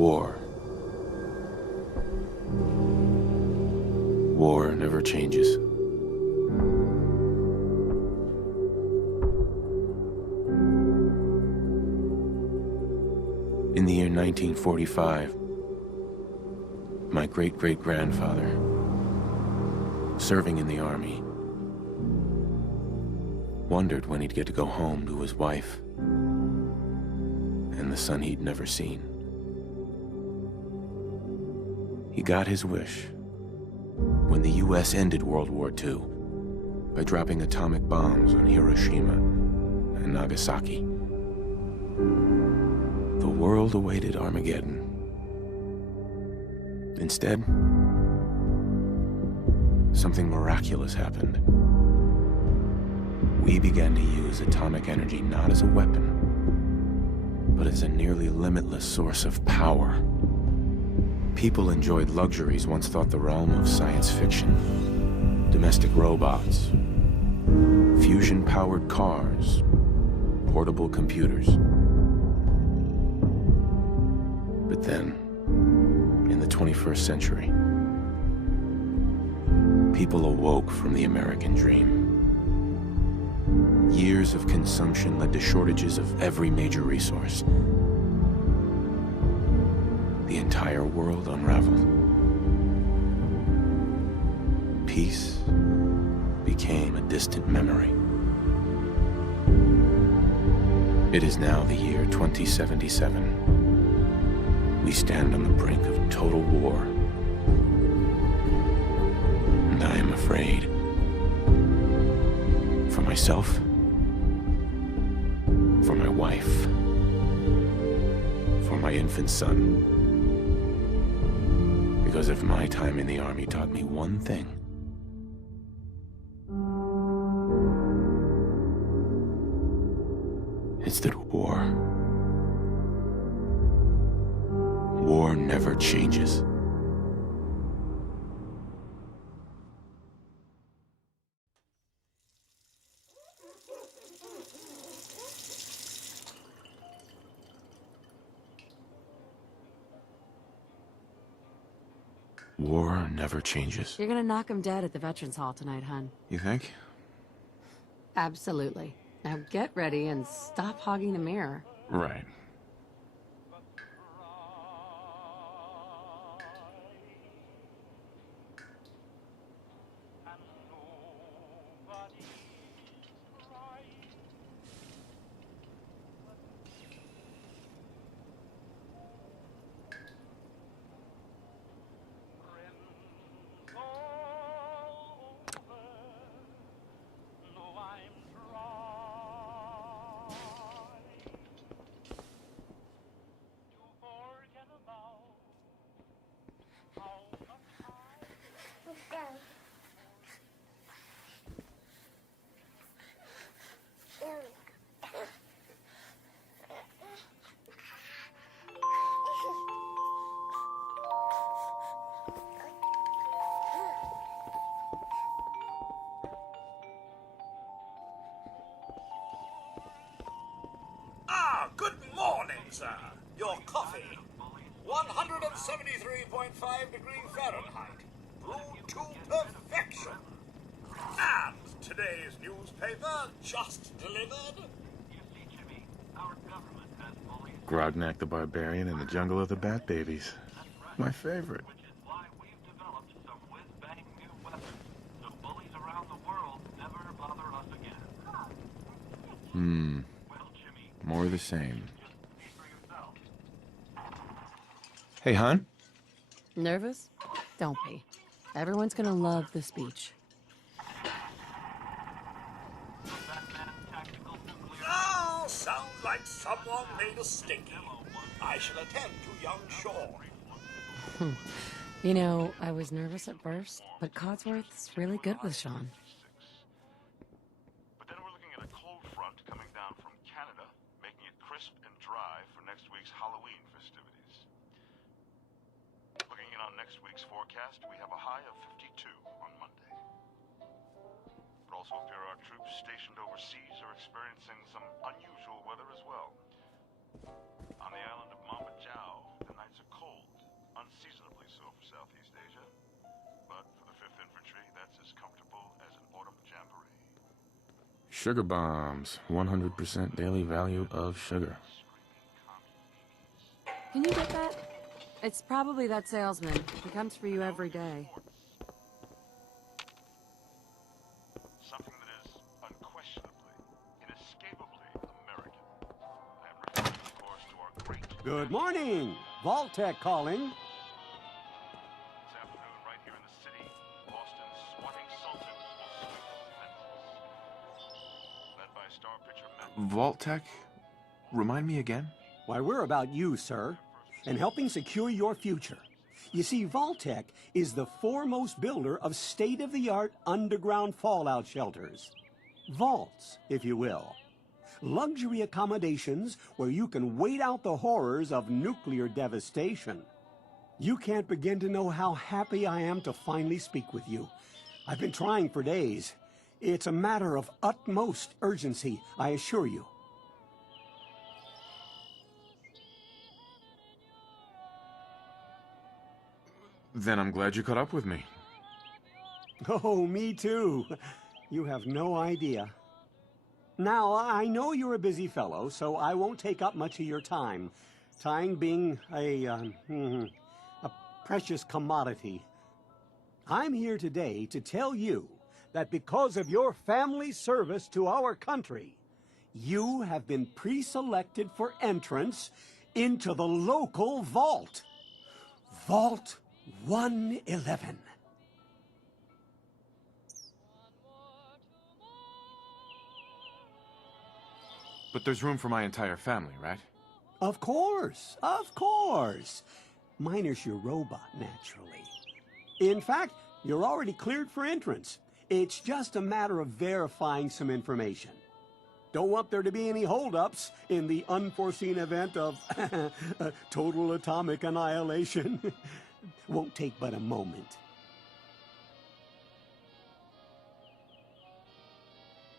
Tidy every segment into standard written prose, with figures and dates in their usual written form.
War. War never changes. In the year 1945, my great-great-grandfather, serving in the army, wondered when he'd get to go home to his wife and the son he'd never seen. He got his wish when the US ended World War II by dropping atomic bombs on Hiroshima and Nagasaki. The world awaited Armageddon. Instead, something miraculous happened. We began to use atomic energy not as a weapon, but as a nearly limitless source of power. People enjoyed luxuries once thought the realm of science fiction. Domestic robots, fusion-powered cars, portable computers. But then, in the 21st century, people awoke from the American dream. Years of consumption led to shortages of every major resource. The entire world unraveled. Peace became a distant memory. It is now the year 2077. We stand on the brink of total war. And I am afraid. For myself. For my wife. For my infant son. Because if my time in the army taught me one thing, it's that war never changes. War never changes. You're gonna knock him dead at the Veterans Hall tonight, hun. You think? Absolutely. Now get ready and stop hogging the mirror. Right. Good morning, sir. Your coffee. 173.5 degrees Fahrenheit. Brewed to perfection. And today's newspaper just delivered. You see, Jimmy, our government has bullies. Grognak the Barbarian and the Jungle of the Bat Babies. My favorite. Which is why we've developed some whiz-bang new weapons, so bullies around the world never bother us again. Well, Jimmy, More of the same. just speak for yourself. Hey, hon? Nervous? Don't be. Everyone's gonna love the speech. Batman tactical nuclear Oh, sounds like someone made a stinky. I shall attend to young Sean. You know, I was nervous at first, but Codsworth's really good with Sean. But then we're looking at a cold front coming down from Canada, making it crisp and dry for next week's Halloween festivities. Looking in on next week's forecast, we have a high of 52 on Monday. But also appear our troops stationed overseas are experiencing some unusual weather as well. On the island of Mama Jau, the nights are unseasonably so for Southeast Asia. But for the 5th Infantry, that's as comfortable as an autumn jamboree. Sugar bombs. 100% daily value of sugar. Can you get that? It's probably that salesman. He comes for you every day. Something that is unquestionably, inescapably American. I am referring, of course, to our great... Good morning! Vault-Tec calling. This afternoon, right here in the city, Boston's swatting sultan will sweep the fences. Led by star pitcher Matt... Vault-Tec? Remind me again? Why, we're about you, sir, and helping secure your future. You see, Vault-Tec is the foremost builder of state-of-the-art underground fallout shelters. Vaults, if you will. Luxury accommodations where you can wait out the horrors of nuclear devastation. You can't begin to know how happy I am to finally speak with you. I've been trying for days. It's a matter of utmost urgency, I assure you. Then I'm glad you caught up with me. Oh, me too. You have no idea. Now, I know you're a busy fellow, so I won't take up much of your time. Time being a precious commodity. I'm here today to tell you that because of your family's service to our country, you have been pre-selected for entrance into the local vault. Vault 111. But there's room for my entire family, right? Of course, of course. Minus your robot, naturally. In fact, you're already cleared for entrance. It's just a matter of verifying some information. Don't want there to be any holdups in the unforeseen event of total atomic annihilation. Won't take but a moment.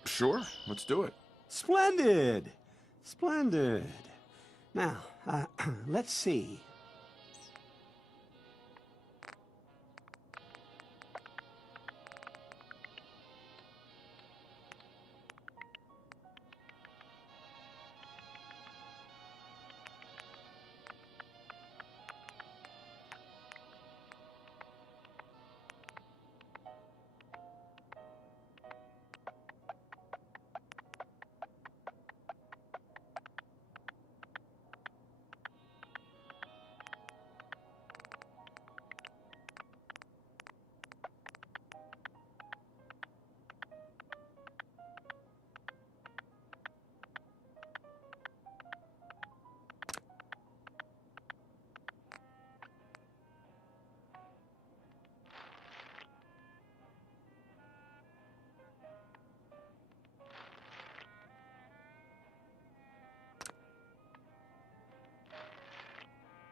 Sure, let's do it. Splendid! Splendid. Now, let's see.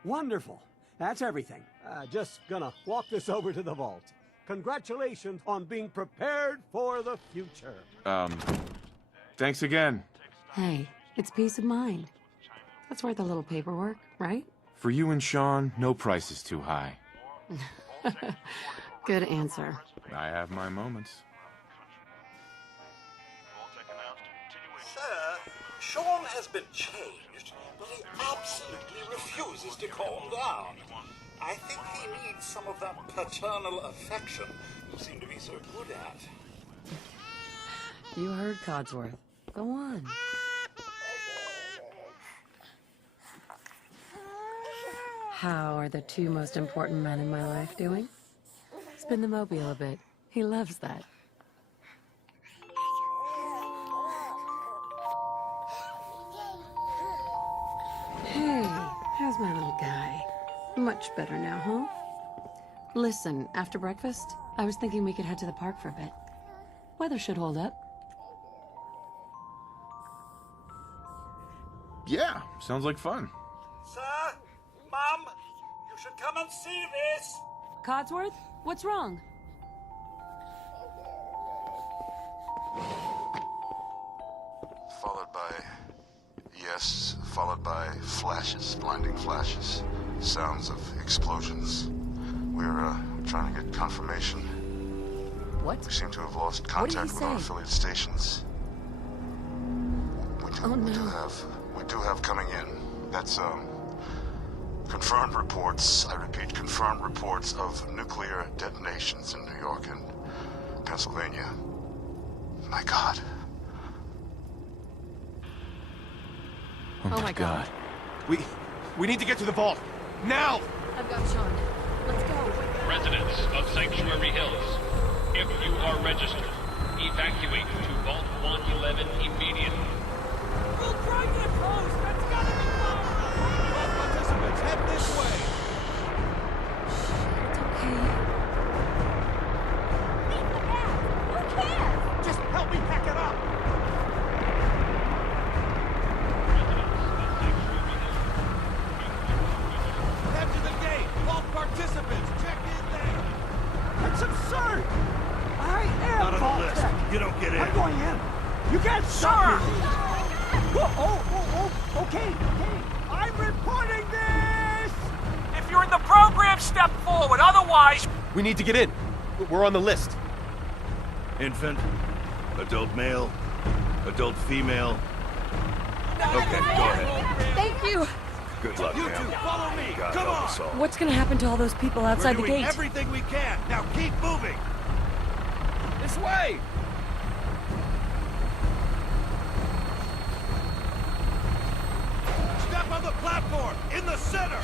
Wonderful. That's everything. Just gonna walk this over to the vault. Congratulations on being prepared for the future. Thanks again. Hey, it's peace of mind. That's worth a little paperwork, right? For you and Sean, no price is too high. Good answer. I have my moments. Sir, Sean has been changed, but he absolutely refuses to calm down. I think he needs some of that paternal affection you seem to be so good at. You heard Codsworth. Go on. How are the two most important men in my life doing? Spin the mobile a bit. He loves that. Hey, how's my little guy? Much better now, huh? Listen, after breakfast, I was thinking we could head to the park for a bit. Weather should hold up. Yeah, sounds like fun. Sir, Mum, you should come and see this. Codsworth, what's wrong? Followed by... yes, followed by flashes, blinding flashes. sounds of explosions. We're trying to get confirmation. What? We seem to have lost What did contact he with our say? affiliate stations. Oh, no. We do have coming in. That's confirmed reports. I repeat, confirmed reports of nuclear detonations in New York and Pennsylvania. My God. Oh my God. We need to get to the vault. Now! I've got Sean. Let's go. Residents of Sanctuary Hills, if you are registered, evacuate to Vault 111 immediately. We'll try to get close. That's gotta be close. All participants, head this way. It's okay. Leave the bag. Who cares? Just help me pack it up. Head to the gate. All participants, check in there. That's absurd! I am Not on the Vault list. Tech. You don't get in. I'm going in. You can't stop me! Okay. I'm reporting this! If you're in the program, step forward. Otherwise... We need to get in. We're on the list. Infant, adult male, adult female. Okay, go ahead. Thank you. Good luck, You ma'am. two, follow me. God Come help on. us all. What's gonna happen to all those people outside the We're doing gate? everything we can. Now keep moving. This way. Step on the platform in the center.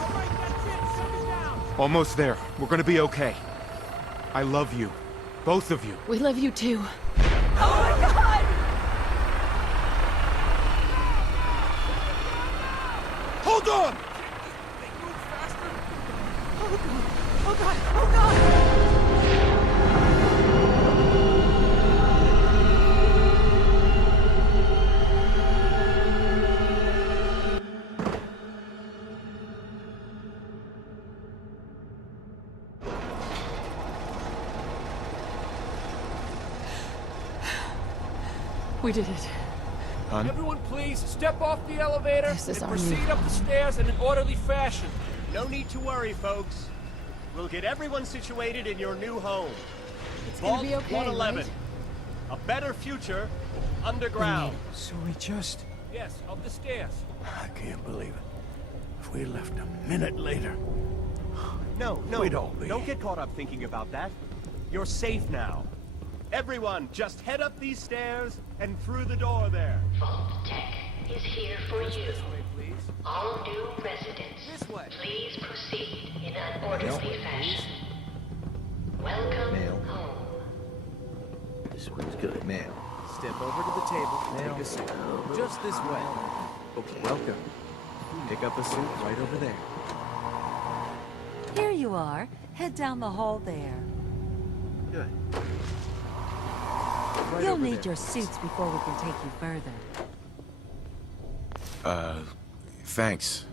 All right, that's it. Shut it down. Almost there. We're gonna be okay. I love you. Both of you. We love you too. Oh my God! Hold on! Oh God! We did it. Hun? Everyone, please step off the elevator This is and our new proceed up the stairs in an orderly fashion. No need to worry, folks. We'll get everyone situated in your new home. It's gonna Vault be okay, 111. right? A better future underground. So we just... Yes, up the stairs. I can't believe it. If we left a minute later... No, We'd all be. don't get caught up thinking about that. You're safe now. Everyone, just head up these stairs and through the door there. Vault Tech is here for you. This way, please. All new residents, This way. please proceed in an orderly fashion. Welcome Mail. home. This one's good. Mail. Step over to the table, take a seat. Just this way. Okay. Welcome. Pick up a seat right over there. Here you are. Head down the hall there. Good. You'll need your suits before we can take you further. Thanks.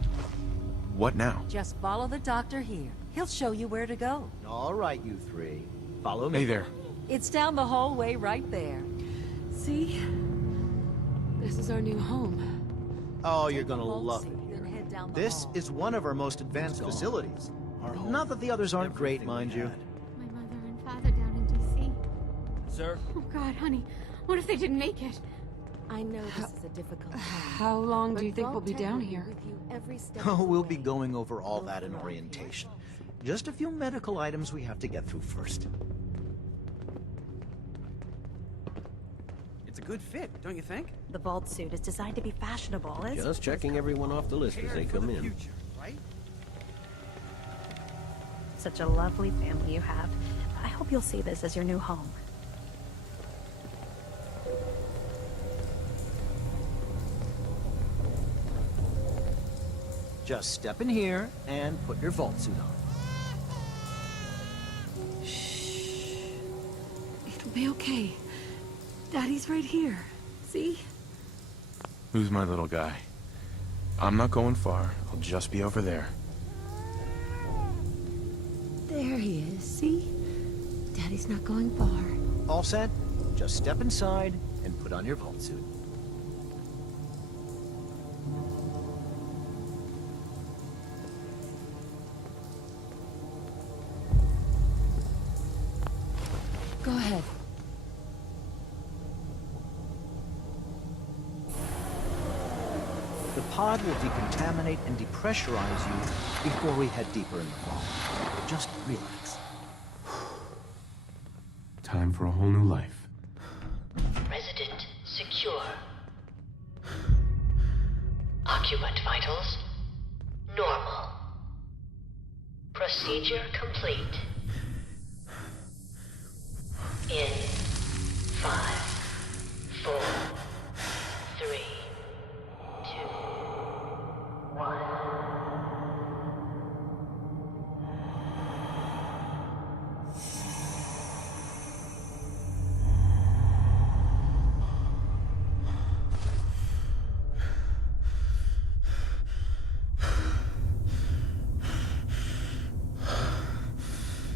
What now? Just follow the doctor here. He'll show you where to go. All right, you three. Follow me. Hey there. It's down the hallway right there. See? This is our new home. Oh, you're Take the gonna vault love suit, it. then head down the This hall. is one of our most advanced facilities. Not that the others aren't great, mind you. My mother and father down in D.C. Sir? Oh, God, honey. What if they didn't make it? I know this is a difficult time. How long do you but think we'll be Vault Tech down will be here? with you every step Oh, of the we'll be way. going over all that in orientation. Just a few medical items we have to get through first. It's a good fit, don't you think? The vault suit is designed to be fashionable. It's Just checking everyone off the list as they come in. Future, right? such a lovely family you have. I hope you'll see this as your new home. Just step in here and put your vault suit on. It'll be okay. Daddy's right here. See? Who's my little guy? I'm not going far. I'll just be over there. There he is, see? Daddy's not going far. All set? Just step inside and put on your vault suit. Go ahead. The pod will decontaminate and depressurize you before we head deeper in the vault. Just relax. Time for a whole new life. Resident secure. Occupant vitals normal. Procedure complete. In 5, 4, 3, 2, 1.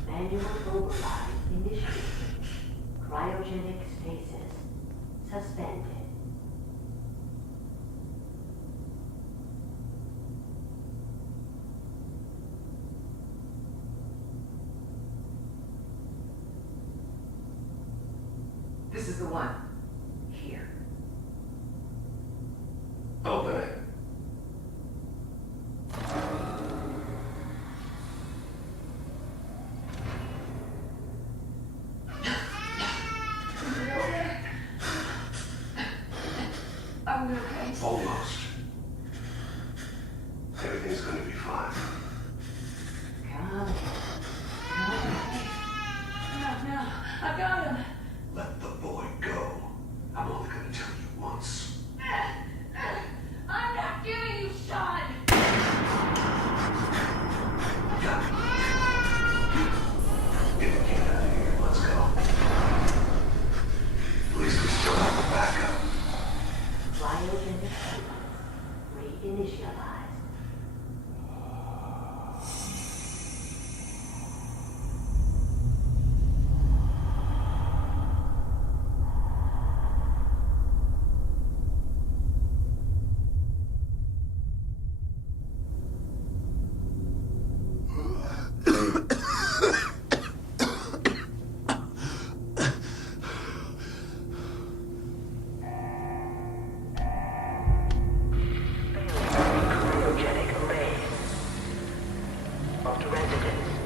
Manual override initiated. Cryogenic stasis suspended. This is the one. Here. Open it. Are we okay? Almost. Everything's gonna be fine. Come on. No, I've got him. Let the boy go. I'm only gonna tell you once. I'm not giving you Sean. Got it. Get the kid out of here. Let's go. At least we still have a backup. Cryogenic reinitialized.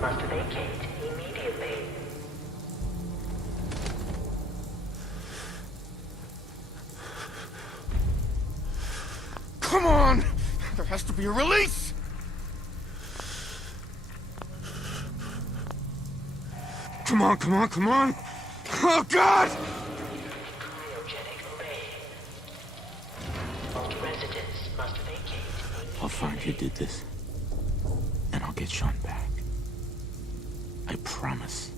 Must vacate immediately. Come on! There has to be a release! Come on, come on, come on! Oh, God! Cryogenic bay. Most residents must vacate. I'll find who did this. And I'll get Sean back. I promise.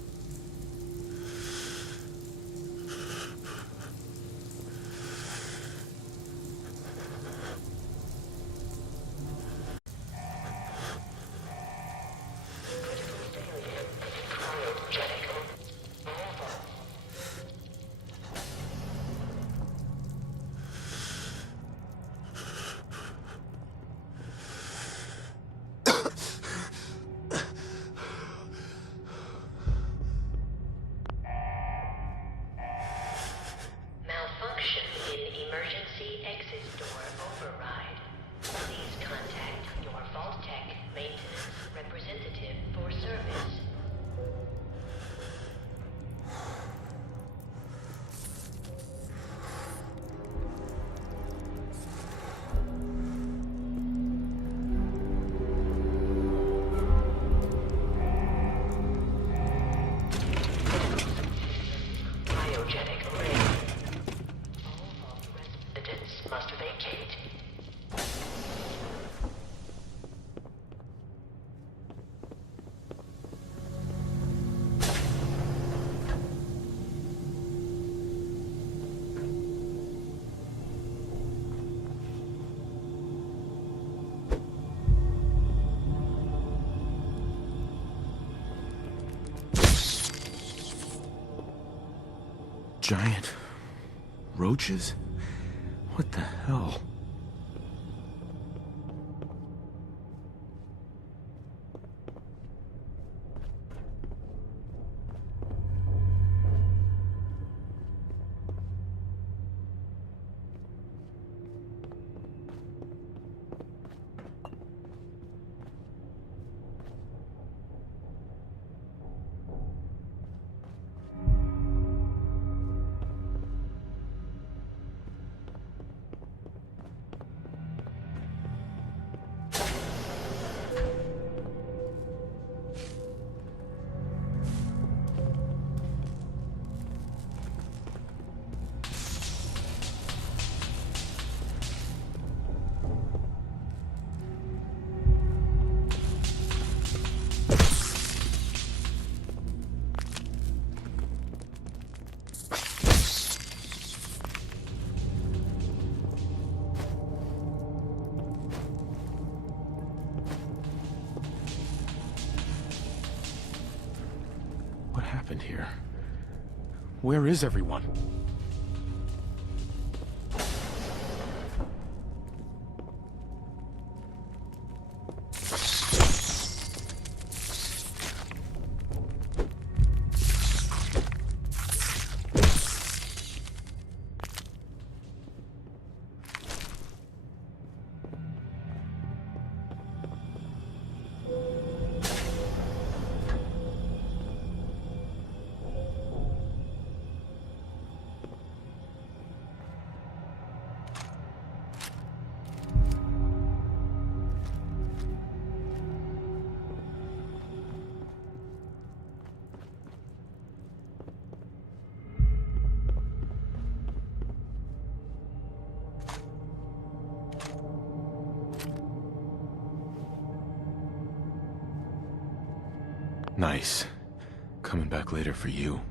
Malfunction in emergency exit door override. Please contact your Vault Tech maintenance representative for service. Cryogenic array. All vault residents must vacate. Giant. Roaches? What the hell? What happened here? Where is everyone? Nice. Coming back later for you.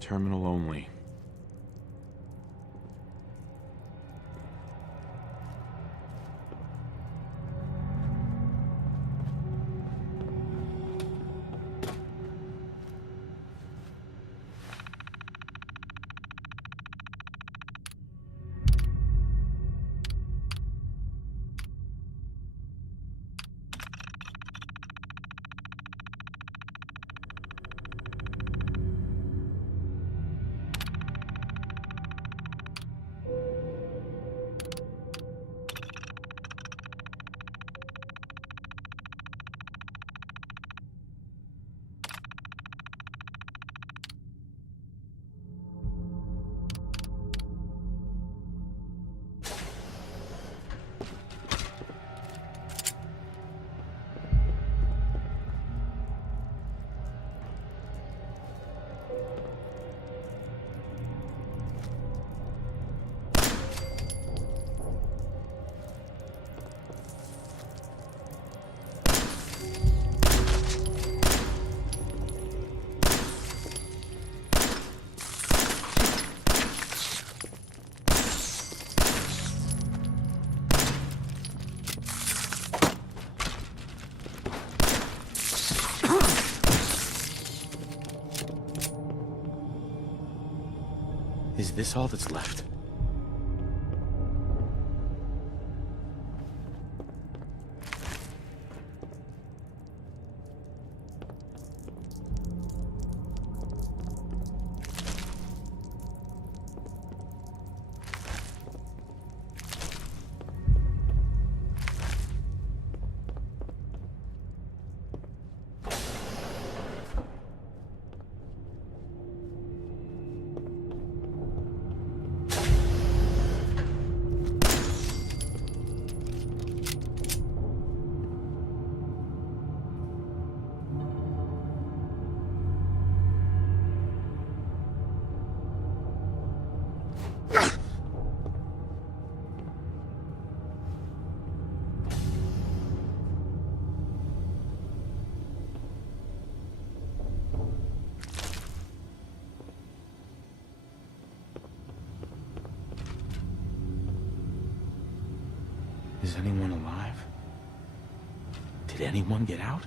Terminal only. Is this all that's left? Is anyone alive? Did anyone get out?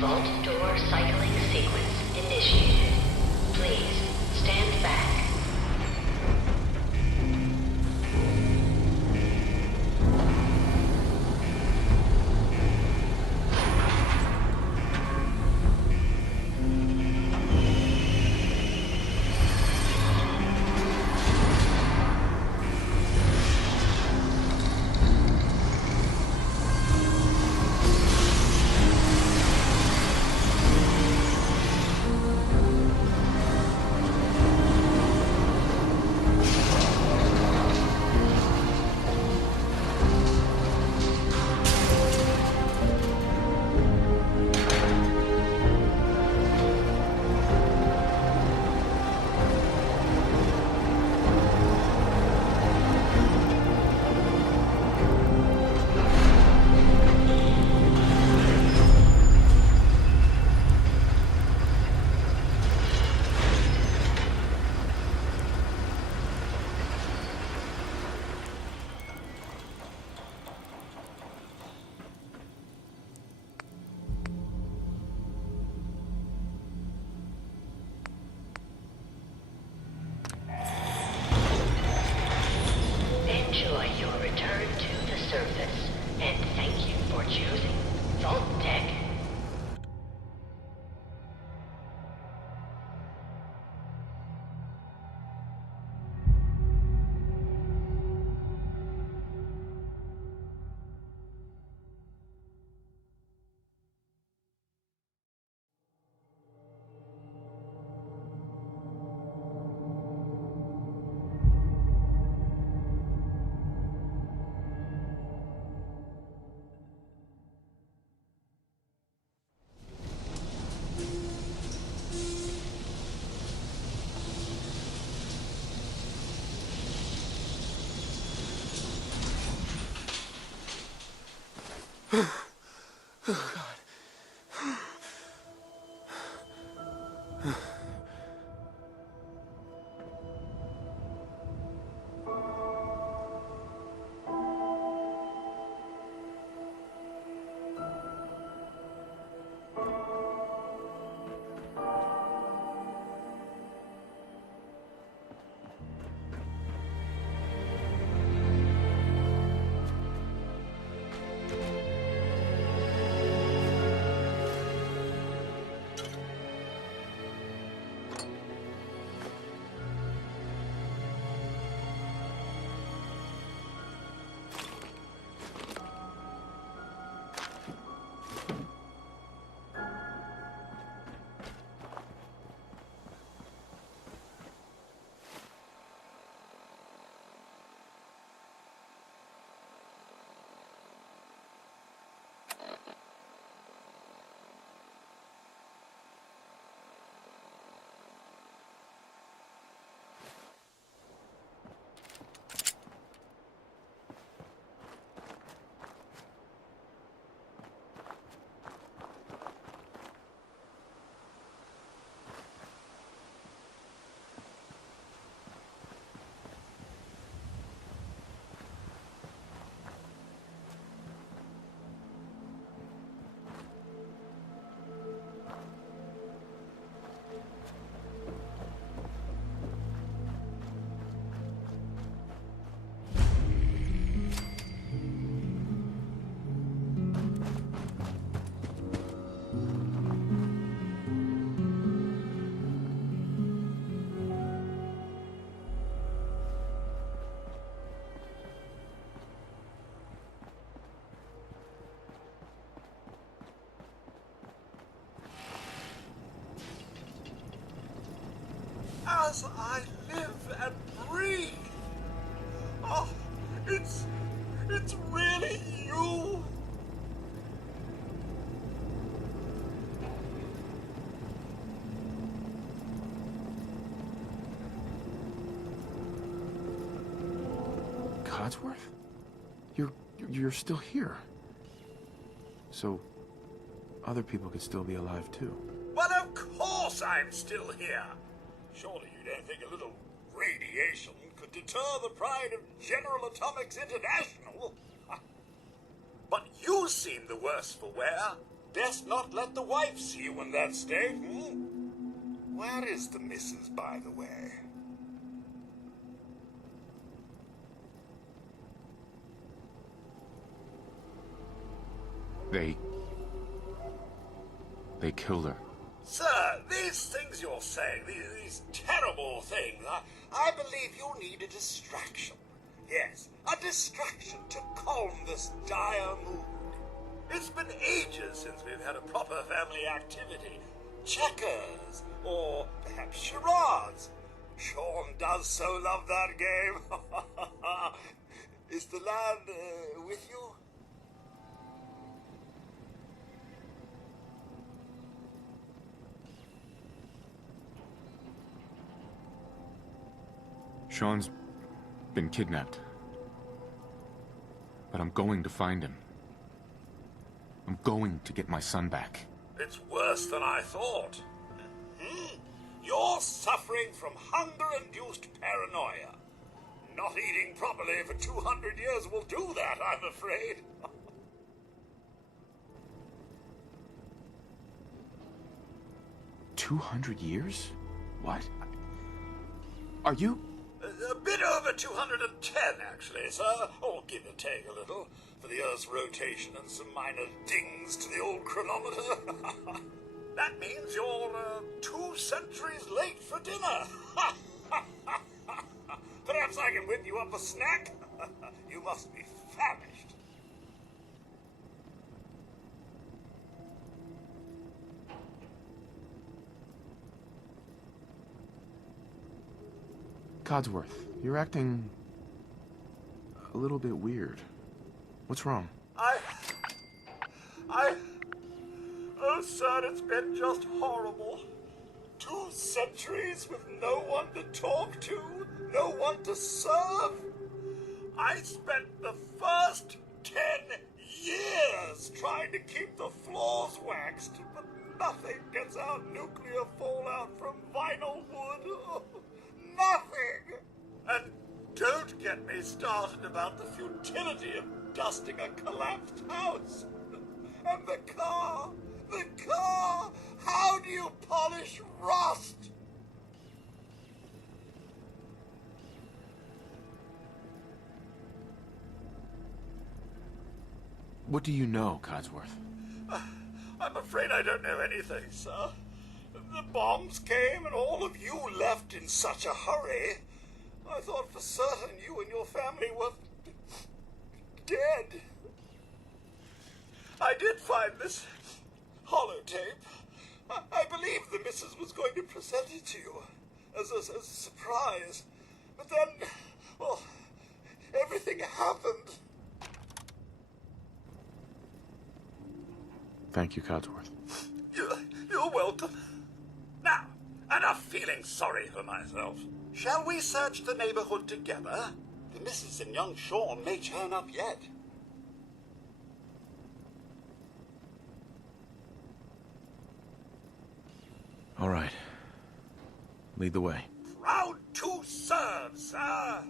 Vault door cycling sequence initiated. Please stand back. Enjoy your return to the surface, and thank you for choosing Vault Tech. universe I live and breathe. Oh, it's really you. Codsworth? You're still here. So, other people could still be alive too. Well, of course I'm still here. Surely you don't think a little radiation could deter the pride of General Atomics International? But you seem the worse for wear. Best not let the wife see you in that state, Where is the missus, by the way? They killed her. Sir, these things you're saying, these terrible things, I believe you need a distraction. Yes, a distraction to calm this dire mood. It's been ages since we've had a proper family activity. Checkers, or perhaps charades. Sean does so love that game. Is the lad with you? Sean's been kidnapped. But I'm going to find him. I'm going to get my son back. It's worse than I thought. You're suffering from hunger-induced paranoia. Not eating properly for 200 years will do that, I'm afraid. 200 years? What? Are you... A bit over 210, actually, sir. Or give or take a little, for the Earth's rotation and some minor dings to the old chronometer. That means you're 2 centuries late for dinner. Perhaps I can whip you up a snack? You must be famished. Codsworth, you're acting a little bit weird. What's wrong? Oh, sir, it's been just horrible. 2 centuries with no one to talk to, no one to serve. I spent the first 10 years trying to keep the floors waxed, but nothing gets out nuclear fallout from vinyl wood. Oh, nothing! And don't get me started about the futility of dusting a collapsed house. And the car! How do you polish rust? What do you know, Codsworth? I'm afraid I don't know anything, sir. The bombs came and all of you left in such a hurry. I thought for certain you and your family were dead. I did find this holotape. I believe the missus was going to present it to you as a surprise. But then, well, everything happened. Thank you, Codsworth. You're welcome. Now, enough feeling sorry for myself. Shall we search the neighborhood together? The missus and young Sean may turn up yet. All right. Lead the way. Proud to serve, sir.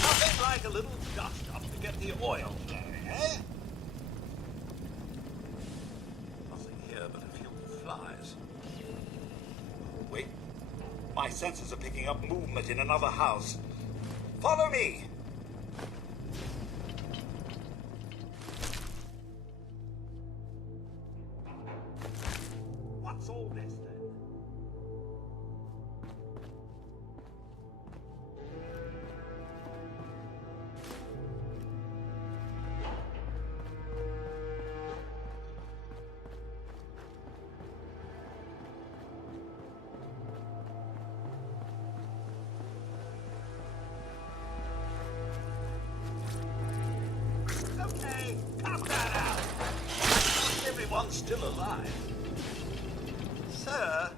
Nothing like a little dust up to get the oil flowing, eh? Nothing here but a few flies. Wait. My senses are picking up movement in another house. Follow me. Hey, cut that out! Everyone's still alive. Sir?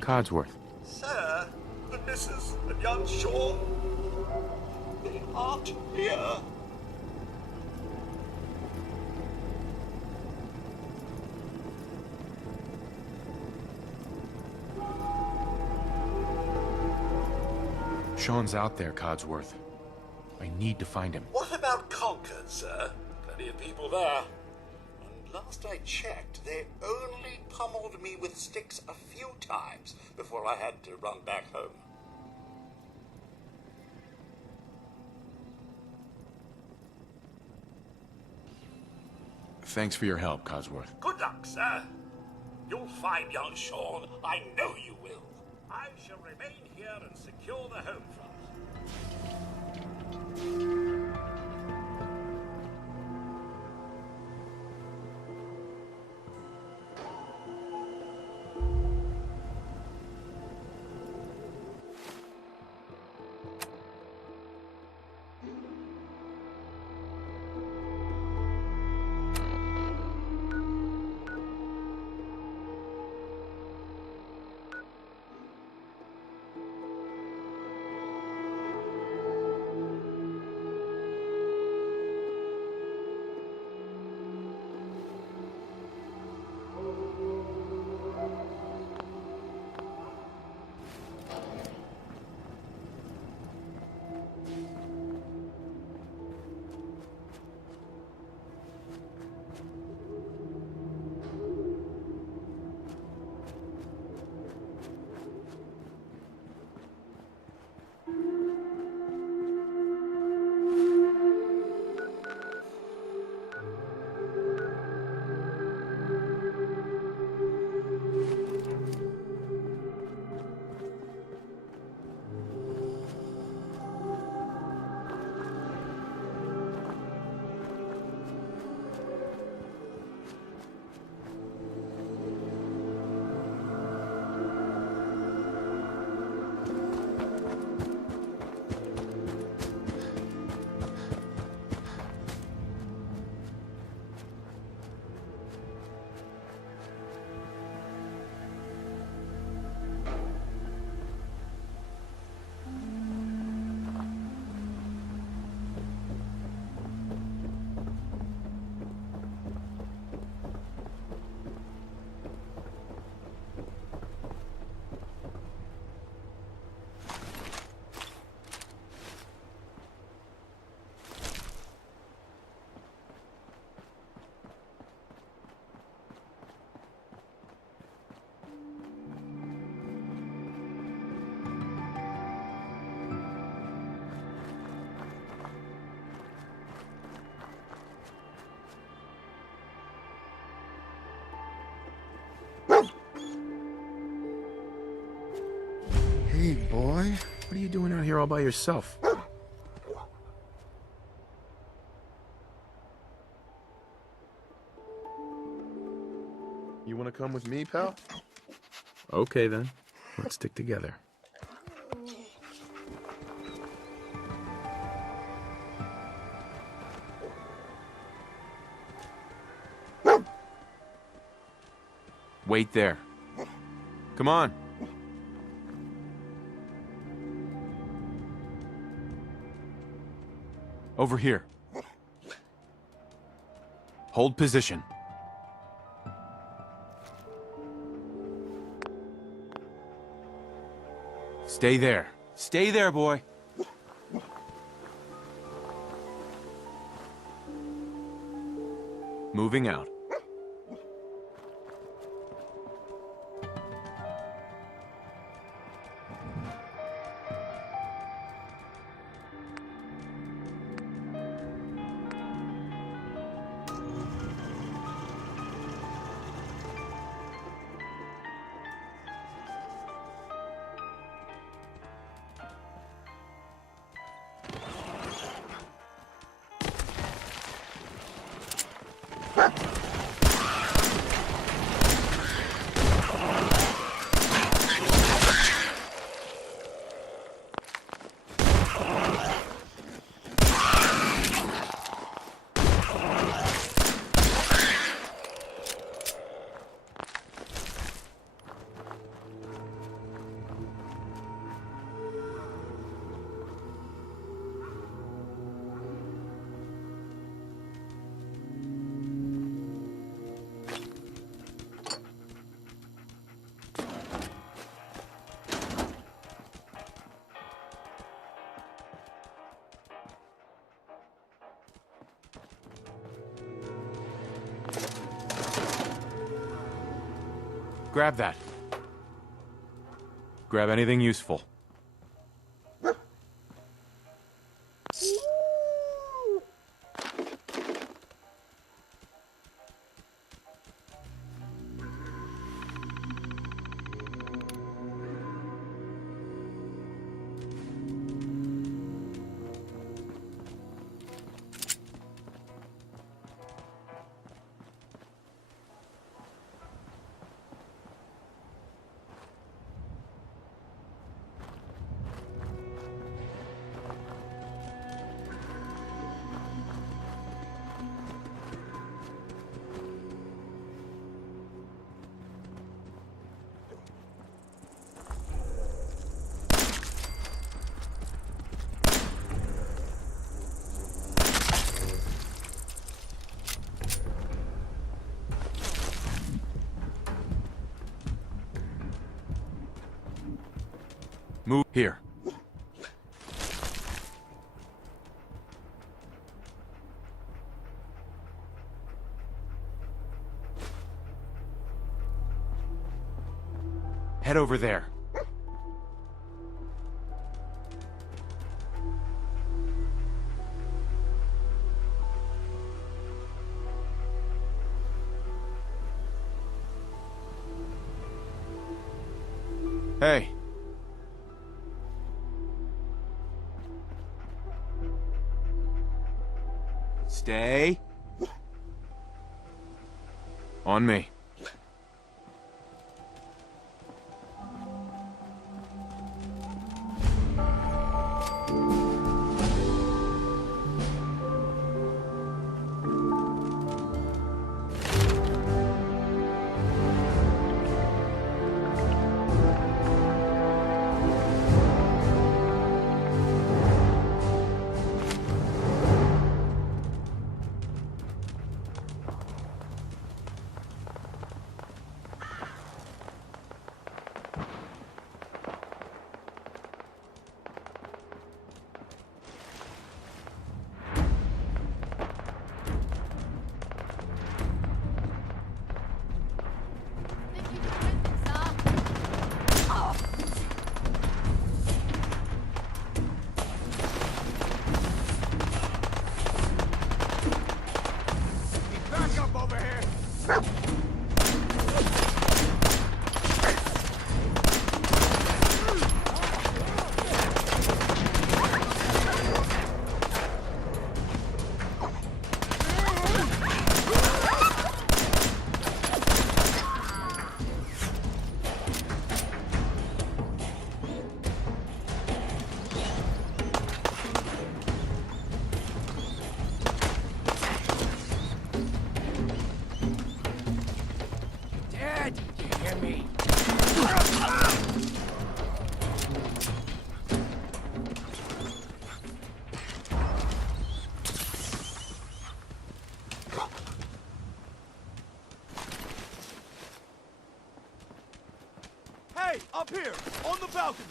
Codsworth. Sir, the missus and young Sean, they aren't here. Sean's out there, Codsworth. I need to find him. What about Concord, sir? Plenty of people there. And last I checked, they only pummeled me with sticks a few times before I had to run back home. Thanks for your help, Codsworth. Good luck, sir. You'll find young Sean. I know you will. I shall remain here and secure the home front. Hey, boy. What are you doing out here all by yourself? You want to come with me, pal? Okay, then. Let's stick together. Wait there. Come on. Over here. Hold position. Stay there. Stay there, boy. Moving out. Grab that. Grab anything useful. Move here. Head over there. Hey. Stay. On me. Up here, on the balcony.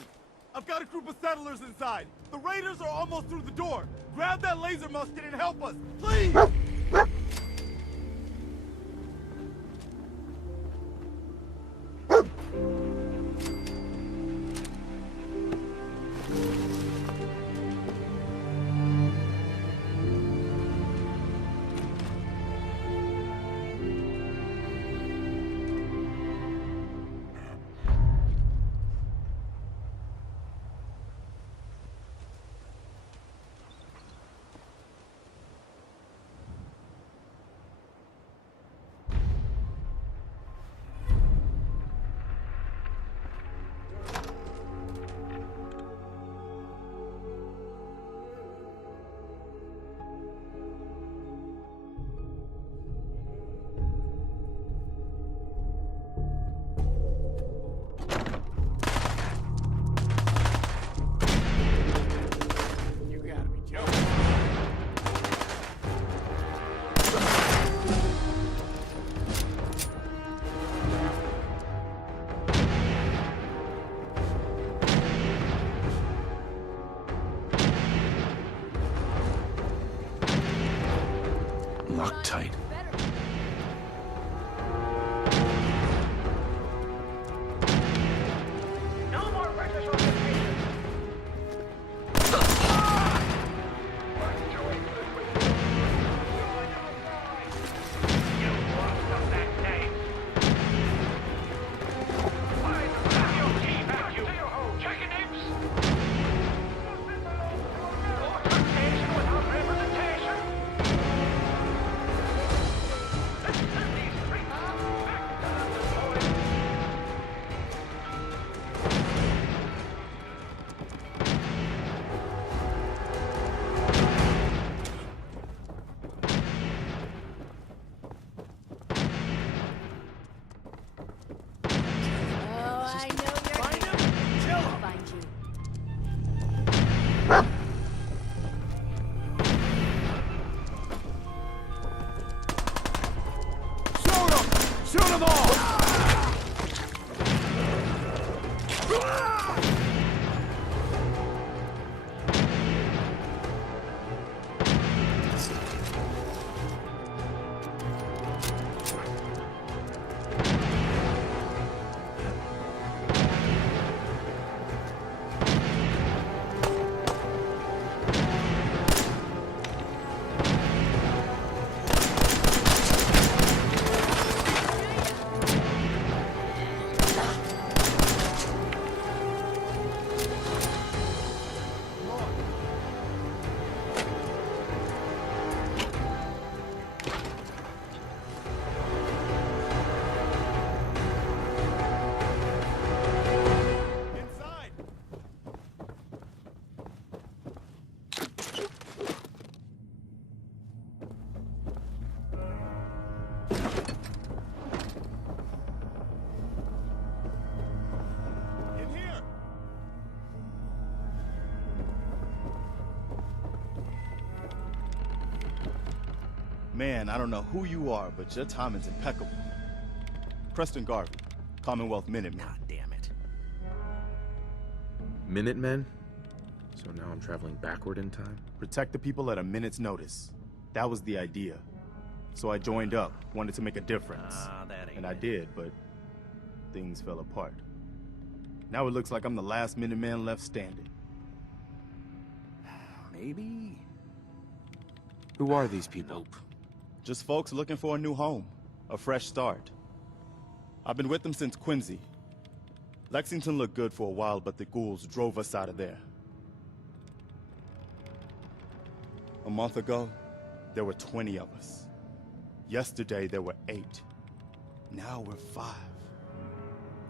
I've got a group of settlers inside. The raiders are almost through the door. Grab that laser musket and help us, please! Loctite. No more British occupation. You lost of that name. Why the you keep at you? Chicken apes. Organization without representation. These freaks back to the boys. Oh, I know you're Find him! Kill him! find you. Shoot him! Shoot them all! Inside! In here! Man, I don't know who you are, but your timing's impeccable. Preston Garvey, Commonwealth Minuteman. God damn it. Minutemen? So now I'm traveling backward in time? Protect the people at a minute's notice. That was the idea. So I joined up, wanted to make a difference. That ain't And I did, but things fell apart. Now it looks like I'm the last Minuteman left standing. Maybe. Who are these people? Just folks looking for a new home, a fresh start. I've been with them since Quincy. Lexington looked good for a while, but the ghouls drove us out of there. A month ago, there were 20 of us. Yesterday, there were 8. Now we're 5.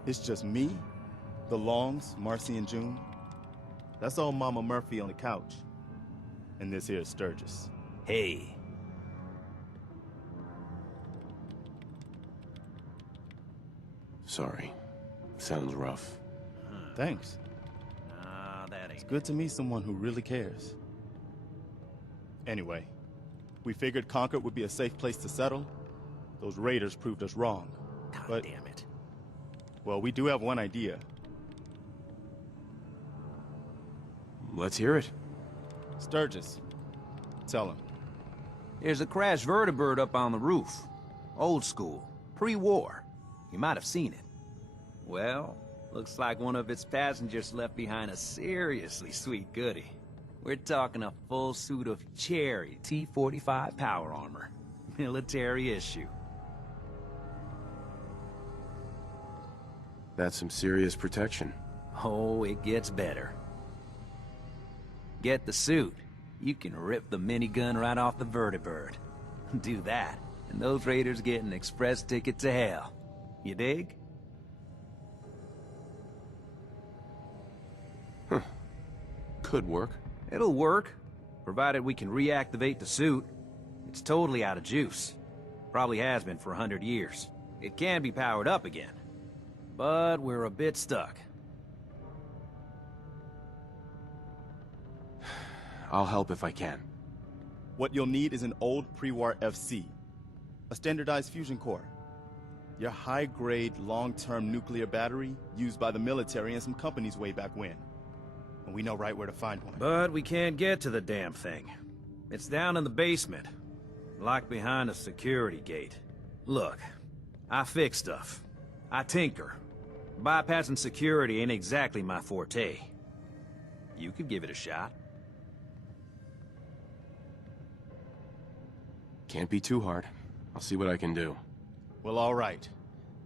It's just me, the Longs, Marcy and June. That's all Mama Murphy on the couch. And this here is Sturgis. Hey. Sorry. Sounds rough. Thanks. That It's ain't. good to meet someone who really cares. Anyway, we figured Concord would be a safe place to settle. Those raiders proved us wrong. God damn it. Well, we do have one idea. Let's hear it. Sturgis. Tell him. There's a crashed vertibird up on the roof. Old school. Pre-war. You might have seen it. Well, looks like one of its passengers left behind a seriously sweet goodie. We're talking a full suit of cherry T-45 power armor. Military issue. That's some serious protection. Oh, it gets better. Get the suit. You can rip the minigun right off the vertibird. Do that, and those raiders get an express ticket to hell. You dig? Could work. It'll work, provided we can reactivate the suit. It's totally out of juice. Probably has been for 100 years. It can be powered up again, but we're a bit stuck. I'll help if I can. What you'll need is an old pre-war FC. A standardized fusion core. Your high-grade, long-term nuclear battery used by the military and some companies way back when. And we know right where to find one. But we can't get to the damn thing. It's down in the basement. Like behind a security gate. Look, I fix stuff. I tinker. Bypassing security ain't exactly my forte. You could give it a shot. Can't be too hard. I'll see what I can do. Well, all right.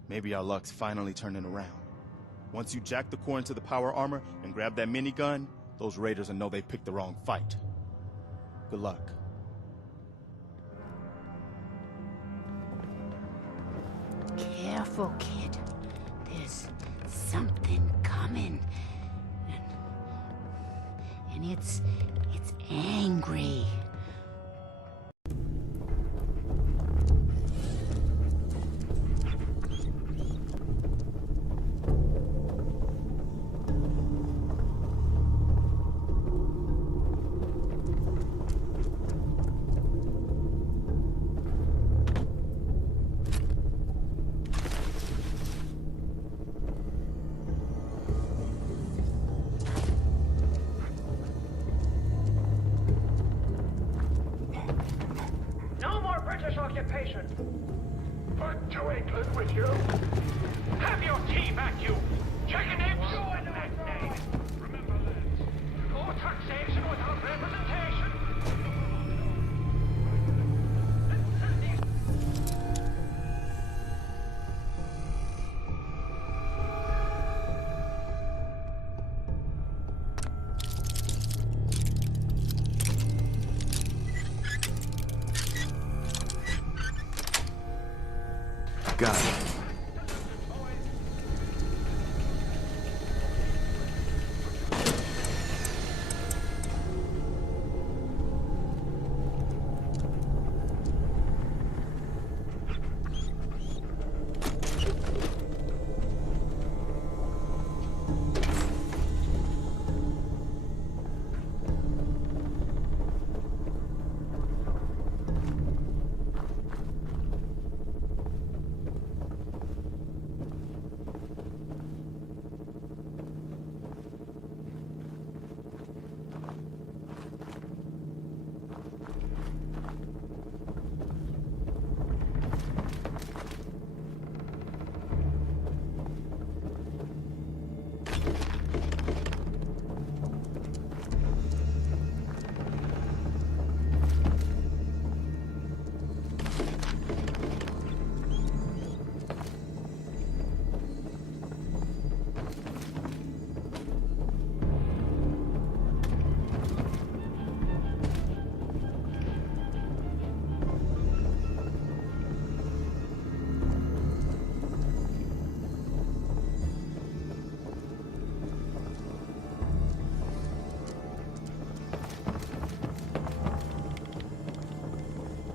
Maybe our luck's finally turning around. Once you jack the core into the power armor and grab that minigun, those raiders will know they picked the wrong fight. Good luck. Careful, kid. There's something coming. And it's angry. No more British occupation! Back to England with you! Have your tea back, you! Chicken eggs! Remember that! No taxation without representation! Got it.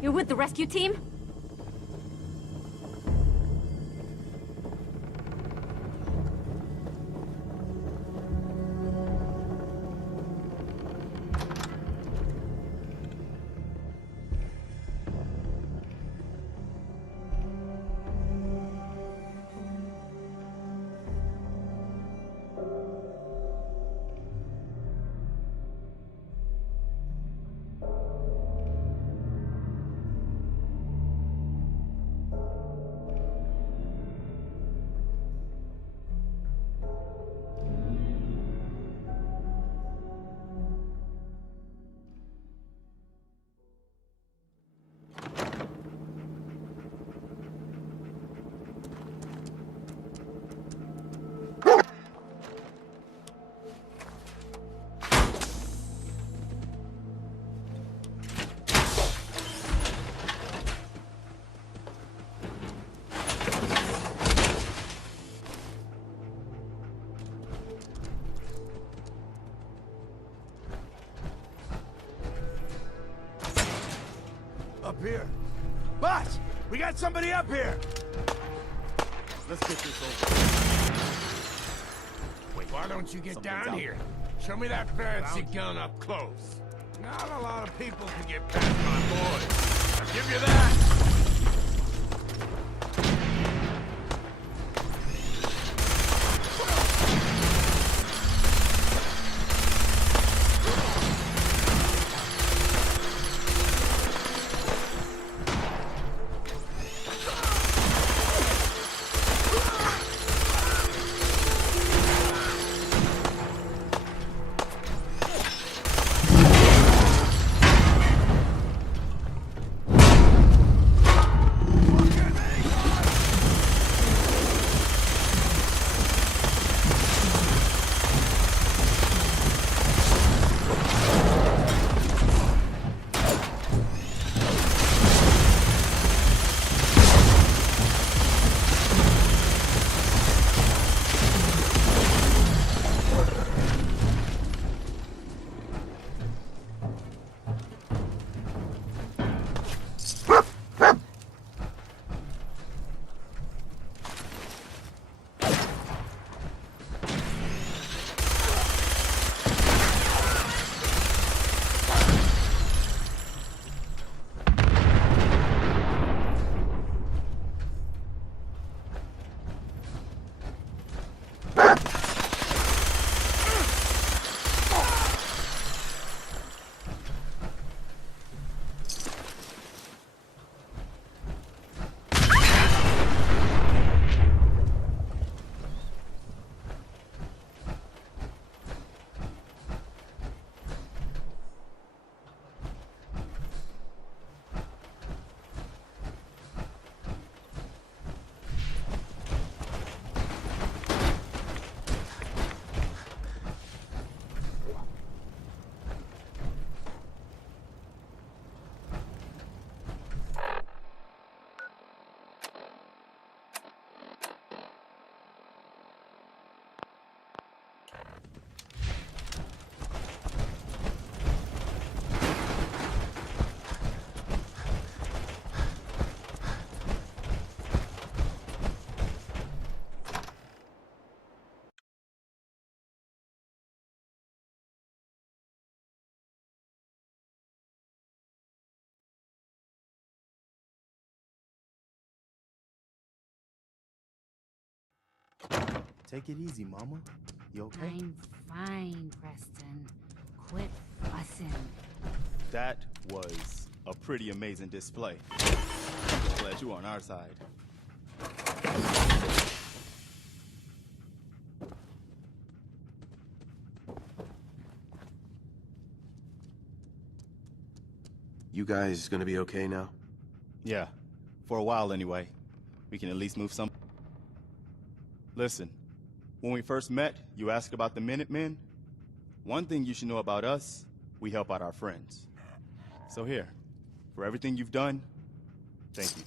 You're with the rescue team? Up here. Boss! We got somebody up here! Let's get this over. Wait, why don't you get down here? Show me that fancy gun up close. Not a lot of people can get past my boys. I'll give you that! Take it easy, Mama. You okay? I'm fine, Preston. Quit fussing. That was a pretty amazing display. Glad you're on our side. You guys gonna be okay now? Yeah, for a while anyway. We can at least move some. Listen, when we first met, you asked about the Minutemen. One thing you should know about us, we help out our friends. So here, for everything you've done, thank you.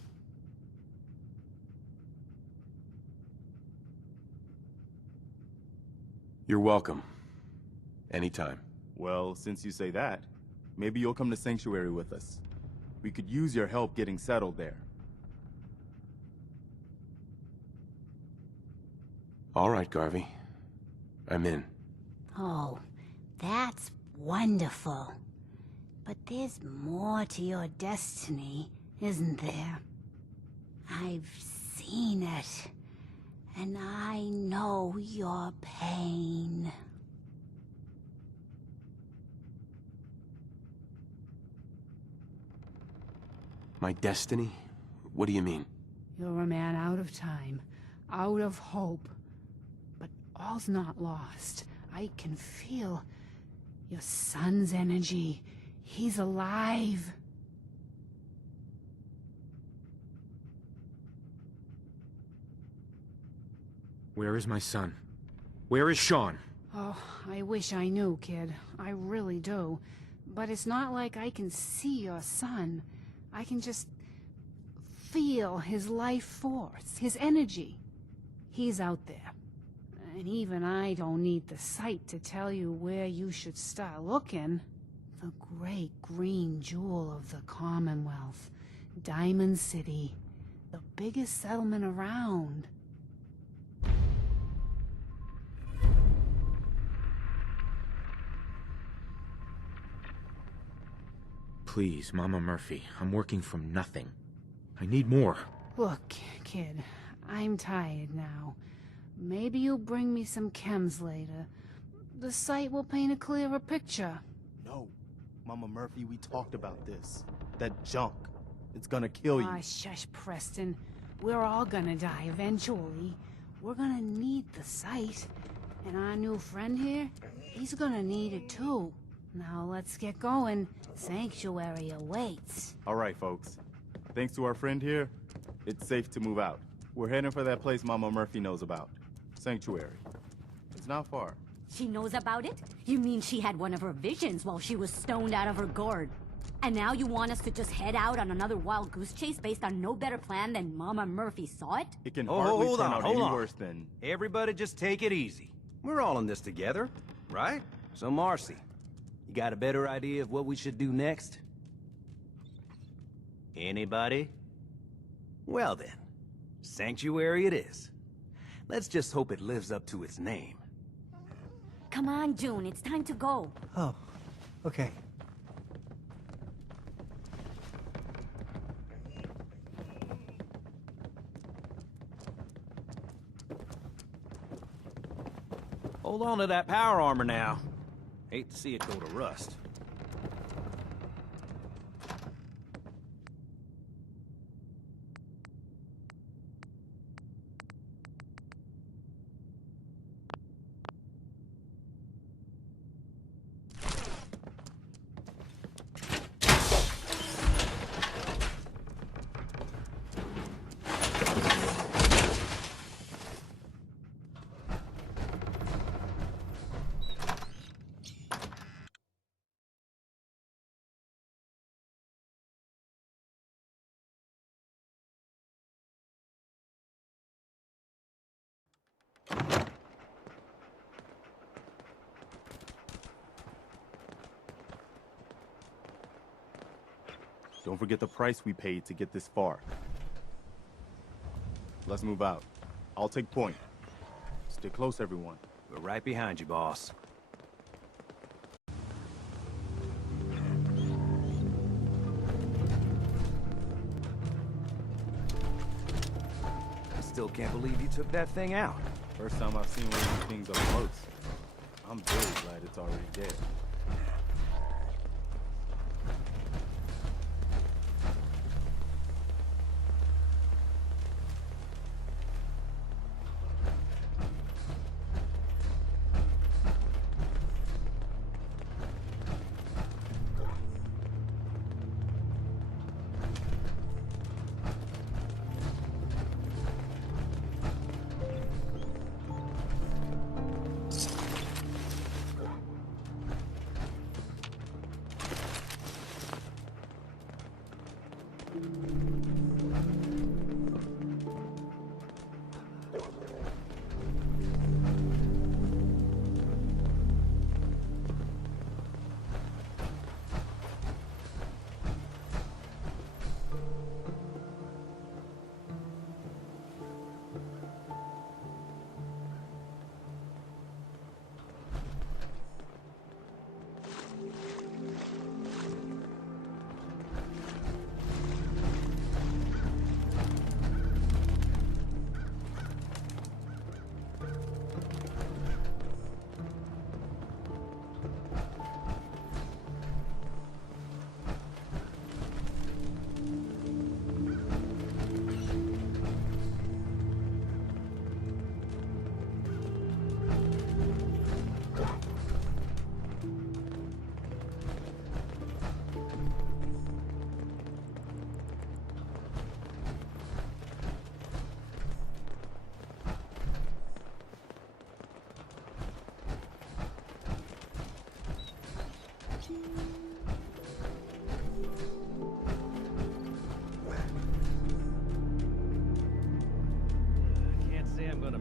You're welcome. Anytime. Well, since you say that, maybe you'll come to Sanctuary with us. We could use your help getting settled there. All right, Garvey. I'm in. Oh, that's wonderful. But there's more to your destiny, isn't there? I've seen it, and I know your pain. My destiny? What do you mean? You're a man out of time, out of hope. But all's not lost. I can feel your son's energy. He's alive. Where is my son? Where is Sean? Oh, I wish I knew, kid. I really do. But it's not like I can see your son. I can just feel his life force, his energy. He's out there. And even I don't need the sight to tell you where you should start looking. The great green jewel of the Commonwealth. Diamond City. The biggest settlement around. Please, Mama Murphy, I'm working from nothing. I need more. Look, kid, I'm tired now. Maybe you'll bring me some chems later. The site will paint a clearer picture. No, Mama Murphy, we talked about this. That junk. It's gonna kill you. Ah, shush, Preston. We're all gonna die eventually. We're gonna need the site. And our new friend here, he's gonna need it too. Now let's get going. Sanctuary awaits. All right, folks. Thanks to our friend here, it's safe to move out. We're heading for that place Mama Murphy knows about. Sanctuary. It's not far. She knows about it? You mean she had one of her visions while she was stoned out of her gourd? And now you want us to just head out on another wild goose chase based on no better plan than Mama Murphy saw it? It can hardly hold turn on, out hold any on. worse than... Everybody just take it easy. We're all in this together, right? So Marcy, you got a better idea of what we should do next? Anybody? Well then, Sanctuary it is. Let's just hope it lives up to its name. Come on, June, it's time to go. Oh, okay. Hold on to that power armor now. Hate to see it go to rust. Don't forget the price we paid to get this far. Let's move out. I'll take point. Stay close, everyone. We're right behind you, boss. I still can't believe you took that thing out. First time I've seen one of these things up close. I'm very glad it's already dead.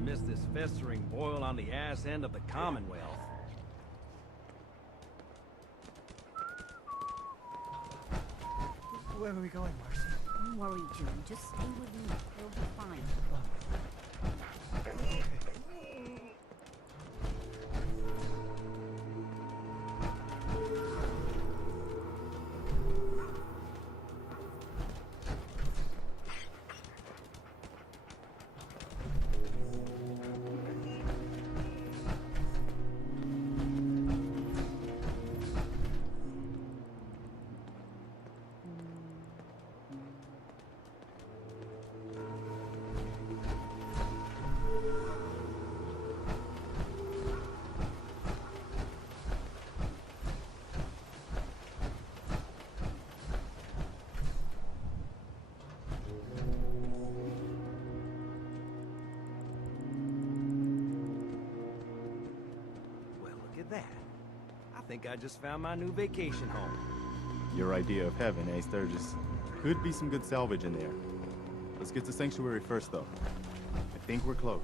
Miss this festering boil on the ass end of the Commonwealth. Where are we going, Marcy? Don't worry, June. Just stay with me. You'll be fine. That. I think I just found my new vacation home. Your idea of heaven, eh, Sturgis? Could be some good salvage in there. Let's get to Sanctuary first, though. I think we're close.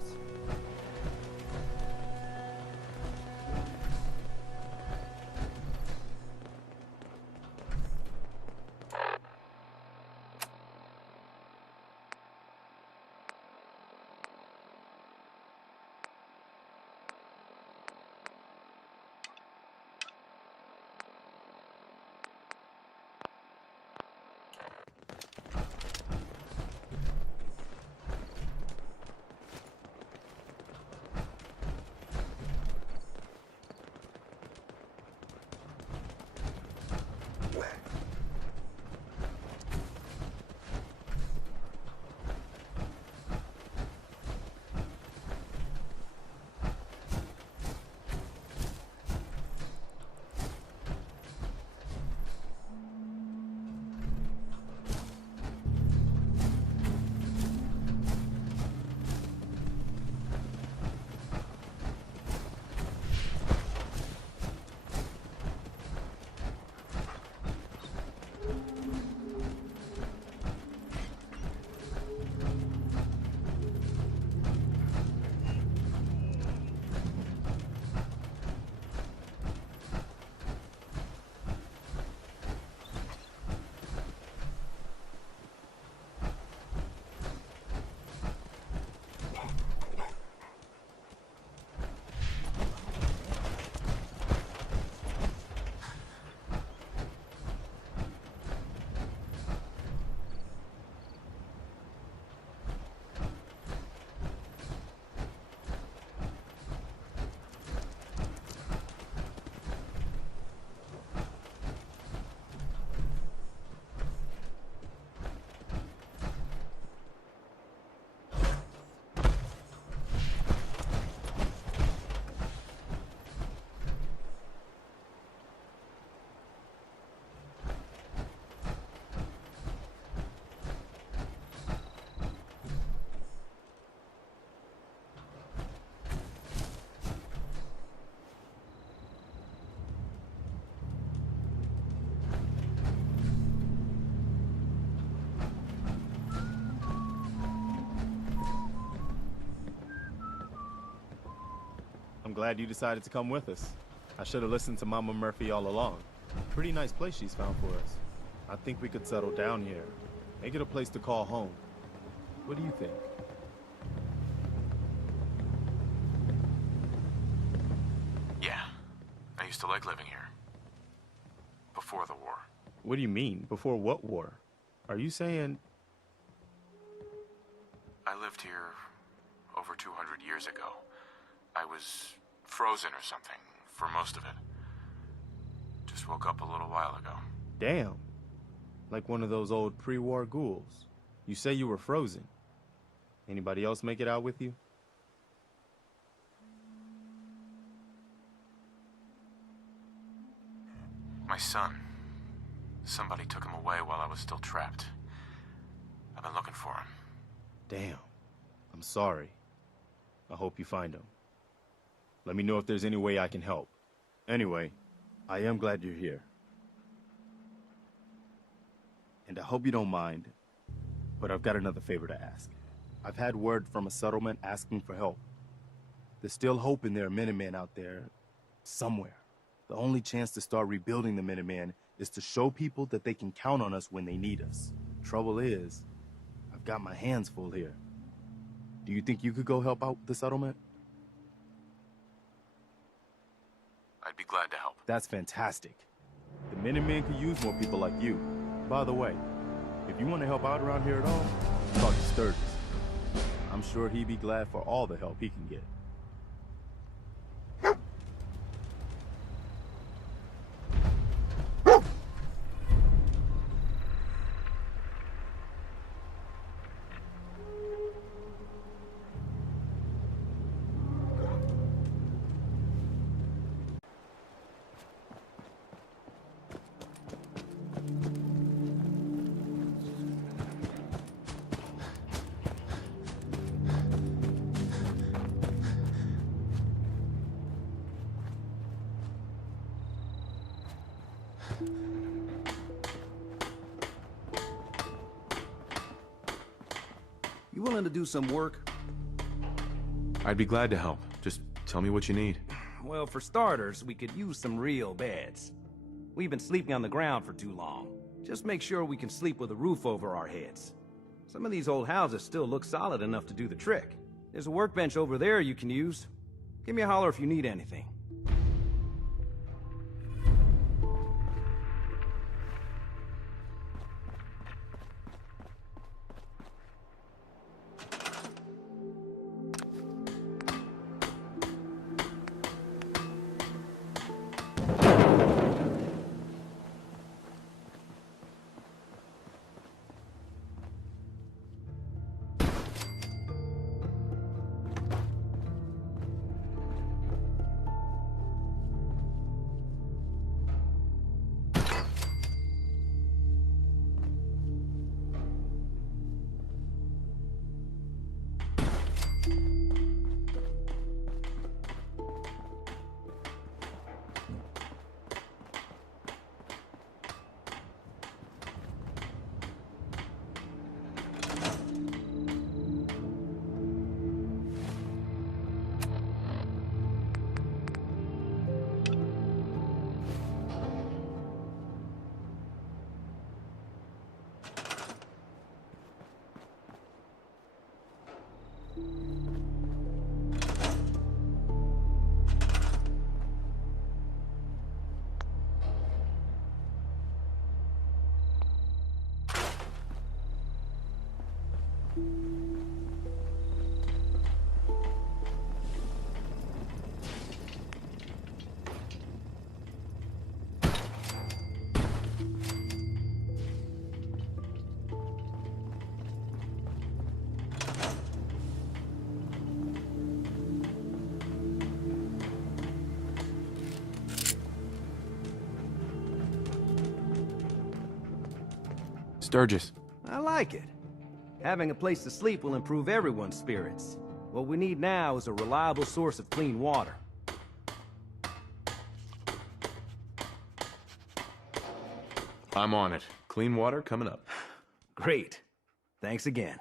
I'm glad you decided to come with us. I should have listened to Mama Murphy all along. Pretty nice place she's found for us. I think we could settle down here. Make it a place to call home. What do you think? Yeah. I used to like living here. Before the war. What do you mean? Before what war? Are you saying... I lived here over 200 years ago. I was frozen or something for most of it. Just woke up a little while ago. Damn. Like one of those old pre-war ghouls. You say you were frozen. Anybody else make it out with you? My son. Somebody took him away while I was still trapped. I've been looking for him. Damn. I'm sorry. I hope you find him. Let me know if there's any way I can help. Anyway, I am glad you're here. And I hope you don't mind, but I've got another favor to ask. I've had word from a settlement asking for help. There's still hope in there are Minutemen out there somewhere. The only chance to start rebuilding the Minutemen is to show people that they can count on us when they need us. Trouble is, I've got my hands full here. Do you think you could go help out the settlement? I'd be glad to help. That's fantastic. The Minutemen could use more people like you. By the way, if you want to help out around here at all, talk to Sturgis. I'm sure he'd be glad for all the help he can get. You willing to do some work? I'd be glad to help. Just tell me what you need. Well, for starters, we could use some real beds. We've been sleeping on the ground for too long. Just make sure we can sleep with a roof over our heads. Some of these old houses still look solid enough to do the trick. There's a workbench over there you can use. Give me a holler if you need anything. Sturgis. I like it. Having a place to sleep will improve everyone's spirits. What we need now is a reliable source of clean water. I'm on it. Clean water coming up. Great. Thanks again.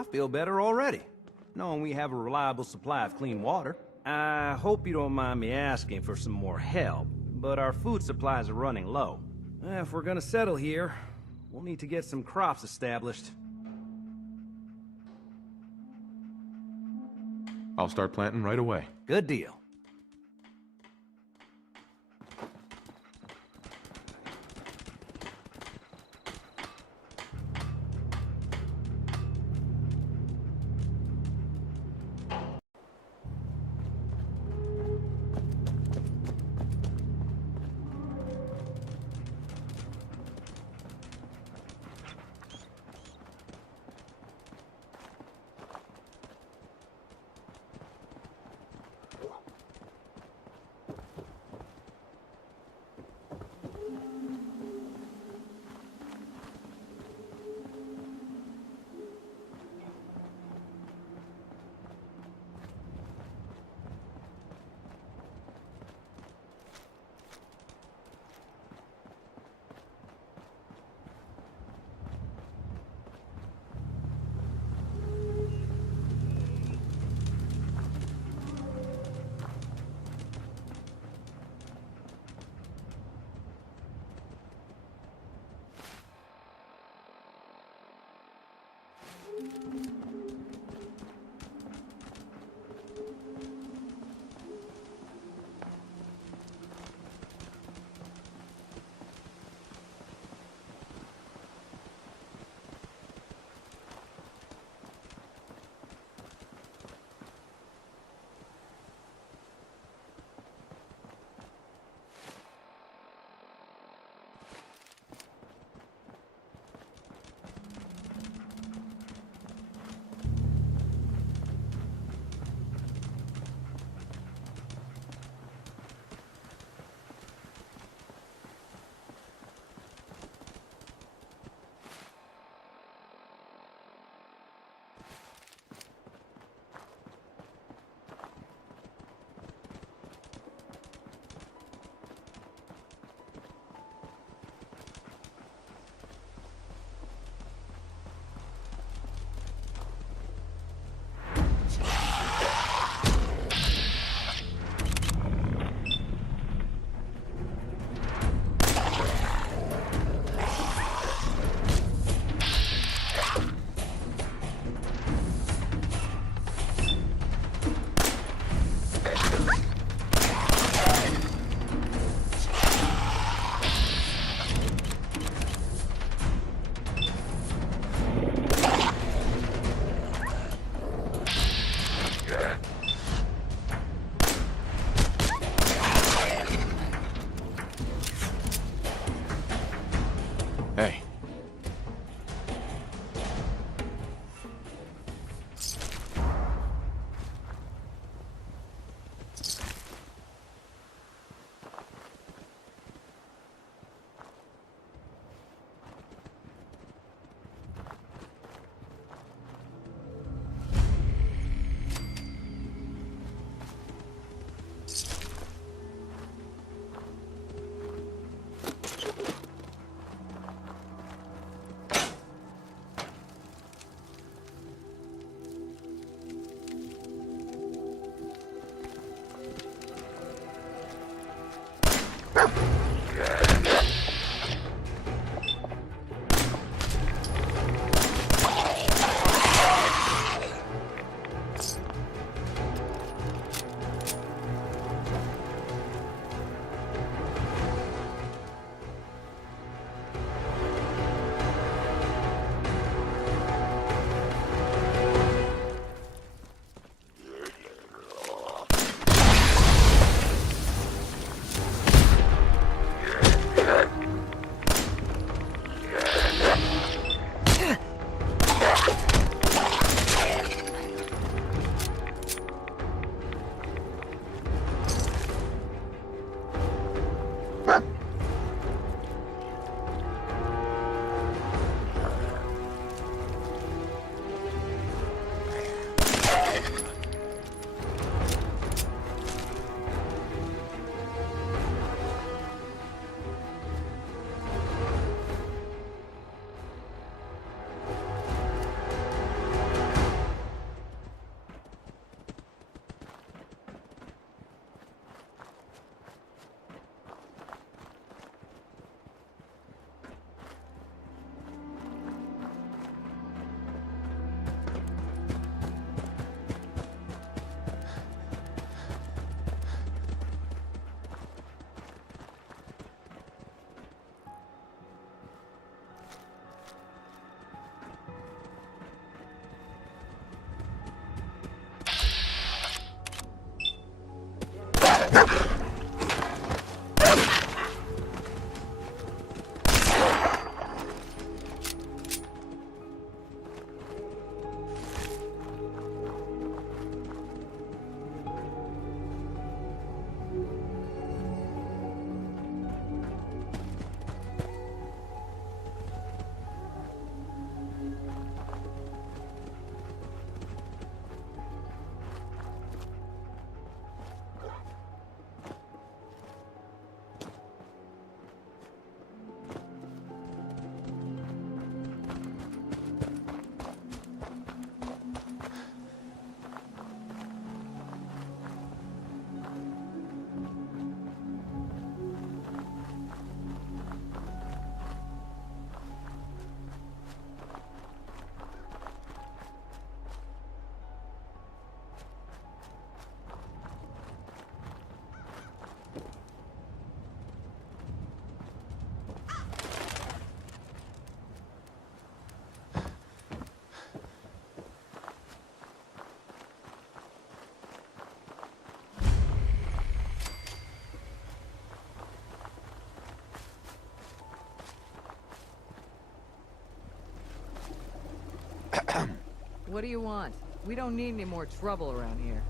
I feel better already, knowing we have a reliable supply of clean water. I hope you don't mind me asking for some more help, but our food supplies are running low. If we're gonna settle here, we'll need to get some crops established. I'll start planting right away. Good deal. What do you want? We don't need any more trouble around here.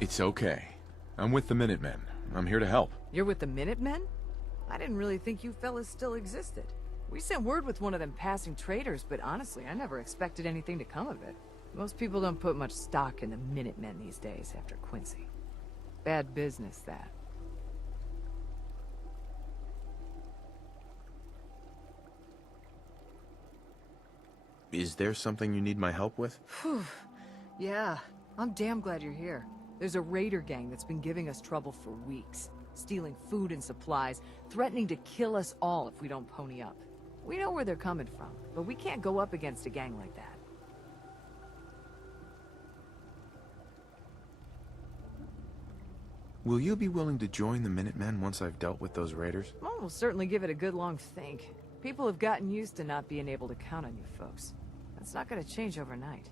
It's okay. I'm with the Minutemen. I'm here to help. You're with the Minutemen? I didn't really think you fellas still existed. We sent word with one of them passing traders, but honestly, I never expected anything to come of it. Most people don't put much stock in the Minutemen these days after Quincy. Bad business, that. Is there something you need my help with? Phew. Yeah, I'm damn glad you're here. There's a raider gang that's been giving us trouble for weeks. Stealing food and supplies, threatening to kill us all if we don't pony up. We know where they're coming from, but we can't go up against a gang like that. Will you be willing to join the Minutemen once I've dealt with those raiders? Well, we'll certainly give it a good long think. People have gotten used to not being able to count on you folks. That's not gonna change overnight.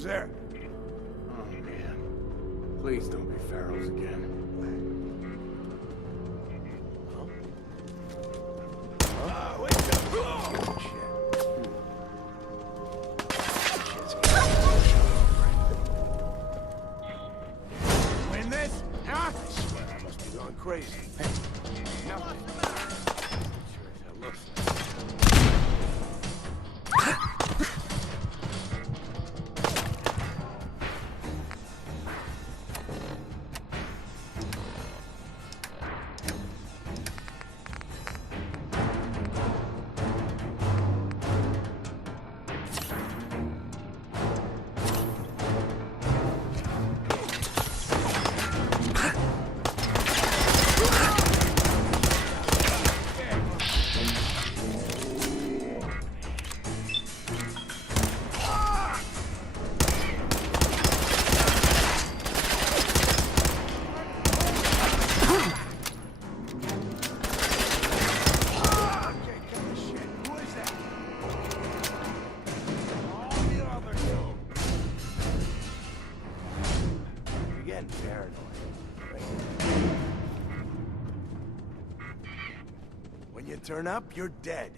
Who's there? Oh, man. Please don't be Pharaohs again. Wait up! Oh, shit. Win this? Huh? I swear I must be going crazy. Hey, nothing. Sure as hell looks like. When you turn up, you're dead.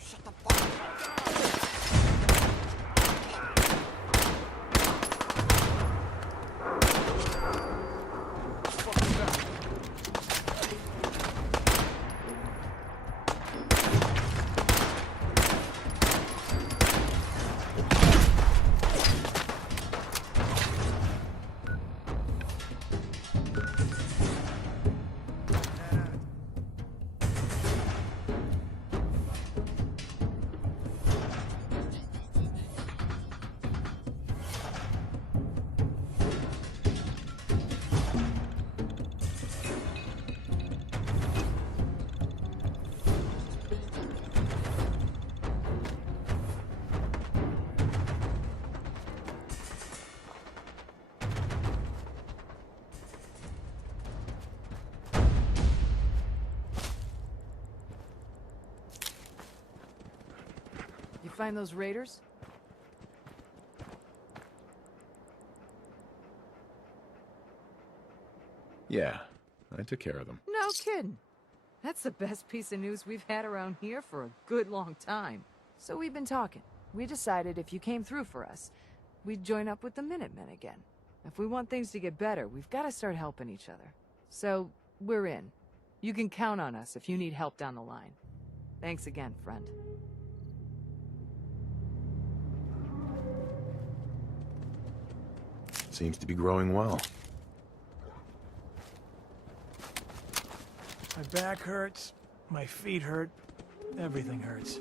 Shut the fuck up! You find those raiders? Yeah, I took care of them. No kidding. That's the best piece of news we've had around here for a good long time. So we've been talking. We decided if you came through for us, we'd join up with the Minutemen again. If we want things to get better, we've got to start helping each other. So, we're in. You can count on us if you need help down the line. Thanks again, friend. Seems to be growing well. My back hurts, my feet hurt, everything hurts.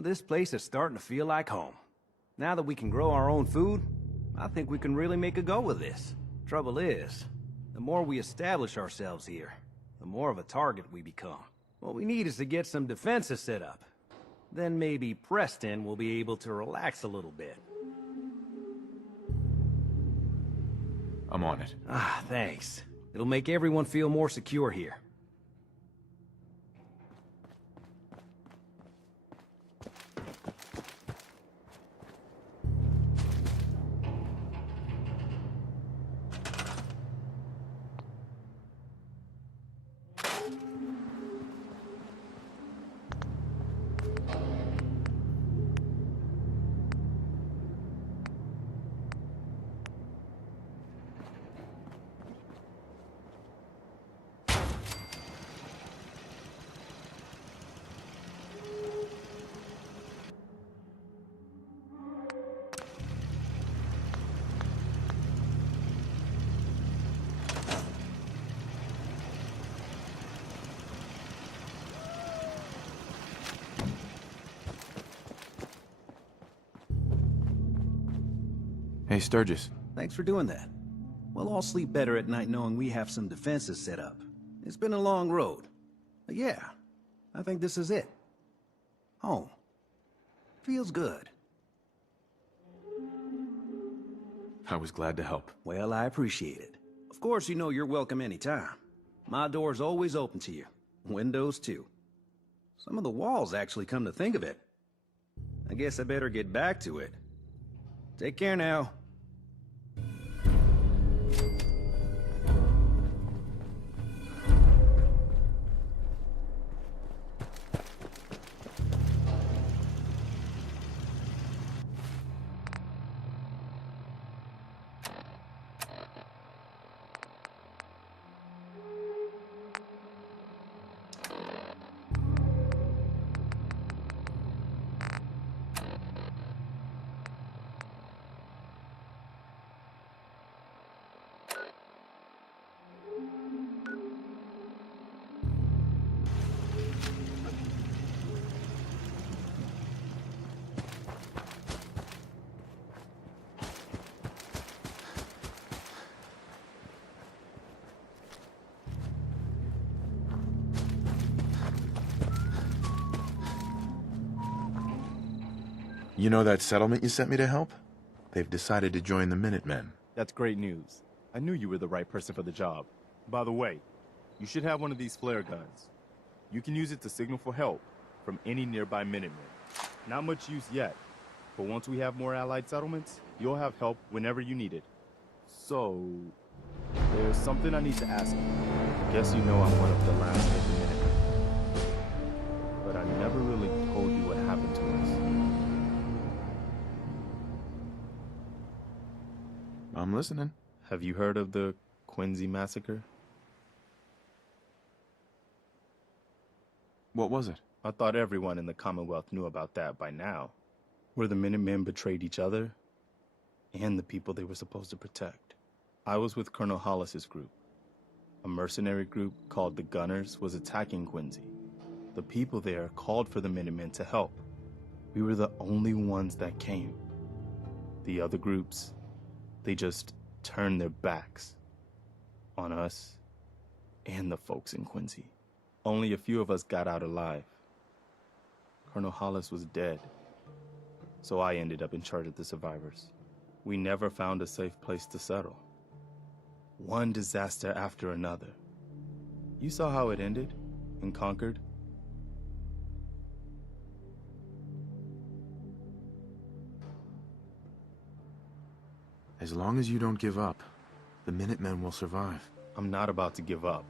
This place is starting to feel like home. Now that we can grow our own food, I think we can really make a go of this. Trouble is, the more we establish ourselves here, the more of a target we become. What we need is to get some defenses set up. Then maybe Preston will be able to relax a little bit. I'm on it. Ah, thanks. It'll make everyone feel more secure here. Hey, Sturgis. Thanks for doing that. We'll all sleep better at night knowing we have some defenses set up. It's been a long road. But yeah, I think this is it. Home. Feels good. I was glad to help. Well, I appreciate it. Of course, you know you're welcome anytime. My door's always open to you. Windows, too. Some of the walls, actually, come to think of it. I guess I better get back to it. Take care now. You know that settlement you sent me to help? They've decided to join the Minutemen. That's great news. I knew you were the right person for the job. By the way, you should have one of these flare guns. You can use it to signal for help from any nearby Minutemen. Not much use yet, but once we have more allied settlements, you'll have help whenever you need it. So, there's something I need to ask you. Guess you know I'm one of the last of the Minutemen. But I never really told you what happened to us. I'm listening. Have you heard of the Quincy massacre? What was it? I thought everyone in the Commonwealth knew about that by now. Where the Minutemen betrayed each other and the people they were supposed to protect. I was with Colonel Hollis's group. A mercenary group called the Gunners was attacking Quincy. The people there called for the Minutemen to help. We were the only ones that came. The other groups, they just turned their backs on us and the folks in Quincy. Only a few of us got out alive. Colonel Hollis was dead, so I ended up in charge of the survivors. We never found a safe place to settle. One disaster after another. You saw how it ended in Concord? As long as you don't give up, the Minutemen will survive. I'm not about to give up,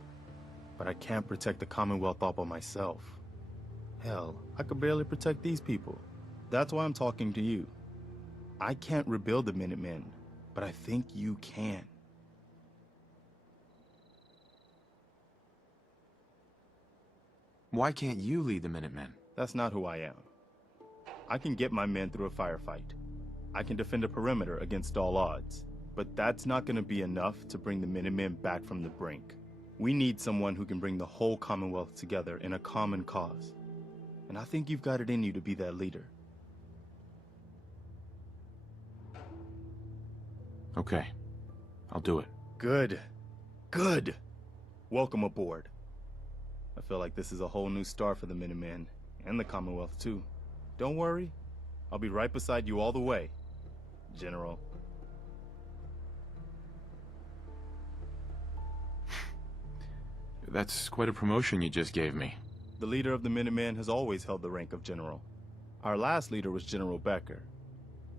but I can't protect the Commonwealth all by myself. Hell, I could barely protect these people. That's why I'm talking to you. I can't rebuild the Minutemen, but I think you can. Why can't you lead the Minutemen? That's not who I am. I can get my men through a firefight. I can defend a perimeter against all odds. But that's not going to be enough to bring the Minutemen back from the brink. We need someone who can bring the whole Commonwealth together in a common cause. And I think you've got it in you to be that leader. Okay. I'll do it. Good. Good. Welcome aboard. I feel like this is a whole new start for the Minutemen, and the Commonwealth too. Don't worry. I'll be right beside you all the way, General. That's quite a promotion you just gave me. The leader of the Minutemen has always held the rank of General. Our last leader was General Becker.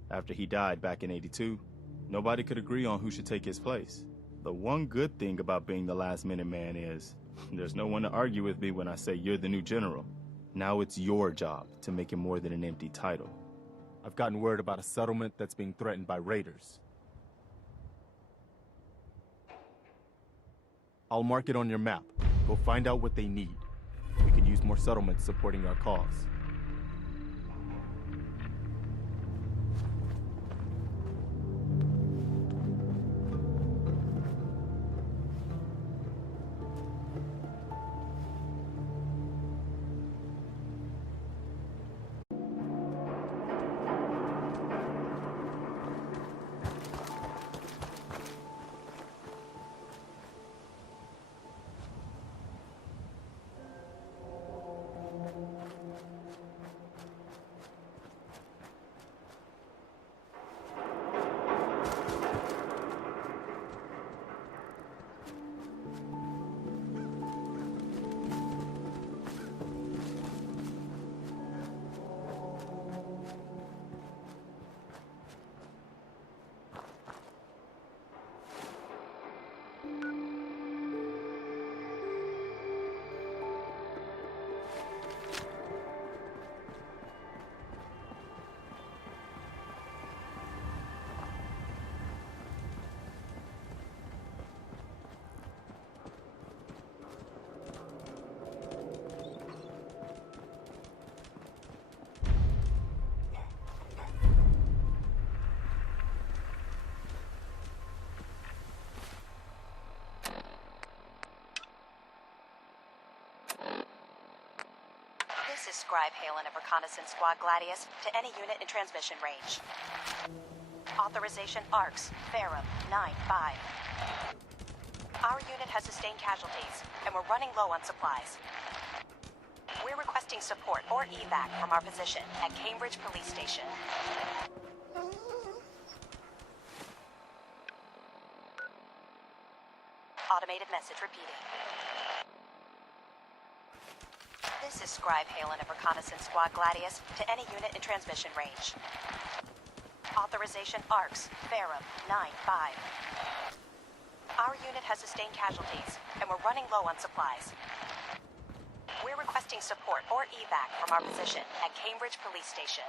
After he died back in '82, nobody could agree on who should take his place. The one good thing about being the last Minuteman is there's no one to argue with me when I say you're the new general. Now it's your job to make it more than an empty title. I've gotten word about a settlement that's being threatened by raiders. I'll mark it on your map. Go find out what they need. We could use more settlements supporting our cause. This is Scribe Halen of Reconnaissance Squad Gladius to any unit in transmission range. Authorization ARCS, Ferrum, 9-5. Our unit has sustained casualties, and we're running low on supplies. We're requesting support or evac from our position at Cambridge Police Station. Automated message repeating. This is Scribe Halen of Reconnaissance Squad Gladius to any unit in transmission range. Authorization ARCS, Ferrum, 9-5. Our unit has sustained casualties, and we're running low on supplies. We're requesting support or evac from our position at Cambridge Police Station.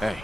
Hey.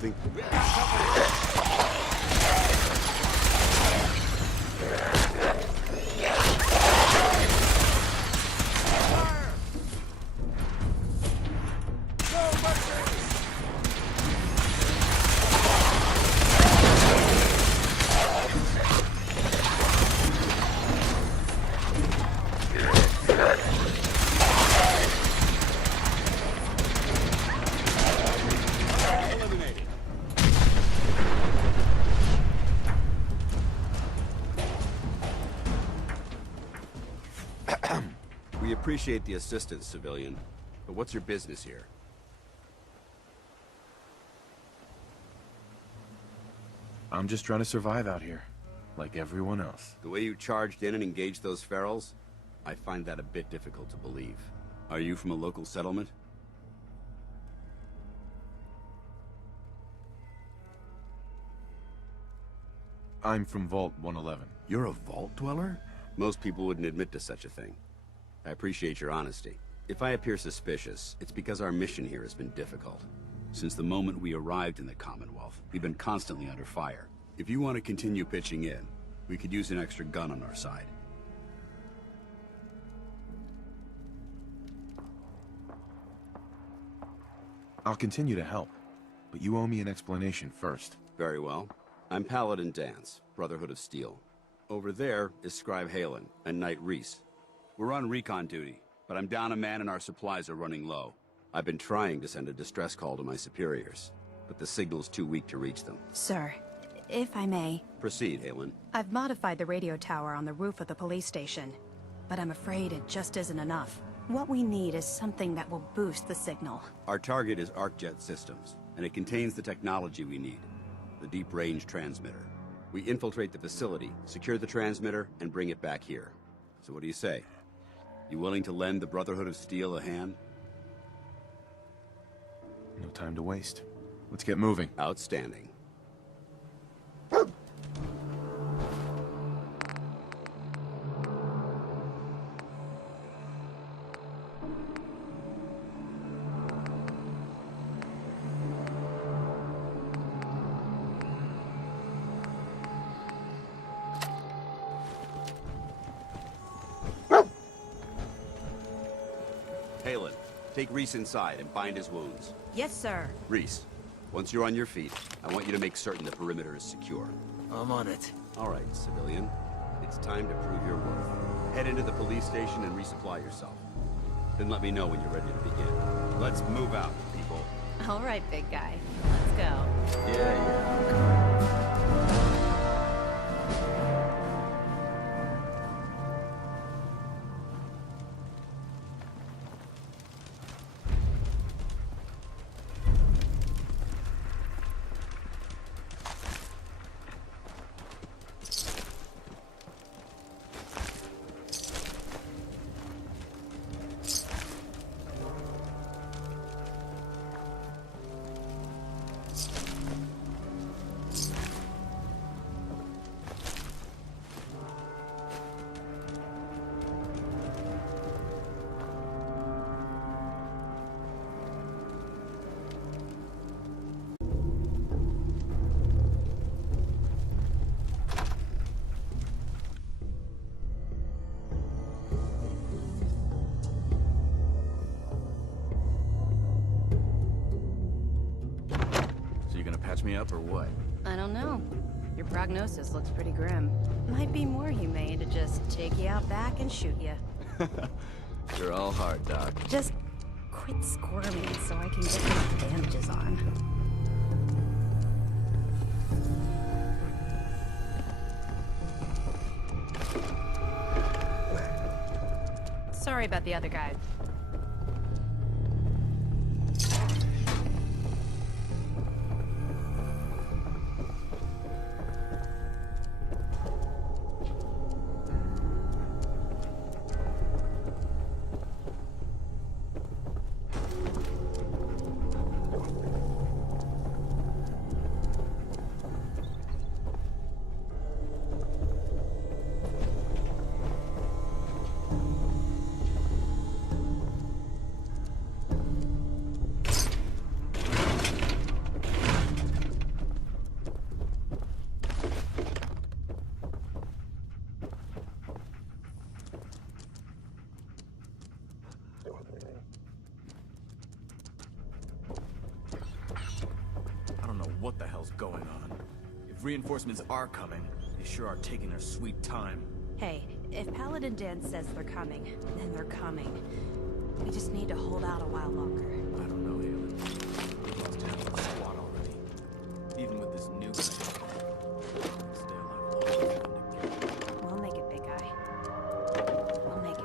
something. We appreciate the assistance, civilian. But what's your business here? I'm just trying to survive out here, like everyone else. The way you charged in and engaged those ferals, I find that a bit difficult to believe. Are you from a local settlement? I'm from Vault 111. You're a vault dweller? Most people wouldn't admit to such a thing. I appreciate your honesty. If I appear suspicious, it's because our mission here has been difficult. Since the moment we arrived in the Commonwealth, we've been constantly under fire. If you want to continue pitching in, we could use an extra gun on our side. I'll continue to help, but you owe me an explanation first. Very well. I'm Paladin Dance, Brotherhood of Steel. Over there is Scribe Halen and Knight Reese. We're on recon duty, but I'm down a man and our supplies are running low. I've been trying to send a distress call to my superiors, but the signal's too weak to reach them. Sir, if I may. Proceed, Halen. I've modified the radio tower on the roof of the police station, but I'm afraid it just isn't enough. What we need is something that will boost the signal. Our target is ArcJet Systems, and it contains the technology we need. The deep-range transmitter. We infiltrate the facility, secure the transmitter, and bring it back here. So what do you say? You willing to lend the Brotherhood of Steel a hand? No time to waste. Let's get moving. Outstanding. Halen, take Reese inside and bind his wounds. Yes, sir. Reese, once you're on your feet, I want you to make certain the perimeter is secure. I'm on it. All right, civilian. It's time to prove your worth. Head into the police station and resupply yourself. Then let me know when you're ready to begin. Let's move out, people. All right, big guy. Let's go. Yeah. Patch me up or what? I don't know. Your prognosis looks pretty grim. Might be more humane to just take you out back and shoot you. You're all hard, Doc. Just quit squirming so I can get my bandages on. Sorry about the other guy. what the hell's going on. If reinforcements are coming, they sure are taking their sweet time. Hey, if Paladin Dan says they're coming, then they're coming. We just need to hold out a while longer. I don't know, Halen. We've lost half the squad already. Even with this new guy. Stay alive long enough. We'll make it, big guy. We'll make it.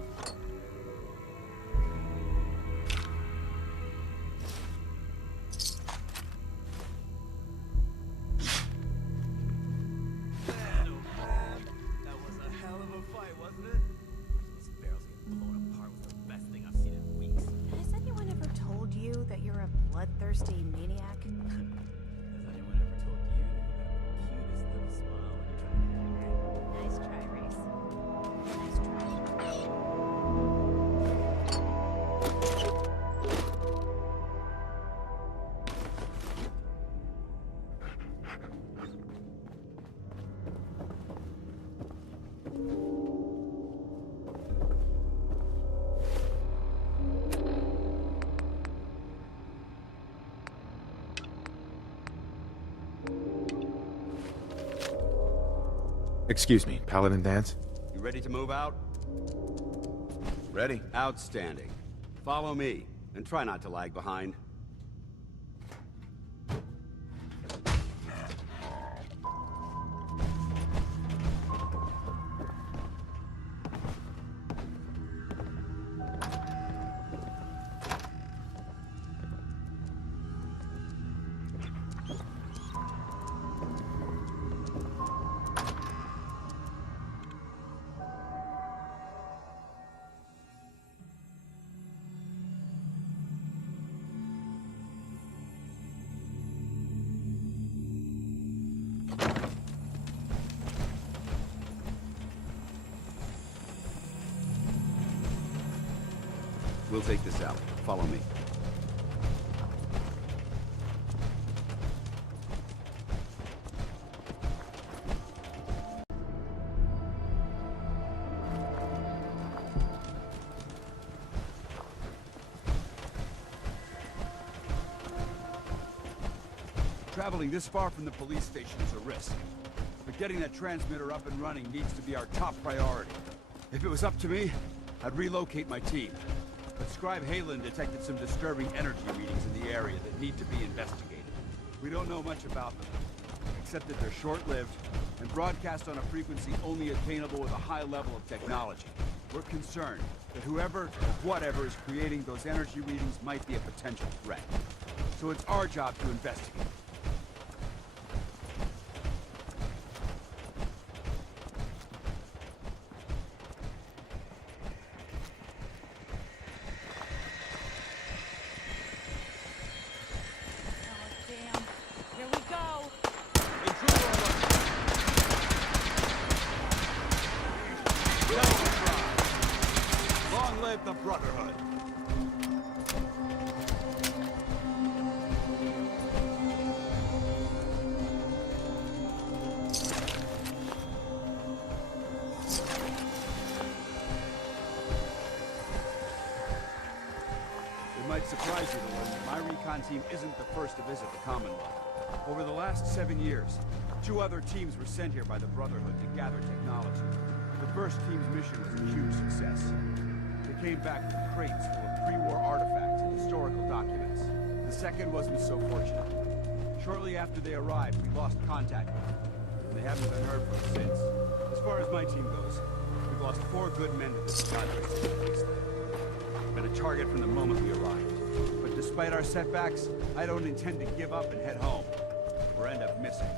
Bloodthirsty maniac? Has anyone ever told you that you have the cutest little smile when you're trying to get angry? Nice try, Reese. Nice try. Excuse me, Paladin Dance? You ready to move out? Ready. Outstanding. Follow me, and try not to lag behind. We'll take this out. Follow me. Traveling this far from the police station is a risk. But getting that transmitter up and running needs to be our top priority. If it was up to me, I'd relocate my team. But Scribe Halen detected some disturbing energy readings in the area that need to be investigated. We don't know much about them, except that they're short-lived and broadcast on a frequency only attainable with a high level of technology. We're concerned that whoever or whatever is creating those energy readings might be a potential threat. So it's our job to investigate. The Brotherhood. It might surprise you to learn that my recon team isn't the first to visit the Commonwealth. Over the last 7 years, 2 other teams were sent here by the Brotherhood to gather technology. The first team's mission was a huge success. They came back with crates full of pre-war artifacts and historical documents. The second wasn't so fortunate. Shortly after they arrived, we lost contact with them. They haven't been heard from since. As far as my team goes, we've lost 4 good men to this project since Wasteland. Been a target from the moment we arrived. But despite our setbacks, I don't intend to give up and head home, or end up missing.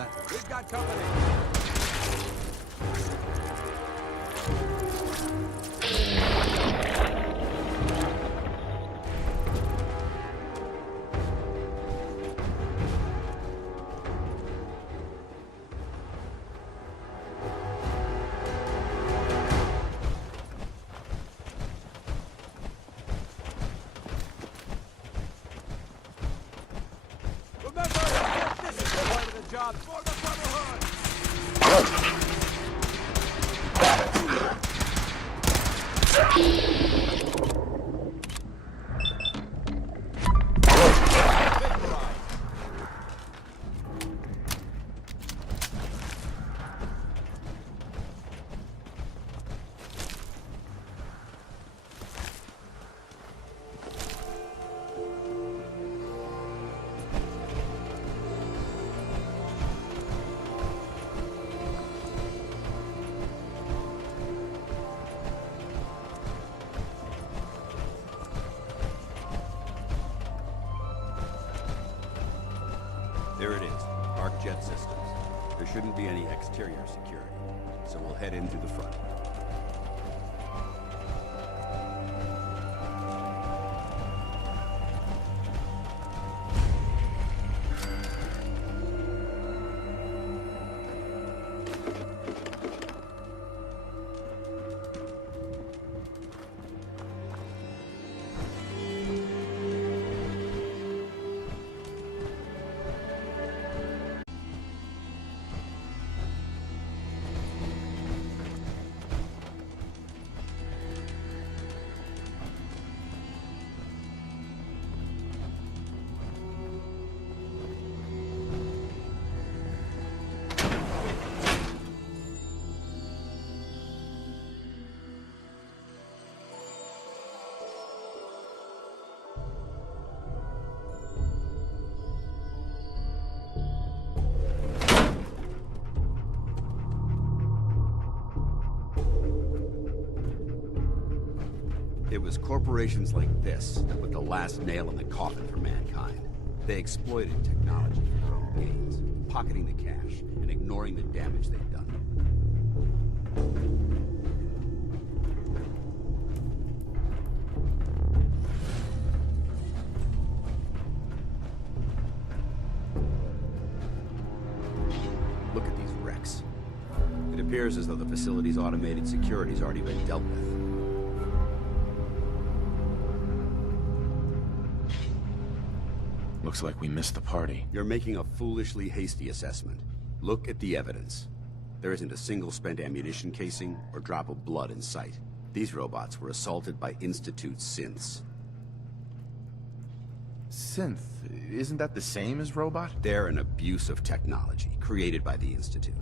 that. We've got company. Job for the Brotherhood! There it is, Arc Jet Systems. There shouldn't be any exterior security, so we'll head in through the front. It was corporations like this that put the last nail in the coffin for mankind. They exploited technology for their own gains, pocketing the cash and ignoring the damage they've done. Look at these wrecks. It appears as though the facility's automated security's already been dealt with. Looks like we missed the party. You're making a foolishly hasty assessment. Look at the evidence. There isn't a single spent ammunition casing or drop of blood in sight. These robots were assaulted by Institute synths. Synth? Isn't that the same as robot? They're an abuse of technology created by the Institute.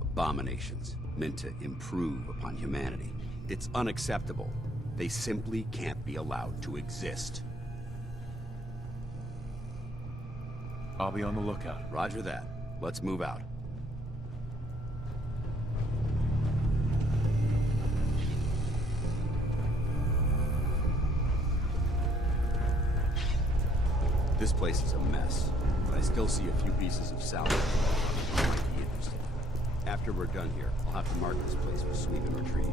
Abominations meant to improve upon humanity. It's unacceptable. They simply can't be allowed to exist. I'll be on the lookout. Roger that. Let's move out. This place is a mess, but I still see a few pieces of salvage you might be interested. After we're done here, I'll have to mark this place for sweep and retrieve.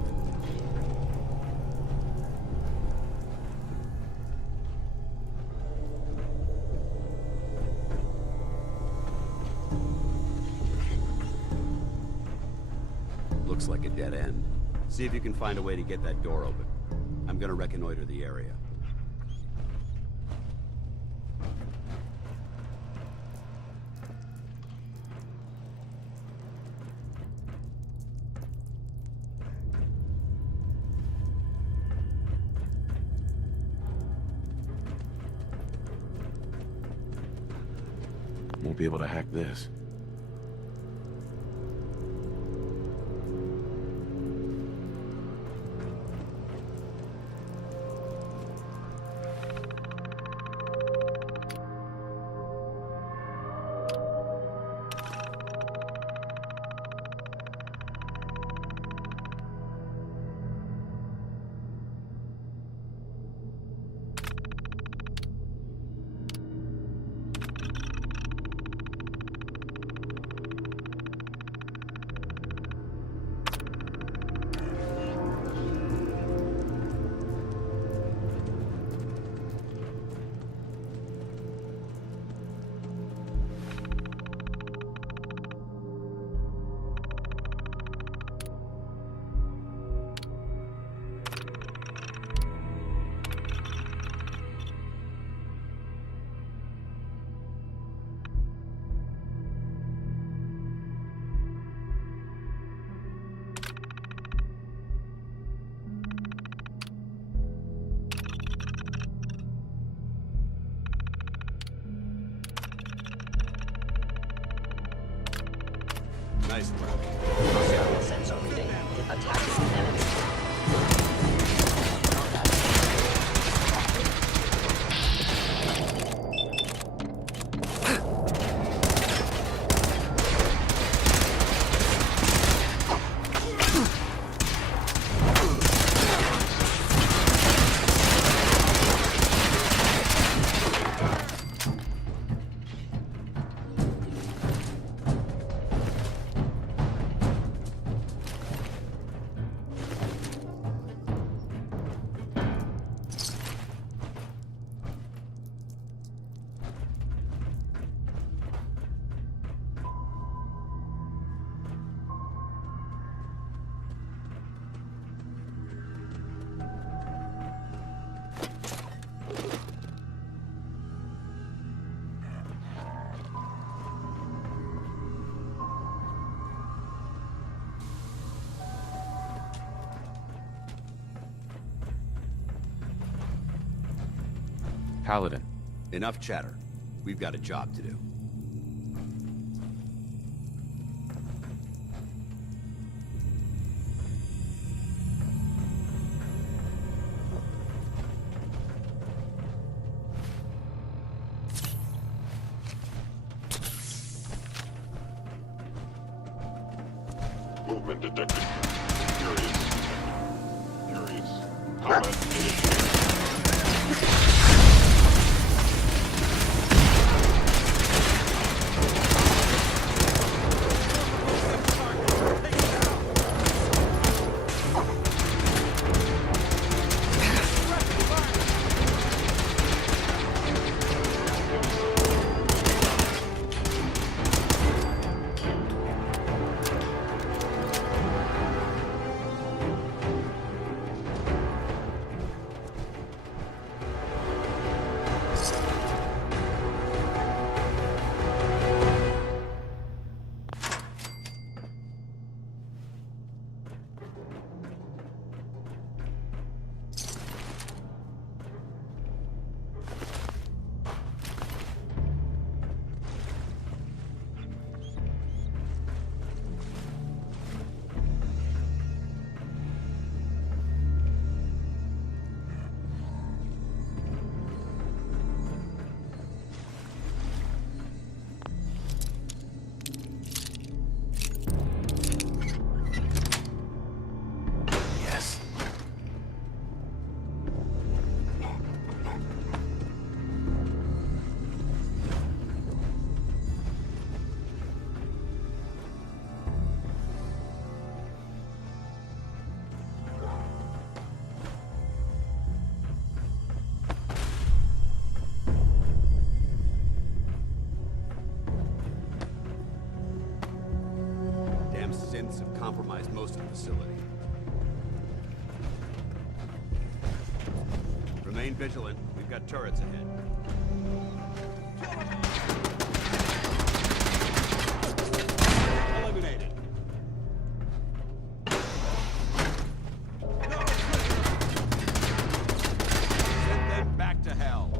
Looks like a dead end. See if you can find a way to get that door open. I'm gonna reconnoiter the area. Won't be able to hack this. Nice work. Sensor reading. Attacking enemy. Paladin. Enough chatter. We've got a job to do. Movement detected. Curious. Combat initiated. Synths have compromised most of the facility. Remain vigilant. We've got turrets ahead. Eliminated. Send them back to hell.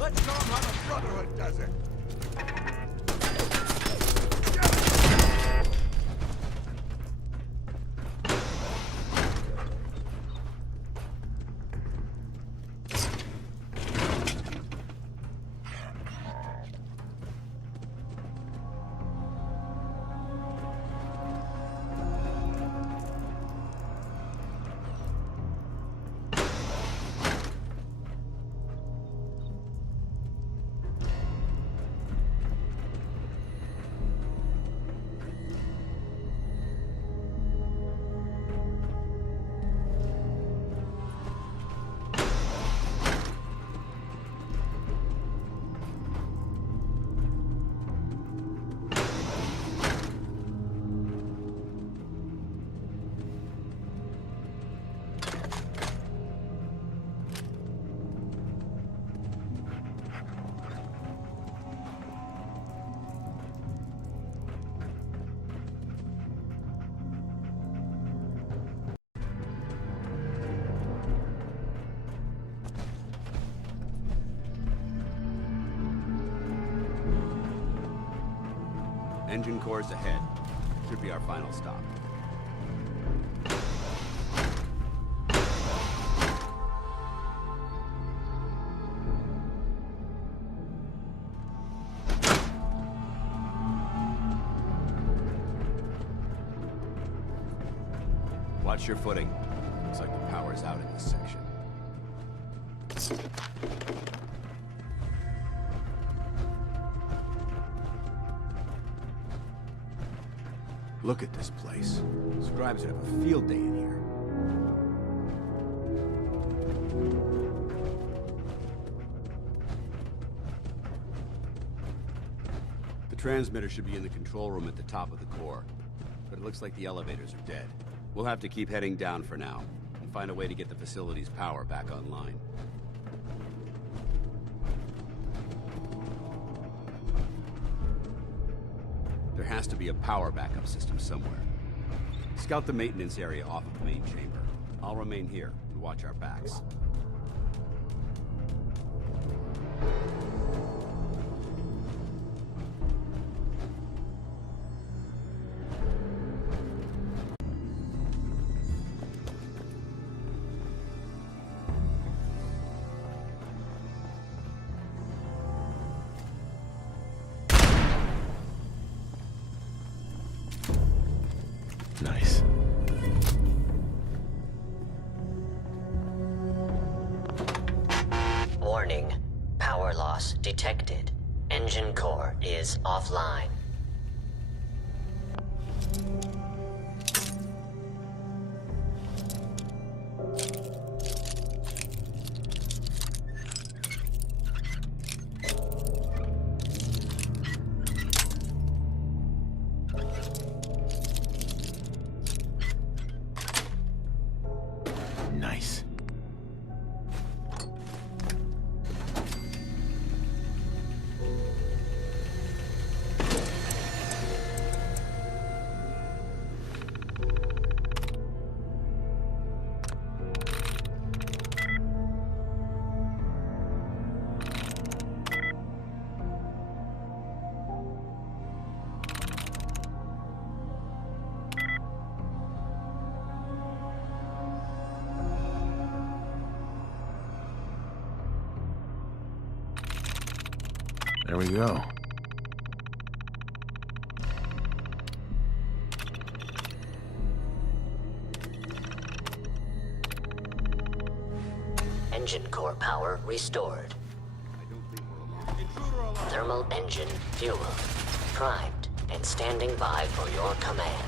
Let's show them how the Brotherhood does it. Engine cores ahead. Should be our final stop. Watch your footing. Looks like the power's out in this section. Look at this place. Scribes would have a field day in here. The transmitter should be in the control room at the top of the core, but it looks like the elevators are dead. We'll have to keep heading down for now, and find a way to get the facility's power back online. There has to be a power backup system somewhere. Scout the maintenance area off of the main chamber. I'll remain here and watch our backs. Nice. Warning. Power loss detected. Engine core is offline. Nice. There we go. Engine core power restored. Thermal engine fuel primed and standing by for your command.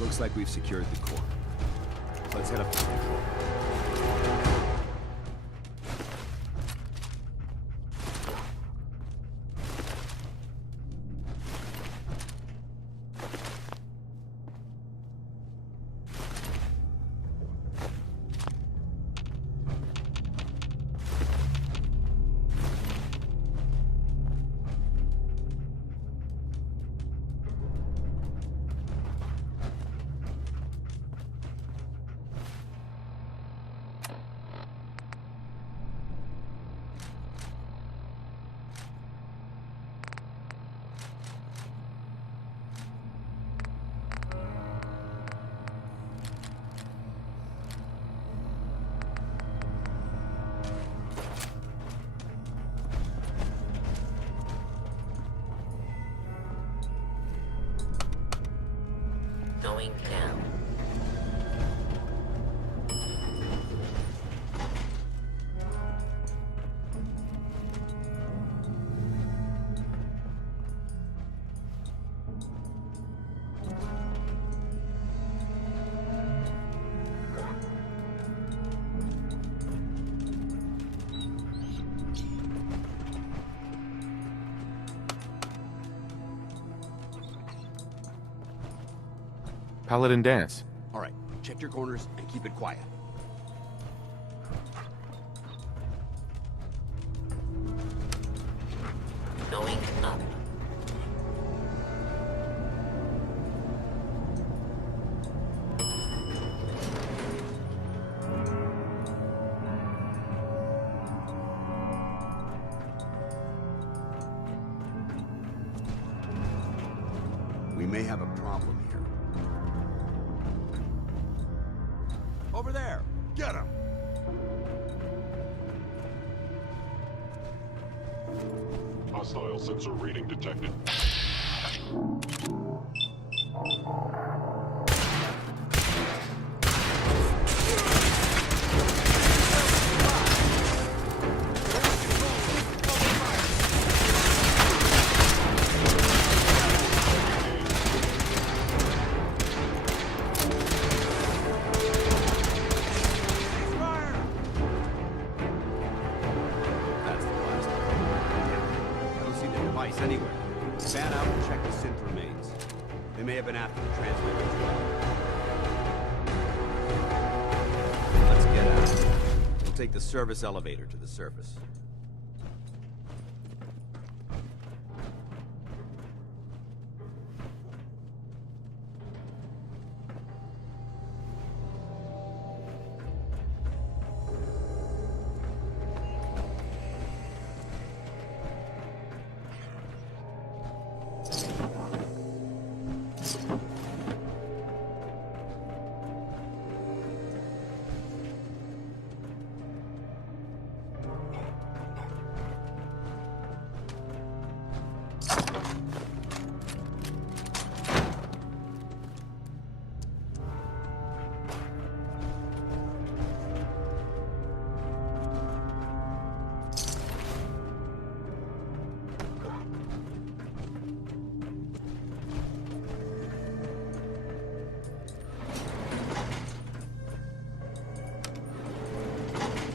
Looks like we've secured the core. Let's head up to control. Going down. Paladin Dance. All right, check your corners and keep it quiet. Going up. We may have a problem here. Over there! Get him! Hostile sensor reading detected. That's the blast. I don't see the device anywhere. Fan out and check the synth remains. They may have been after the transmitter as well. Let's get out. We'll take the service elevator to the surface.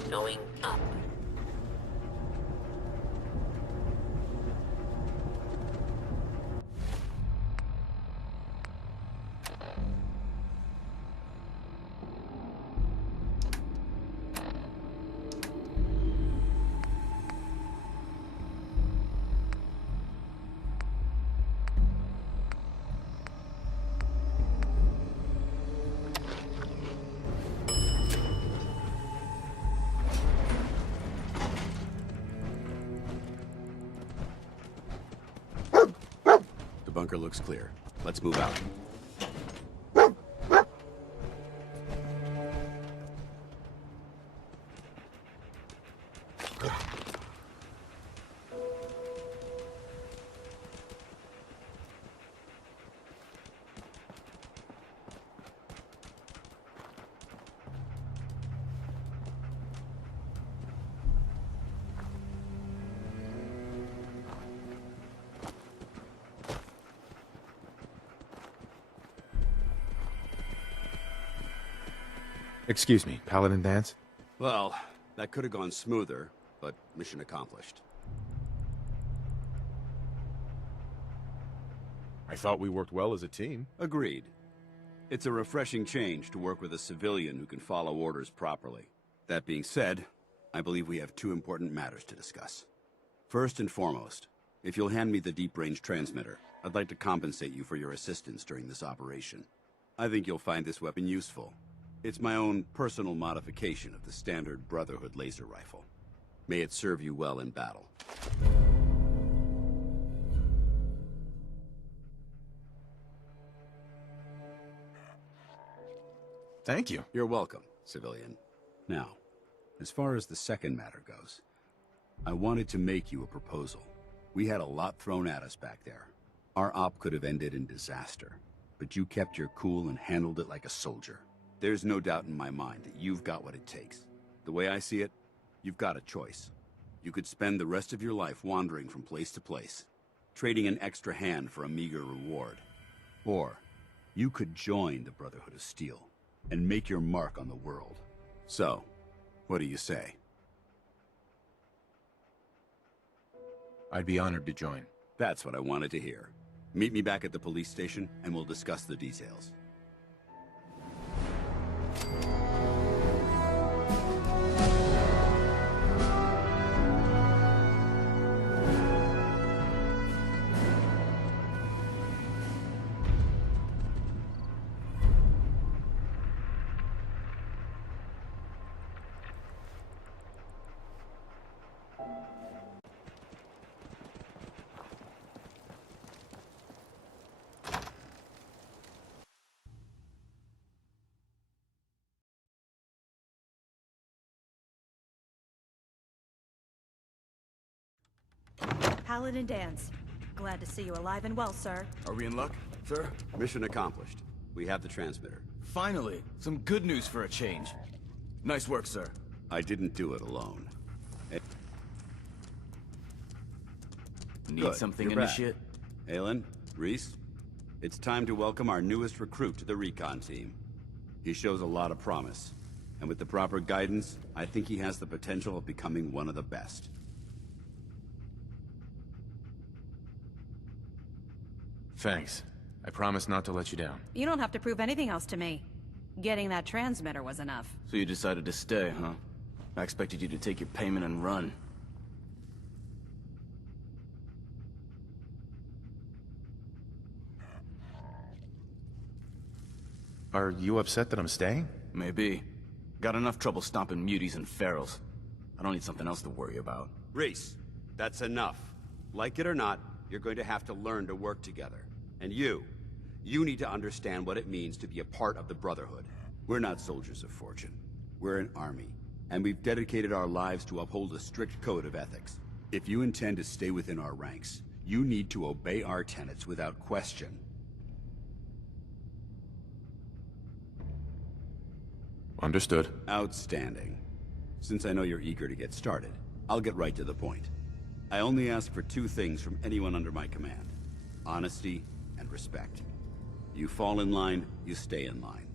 Going up. The bunker looks clear. Let's move out. Excuse me, Paladin Dance? Well, that could have gone smoother, but mission accomplished. I thought we worked well as a team. Agreed. It's a refreshing change to work with a civilian who can follow orders properly. That being said, I believe we have two important matters to discuss. First and foremost, if you'll hand me the deep-range transmitter, I'd like to compensate you for your assistance during this operation. I think you'll find this weapon useful. It's my own personal modification of the standard Brotherhood laser rifle. May it serve you well in battle. Thank you. You're welcome, civilian. Now, as far as the second matter goes, I wanted to make you a proposal. We had a lot thrown at us back there. Our op could have ended in disaster, but you kept your cool and handled it like a soldier. There's no doubt in my mind that you've got what it takes. The way I see it, you've got a choice. You could spend the rest of your life wandering from place to place, trading an extra hand for a meager reward. Or, you could join the Brotherhood of Steel and make your mark on the world. So, what do you say? I'd be honored to join. That's what I wanted to hear. Meet me back at the police station, and we'll discuss the details. Paladin Dan's. Glad to see you alive and well, sir. Are we in luck, sir? Mission accomplished. We have the transmitter. Finally, some good news for a change. Nice work, sir. I didn't do it alone. Need Good. something, You're Initiate? back. Aelin, Reese, it's time to welcome our newest recruit to the recon team. He shows a lot of promise, and with the proper guidance, I think he has the potential of becoming one of the best. Thanks. I promise not to let you down. You don't have to prove anything else to me. Getting that transmitter was enough. So you decided to stay, huh? I expected you to take your payment and run. Are you upset that I'm staying? Maybe. Got enough trouble stomping muties and ferals. I don't need something else to worry about. Reese, that's enough. Like it or not, you're going to have to learn to work together. And you need to understand what it means to be a part of the Brotherhood. We're not soldiers of fortune. We're an army, and we've dedicated our lives to uphold a strict code of ethics. If you intend to stay within our ranks, you need to obey our tenets without question. Understood. Outstanding. Since I know you're eager to get started, I'll get right to the point. I only ask for two things from anyone under my command: honesty and respect. You fall in line, you stay in line.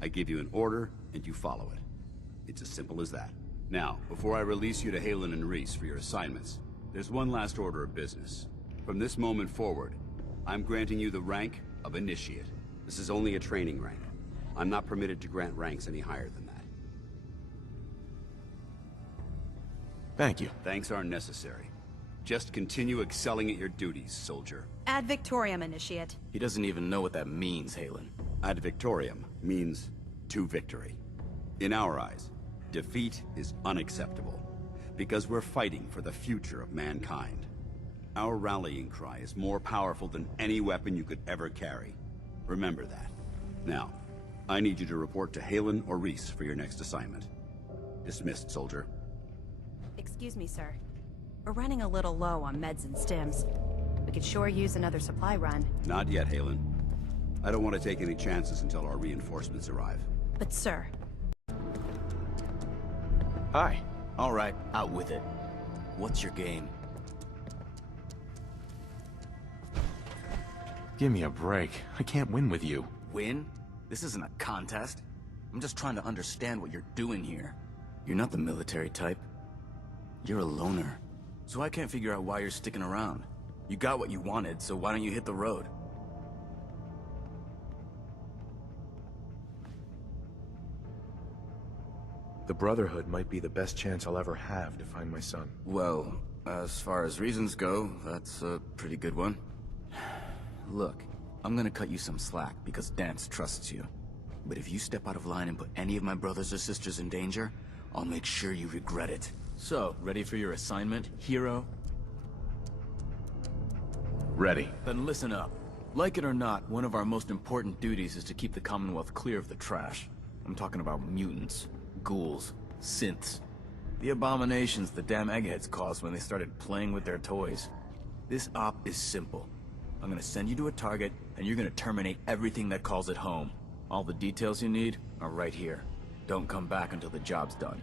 I give you an order, and you follow it. It's as simple as that. Now, before I release you to Halen and Reese for your assignments, there's one last order of business. From this moment forward, I'm granting you the rank of Initiate. This is only a training rank. I'm not permitted to grant ranks any higher than that. Thank you. Thanks aren't necessary. Just continue excelling at your duties, soldier. Ad Victoriam, Initiate. He doesn't even know what that means, Halen. Ad Victoriam means to victory. In our eyes, defeat is unacceptable, because we're fighting for the future of mankind. Our rallying cry is more powerful than any weapon you could ever carry. Remember that. Now, I need you to report to Halen or Reese for your next assignment. Dismissed, soldier. Excuse me, sir. We're running a little low on meds and stims. We could sure use another supply run. Not yet, Halen. I don't want to take any chances until our reinforcements arrive. But sir... Hi. All right, out with it. What's your game? Give me a break. I can't win with you. Win? This isn't a contest. I'm just trying to understand what you're doing here. You're not the military type. You're a loner. So I can't figure out why you're sticking around. You got what you wanted, so why don't you hit the road? The Brotherhood might be the best chance I'll ever have to find my son. Well, as far as reasons go, that's a pretty good one. Look, I'm gonna cut you some slack because Dance trusts you. But if you step out of line and put any of my brothers or sisters in danger, I'll make sure you regret it. So, ready for your assignment, hero? Ready. Then listen up. Like it or not, one of our most important duties is to keep the Commonwealth clear of the trash. I'm talking about mutants, ghouls, synths. The abominations the damn eggheads caused when they started playing with their toys. This op is simple. I'm gonna send you to a target, and you're gonna terminate everything that calls it home. All the details you need are right here. Don't come back until the job's done.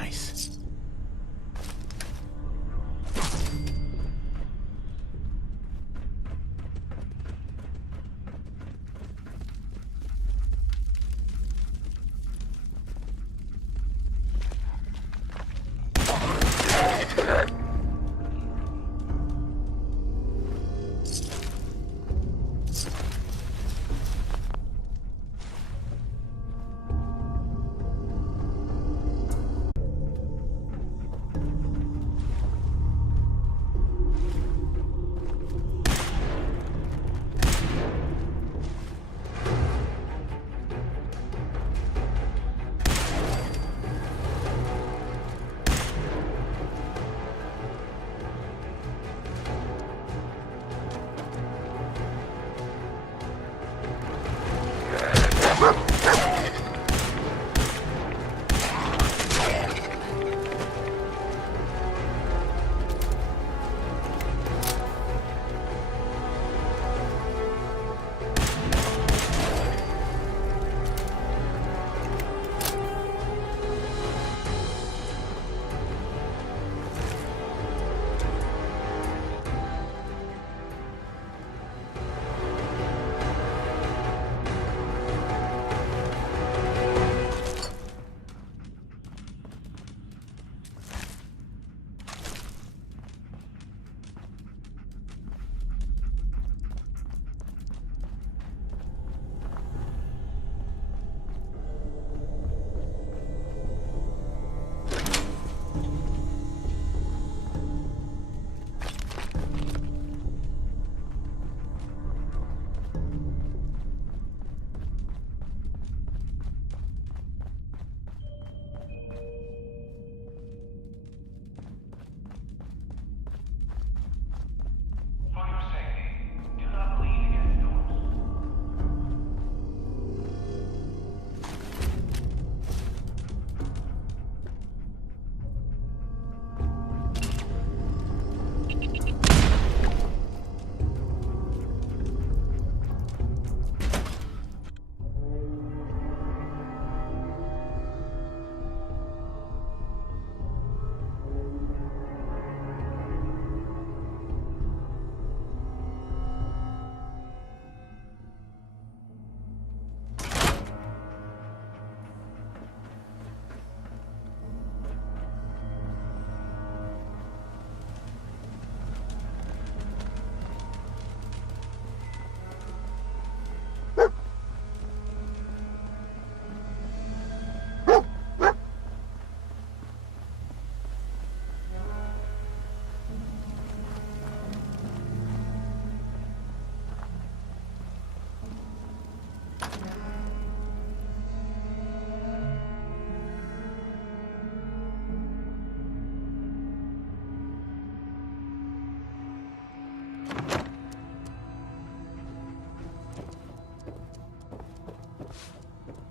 nice.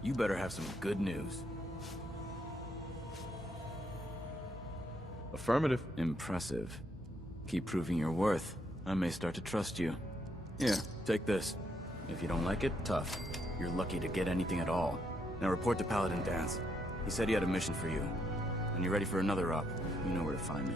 You better have some good news. Affirmative. Impressive. Keep proving your worth. I may start to trust you. Here, take this. If you don't like it, tough. You're lucky to get anything at all. Now report to Paladin Dance. He said he had a mission for you. When you're ready for another op, you know where to find me.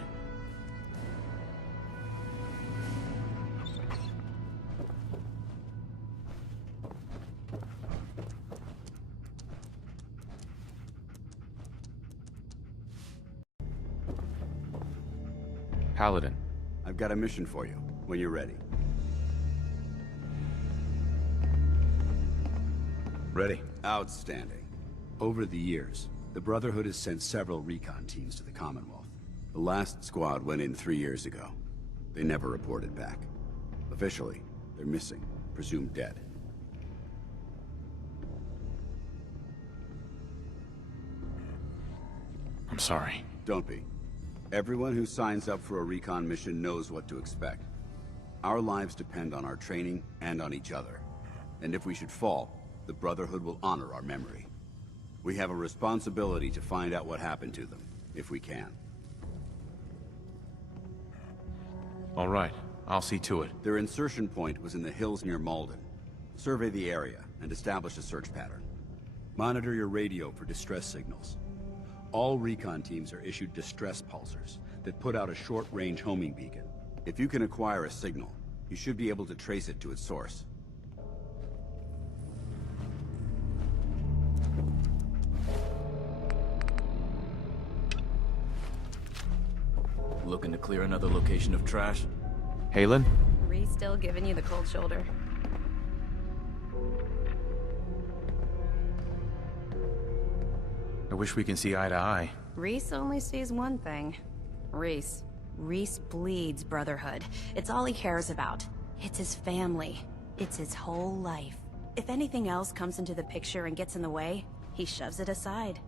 Paladin. I've got a mission for you, when you're ready. Ready. Outstanding. Over the years, the Brotherhood has sent several recon teams to the Commonwealth. The last squad went in 3 years ago. They never reported back. Officially, they're missing, presumed dead. I'm sorry. Don't be. Everyone who signs up for a recon mission knows what to expect. Our lives depend on our training and on each other. And if we should fall, the Brotherhood will honor our memory. We have a responsibility to find out what happened to them, if we can. All right, I'll see to it. Their insertion point was in the hills near Malden. Survey the area and establish a search pattern. Monitor your radio for distress signals. All recon teams are issued distress pulsers that put out a short-range homing beacon. If you can acquire a signal, you should be able to trace it to its source. Looking to clear another location of trash? Halen? Rhys still giving you the cold shoulder. I wish we can see eye to eye. Rhys only sees one thing. Rhys. Rhys bleeds brotherhood. It's all he cares about. It's his family. It's his whole life. If anything else comes into the picture and gets in the way, he shoves it aside.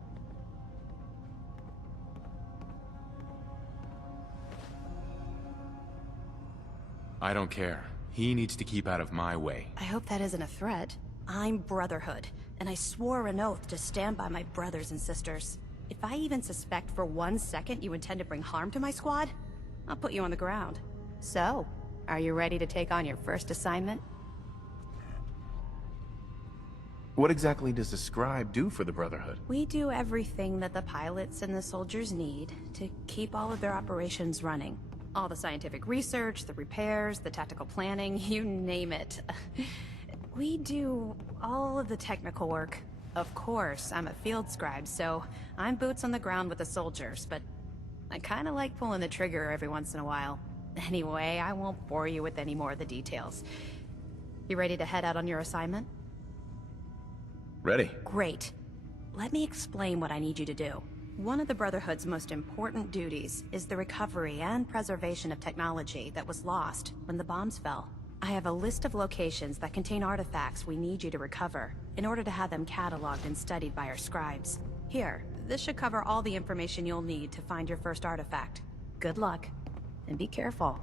I don't care. He needs to keep out of my way. I hope that isn't a threat. I'm Brotherhood, and I swore an oath to stand by my brothers and sisters. If I even suspect for 1 second you intend to bring harm to my squad, I'll put you on the ground. So, are you ready to take on your first assignment? What exactly does the scribe do for the Brotherhood? We do everything that the pilots and the soldiers need to keep all of their operations running. All the scientific research, the repairs, the tactical planning, you name it. We do all of the technical work. Of course, I'm a field scribe, so I'm boots on the ground with the soldiers, but I kinda like pulling the trigger every once in a while. Anyway, I won't bore you with any more of the details. You ready to head out on your assignment? Ready. Great. Let me explain what I need you to do. One of the Brotherhood's most important duties is the recovery and preservation of technology that was lost when the bombs fell. I have a list of locations that contain artifacts we need you to recover in order to have them cataloged and studied by our scribes. Here, this should cover all the information you'll need to find your first artifact. Good luck, and be careful.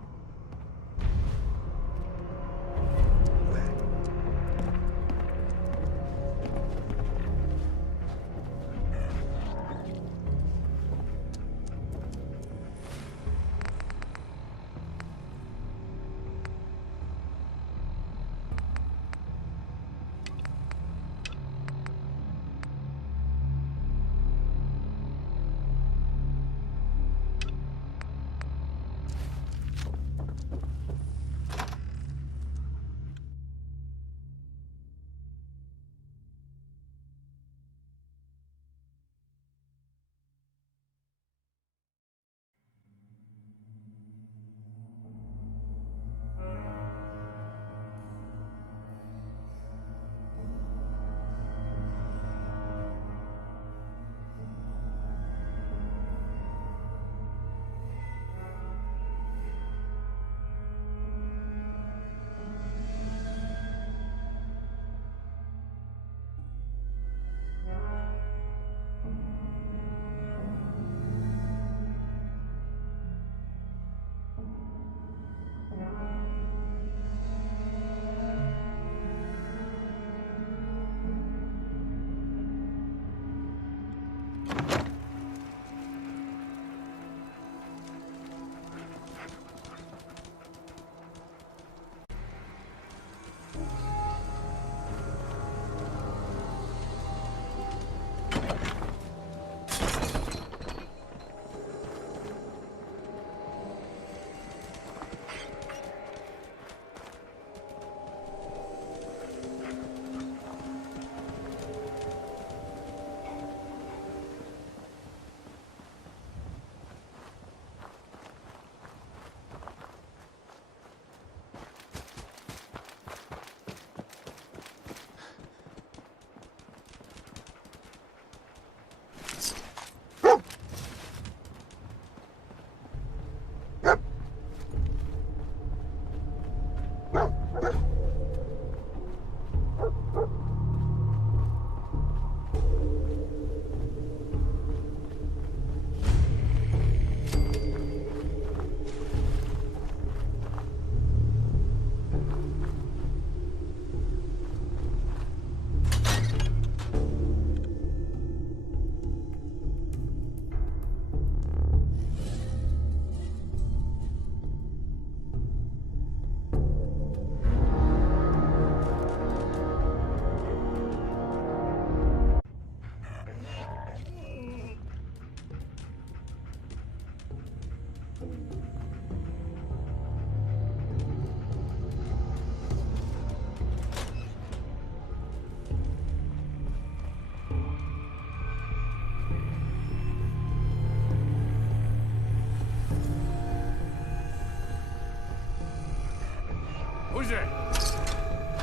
Who's there?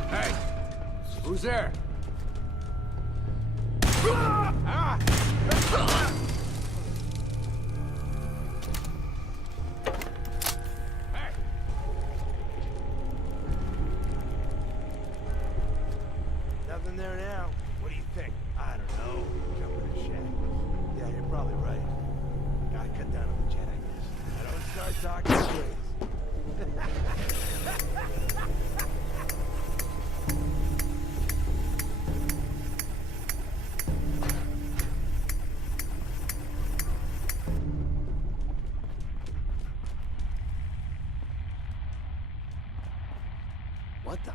Hey! Who's there? Ah! Hey! Nothing there now. What do you think? I don't know. Jump in the shack. Yeah, you're probably right. Gotta cut down on the jet, I guess. I don't start talking crazy. What the?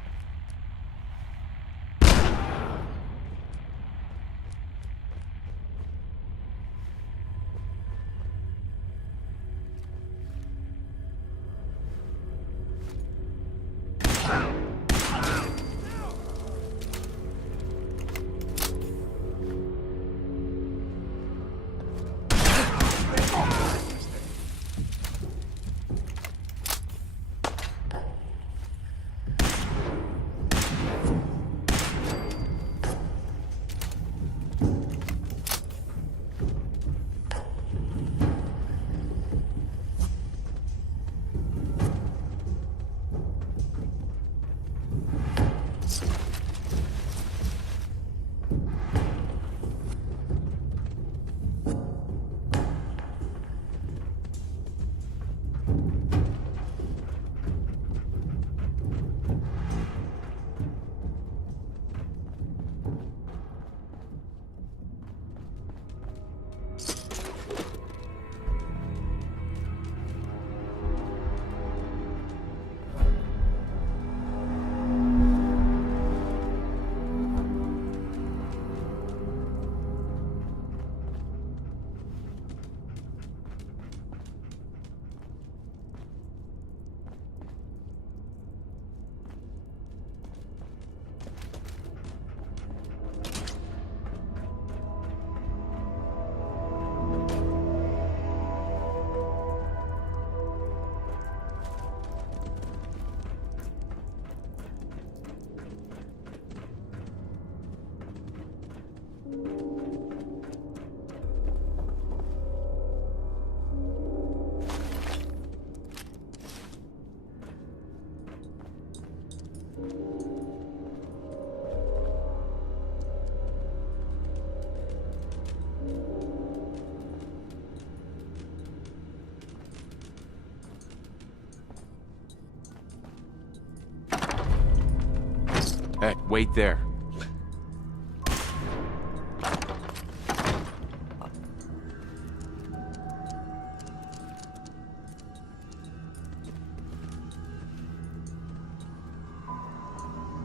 Hey, wait there.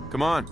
Come on.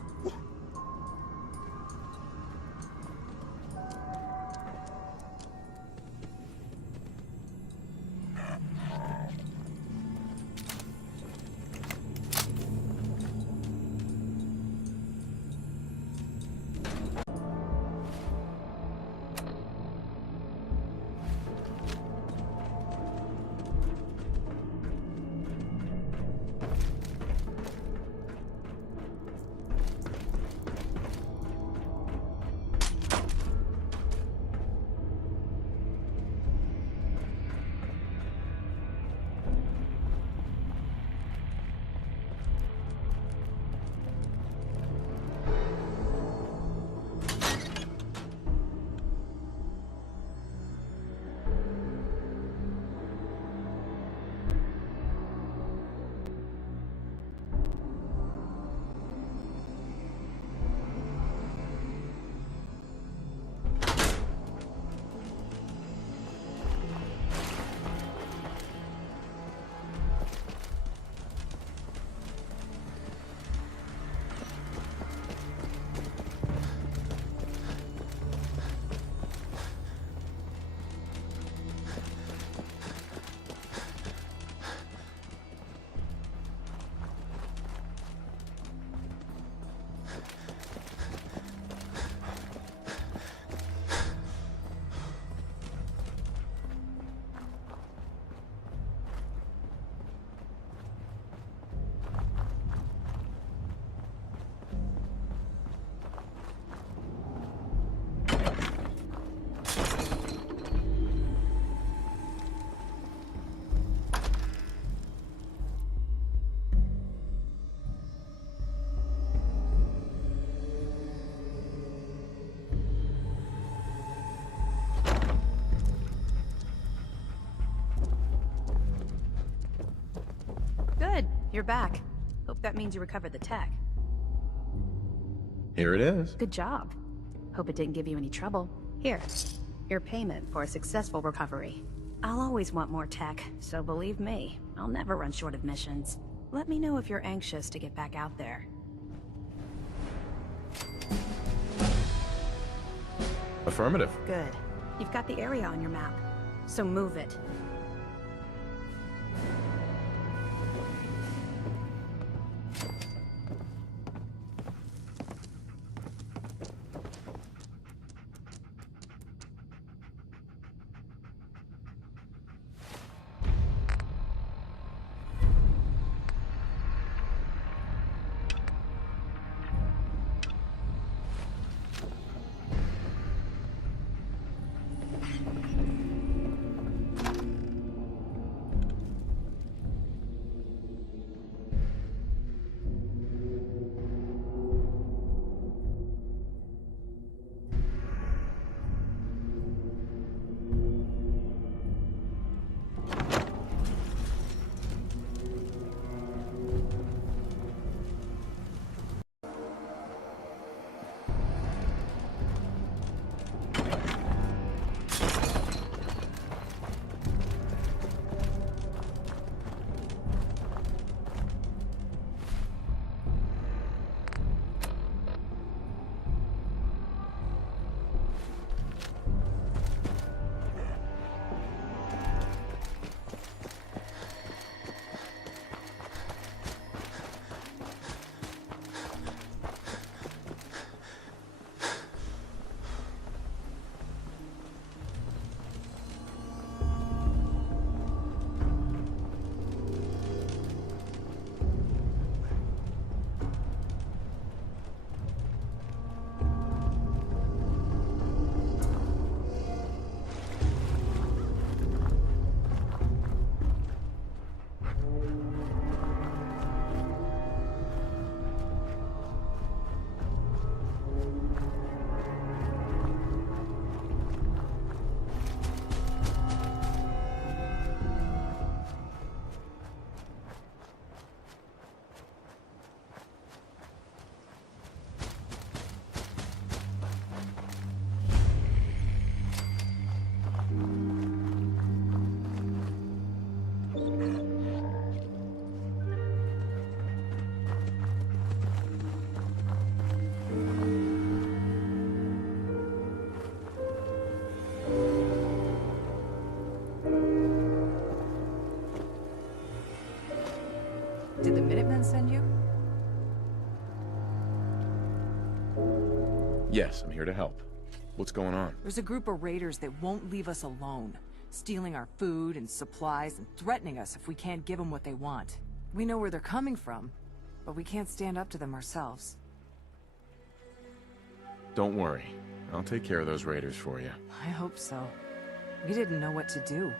You're back. Hope that means you recovered the tech. Here it is. Good job. Hope it didn't give you any trouble. Here, your payment for a successful recovery. I'll always want more tech, so believe me, I'll never run short of missions. Let me know if you're anxious to get back out there. Affirmative. Good. You've got the area on your map, so move it. Did the Minutemen send you? Yes, I'm here to help. What's going on? There's a group of raiders that won't leave us alone, stealing our food and supplies and threatening us if we can't give them what they want. We know where they're coming from, but we can't stand up to them ourselves. Don't worry. I'll take care of those raiders for you. I hope so. We didn't know what to do.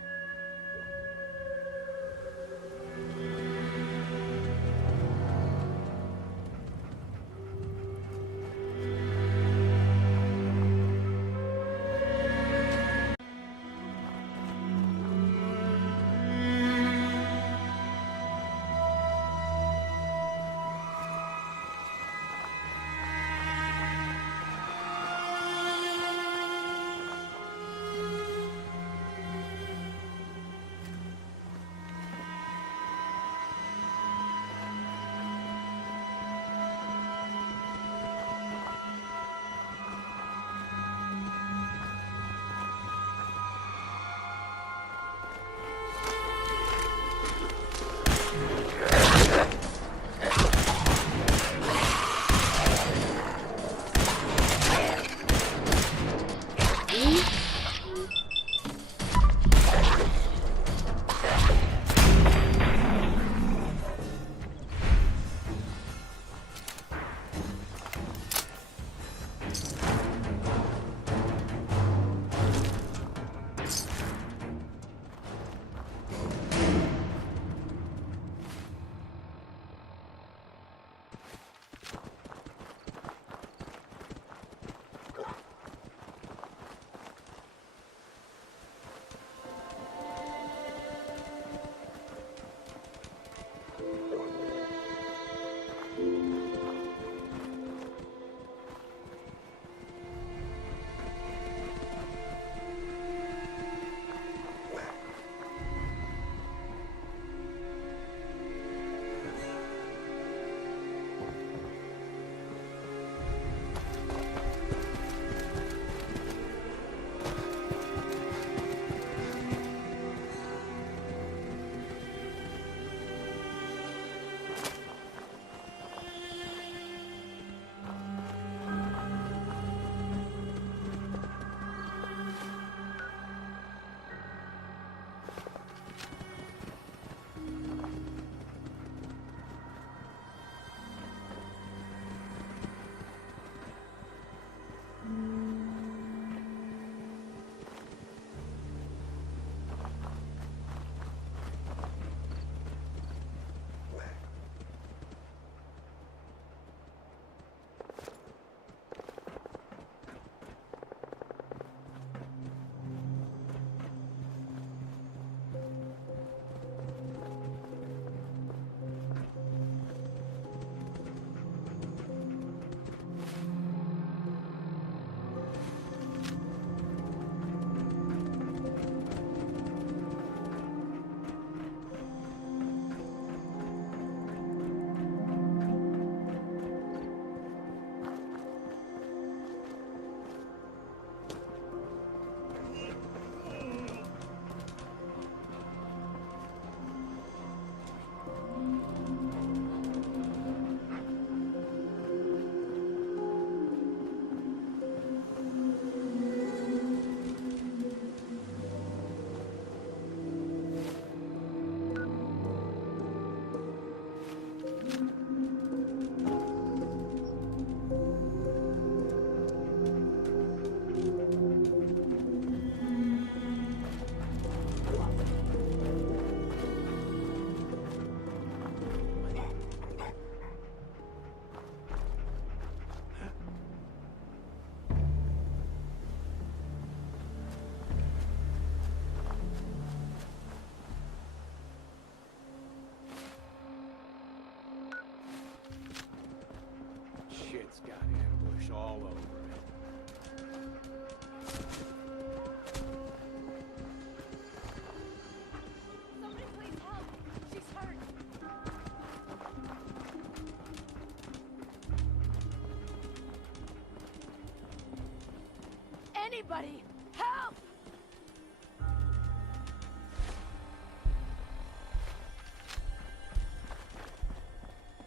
Anybody, help!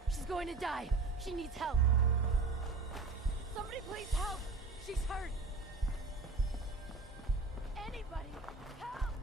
She's going to die. She needs help. Somebody please help. She's hurt. Anybody, help!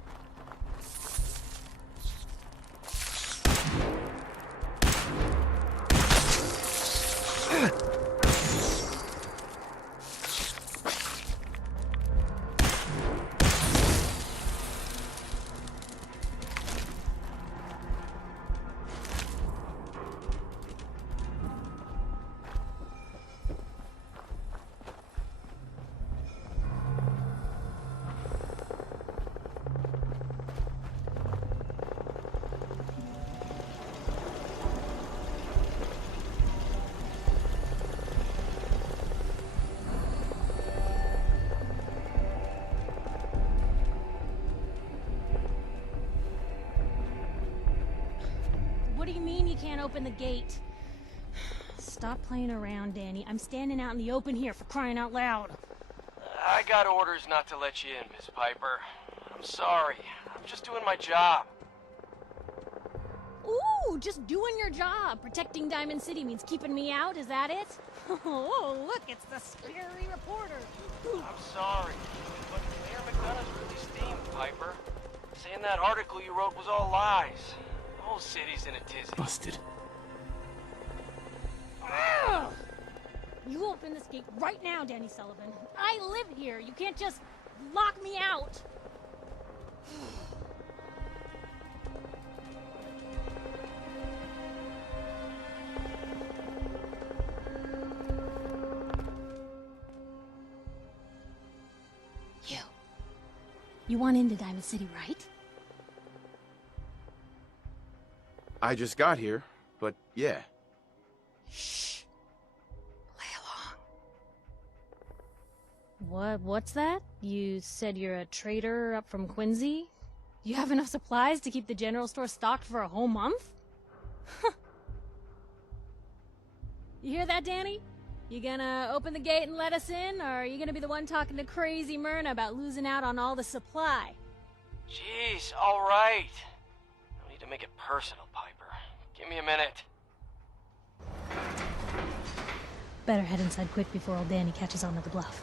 What do you mean you can't open the gate? Stop playing around, Danny. I'm standing out in the open here, for crying out loud. I got orders not to let you in, Miss Piper. I'm sorry. I'm just doing my job. Ooh, just doing your job. Protecting Diamond City means keeping me out, is that it? Oh, look, it's the scary reporter. I'm sorry, but Mayor McDonough's really steamed, Piper. Saying that article you wrote was all lies. The whole city's in a tizzy. Busted. Ugh! You open this gate right now, Danny Sullivan. I live here. You can't just lock me out. You want into Diamond City, right? I just got here, but yeah. Shh. Play along. What's that? You said you're a trader up from Quincy? You have enough supplies to keep the general store stocked for a whole month? You hear that, Danny? You gonna open the gate and let us in, or are you gonna be the one talking to crazy Myrna about losing out on all the supply? Jeez, all right. No need to make it personal, Piper. Give me a minute. Better head inside quick before old Danny catches on to the bluff.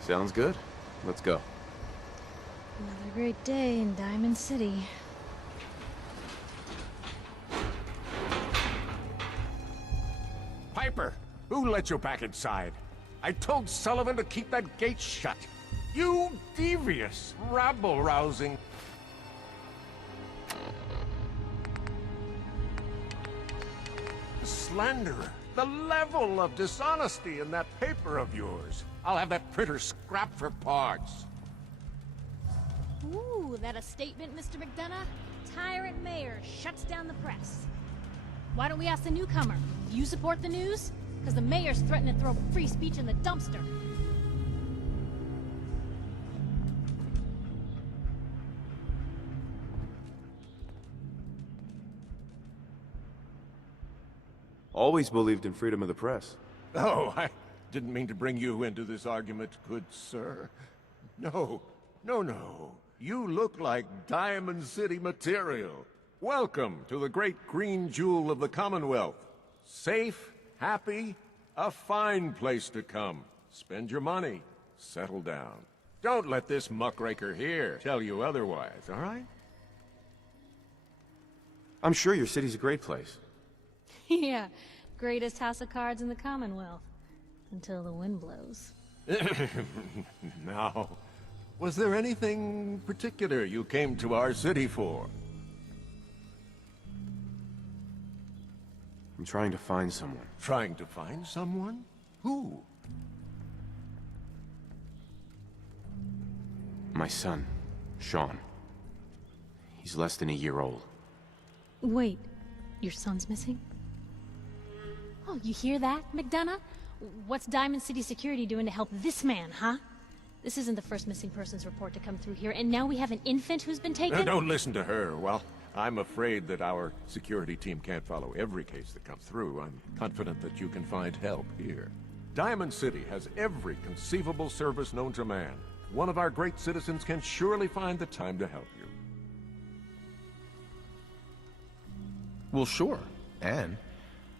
Sounds good. Let's go. Another great day in Diamond City. Piper, who let you back inside? I told Sullivan to keep that gate shut. You devious, rabble-rousing... slanderer. The level of dishonesty in that paper of yours. I'll have that printer scrapped for parts. Ooh, that a statement, Mr. McDonough? Tyrant mayor shuts down the press. Why don't we ask the newcomer? Do you support the news? Because the mayor's threatening to throw free speech in the dumpster. Always believed in freedom of the press. Oh, I didn't mean to bring you into this argument, good sir. No. You look like Diamond City material. Welcome to the great green jewel of the Commonwealth. Safe, happy, a fine place to come. Spend your money, settle down. Don't let this muckraker here tell you otherwise, all right? I'm sure your city's a great place. Yeah, greatest house of cards in the Commonwealth. Until the wind blows. Now, was there anything particular you came to our city for? I'm trying to find someone. Trying to find someone? Who? My son, Sean. He's less than a year old. Wait, your son's missing? Oh, you hear that, McDonough? What's Diamond City Security doing to help this man, huh? This isn't the first missing persons report to come through here, and now we have an infant who's been taken? Don't listen to her. While I'm afraid that our security team can't follow every case that comes through. I'm confident that you can find help here. Diamond City has every conceivable service known to man. One of our great citizens can surely find the time to help you. Well, sure. And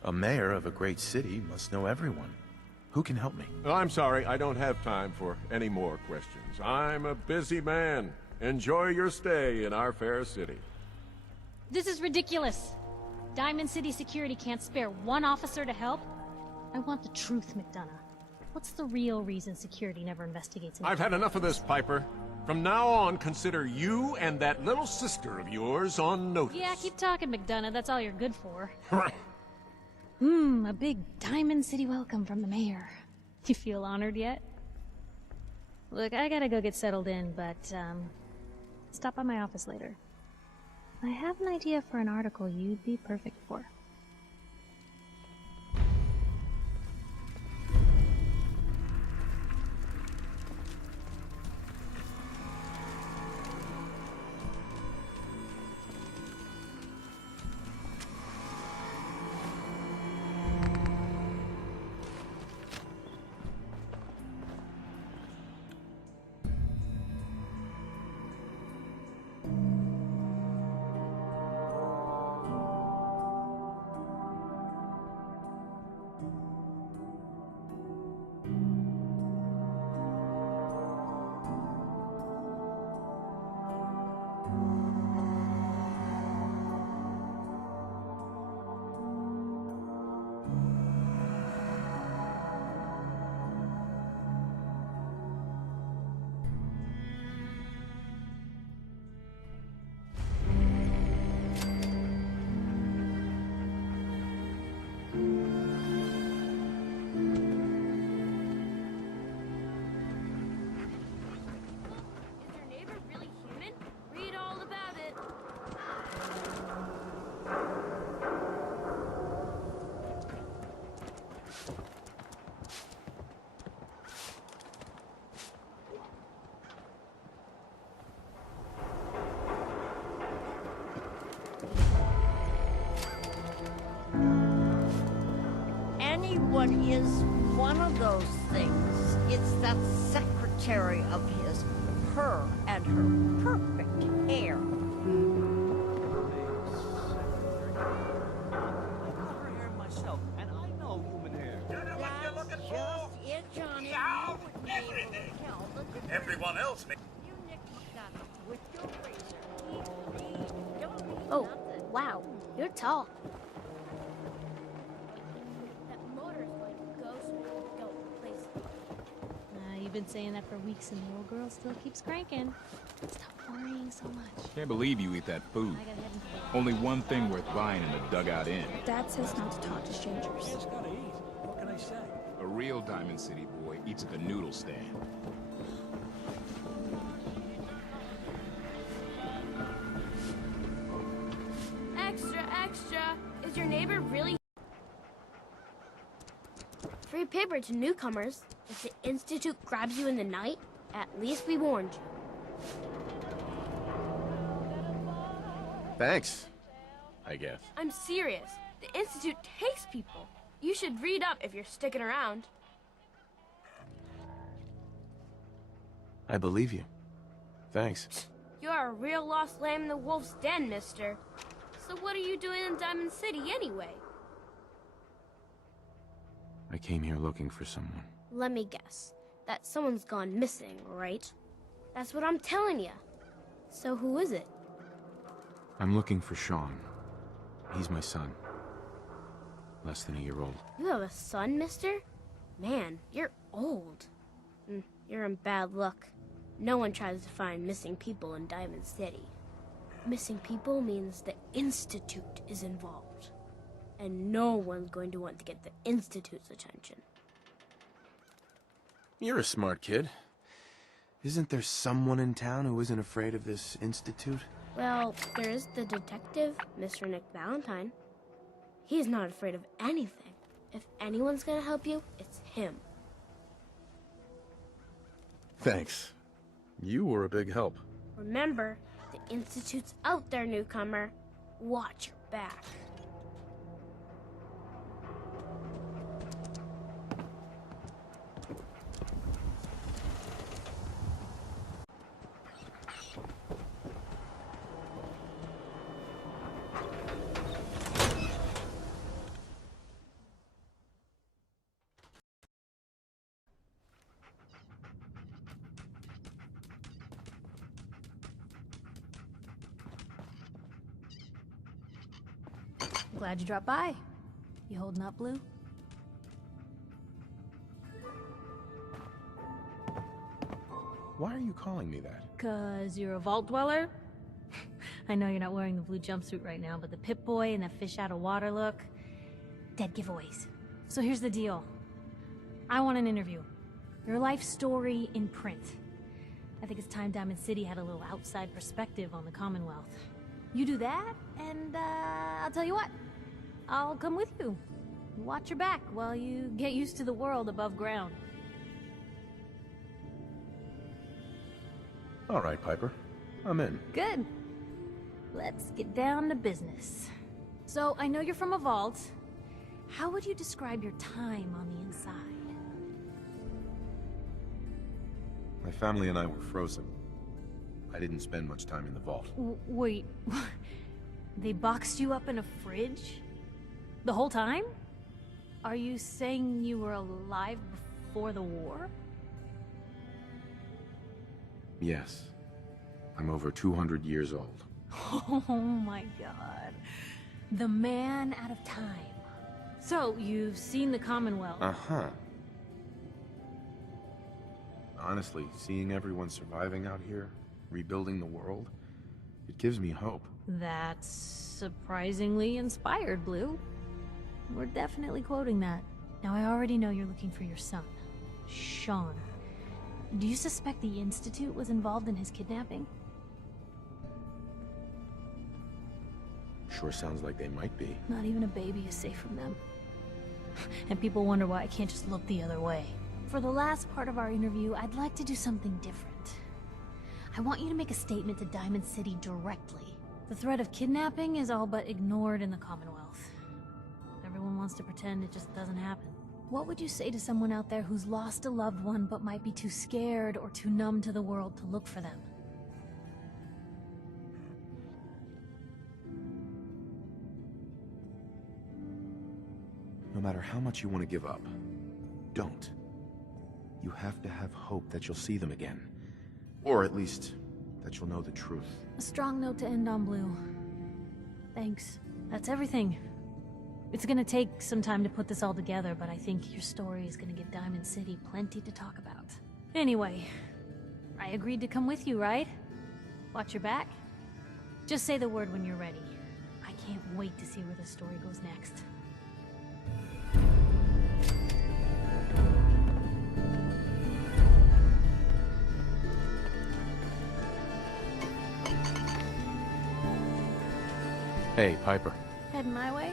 a mayor of a great city must know everyone. Who can help me? I'm sorry, I don't have time for any more questions. I'm a busy man. Enjoy your stay in our fair city. This is ridiculous. Diamond City Security can't spare one officer to help. I want the truth, McDonough. What's the real reason security never investigates? I've had enough of this, Piper. From now on, consider you and that little sister of yours on notice. Yeah, keep talking, McDonough. That's all you're good for. A big Diamond City welcome from the mayor. You feel honored yet? Look, I gotta go get settled in, but, stop by my office later. I have an idea for an article you'd be perfect for. Anyone is one of those things. It's that secretary of his, her and her perfect hair. Myself, and I know human hair. That's just it, Johnny. You wouldn't be able to tell. Look at Everyone else may. you, Nick McDonough, with your razor. Don't need Oh, nothing. wow, you're tall. That motor is going to go so we can go places. You've been saying that for weeks and the old girl still keeps cranking. Stop worrying so much. Can't believe you eat that food. I gotta head into the... Only one thing worth buying in the dugout inn. Dad says not to talk to strangers. Man's gotta eat. What can I say? A real Diamond City boy eats at the noodle stand. Extra, extra! Is your neighbor really... Free paper to newcomers. If the Institute grabs you in the night, at least we warned you. Thanks, I guess. I'm serious. The Institute takes people. You should read up if you're sticking around. I believe you. Thanks. You're a real lost lamb in the wolf's den, mister. So what are you doing in Diamond City anyway? I came here looking for someone. Let me guess. That someone's gone missing, right? That's what I'm telling you. So who is it? I'm looking for Sean. He's my son. Less than a year old. You have a son, mister? Man, you're old. You're in bad luck. No one tries to find missing people in Diamond City. Missing people means the Institute is involved. And no one's going to want to get the Institute's attention. You're a smart kid. Isn't there someone in town who isn't afraid of this Institute? Well, there is the detective, Mr. Nick Valentine. He's not afraid of anything. If anyone's gonna help you, it's him. Thanks. You were a big help. Remember, the Institute's out there, newcomer. watch your back. Glad you dropped by. You holding up, Blue? Why are you calling me that? 'Cause you're a vault dweller? I know you're not wearing the blue jumpsuit right now, but the Pip-Boy and that fish out of water look... dead giveaways. So here's the deal. I want an interview. Your life story in print. I think it's time Diamond City had a little outside perspective on the Commonwealth. You do that, and I'll tell you what. I'll come with you. Watch your back while you get used to the world above ground. All right, Piper. I'm in. Good. Let's get down to business. So, I know you're from a vault. How would you describe your time on the inside? My family and I were frozen. I didn't spend much time in the vault. Wait, they boxed you up in a fridge? The whole time? Are you saying you were alive before the war? Yes. I'm over 200 years old. Oh my god. The man out of time. So, you've seen the Commonwealth. Uh-huh. Honestly, seeing everyone surviving out here, rebuilding the world, it gives me hope. That's surprisingly inspired, Blue. We're definitely quoting that. Now, I already know you're looking for your son, Sean. Do you suspect the Institute was involved in his kidnapping? Sure sounds like they might be. Not even a baby is safe from them. And people wonder why I can't just look the other way. For the last part of our interview, I'd like to do something different. I want you to make a statement to Diamond City directly. The threat of kidnapping is all but ignored in the Commonwealth. Everyone wants to pretend it just doesn't happen. What would you say to someone out there who's lost a loved one but might be too scared or too numb to the world to look for them? No matter how much you want to give up, don't. You have to have hope that you'll see them again. Or at least, that you'll know the truth. A strong note to end on, Blue. Thanks. That's everything. It's gonna take some time to put this all together, but I think your story is gonna give Diamond City plenty to talk about. Anyway, I agreed to come with you, right? Watch your back? Just say the word when you're ready. I can't wait to see where the story goes next. Hey, Piper. Heading my way?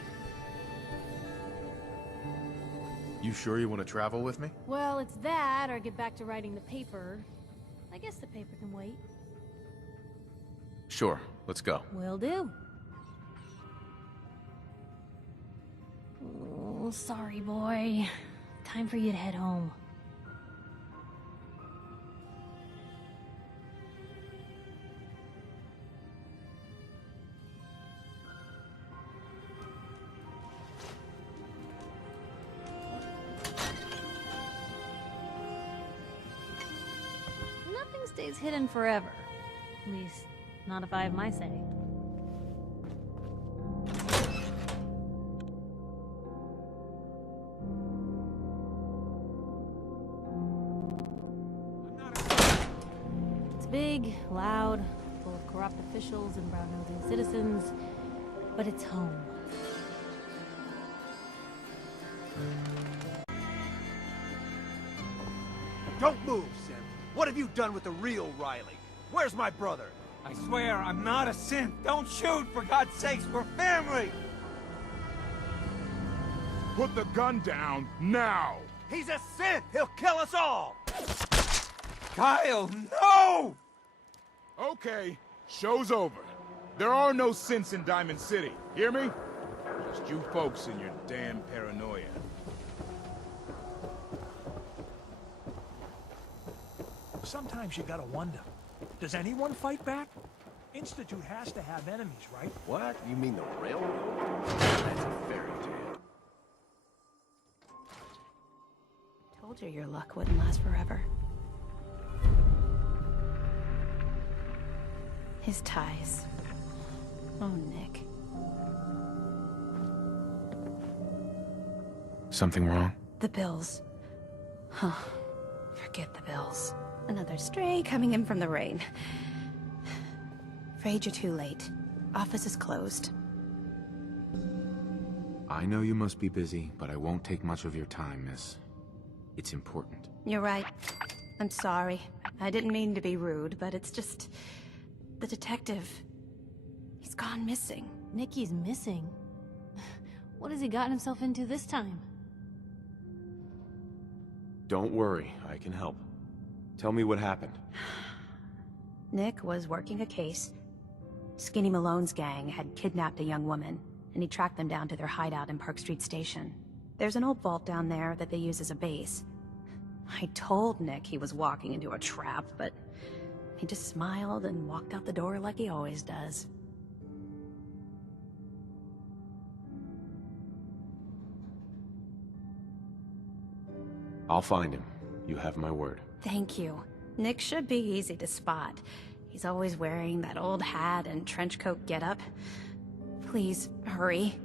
You sure you want to travel with me? Well, it's that, or get back to writing the paper. I guess the paper can wait. Sure, let's go. Will do. Oh, sorry, boy. Time for you to head home. Nothing stays hidden forever. At least, not if I have my say. It's big, loud, full of corrupt officials and brown-nosing citizens, but it's home. Don't move, Sim. What have you done with the real Riley? Where's my brother? I swear, I'm not a synth. Don't shoot, for God's sakes, we're family! Put the gun down, now! He's a synth! He'll kill us all! Kyle, no! Okay, show's over. There are no synths in Diamond City. Hear me? Just you folks and your damn paranoia. Sometimes you gotta wonder, does anyone fight back? Institute has to have enemies, right? What? You mean the railroad? That's a fairy tale. Told you your luck wouldn't last forever. His ties. Oh, Nick. Something wrong? The bills. Huh. Forget the bills. Another stray coming in from the rain. Afraid you're too late. Office is closed. I know you must be busy, but I won't take much of your time, miss. It's important. You're right. I'm sorry. I didn't mean to be rude, but it's just... the detective... he's gone missing. Nikki's missing? What has he gotten himself into this time? Don't worry, I can help. Tell me what happened. Nick was working a case. Skinny Malone's gang had kidnapped a young woman, and he tracked them down to their hideout in Park Street Station. There's an old vault down there that they use as a base. I told Nick he was walking into a trap, but he just smiled and walked out the door like he always does. I'll find him. You have my word. Thank you. Nick should be easy to spot. He's always wearing that old hat and trench coat getup. Please, hurry.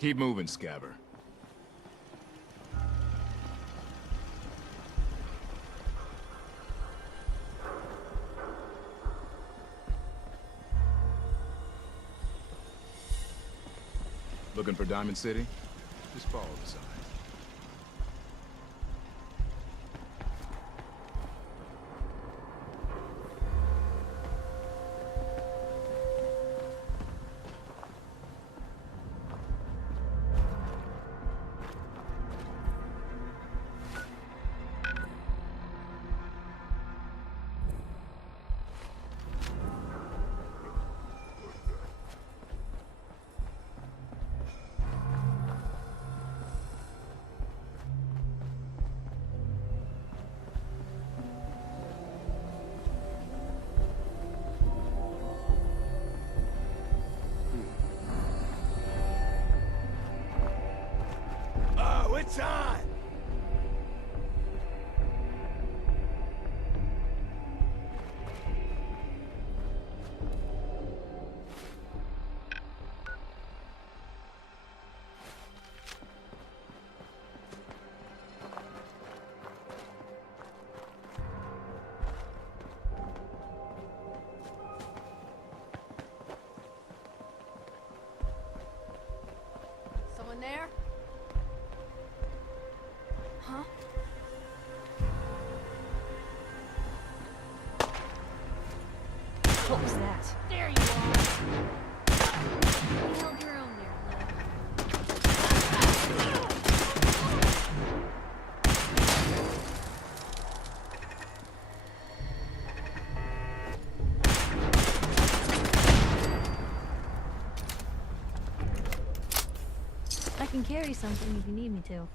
Keep moving, Scabber. Looking for Diamond City? Just follow the sign. It's on! Someone there? Huh? What was that? There you are. You held your own there, love. I can carry something if you need me to.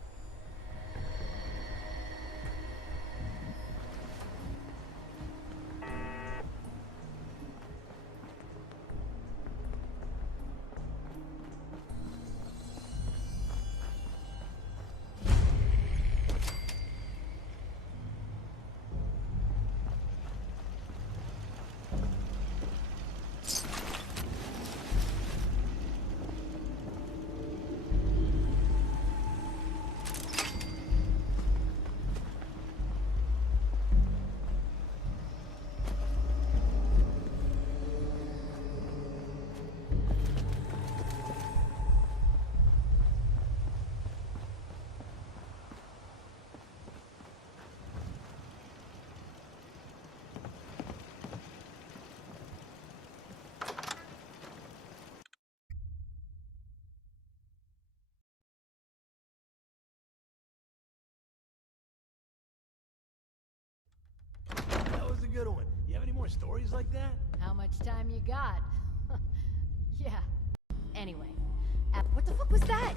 That was a good one. You have any more stories like that? How much time you got? Yeah. Anyway, what the fuck was that?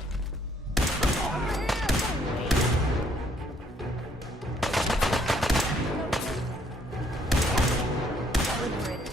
Whatever it is.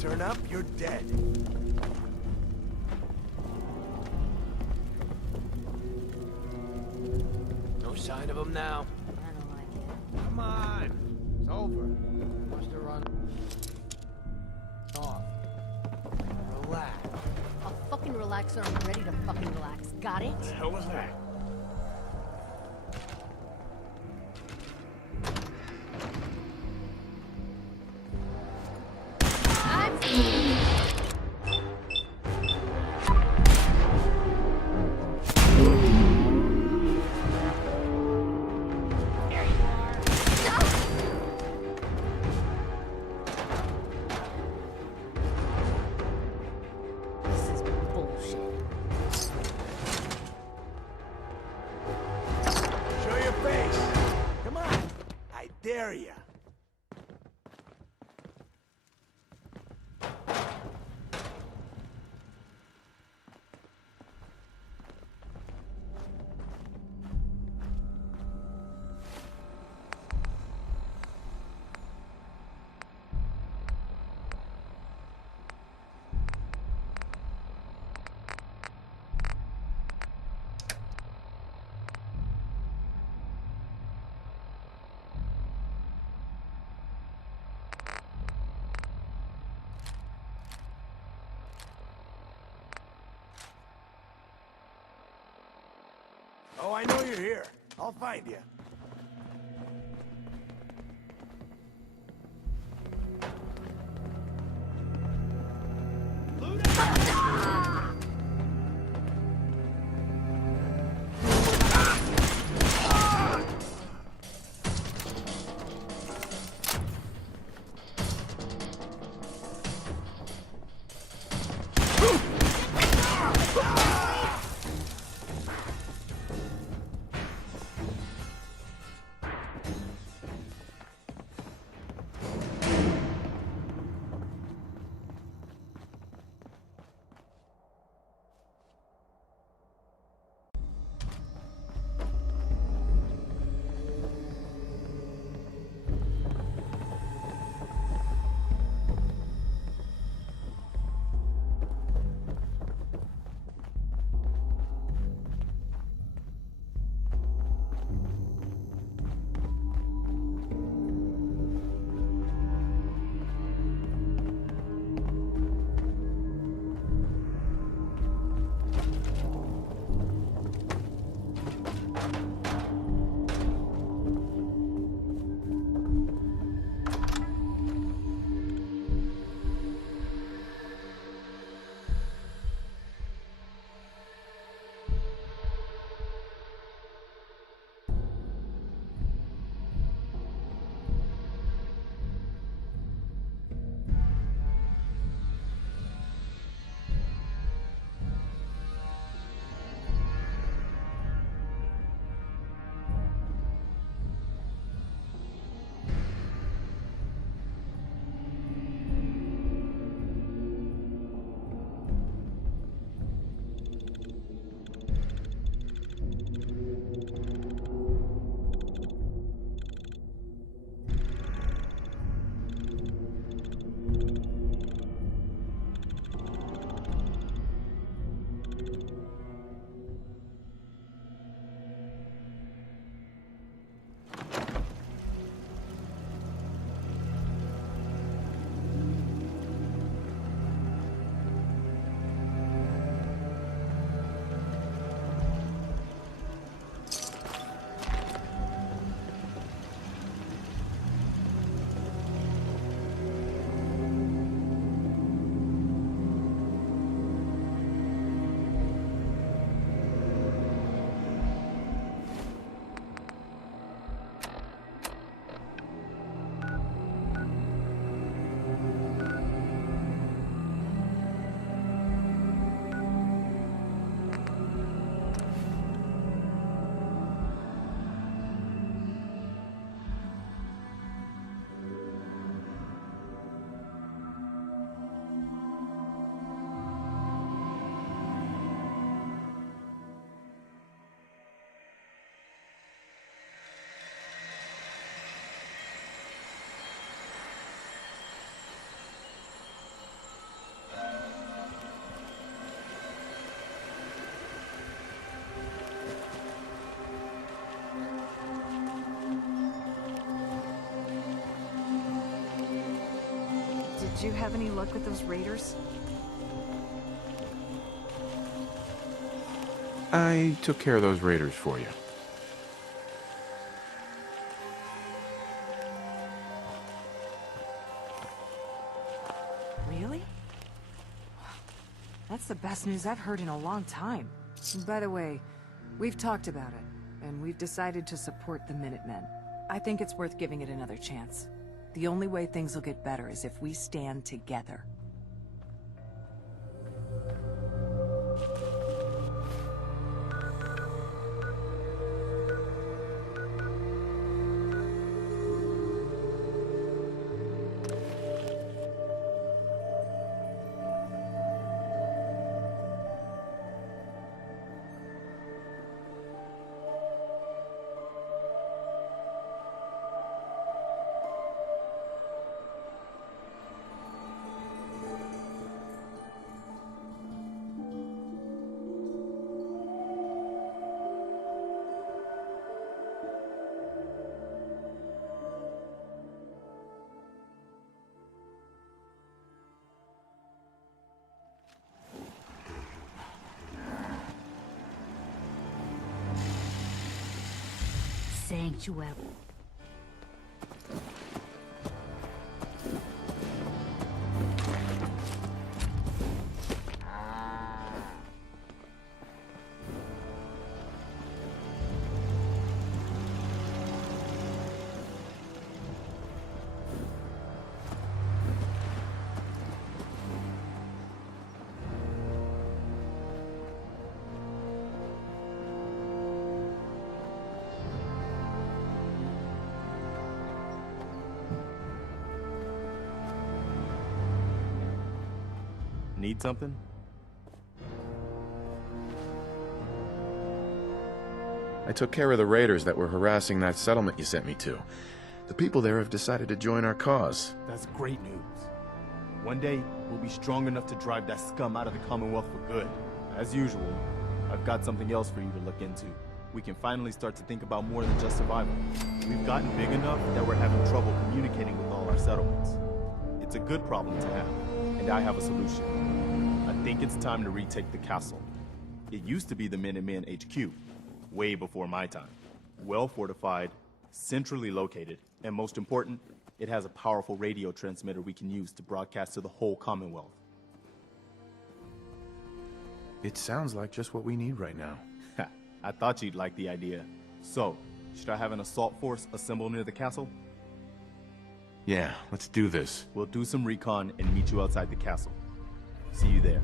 Turn up, you're dead. No sign of him now. I don't like it. Come on. It's over. Must have run off. Relax. I'll fucking relax or I'm ready to fucking relax. Got it? What the hell was that? Dare ya? I know you're here. I'll find you. Did you have any luck with those raiders? I took care of those raiders for you. Really? That's the best news I've heard in a long time. By the way, we've talked about it, and we've decided to support the Minutemen. I think it's worth giving it another chance. The only way things will get better is if we stand together. sanctuary. Need something? I took care of the raiders that were harassing that settlement you sent me to. The people there have decided to join our cause. That's great news. One day, we'll be strong enough to drive that scum out of the Commonwealth for good. As usual, I've got something else for you to look into. We can finally start to think about more than just survival. We've gotten big enough that we're having trouble communicating with all our settlements. It's a good problem to have, and I have a solution. I think it's time to retake the castle. It used to be the Minutemen HQ, way before my time. Well fortified, centrally located, and most important, it has a powerful radio transmitter we can use to broadcast to the whole Commonwealth. It sounds like just what we need right now. I thought you'd like the idea. So, should I have an assault force assemble near the castle? Yeah, let's do this. We'll do some recon and meet you outside the castle. See you there.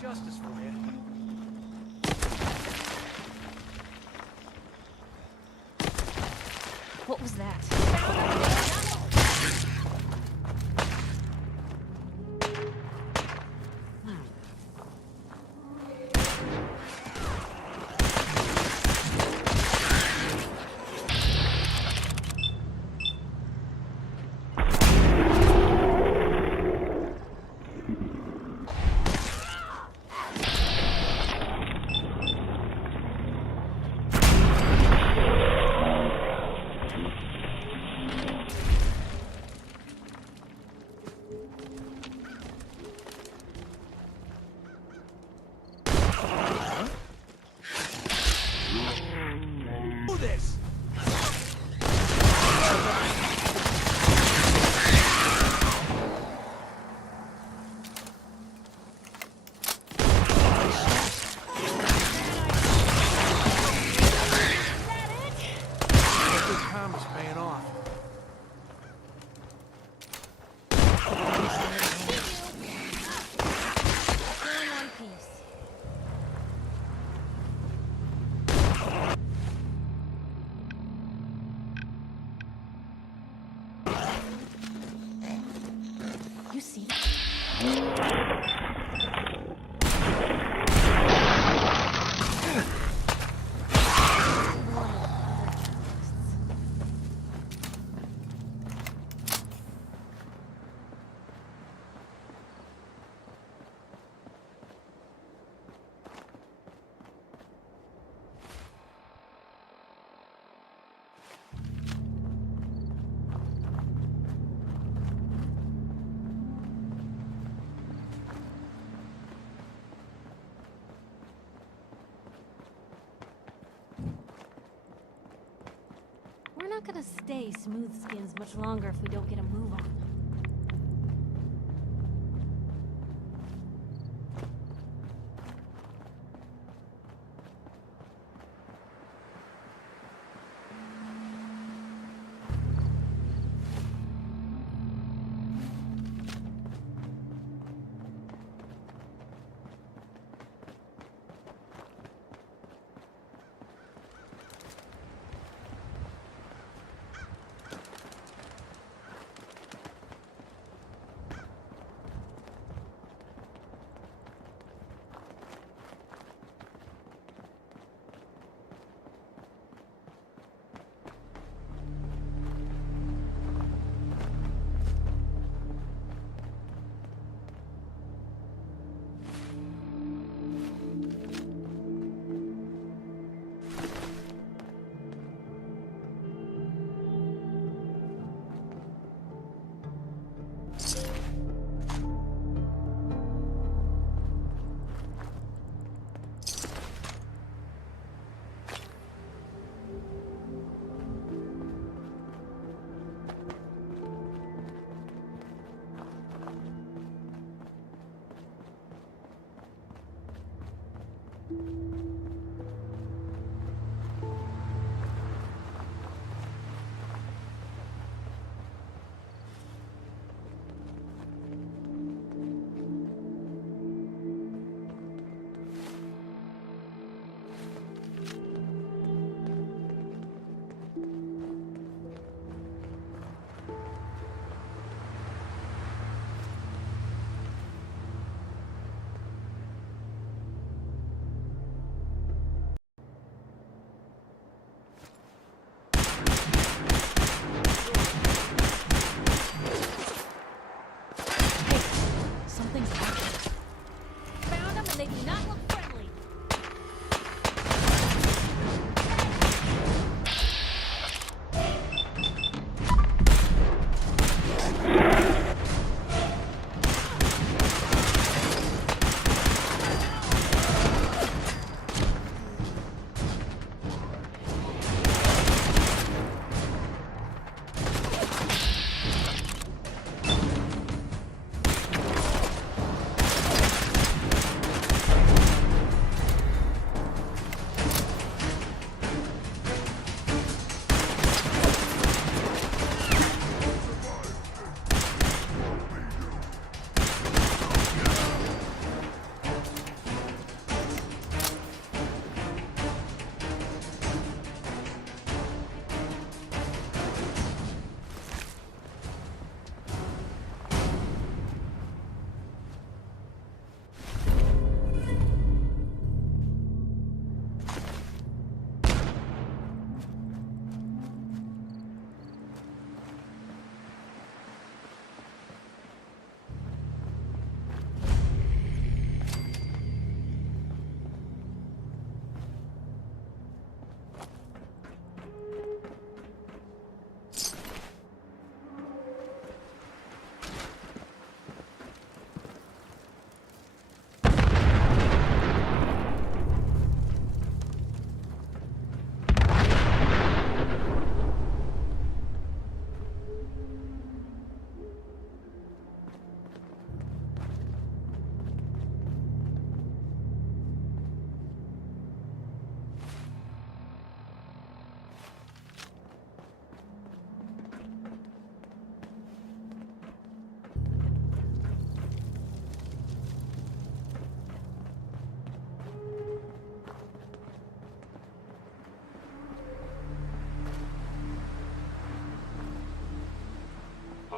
Justice for you. What was that? We're not gonna stay smooth skins much longer if we don't get a move on.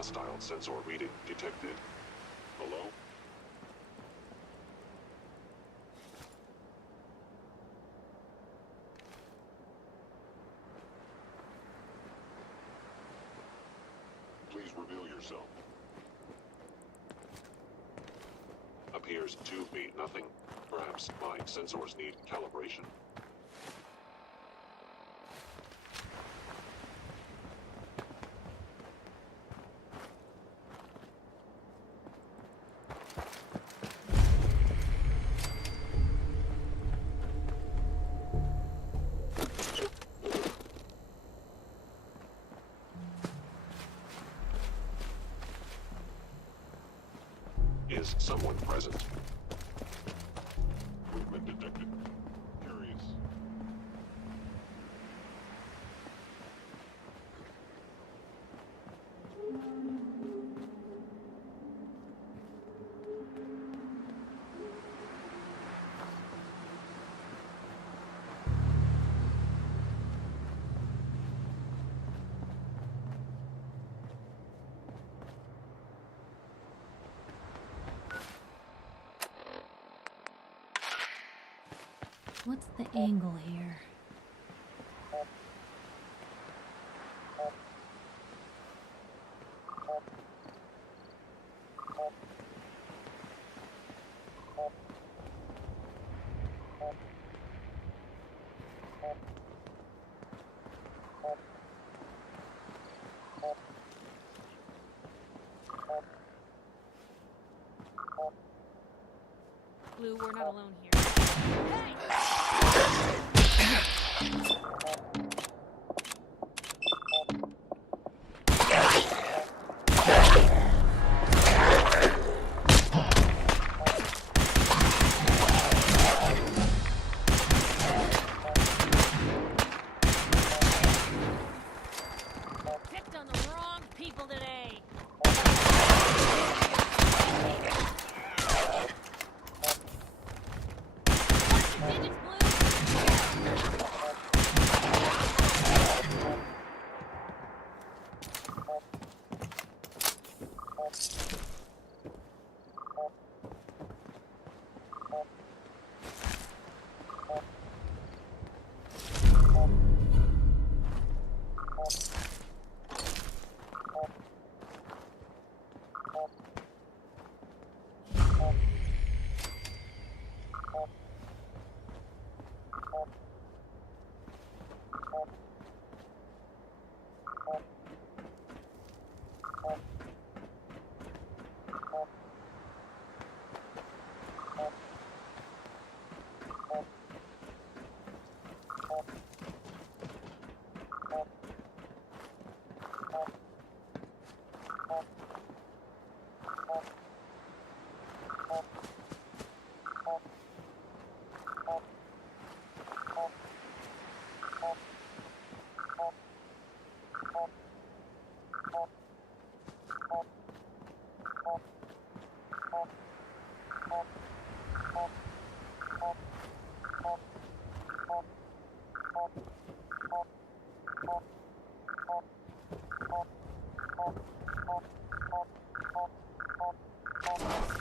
Hostile sensor reading detected. Hello? Please reveal yourself. Appears to be nothing. Perhaps my sensors need calibration. Is someone present? Movement detected. Curious. What's the angle here? Blue, we're not alone here. Picked on the wrong people today.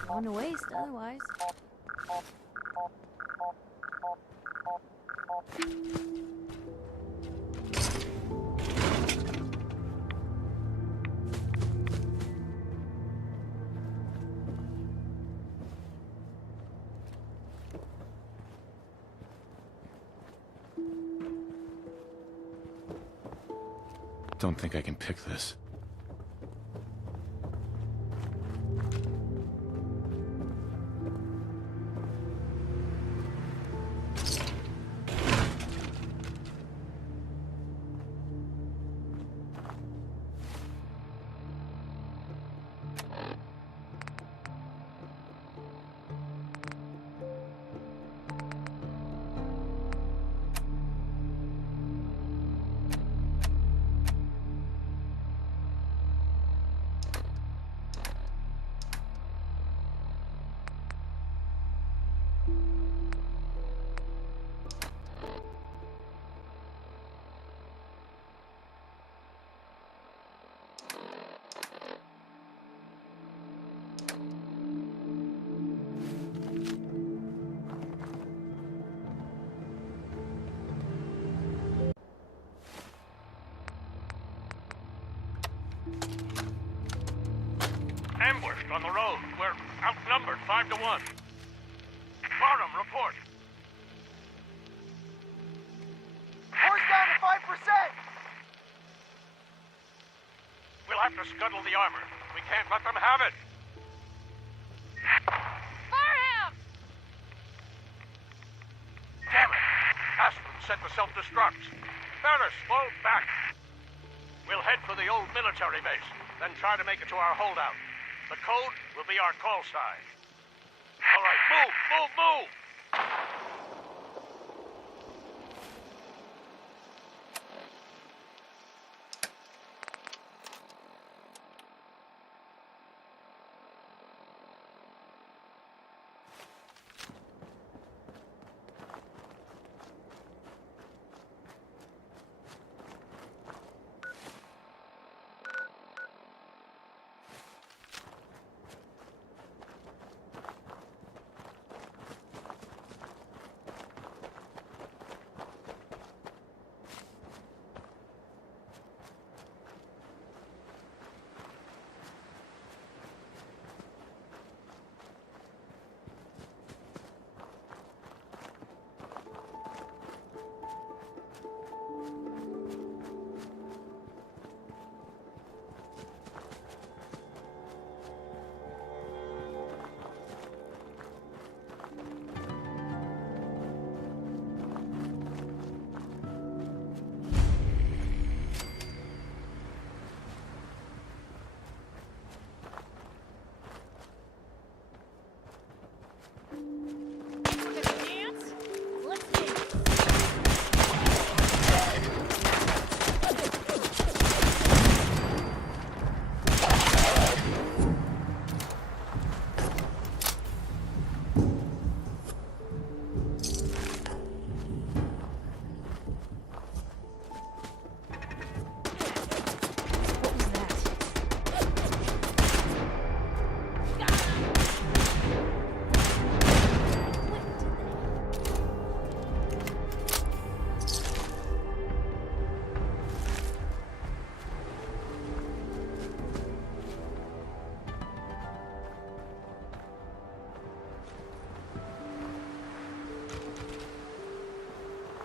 Going to waste otherwise. Don't think I can pick this. ambushed on the road. We're outnumbered 5 to 1. Barnum, report. Horse down to 5%! We'll have to scuttle the armor. We can't let them have it. Fire him! Damn it! Aspen set the self-destruct. Better slow back. We'll head for the old military base, then try to make it to our holdout. The code will be our call sign. All right, move, move, move!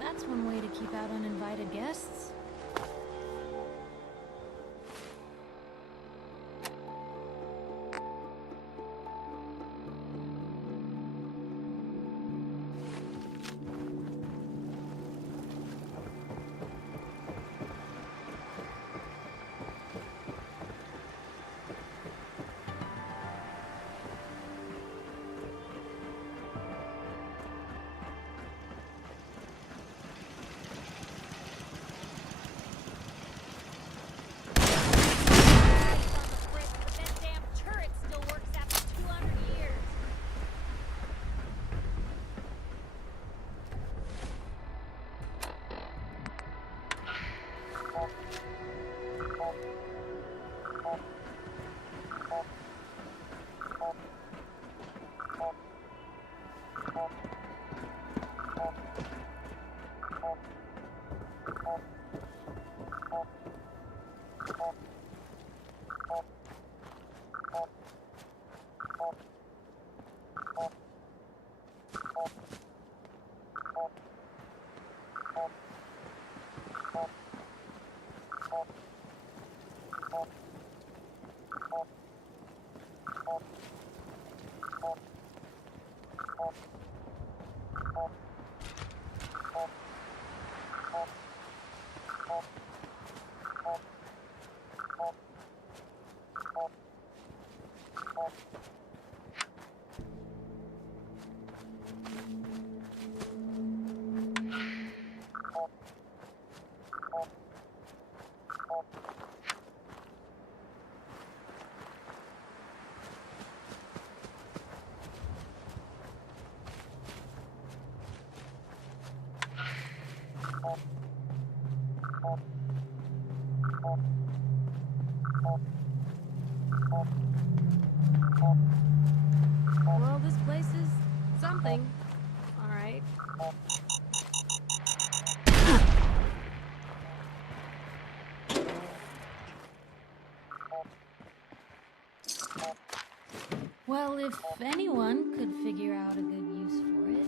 That's one way to keep out uninvited guests. Well, this place is something. All right. Well, if anyone could figure out a good use for it.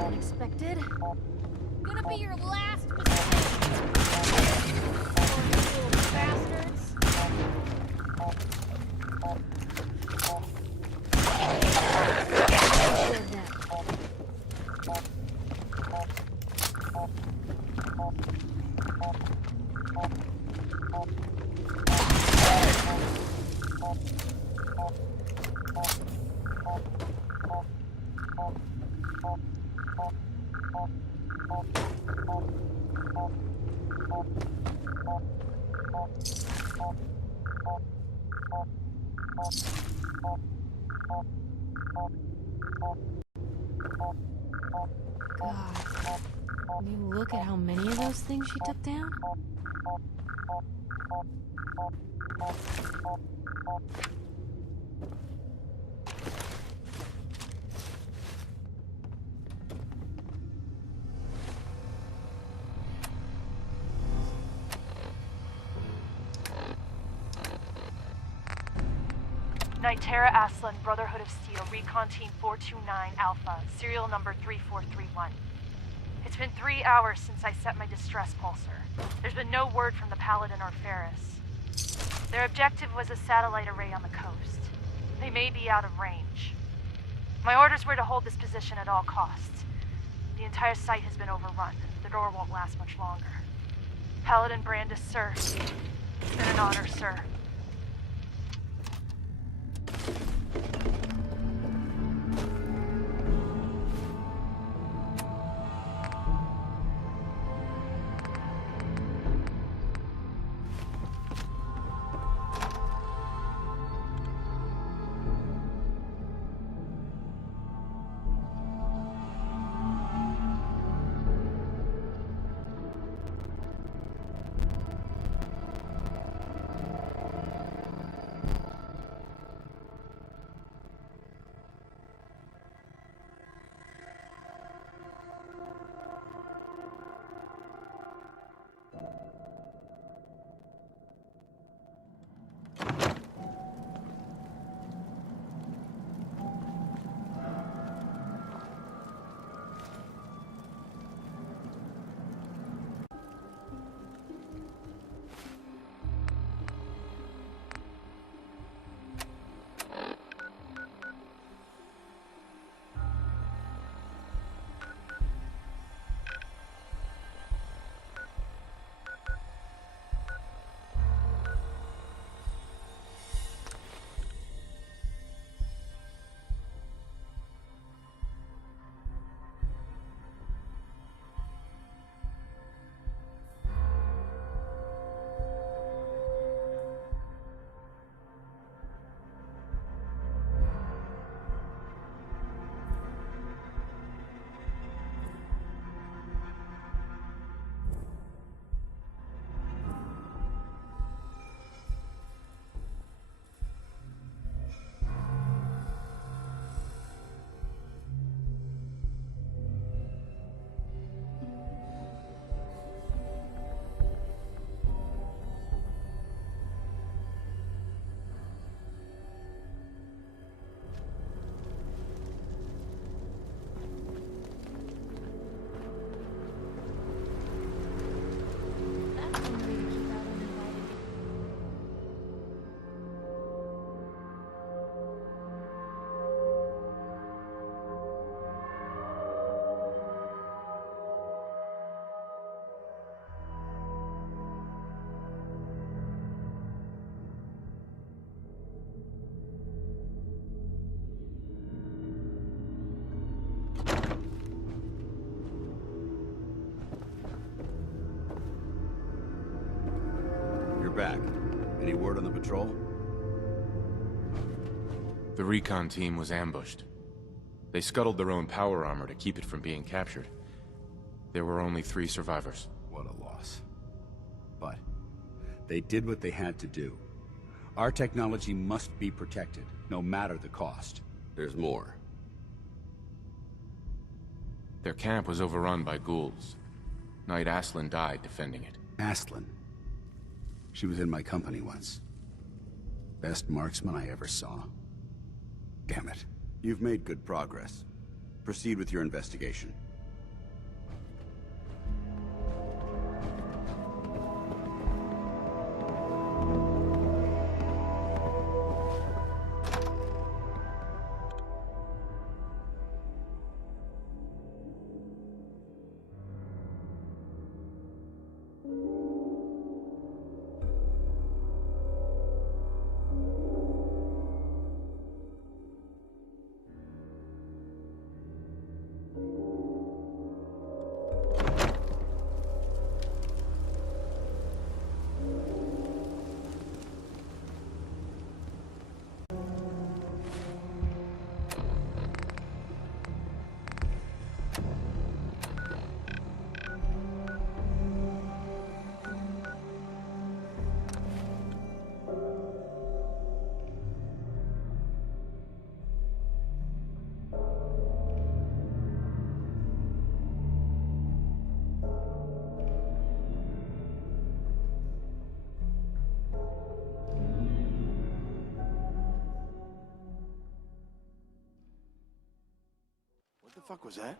Unexpected. Gonna be your last mistake. You little bastards. God. Can you look at how many of those things she took down? Nitera Aslan, Brotherhood of Steel, Recon Team 429 Alpha, serial number 3431. It's been 3 hours since I set my distress pulsar. There's been no word from the Paladin or Ferris. Their objective was a satellite array on the coast. They may be out of range. My orders were to hold this position at all costs. The entire site has been overrun. The door won't last much longer. Paladin Brandis, sir. It's been an honor, sir. patrol? The recon team was ambushed. They scuttled their own power armor to keep it from being captured. There were only 3 survivors. What a loss. But they did what they had to do. Our technology must be protected, no matter the cost. There's more. Their camp was overrun by ghouls. Knight Aslan died defending it. Aslan. She was in my company once. Best marksman I ever saw. Damn it. You've made good progress. Proceed with your investigation. What the fuck was that?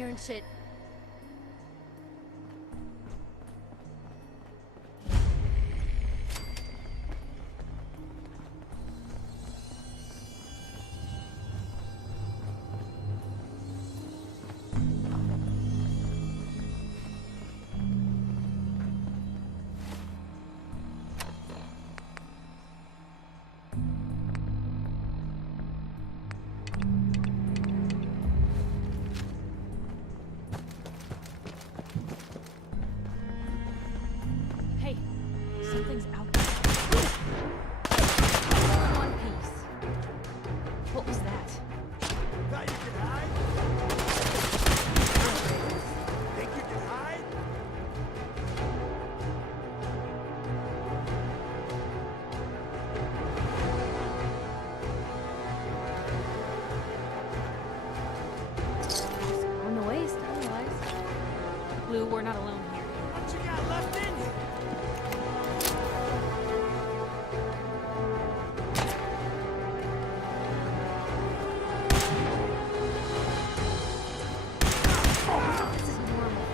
here and sit. Hey, something's out there. One piece. What was that? Thought you could hide? Think you can hide? On the waste, otherwise. Blue, we're not alone here. What you got left in you? This is normal.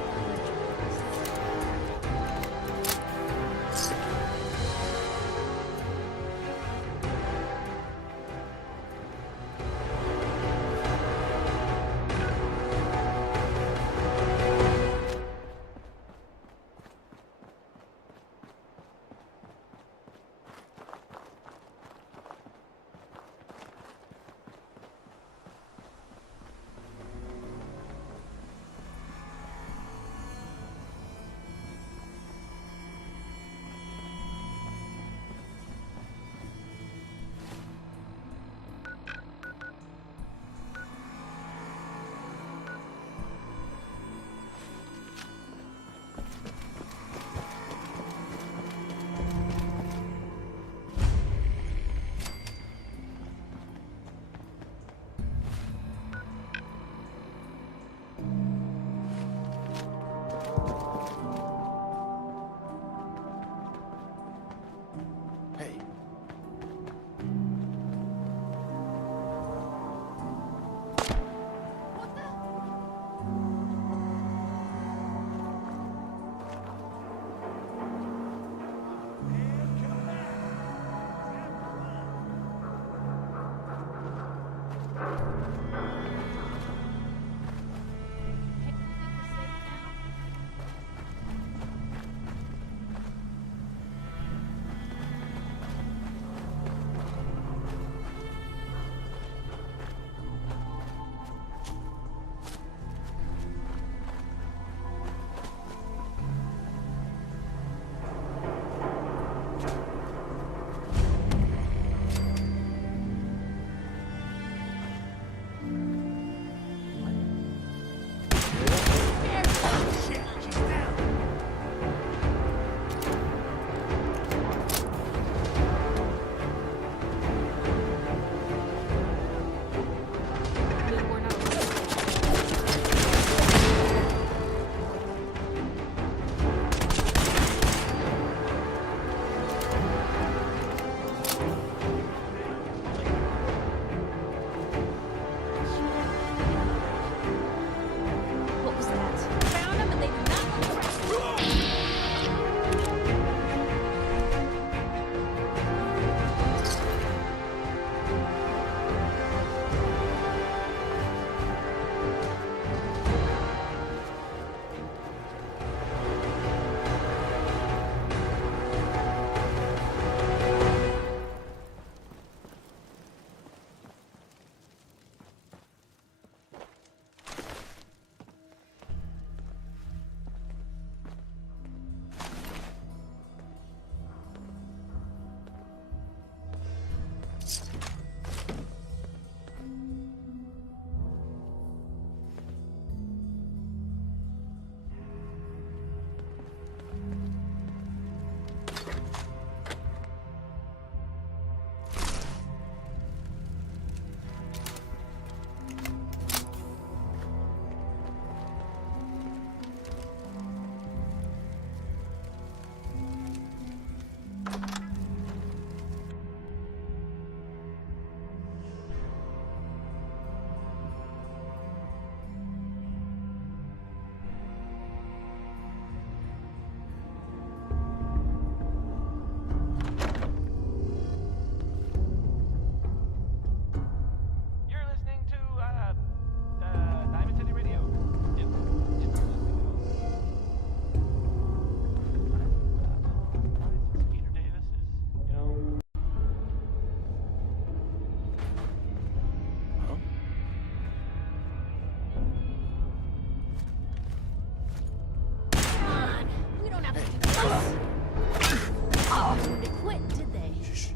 They quit, did they? Shh.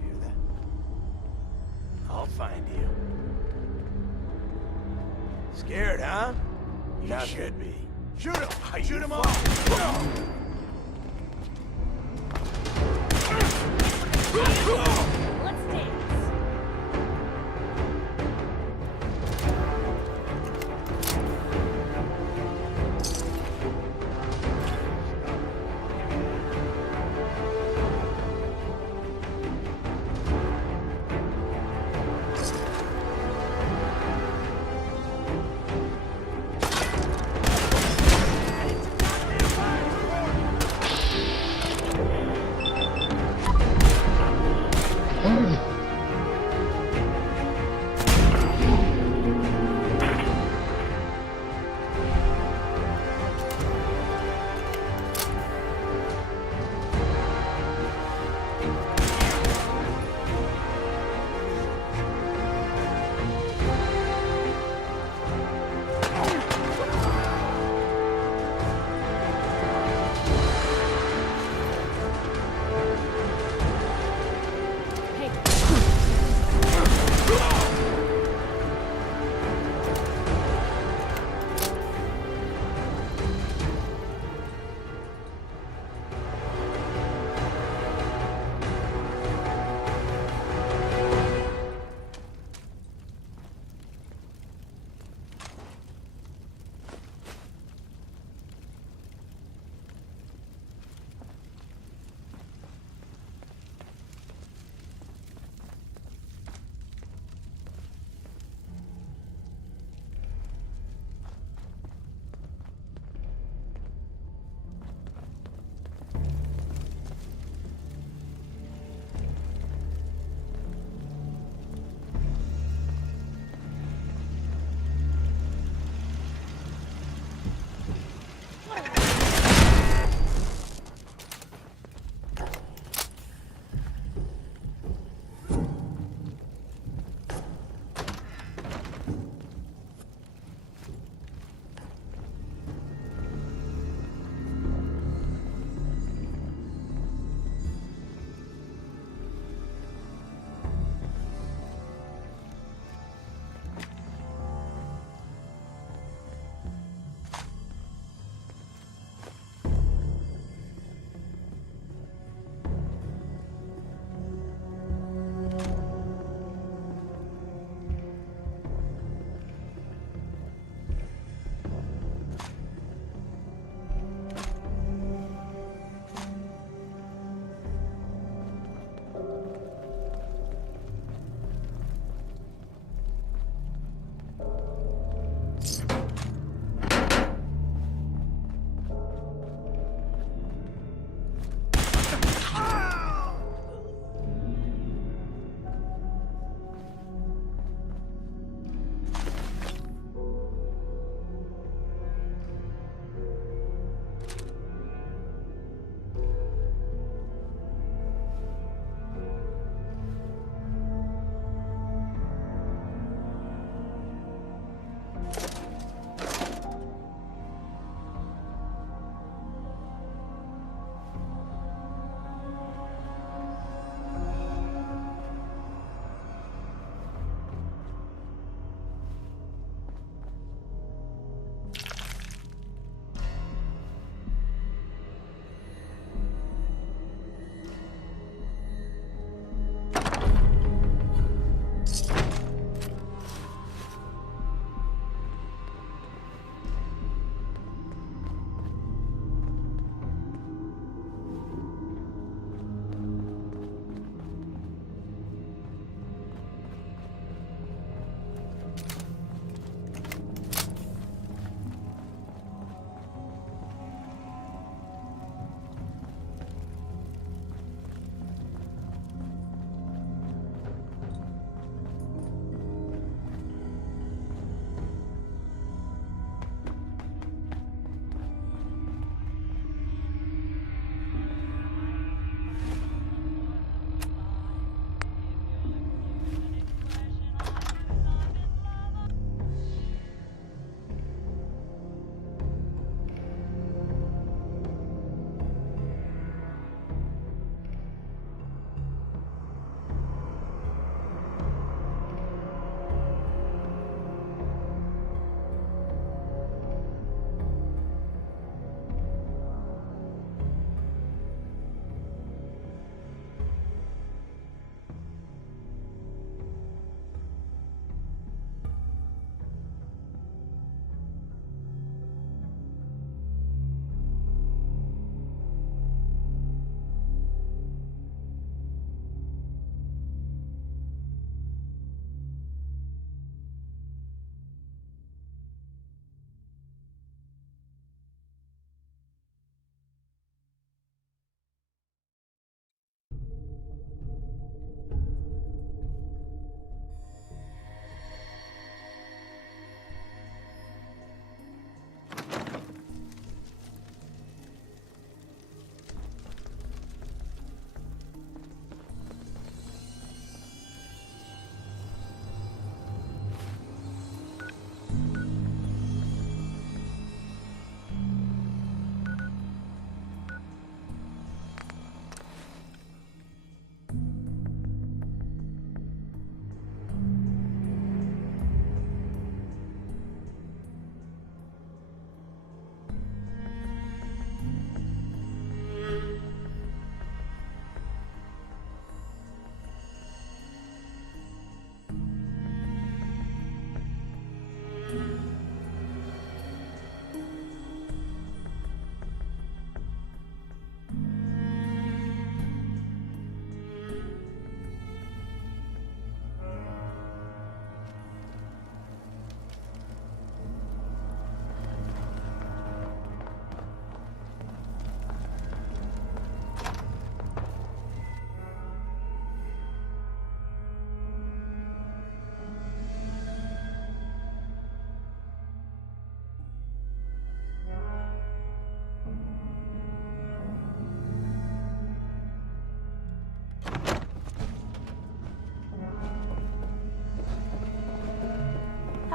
Hear that? I'll find you. Scared, huh? You should be. Shoot him! Shoot him all! Let's dance.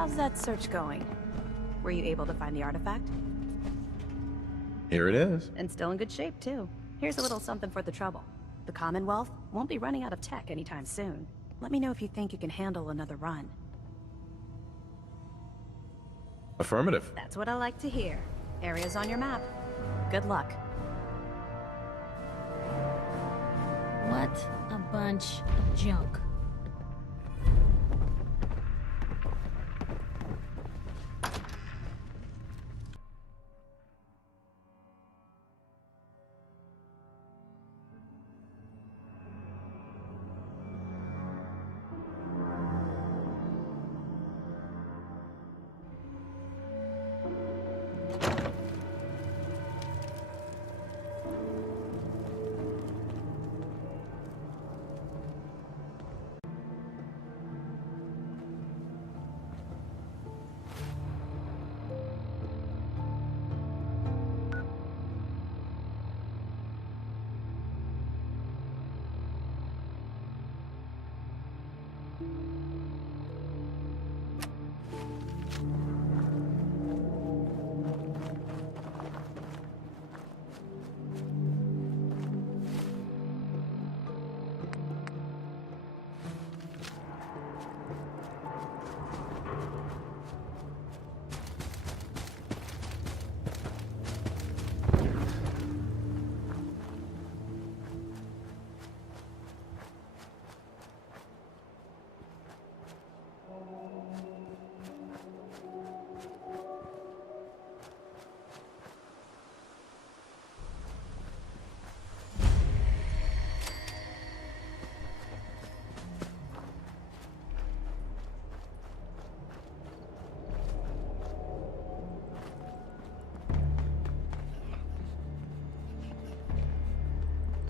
How's that search going? Were you able to find the artifact? Here it is. And still in good shape, too. Here's a little something for the trouble. The Commonwealth won't be running out of tech anytime soon. Let me know if you think you can handle another run. Affirmative. That's what I like to hear. Areas on your map. Good luck. What a bunch of junk.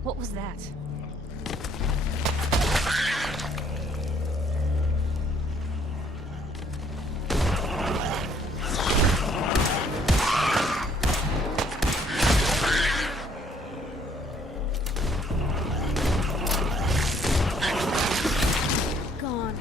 What was that? Gone.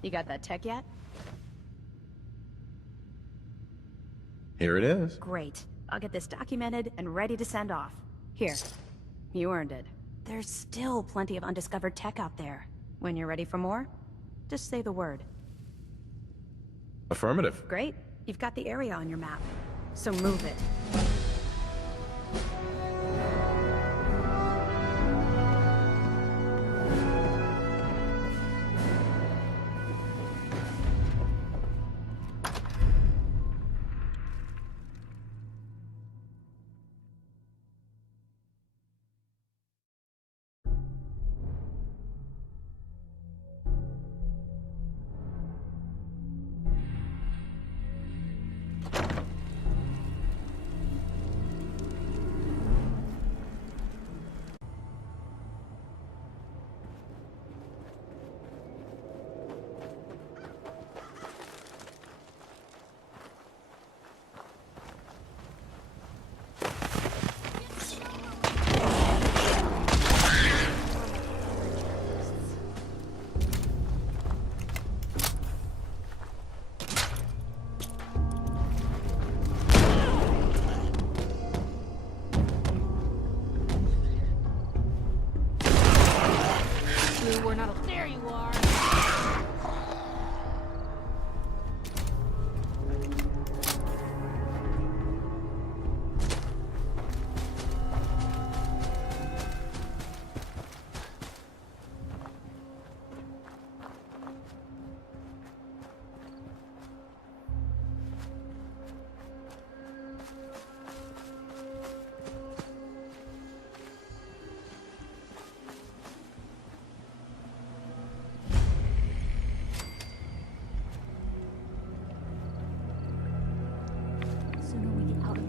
You got that tech yet? Here it is. Great. I'll get this documented and ready to send off. Here. You earned it. There's still plenty of undiscovered tech out there. When you're ready for more, just say the word. Affirmative. Great. You've got the area on your map. So move it.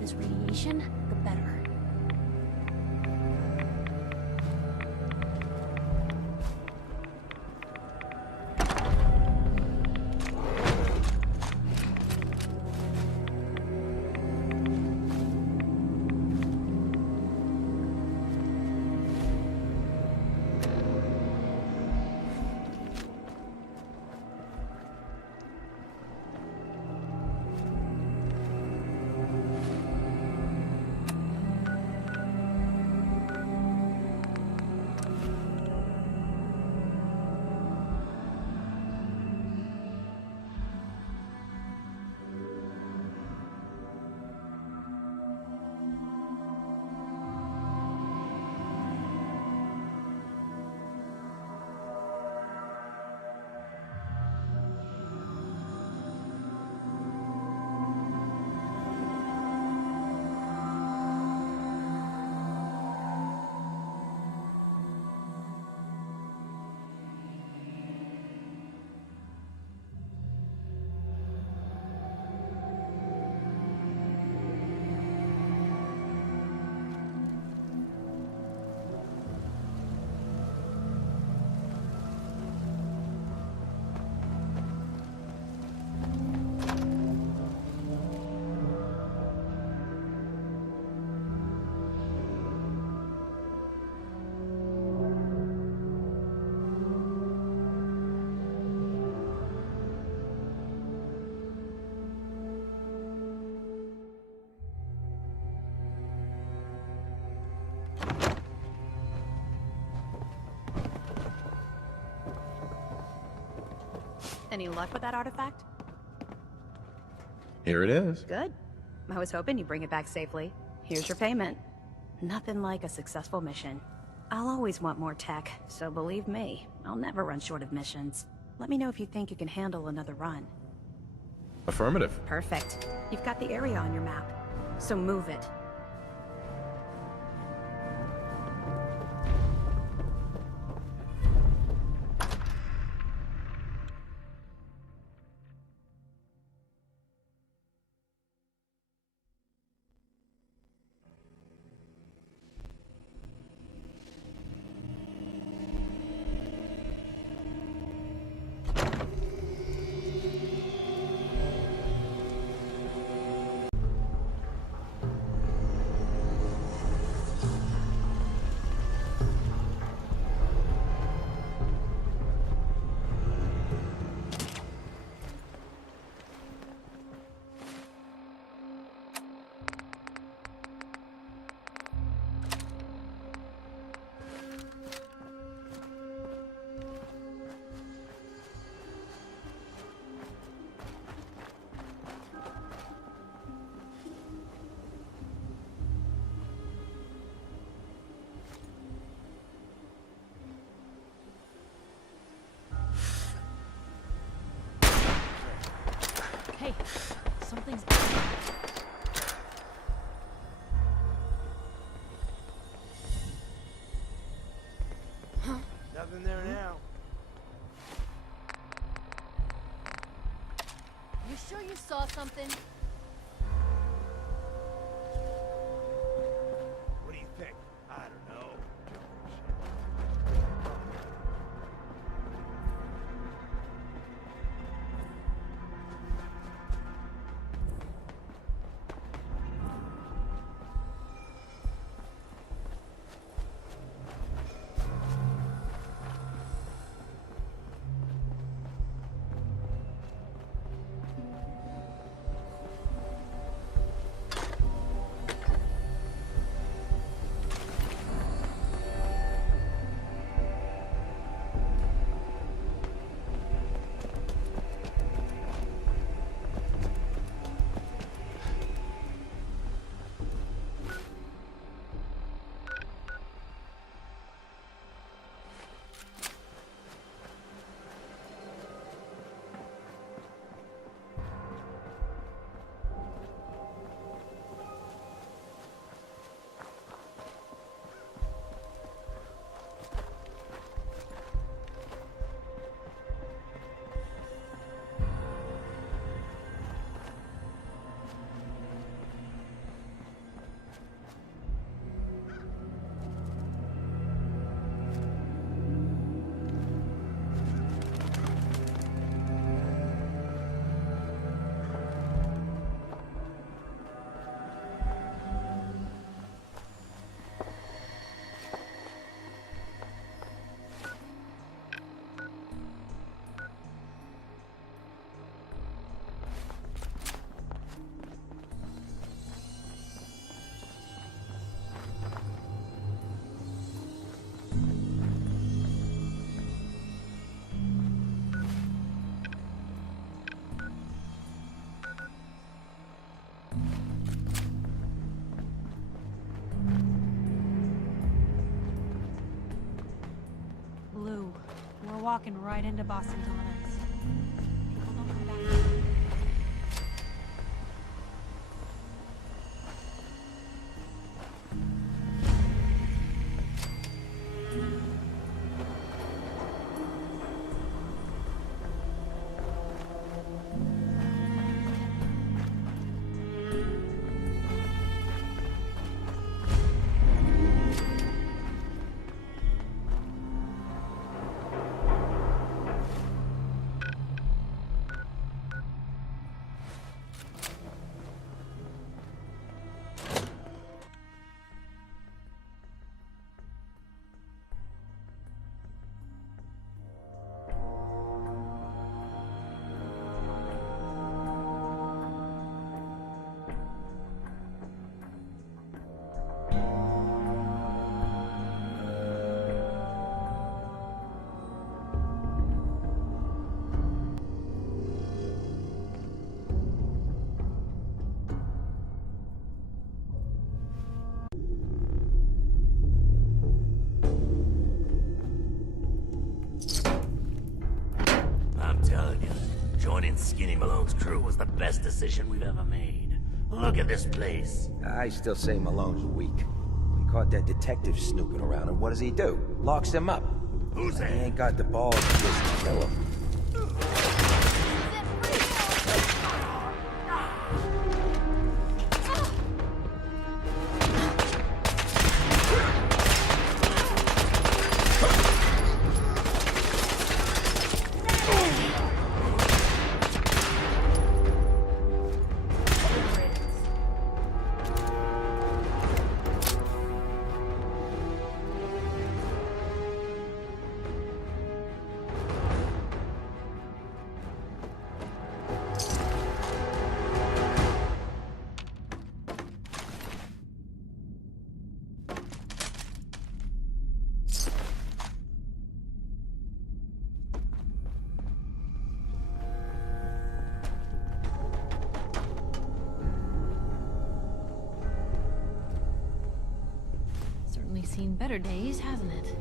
this radiation, the better. Any luck with that artifact? Here it is. Good. I was hoping you'd bring it back safely. Here's your payment. Nothing like a successful mission. I'll always want more tech, so believe me, I'll never run short of missions. Let me know if you think you can handle another run. Affirmative. Perfect. You've got the area on your map, so move it. Hey, something's... Huh? Nothing there now. You sure you saw something? What do you think? I don't know. walking right into Boston Commons. People don't come back. I'm telling you, joining Skinny Malone's crew was the best decision we've ever made. Look at this place. I still say Malone's weak. We caught that detective snooping around, and what does he do? Locks him up. Who's that? He ain't got the balls to just kill him. Certainly seen better days, hasn't it?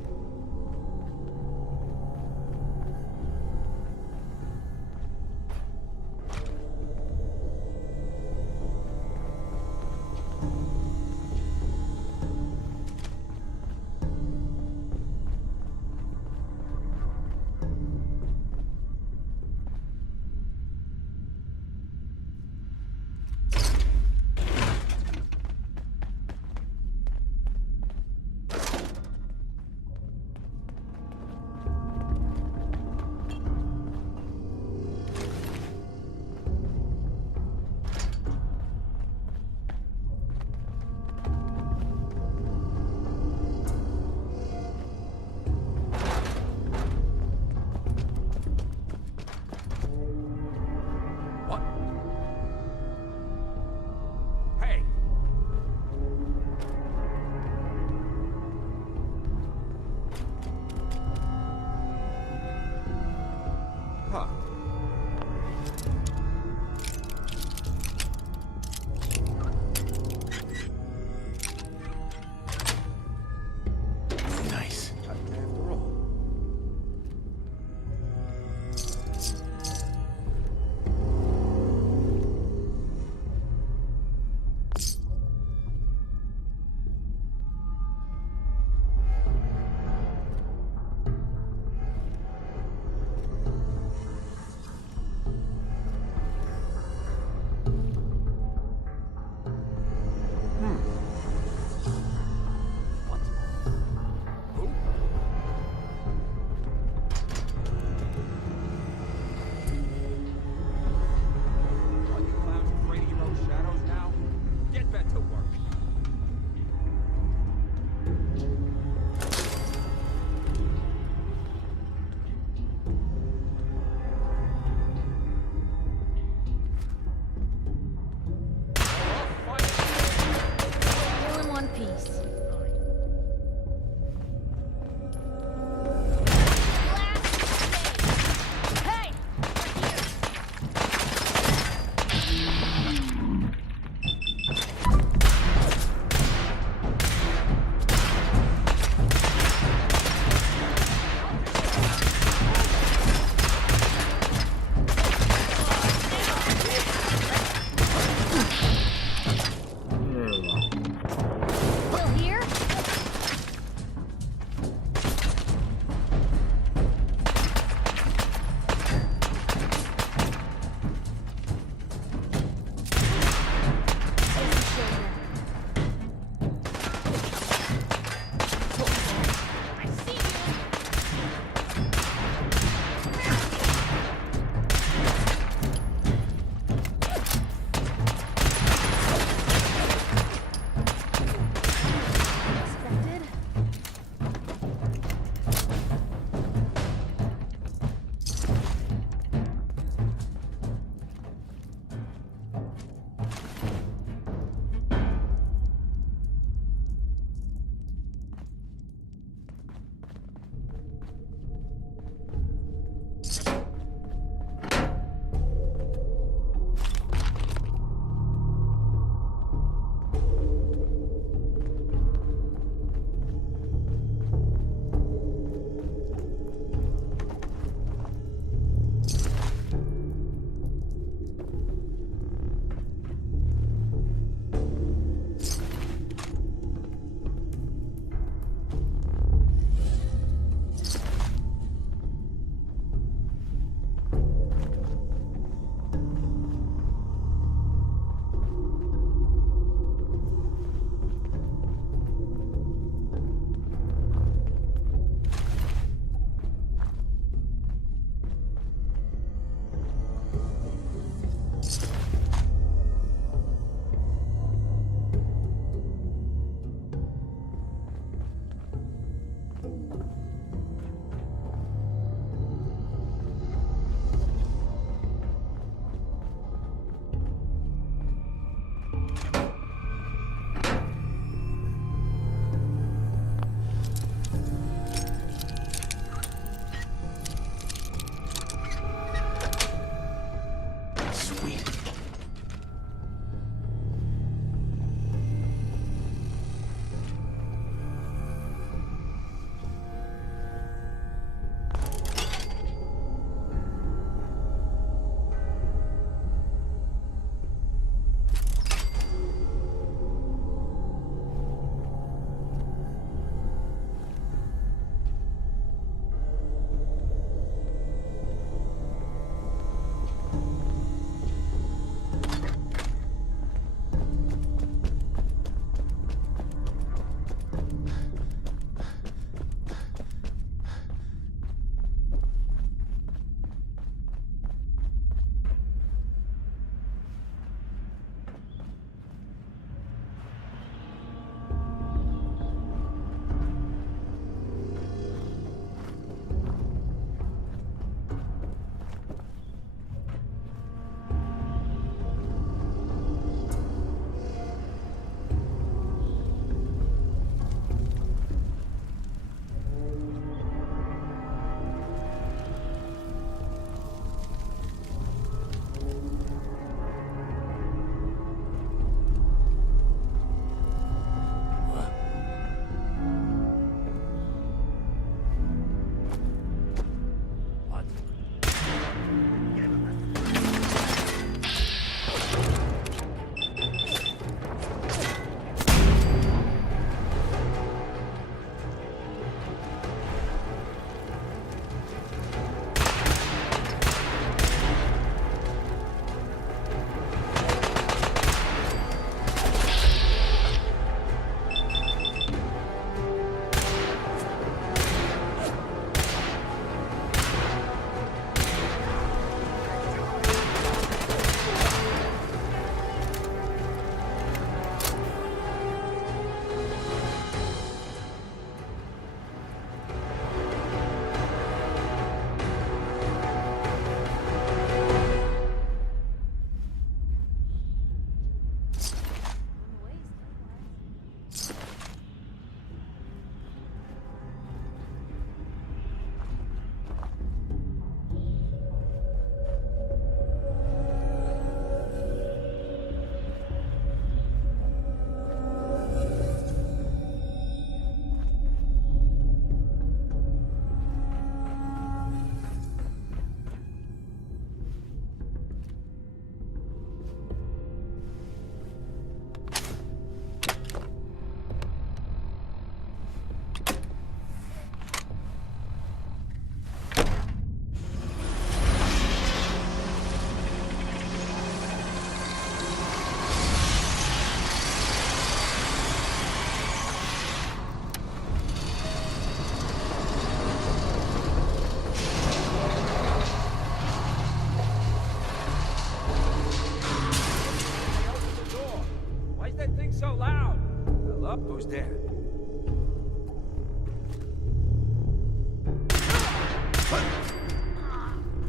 Who's there?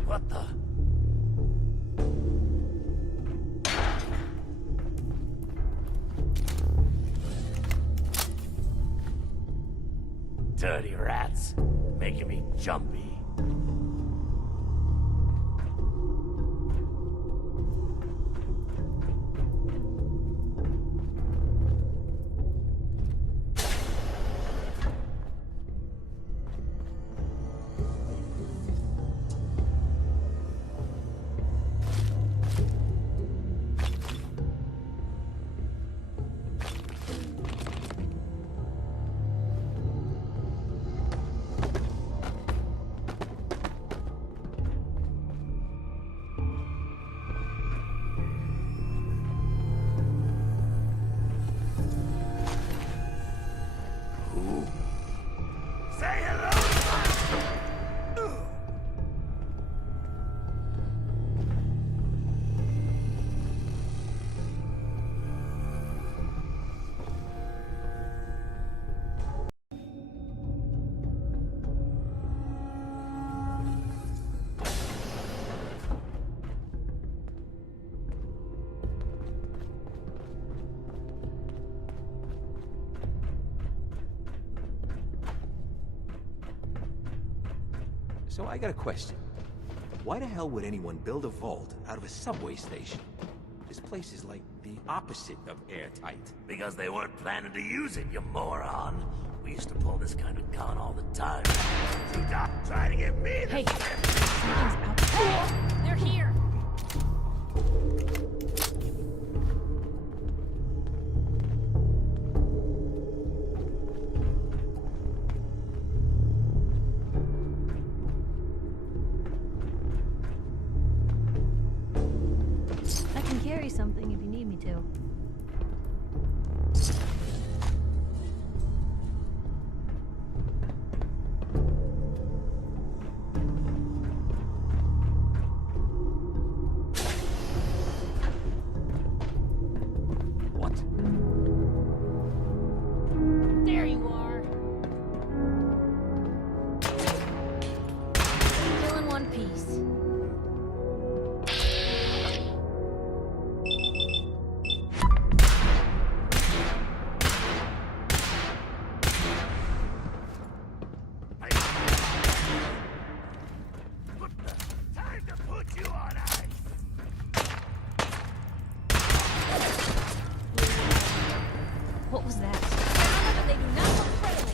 What the? Dirty rats, making me jumpy. So I got a question. Why the hell would anyone build a vault out of a subway station? This place is like the opposite of airtight. Because they weren't planning to use it, you moron. We used to pull this kind of gun all the time. You not trying to get me to... Hey, something's out there. They're here. I can carry something if you need me to. There you are. Still in one piece. Time to put you on ice! What was that? They do not look friendly.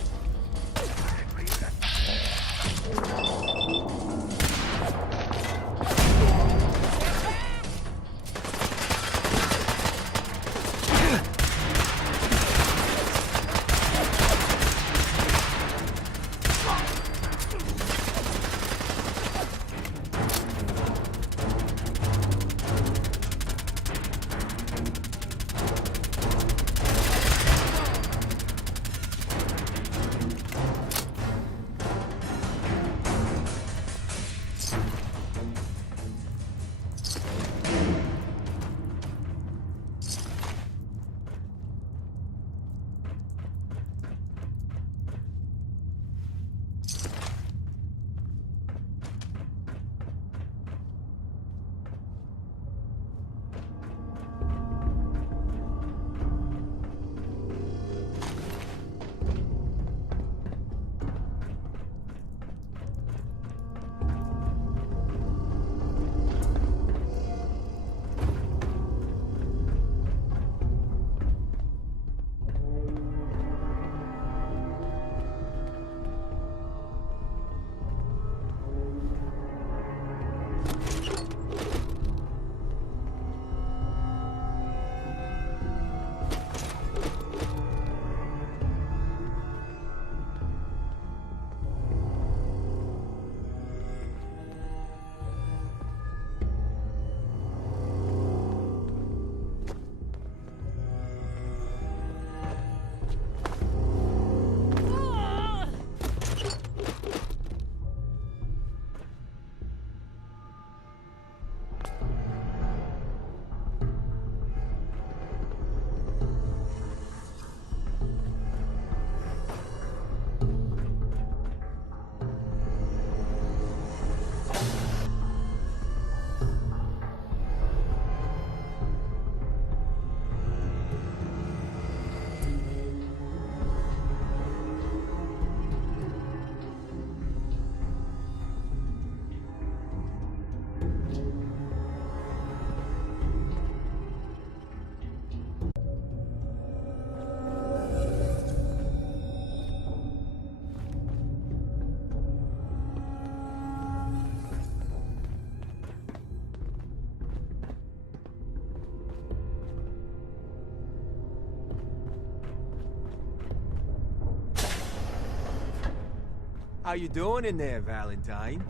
How you doing in there, Valentine?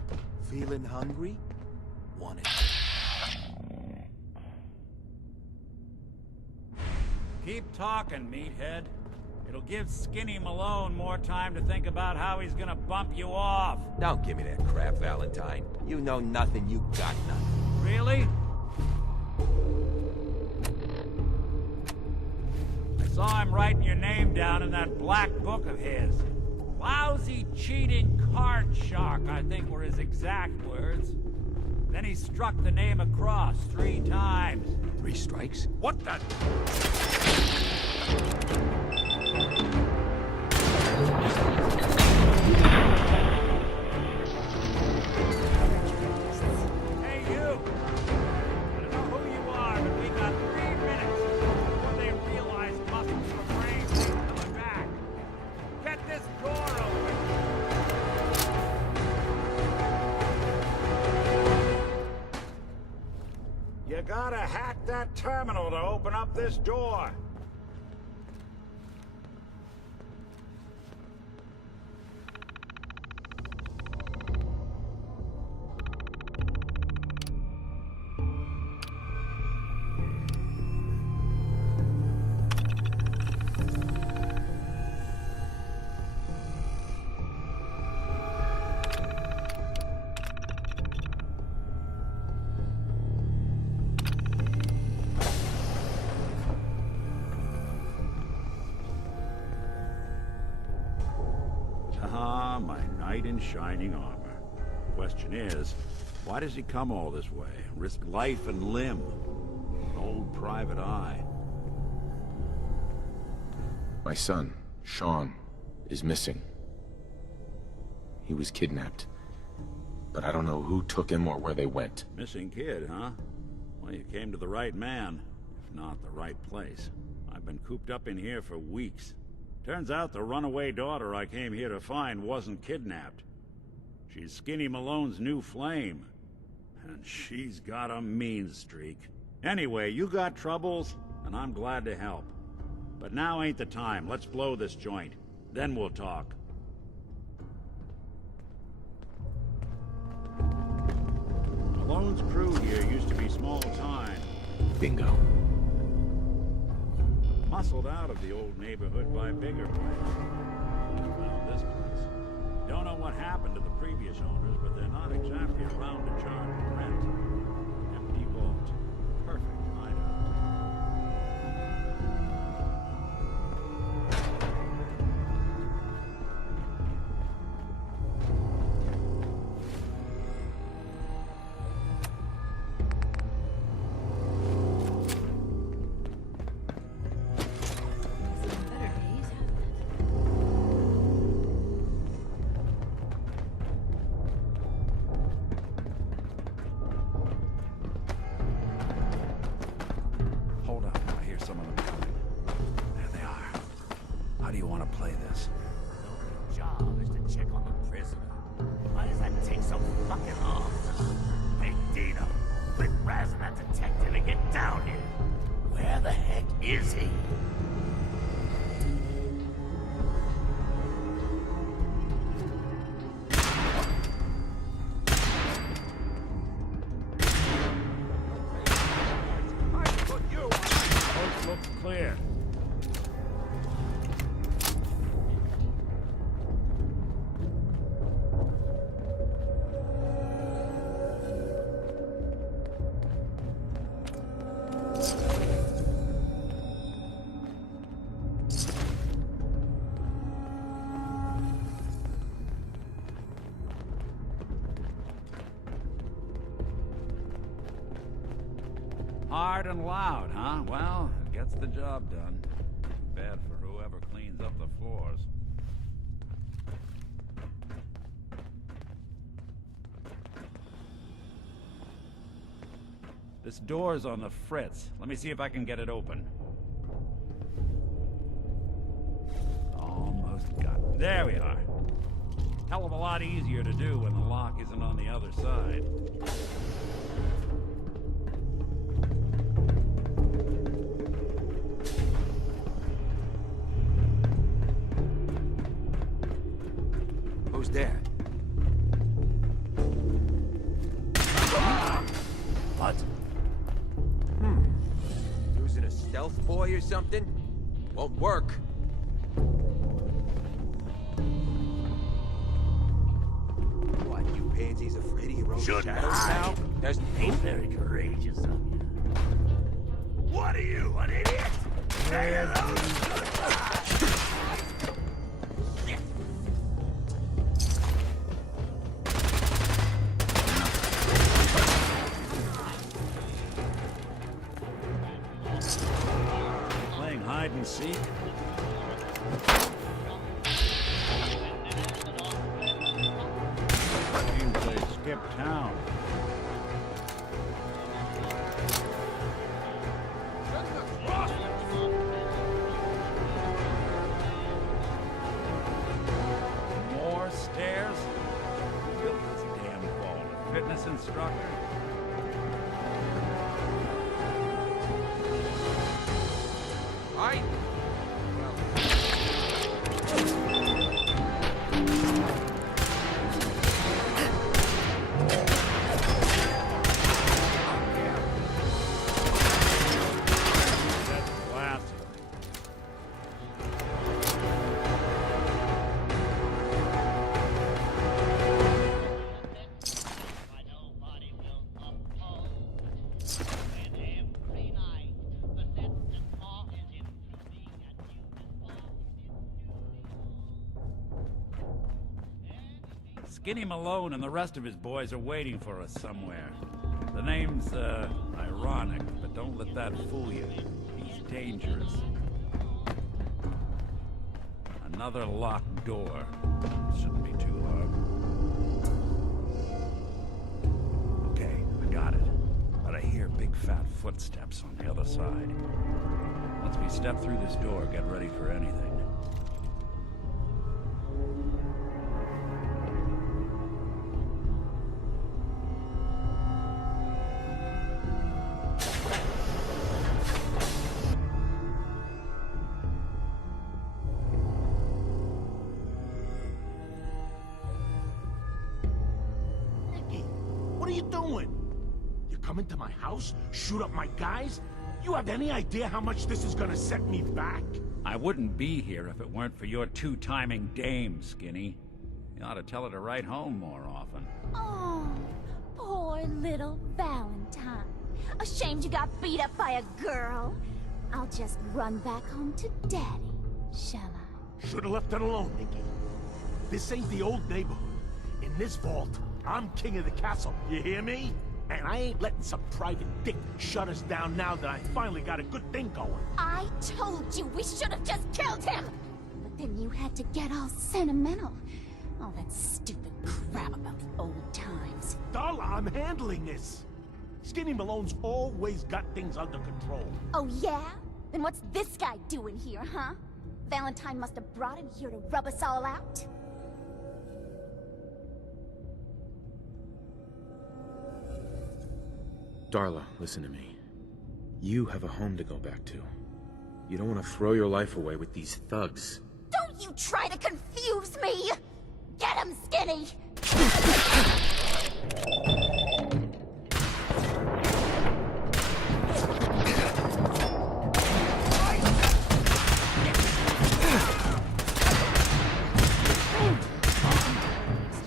Feeling hungry? Want it? Keep talking, meathead. It'll give Skinny Malone more time to think about how he's gonna bump you off. Don't give me that crap, Valentine. You know nothing, you got nothing. Really? I saw him writing your name down in that black book of his. Lousy, cheating card shark, I think were his exact words. Then he struck the name across 3 times. 3 strikes? What the... terminal to open up this door. Ah, my knight in shining armor. Question is, why does he come all this way? Risk life and limb? An old private eye. My son, Sean, is missing. He was kidnapped. But I don't know who took him or where they went. Missing kid, huh? Well, you came to the right man, if not the right place. I've been cooped up in here for weeks. Turns out the runaway daughter I came here to find wasn't kidnapped. She's Skinny Malone's new flame. And she's got a mean streak. Anyway, you got troubles, and I'm glad to help. But now ain't the time. Let's blow this joint. Then we'll talk. Malone's crew here used to be small time. Bingo. Muscled out of the old neighborhood by bigger place. Found this place. Don't know what happened to the previous owners, but they're not exactly around to charge rent. Empty vault. Perfect hideout. Clear. Hard and loud, huh? Well, it gets the job done. Too bad for whoever cleans up the floors. This door's on the fritz. Let me see if I can get it open. Almost got it. There we are. Hell of a lot easier to do when the lock isn't on the other side. Who's there? What? Using a stealth boy or something? Won't work. What, you pansies afraid of your own shadows now? There's Ain't very courageous of you. What are you, an idiot? Hey, Playing hide and seek? Seems they skipped town. More stairs? Who built this damn vault? A fitness instructor? Skinny Malone and the rest of his boys are waiting for us somewhere. The name's, ironic, but don't let that fool you. He's dangerous. Another locked door. Shouldn't be too hard. Okay, I got it. But I hear big fat footsteps on the other side. Once we step through this door, get ready for anything. What are you doing? You come into my house, shoot up my guys? You have any idea how much this is gonna set me back? I wouldn't be here if it weren't for your two-timing dame, Skinny. You ought to tell her to write home more often. Oh, poor little Valentine. Ashamed you got beat up by a girl? I'll just run back home to Daddy, shall I? Should've left it alone, Nikki. This ain't the old neighborhood. In this vault, I'm king of the castle, you hear me? And I ain't letting some private dick shut us down now that I finally got a good thing going. I told you we should have just killed him! But then you had to get all sentimental. All that stupid crap about the old times. Darla, I'm handling this. Skinny Malone's always got things under control. Oh yeah? Then what's this guy doing here, huh? Valentine must have brought him here to rub us all out? Darla, listen to me. You have a home to go back to. You don't want to throw your life away with these thugs. Don't you try to confuse me! Get him, Skinny!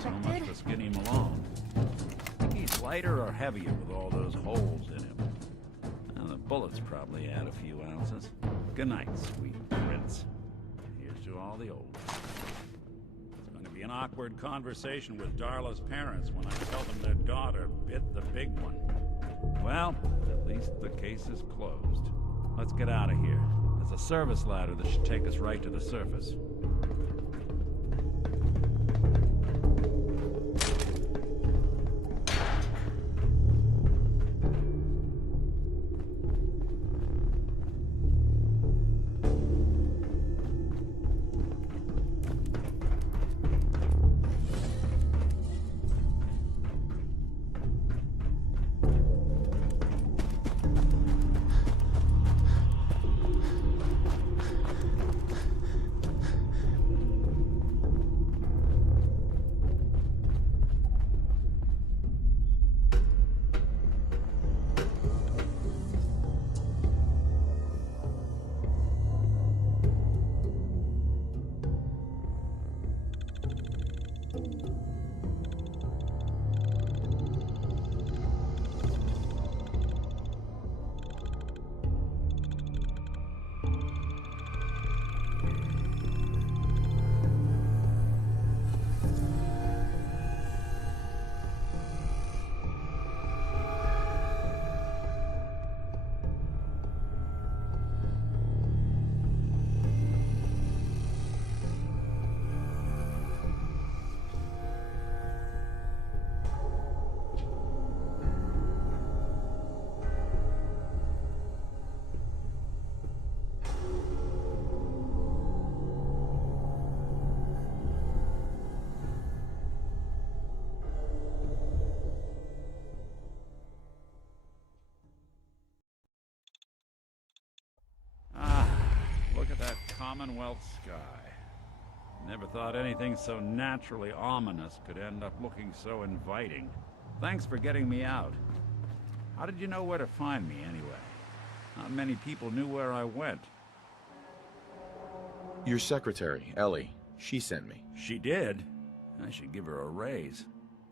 So much for Skinny Malone. Think he's lighter or heavier with all those holes in him? Well, the bullets probably add a few ounces. Good night, sweet prince. Here's to all the old. It's going to be an awkward conversation with Darla's parents when I tell them their daughter bit the big one. Well, at least the case is closed. Let's get out of here. There's a service ladder that should take us right to the surface. Commonwealth sky. Never thought anything so naturally ominous could end up looking so inviting. Thanks for getting me out. How did you know where to find me, anyway? Not many people knew where I went. Your secretary, Ellie, she sent me. She did? I should give her a raise.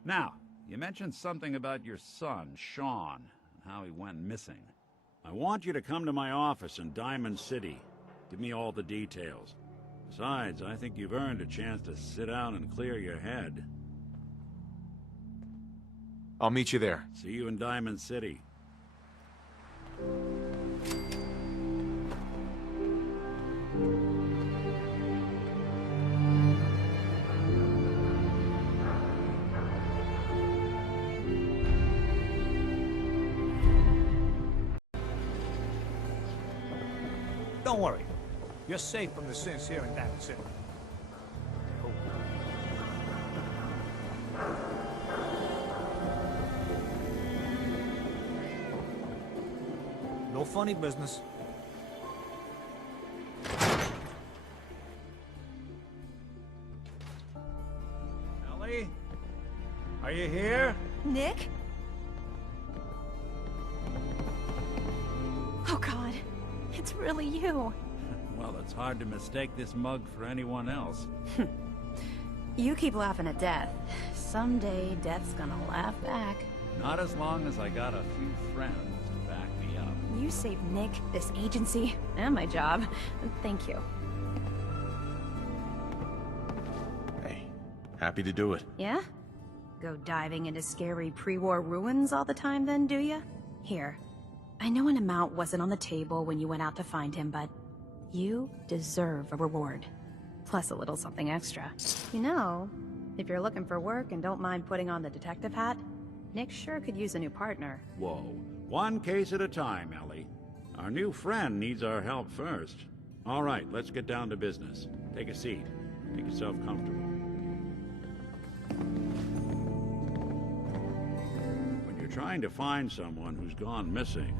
Now, you mentioned something about your son, Sean, and how he went missing. I want you to come to my office in Diamond City. Give me all the details. Besides, I think you've earned a chance to sit down and clear your head. I'll meet you there. See you in Diamond City. Don't worry. You're safe from the sins here in Diamond City. No funny business. Ellie? Are you here? Nick? Oh God, it's really you. Well, it's hard to mistake this mug for anyone else. You keep laughing at death. Someday, death's gonna laugh back. Not as long as I got a few friends to back me up. You saved Nick, this agency. And my job. Thank you. Hey, happy to do it. Yeah? Go diving into scary pre-war ruins all the time then, do ya? Here. I know an amount wasn't on the table when you went out to find him, but you deserve a reward. Plus a little something extra. You know, if you're looking for work and don't mind putting on the detective hat, Nick sure could use a new partner. Whoa. One case at a time, Ellie. Our new friend needs our help first. All right, let's get down to business. Take a seat. Make yourself comfortable. When you're trying to find someone who's gone missing,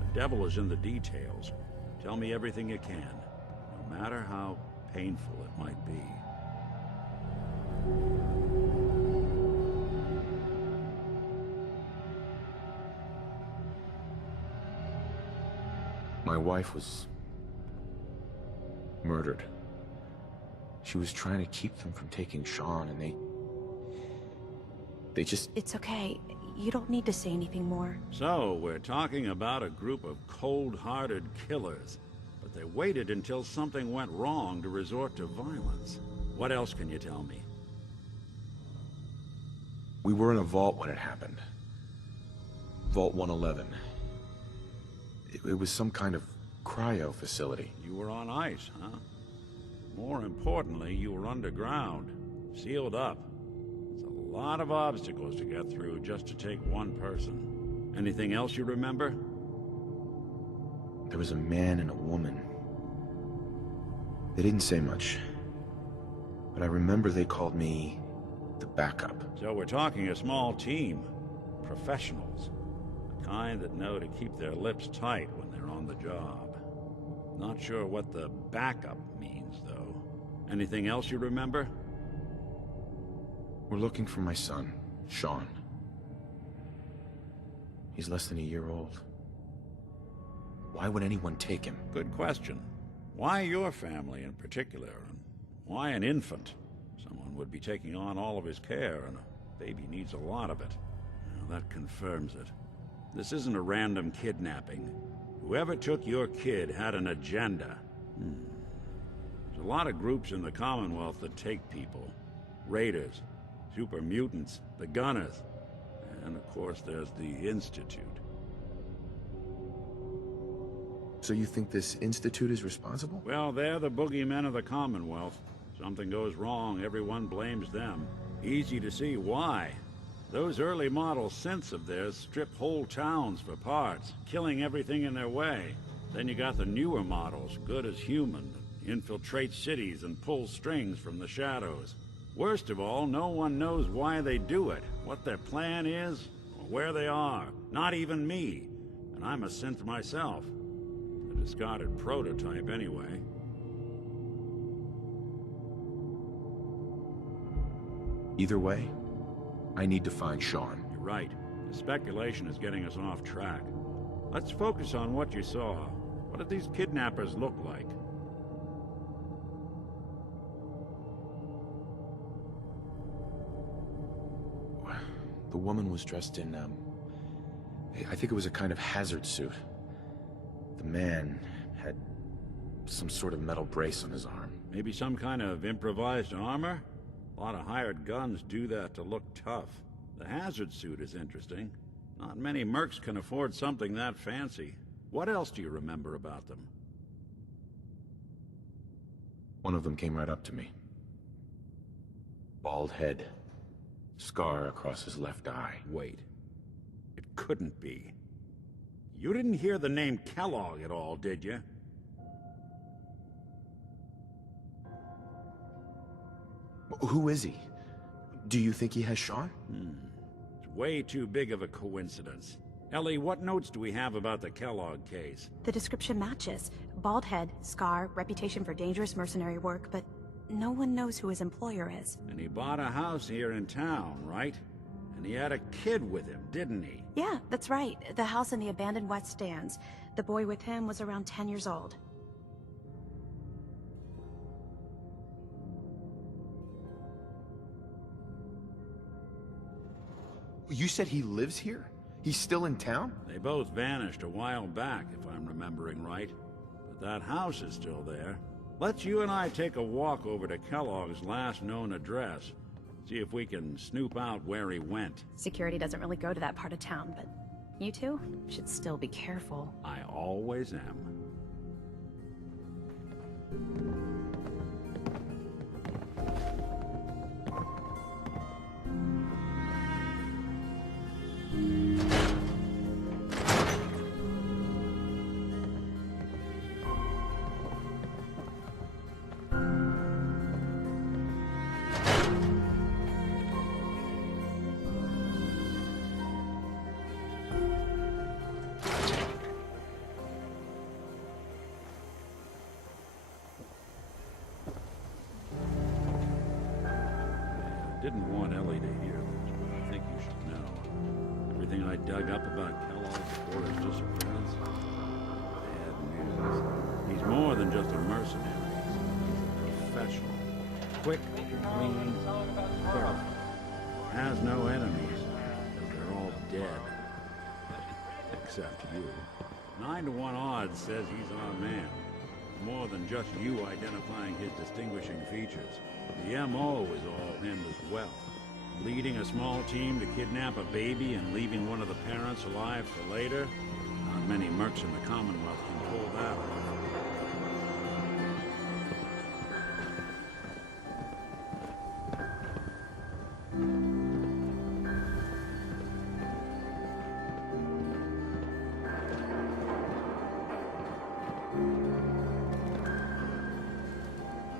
the devil is in the details. Tell me everything you can, no matter how painful it might be. My wife was murdered. She was trying to keep them from taking Sean, and they just... It's okay. You don't need to say anything more. So, we're talking about a group of cold-hearted killers, but they waited until something went wrong to resort to violence. What else can you tell me? We were in a vault when it happened. Vault 111. It was some kind of cryo facility. You were on ice, huh? More importantly, you were underground, sealed up. It's a lot of obstacles to get through just to take one person. Anything else you remember? There was a man and a woman. They didn't say much, but I remember they called me the backup. So we're talking a small team. Professionals. The kind that know to keep their lips tight when they're on the job. Not sure what the backup means, though. Anything else you remember? We're looking for my son, Sean. He's less than a year old. Why would anyone take him? Good question. Why your family in particular? And why an infant? Someone would be taking on all of his care, and a baby needs a lot of it. Well, that confirms it. This isn't a random kidnapping. Whoever took your kid had an agenda. There's a lot of groups in the Commonwealth that take people. Raiders, super mutants, the Gunners, and of course there's the Institute. So you think this Institute is responsible? Well, they're the boogeymen of the Commonwealth. Something goes wrong, everyone blames them. Easy to see why. Those early model synths of theirs strip whole towns for parts, killing everything in their way. Then you got the newer models, good as human, infiltrate cities and pull strings from the shadows. Worst of all, no one knows why they do it, what their plan is, or where they are. Not even me. And I'm a synth myself. A discarded prototype, anyway. Either way, I need to find Sean. You're right. The speculation is getting us off track. Let's focus on what you saw. What did these kidnappers look like? The woman was dressed in, I think it was a kind of hazard suit. The man had some sort of metal brace on his arm. Maybe some kind of improvised armor? A lot of hired guns do that to look tough. The hazard suit is interesting. Not many mercs can afford something that fancy. What else do you remember about them? One of them came right up to me. Bald head. Scar across his left eye. Wait. It couldn't be. You didn't hear the name Kellogg at all, did you? Who is he? Do you think he has Sean? It's way too big of a coincidence. Ellie, what notes do we have about the Kellogg case? The description matches. Bald head, scar, reputation for dangerous mercenary work, but no one knows who his employer is. And he bought a house here in town, right? And he had a kid with him, didn't he? Yeah, that's right. The house in the abandoned West Stands. The boy with him was around 10 years old. You said he lives here? He's still in town? They both vanished a while back, if I'm remembering right. But that house is still there. Let's you and I take a walk over to Kellogg's last known address. See if we can snoop out where he went. Security doesn't really go to that part of town, but you two should still be careful. I always am. Didn't want Ellie to hear this, but I think you should know. Everything I dug up about Kellogg before his disappearance, bad news. He's more than just a mercenary. He's a professional. Quick, clean, thorough. Has no enemies, because they're all dead. Except you. 9 to 1 odds says he's our man. More than just you identifying his distinguishing features. The MO is all him as well. Leading a small team to kidnap a baby and leaving one of the parents alive for later? Not many mercs in the Commonwealth can pull that off.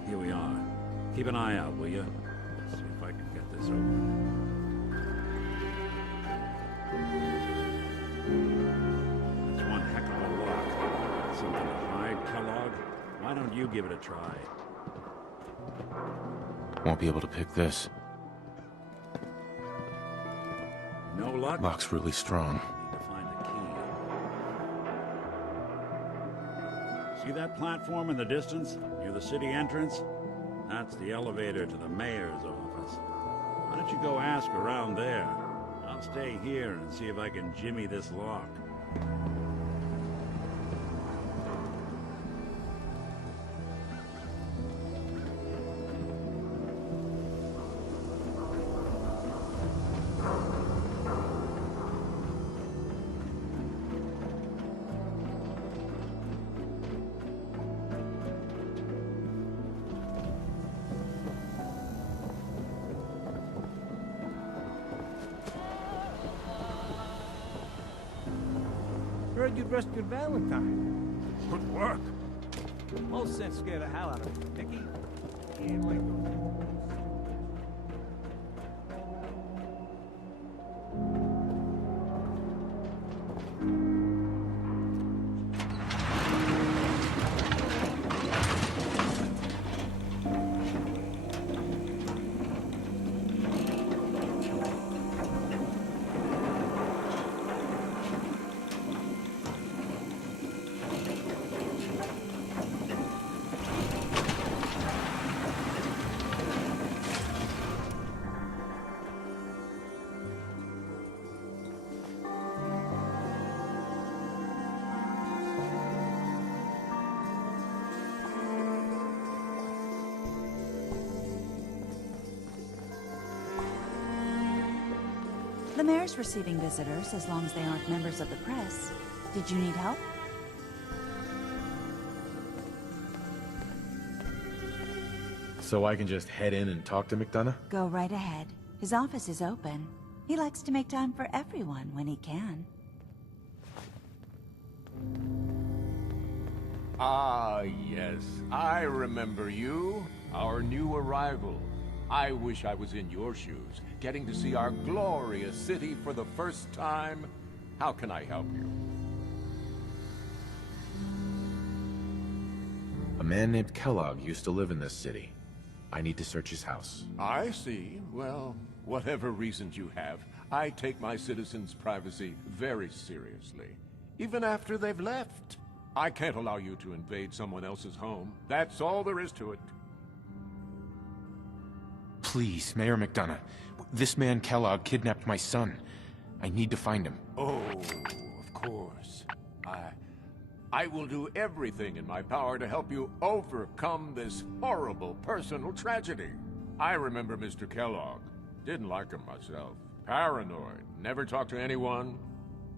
Here we are. Keep an eye out, will you? See if I can get this open. That's one heck of a lock. Something to hide, Kellogg? Why don't you give it a try? Won't be able to pick this. No luck? Lock's really strong. Need to find a key. See that platform in the distance, near the city entrance? That's the elevator to the mayor's office. Why don't you go ask around there? I'll stay here and see if I can jimmy this lock. Heard you rescued Valentine. Good work. Most sense scared the hell out of me. Nicky, he ain't like those. The mayor's receiving visitors as long as they aren't members of the press. Did you need help? So I can just head in and talk to McDonough? Go right ahead. His office is open. He likes to make time for everyone when he can. Ah, yes. I remember you. Our new arrival. I wish I was in your shoes, getting to see our glorious city for the first time. How can I help you? A man named Kellogg used to live in this city. I need to search his house. I see. Well, whatever reasons you have, I take my citizens' privacy very seriously. Even after they've left. I can't allow you to invade someone else's home. That's all there is to it. Please, Mayor McDonough. This man Kellogg kidnapped my son. I need to find him. Oh, of course. I will do everything in my power to help you overcome this horrible personal tragedy. I remember Mr. Kellogg. Didn't like him myself. Paranoid. Never talked to anyone.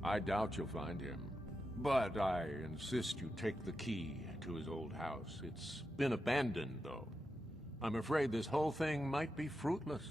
I doubt you'll find him. But I insist you take the key to his old house. It's been abandoned, though. I'm afraid this whole thing might be fruitless.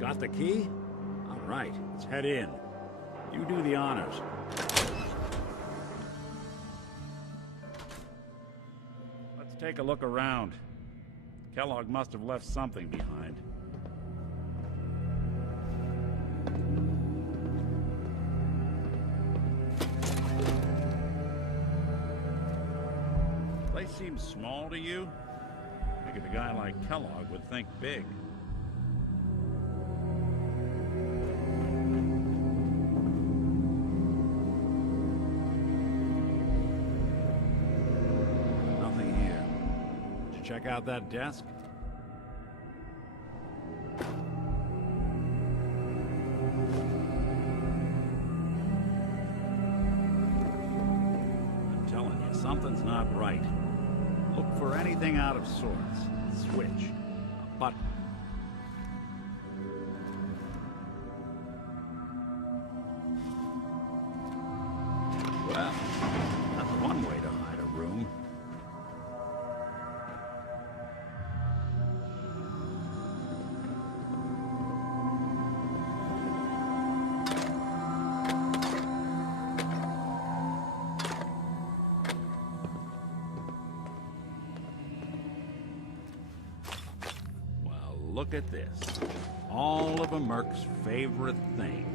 Got the key? All right, let's head in. You do the honors. Let's take a look around. Kellogg must have left something behind. Place seems small to you? Figured a guy like Kellogg would think big. Check out that desk. I'm telling you, something's not right. Look for anything out of sorts. A switch, a button. Well, that's one way to hide a room. Look at this. All of a Merc's favorite things.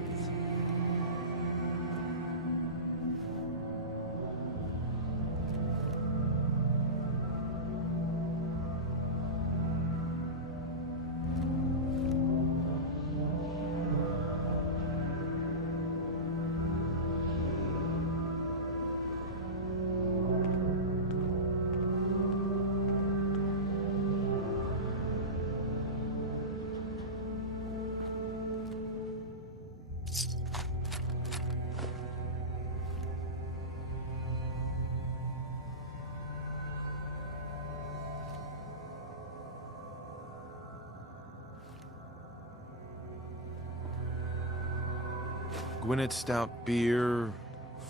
Gwinnett Stout beer,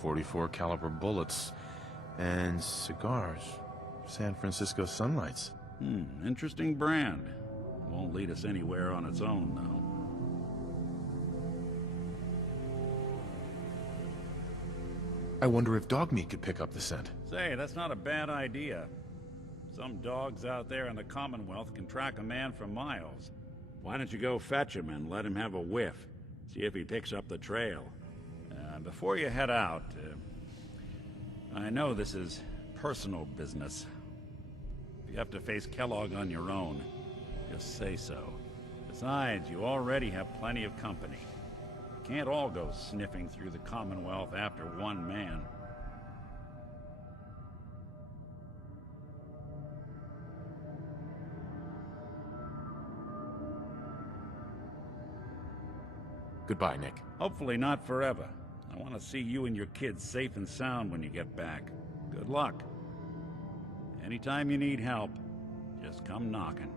44 caliber bullets, and cigars. San Francisco Sunlights. Interesting brand. Won't lead us anywhere on its own, though. I wonder if dog meat could pick up the scent. Say, that's not a bad idea. Some dogs out there in the Commonwealth can track a man for miles. Why don't you go fetch him and let him have a whiff? See if he picks up the trail. Before you head out, I know this is personal business. If you have to face Kellogg on your own, just say so. Besides, you already have plenty of company. You can't all go sniffing through the Commonwealth after one man. Goodbye, Nick. Hopefully not forever. I want to see you and your kids safe and sound when you get back. Good luck. Anytime you need help, just come knocking.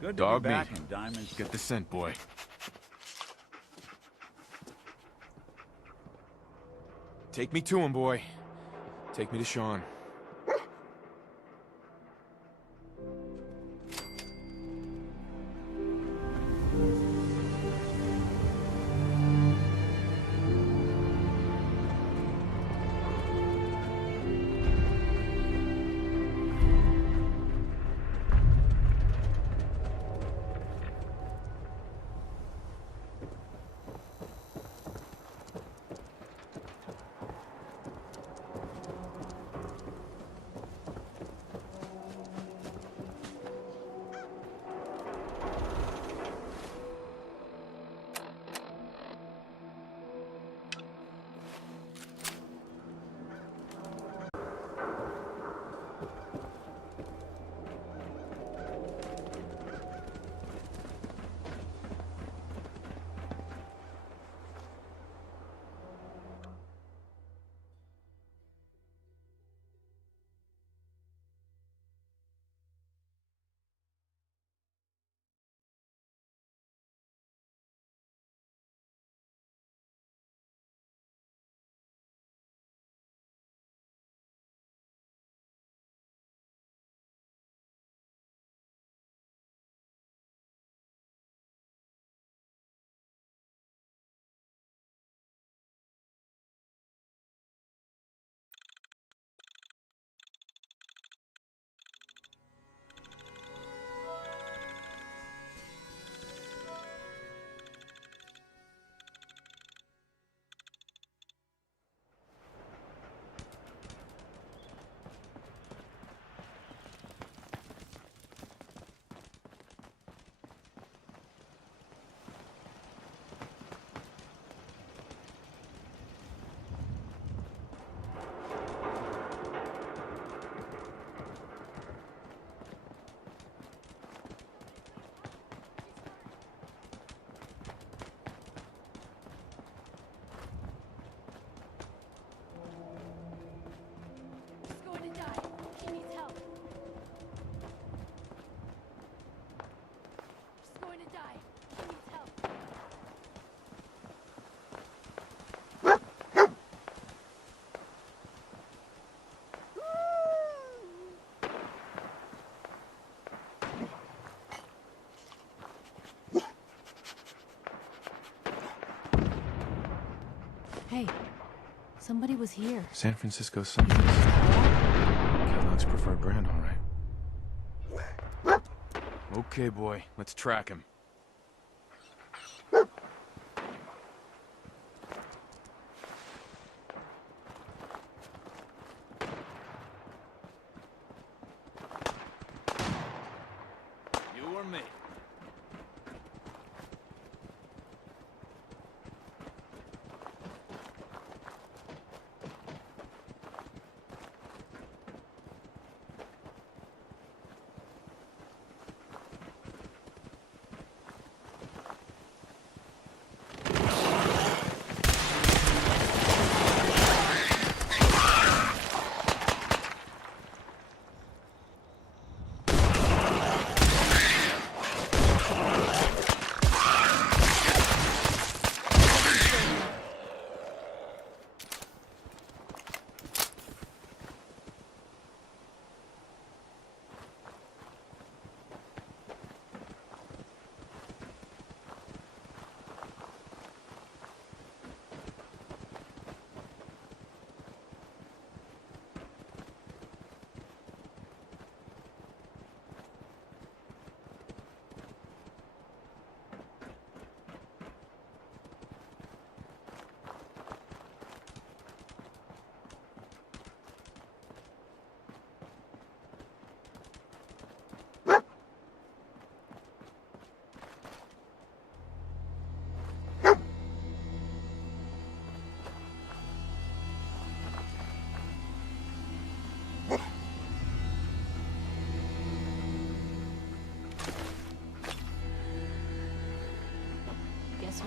Good to Dog be back meat. in Diamond. Get the scent, boy. Take me to him, boy. Take me to Sean. Hey, somebody was here. San Francisco Sunlights. Kellogg's preferred brand, all right. Okay, boy, let's track him.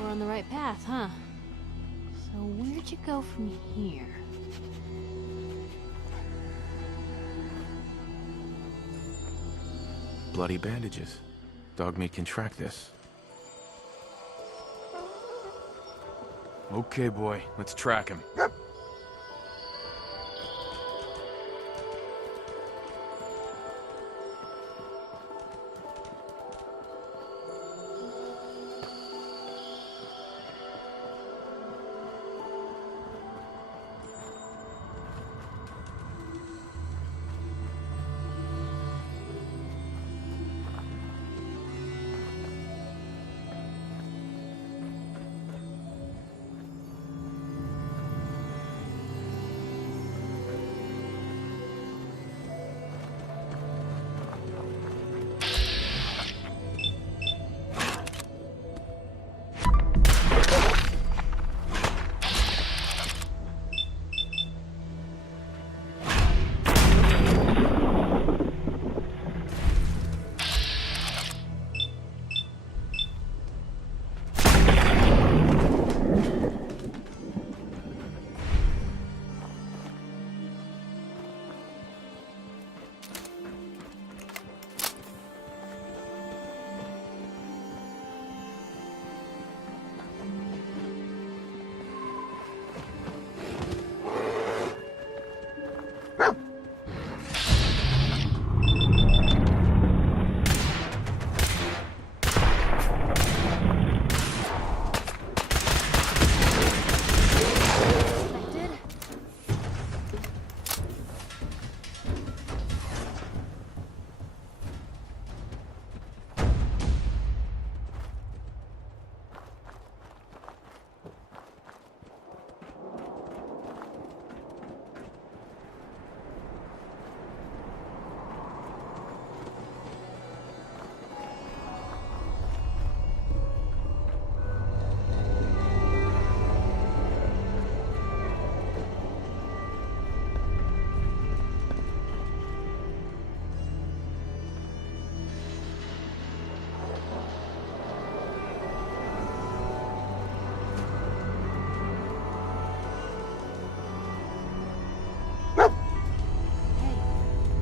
we're on the right path, huh? So where'd you go from here? Bloody bandages. Dogmeat can track this. Okay, boy, let's track him.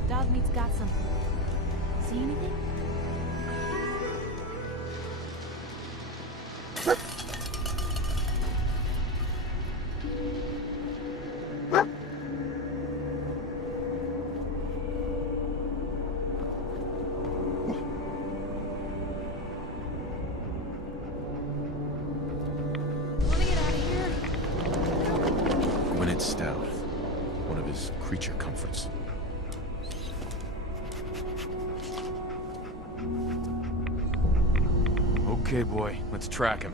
Dogmeat's got something. See anything? Gwyneth's staff. One of his creature comforts. Okay, boy, let's track him.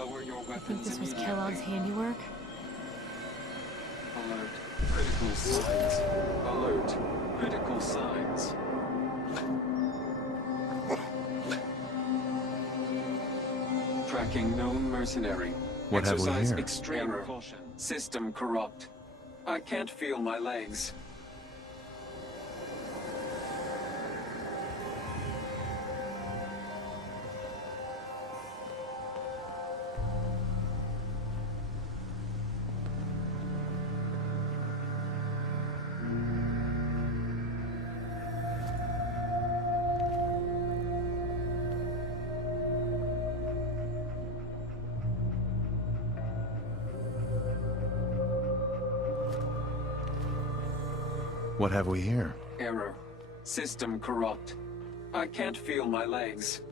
Lower your I think weapons this was immediately. Kellogg's handiwork. Alert. Critical signs. Alert. Critical signs. Tracking known mercenary. What have we Exercise here? extreme caution. System corrupt. I can't feel my legs. What have we here? Error. System corrupt. I can't feel my legs.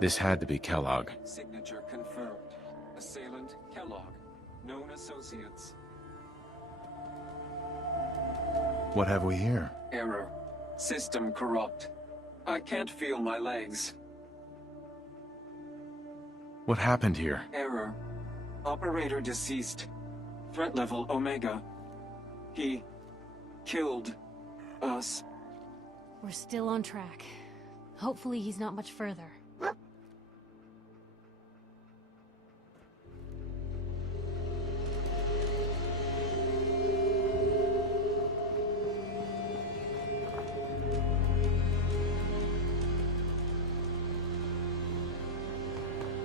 This had to be Kellogg. Signature confirmed. Assailant Kellogg. Known associates. What have we here? Error. System corrupt. I can't feel my legs. What happened here? Error. Operator deceased. Threat level Omega. He killed us. We're still on track. Hopefully he's not much further.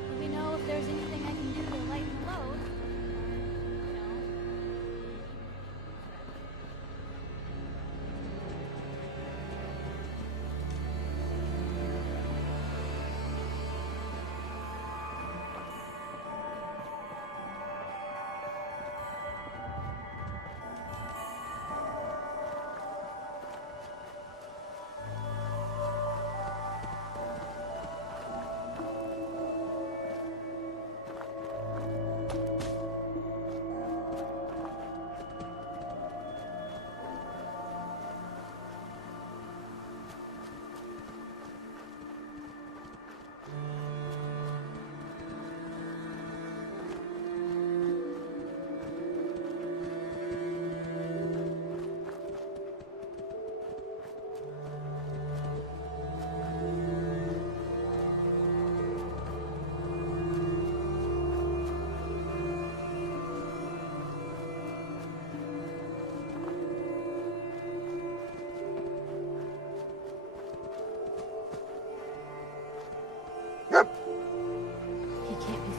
Let me know if there's anything I can do to lighten the load.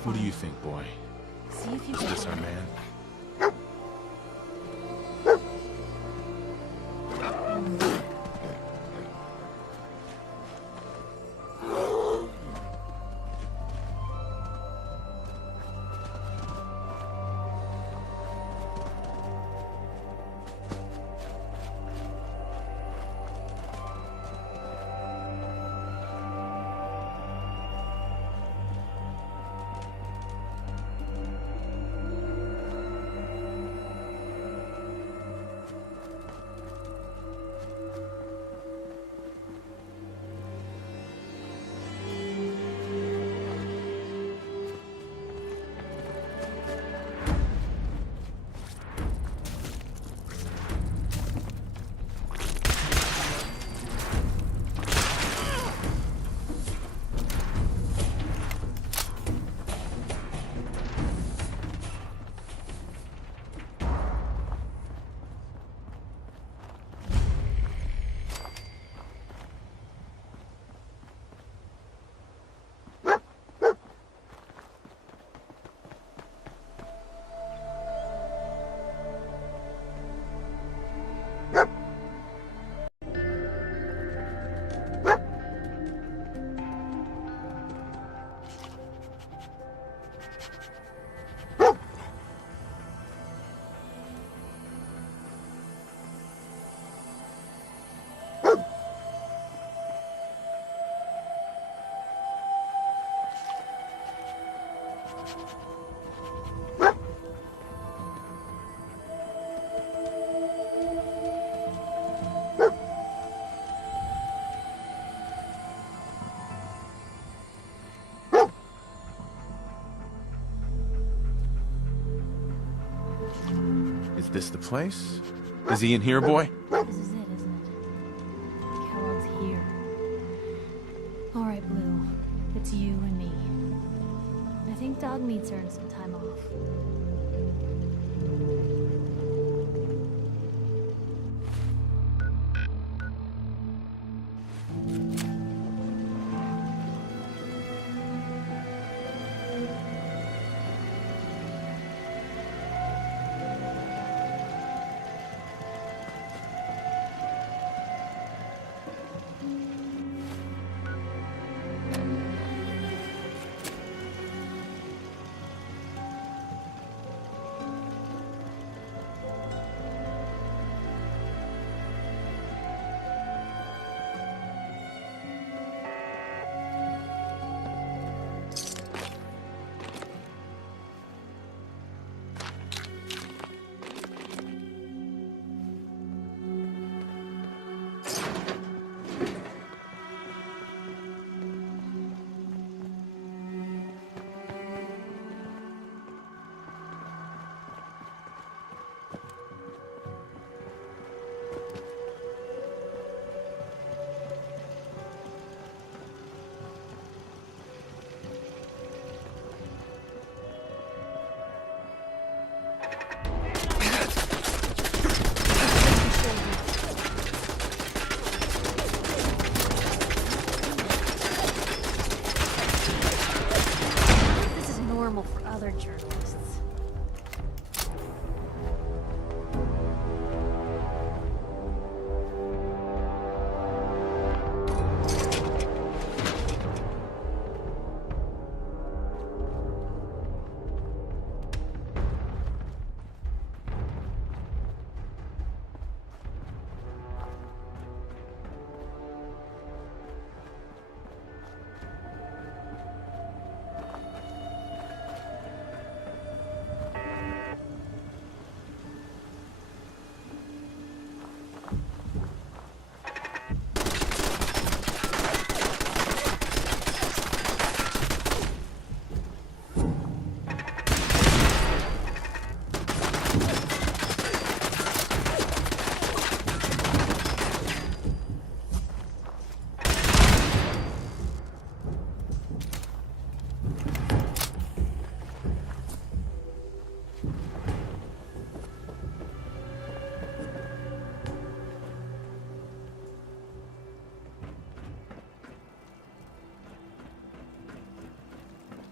What do you think, boy? See if you Is can. this our man? this the place? Is he in here, boy? This is it, isn't it? Kellogg's here. All right, Blue. It's you and me. I think Dog Meat's earned some time off.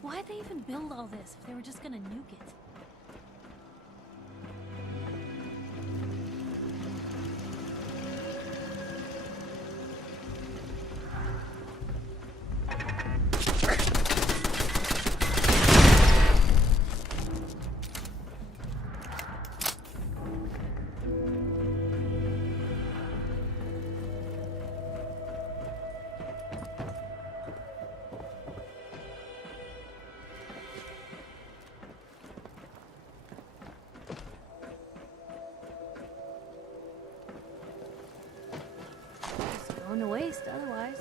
Why'd they even build all this if they were just gonna nuke it? Going to waste otherwise.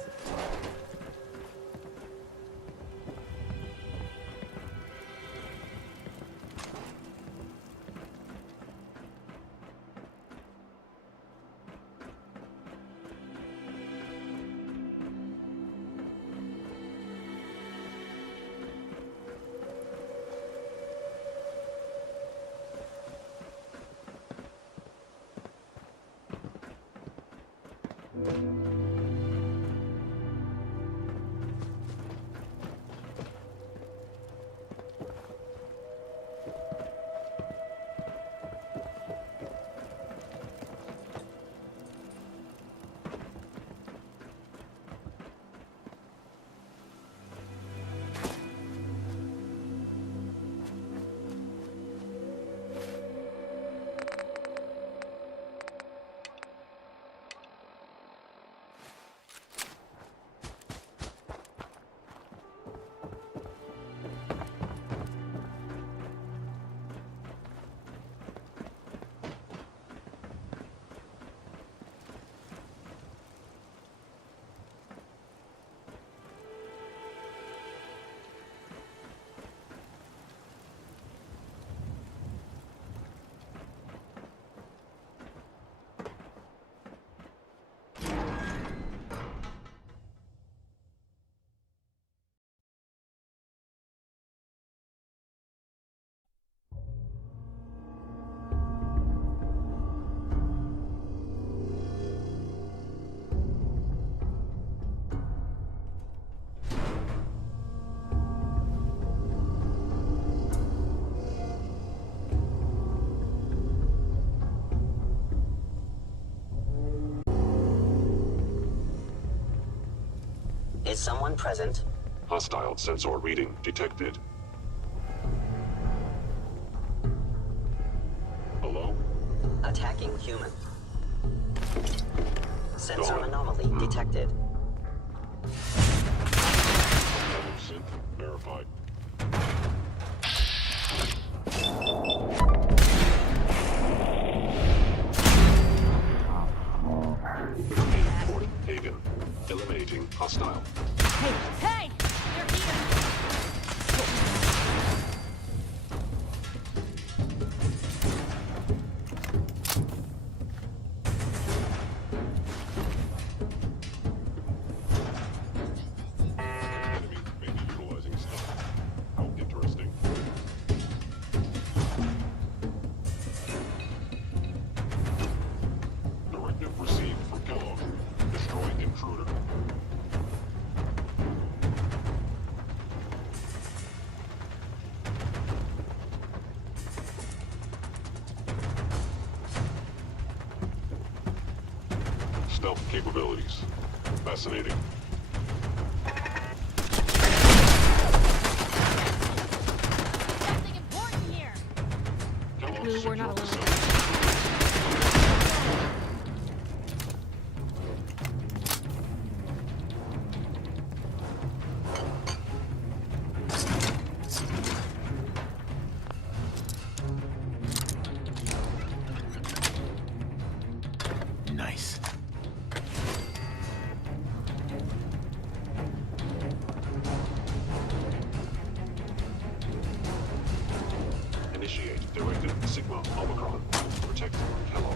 Is someone present? Hostile sensor reading detected. Hello? Attacking human. Sensor Gone. anomaly detected. Synth verified. Reporting Haven. Eliminating hostile. Hey, hey! They're here! Enemy may be utilizing stealth. How interesting. Directive received from Kellogg. Destroy intruder. Stealth capabilities. Fascinating. Something important here! Kellogg's We're not secure alone. facility. Nice. Initiate directive Sigma Omicron. Protect Kellogg.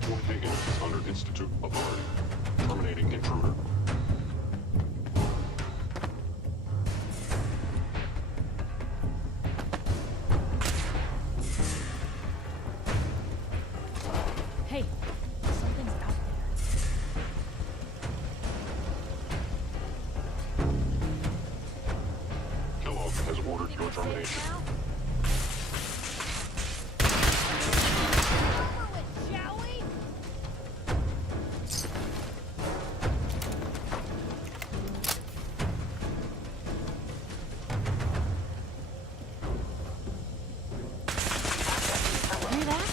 Fort Hagen is under Institute authority. Terminating intruder. Hey, something's out Kellogg has ordered your termination. Shall we? Hear that?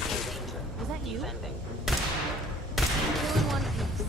Was that you? Defending. Two in one piece.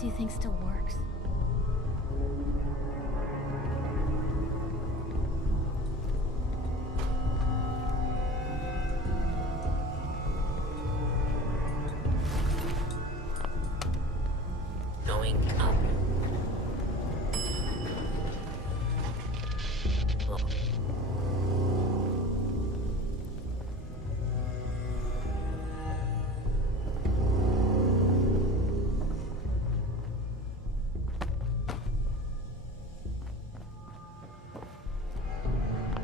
this you think still works? Going up.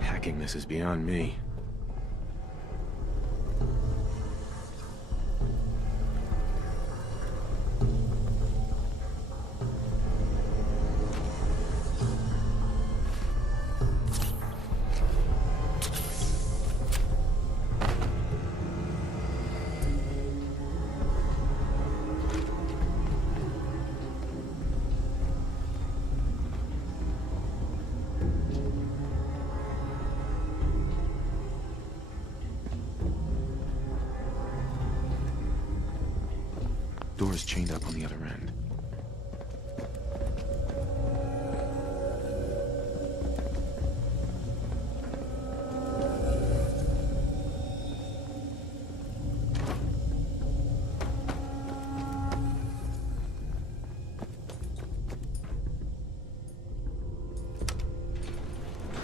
Hacking this is beyond me. Door's chained up on the other end.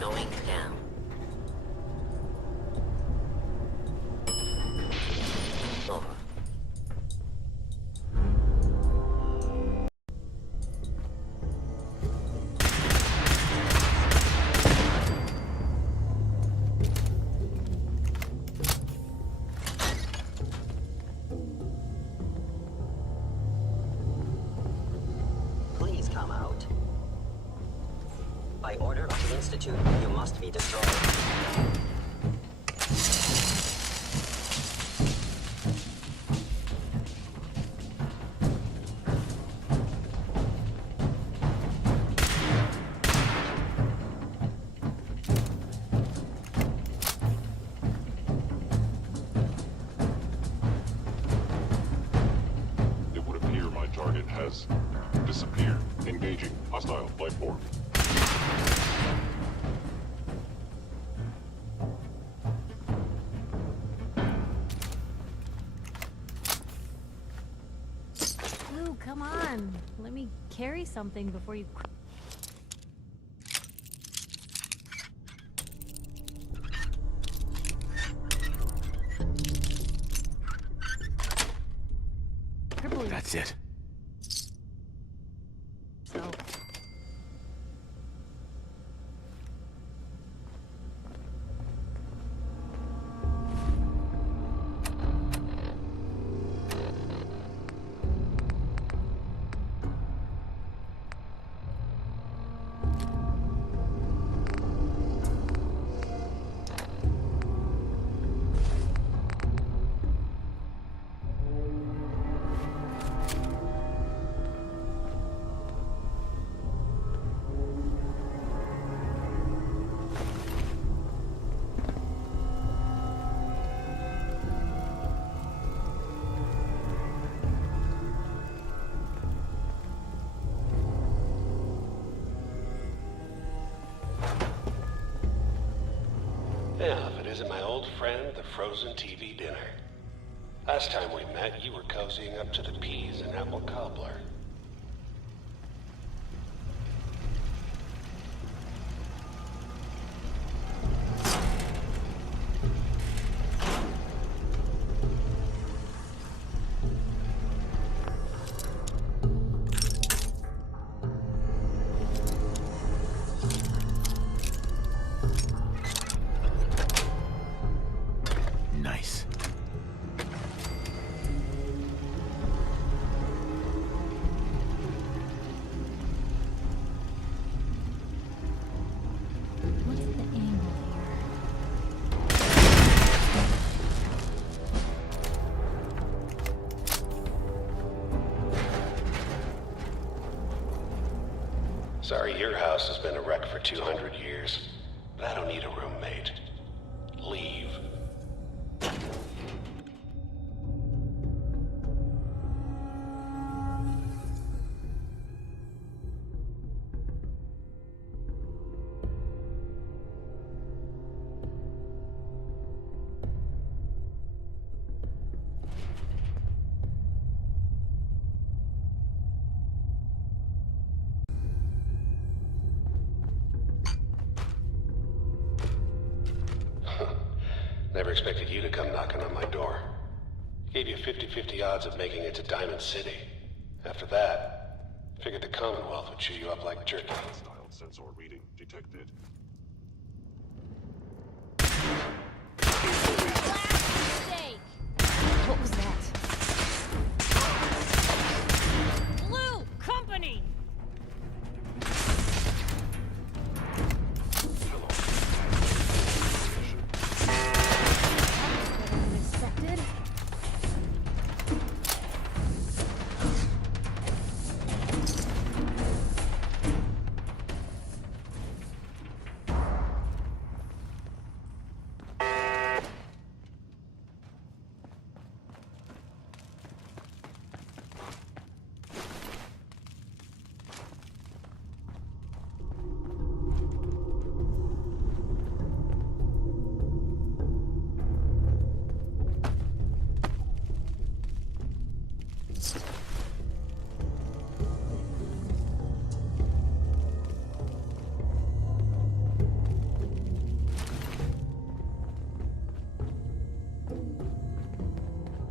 Going down. Over. Please come out. By order of the Institute, you must be destroyed. It would appear my target has disappeared. Engaging hostile life form. Ooh, come on. Let me carry something before you... Cripple That's it. yourself. Yeah, if it isn't my old friend, the frozen TV dinner. Last time we met, you were cozying up to the peas and apple cobbler. Nice. What's the angle Sorry, your house has been a wreck for 200 years, but I don't need a roommate. Leave. Never expected you to come knocking on my door. Gave you 50-50 odds of making it to Diamond City. After that, figured the Commonwealth would chew you up like jerky. Style sensor reading detected. What was that? Blue Company! Unexpected.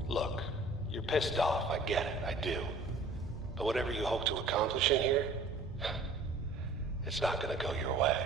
Look, you're pissed off, I get it, I do. But whatever you hope to accomplish in here, it's not gonna go your way.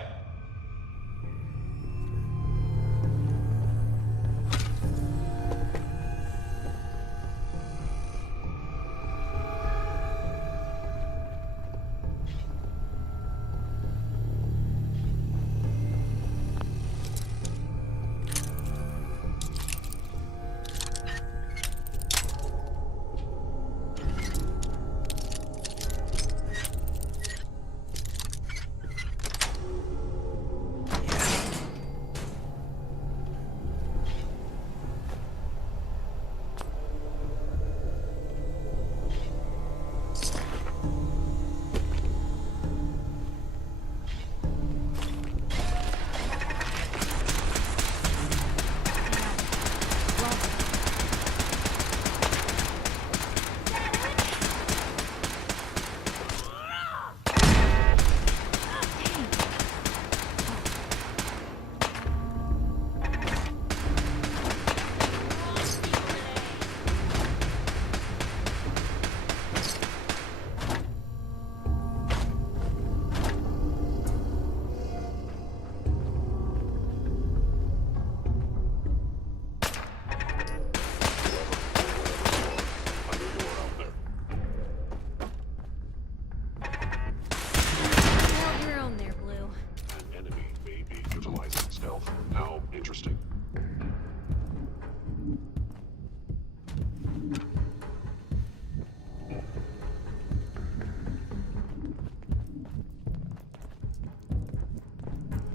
Interesting.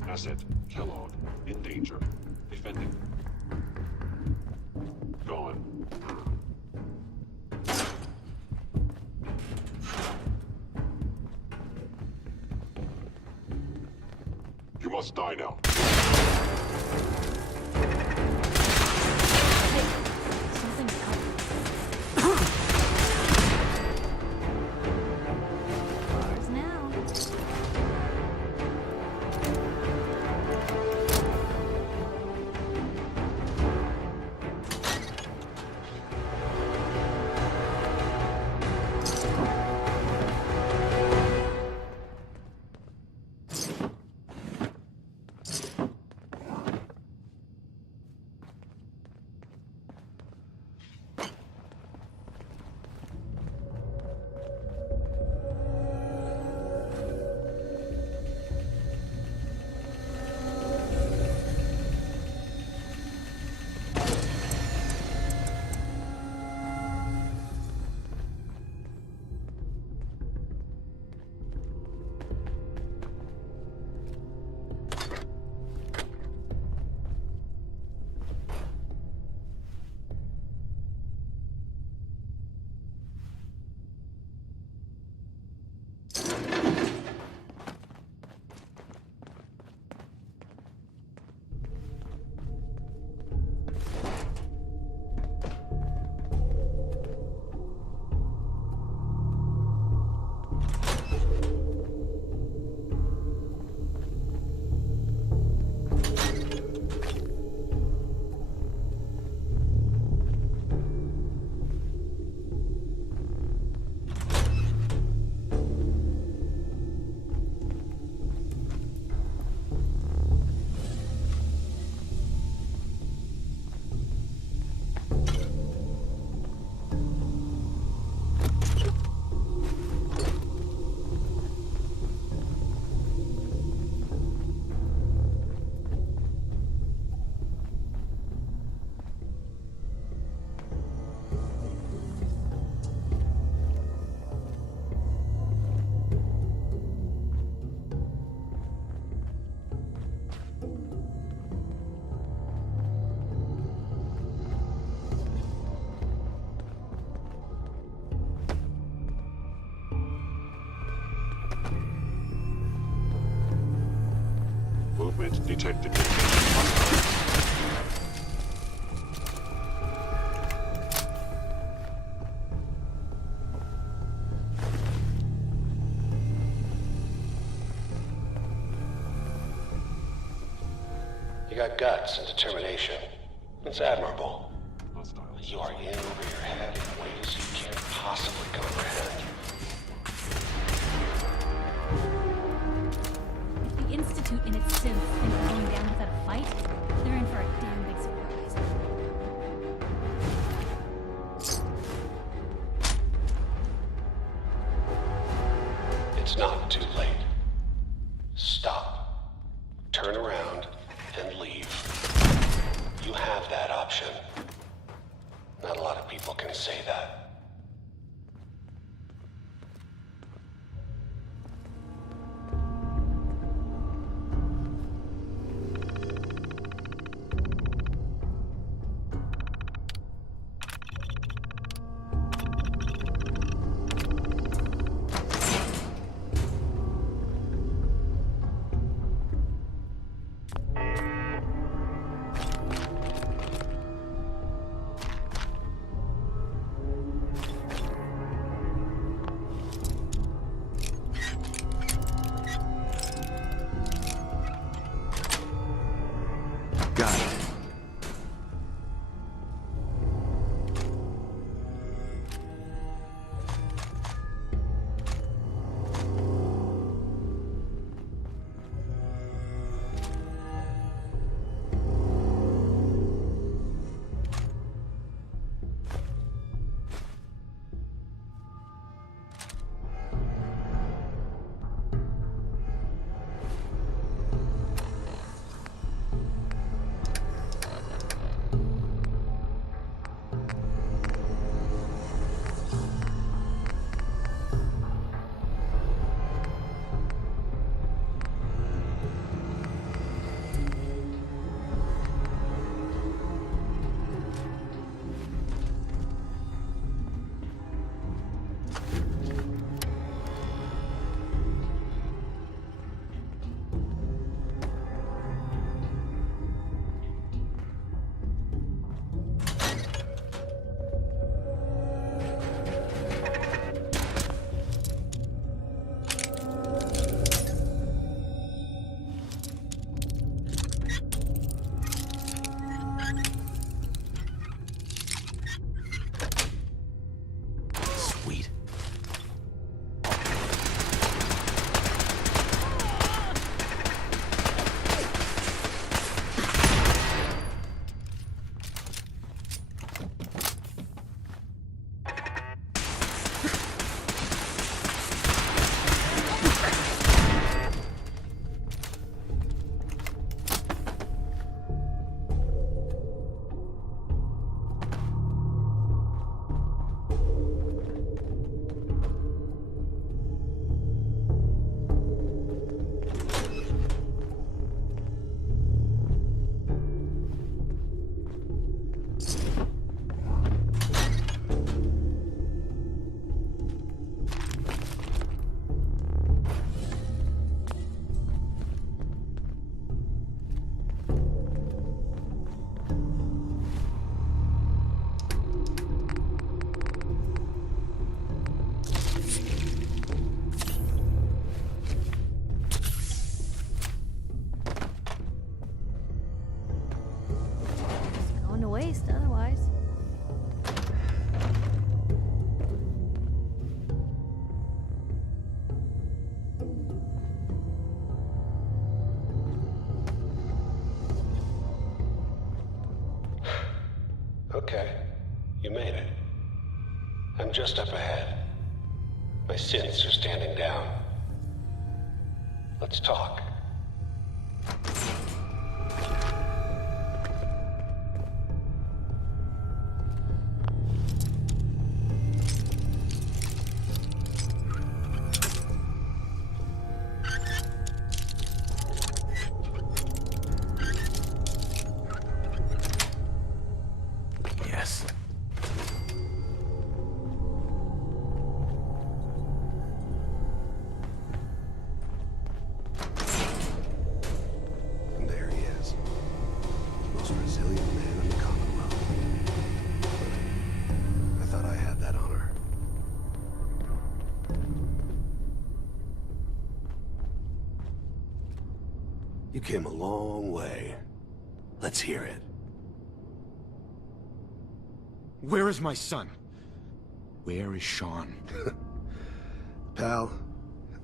Asset, Kellogg, in danger. Defending. Gone. You must die now. movement detected. You got guts and determination. It's admirable. But you are in over your head in ways you can't possibly comprehend. If the Institute and its synths think we're going down without a fight, they're in for a damn big surprise. It's not too late. Stop. Turn around and leave. You have that option. Not a lot of people can say that. Got it. Waste otherwise. Okay, you made it. I'm just up ahead. My synths are standing down. Let's talk. Yes. You came a long way. Let's hear it. Where is my son? Where is Sean? Pal,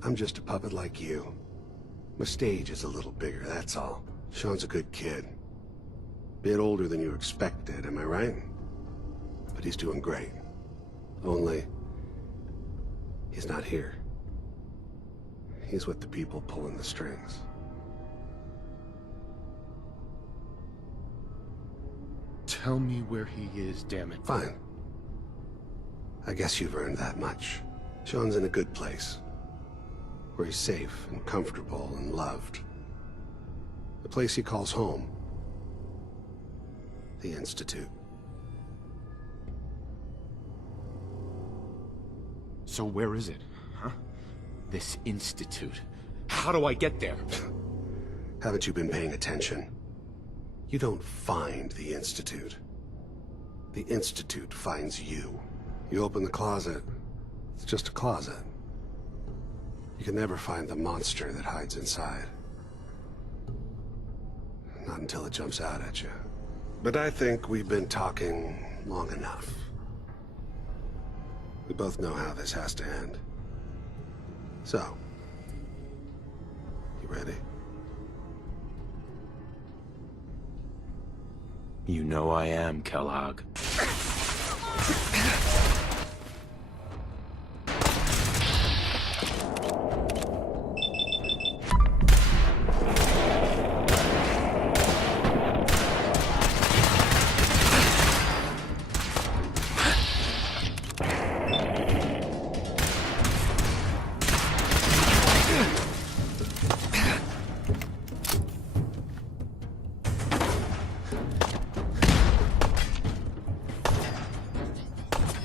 I'm just a puppet like you. My stage is a little bigger, that's all. Sean's a good kid. Bit older than you expected, am I right? But he's doing great. Only, he's not here. He's with the people pulling the strings. Tell me where he is, damn it. Fine. I guess you've earned that much. Sean's in a good place. Where he's safe and comfortable and loved. The place he calls home. The Institute. So where is it, huh? This Institute. How do I get there? Haven't you been paying attention? You don't find the Institute. The Institute finds you. You open the closet, it's just a closet. You can never find the monster that hides inside. Not until it jumps out at you. But I think we've been talking long enough. We both know how this has to end. So, you ready? You know I am, Kellogg.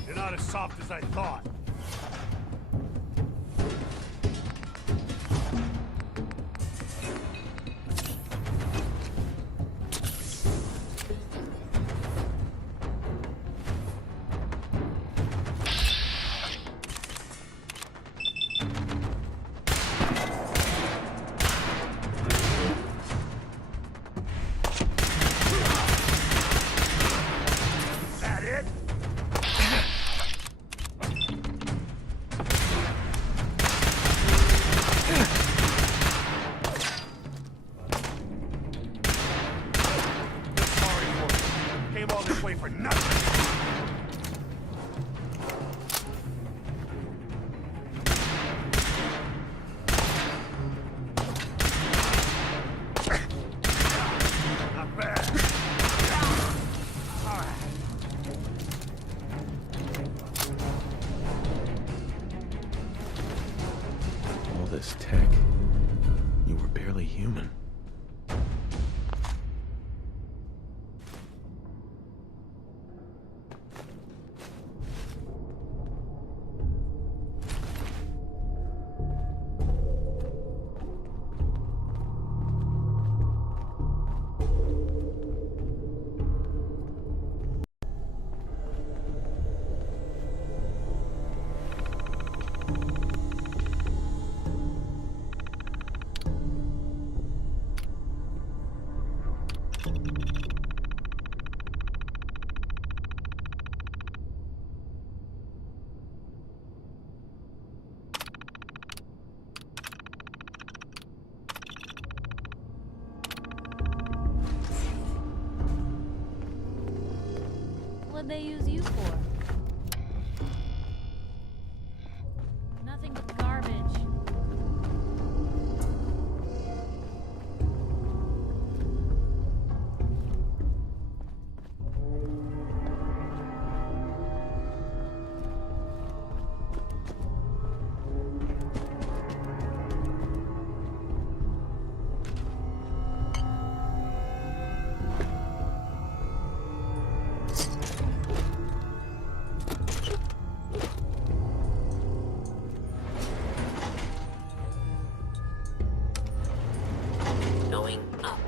You're not as soft as I thought. That it? Sorry for it. Came all this way for nothing. Not bad. All right. All this tech. You were barely human. What'd they use you for? Nothing but garbage. Going up.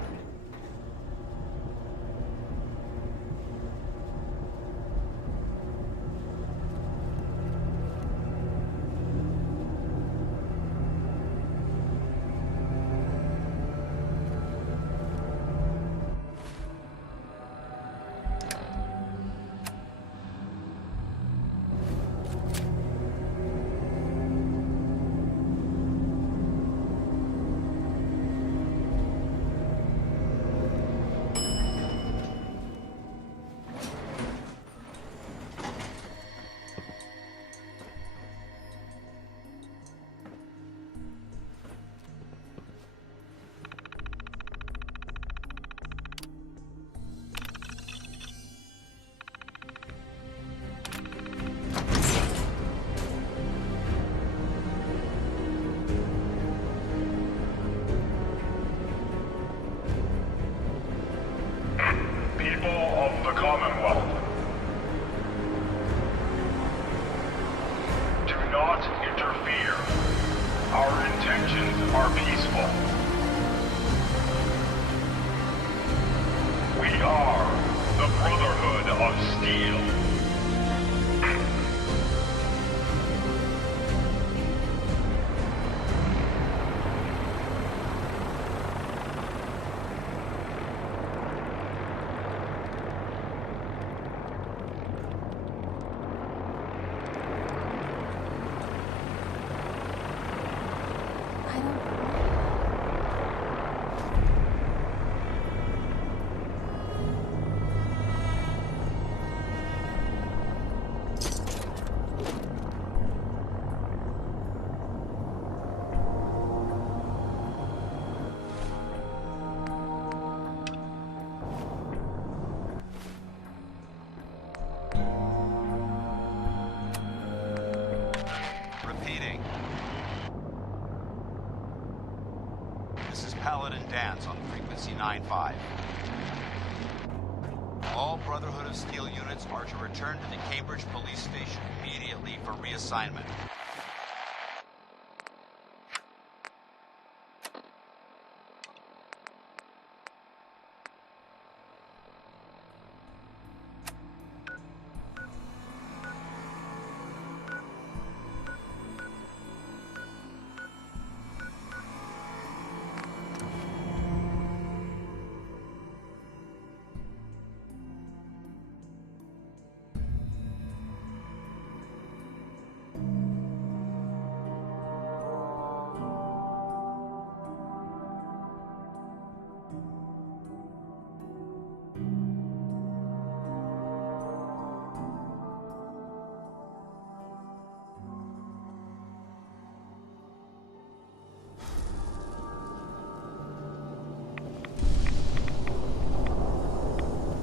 are peaceful. We are the Brotherhood of Steel. Dance on frequency 9-5. All Brotherhood of Steel units are to return to the Cambridge Police Station immediately for reassignment.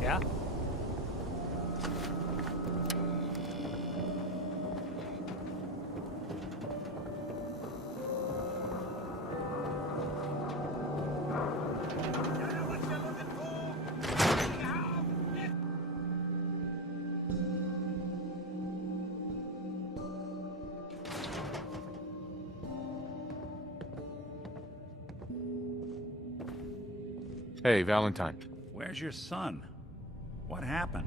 Yeah? Hey, Valentine. Where's your son? What happened?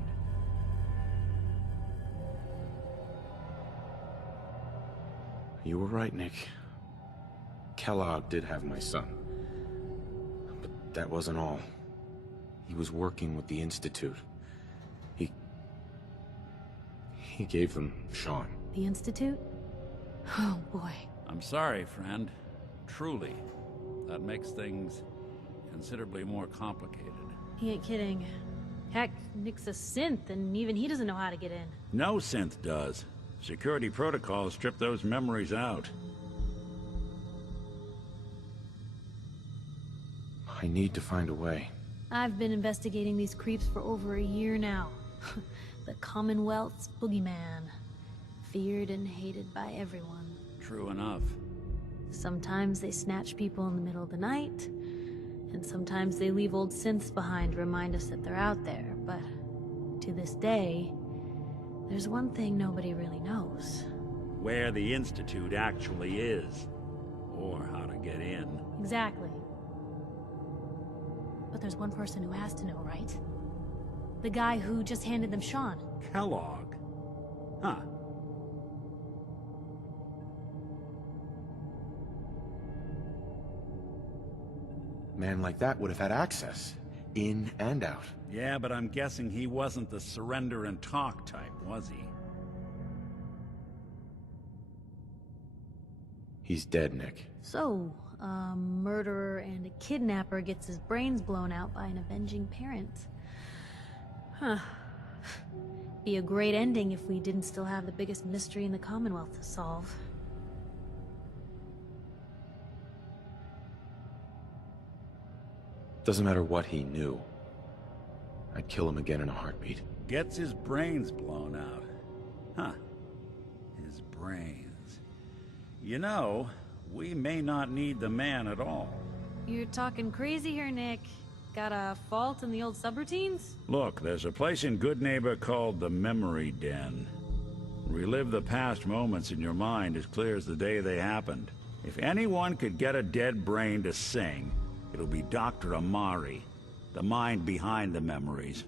You were right, Nick. Kellogg did have my son. But that wasn't all. He was working with the Institute. He gave them Sean. The Institute? Oh, boy. I'm sorry, friend. Truly. That makes things considerably more complicated. He ain't kidding. Heck, Nick's a synth, and even he doesn't know how to get in. No synth does. Security protocols strip those memories out. I need to find a way. I've been investigating these creeps for over a year now. The Commonwealth's boogeyman. Feared and hated by everyone. True enough. Sometimes they snatch people in the middle of the night, and sometimes they leave old synths behind to remind us that they're out there, but to this day, there's one thing nobody really knows. Where the Institute actually is. Or how to get in. Exactly. But there's one person who has to know, right? The guy who just handed them Sean. Kellogg. Huh. Man like that would have had access. In and out. Yeah, but I'm guessing he wasn't the surrender and talk type, was he? He's dead, Nick. So, a murderer and a kidnapper gets his brains blown out by an avenging parent. Huh. Be a great ending if we didn't still have the biggest mystery in the Commonwealth to solve. Doesn't matter what he knew. I'd kill him again in a heartbeat. Gets his brains blown out. Huh. His brains. You know, we may not need the man at all. You're talking crazy here, Nick. Got a fault in the old subroutines? Look, there's a place in Good Neighbor called the Memory Den. Relive the past moments in your mind as clear as the day they happened. If anyone could get a dead brain to sing, it'll be Dr. Amari, the mind behind the memories.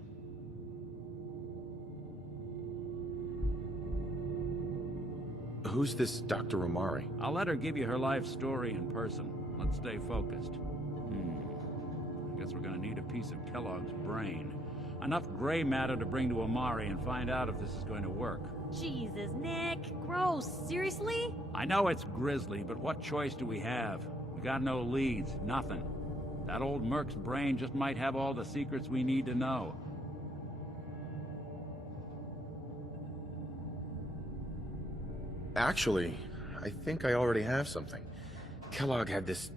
Who's this Dr. Amari? I'll let her give you her life story in person. Let's stay focused. I guess we're gonna need a piece of Kellogg's brain. Enough gray matter to bring to Amari and find out if this is going to work. Jesus, Nick. Gross. Seriously? I know it's grisly, but what choice do we have? We got no leads, nothing. That old Merc's brain just might have all the secrets we need to know. Actually, I think I already have something. Kellogg had this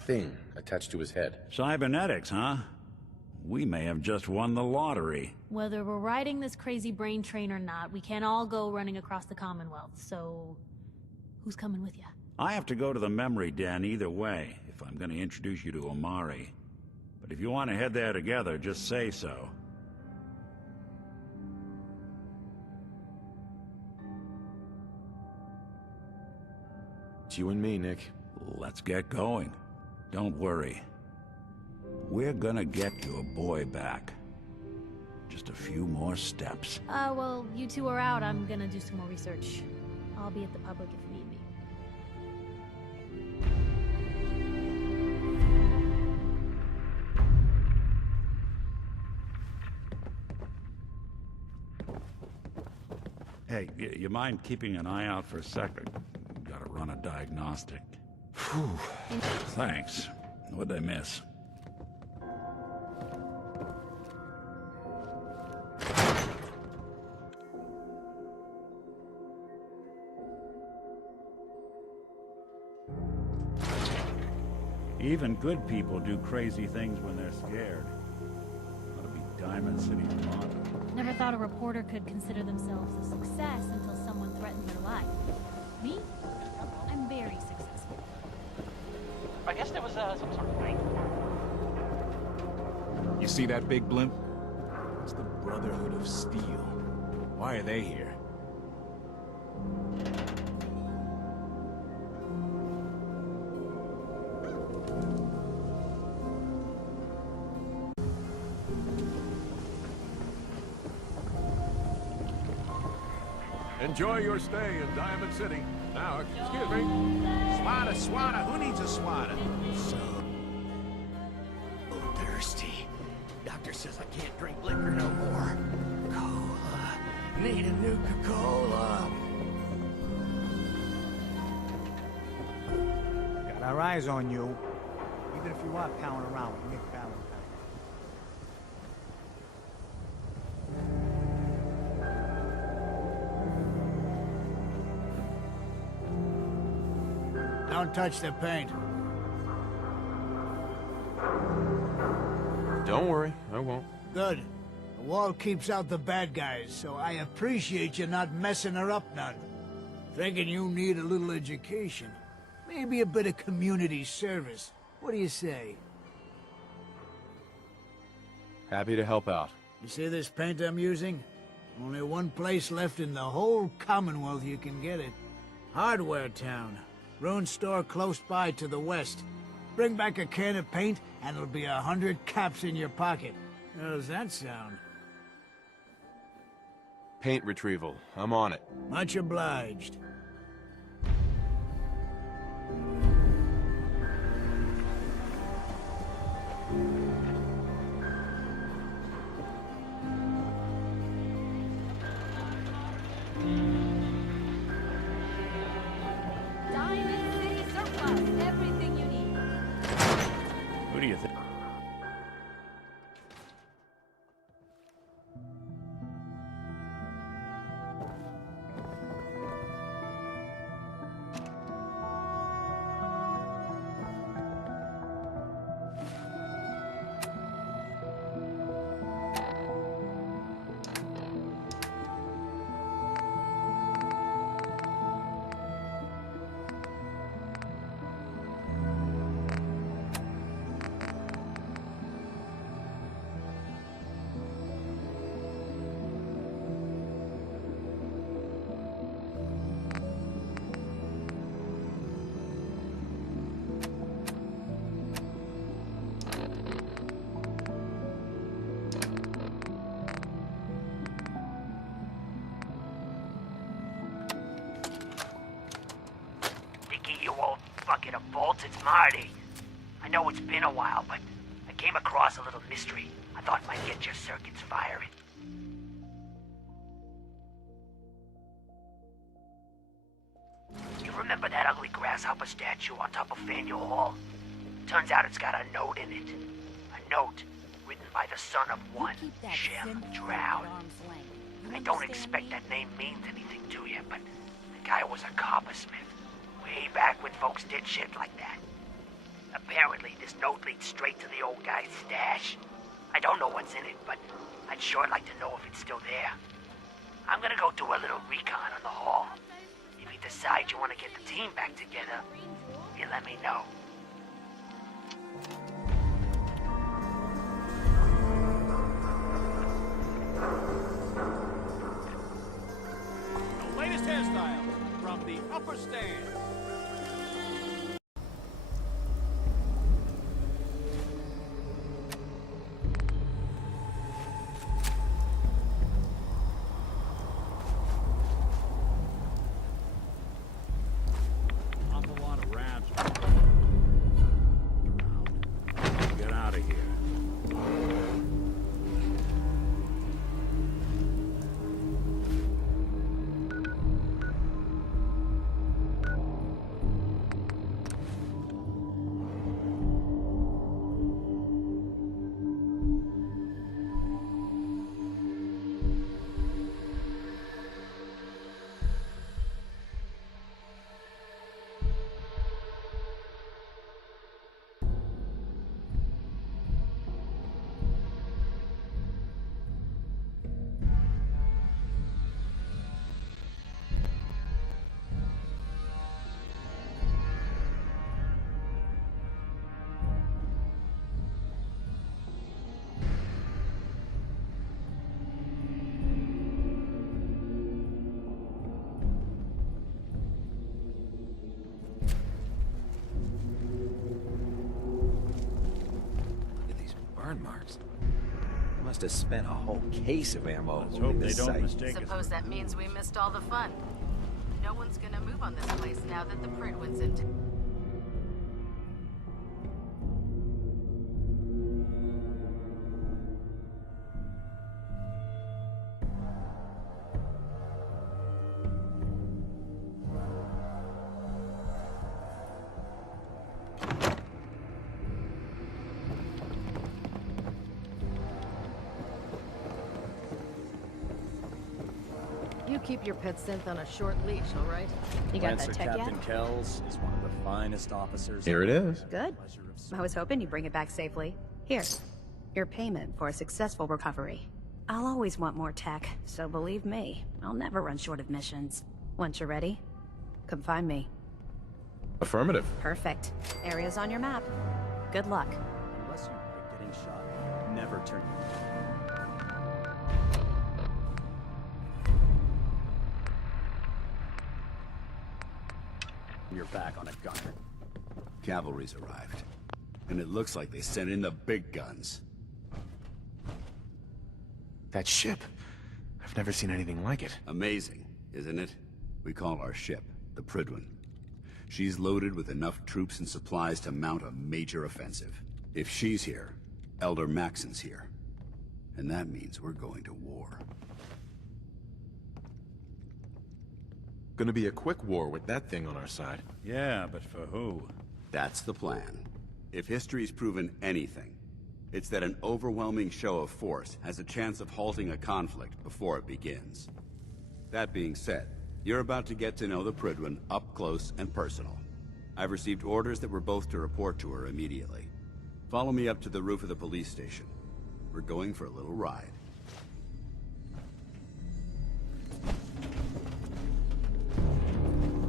thing attached to his head. Cybernetics, huh? We may have just won the lottery. Whether we're riding this crazy brain train or not, we can't all go running across the Commonwealth, so... who's coming with you? I have to go to the memory den either way, if I'm going to introduce you to Amari. But if you want to head there together, just say so. It's you and me, Nick. Let's get going. Don't worry. We're gonna get your boy back. Just a few more steps. Well, you two are out. I'm gonna do some more research. I'll be at the public if you need me. Hey, you mind keeping an eye out for a second? Gotta run a diagnostic. Whew. Thanks. What'd I miss? Even good people do crazy things when they're scared. Ought to be Diamond City's motto. Never thought a reporter could consider themselves a success until someone threatened their life. Me? I'm very successful. I guess there was some sort of fight. You see that big blimp? It's the Brotherhood of Steel. Why are they here? Enjoy your stay in Diamond City. Now, excuse me. Swatter, who needs a swatter? So thirsty. Doctor says I can't drink liquor no more. Cola. Need a Nuka-Cola. Got our eyes on you. Even if you are palling around with Nick Valentine. Don't touch the paint. Don't worry, I won't. Good. The wall keeps out the bad guys, so I appreciate you not messing her up none. Thinking you need a little education. Maybe a bit of community service. What do you say? Happy to help out. You see this paint I'm using? Only one place left in the whole Commonwealth you can get it. Hardware Town. Ruin store close by to the west. Bring back a can of paint, and it'll be 100 caps in your pocket. How does that sound? Paint retrieval. I'm on it. Much obliged. Diamond City Surplus. Everything you need. Who do you think? it's Marty. I know it's been a while, but I came across a little mystery I thought might get your circuits firing. You remember that ugly grasshopper statue on top of Faneuil Hall? Turns out it's got a note in it. A note written by the son of one Shem Drow. I don't expect that name means anything to you, but the guy was a coppersmith. Way back when folks did shit like that. Apparently, this note leads straight to the old guy's stash. I don't know what's in it, but I'd sure like to know if it's still there. I'm gonna go do a little recon on the hall. If you decide you want to get the team back together, you let me know. The latest hairstyle from the upper stand. Marks. They must have spent a whole case of ammo Let's holding hope they this don't site. mistake us. Suppose that means we missed all the fun. No one's gonna move on this place now that the Prydwen's in. You keep your pet synth on a short leash, all right? You got Lancer that tech Captain yet? Kells is one of the finest officers. Here it is. Good. I was hoping you'd bring it back safely. Here, your payment for a successful recovery. I'll always want more tech, so believe me, I'll never run short of missions. Once you're ready, come find me. Affirmative. Perfect. Area's on your map. Good luck. Unless you like getting shot, never turn. You're back on a gunner. Cavalry's arrived. And it looks like they sent in the big guns. That ship. I've never seen anything like it. Amazing, isn't it? We call our ship the Prydwen. She's loaded with enough troops and supplies to mount a major offensive. If she's here, Elder Maxon's here. And that means we're going to war. Gonna be a quick war with that thing on our side. Yeah, but for who? That's the plan. If history's proven anything, it's that an overwhelming show of force has a chance of halting a conflict before it begins. That being said, you're about to get to know the Prydwen up close and personal. I've received orders that we're both to report to her immediately. Follow me up to the roof of the police station. We're going for a little ride.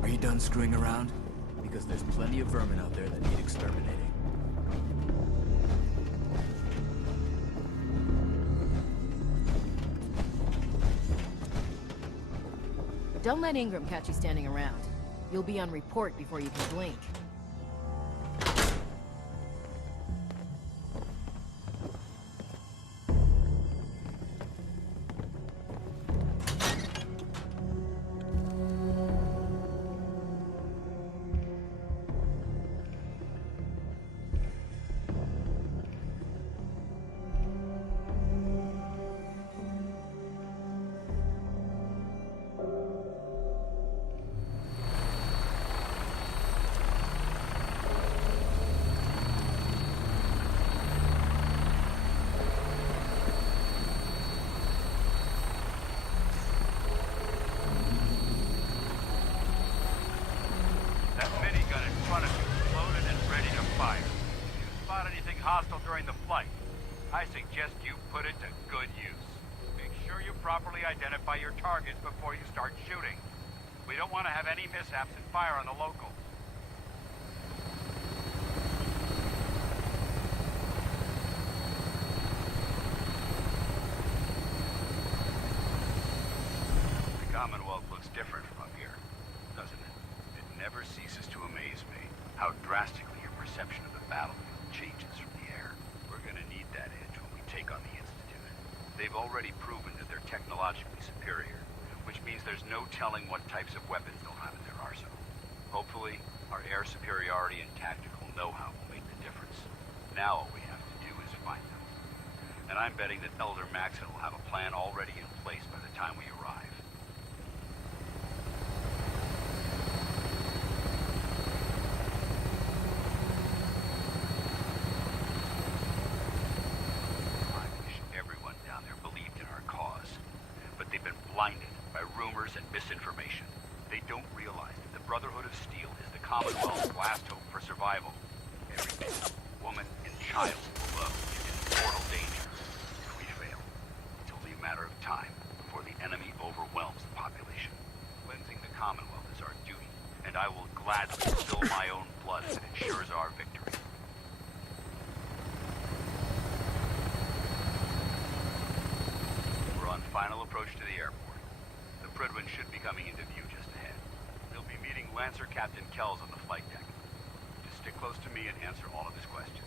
Are you done screwing around? Because there's plenty of vermin out there that need exterminating. Don't let Ingram catch you standing around. You'll be on report before you can blink. fire. If you spot anything hostile during the flight, I suggest you put it to good use. Make sure you properly identify your targets before you start shooting. We don't want to have any mishaps and fire on the locals. The Commonwealth looks different from up here, doesn't it? It never ceases to amaze me how drastically your perception of the battlefield changes from the air. We're gonna need that edge when we take on the Institute. They've already proven that they're technologically superior, which means there's no telling what types of weapons they'll have in their arsenal. Hopefully, our air superiority and tactical know-how will make the difference. Now all we have to do is find them. And I'm betting that Elder Maxon will have a plan already in place by the time we arrive. I wish everyone down there believed in our cause, but they've been blinded by rumors and misinformation. They don't realize that the Brotherhood of Steel is the Commonwealth's last hope for survival. Every man, woman, and child below is in mortal danger. If we fail, it's only a matter of time before the enemy overwhelms the population. Cleansing the Commonwealth is our duty, and I will gladly spill my own blood if it ensures our victory. We're on final approach to the airport. The Prydwen should be coming into view just ahead. They'll be meeting Lancer Captain Kells on the flight deck. Just stick close to me and answer all of his questions.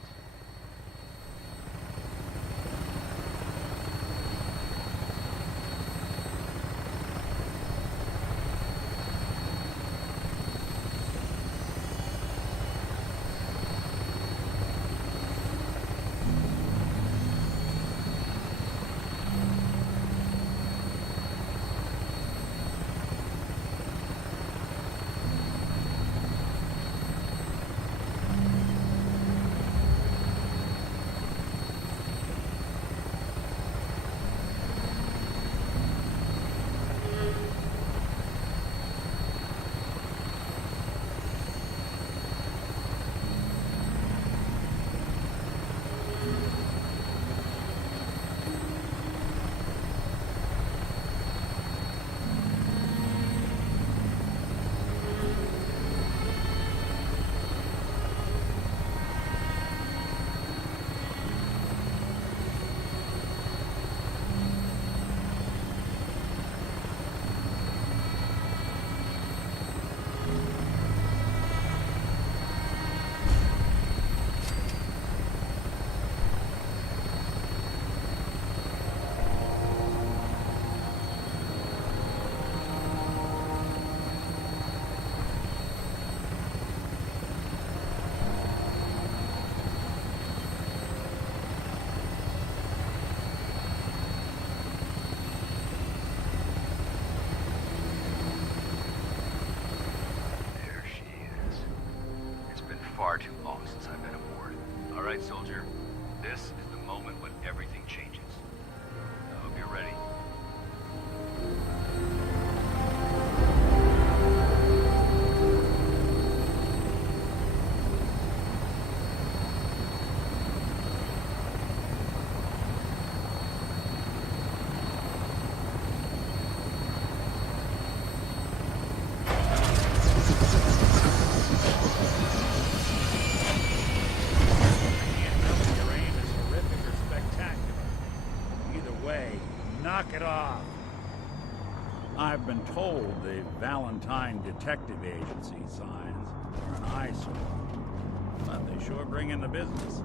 Far too long since I've been aboard. All right, soldier. This is the moment when everything changes. I hope you're ready. Knock it off. I've been told the Valentine Detective Agency signs are an eyesore, but they sure bring in the business.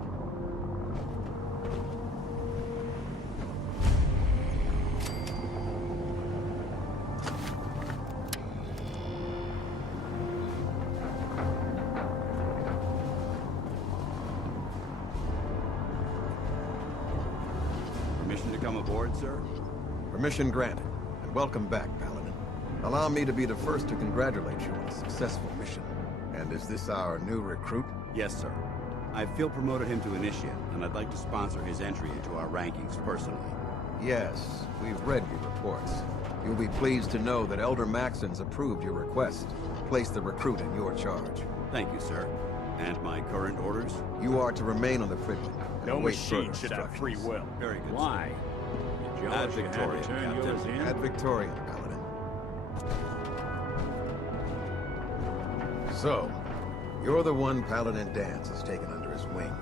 Permission to come aboard, sir? Permission granted, and welcome back, Paladin. Allow me to be the first to congratulate you on a successful mission. And is this our new recruit? Yes, sir. I feel promoted him to initiate, and I'd like to sponsor his entry into our rankings personally. Yes, we've read your reports. You'll be pleased to know that Elder Maxon's approved your request. Place the recruit in your charge. Thank you, sir. And my current orders? You are to remain on the Prydwen. No machine should have free will. Very good. Why? Did Ad George had Victoriam, to turn Captain. yours in? Ad Victoriam, Paladin. So, you're the one Paladin Danse has taken under his wing.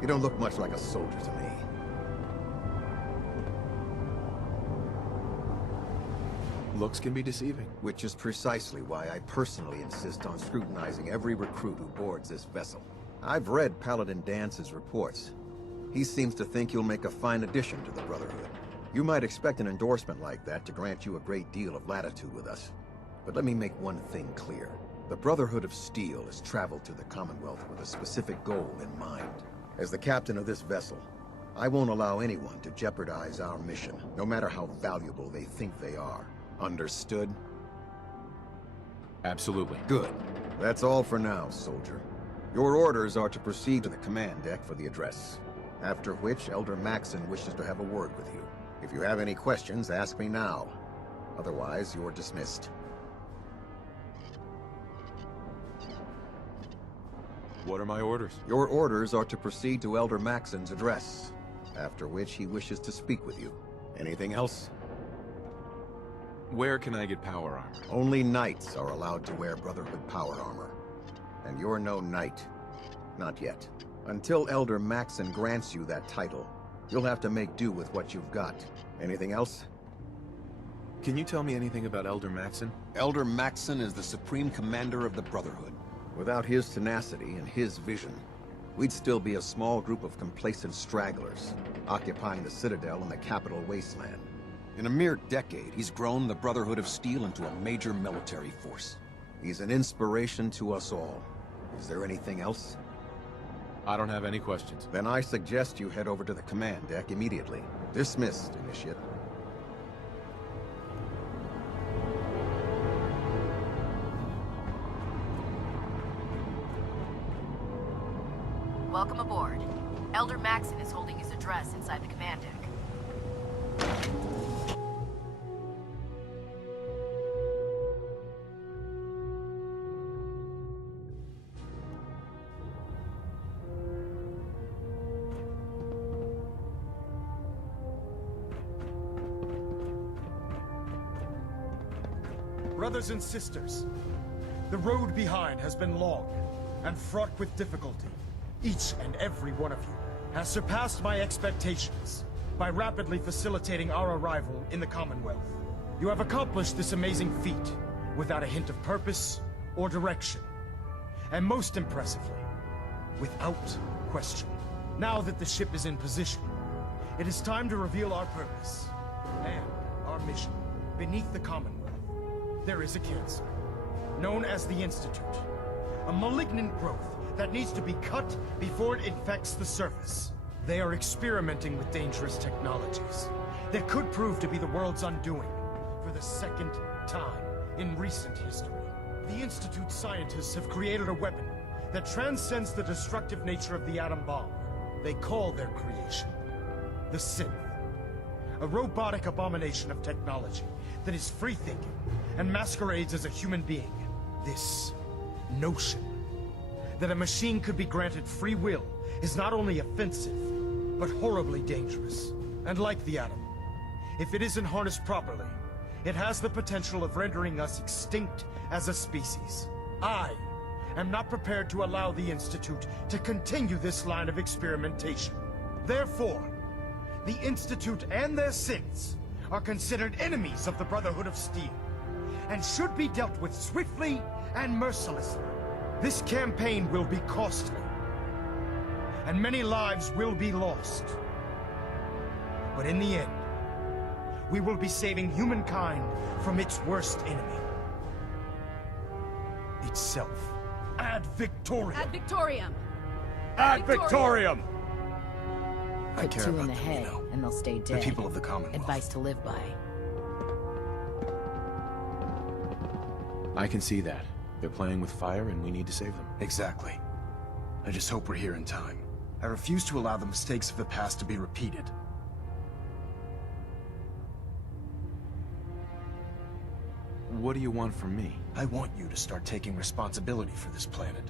You don't look much like a soldier to me. Looks can be deceiving. Which is precisely why I personally insist on scrutinizing every recruit who boards this vessel. I've read Paladin Dance's reports. He seems to think you'll make a fine addition to the Brotherhood. You might expect an endorsement like that to grant you a great deal of latitude with us. But let me make one thing clear. The Brotherhood of Steel has traveled to the Commonwealth with a specific goal in mind. As the captain of this vessel, I won't allow anyone to jeopardize our mission, no matter how valuable they think they are. Understood? Absolutely. Good. That's all for now, soldier. Your orders are to proceed to the command deck for the address. After which, Elder Maxon wishes to have a word with you. If you have any questions, ask me now. Otherwise, you're dismissed. What are my orders? Your orders are to proceed to Elder Maxon's address. After which, he wishes to speak with you. Anything else? Where can I get power armor? Only knights are allowed to wear Brotherhood power armor. And you're no knight. Not yet. Until Elder Maxon grants you that title, you'll have to make do with what you've got. Anything else? Can you tell me anything about Elder Maxon? Elder Maxon is the Supreme Commander of the Brotherhood. Without his tenacity and his vision, we'd still be a small group of complacent stragglers, occupying the Citadel and the capital Wasteland. In a mere decade, he's grown the Brotherhood of Steel into a major military force. He's an inspiration to us all. Is there anything else? I don't have any questions. Then I suggest you head over to the command deck immediately. Dismissed, Initiate. Welcome aboard. Elder Maxon is holding his address inside the command deck. Brothers and sisters, the road behind has been long and fraught with difficulty. Each and every one of you has surpassed my expectations by rapidly facilitating our arrival in the Commonwealth. You have accomplished this amazing feat without a hint of purpose or direction. And most impressively, without question. Now that the ship is in position, it is time to reveal our purpose and our mission. Beneath the Commonwealth, there is a cancer, known as the Institute. A malignant growth that needs to be cut before it infects the surface. They are experimenting with dangerous technologies that could prove to be the world's undoing for the second time in recent history. The Institute scientists have created a weapon that transcends the destructive nature of the atom bomb. They call their creation the Synth. A robotic abomination of technology that is free-thinking and masquerades as a human being. This notion that a machine could be granted free will is not only offensive, but horribly dangerous. And like the atom, if it isn't harnessed properly, it has the potential of rendering us extinct as a species. I am not prepared to allow the Institute to continue this line of experimentation. Therefore, the Institute and their synths are considered enemies of the Brotherhood of Steel, and should be dealt with swiftly and mercilessly. This campaign will be costly, and many lives will be lost. But in the end, we will be saving humankind from its worst enemy. Itself. Ad Victoriam! Ad Victoriam! Ad Victoriam! I Put care two about in the them, head, you know. and they'll stay The dead. people of the Commonwealth. Advice to live by. I can see that. They're playing with fire and we need to save them. Exactly. I just hope we're here in time. I refuse to allow the mistakes of the past to be repeated. What do you want from me? I want you to start taking responsibility for this planet.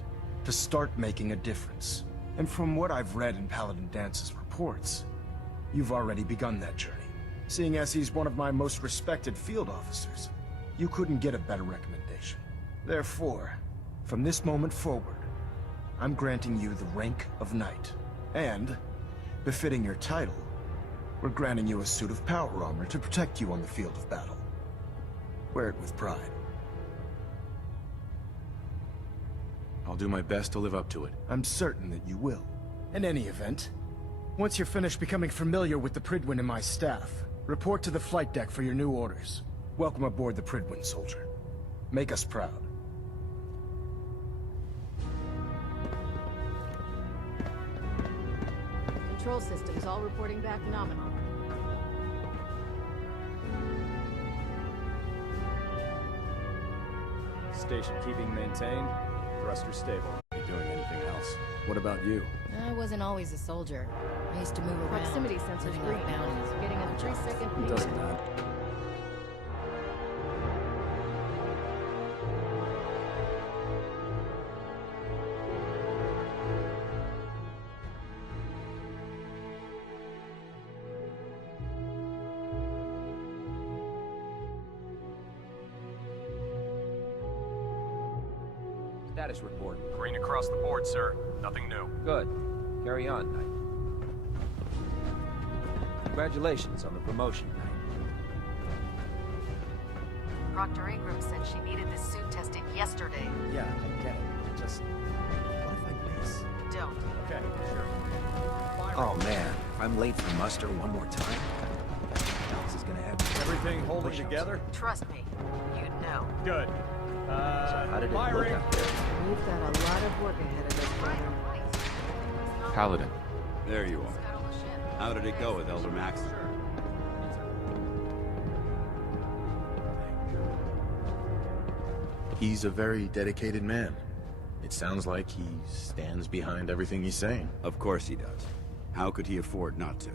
To start making a difference. And from what I've read in Paladin Dance's reports, you've already begun that journey. Seeing as he's one of my most respected field officers, you couldn't get a better recommendation. Therefore, from this moment forward, I'm granting you the rank of Knight. And, befitting your title, we're granting you a suit of power armor to protect you on the field of battle. Wear it with pride. I'll do my best to live up to it. I'm certain that you will. In any event, once you're finished becoming familiar with the Prydwen and my staff, report to the flight deck for your new orders. Welcome aboard the Prydwen, soldier. Make us proud. Control systems all reporting back nominal. Station keeping maintained. Thruster stable. You doing anything else? What about you? I wasn't always a soldier. I used to move around. Proximity sensors living green. off bounties. Getting a 3-second Who ping. doesn't that? Status report. Green across the board, sir. Nothing new. Good. Carry on, Knight. Congratulations on the promotion, Knight. Proctor Ingram said she needed this suit tested yesterday. Yeah, I get it. Just... what if I miss? Don't. Okay, sure. Oh man, if I'm late for muster one more time, what else is gonna happen? Everything holding together? Trust me, you'd know. Good. So how did it look firing. out there? We've got a lot of work ahead of us. Paladin. There you are. How did it go with Elder Max? He's a very dedicated man. It sounds like he stands behind everything he's saying. Of course he does. How could he afford not to?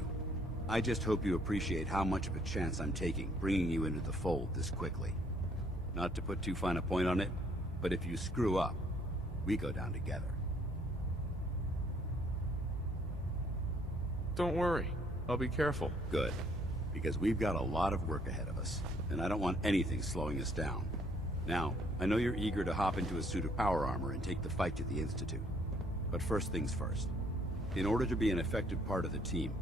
I just hope you appreciate how much of a chance I'm taking, bringing you into the fold this quickly. Not to put too fine a point on it, but if you screw up, we go down together. Don't worry. I'll be careful. Good. Because we've got a lot of work ahead of us, and I don't want anything slowing us down. Now, I know you're eager to hop into a suit of power armor and take the fight to the Institute. But first things first. In order to be an effective part of the team,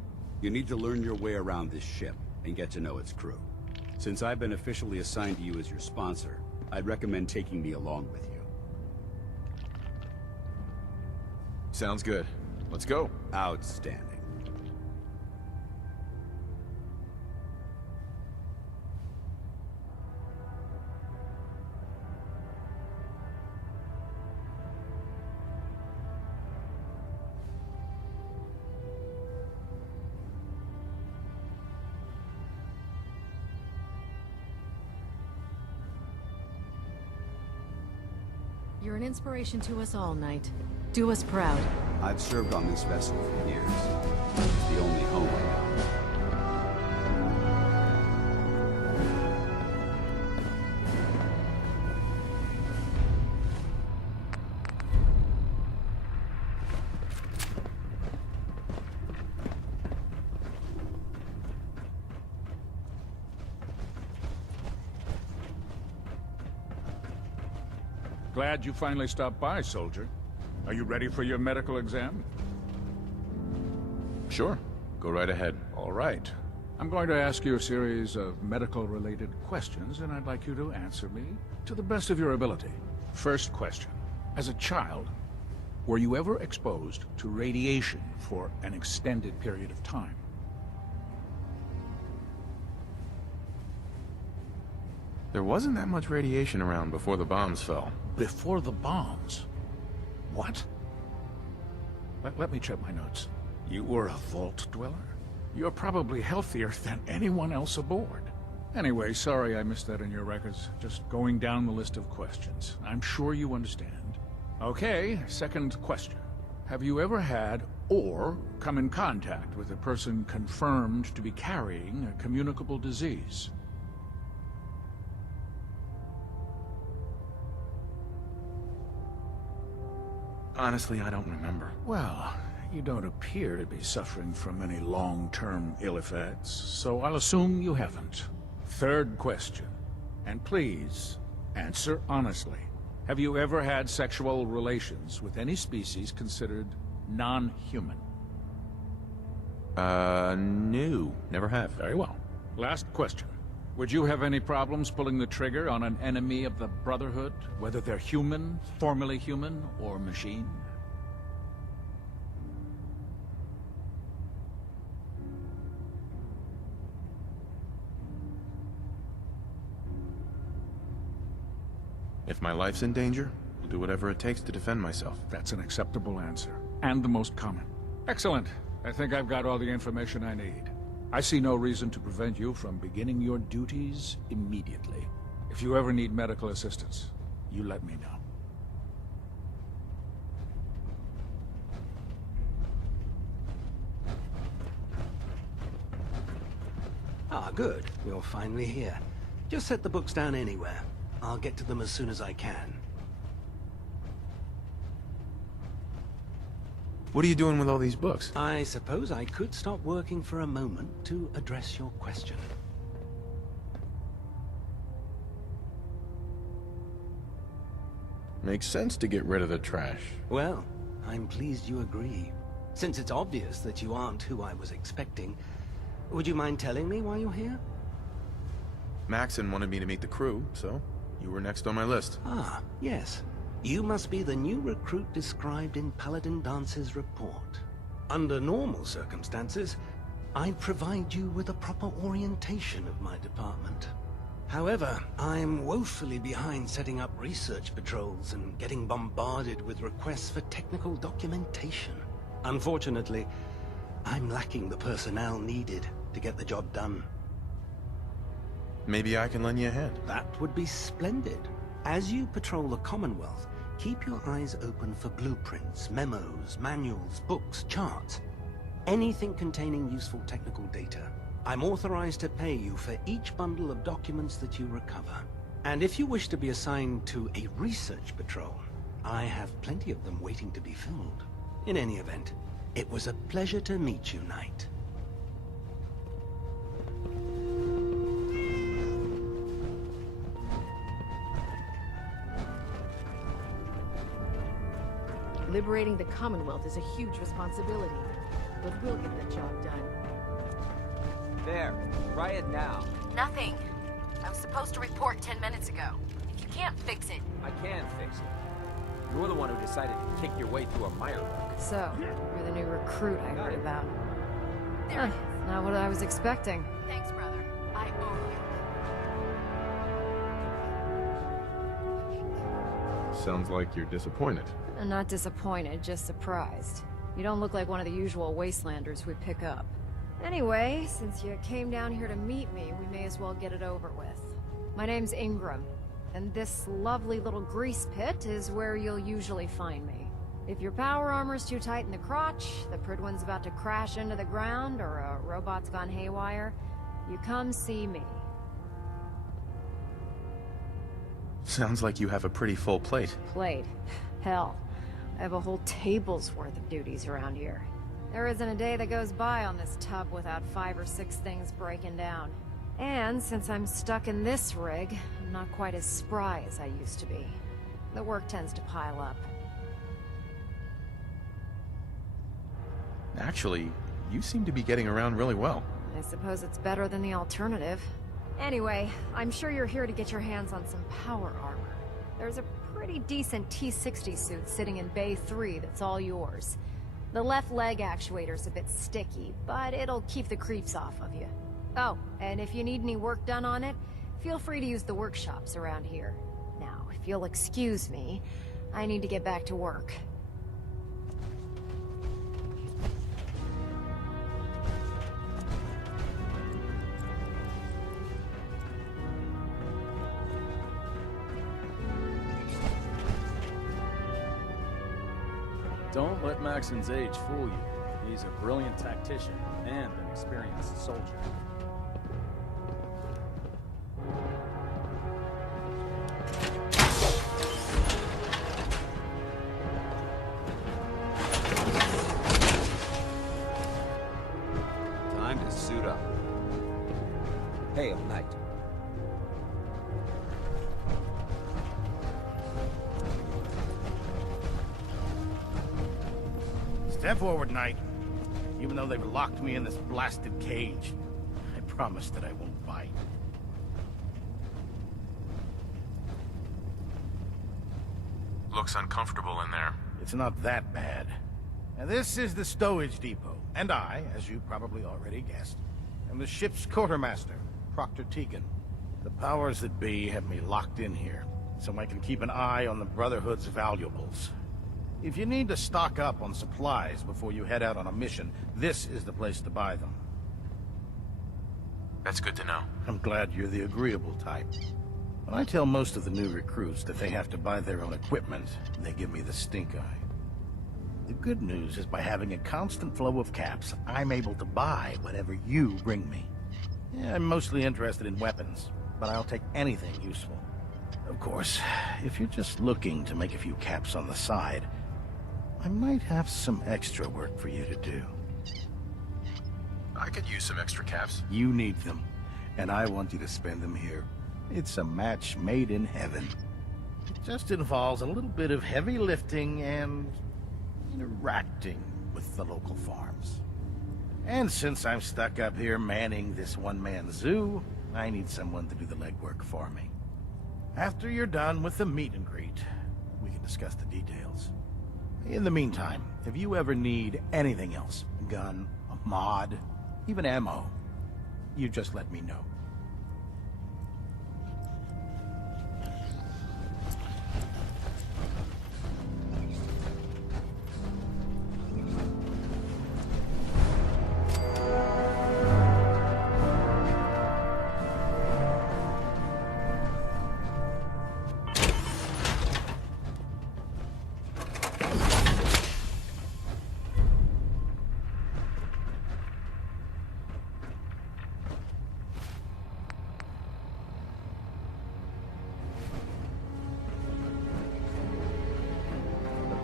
you need to learn your way around this ship and get to know its crew. Since I've been officially assigned to you as your sponsor, I'd recommend taking me along with you. Sounds good. Let's go. Outstanding. You're an inspiration to us all, Knight. Do us proud. I've served on this vessel for years. It's the only home I know. Glad you finally stopped by, soldier. Are you ready for your medical exam? Sure. Go right ahead. All right. I'm going to ask you a series of medical-related questions, and I'd like you to answer me to the best of your ability. First question. As a child, were you ever exposed to radiation for an extended period of time? There wasn't that much radiation around before the bombs fell. Before the bombs? What? Let me check my notes. You were a vault dweller? You're probably healthier than anyone else aboard. Anyway, sorry I missed that in your records. Just going down the list of questions. I'm sure you understand. Okay, second question. Have you ever had or come in contact with a person confirmed to be carrying a communicable disease? Honestly, I don't remember. Well, you don't appear to be suffering from any long-term ill effects, so I'll assume you haven't. Third question, and please, answer honestly. Have you ever had sexual relations with any species considered non-human? No. Never have. Very well. Last question. Would you have any problems pulling the trigger on an enemy of the Brotherhood, whether they're human, formerly human, or machine? If my life's in danger, I'll do whatever it takes to defend myself. That's an acceptable answer, and the most common. Excellent. I think I've got all the information I need. I see no reason to prevent you from beginning your duties immediately. If you ever need medical assistance, you let me know. Ah, good. You're finally here. Just set the books down anywhere. I'll get to them as soon as I can. What are you doing with all these books? I suppose I could stop working for a moment to address your question. Makes sense to get rid of the trash. Well, I'm pleased you agree. Since it's obvious that you aren't who I was expecting, would you mind telling me why you're here? Maxon wanted me to meet the crew, so you were next on my list. Ah, yes. You must be the new recruit described in Paladin Dance's report. Under normal circumstances, I'd provide you with a proper orientation of my department. However, I'm woefully behind setting up research patrols and getting bombarded with requests for technical documentation. Unfortunately, I'm lacking the personnel needed to get the job done. Maybe I can lend you a hand. That would be splendid. As you patrol the Commonwealth, keep your eyes open for blueprints, memos, manuals, books, charts. Anything containing useful technical data. I'm authorized to pay you for each bundle of documents that you recover. And if you wish to be assigned to a research patrol, I have plenty of them waiting to be filled. In any event, it was a pleasure to meet you, Knight. Liberating the Commonwealth is a huge responsibility, but we'll get the job done. There. Try it now. Nothing. I was supposed to report 10 minutes ago. If you can't fix it... I can fix it. You're the one who decided to kick your way through a mire lock. So, you're the new recruit I heard about. There it is. Not what I was expecting. Thanks, brother. I owe you. Sounds like you're disappointed. I'm not disappointed, just surprised. You don't look like one of the usual Wastelanders we pick up. Anyway, since you came down here to meet me, we may as well get it over with. My name's Ingram, and this lovely little grease pit is where you'll usually find me. If your power armor's too tight in the crotch, the Pridwin's about to crash into the ground, or a robot's gone haywire, you come see me. Sounds like you have a pretty full plate. Plate? Hell, I have a whole table's worth of duties around here. There isn't a day that goes by on this tub without 5 or 6 things breaking down. And since I'm stuck in this rig, I'm not quite as spry as I used to be. The work tends to pile up. Actually, you seem to be getting around really well. I suppose it's better than the alternative. Anyway, I'm sure you're here to get your hands on some power armor. There's a pretty decent T-60 suit sitting in Bay 3 that's all yours. The left leg actuator's a bit sticky, but it'll keep the creeps off of you. Oh, and if you need any work done on it, feel free to use the workshops around here. Now, if you'll excuse me, I need to get back to work. Don't let Maxon's age fool you. He's a brilliant tactician and an experienced soldier. Suit up. Hail, Knight. Step forward, Knight. Even though they've locked me in this blasted cage, I promise that I won't bite. Looks uncomfortable in there. It's not that bad. Now, this is the stowage depot, and I, as you probably already guessed, am the ship's quartermaster, Proctor Tegan. The powers that be have me locked in here, so I can keep an eye on the Brotherhood's valuables. If you need to stock up on supplies before you head out on a mission, this is the place to buy them. That's good to know. I'm glad you're the agreeable type. When I tell most of the new recruits that they have to buy their own equipment, they give me the stink eye. The good news is by having a constant flow of caps, I'm able to buy whatever you bring me. Yeah, I'm mostly interested in weapons, but I'll take anything useful. Of course, if you're just looking to make a few caps on the side, I might have some extra work for you to do. I could use some extra caps. You need them, and I want you to spend them here. It's a match made in heaven. It just involves a little bit of heavy lifting and interacting with the local farms. And since I'm stuck up here manning this one-man zoo, I need someone to do the legwork for me. After you're done with the meet and greet, we can discuss the details. In the meantime, if you ever need anything else, a gun, a mod, even ammo, you just let me know.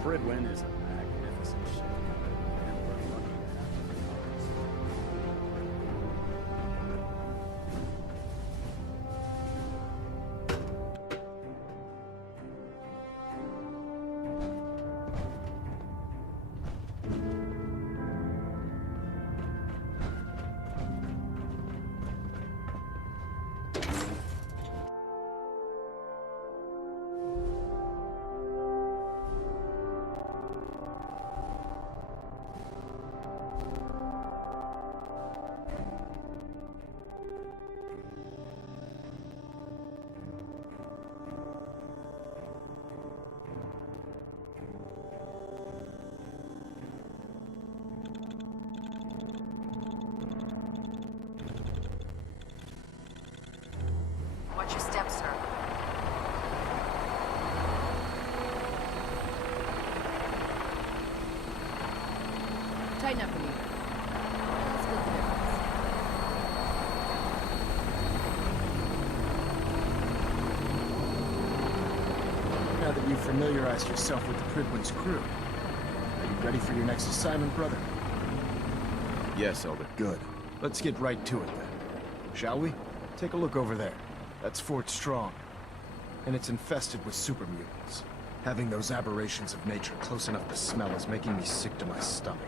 Pridwin is a magnificent ship, and we're lucky to have Watch your steps, sir. Tighten up, Anita. Split the difference. Now that you've familiarized yourself with the Pridwin's crew, are you ready for your next assignment, brother? Yes, Elder. Good. Let's get right to it then. Shall we? Take a look over there. That's Fort Strong. And it's infested with super mutants. Having those aberrations of nature close enough to smell is making me sick to my stomach.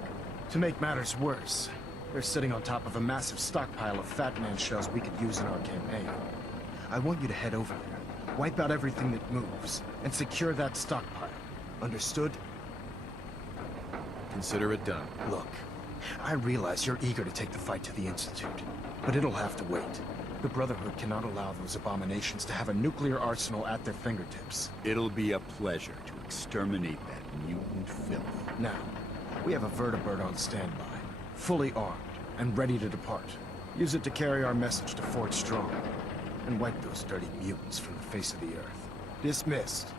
To make matters worse, they're sitting on top of a massive stockpile of Fat Man shells we could use in our campaign. I want you to head over there, wipe out everything that moves, and secure that stockpile. Understood? Consider it done. Look, I realize you're eager to take the fight to the Institute, but it'll have to wait. The Brotherhood cannot allow those abominations to have a nuclear arsenal at their fingertips. It'll be a pleasure to exterminate that mutant filth. Now, we have a vertibird on standby, fully armed and ready to depart. Use it to carry our message to Fort Strong, and wipe those dirty mutants from the face of the earth. Dismissed.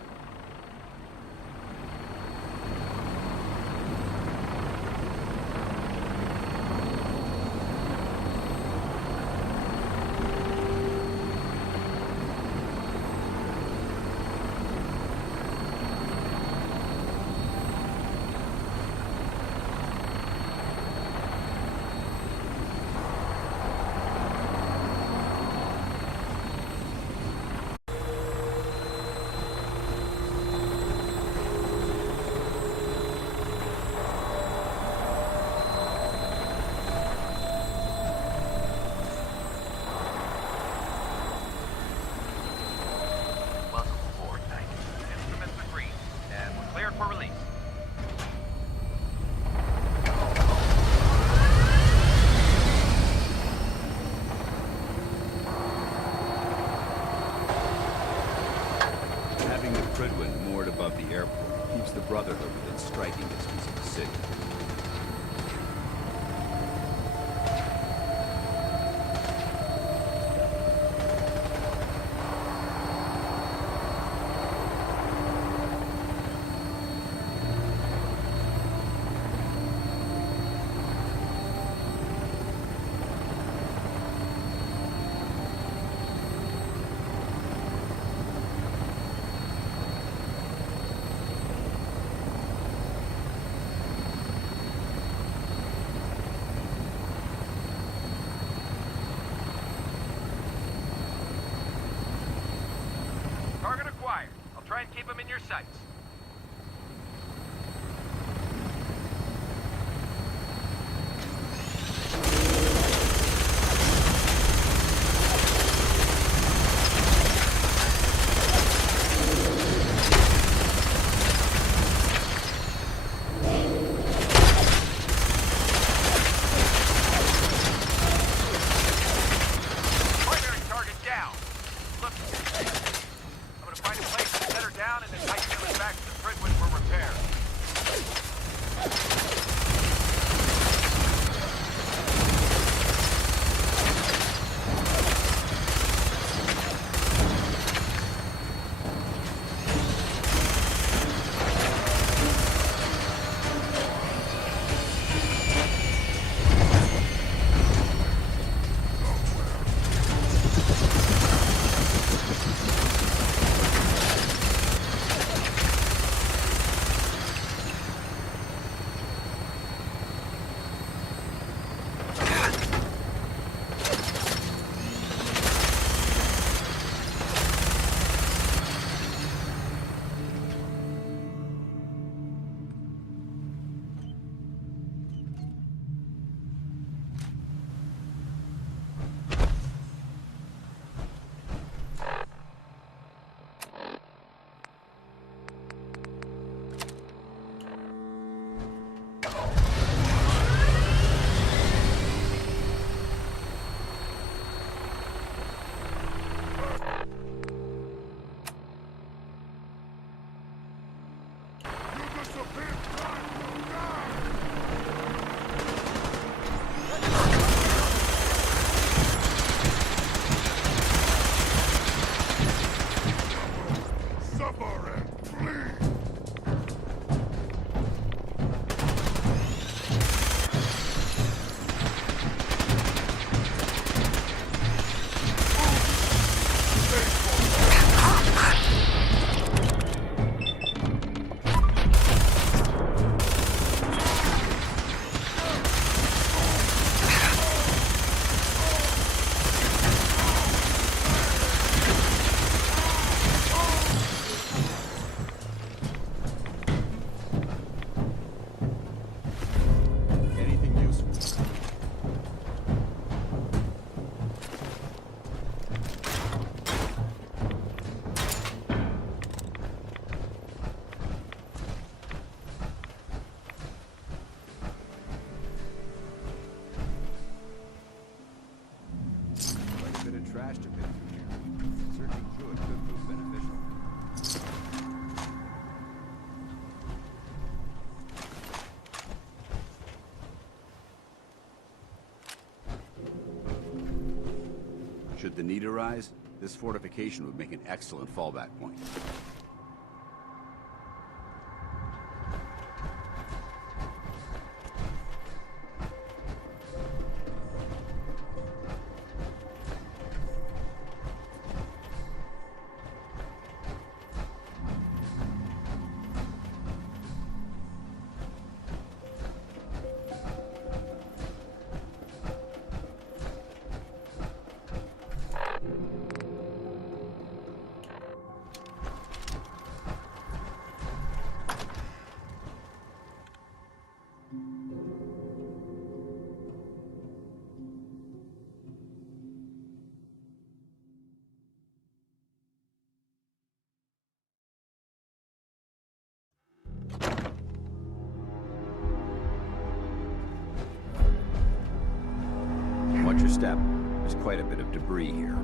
Keep them in your sights. Should the need arise, this fortification would make an excellent fallback point. Watch your step. There's quite a bit of debris here.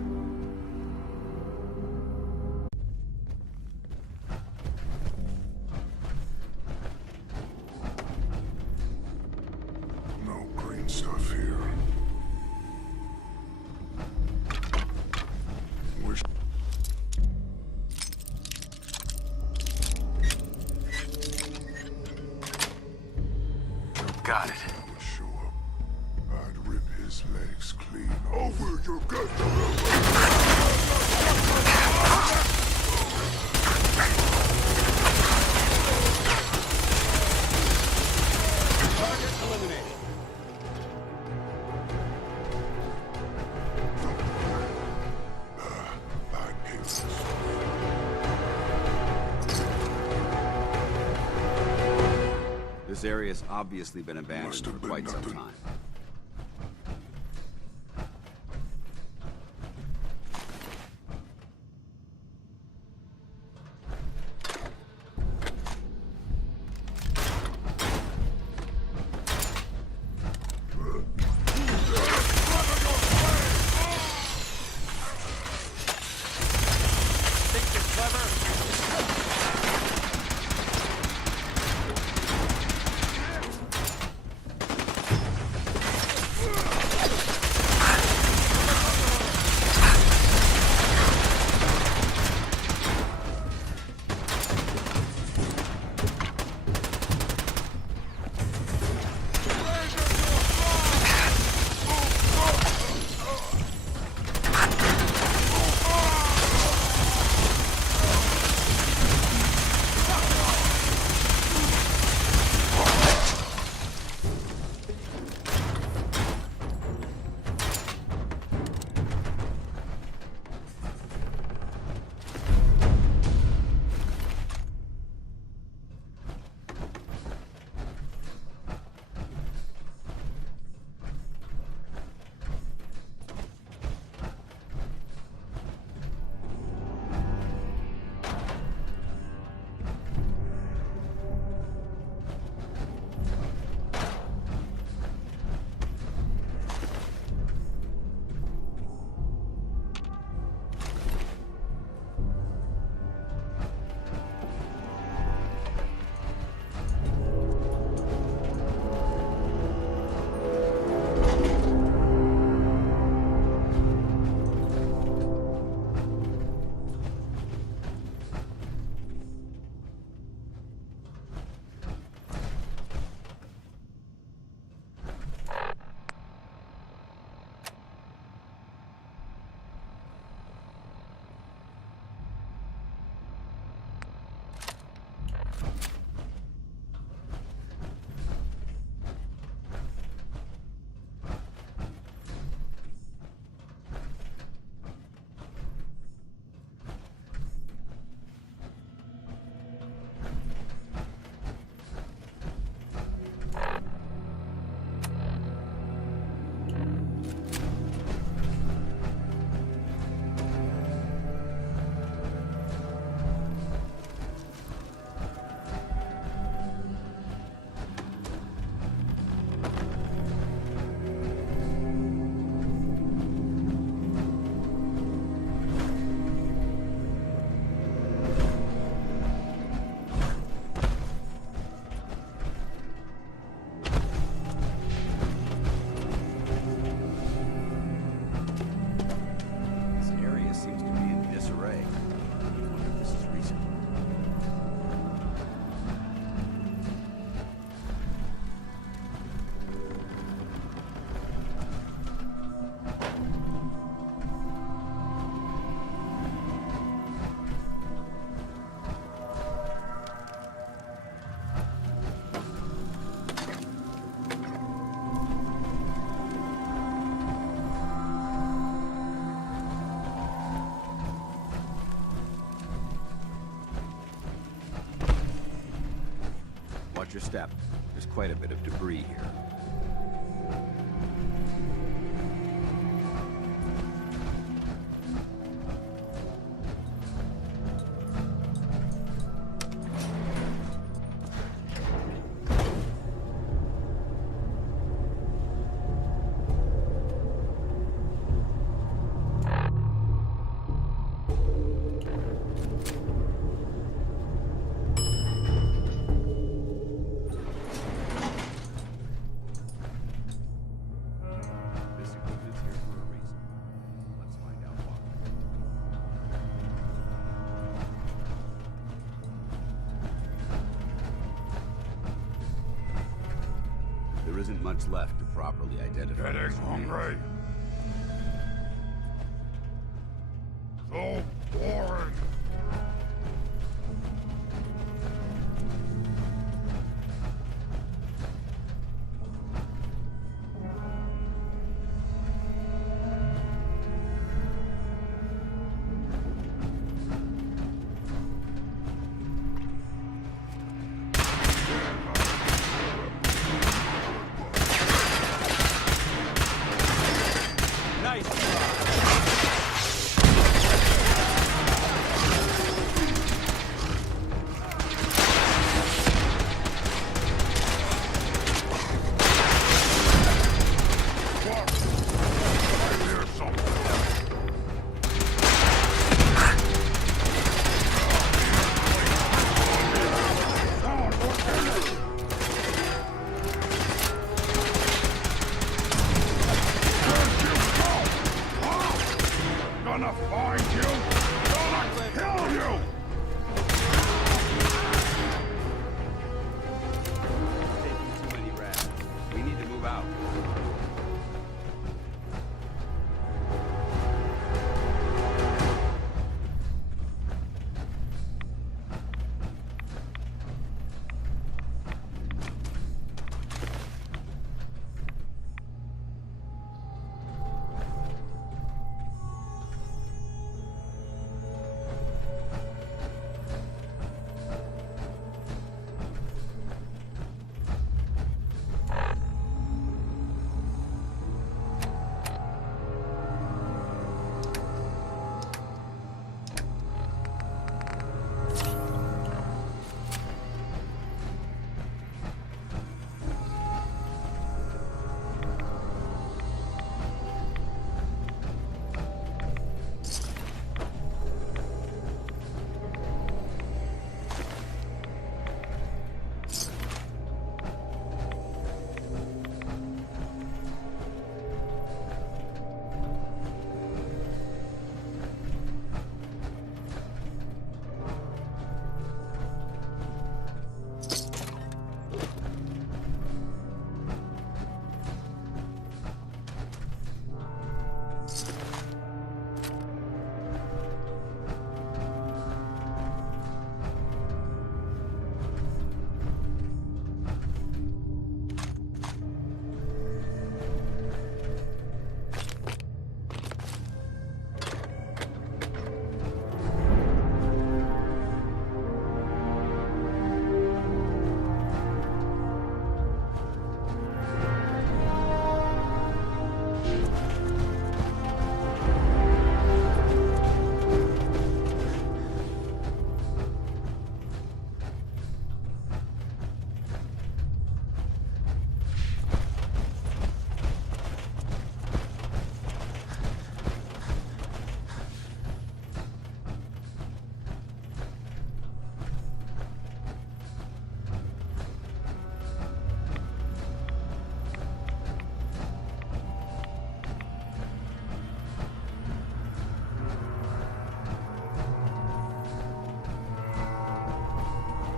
No green stuff here. Wish. Got it. Show up. I'd rip his legs clean over your gut. Target eliminated. This area's obviously been abandoned for quite some time. Watch your step. There's quite a bit of debris here. There isn't much left to properly identify. Getting hungry. So boring. about?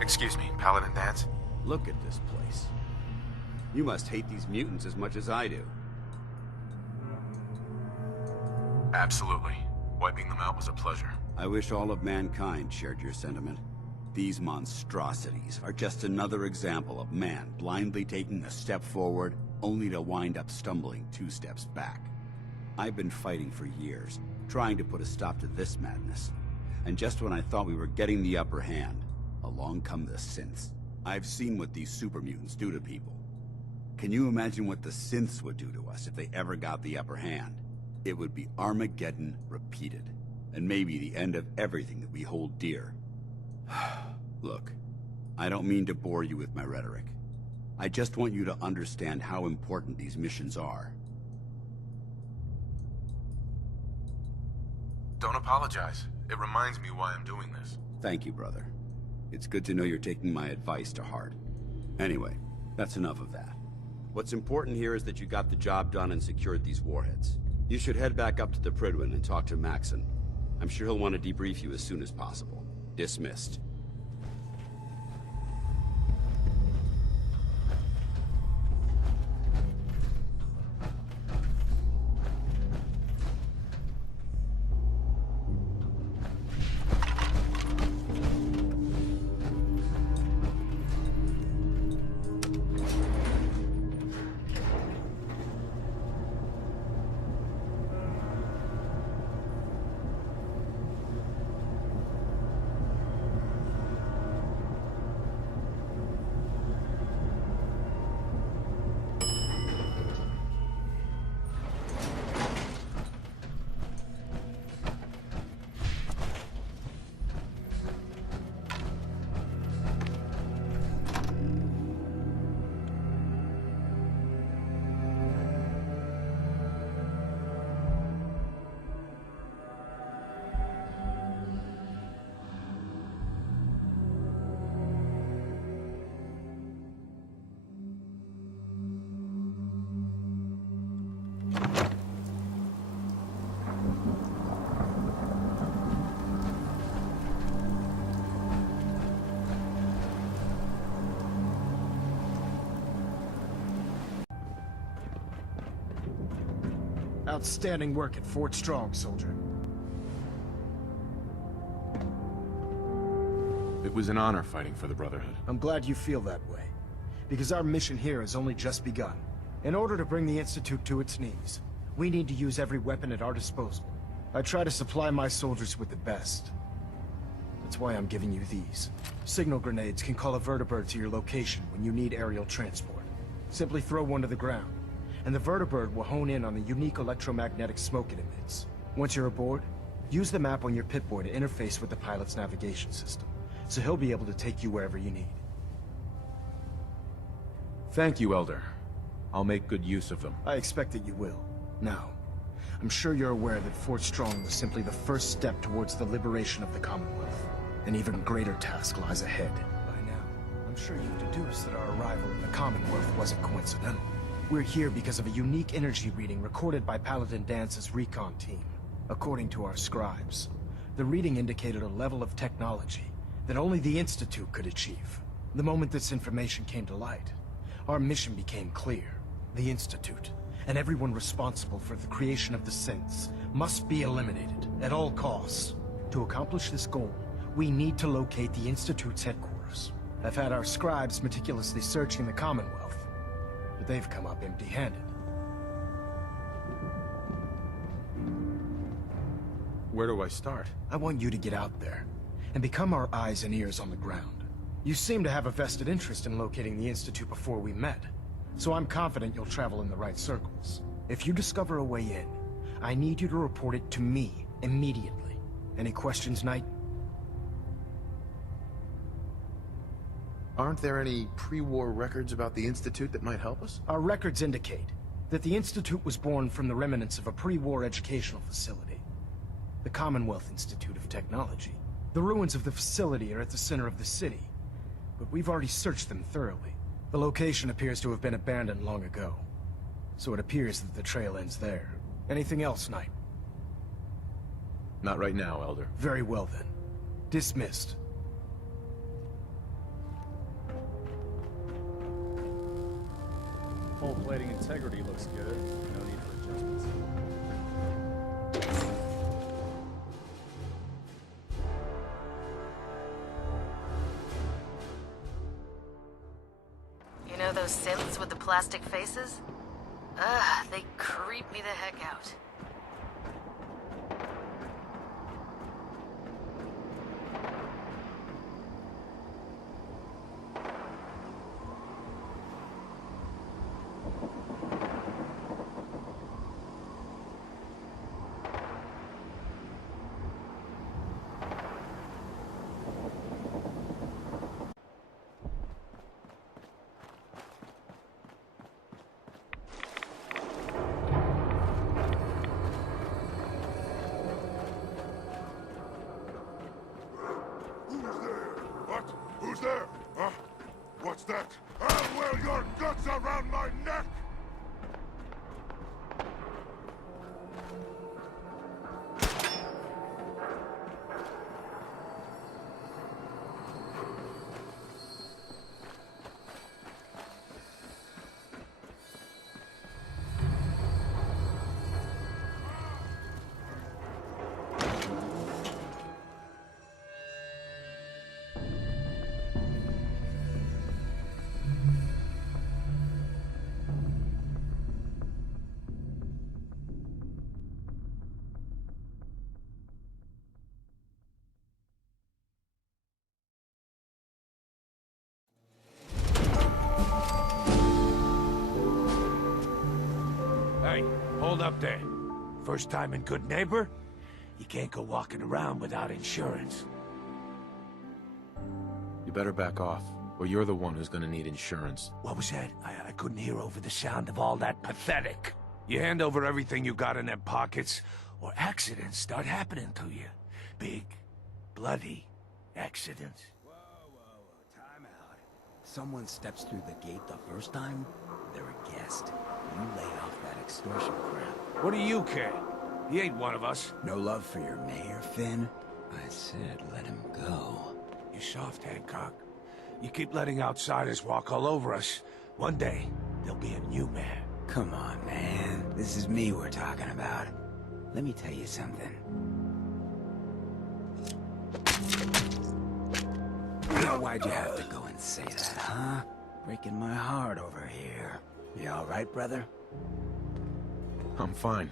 Excuse me, Paladin Dance? Look at this place. You must hate these mutants as much as I do. Absolutely. Wiping them out was a pleasure. I wish all of mankind shared your sentiment. These monstrosities are just another example of man blindly taking a step forward, only to wind up stumbling 2 steps back. I've been fighting for years, trying to put a stop to this madness. And just when I thought we were getting the upper hand, along come the synths. I've seen what these super mutants do to people. Can you imagine what the synths would do to us if they ever got the upper hand? It would be Armageddon repeated, and maybe the end of everything that we hold dear. Look, I don't mean to bore you with my rhetoric. I just want you to understand how important these missions are. Don't apologize. It reminds me why I'm doing this. Thank you, brother. It's good to know you're taking my advice to heart. Anyway, that's enough of that. What's important here is that you got the job done and secured these warheads. You should head back up to the Prydwen and talk to Maxon. I'm sure he'll want to debrief you as soon as possible. Dismissed. Outstanding work at Fort Strong, soldier. It was an honor fighting for the Brotherhood. I'm glad you feel that way, because our mission here has only just begun. In order to bring the Institute to its knees, we need to use every weapon at our disposal. I try to supply my soldiers with the best. That's why I'm giving you these. Signal grenades can call a vertibird to your location when you need aerial transport. Simply throw one to the ground, and the vertibird will hone in on the unique electromagnetic smoke it emits. Once you're aboard, use the map on your Pip-Boy to interface with the pilot's navigation system, so he'll be able to take you wherever you need. Thank you, Elder. I'll make good use of them. I expect that you will. Now, I'm sure you're aware that Fort Strong was simply the first step towards the liberation of the Commonwealth. An even greater task lies ahead. By now, I'm sure you've deduced that our arrival in the Commonwealth wasn't coincidental. We're here because of a unique energy reading recorded by Paladin Dance's recon team. According to our scribes, the reading indicated a level of technology that only the Institute could achieve. The moment this information came to light, our mission became clear. The Institute, and everyone responsible for the creation of the synths, must be eliminated at all costs. To accomplish this goal, we need to locate the Institute's headquarters. I've had our scribes meticulously searching the Commonwealth, but they've come up empty-handed. Where do I start? I want you to get out there and become our eyes and ears on the ground. You seem to have a vested interest in locating the Institute before we met, so I'm confident you'll travel in the right circles. If you discover a way in, I need you to report it to me immediately. Any questions, Knight? Aren't there any pre-war records about the Institute that might help us? Our records indicate that the Institute was born from the remnants of a pre-war educational facility, the Commonwealth Institute of Technology. The ruins of the facility are at the center of the city, but we've already searched them thoroughly. The location appears to have been abandoned long ago, so it appears that the trail ends there. Anything else, Knight? Not right now, Elder. Very well then. Dismissed. Hull plating integrity looks good. No need for adjustments. You know those synths with the plastic faces? Ugh, they creep me the heck out. Who's there? Huh? What's that? I'll wear your guts around my neck! Hey, hold up there. First time in Good Neighbor? You can't go walking around without insurance. You better back off, or you're the one who's gonna need insurance. What was that? I couldn't hear over the sound of all that pathetic. You hand over everything you got in them pockets, or accidents start happening to you. Big, bloody accidents. Time out. Someone steps through the gate the first time, they're a guest. You lay off that extortion crap. What do you care? He ain't one of us. No love for your mayor, Finn? I said let him go. You're soft, Hancock. You keep letting outsiders walk all over us. One day, there'll be a new man. Come on, man. This is me we're talking about. Let me tell you something. Why'd you have to go and say that, huh? Breaking my heart over here. You all right, brother? I'm fine.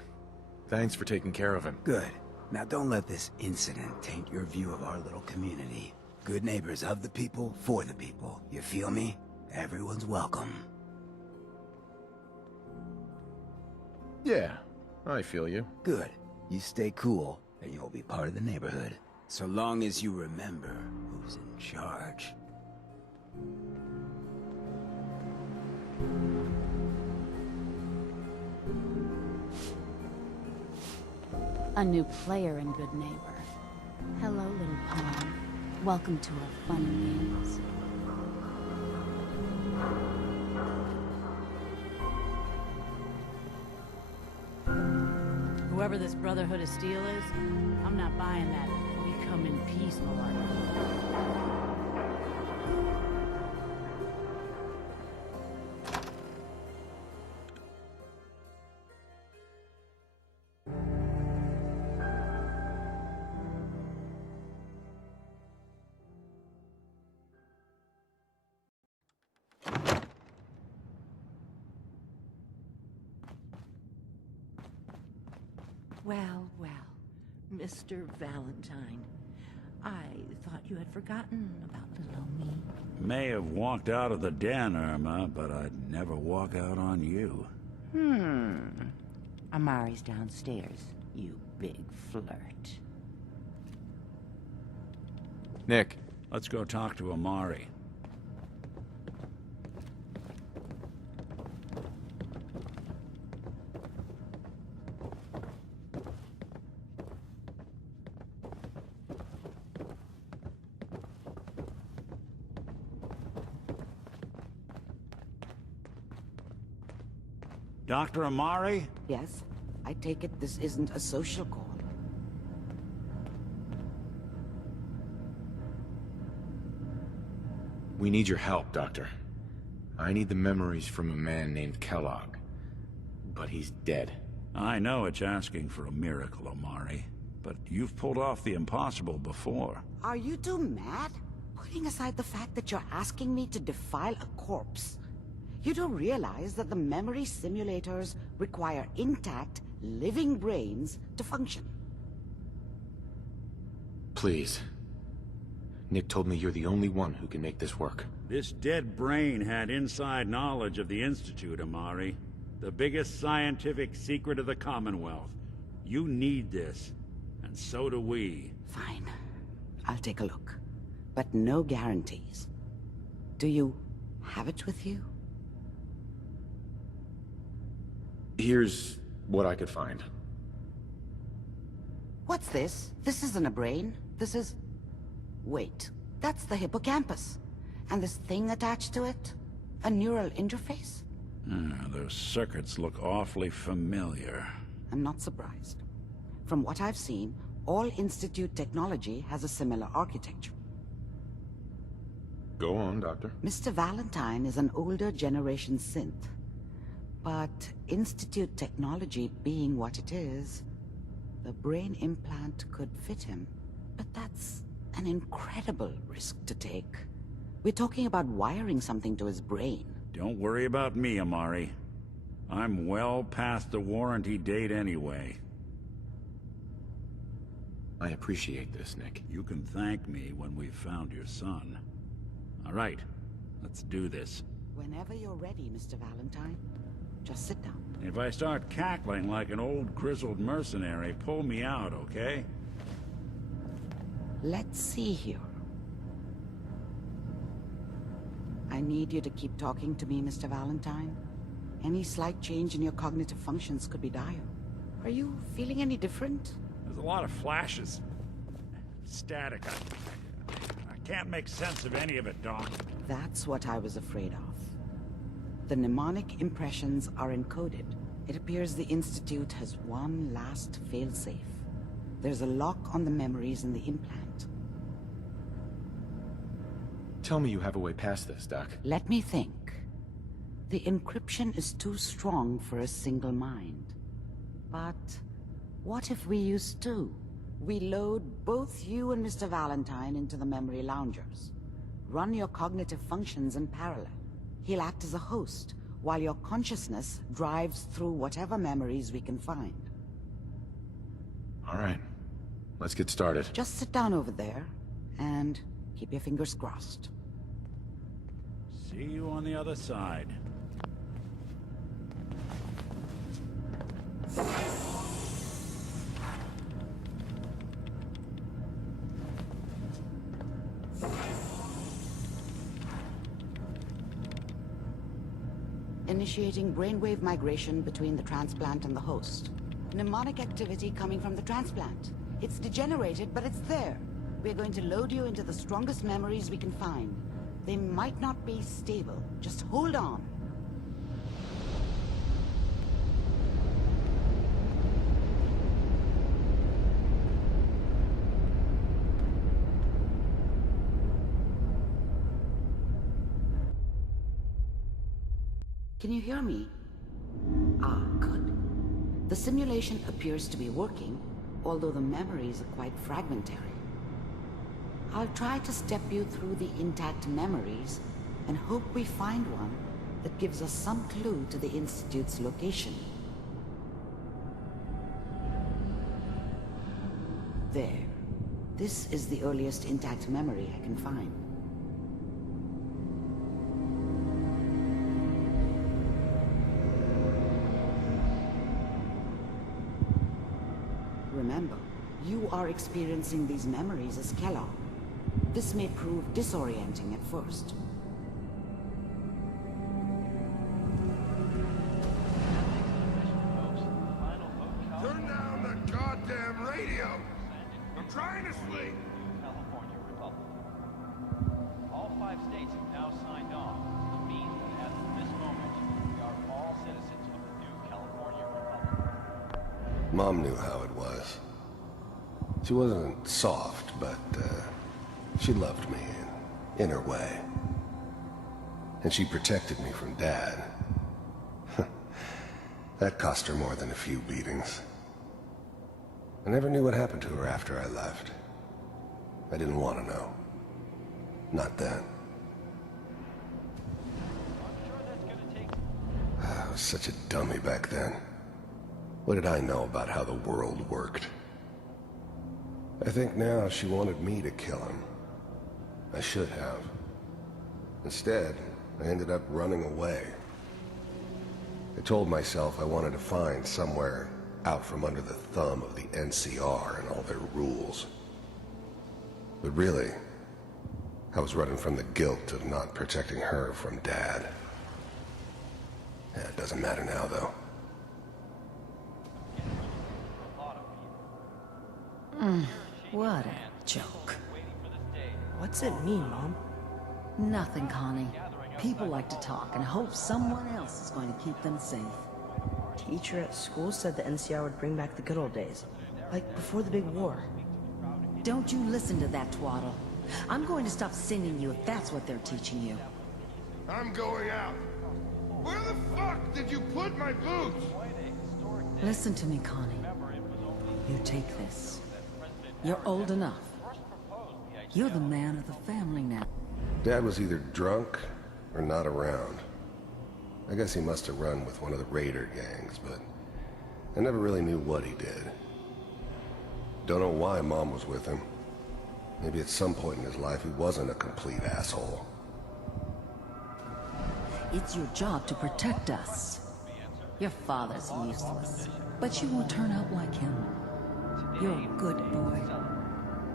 Thanks for taking care of him. Good. Now don't let this incident taint your view of our little community. Good neighbors of the people, for the people. You feel me? Everyone's welcome. Yeah, I feel you. Good. You stay cool, and you'll be part of the neighborhood. So long as you remember who's in charge. A new player and good neighbor. Hello, little pawn. Welcome to our fun and games. Whoever this Brotherhood of Steel is, I'm not buying that we come in peace malarkey. Well, well, Mr. Valentine. I thought you had forgotten about little old me. May have walked out of the den, Irma, but I'd never walk out on you. Amari's downstairs, you big flirt. Nick. Let's go talk to Amari. Dr. Amari? Yes? I take it this isn't a social call. We need your help, Doctor. I need the memories from a man named Kellogg. But he's dead. I know it's asking for a miracle, Amari. But you've pulled off the impossible before. Are you two mad? Putting aside the fact that you're asking me to defile a corpse. You don't realize that the memory simulators require intact, living brains to function. Please. Nick told me you're the only one who can make this work. This dead brain had inside knowledge of the Institute, Amari. The biggest scientific secret of the Commonwealth. You need this, and so do we. Fine. I'll take a look. But no guarantees. Do you have it with you? Here's what I could find. What's this? This isn't a brain. This is... Wait, that's the hippocampus. And this thing attached to it? A neural interface? Those circuits look awfully familiar. I'm not surprised. From what I've seen, all Institute technology has a similar architecture. Go on, Doctor. Mr. Valentine is an older generation synth. But Institute technology being what it is, the brain implant could fit him. But that's an incredible risk to take. We're talking about wiring something to his brain. Don't worry about me, Amari. I'm well past the warranty date anyway. I appreciate this, Nick. You can thank me when we've found your son. All right, let's do this. Whenever you're ready, Mr. Valentine. Just sit down. If I start cackling like an old grizzled mercenary, pull me out, okay? Let's see here. I need you to keep talking to me, Mr. Valentine. Any slight change in your cognitive functions could be dire. Are you feeling any different? There's a lot of flashes. Static. I can't make sense of any of it, Doc. That's what I was afraid of. The mnemonic impressions are encoded. It appears the Institute has one last failsafe. There's a lock on the memories in the implant. Tell me you have a way past this, Doc. Let me think. The encryption is too strong for a single mind. But what if we use two? We load both you and Mr. Valentine into the memory loungers. Run your cognitive functions in parallel. He'll act as a host, while your consciousness drives through whatever memories we can find. All right. Let's get started. Just sit down over there, and keep your fingers crossed. See you on the other side. Initiating brainwave migration between the transplant and the host. Mnemonic activity coming from the transplant. It's degenerated, but it's there. We're going to load you into the strongest memories we can find. They might not be stable. Just hold on. Can you hear me? Ah, good. The simulation appears to be working, although the memories are quite fragmentary. I'll try to step you through the intact memories and hope we find one that gives us some clue to the Institute's location. There. This is the earliest intact memory I can find. Remember, you are experiencing these memories as Kellogg. This may prove disorienting at first. Turn down the goddamn radio! I'm trying to sleep! California Republic. All 5 states have now signed on, which means that as of this moment, we are all citizens of the new California Republic. Mom knew how it was. She wasn't soft, but she loved me in her way. And she protected me from Dad. That cost her more than a few beatings. I never knew what happened to her after I left. I didn't want to know. Not then. I was such a dummy back then. What did I know about how the world worked? I think now she wanted me to kill him. I should have. Instead, I ended up running away. I told myself I wanted to find somewhere out from under the thumb of the NCR and all their rules. But really, I was running from the guilt of not protecting her from Dad. Yeah, it doesn't matter now, though. What a joke. What's it mean, Mom? Nothing, Connie. People like to talk and hope someone else is going to keep them safe. Teacher at school said the NCR would bring back the good old days. Like before the big war. Don't you listen to that twaddle. I'm going to stop singing you if that's what they're teaching you. I'm going out. Where the fuck did you put my boots? Listen to me, Connie. You take this. You're old enough. You're the man of the family now. Dad was either drunk or not around. I guess he must have run with one of the raider gangs, but I never really knew what he did. Don't know why Mom was with him. Maybe at some point in his life he wasn't a complete asshole. It's your job to protect us. Your father's useless, but you won't turn out like him. You're a good boy.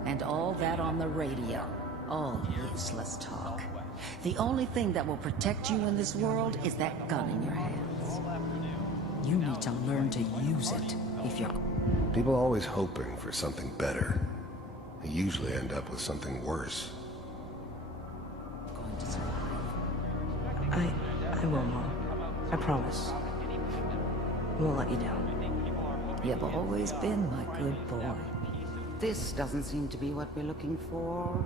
And all that on the radio. All useless talk. The only thing that will protect you in this world is that gun in your hands. You need to learn to use it if you're... People always hoping for something better. They usually end up with something worse. Going to survive. I will, Mom. I promise. I won't let you down. You've always been my good boy. This doesn't seem to be what we're looking for.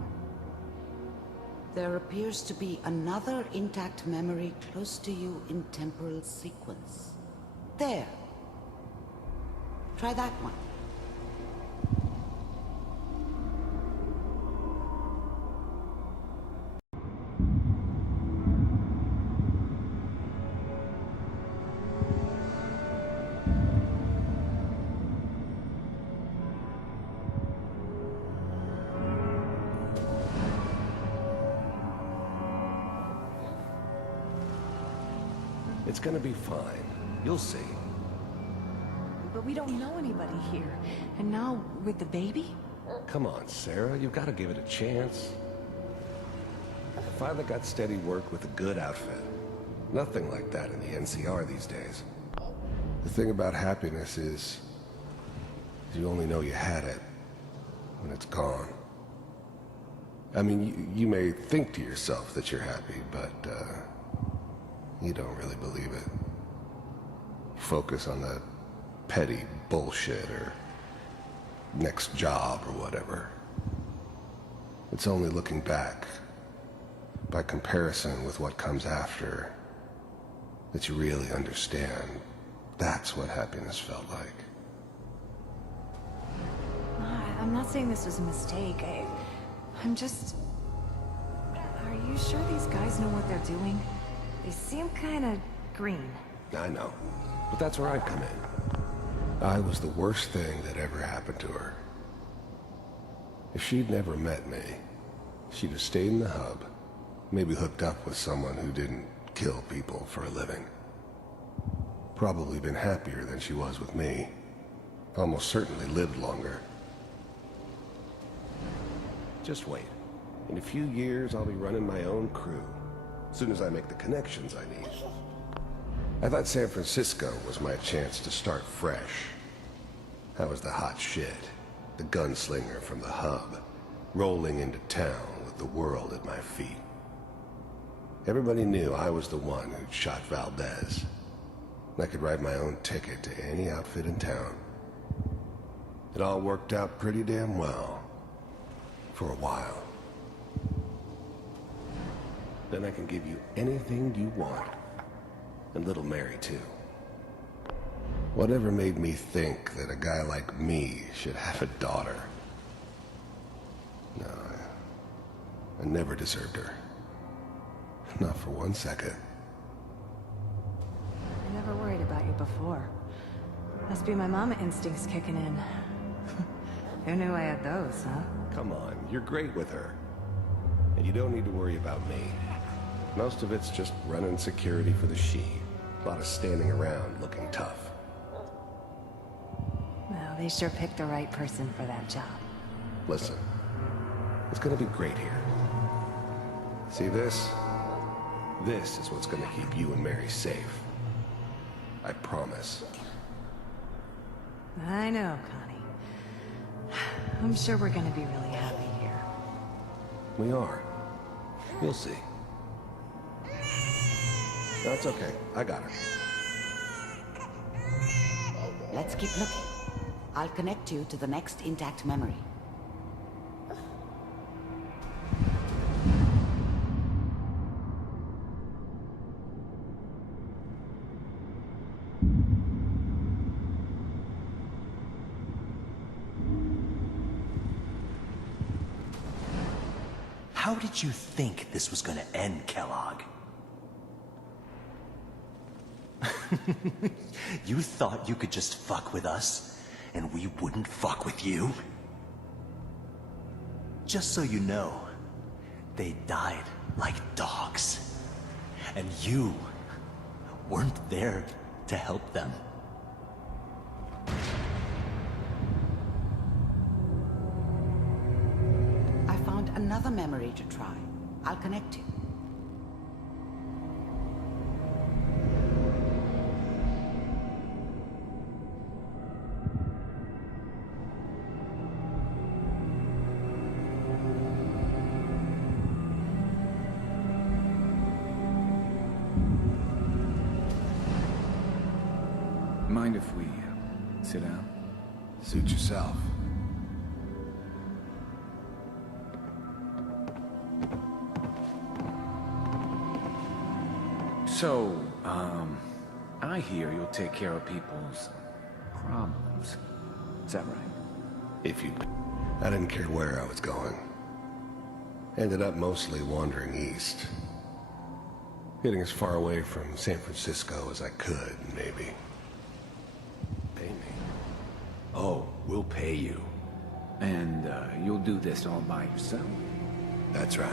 There appears to be another intact memory close to you in temporal sequence. There. Try that one. It's gonna be fine. You'll see. But we don't know anybody here. And now, with the baby? Come on, Sarah. You've got to give it a chance. I finally got steady work with a good outfit. Nothing like that in the NCR these days. The thing about happiness is you only know you had it when it's gone. I mean, you may think to yourself that you're happy, but you don't really believe it. You focus on the petty bullshit or next job or whatever. It's only looking back, by comparison with what comes after, that you really understand that's what happiness felt like. I'm not saying this was a mistake. I'm just... Are you sure these guys know what they're doing? They seem kinda green. I know, but that's where I come in. I was the worst thing that ever happened to her. If she'd never met me, she'd have stayed in the hub, maybe hooked up with someone who didn't kill people for a living. Probably been happier than she was with me. Almost certainly lived longer. Just wait. In a few years, I'll be running my own crew. As soon as I make the connections I need. I thought San Francisco was my chance to start fresh. I was the hot shit, the gunslinger from the hub, rolling into town with the world at my feet. Everybody knew I was the one who'd shot Valdez. I could write my own ticket to any outfit in town. It all worked out pretty damn well. For a while. Then I can give you anything you want. And little Mary, too. Whatever made me think that a guy like me should have a daughter? No, I never deserved her. Not for 1 second. I never worried about you before. Must be my mama instincts kicking in. Who knew I had those, huh? Come on, you're great with her. And you don't need to worry about me. Most of it's just running security for the she. A lot of standing around looking tough. Well, they sure picked the right person for that job. Listen, it's gonna be great here. See this? This is what's gonna keep you and Mary safe. I promise. I know, Connie. I'm sure we're gonna be really happy here. We are. You'll see. No, it's okay. I got her. Let's keep looking. I'll connect you to the next intact memory. How did you think this was gonna end, Kellogg? You thought you could just fuck with us, and we wouldn't fuck with you? Just so you know, they died like dogs. And you weren't there to help them. I found another memory to try. I'll connect you. Mind if we sit down? Suit yourself. So, I hear you'll take care of people's problems. Is that right? If you... I didn't care where I was going. Ended up mostly wandering east. Getting as far away from San Francisco as I could, maybe. Pay me. Oh, we'll pay you. And you'll do this all by yourself? That's right.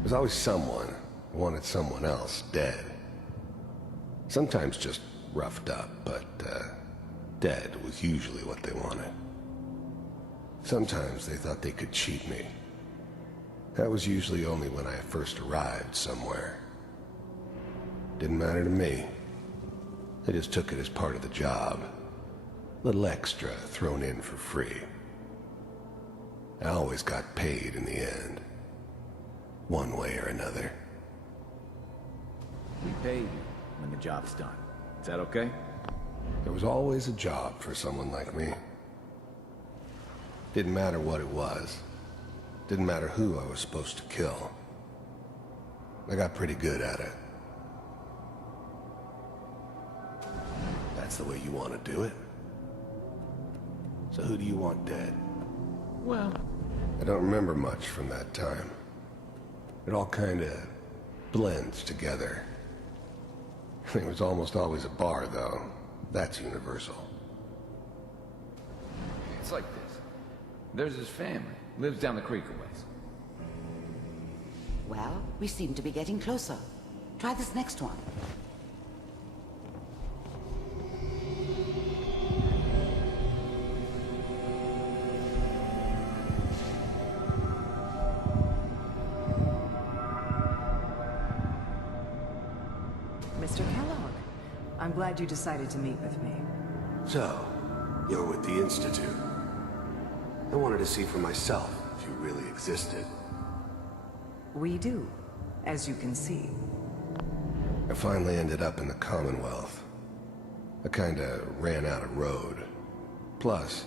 There's always someone who wanted someone else dead. Sometimes just roughed up, but dead was usually what they wanted. Sometimes they thought they could cheat me. That was usually only when I first arrived somewhere. Didn't matter to me. I just took it as part of the job. Little extra thrown in for free. I always got paid in the end. One way or another. We pay you when the job's done. Is that okay? There was always a job for someone like me. Didn't matter what it was. Didn't matter who I was supposed to kill. I got pretty good at it. That's the way you want to do it? So who do you want dead? Well... I don't remember much from that time. It all kinda blends together. There was almost always a bar, though. That's universal. It's like this. There's his family. Lives down the creek a ways. Well, we seem to be getting closer. Try this next one. Mr. Kellogg, I'm glad you decided to meet with me. So, you're with the Institute. I wanted to see for myself if you really existed. We do, as you can see. I finally ended up in the Commonwealth. I kinda ran out of road. Plus,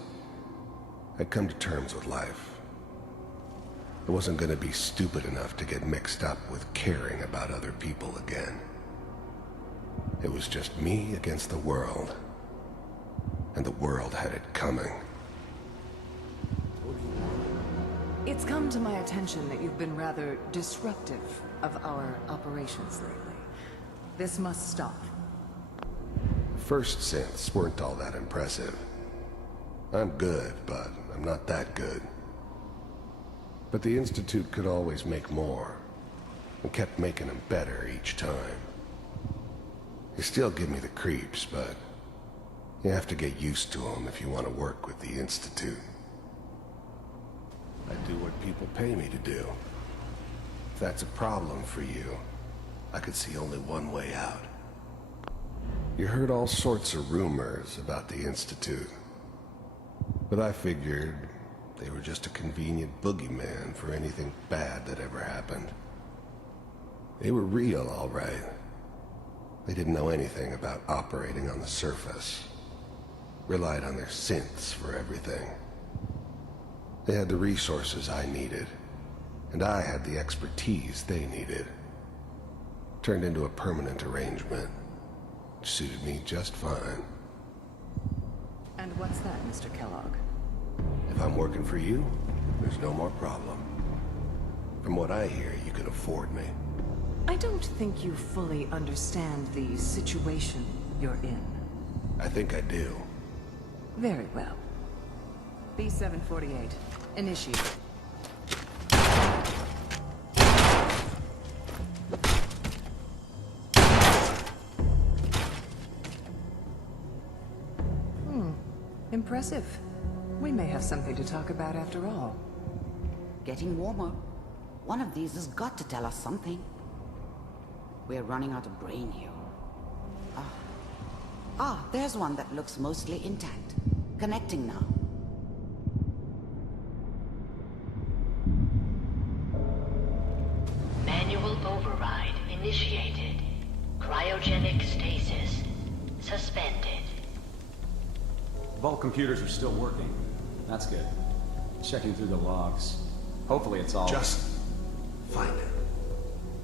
I'd come to terms with life. I wasn't gonna be stupid enough to get mixed up with caring about other people again. It was just me against the world. And the world had it coming. It's come to my attention that you've been rather disruptive of our operations lately. This must stop. The first synths weren't all that impressive. I'm good, but I'm not that good. But the Institute could always make more, and kept making them better each time. They still give me the creeps, but you have to get used to them if you want to work with the Institute. I do what people pay me to do. If that's a problem for you, I could see only one way out. You heard all sorts of rumors about the Institute, but I figured they were just a convenient boogeyman for anything bad that ever happened. They were real, all right. They didn't know anything about operating on the surface. Relied on their synths for everything. They had the resources I needed, and I had the expertise they needed. Turned into a permanent arrangement, which suited me just fine. And what's that, Mr. Kellogg? If I'm working for you, there's no more problem. From what I hear, you can afford me. I don't think you fully understand the situation you're in. I think I do. Very well. B-748, initiate. Impressive. We may have something to talk about after all. Getting warmer. One of these has got to tell us something. We're running out of brain here. There's one that looks mostly intact. Connecting now. Manual override initiated. Cryogenic stasis suspended. Vault computers are still working. That's good. Checking through the logs. Hopefully it's all... Just find it.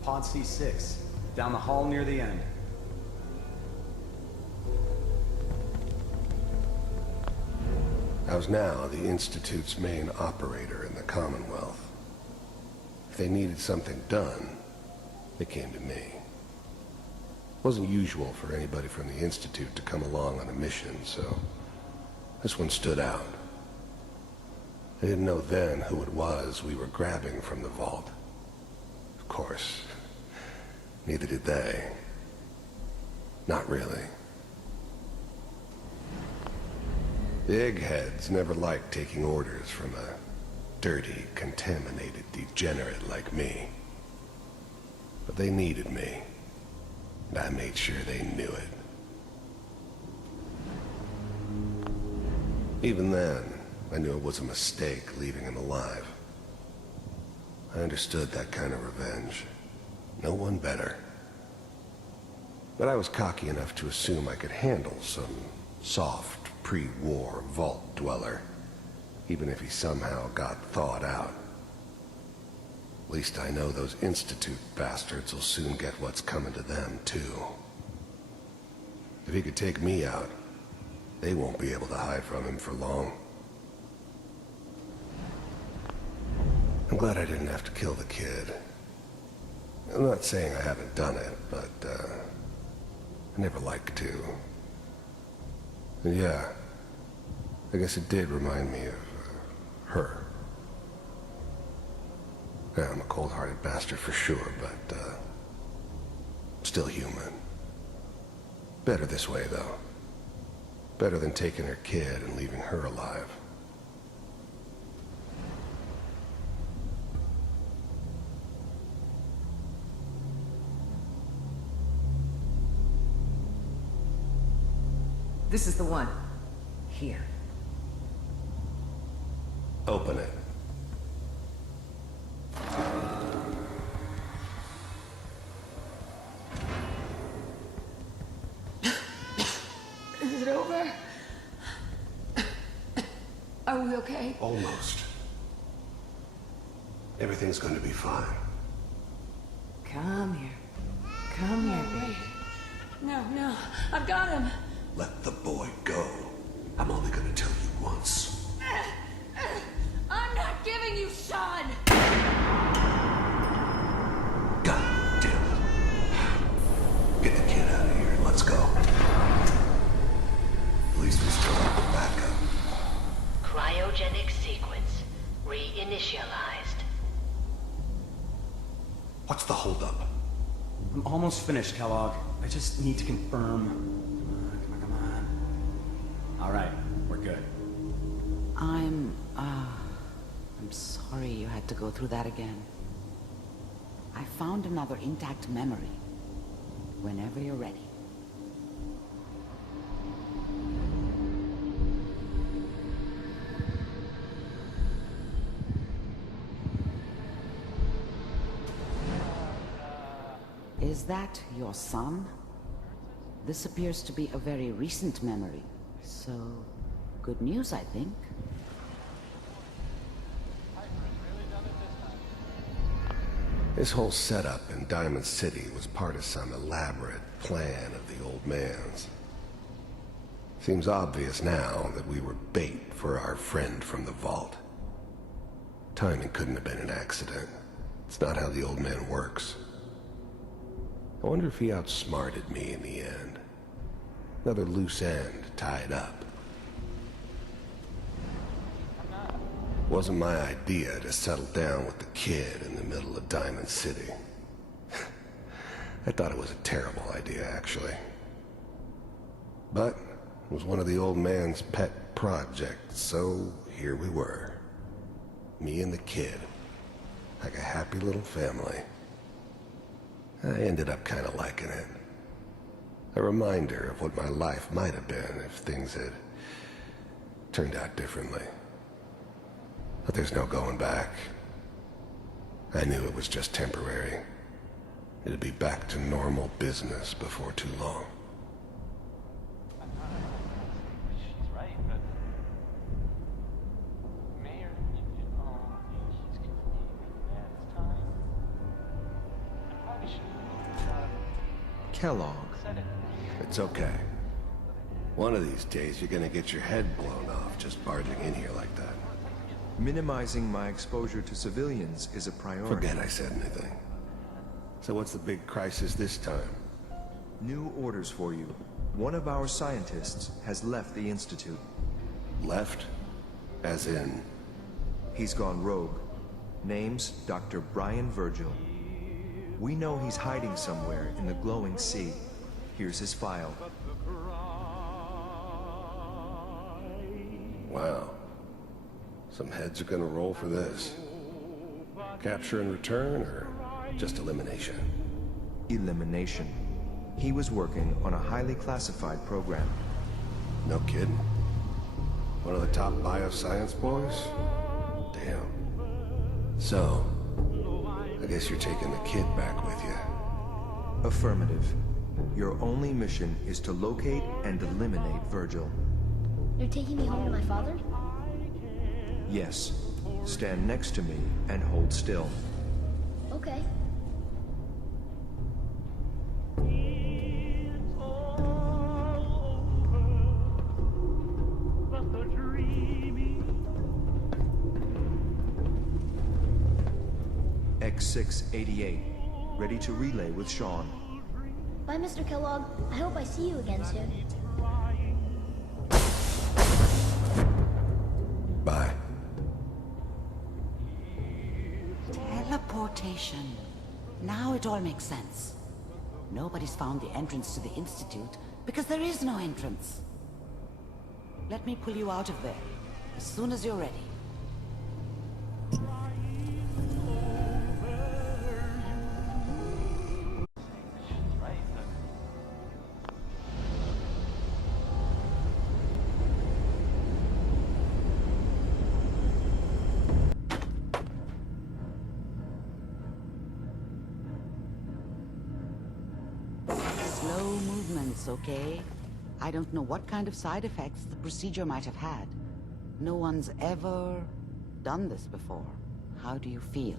Pod C6. Down the hall near the end. I was now the Institute's main operator in the Commonwealth. If they needed something done, they came to me. It wasn't usual for anybody from the Institute to come along on a mission, so this one stood out. I didn't know then who it was we were grabbing from the vault. Of course, neither did they. Not really. The eggheads never liked taking orders from a dirty, contaminated degenerate like me. But they needed me, and I made sure they knew it. Even then, I knew it was a mistake leaving him alive. I understood that kind of revenge. No one better. But I was cocky enough to assume I could handle some soft, pre-war vault dweller, even if he somehow got thawed out. At least I know those Institute bastards will soon get what's coming to them, too. If he could take me out, they won't be able to hide from him for long. I'm glad I didn't have to kill the kid. I'm not saying I haven't done it, but, I never liked to. And yeah, I guess it did remind me of, her. Yeah, I'm a cold-hearted bastard for sure, but, still human. Better this way, though. Better than taking her kid and leaving her alive. This is the one. Here. Open it. Is it over? Are we okay? Almost. Everything's going to be fine. Come here. Come here, baby. No, I've got him. Let the boy go. I'm only going to tell you once. I'm not giving you Sean! God damn it. Get the kid out of here and let's go. At least we still have the backup. Cryogenic sequence reinitialized. What's the holdup? I'm almost finished, Kellogg. I just need to confirm. Come on. All right, we're good. I'm sorry you had to go through that again. I found another intact memory. Whenever you're ready. Is that your son? This appears to be a very recent memory, so good news, I think. This whole setup in Diamond City was part of some elaborate plan of the old man's. Seems obvious now that we were bait for our friend from the vault. Timing couldn't have been an accident. It's not how the old man works. I wonder if he outsmarted me in the end. Another loose end tied up. Wasn't my idea to settle down with the kid in the middle of Diamond City. I thought it was a terrible idea, actually. But it was one of the old man's pet projects, so here we were. Me and the kid. Like a happy little family. I ended up kind of liking it. A reminder of what my life might have been if things had turned out differently. But there's no going back. I knew it was just temporary. It'd be back to normal business before too long. She's right, but Mayor, he's gonna need me this time. I probably should have Kellogg. said it. It's okay. One of these days, you're gonna get your head blown off just barging in here like that. Minimizing my exposure to civilians is a priority. Forget I said anything. So what's the big crisis this time? New orders for you. One of our scientists has left the Institute. Left? As in? He's gone rogue. Name's Dr. Brian Virgil. We know he's hiding somewhere in the glowing sea. Here's his file. Wow. Some heads are gonna roll for this. Capture and return, or just elimination? Elimination. He was working on a highly classified program. No kidding. One of the top bioscience boys? Damn. So, I guess you're taking the kid back with you. Affirmative. Your only mission is to locate and eliminate Virgil. You're taking me home to my father? Yes. Stand next to me and hold still. Okay. X688. Ready to relay with Sean. Bye, Mr. Kellogg. I hope I see you again soon. Bye. Teleportation. Now it all makes sense. Nobody's found the entrance to the Institute because there is no entrance. Let me pull you out of there as soon as you're ready. Slow movements, okay? I don't know what kind of side effects the procedure might have had. No one's ever done this before. How do you feel?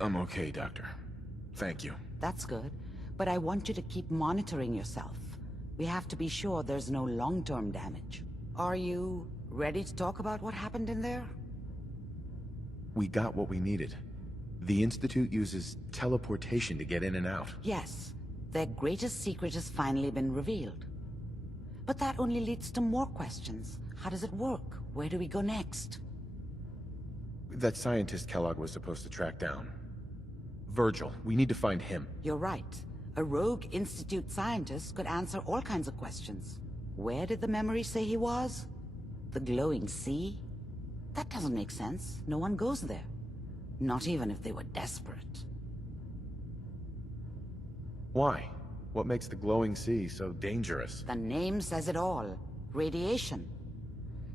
I'm okay, Doctor. Thank you. That's good, but I want you to keep monitoring yourself. We have to be sure there's no long-term damage. Are you ready to talk about what happened in there? We got what we needed. The Institute uses teleportation to get in and out. Yes, their greatest secret has finally been revealed. But that only leads to more questions. How does it work? Where do we go next? That scientist Kellogg was supposed to track down. Virgil, we need to find him. You're right. A rogue Institute scientist could answer all kinds of questions. Where did the memory say he was? The glowing sea? That doesn't make sense. No one goes there. Not even if they were desperate. Why? What makes the glowing sea so dangerous? The name says it all. Radiation.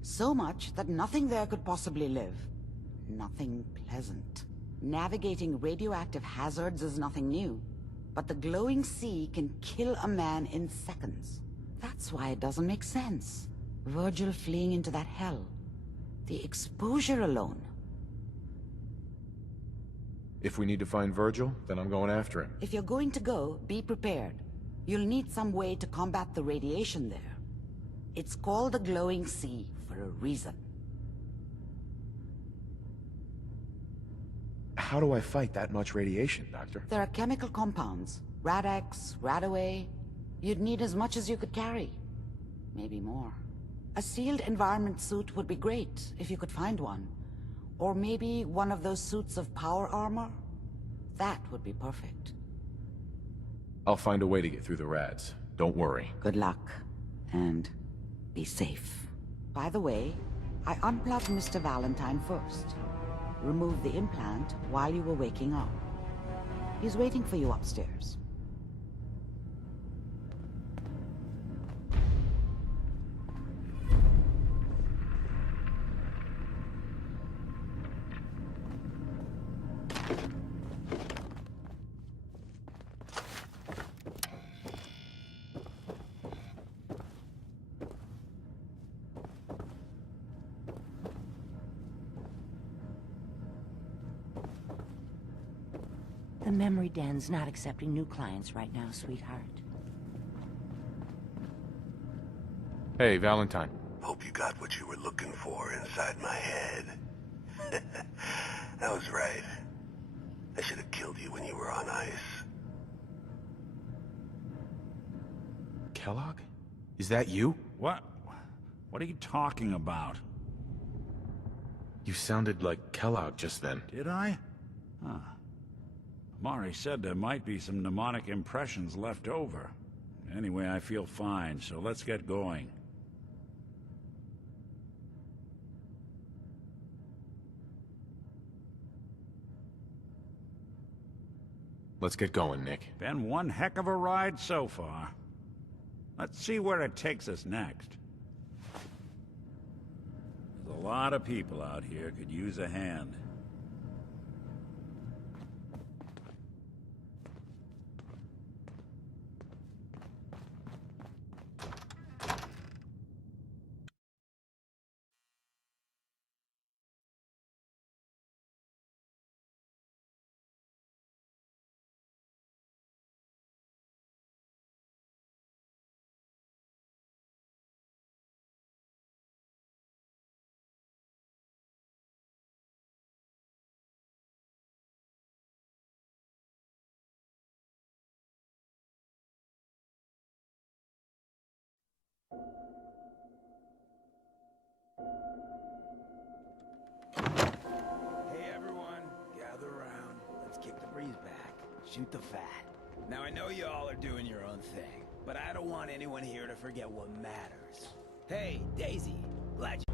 So much that nothing there could possibly live. Nothing pleasant. Navigating radioactive hazards is nothing new. But the glowing sea can kill a man in seconds. That's why it doesn't make sense. Virgil fleeing into that hell. The exposure alone. If we need to find Virgil, then I'm going after him. If you're going to go, be prepared. You'll need some way to combat the radiation there. It's called the glowing sea for a reason. How do I fight that much radiation, Doctor? There are chemical compounds. Rad-X, Radaway. You'd need as much as you could carry. Maybe more. A sealed environment suit would be great, if you could find one. Or maybe one of those suits of power armor? That would be perfect. I'll find a way to get through the rads. Don't worry. Good luck. And be safe. By the way, I unplugged Mr. Valentine first. Removed the implant while you were waking up. He's waiting for you upstairs. The memory den's not accepting new clients right now, sweetheart. Hey, Valentine. Hope you got what you were looking for inside my head. I was right. I should have killed you when you were on ice. Kellogg? Is that you? What? What are you talking about? You sounded like Kellogg just then. Did I? Huh. Mari said there might be some mnemonic impressions left over. Anyway, I feel fine, so let's get going. Let's get going, Nick. Been one heck of a ride so far. Let's see where it takes us next. There's a lot of people out here could use a hand. Hey everyone, gather around. Let's kick the breeze back. Shoot the fat. Now I know you all are doing your own thing, but I don't want anyone here to forget what matters. Hey, Daisy, glad you...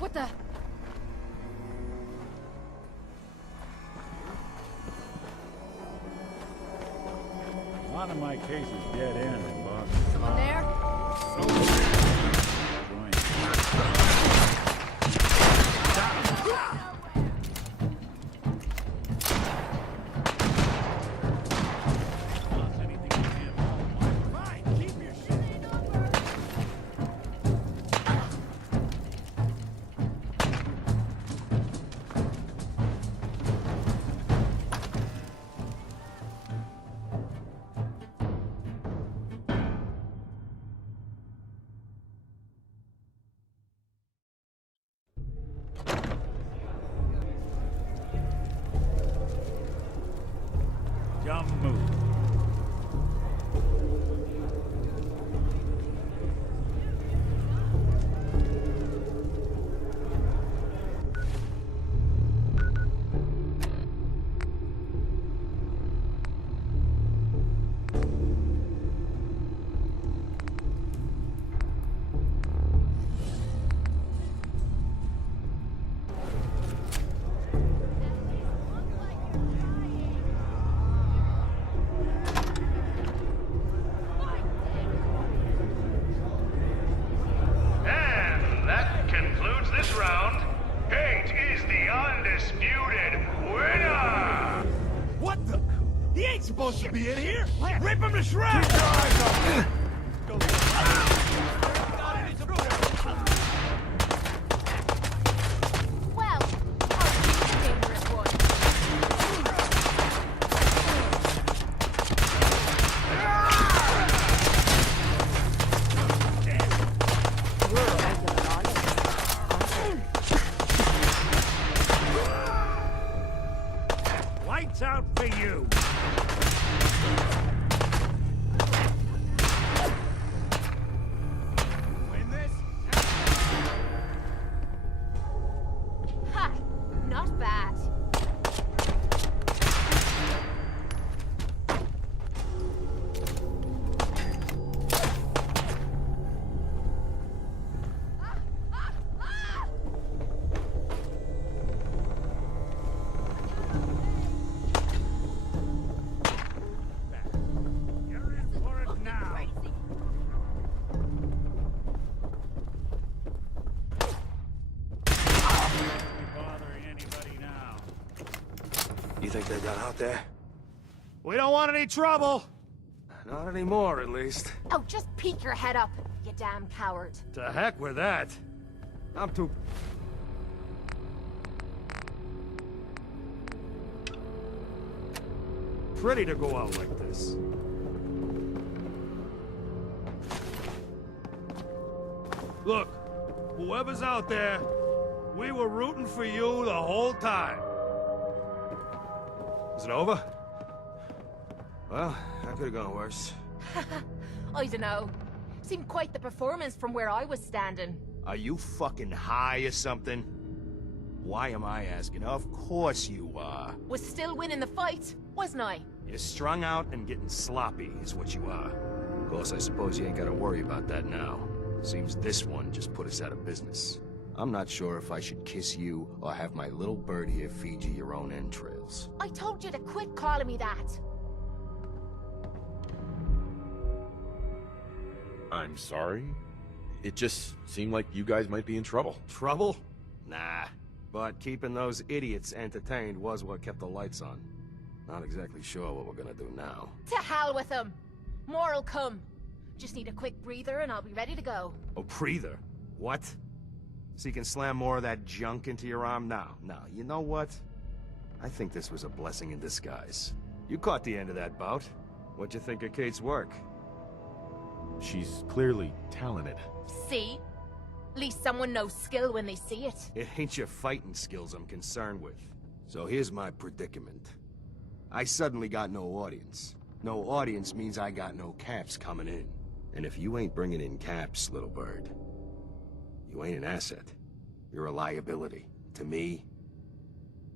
What the? A lot of my cases dead end, boss. Someone there? Dumb move. And that concludes this round. Kate is the undisputed winner! What the? He ain't supposed to be in here! Rip him to shreds! Well, a dangerous one. Lights out for you! Win this? You think they got out there? We don't want any trouble! Not anymore, at least. Oh, just peek your head up, you damn coward. To heck with that. I'm too... pretty to go out like this. Look, whoever's out there, we were rooting for you the whole time. Is it over? Well, that could have gone worse. I don't know. Seemed quite the performance from where I was standing. Are you fucking high or something? Why am I asking? Of course you are. Was still winning the fight, wasn't I? You're strung out and getting sloppy is what you are. Of course, I suppose you ain't gotta worry about that now. Seems this one just put us out of business. I'm not sure if I should kiss you or have my little bird here feed you your own entrails. I told you to quit calling me that. I'm sorry. It just seemed like you guys might be in trouble. Trouble? Nah. But keeping those idiots entertained was what kept the lights on. Not exactly sure what we're gonna do now. To hell with them. More'll come. Just need a quick breather and I'll be ready to go. A breather? What? So you can slam more of that junk into your arm now? No, you know what? I think this was a blessing in disguise. You caught the end of that bout. What'd you think of Kate's work? She's clearly talented. See? At least someone knows skill when they see it. It ain't your fighting skills I'm concerned with. So here's my predicament. I suddenly got no audience. No audience means I got no caps coming in. And if you ain't bringing in caps, little bird, you ain't an asset. You're a liability. To me,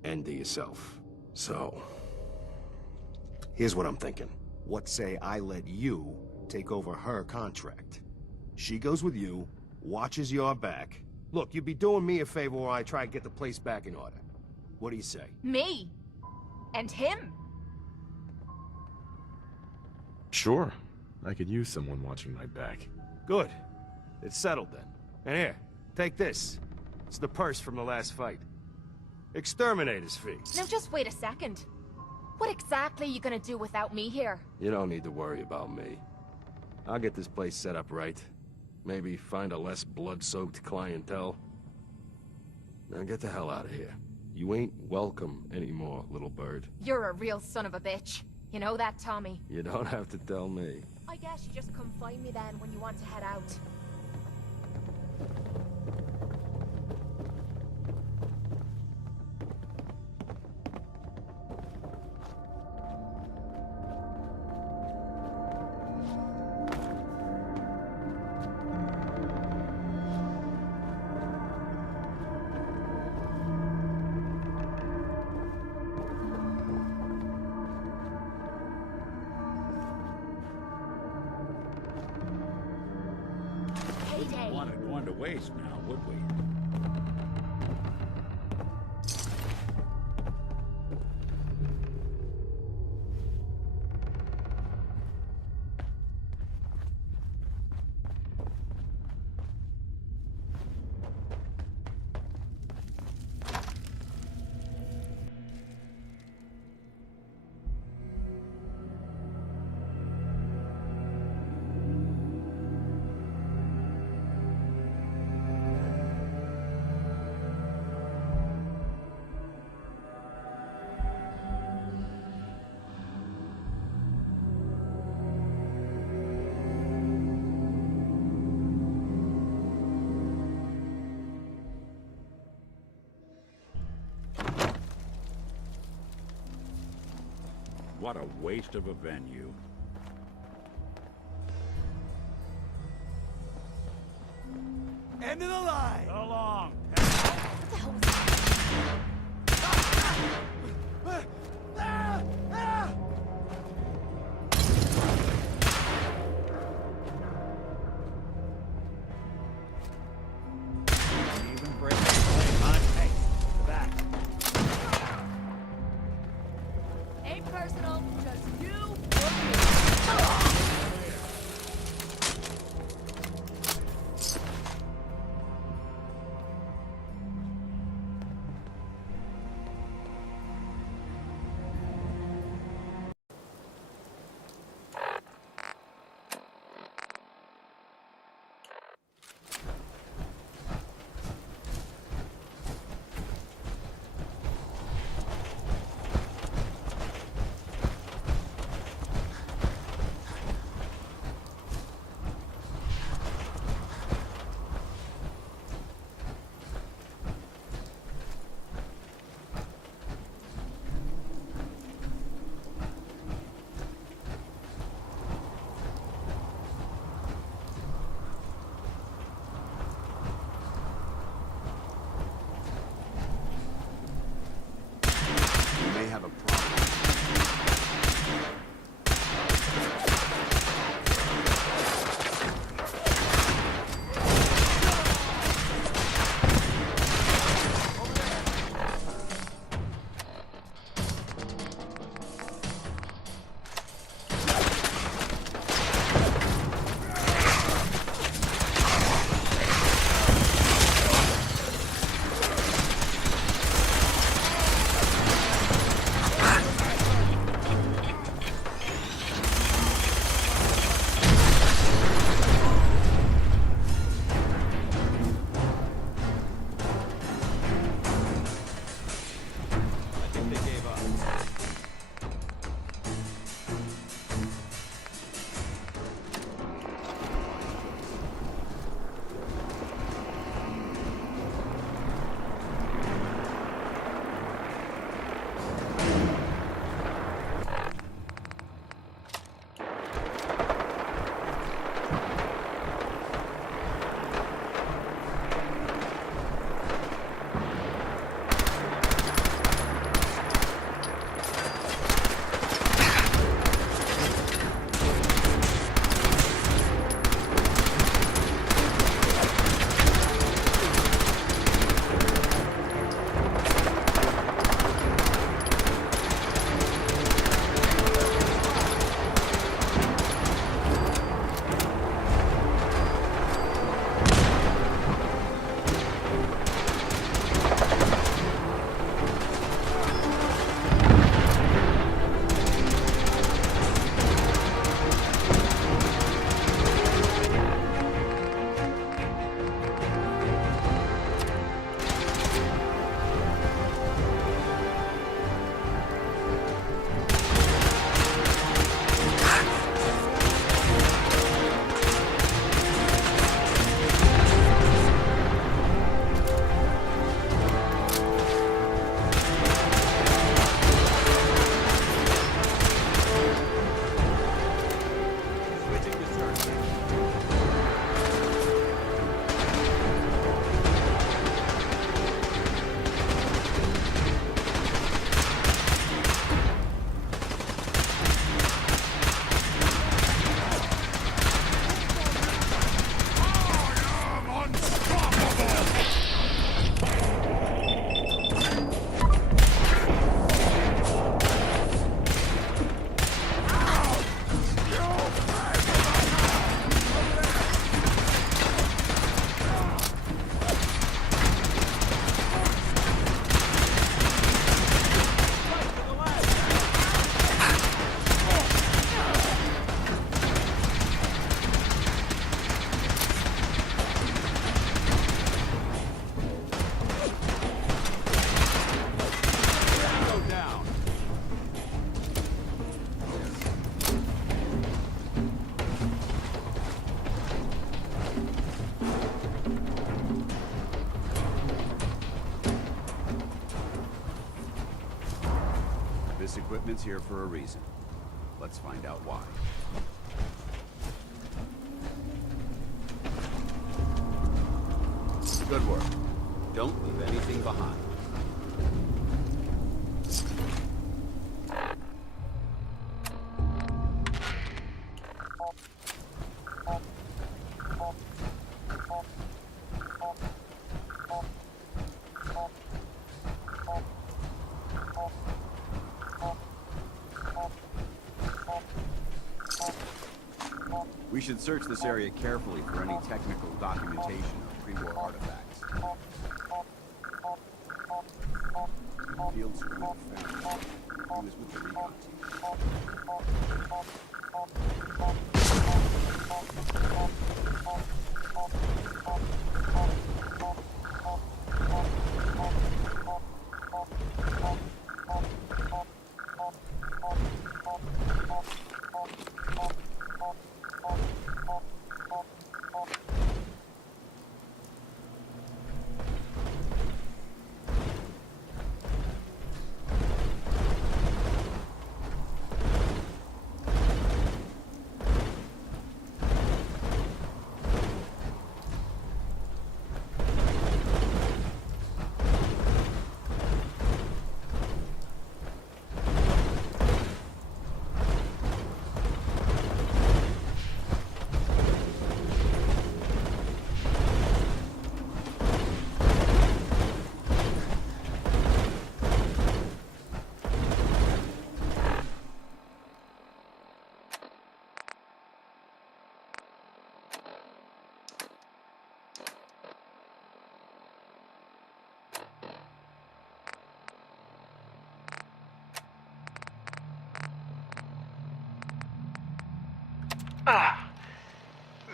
and to yourself. So, here's what I'm thinking. What say I let you take over her contract? She goes with you, watches your back. Look, you'd be doing me a favor while I try to get the place back in order. What do you say? Me? And him? Sure. I could use someone watching my back. Good. It's settled then. And here, take this. It's the purse from the last fight. Exterminator's fee. Now just wait a second. What exactly are you gonna do without me here? You don't need to worry about me. I'll get this place set up right. Maybe find a less blood-soaked clientele. Now get the hell out of here. You ain't welcome anymore, little bird. You're a real son of a bitch. You know that, Tommy? You don't have to tell me. I guess you just come find me then when you want to head out. Wouldn't want it going to waste now, would we? What a waste of a venue. End of the line! So long. What the hell was that? Even break the play, huh? Hey, back. Ain't personal, just you or me. This equipment's here for a reason. Let's find out why. Good work. Don't leave anything behind. We should search this area carefully for any technical documentation of pre-war artifacts. Field surrounded found. He was with the recon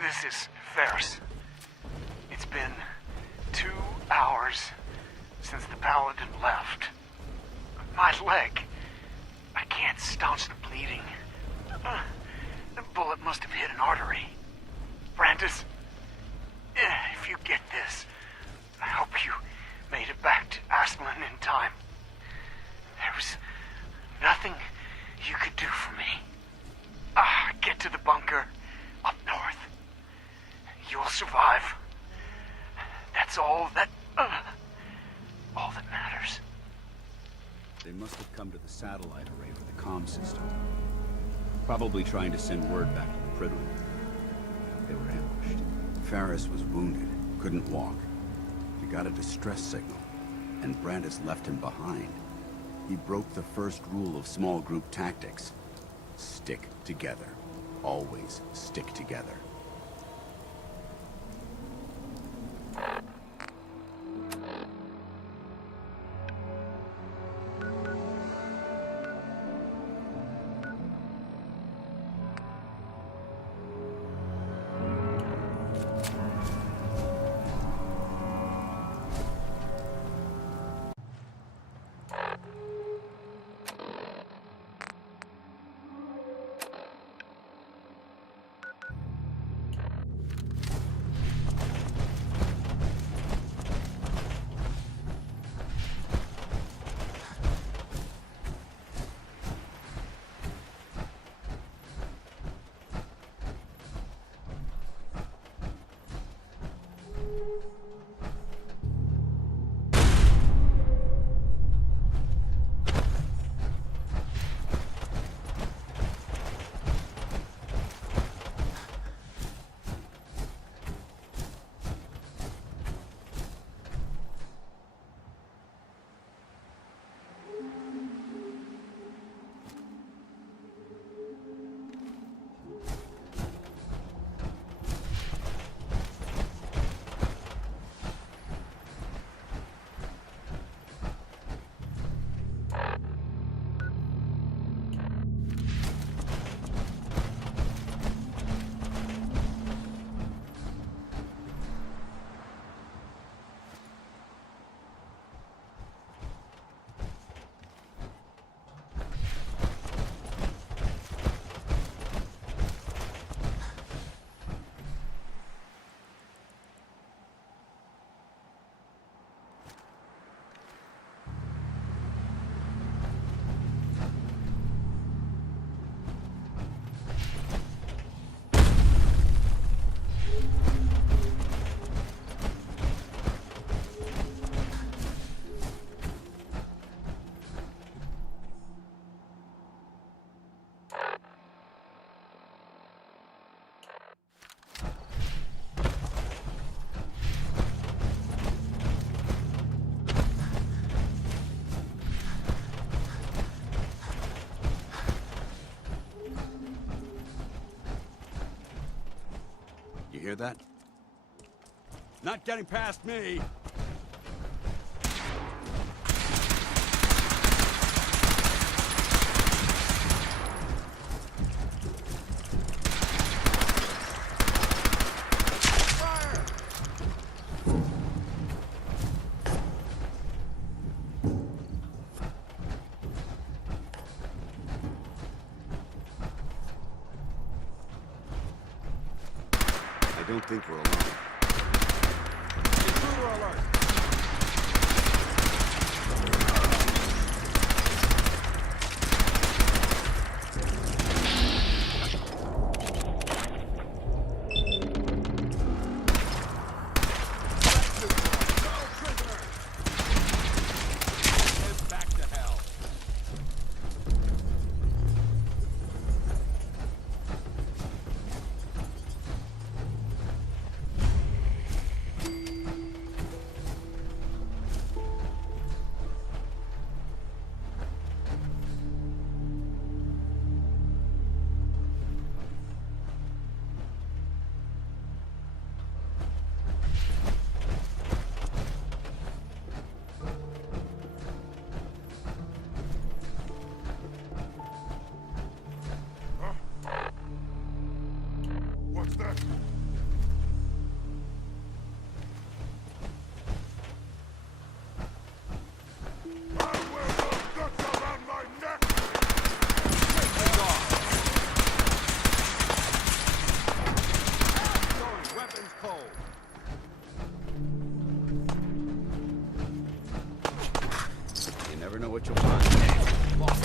This is Ferris. It's been 2 hours since the Paladin left. My leg. I can't staunch the bleeding. The bullet must have hit an artery. Brandis, if you get this, I hope you made it back to Aslan in time. There was nothing you could do for me. Get to the bunker up north. You'll survive. That's all that matters. They must have come to the satellite array for the comm system. Probably trying to send word back to the Pridwen. They were ambushed. Ferris was wounded, couldn't walk. He got a distress signal, and Brandis left him behind. He broke the first rule of small group tactics. Stick together. Always stick together. hear that? Not getting past me! I don't think we're alone. Intruder alert! Back to hell. What's that? I wear those guts around my neck! Take me off! Going weapons cold. You never know what you'll find. Lost.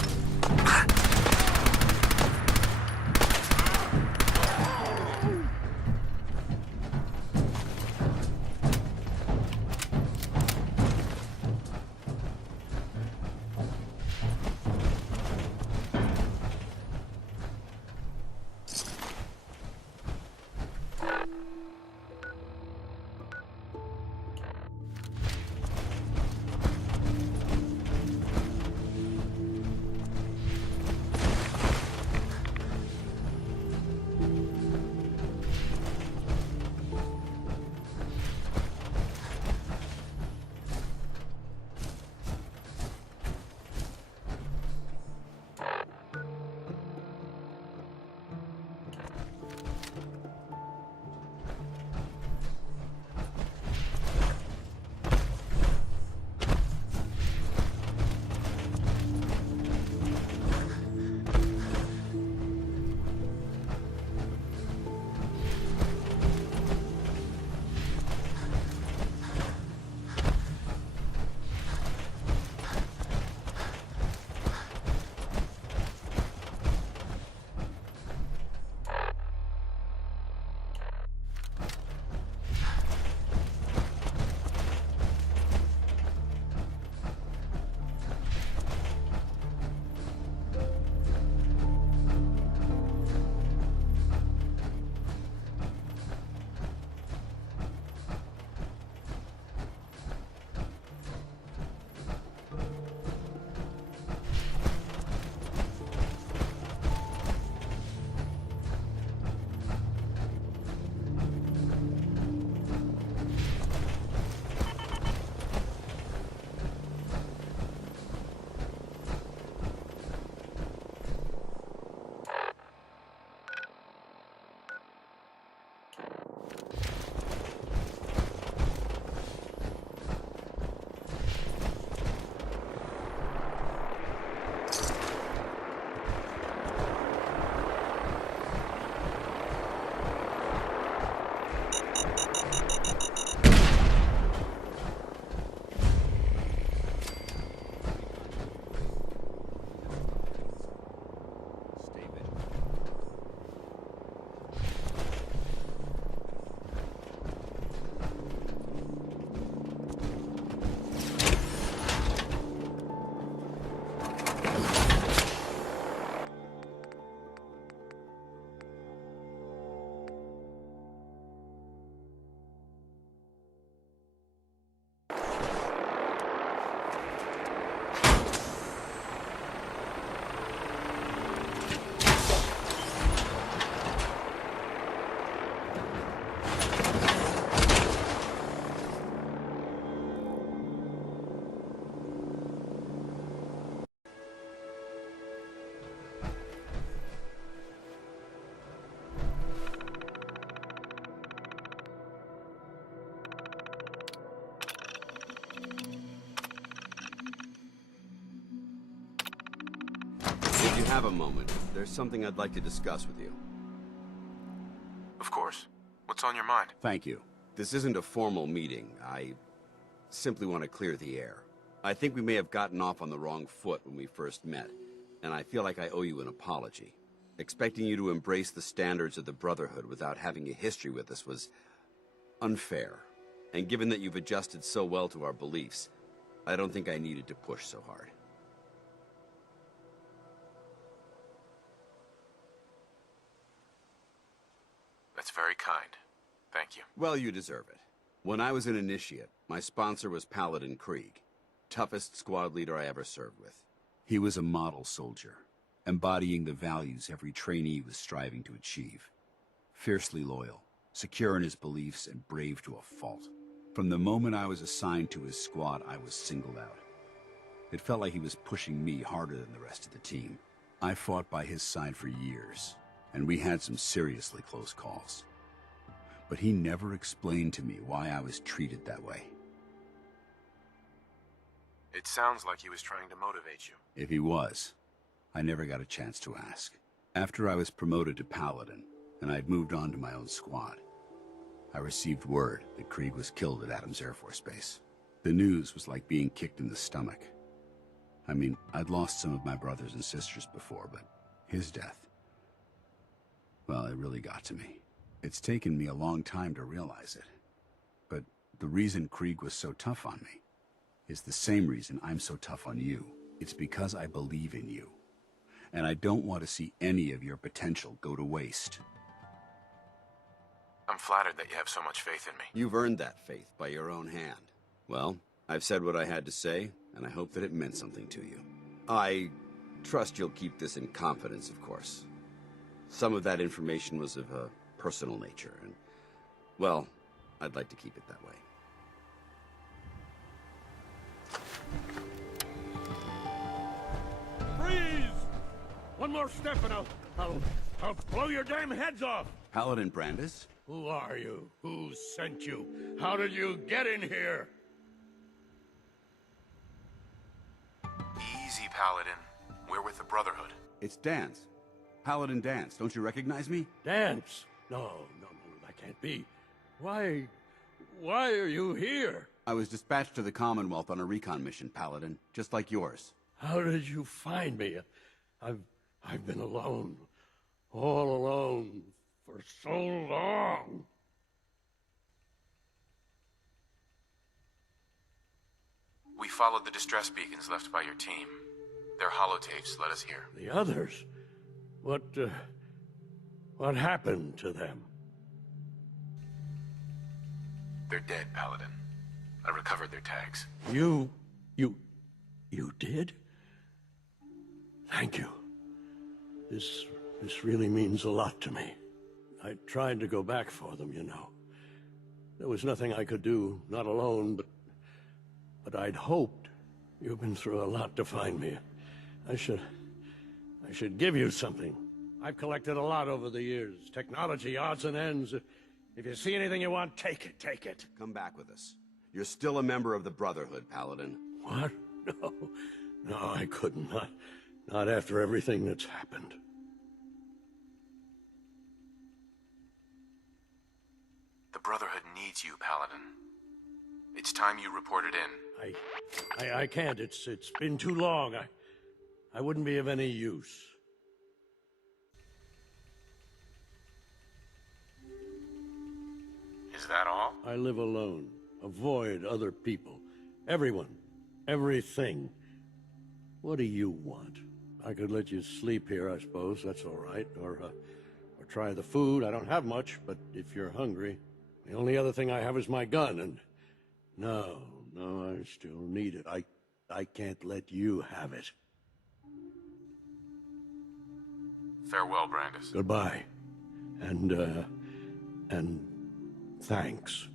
have a moment, there's something I'd like to discuss with you. Of course. What's on your mind? Thank you. This isn't a formal meeting. I simply want to clear the air. I think we may have gotten off on the wrong foot when we first met, and I feel like I owe you an apology. Expecting you to embrace the standards of the Brotherhood without having a history with us was unfair. And given that you've adjusted so well to our beliefs, I don't think I needed to push so hard. That's very kind. Thank you. Well, you deserve it. When I was an initiate, my sponsor was Paladin Krieg, toughest squad leader I ever served with. He was a model soldier, embodying the values every trainee was striving to achieve. Fiercely loyal, secure in his beliefs, and brave to a fault. From the moment I was assigned to his squad, I was singled out. It felt like he was pushing me harder than the rest of the team. I fought by his side for years, and we had some seriously close calls. But he never explained to me why I was treated that way. It sounds like he was trying to motivate you. If he was, I never got a chance to ask. After I was promoted to Paladin, and I'd moved on to my own squad, I received word that Krieg was killed at Adams Air Force Base. The news was like being kicked in the stomach. I mean, I'd lost some of my brothers and sisters before, but his death, well, it really got to me. It's taken me a long time to realize it. But the reason Krieg was so tough on me is the same reason I'm so tough on you. It's because I believe in you. And I don't want to see any of your potential go to waste. I'm flattered that you have so much faith in me. You've earned that faith by your own hand. Well, I've said what I had to say, and I hope that it meant something to you. I trust you'll keep this in confidence, of course. Some of that information was of a personal nature, and, well, I'd like to keep it that way. Freeze! One more step and I'll blow your damn heads off! Paladin Brandis? Who are you? Who sent you? How did you get in here? Easy, Paladin. We're with the Brotherhood. It's Dance. Paladin Dance. Don't you recognize me? Dance? No, that can't be. Why are you here? I was dispatched to the Commonwealth on a recon mission, Paladin, just like yours. How did you find me? I've been alone. All alone. For so long. We followed the distress beacons left by your team. Their holotapes led us here. The others? What happened to them? They're dead, Paladin. I recovered their tags. You did? Thank you. This really means a lot to me. I tried to go back for them, you know. There was nothing I could do, not alone, but I'd hoped. You've been through a lot to find me. I should give you something. I've collected a lot over the years. Technology, odds and ends. If you see anything you want, take it. Come back with us. You're still a member of the Brotherhood, Paladin. What? No, I couldn't. Not after everything that's happened. The Brotherhood needs you, Paladin. It's time you reported in. I can't. It's been too long. I wouldn't be of any use. Is that all? I live alone. Avoid other people. Everyone. Everything. What do you want? I could let you sleep here, I suppose. That's all right. Or try the food. I don't have much, but if you're hungry... The only other thing I have is my gun, and... No, I still need it. I can't let you have it. Farewell, Brandis. Goodbye. And thanks.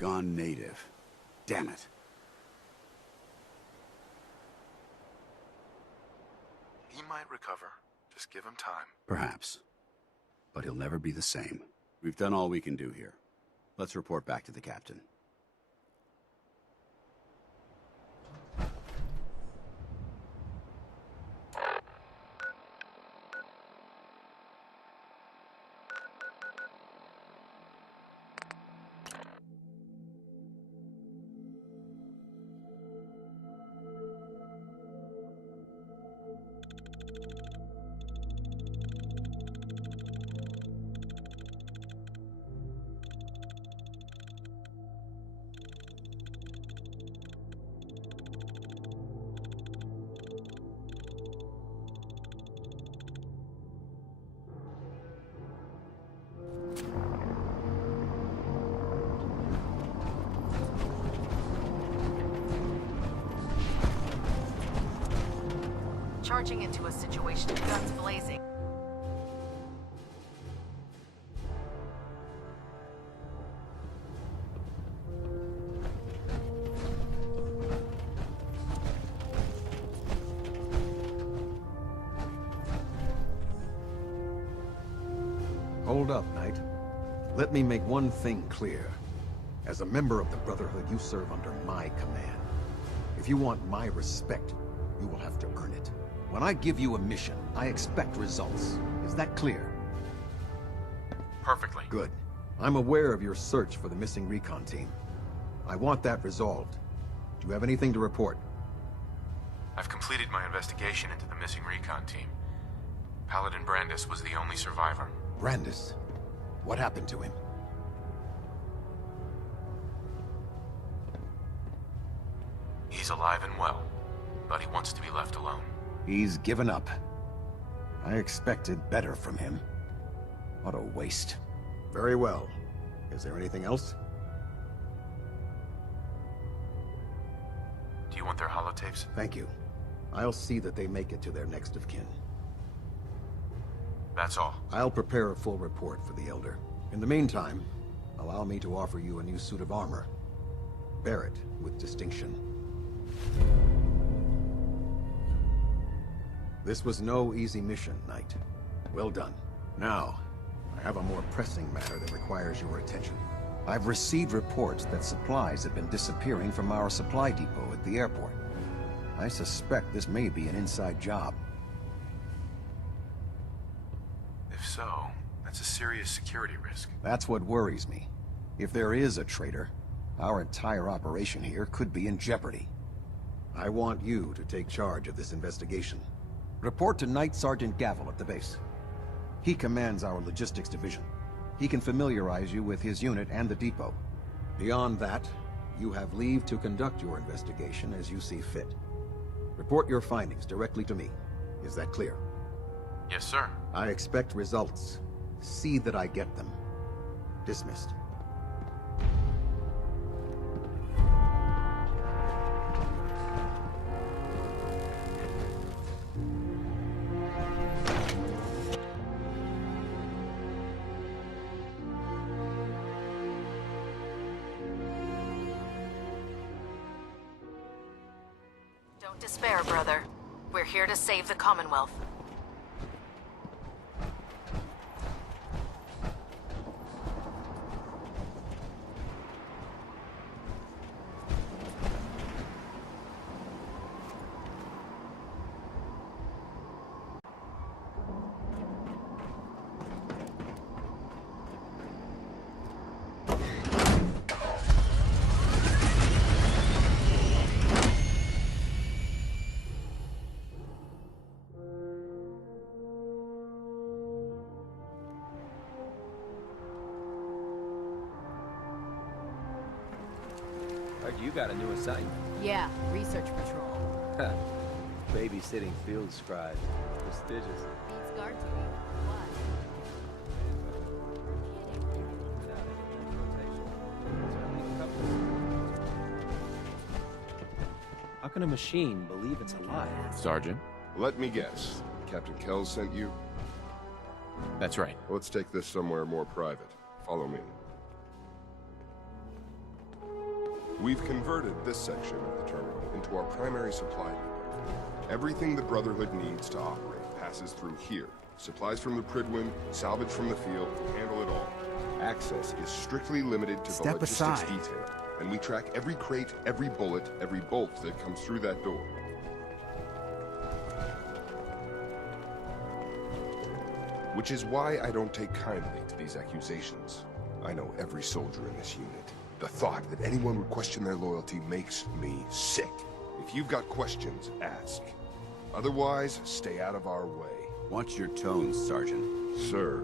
Gone native. Damn it. He might recover. Just give him time. Perhaps. But he'll never be the same. We've done all we can do here. Let's report back to the captain. Charging into a situation, guns blazing. Hold up, Knight. Let me make one thing clear. As a member of the Brotherhood, you serve under my command. If you want my respect, you will have to earn it. When I give you a mission, I expect results. Is that clear? Perfectly. Good. I'm aware of your search for the missing recon team. I want that resolved. Do you have anything to report? I've completed my investigation into the missing recon team. Paladin Brandis was the only survivor. Brandis? What happened to him? He's alive and well, but he wants to be left alone. He's given up. I expected better from him. What a waste. Very well. Is there anything else? Do you want their holotapes? Thank you. I'll see that they make it to their next of kin. That's all. I'll prepare a full report for the Elder. In the meantime, allow me to offer you a new suit of armor. Bear it with distinction. This was no easy mission, Knight. Well done. Now, I have a more pressing matter that requires your attention. I've received reports that supplies have been disappearing from our supply depot at the airport. I suspect this may be an inside job. If so, that's a serious security risk. That's what worries me. If there is a traitor, our entire operation here could be in jeopardy. I want you to take charge of this investigation. Report to Knight Sergeant Gavel at the base. He commands our logistics division. He can familiarize you with his unit and the depot. Beyond that, you have leave to conduct your investigation as you see fit. Report your findings directly to me. Is that clear? Yes, sir. I expect results. See that I get them. Dismissed. Don't despair, brother. We're here to save the Commonwealth. You got a new assignment. Yeah, research patrol. Babysitting field scribe. Prestigious. Beats guard duty. Why? How can a machine believe it's alive? Sergeant? Let me guess. Captain Kells sent you? That's right. Let's take this somewhere more private. Follow me. We've converted this section of the terminal into our primary supply depot. Everything the Brotherhood needs to operate passes through here. Supplies from the Prydwen, salvage from the field, handle it all. Access is strictly limited to the logistics detail, and we track every crate, every bullet, every bolt that comes through that door. Which is why I don't take kindly to these accusations. I know every soldier in this unit. The thought that anyone would question their loyalty makes me sick. If you've got questions, ask. Otherwise, stay out of our way. Watch your tone, Sergeant. Sir.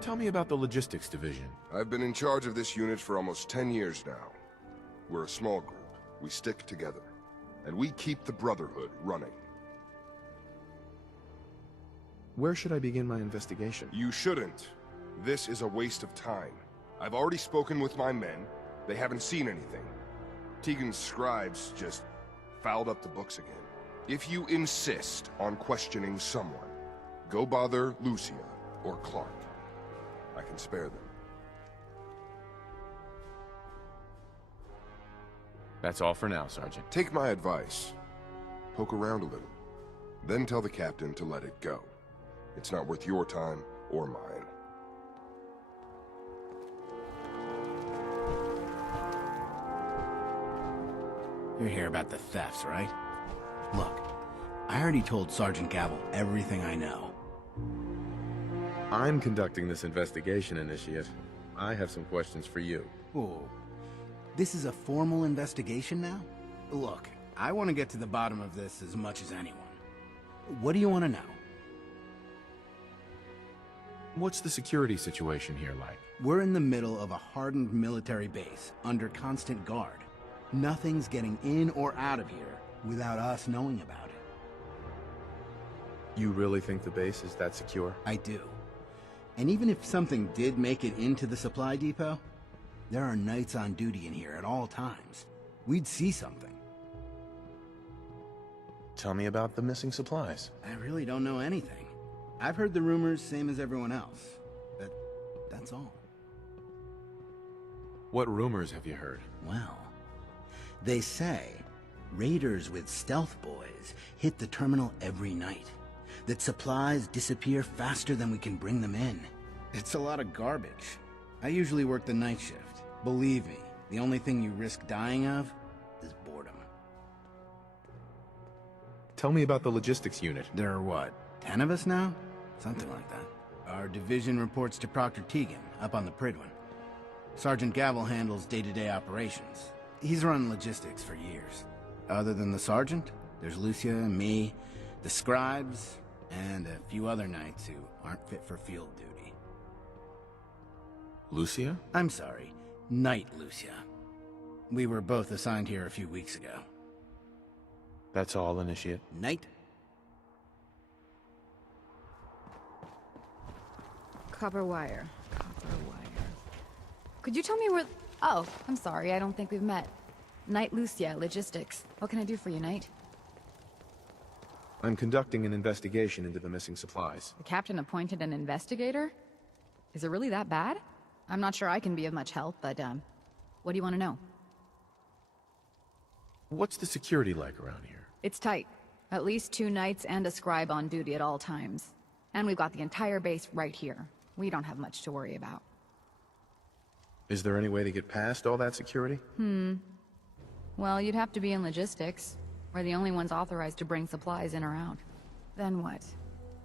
Tell me about the logistics division. I've been in charge of this unit for almost 10 years now. We're a small group. We stick together. And we keep the Brotherhood running. Where should I begin my investigation? You shouldn't. This is a waste of time. I've already spoken with my men. They haven't seen anything. Tegan's scribes just fouled up the books again. If you insist on questioning someone, go bother Lucia or Clark. I can spare them. That's all for now, Sergeant. Take my advice. Poke around a little. Then tell the captain to let it go. It's not worth your time or mine. You're here about the thefts, right? Look, I already told Sergeant Gavel everything I know. I'm conducting this investigation, Initiate. I have some questions for you. Whoa. This is a formal investigation now? Look, I want to get to the bottom of this as much as anyone. What do you want to know? What's the security situation here like? We're in the middle of a hardened military base, under constant guard. Nothing's getting in or out of here without us knowing about it. You really think the base is that secure? I do. And even if something did make it into the supply depot, there are knights on duty in here at all times. We'd see something. Tell me about the missing supplies. I really don't know anything. I've heard the rumors, same as everyone else. But that's all. What rumors have you heard? Well, they say raiders with stealth boys hit the terminal every night. That supplies disappear faster than we can bring them in. It's a lot of garbage. I usually work the night shift. Believe me, the only thing you risk dying of is boredom. Tell me about the logistics unit. There are what, 10 of us now? Something like that. Our division reports to Proctor Tegan, up on the Prydwen. Sergeant Gavel handles day-to-day operations. He's run logistics for years. Other than the sergeant, there's Lucia, me, the scribes, and a few other knights who aren't fit for field duty. Lucia? I'm sorry, Knight Lucia. We were both assigned here a few weeks ago. That's all, Initiate? Knight? Copper wire. Could you tell me where... Oh, I'm sorry, I don't think we've met. Knight Lucia, Logistics. What can I do for you, Knight? I'm conducting an investigation into the missing supplies. The captain appointed an investigator? Is it really that bad? I'm not sure I can be of much help, but, what do you want to know? What's the security like around here? It's tight. At least 2 knights and a scribe on duty at all times. And we've got the entire base right here. We don't have much to worry about. Is there any way to get past all that security? Well, you'd have to be in logistics. We're the only ones authorized to bring supplies in or out. Then what?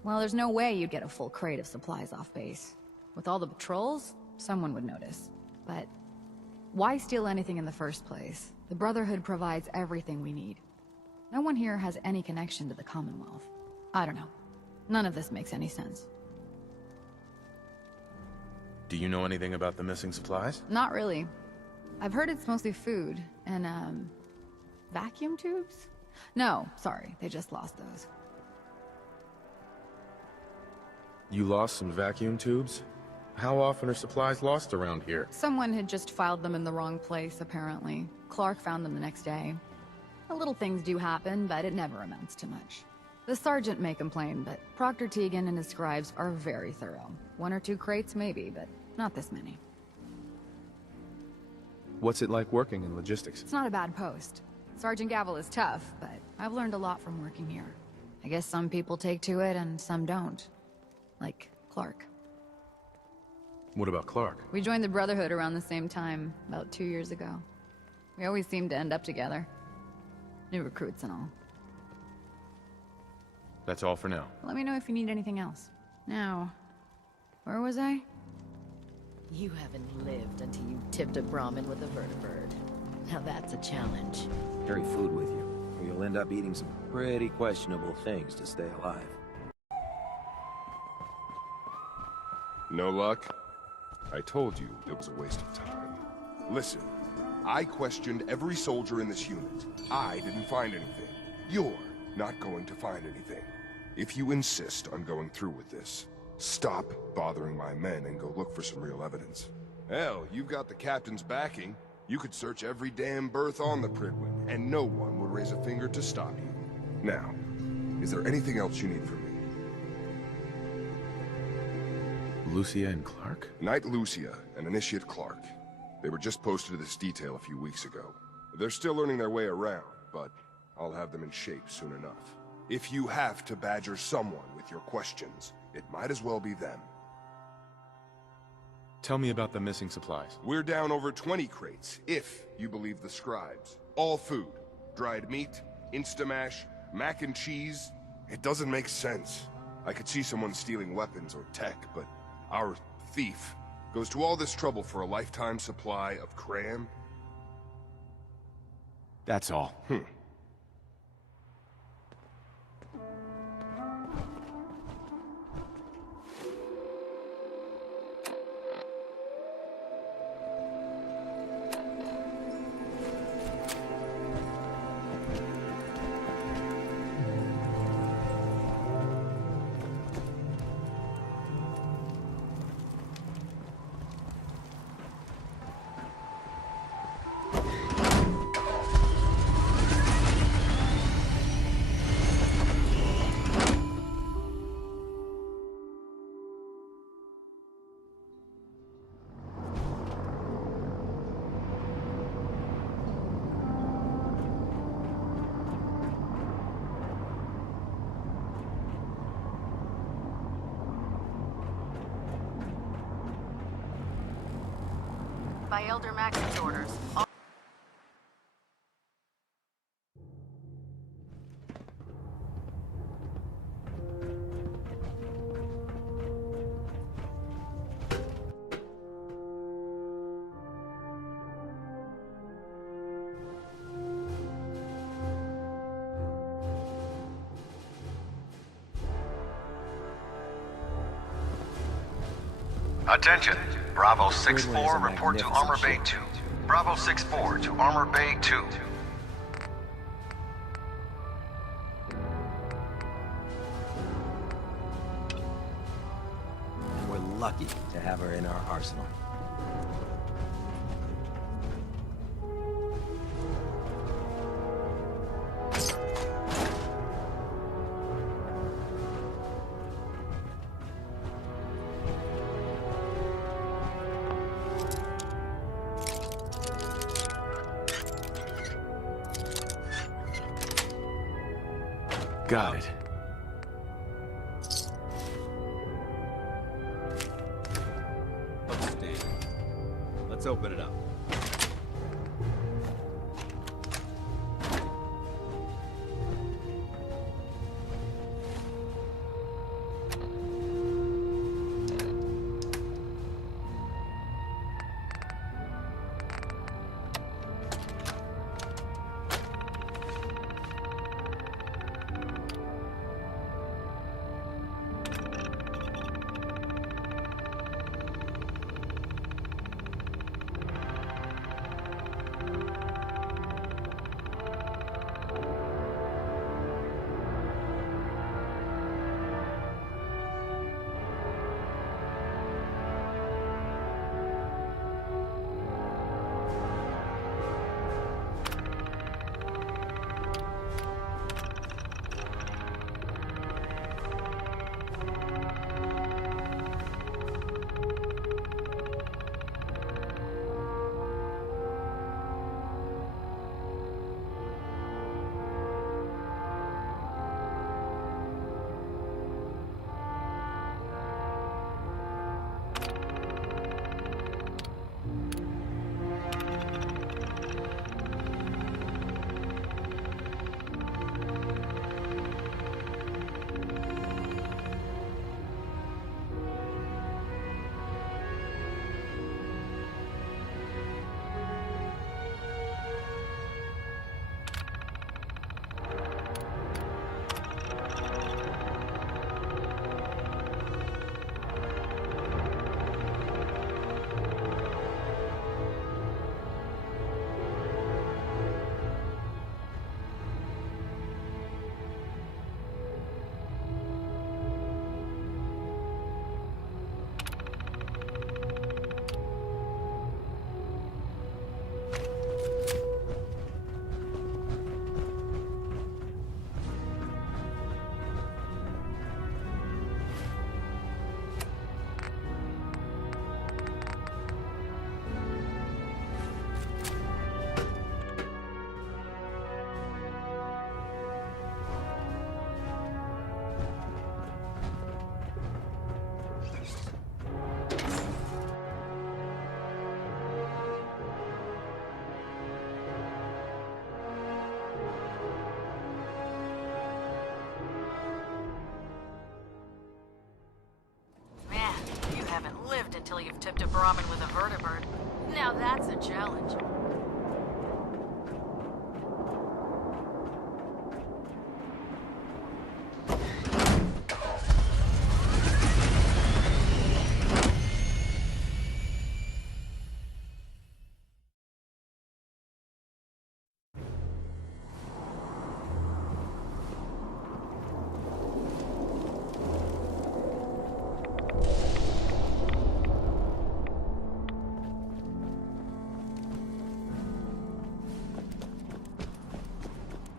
Well, there's no way you'd get a full crate of supplies off base. With all the patrols, someone would notice. But why steal anything in the first place? The Brotherhood provides everything we need. No one here has any connection to the Commonwealth. I don't know. None of this makes any sense. Do you know anything about the missing supplies? Not really. I've heard it's mostly food and, vacuum tubes? No, sorry, they just lost those. You lost some vacuum tubes? How often are supplies lost around here? Someone had just filed them in the wrong place, apparently. Clark found them the next day. Little things do happen, but it never amounts to much. The sergeant may complain, but Proctor Tegan and his scribes are very thorough. 1 or 2 crates maybe, but Not this many. What's it like working in logistics? It's not a bad post. Sergeant Gavel is tough, but I've learned a lot from working here. I guess some people take to it and some don't. Like Clark. What about Clark? We joined the Brotherhood around the same time, about 2 years ago. We always seemed to end up together. New recruits and all. That's all for now. Let me know if you need anything else. Now, where was I? You haven't lived until you tipped a Brahmin with a vertibird. Now that's a challenge. Carry food with you, or you'll end up eating some pretty questionable things to stay alive. No luck? I told you it was a waste of time. Listen, I questioned every soldier in this unit. I didn't find anything. You're not going to find anything. If you insist on going through with this, stop bothering my men and go look for some real evidence. Hell, you've got the captain's backing. You could search every damn berth on the Prydwen, and no one would raise a finger to stop you. Now, is there anything else you need from me? Lucia and Clark? Knight Lucia and Initiate Clark. They were just posted to this detail a few weeks ago. They're still learning their way around, but I'll have them in shape soon enough. If you have to badger someone with your questions, it might as well be them. Tell me about the missing supplies. We're down over 20 crates, if you believe the scribes. All food. Dried meat, Instamash, mac and cheese. It doesn't make sense. I could see someone stealing weapons or tech, but our thief goes to all this trouble for a lifetime supply of cram? That's all. By Elder Max's orders. Attention! Bravo 6-4, report to Armor Bay 2. Bravo 6-4 to Armor Bay 2. And we're lucky to have her in our arsenal. Got it. Outstanding. Let's open it up. until you've tipped a Brahmin with a vertibird. Now that's a challenge.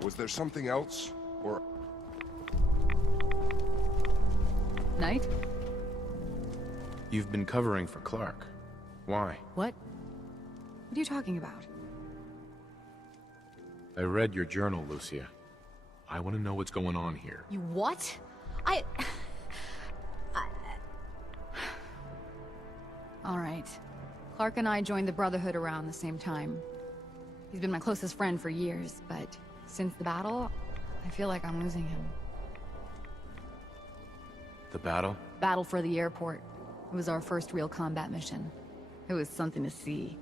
Was there something else? Or... Knight? You've been covering for Clark. Why? What? What are you talking about? I read your journal, Lucia. I want to know what's going on here. You what? All right. Clark and I joined the Brotherhood around the same time. He's been my closest friend for years, but since the battle, I feel like I'm losing him. The battle? Battle for the airport. It was our first real combat mission. It was something to see.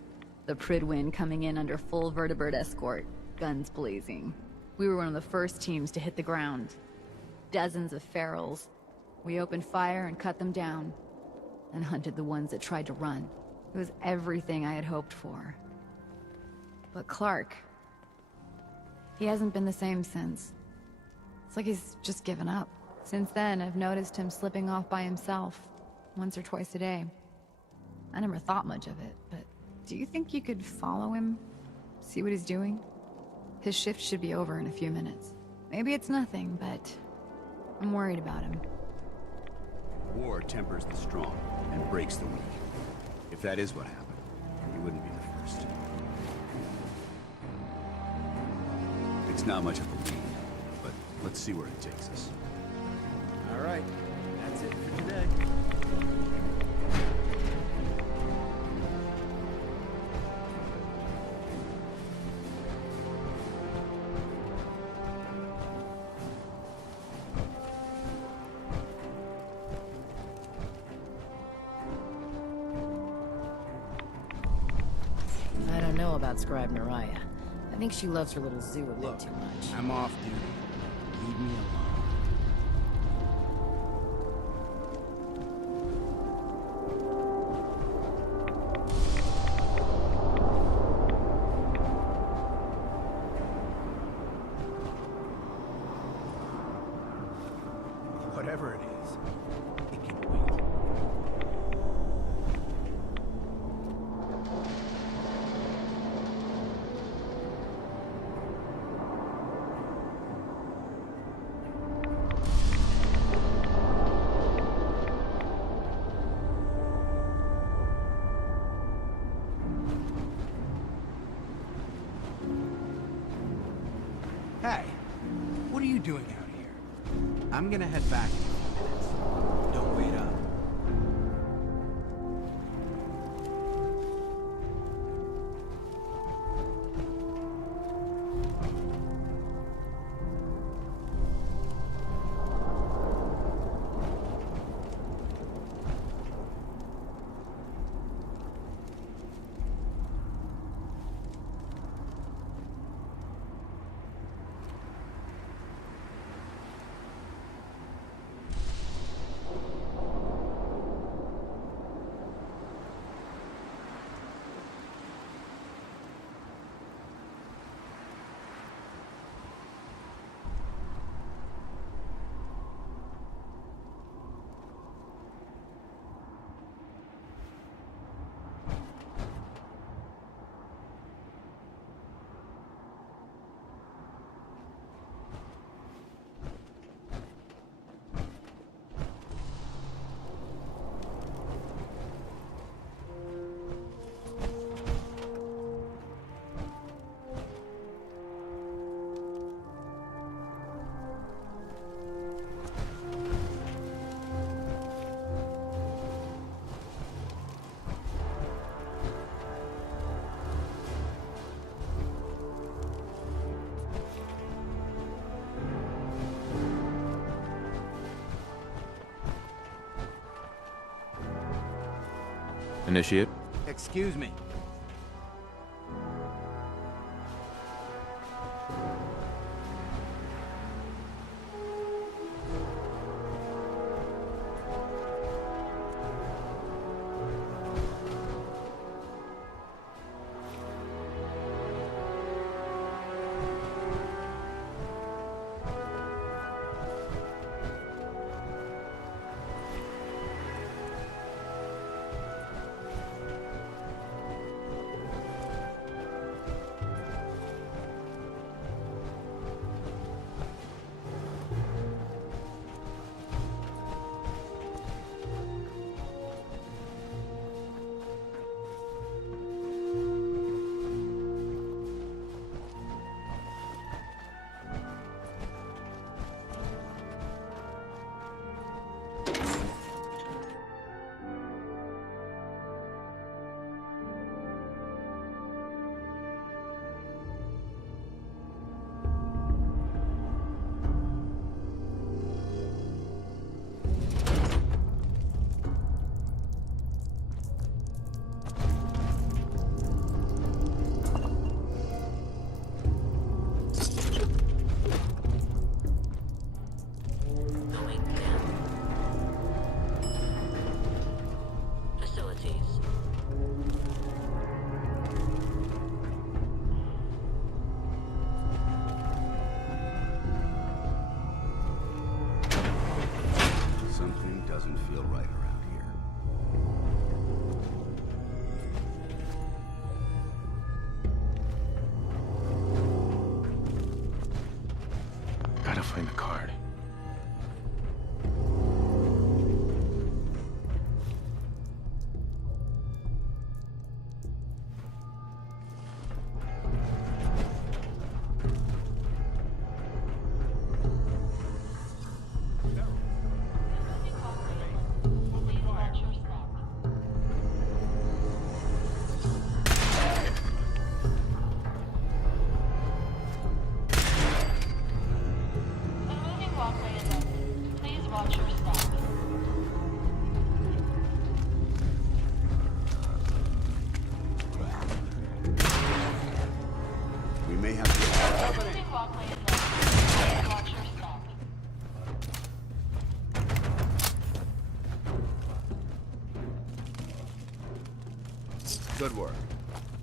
The Prydwen coming in under full vertibird escort, guns blazing. We were one of the first teams to hit the ground. Dozens of ferals. We opened fire and cut them down, and hunted the ones that tried to run. It was everything I had hoped for. But Clark... he hasn't been the same since. It's like he's just given up. Since then, I've noticed him slipping off by himself, once or twice a day. I never thought much of it, but do you think you could follow him? See what he's doing? His shift should be over in a few minutes. Maybe it's nothing, but I'm worried about him. War tempers the strong and breaks the weak. If that is what happened, he wouldn't be the first. It's not much of a lead, but let's see where it takes us. All right, that's it for today. I don't know about Scribe Noire. I think she loves her little zoo a bit too much. I'm off duty. Leave me alone. Whatever it is, it can wait. Hey, what are you doing out here? I'm gonna head back in a few minutes. Don't wait up. Initiate. Excuse me. Doesn't feel right around here. Gotta find the card. Good work.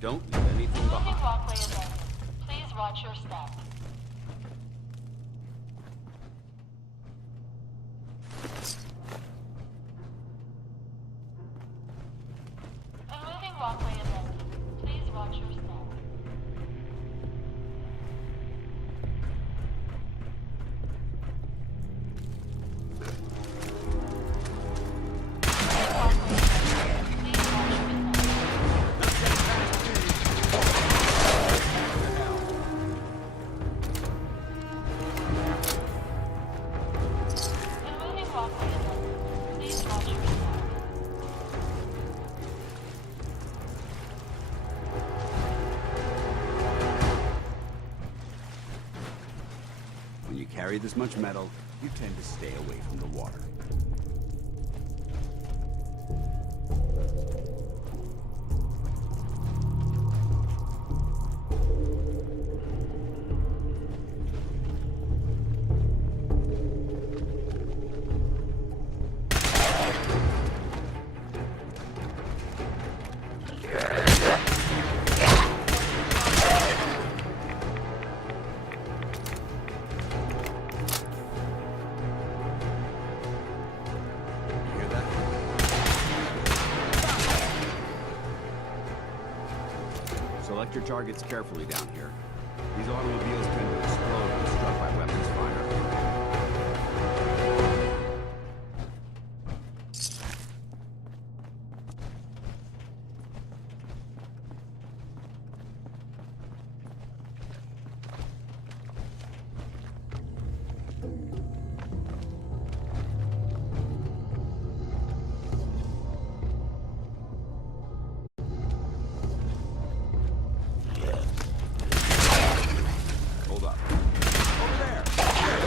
Don't leave anything behind. Walkway is open. Please watch your step. A moving walkway is open. Please watch your step. When you carry this much metal, you tend to stay away from the water. Select your targets carefully down here. These automobiles tend to explode when struck by weapons fire. Hold up. Over there!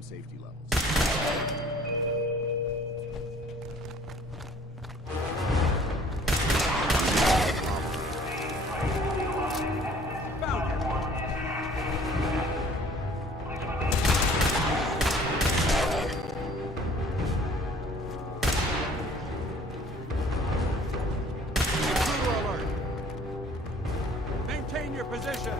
minimum safety levels. Maintain your position!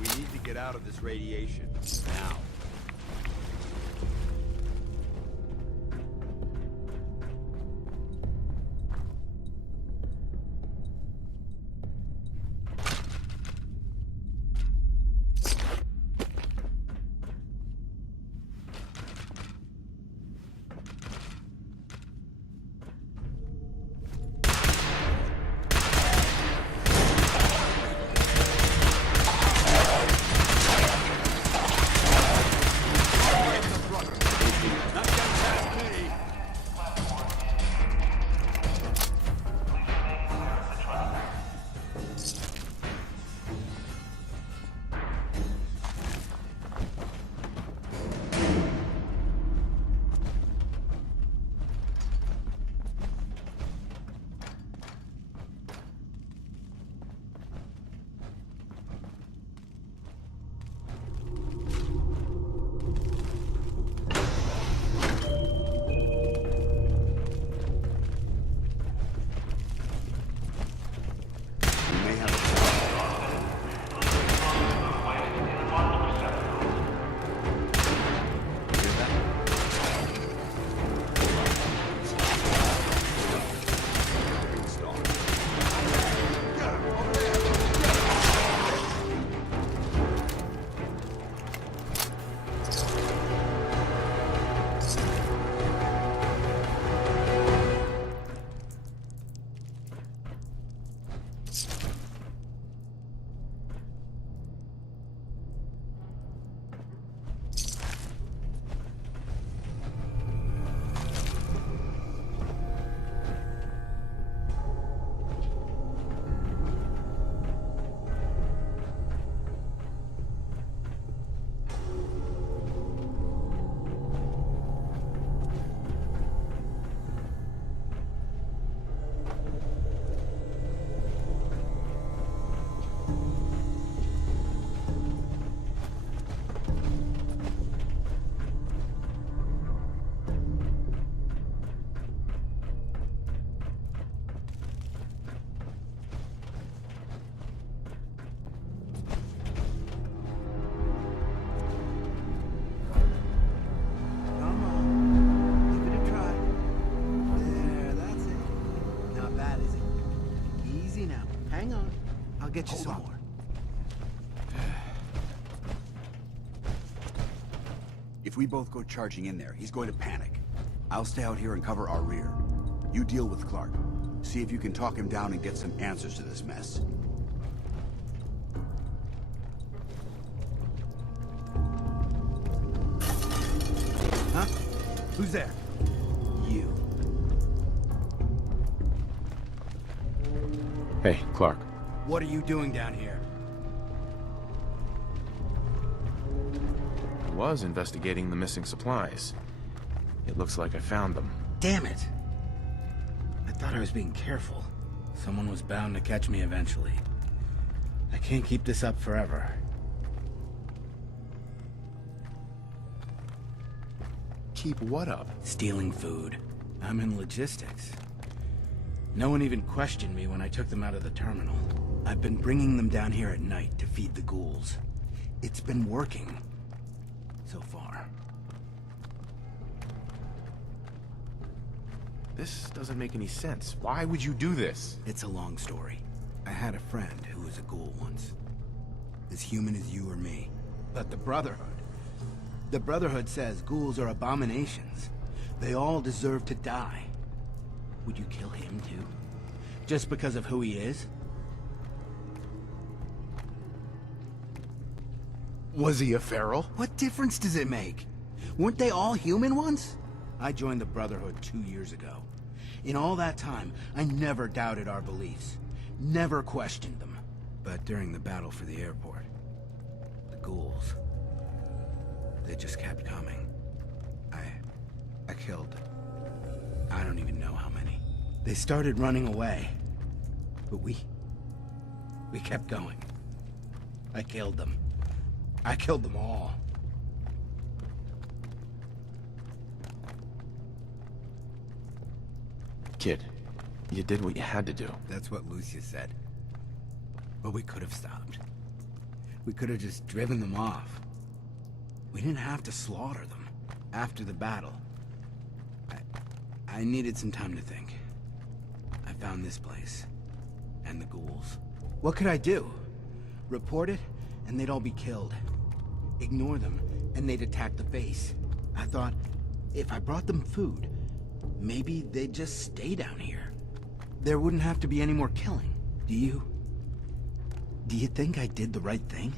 We need to get out of this radiation, now. I'll get you some more. If we both go charging in there, he's going to panic. I'll stay out here and cover our rear. You deal with Clark. See if you can talk him down and get some answers to this mess. Huh? Who's there? You. Hey, Clark. What are you doing down here? I was investigating the missing supplies. It looks like I found them. Damn it! I thought I was being careful. Someone was bound to catch me eventually. I can't keep this up forever. Keep what up? Stealing food. I'm in logistics. No one even questioned me when I took them out of the terminal. I've been bringing them down here at night to feed the ghouls. It's been working. So far. This doesn't make any sense. Why would you do this? It's a long story. I had a friend who was a ghoul once. As human as you or me. But the Brotherhood says ghouls are abominations. They all deserve to die. Would you kill him too? Just because of who he is? Was he a feral? What difference does it make? Weren't they all human once? I joined the Brotherhood 2 years ago. In all that time, I never doubted our beliefs. Never questioned them. But during the battle for the airport, the ghouls, they just kept coming. I killed, I don't even know how many. They started running away. But we kept going. I killed them. I killed them all. Kid, you did what you had to do. That's what Lucia said. But we could have stopped. We could have just driven them off. We didn't have to slaughter them. After the battle, I needed some time to think. I found this place. And the ghouls. What could I do? Report it, and they'd all be killed. Ignore them, and they'd attack the base. I thought, if I brought them food, maybe they'd just stay down here. There wouldn't have to be any more killing. Do you think I did the right thing?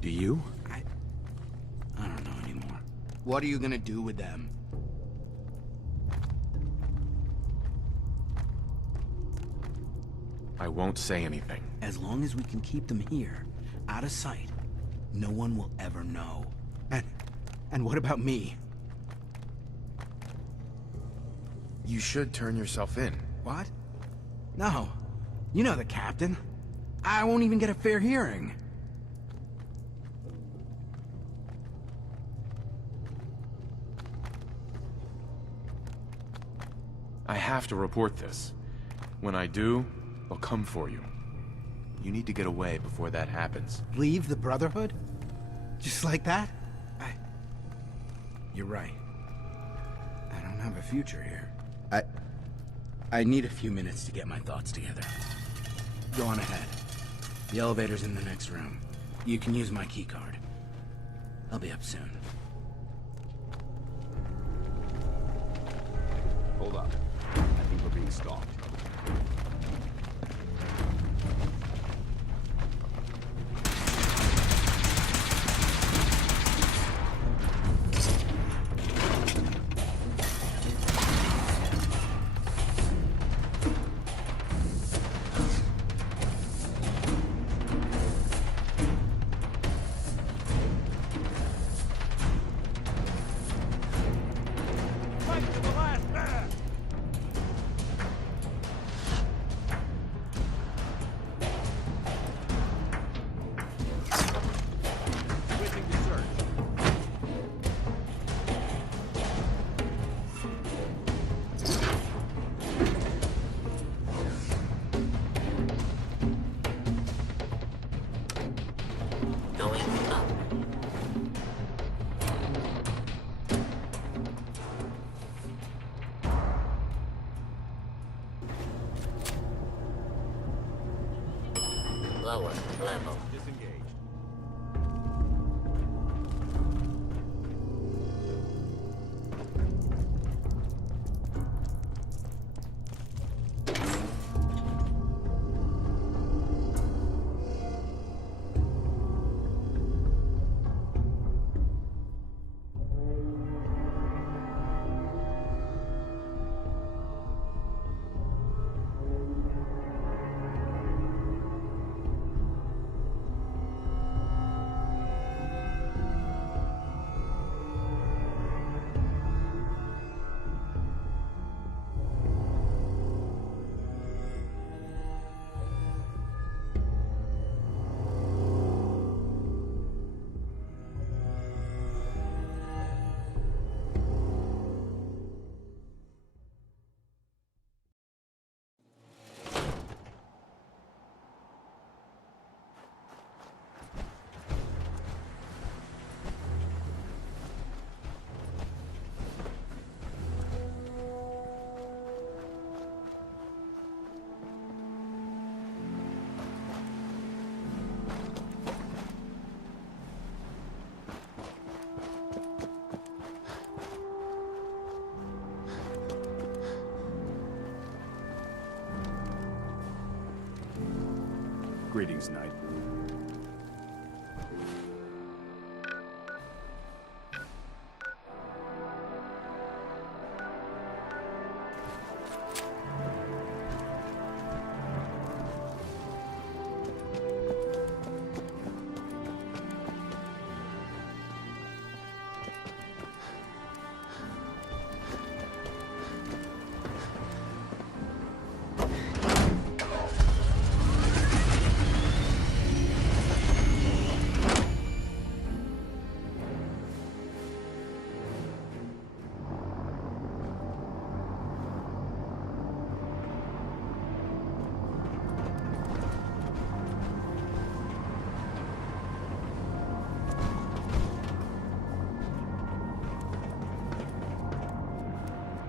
Do you? I don't know anymore. What are you gonna do with them? I won't say anything. As long as we can keep them here, out of sight, no one will ever know. And what about me? You should turn yourself in. What? No. You know the captain. I won't even get a fair hearing. I have to report this. When I do, I'll come for you. You need to get away before that happens. Leave the Brotherhood? Just like that? You're right. I don't have a future here. I need a few minutes to get my thoughts together. Go on ahead. The elevator's in the next room. You can use my keycard. I'll be up soon. Hold up. I think we're being stalked. Lower level. Disengaged. Greetings, Knight.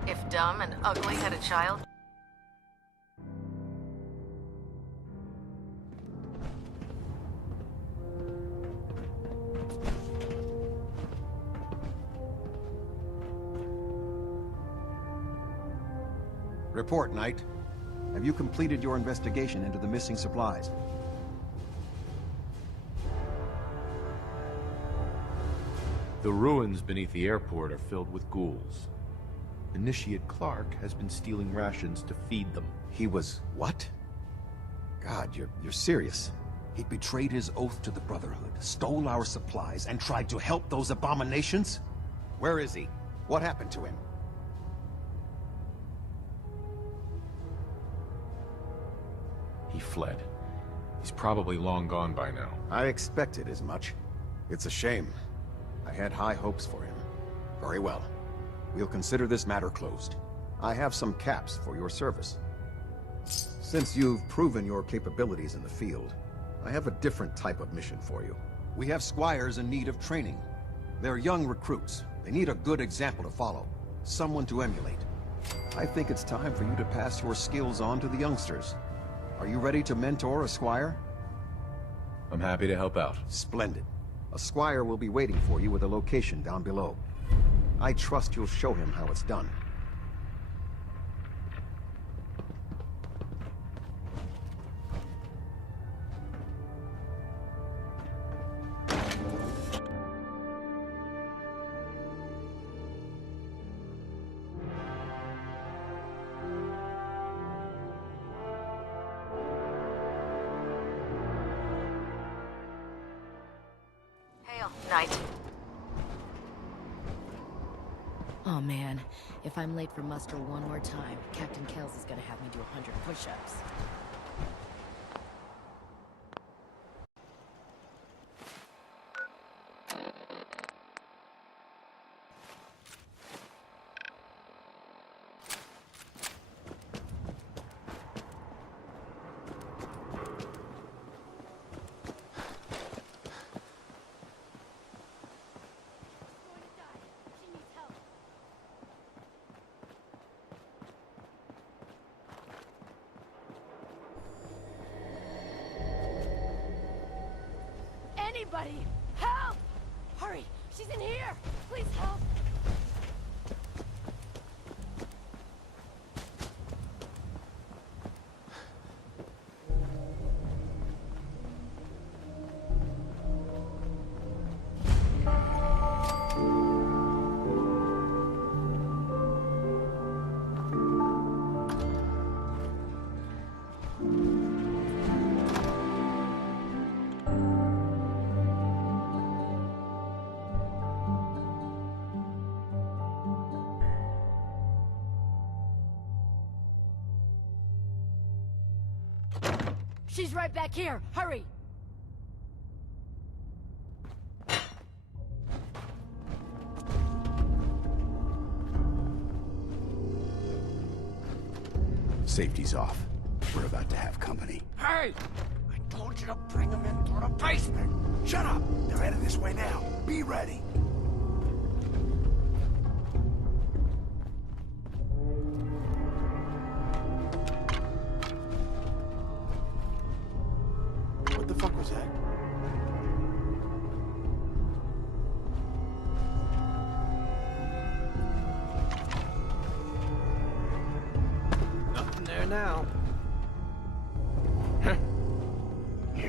If dumb and ugly had a child... Report, Knight. Have you completed your investigation into the missing supplies? The ruins beneath the airport are filled with ghouls. Initiate Clark has been stealing rations to feed them. He was... what? God, you're serious. He betrayed his oath to the Brotherhood, stole our supplies, and tried to help those abominations? Where is he? What happened to him? He fled. He's probably long gone by now. I expected as much. It's a shame. I had high hopes for him. Very well. We'll consider this matter closed. I have some caps for your service. Since you've proven your capabilities in the field, I have a different type of mission for you. We have squires in need of training. They're young recruits. They need a good example to follow. Someone to emulate. I think it's time for you to pass your skills on to the youngsters. Are you ready to mentor a squire? I'm happy to help out. Splendid. A squire will be waiting for you with a location down below. I trust you'll show him how it's done. Hail, Knight. Oh man, if I'm late for muster one more time, Captain Kells is gonna have me do 100 push-ups. Anybody! Help! Hurry! She's in here! Please help! She's right back here! Hurry! Safety's off. We're about to have company. Hey! I told you to bring them into the basement! Shut up! They're headed this way now. Be ready. What the fuck was that? Nothing there now. You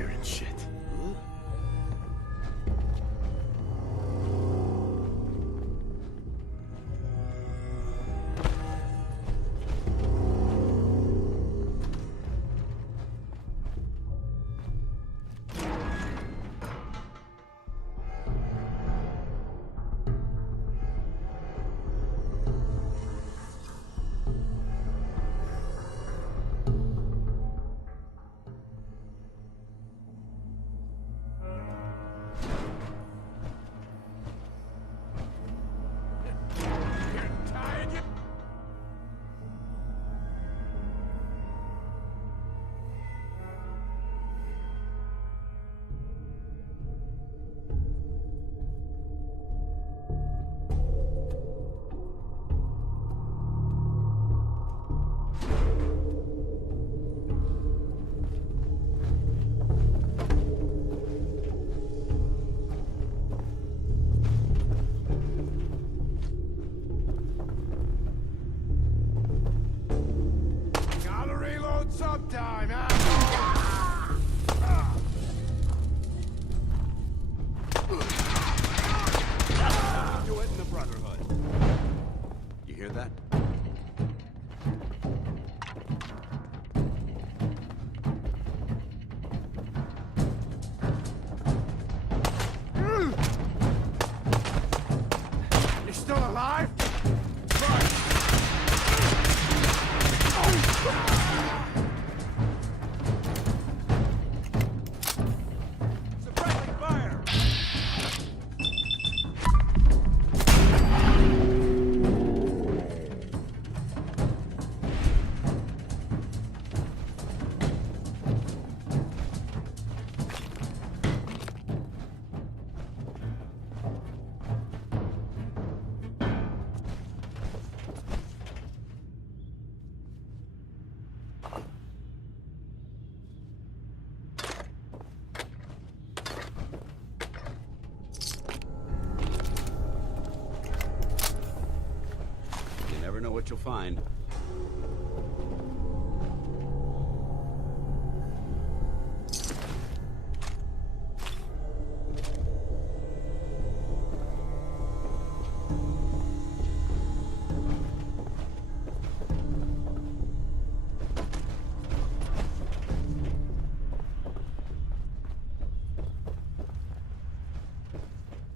hear that? You're still alive? Suppressing fire! You never know what you'll find.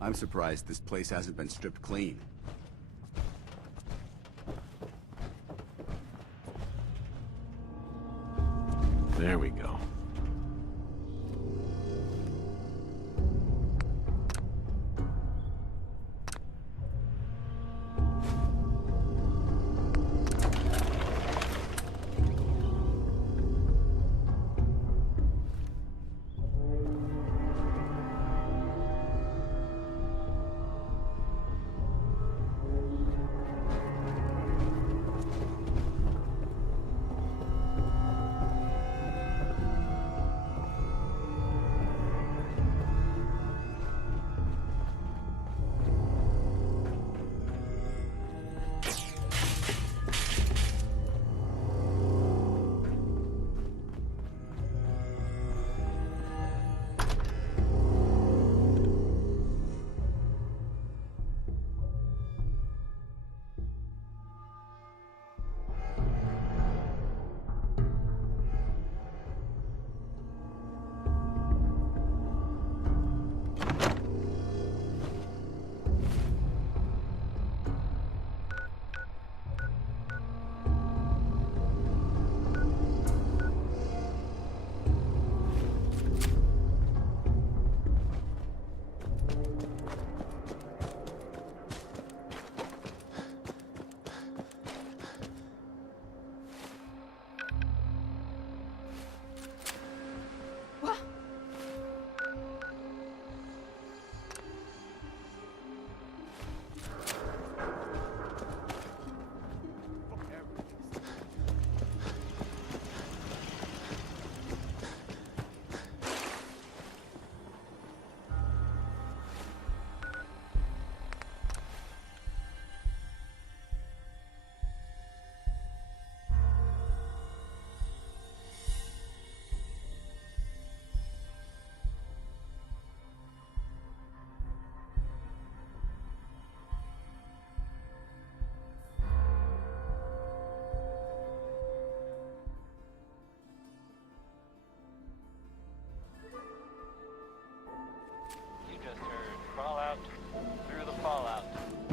I'm surprised this place hasn't been stripped clean. There we go.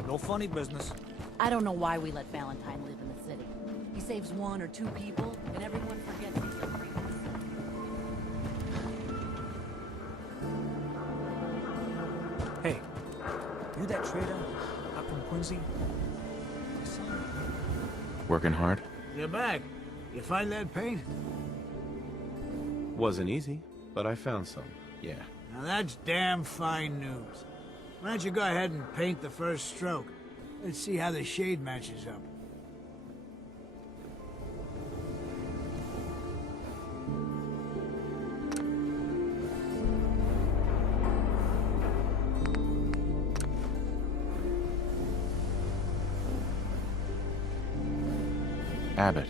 No funny business. I don't know why we let Valentine live in the city. He saves one or two people, and everyone forgets he's a creep. Hey, you that trader up from Quincy? Working hard? You're back. You find that paint? Wasn't easy, but I found some, yeah. Now that's damn fine news. Why don't you go ahead and paint the first stroke? Let's see how the shade matches up. Abbott.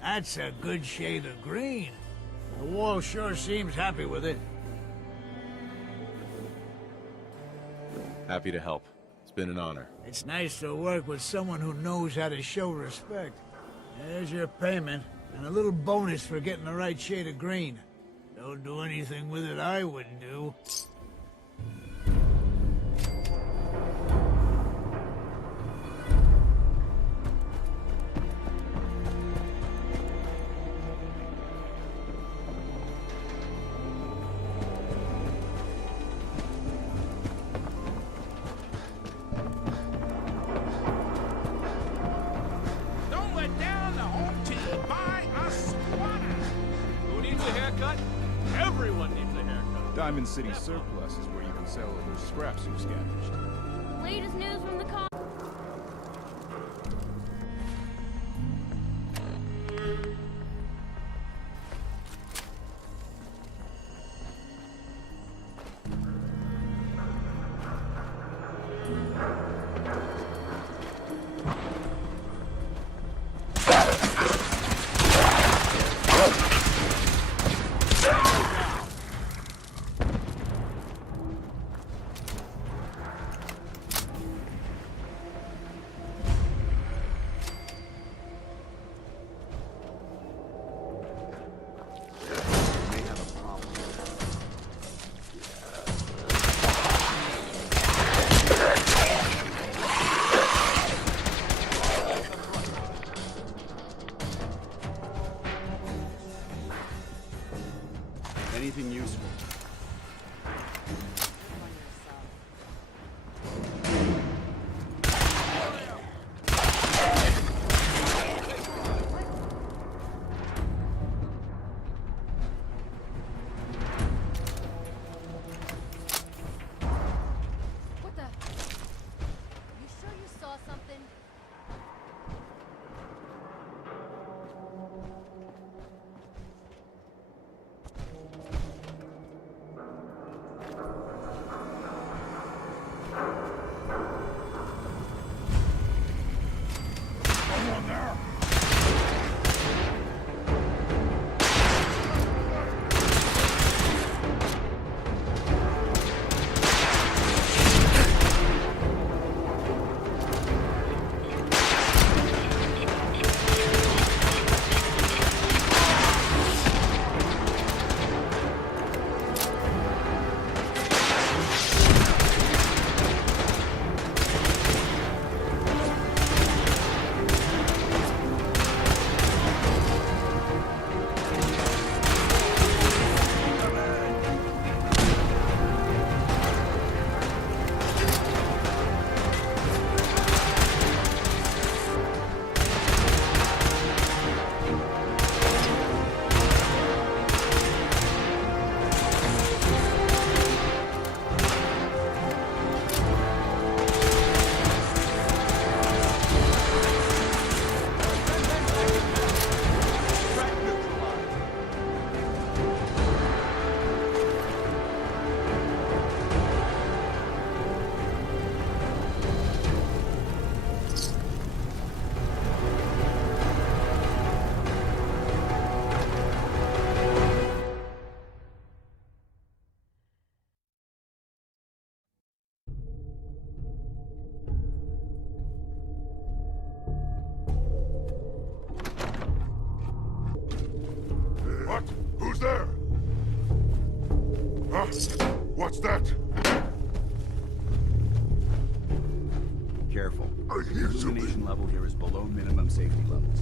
That's a good shade of green. The wall sure seems happy with it. Happy to help. It's been an honor. It's nice to work with someone who knows how to show respect. There's your payment, and a little bonus for getting the right shade of green. Don't do anything with it I wouldn't do. Diamond City Surplus is where you can sell all those scraps you've scavenged. Latest news from the car. Anything useful? What the? You sure you saw something? What? Who's there? Huh? What's that? Careful. I hear The something. illumination level here is below minimum safety levels.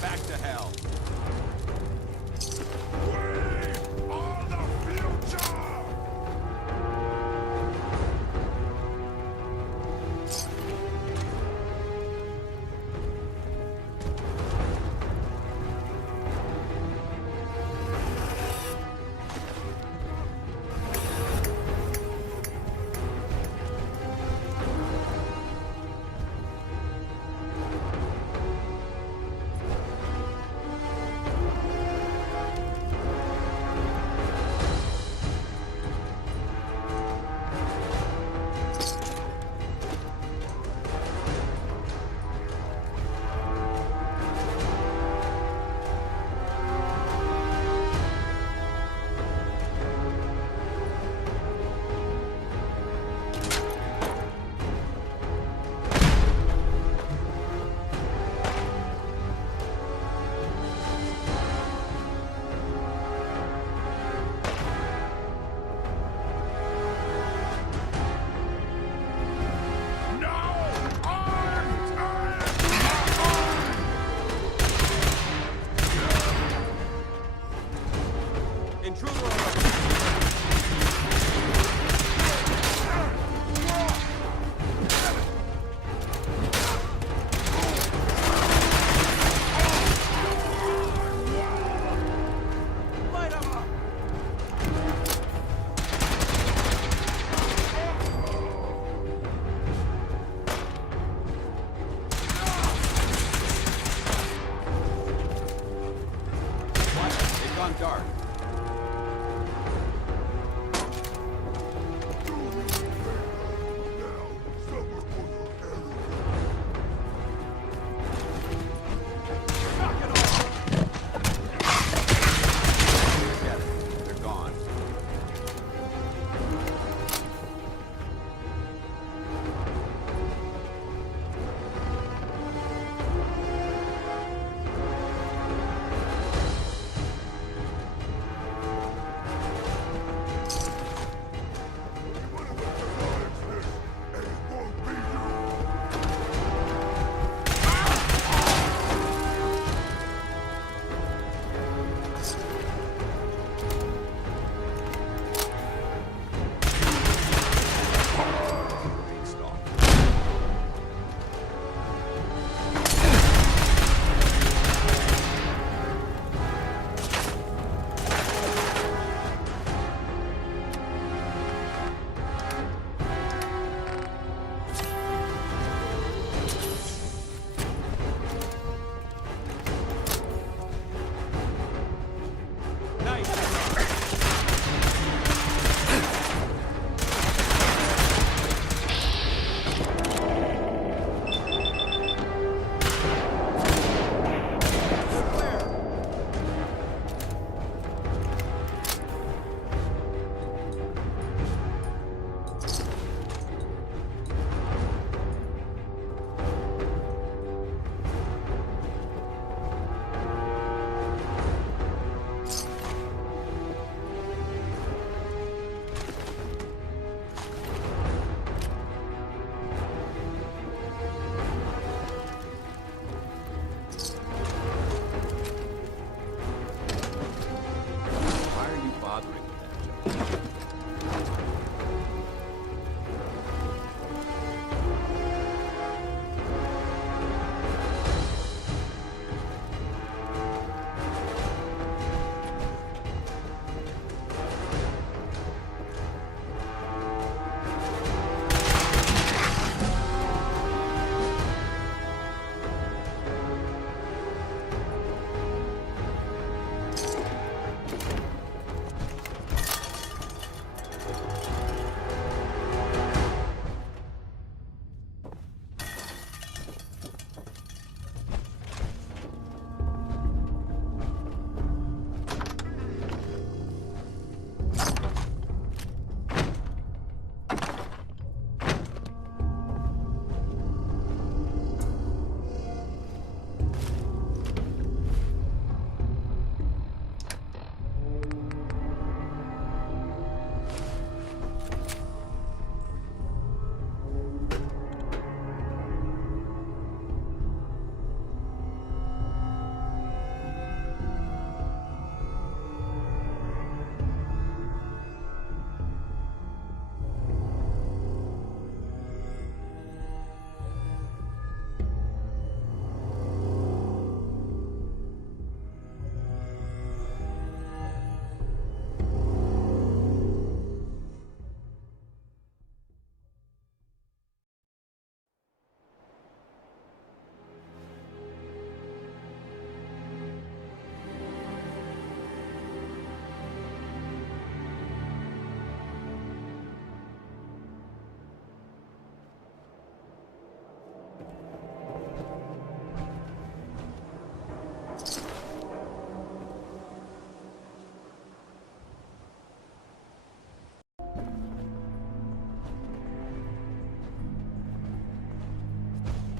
Back to hell. The future! gone dark.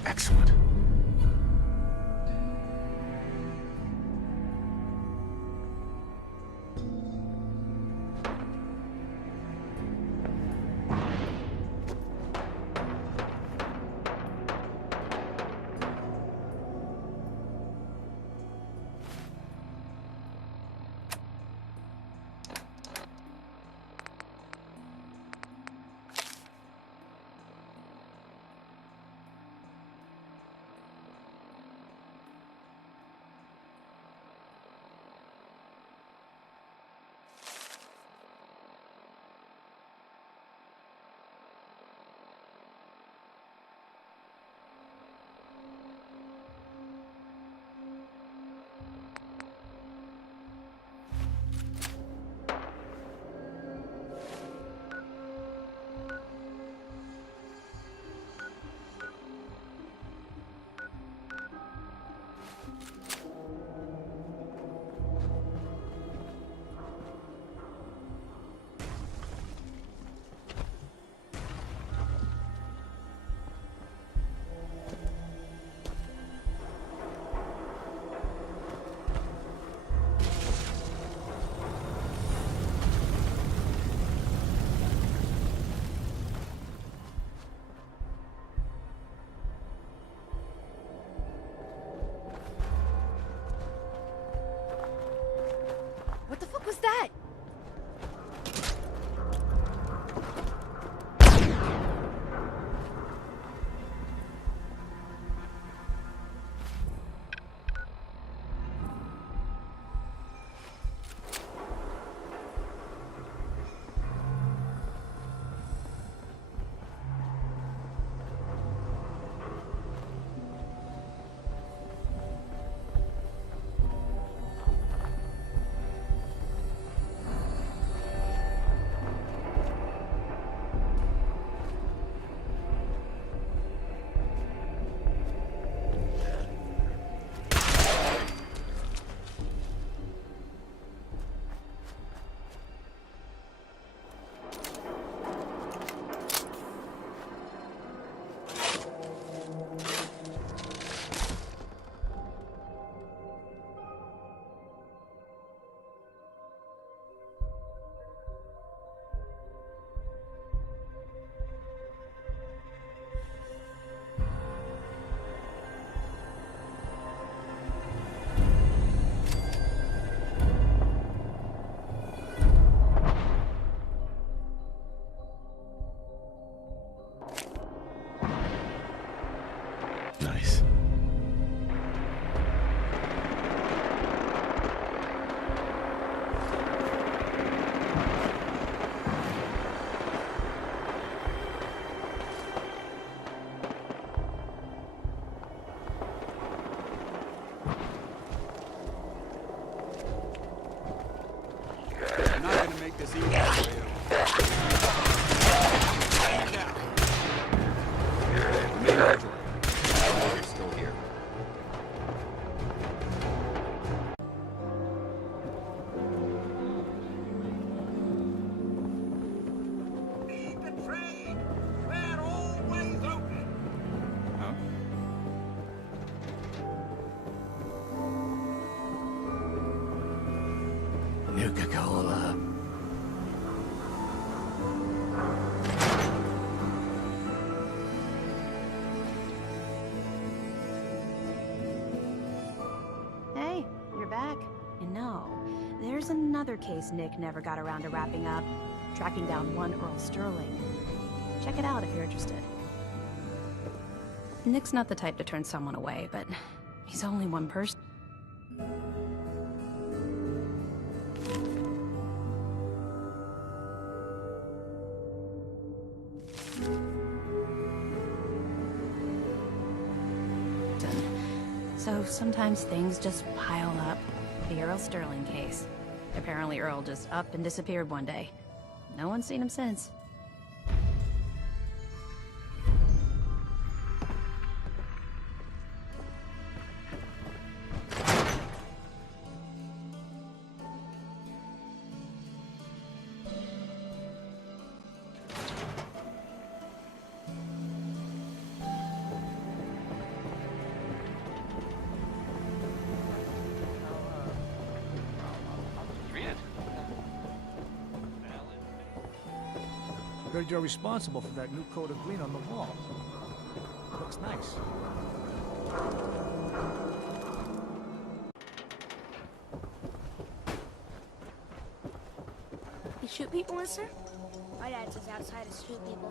Excellent. Nuka-Cola. Hey, you're back. You know, there's another case Nick never got around to wrapping up. Tracking down one Earl Sterling. Check it out if you're interested. Nick's not the type to turn someone away, but he's only one person. So sometimes things just pile up. The Earl Sterling case. Apparently Earl just up and disappeared one day. No one's seen him since. Heard you're responsible for that new coat of green on the wall. Looks nice. You shoot people, mister? My dad says outside to shoot people.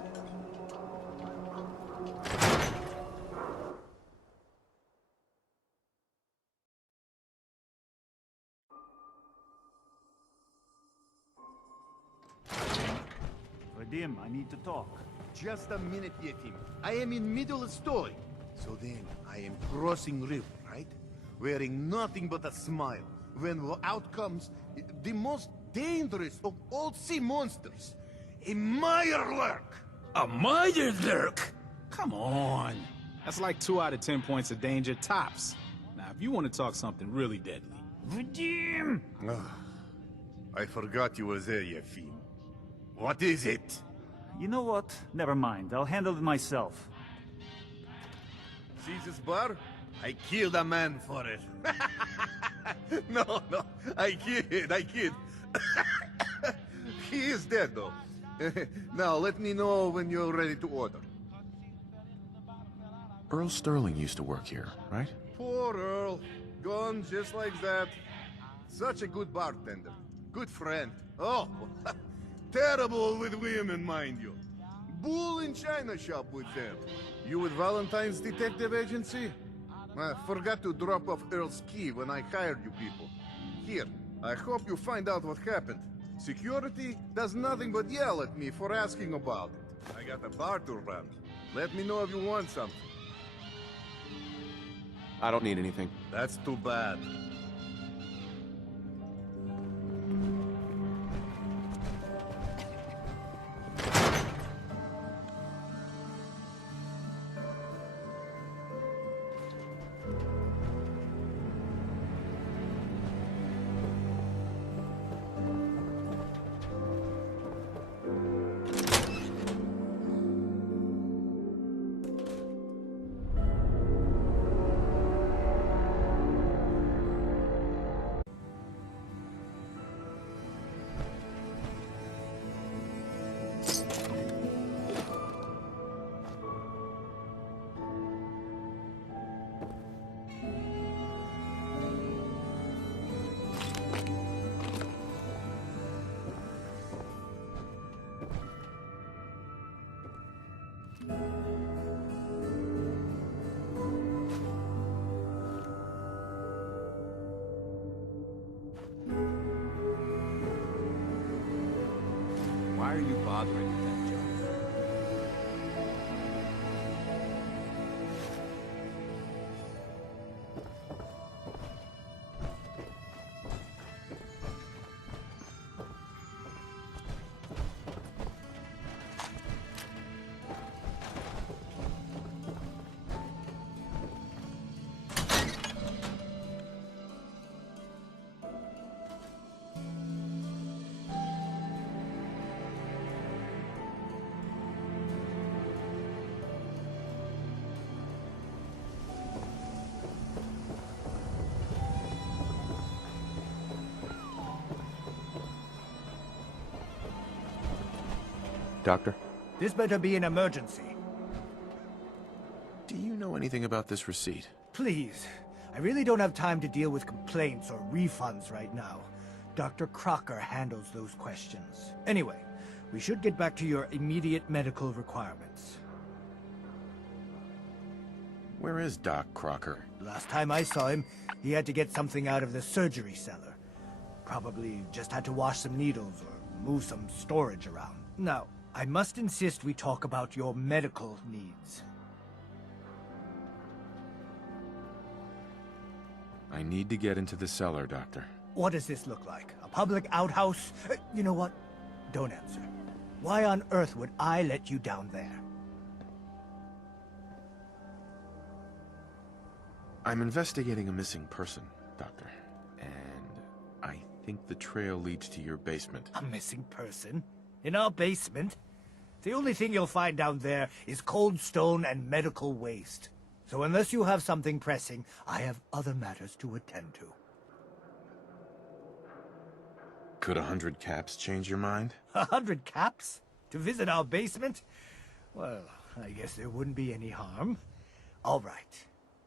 Vadim, I need to talk. Just a minute, Yetim. I am in middle of story. So then, I am crossing river, right? Wearing nothing but a smile. When out comes the most dangerous of all sea monsters. A Mirelurk! A Mirelurk? Come on. That's like 2 out of 10 points of danger tops. Now, if you want to talk something really deadly. Vadim! I forgot you were there, Yefim. What is it? You know what? Never mind. I'll handle it myself. See this bar? I killed a man for it. No, I kid. He is dead, though. Now, let me know when you're ready to order. Earl Sterling used to work here, right? Poor Earl. Gone just like that. Such a good bartender. Good friend. Oh, terrible with women, mind you. Bull in China shop with them. You with Valentine's Detective Agency? I forgot to drop off Earl's key when I hired you people. Here, I hope you find out what happened. Security does nothing but yell at me for asking about it. I got a bar to run. Let me know if you want something. I don't need anything. That's too bad. Why are you bothering with that joke? Doctor? This better be an emergency. Do you know anything about this receipt? Please. I really don't have time to deal with complaints or refunds right now. Dr. Crocker handles those questions. Anyway, we should get back to your immediate medical requirements. Where is Doc Crocker? Last time I saw him, he had to get something out of the surgery cellar. Probably just had to wash some needles or move some storage around. Now, I must insist we talk about your medical needs. I need to get into the cellar, Doctor. What does this look like? A public outhouse? You know what? Don't answer. Why on earth would I let you down there? I'm investigating a missing person, Doctor. And I think the trail leads to your basement. A missing person? In our basement? The only thing you'll find down there is cold stone and medical waste. So unless you have something pressing, I have other matters to attend to. Could 100 caps change your mind? 100 caps? To visit our basement? Well, I guess there wouldn't be any harm. All right.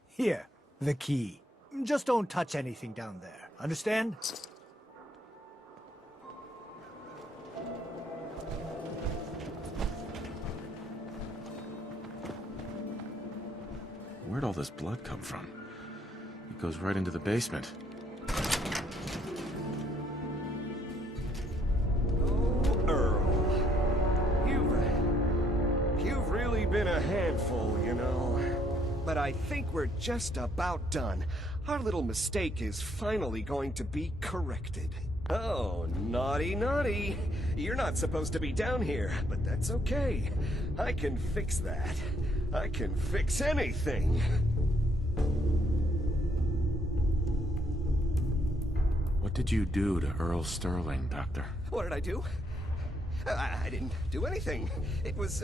Here, the key. Just don't touch anything down there. Understand? Where'd all this blood come from? It goes right into the basement. You've really been a handful, you know. But I think we're just about done. Our little mistake is finally going to be corrected. Oh, naughty, naughty. You're not supposed to be down here, but that's okay. I can fix that. I can fix anything. What did you do to Earl Sterling, Doctor? What did I do? I didn't do anything. It was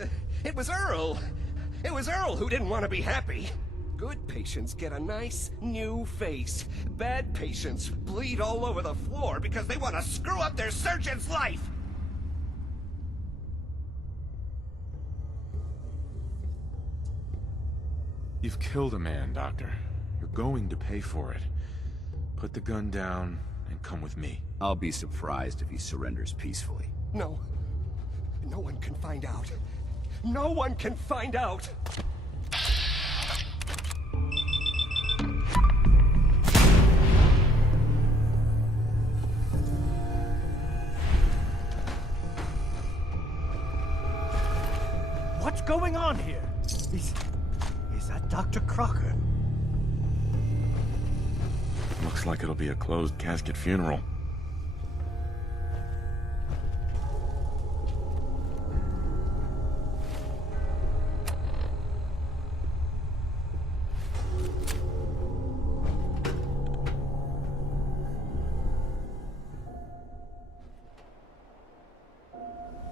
Earl. It was Earl who didn't want to be happy. Good patients get a nice, new face. Bad patients bleed all over the floor because they want to screw up their surgeon's life. You've killed a man, Doctor. You're going to pay for it. Put the gun down and come with me. I'll be surprised if he surrenders peacefully. No. No one can find out. No one can find out! What's going on here? Is that Dr. Crocker? Looks like it'll be a closed casket funeral.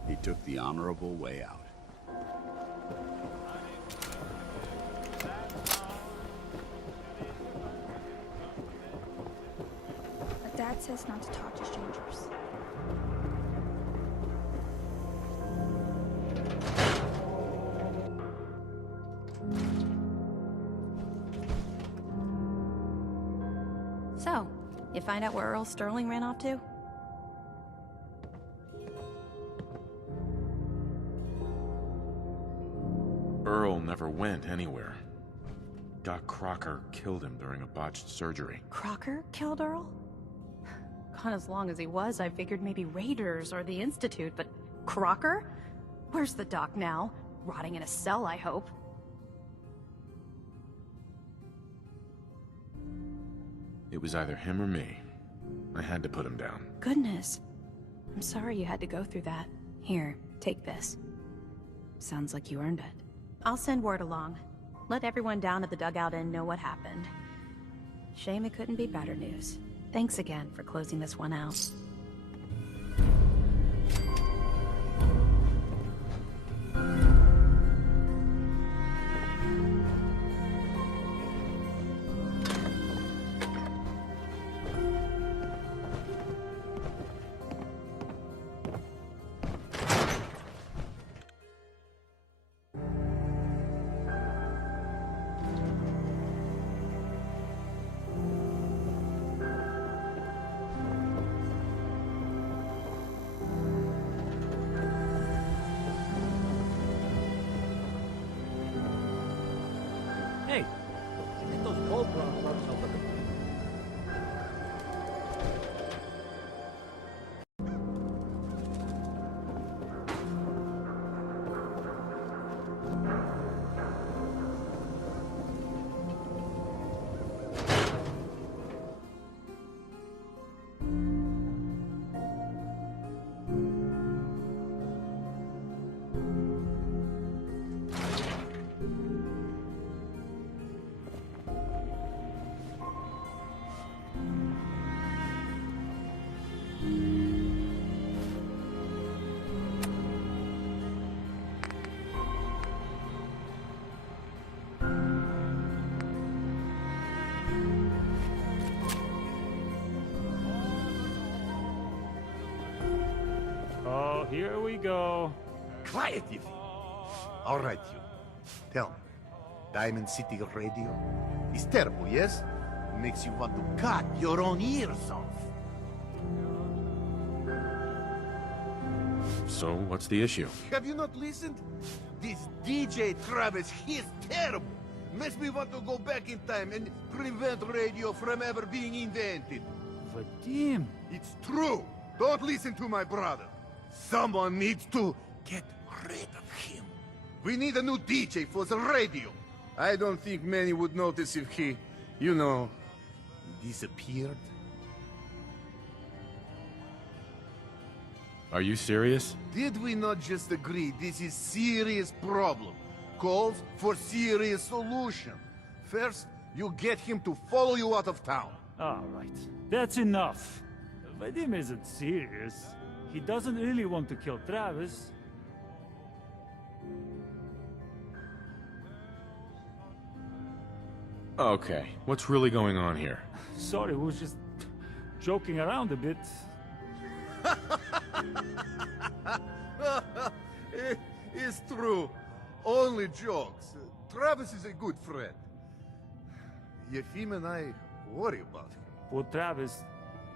He took the honorable way out. But Dad says not to talk to strangers. So, you find out where Earl Sterling ran off to? Earl never went anywhere. Doc Crocker killed him during a botched surgery. Crocker killed Earl? Gone as long as he was, I figured maybe Raiders or the Institute, but Crocker? Where's the doc now? Rotting in a cell, I hope. It was either him or me. I had to put him down. Goodness. I'm sorry you had to go through that. Here, take this. Sounds like you earned it. I'll send word along. Let everyone down at the dugout inn know what happened. Shame it couldn't be better news. Thanks again for closing this one out. here we go. Quiet, you think. All right, you. Tell me, Diamond City Radio is terrible, yes? Makes you want to cut your own ears off. So, what's the issue? Have you not listened? This DJ Travis, he's terrible. Makes me want to go back in time and prevent radio from ever being invented. Vadim! It's true. Don't listen to my brother. Someone needs to get rid of him. We need a new DJ for the radio. I don't think many would notice if he, you know, disappeared. Are you serious? Did we not just agree this is serious problem? Calls for serious solution. First, you get him to follow you out of town. All right, that's enough. Vadim isn't serious. He doesn't really want to kill Travis. Okay, what's really going on here? Sorry, we was just joking around a bit. It's true. Only jokes. Travis is a good friend. Yefim and I worry about him. For Travis,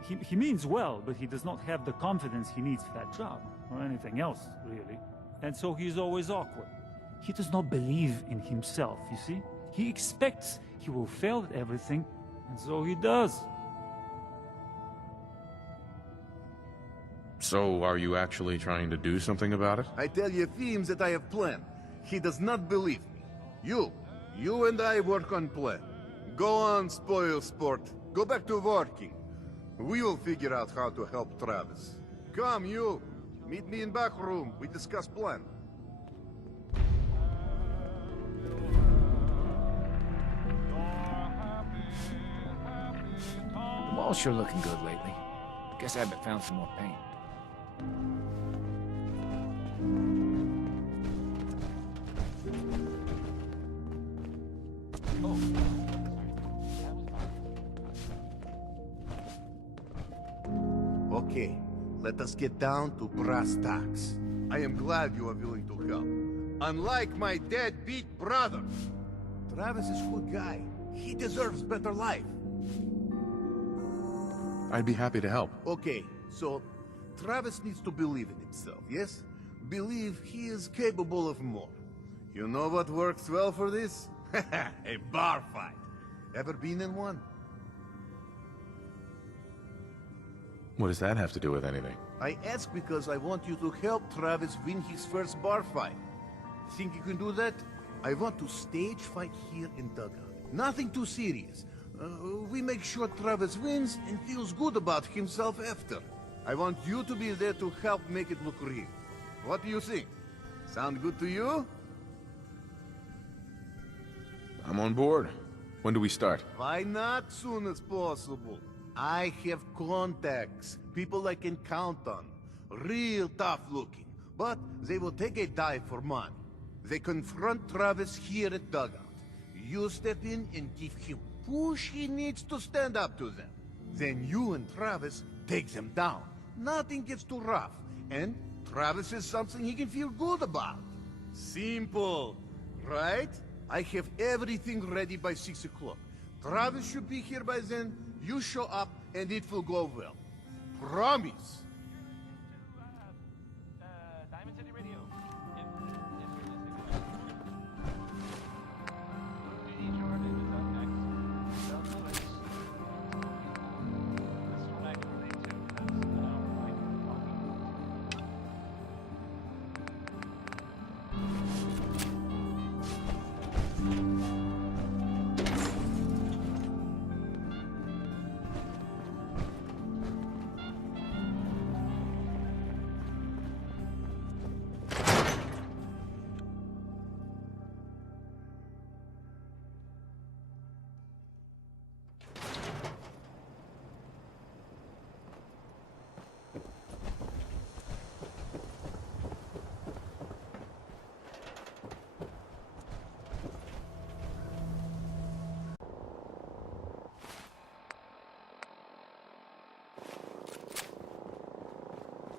he means well, but he does not have the confidence he needs for that job, or anything else, really. And so he's always awkward. He does not believe in himself, you see? He expects he will fail at everything, and so he does. So, are you actually trying to do something about it? I tell Yefim that I have plan. He does not believe me. You and I work on plan. Go on, spoil sport. Go back to working. We will figure out how to help Travis. Come, you. Meet me in back room. We discuss plan. The wall's sure looking good lately. Guess I haven't found some more paint. Okay, let us get down to brass tacks. I am glad you are willing to help. Unlike my deadbeat brother. Travis is a good guy. He deserves better life. I'd be happy to help. Okay, so Travis needs to believe in himself, yes? Believe he is capable of more. You know what works well for this? A bar fight. Ever been in one? What does that have to do with anything? I ask because I want you to help Travis win his first bar fight. Think you can do that? I want to stage fight here in Dugout. Nothing too serious. We make sure Travis wins and feels good about himself after. I want you to be there to help make it look real. What do you think? Sound good to you? I'm on board. When do we start? Why not soon as possible? I have contacts, people I can count on. Real tough looking, but they will take a dive for money. They confront Travis here at Dugout. You step in and give him push he needs to stand up to them. Then you and Travis take them down. Nothing gets too rough, and Travis is something he can feel good about. Simple, right? I have everything ready by 6 o'clock. Travis should be here by then. You show up, and it will go well. Promise. Diamond City Radio.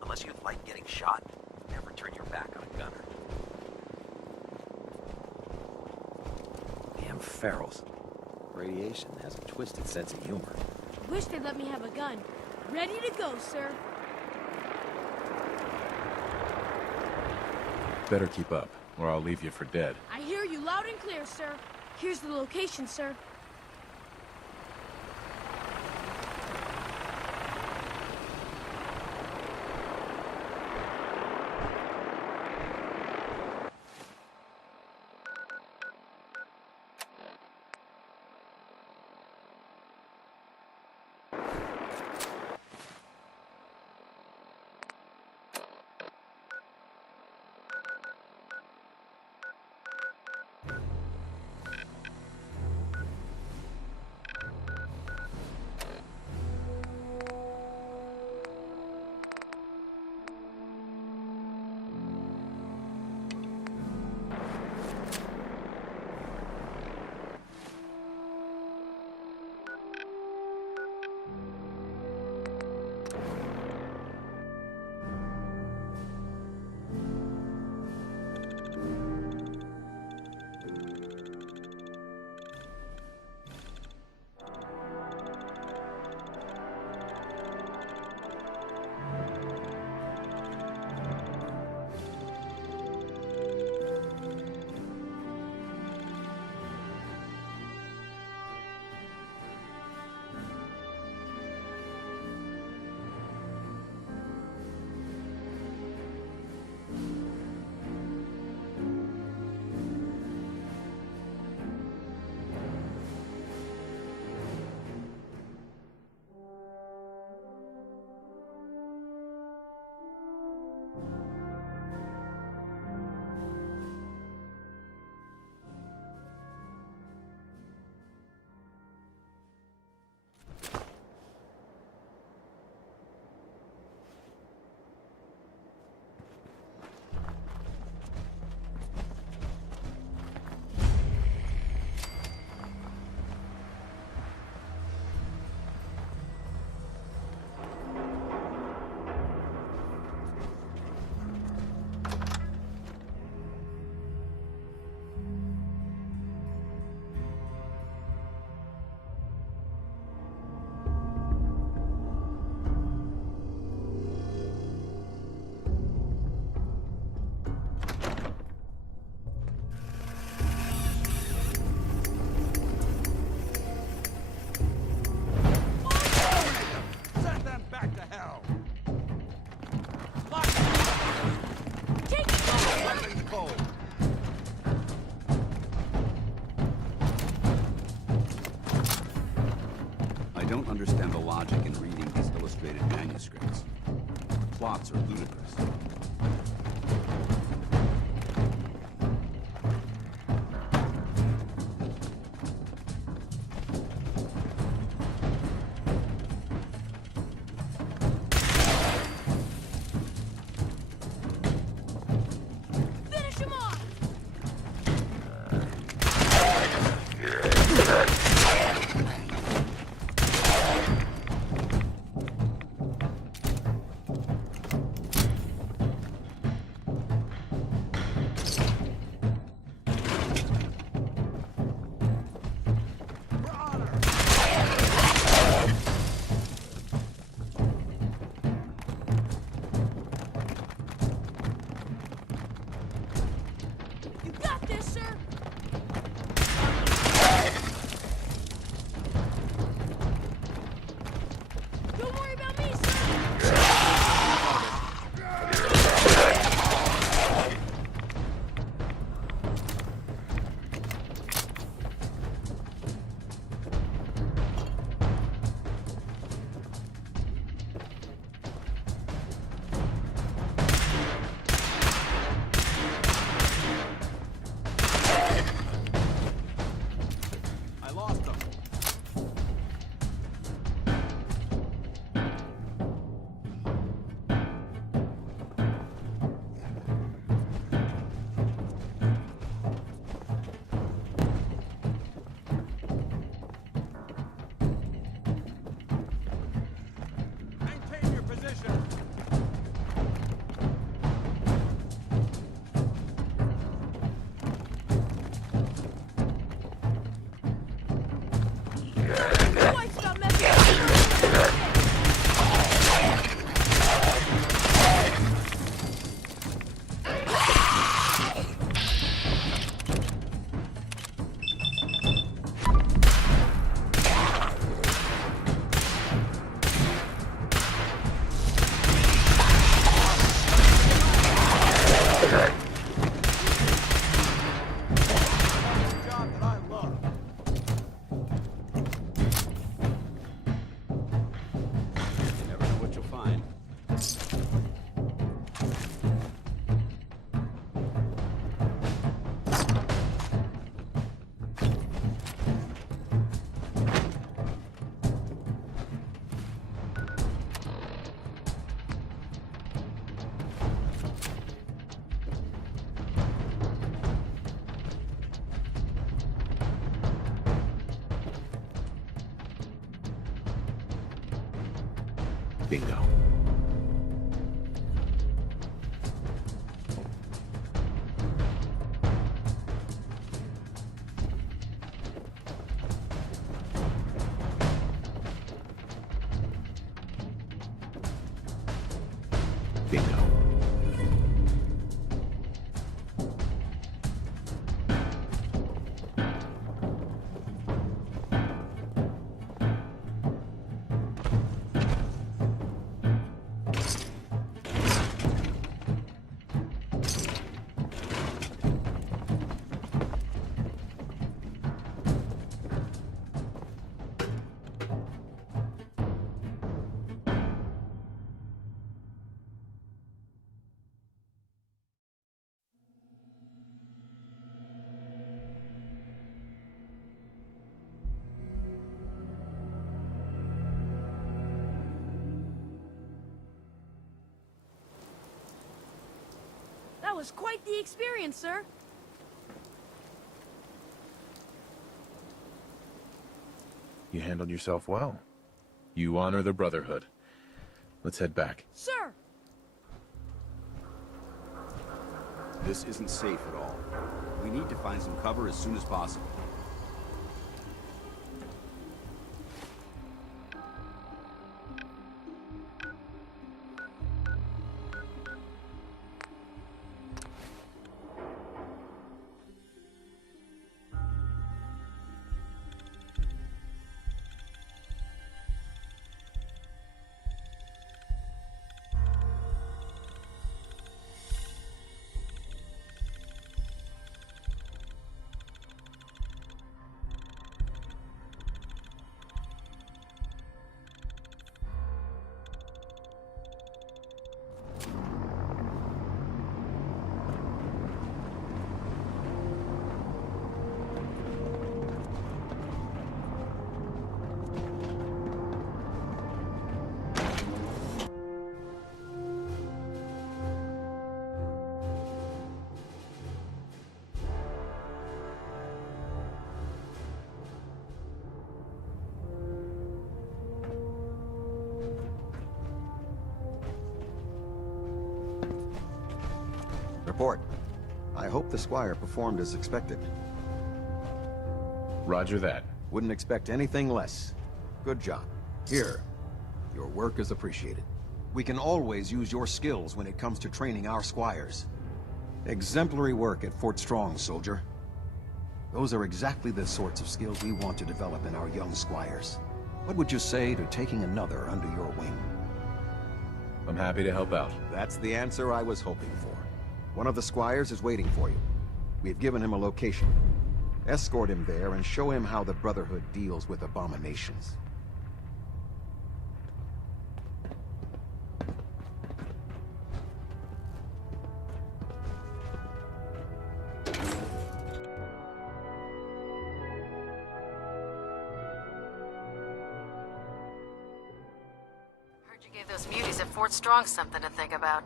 Unless you like getting shot, turn your back on a gunner. Damn ferals. Radiation has a twisted sense of humor. Wish they'd let me have a gun. Ready to go, sir. Better keep up, or I'll leave you for dead. I hear you loud and clear, sir. Here's the location, sir. I don't understand the logic in reading these illustrated manuscripts. The plots are ludicrous. Finish him off! Bingo. Bingo. That was quite the experience, sir. You handled yourself well. You honor the Brotherhood. Let's head back. Sir! This isn't safe at all. We need to find some cover as soon as possible. Report. I hope the Squire performed as expected. Roger that. Wouldn't expect anything less. Good job. Here. Your work is appreciated. We can always use your skills when it comes to training our squires. Exemplary work at Fort Strong, soldier. Those are exactly the sorts of skills we want to develop in our young squires. What would you say to taking another under your wing? I'm happy to help out. That's the answer I was hoping for. One of the squires is waiting for you. We've given him a location. Escort him there and show him how the Brotherhood deals with abominations. Heard you gave those muties at Fort Strong something to think about.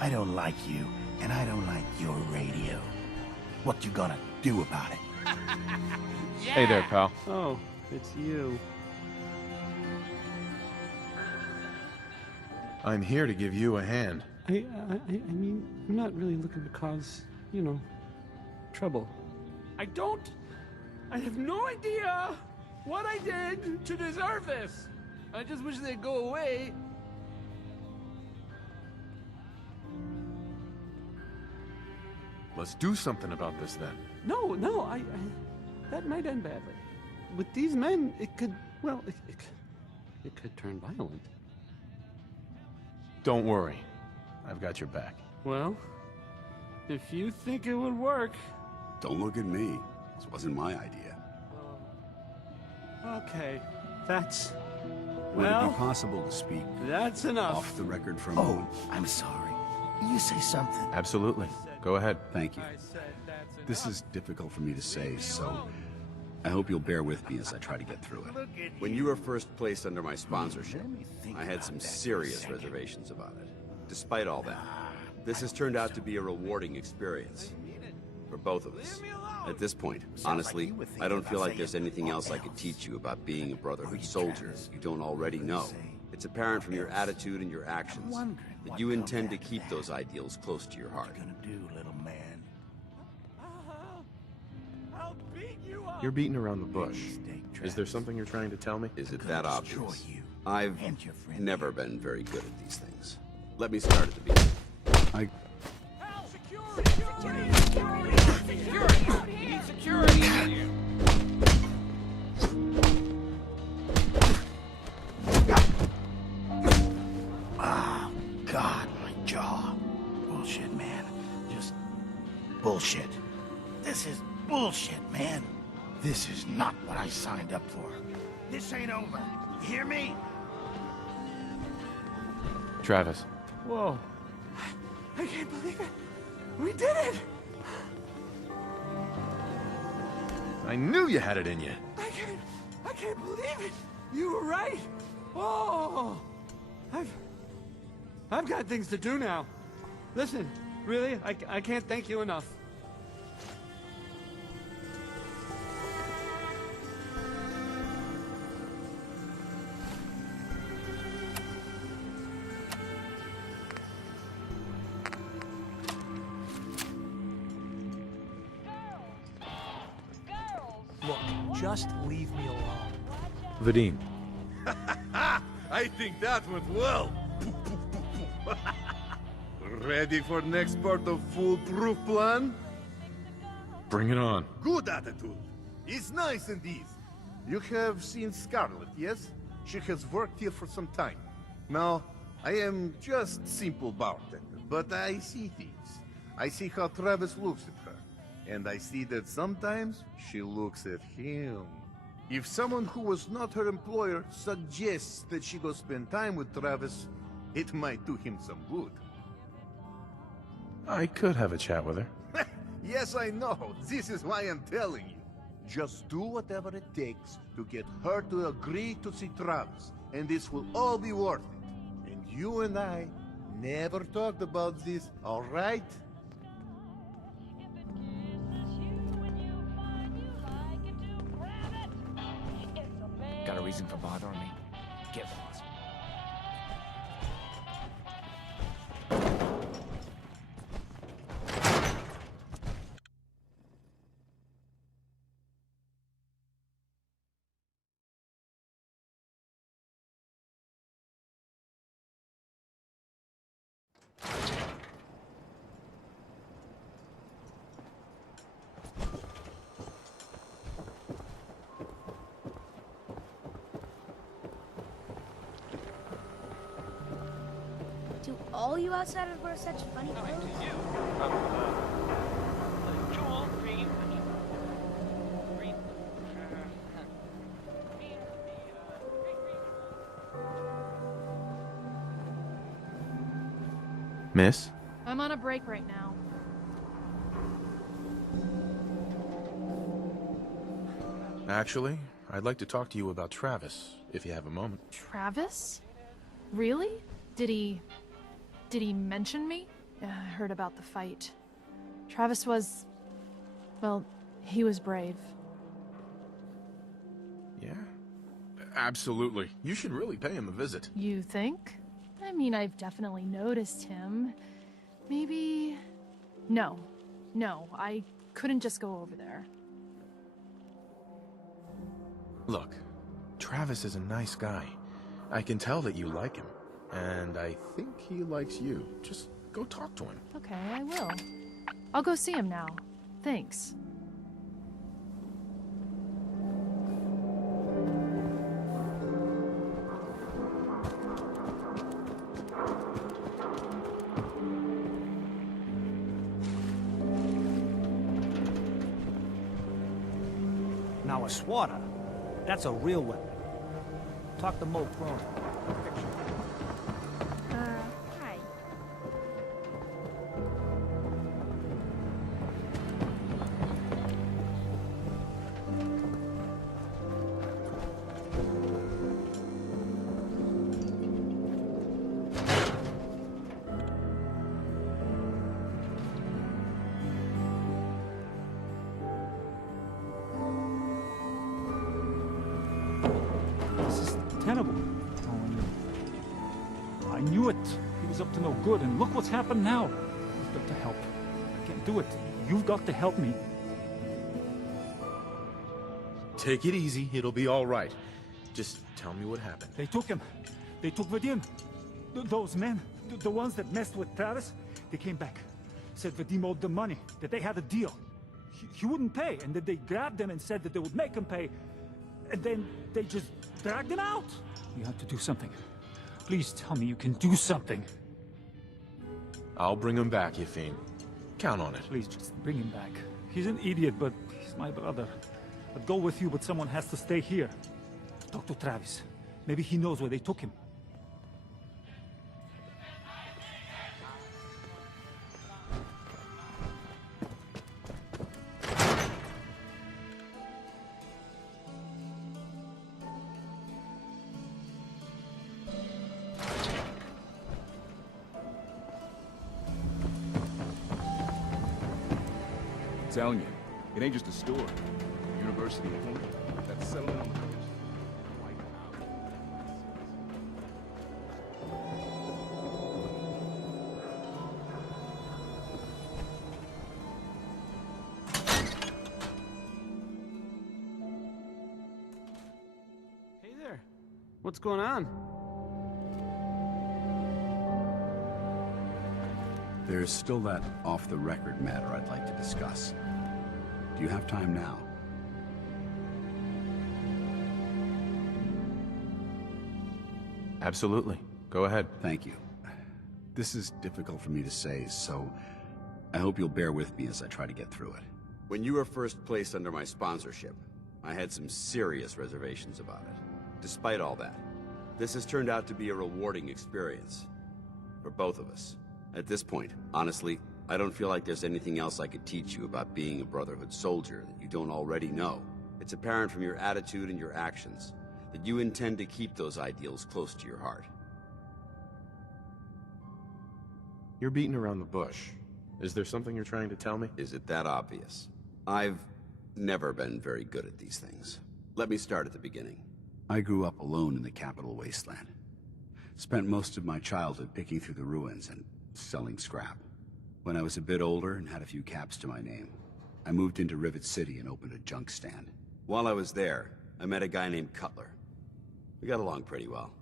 I don't like you, and I don't like your radio. What you gonna do about it? Hey there, pal. Oh, it's you. I'm here to give you a hand. I mean, I'm not really looking to cause, you know, trouble. I have no idea what I did to deserve this. I just wish they'd go away. Let's do something about this then. No, that might end badly. With these men, it could, well, it could turn violent. Don't worry. I've got your back. Well, if you think it would work. Don't look at me. This wasn't my idea. Okay, That's... Would it well, be possible to speak that's enough. off the record for a Oh, moment? I'm sorry. You say something. Absolutely. Go ahead. Thank you. This is difficult for me to say, so I hope you'll bear with me as I try to get through it. When you were first placed under my sponsorship, I had some serious reservations about it. Despite all that, this has turned out to be a rewarding experience for both of us. At this point, honestly, I don't feel like there's anything else I could teach you about being a Brotherhood soldier you don't already know. It's apparent from your attitude and your actions that you intend to keep those ideals close to your heart. You're beating around the bush. Is there something you're trying to tell me? Is it that obvious? I've never been very good at these things. Let me start at the beginning. Oh, God, my jaw. Bullshit, man. Just bullshit. This is bullshit, man. This is not what I signed up for. This ain't over. You hear me? Travis. Whoa. I can't believe it. We did it! I knew you had it in you. I can't believe it. You were right. Oh, I've got things to do now. Listen, really, I can't thank you enough. Look, just leave me alone. Vadim. I think that went well. Ready for next part of foolproof plan? Bring it on. Good attitude. It's nice and easy. You have seen Scarlet, yes? She has worked here for some time. Now, I am just simple bartender, but I see things. I see how Travis looks at her. And I see that sometimes she looks at him. If someone who was not her employer suggests that she go spend time with Travis, it might do him some good. I could have a chat with her. Yes, I know. This is why I'm telling you. Just do whatever it takes to get her to agree to see Travis, and this will all be worth it. And you and I never talked about this, all right? Got a reason for bothering me? Get lost. Do all you outsiders wear such funny clothes? Miss? I'm on a break right now. Actually, I'd like to talk to you about Travis, if you have a moment. Travis? Really? Did he mention me? I heard about the fight. Travis was... well, he was brave. Yeah? Absolutely. You should really pay him a visit. You think? I mean, I've definitely noticed him. Maybe... No, I couldn't just go over there. Look, Travis is a nice guy. I can tell that you like him. And I think he likes you. Just go talk to him. Okay, I will. I'll go see him now. Thanks. Now a swatter, that's a real weapon. Talk to Mo Crone. Hi. This is terrible. I knew it. He was up to no good, and look what's happened now. You've got to help. I can't do it. You've got to help me. Take it easy. It'll be all right. Just tell me what happened. They took him. They took Vadim. Those men, the ones that messed with Travis, they came back. Said Vadim owed them money, that they had a deal. He wouldn't pay, and that they grabbed him and said that they would make him pay. And then they just dragged him out. You have to do something. Please tell me you can do something. I'll bring him back, Yefim. Count on it. Please, just bring him back. He's an idiot, but he's my brother. I'd go with you, but someone has to stay here. Talk to Travis. Maybe he knows where they took him. I'm telling you, it ain't just a store. University point. That's settlement on the coast. Hey there. What's going on? There's still that off-the-record matter I'd like to discuss. Do you have time now? Absolutely. Go ahead. Thank you. This is difficult for me to say, so I hope you'll bear with me as I try to get through it. When you were first placed under my sponsorship, I had some serious reservations about it. Despite all that, this has turned out to be a rewarding experience. For both of us. At this point, honestly, I don't feel like there's anything else I could teach you about being a Brotherhood soldier that you don't already know. It's apparent from your attitude and your actions that you intend to keep those ideals close to your heart. You're beating around the bush. Is there something you're trying to tell me? Is it that obvious? I've never been very good at these things. Let me start at the beginning. I grew up alone in the capital Wasteland. Spent most of my childhood picking through the ruins and selling scrap. When I was a bit older and had a few caps to my name, I moved into Rivet City and opened a junk stand. While I was there, I met a guy named Cutler. We got along pretty well.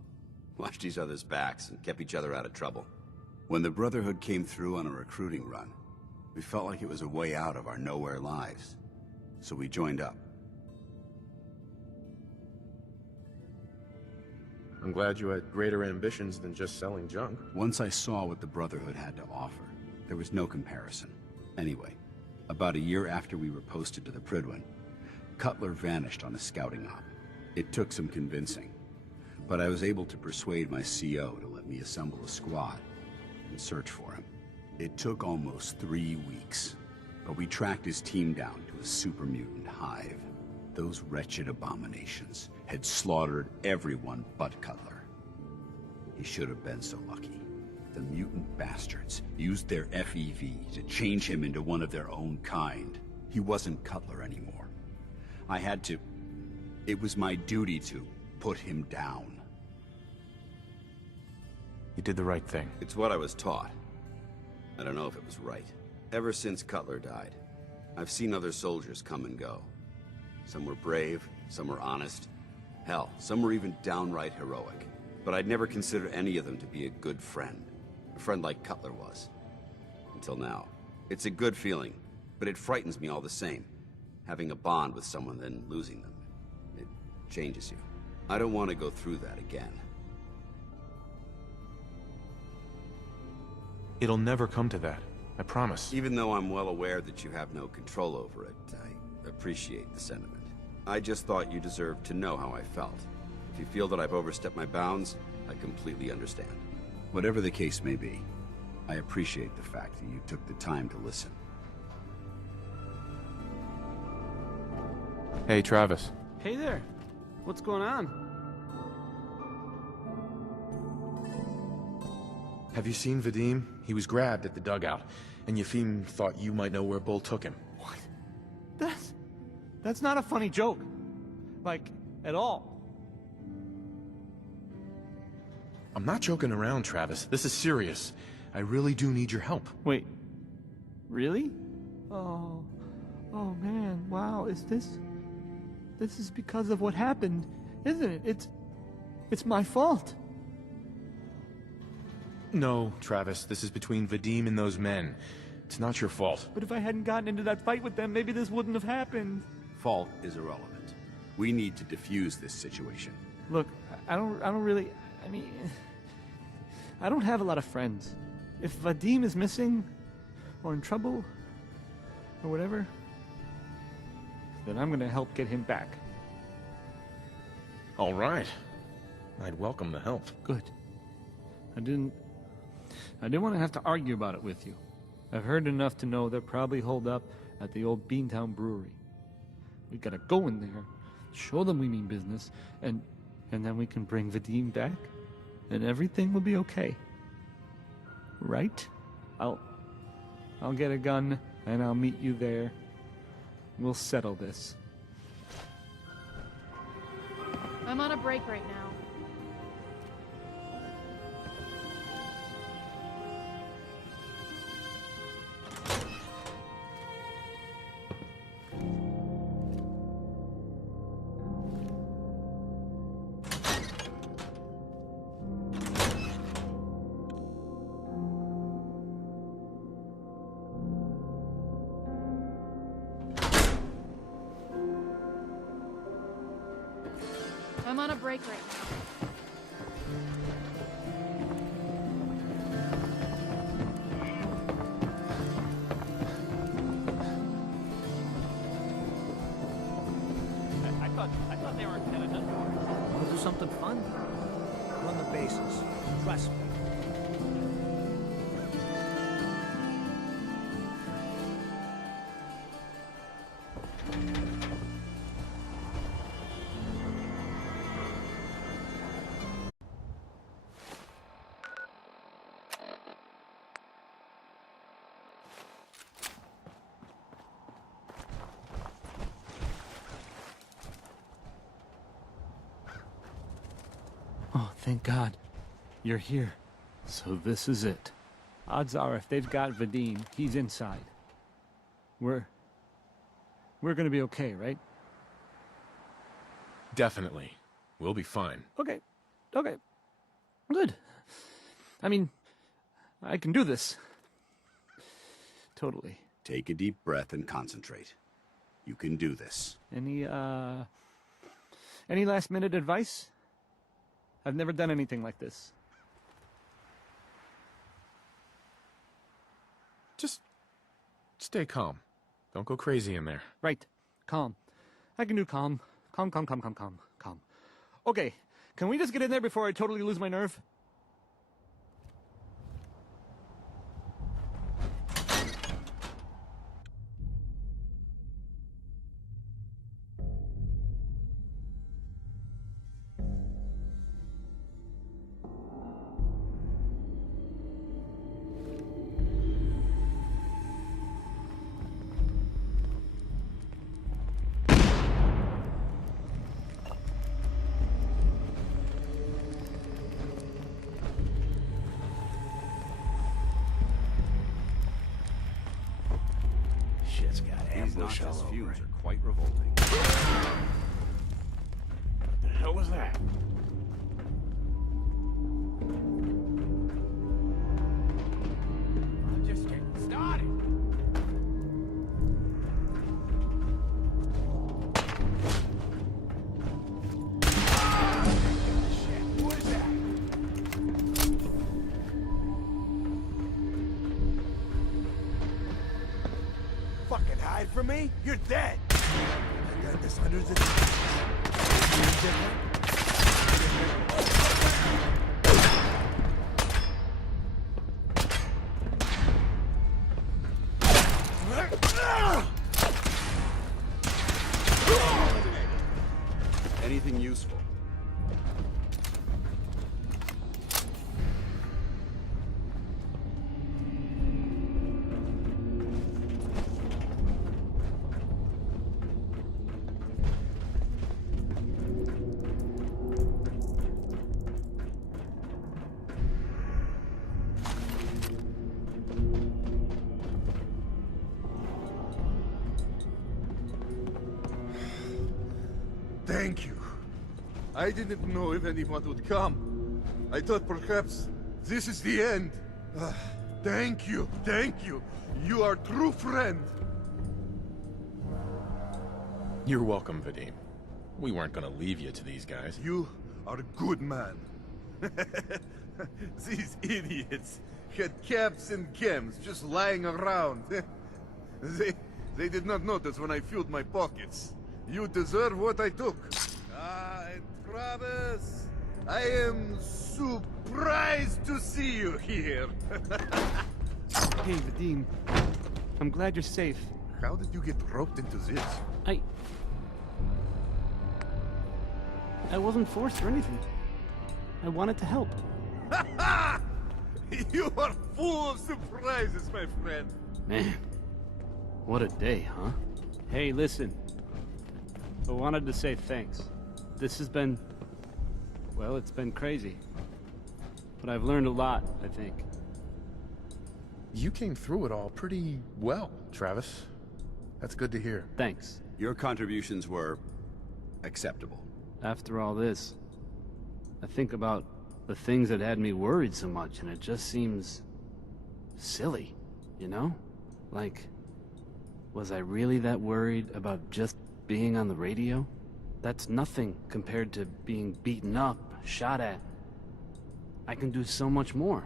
Watched each other's backs and kept each other out of trouble. When the Brotherhood came through on a recruiting run, we felt like it was a way out of our nowhere lives. So we joined up. I'm glad you had greater ambitions than just selling junk. Once I saw what the Brotherhood had to offer, there was no comparison. Anyway, about a year after we were posted to the Prydwen, Cutler vanished on a scouting op. It took some convincing, but I was able to persuade my CO to let me assemble a squad and search for him. It took almost 3 weeks, but we tracked his team down to a super mutant hive. Those wretched abominations had slaughtered everyone but Cutler. He should have been so lucky. The mutant bastards used their FEV to change him into one of their own kind. He wasn't Cutler anymore. I had to... It was my duty to put him down. You did the right thing. It's what I was taught. I don't know if it was right. Ever since Cutler died, I've seen other soldiers come and go. Some were brave, some were honest. Hell, some were even downright heroic. But I'd never considered any of them to be a good friend. A friend like Cutler was. Until now. It's a good feeling, but it frightens me all the same. Having a bond with someone, then losing them. It changes you. I don't want to go through that again. It'll never come to that. I promise. Even though I'm well aware that you have no control over it, I appreciate the sentiment. I just thought you deserved to know how I felt. If you feel that I've overstepped my bounds, I completely understand. Whatever the case may be, I appreciate the fact that you took the time to listen. Hey, Travis. Hey there. What's going on? Have you seen Vadim? He was grabbed at the dugout, and Yefim thought you might know where Bull took him. What? That's not a funny joke. Like, at all. I'm not joking around, Travis. This is serious. I really do need your help. Wait. Really? Oh. Oh man, wow, is this... This is because of what happened, isn't it? It's my fault. No, Travis, this is between Vadim and those men. It's not your fault. But if I hadn't gotten into that fight with them, maybe this wouldn't have happened. Fault is irrelevant. We need to defuse this situation. Look, I don't really... I mean... I don't have a lot of friends. If Vadim is missing, or in trouble, or whatever, then I'm gonna help get him back. All right. I'd welcome the help. Good. I didn't want to have to argue about it with you. I've heard enough to know they're probably holed up at the old Beantown Brewery. We gotta go in there, show them we mean business, and then we can bring Vadim back, and everything will be okay. Right? I'll get a gun, and I'll meet you there. We'll settle this. I'm on a break right now. I'm on a break right now. I thought they were kind of done. Want to do something fun? Run the bases. Trust me. Oh, thank God. You're here. So this is it. Odds are if they've got Vadim, he's inside. We're gonna be okay, right? Definitely. We'll be fine. Okay. Okay. Good. I mean, I can do this. Totally. Take a deep breath and concentrate. You can do this. Any last minute advice? I've never done anything like this. Just stay calm. Don't go crazy in there. Right. Calm. I can do calm. Calm. Okay. Can we just get in there before I totally lose my nerve? Shit's got ambush all over. These fumes are quite revolting. What the hell was that? I'm just getting started. Shit, what is that? Fucking hide from me? You're dead! I got this hundreds of times. Thank you. I didn't know if anyone would come. I thought perhaps this is the end. Thank you, thank you. You are a true friend. You're welcome, Vadim. We weren't gonna leave you to these guys. You are a good man. These idiots had caps and chems just lying around. They did not notice when I filled my pockets. You deserve what I took. And Travis, I am surprised to see you here. Hey, Vadim. I'm glad you're safe. How did you get roped into this? I wasn't forced or anything. I wanted to help. You are full of surprises, my friend. Man, what a day, huh? Hey, listen. I wanted to say thanks. This has been... well, it's been crazy. But I've learned a lot, I think. You came through it all pretty well, Travis. That's good to hear. Thanks. Your contributions were acceptable. After all this, I think about the things that had me worried so much, and it just seems... silly, you know? Like, was I really that worried about just being on the radio? That's nothing compared to being beaten up, shot at. I can do so much more.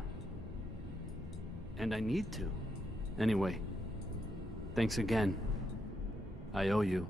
And I need to. Anyway, thanks again. I owe you.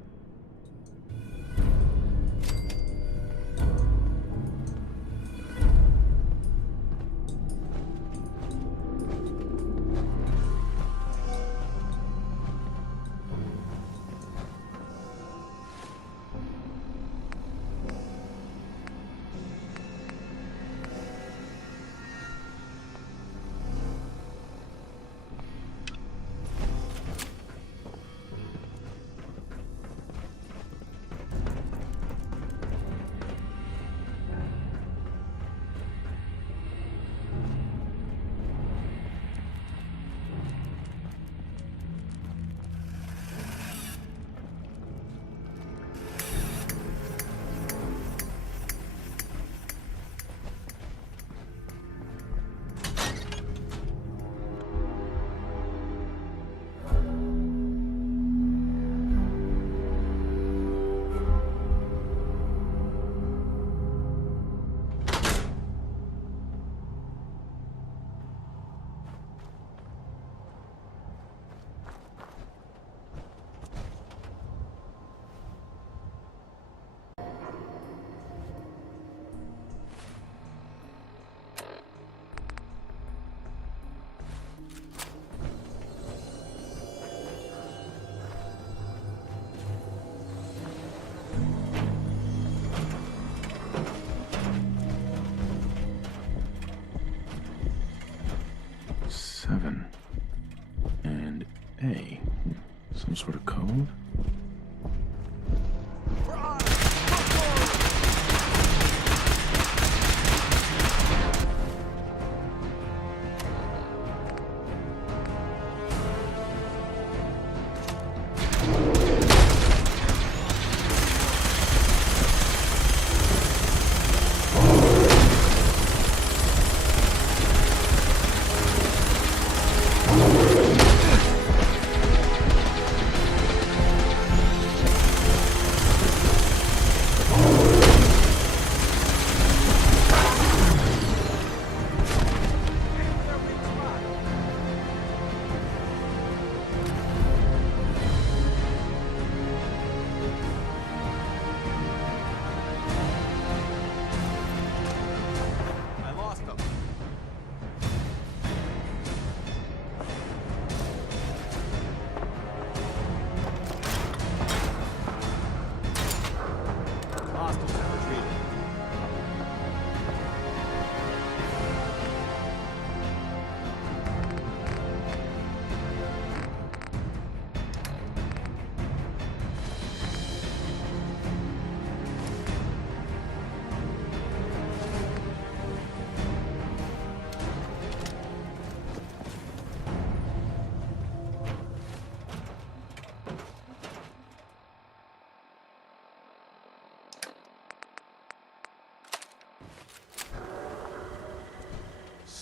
And A. Some sort of code?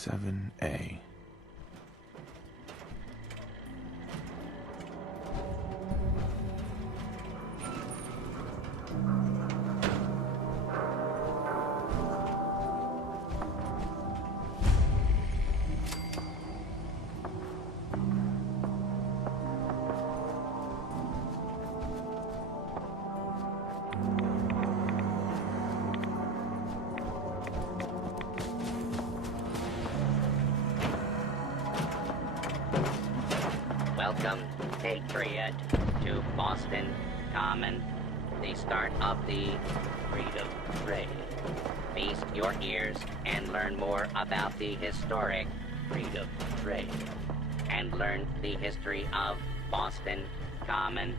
7A. Welcome, Patriot, to Boston Common, the start of the Freedom Trail. Feast your ears and learn more about the historic Freedom Trail. And learn the history of Boston Common.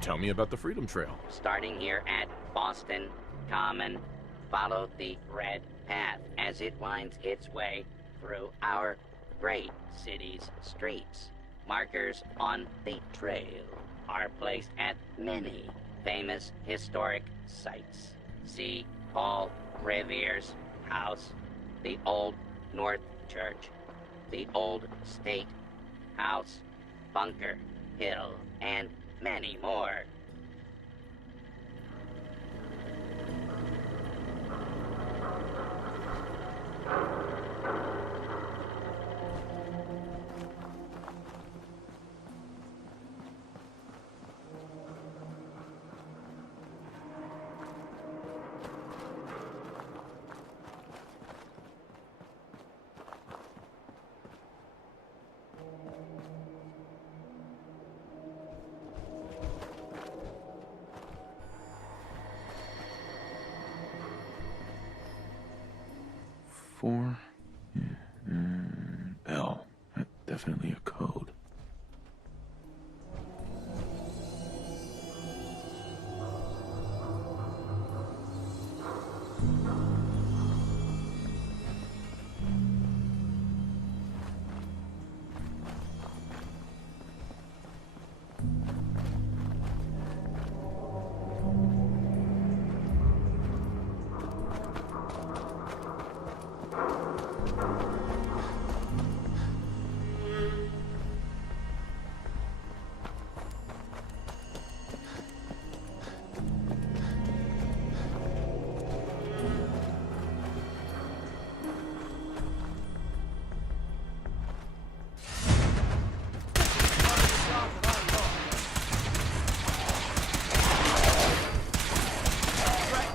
Tell me about the Freedom Trail. Starting here at Boston Common, follow the red path as it winds its way through our great city's streets. Markers on the trail are placed at many famous historic sites. See Paul Revere's house, the Old North Church, the Old State House, Bunker Hill, and many more. Four L. That's definitely a code.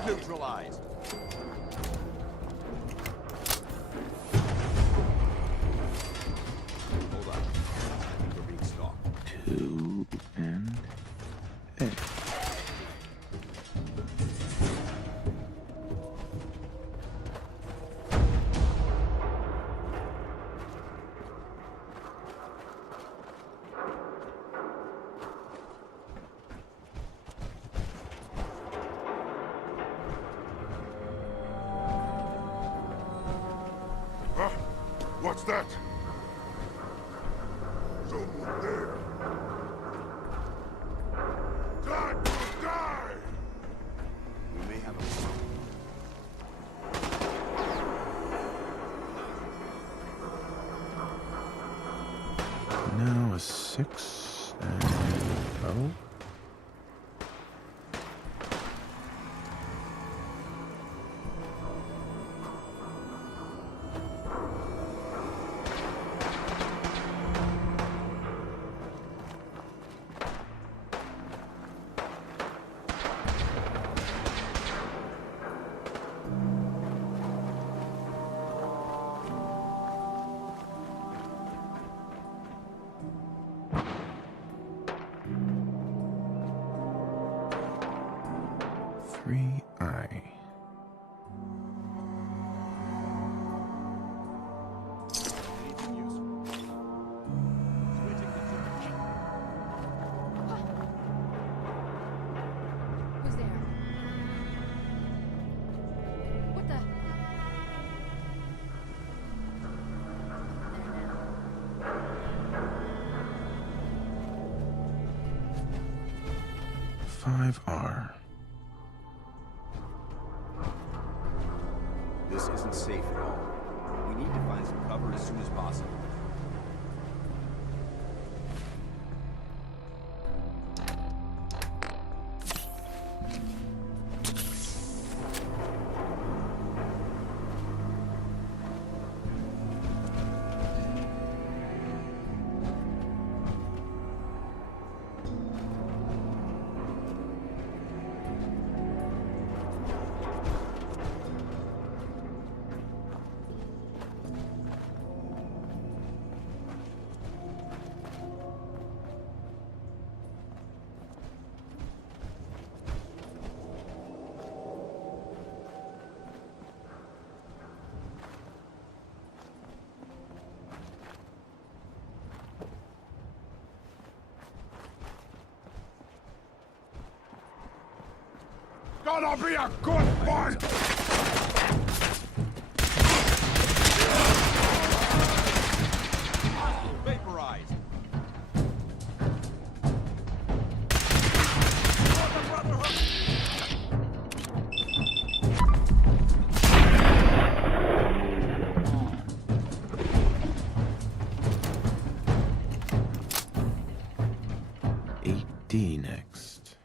Neutralized. Hold on. I think we're being stalked. 2 and A. What's that? Someone there. God will die! We may have a Now a 6 and O. R. This isn't safe at all. We need to find some cover as soon as possible. Gonna be a good fight! Vaporized. D next.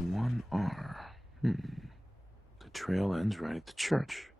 One R. The trail ends right at the church.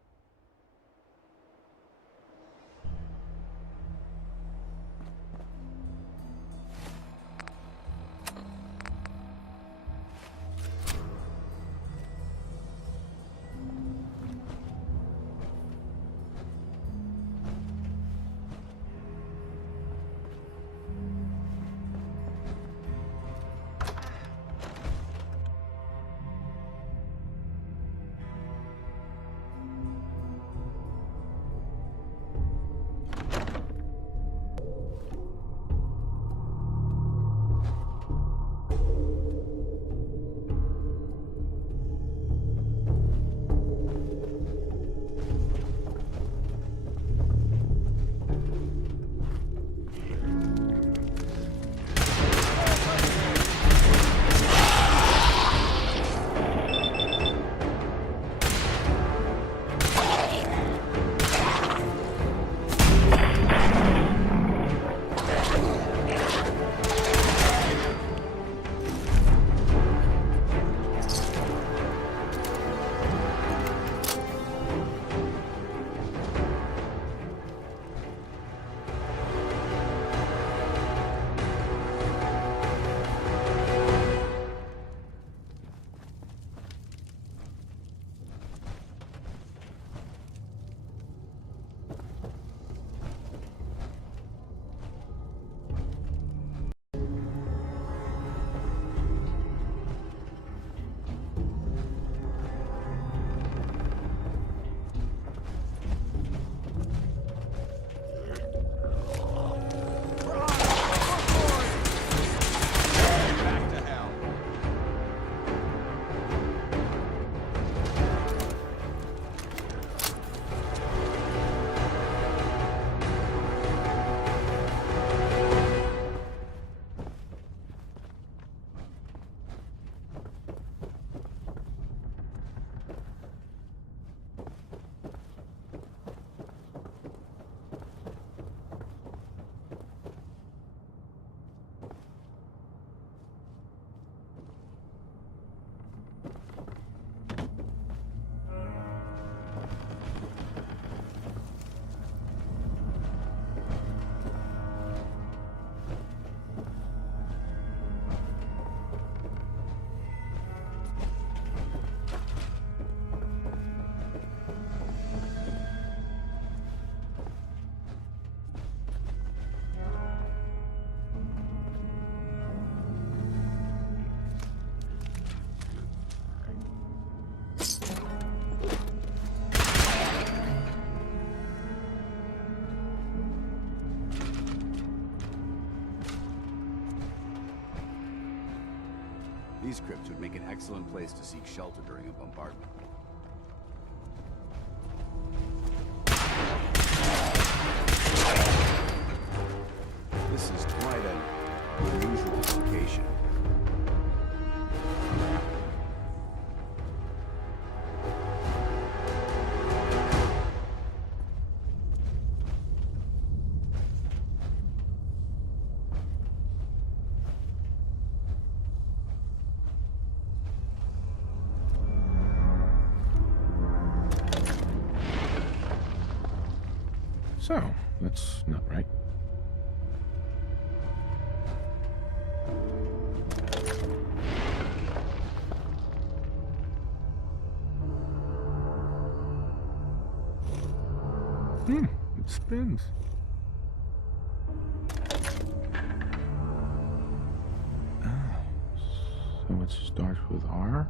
These crypts would make an excellent place to seek shelter during a bombardment. So, that's not right. It spins. So it starts with R?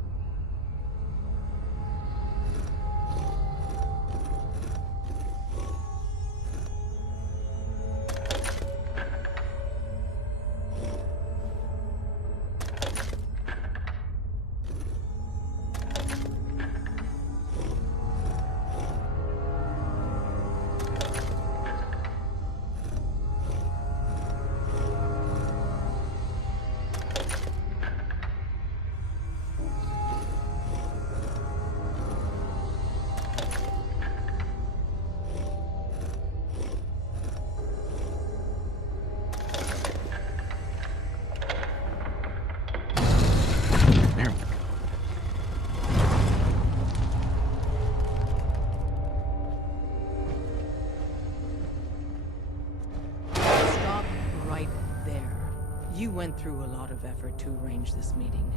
You went through a lot of effort to arrange this meeting.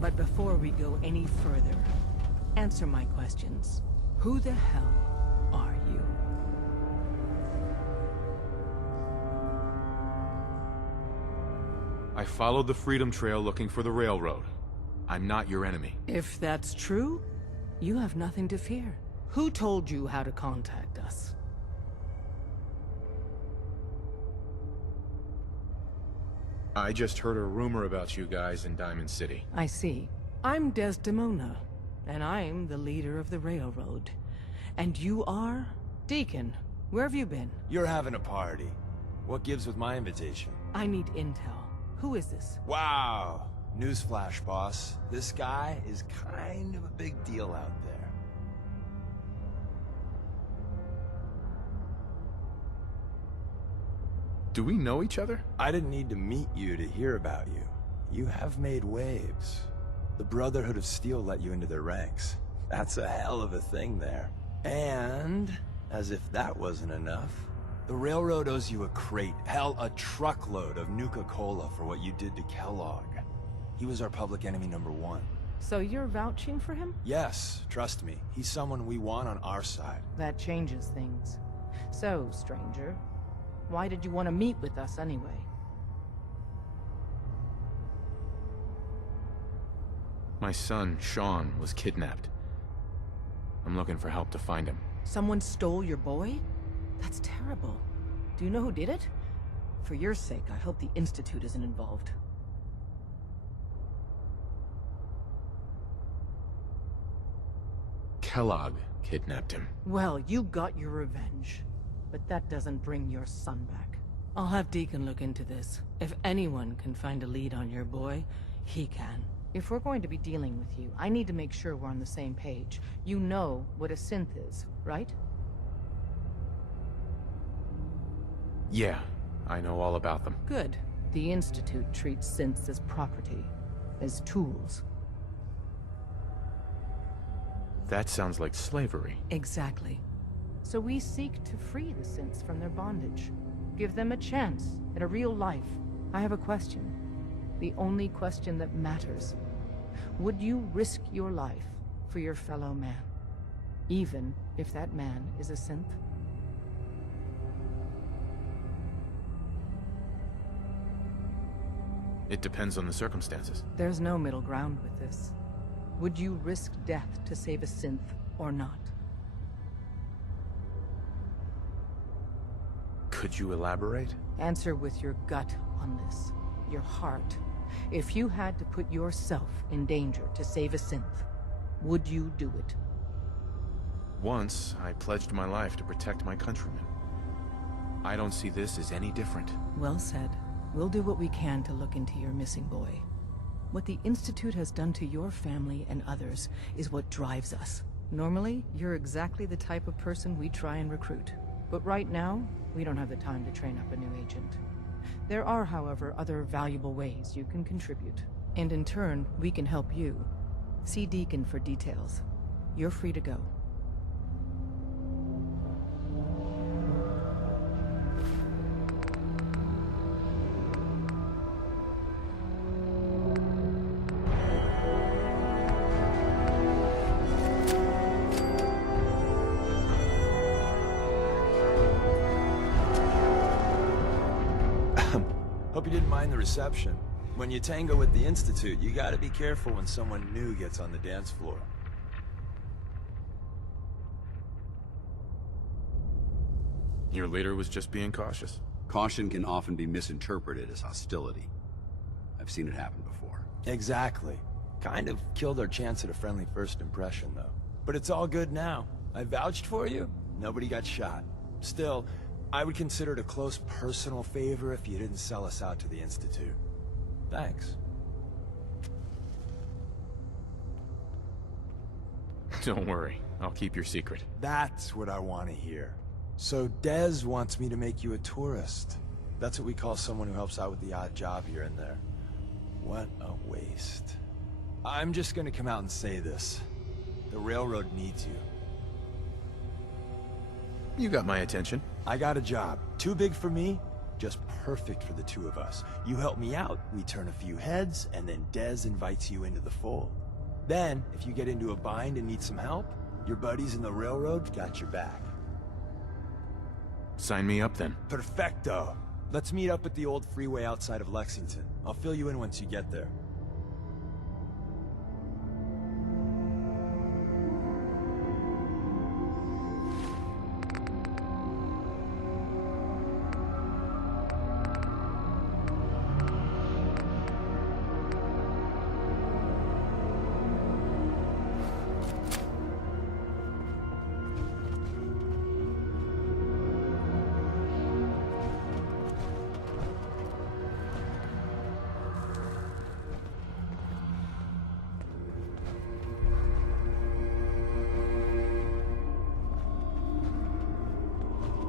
But before we go any further, answer my questions. Who the hell are you? I followed the Freedom Trail looking for the railroad. I'm not your enemy. If that's true, you have nothing to fear. Who told you how to contact us? I just heard a rumor about you guys in Diamond City. I see. I'm Desdemona, and I'm the leader of the railroad. And you are? Deacon, where have you been? You're having a party. What gives with my invitation? I need intel. Who is this? Wow. Newsflash, boss. This guy is kind of a big deal out there. Do we know each other? I didn't need to meet you to hear about you. You have made waves. The Brotherhood of Steel let you into their ranks. That's a hell of a thing there. And, as if that wasn't enough, the Railroad owes you a crate, hell, a truckload of Nuka-Cola for what you did to Kellogg. He was our public enemy #1. So you're vouching for him? Yes, trust me. He's someone we want on our side. That changes things. So, stranger, why did you want to meet with us anyway? My son, Sean, was kidnapped. I'm looking for help to find him. Someone stole your boy? That's terrible. Do you know who did it? For your sake, I hope the Institute isn't involved. Kellogg kidnapped him. Well, you got your revenge. But that doesn't bring your son back. I'll have Deacon look into this. If anyone can find a lead on your boy, he can. If we're going to be dealing with you, I need to make sure we're on the same page. You know what a synth is, right? Yeah, I know all about them. Good. The Institute treats synths as property, as tools. That sounds like slavery. Exactly. So we seek to free the synths from their bondage. Give them a chance at a real life. I have a question. The only question that matters. Would you risk your life for your fellow man? Even if that man is a synth? It depends on the circumstances. There's no middle ground with this. Would you risk death to save a synth or not? Could you elaborate? Answer with your gut on this. Your heart. If you had to put yourself in danger to save a synth, would you do it? Once, I pledged my life to protect my countrymen. I don't see this as any different. Well said. We'll do what we can to look into your missing boy. What the Institute has done to your family and others is what drives us. Normally, you're exactly the type of person we try and recruit. But right now, we don't have the time to train up a new agent. There are, however, other valuable ways you can contribute. And in turn, we can help you. See Deacon for details. You're free to go. Hope you didn't mind the reception. When you tango with the Institute, you gotta be careful when someone new gets on the dance floor. Your leader was just being cautious. Caution can often be misinterpreted as hostility. I've seen it happen before. Exactly. Kind of killed our chance at a friendly first impression, though. But it's all good now. I vouched for you. Nobody got shot. Still, I would consider it a close personal favor if you didn't sell us out to the Institute. Thanks. Don't worry, I'll keep your secret. That's what I want to hear. So Dez wants me to make you a tourist. That's what we call someone who helps out with the odd job here and there. What a waste. I'm just gonna come out and say this. The railroad needs you. You got my attention. I got a job. Too big for me, just perfect for the two of us. You help me out, we turn a few heads, and then Dez invites you into the fold. Then, if you get into a bind and need some help, your buddies in the railroad got your back. Sign me up then. Perfecto. Let's meet up at the old freeway outside of Lexington. I'll fill you in once you get there.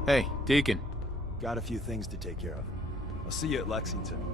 Hey, Deacon. Got a few things to take care of. I'll see you at Lexington.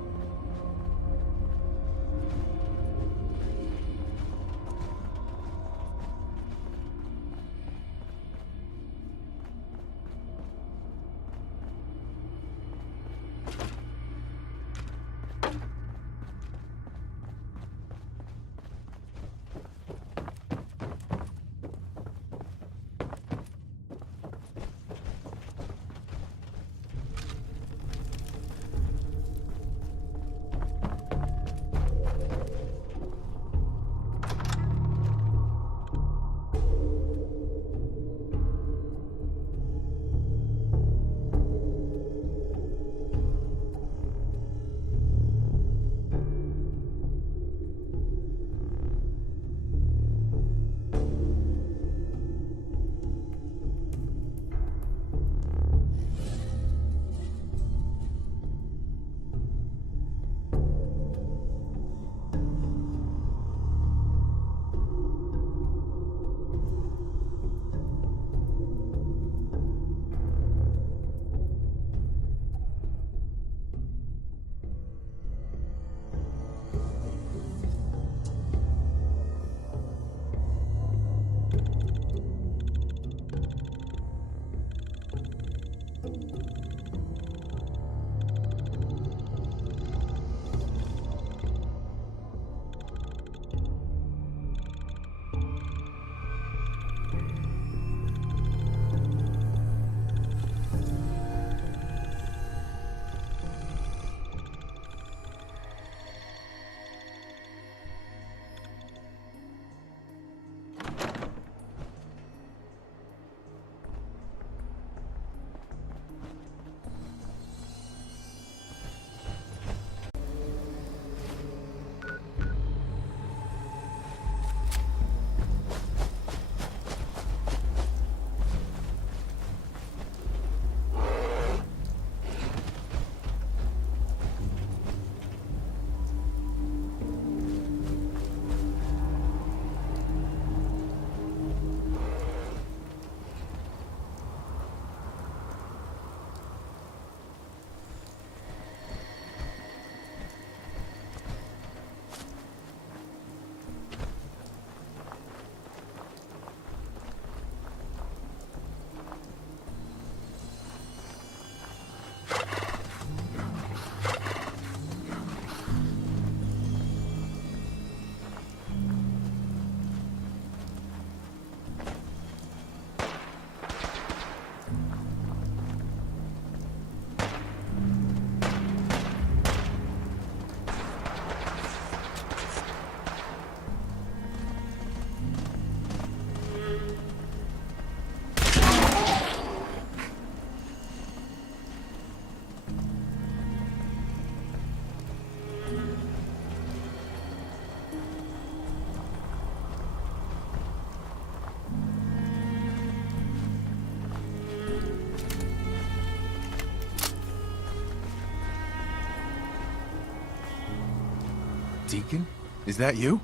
Deacon? Is that you?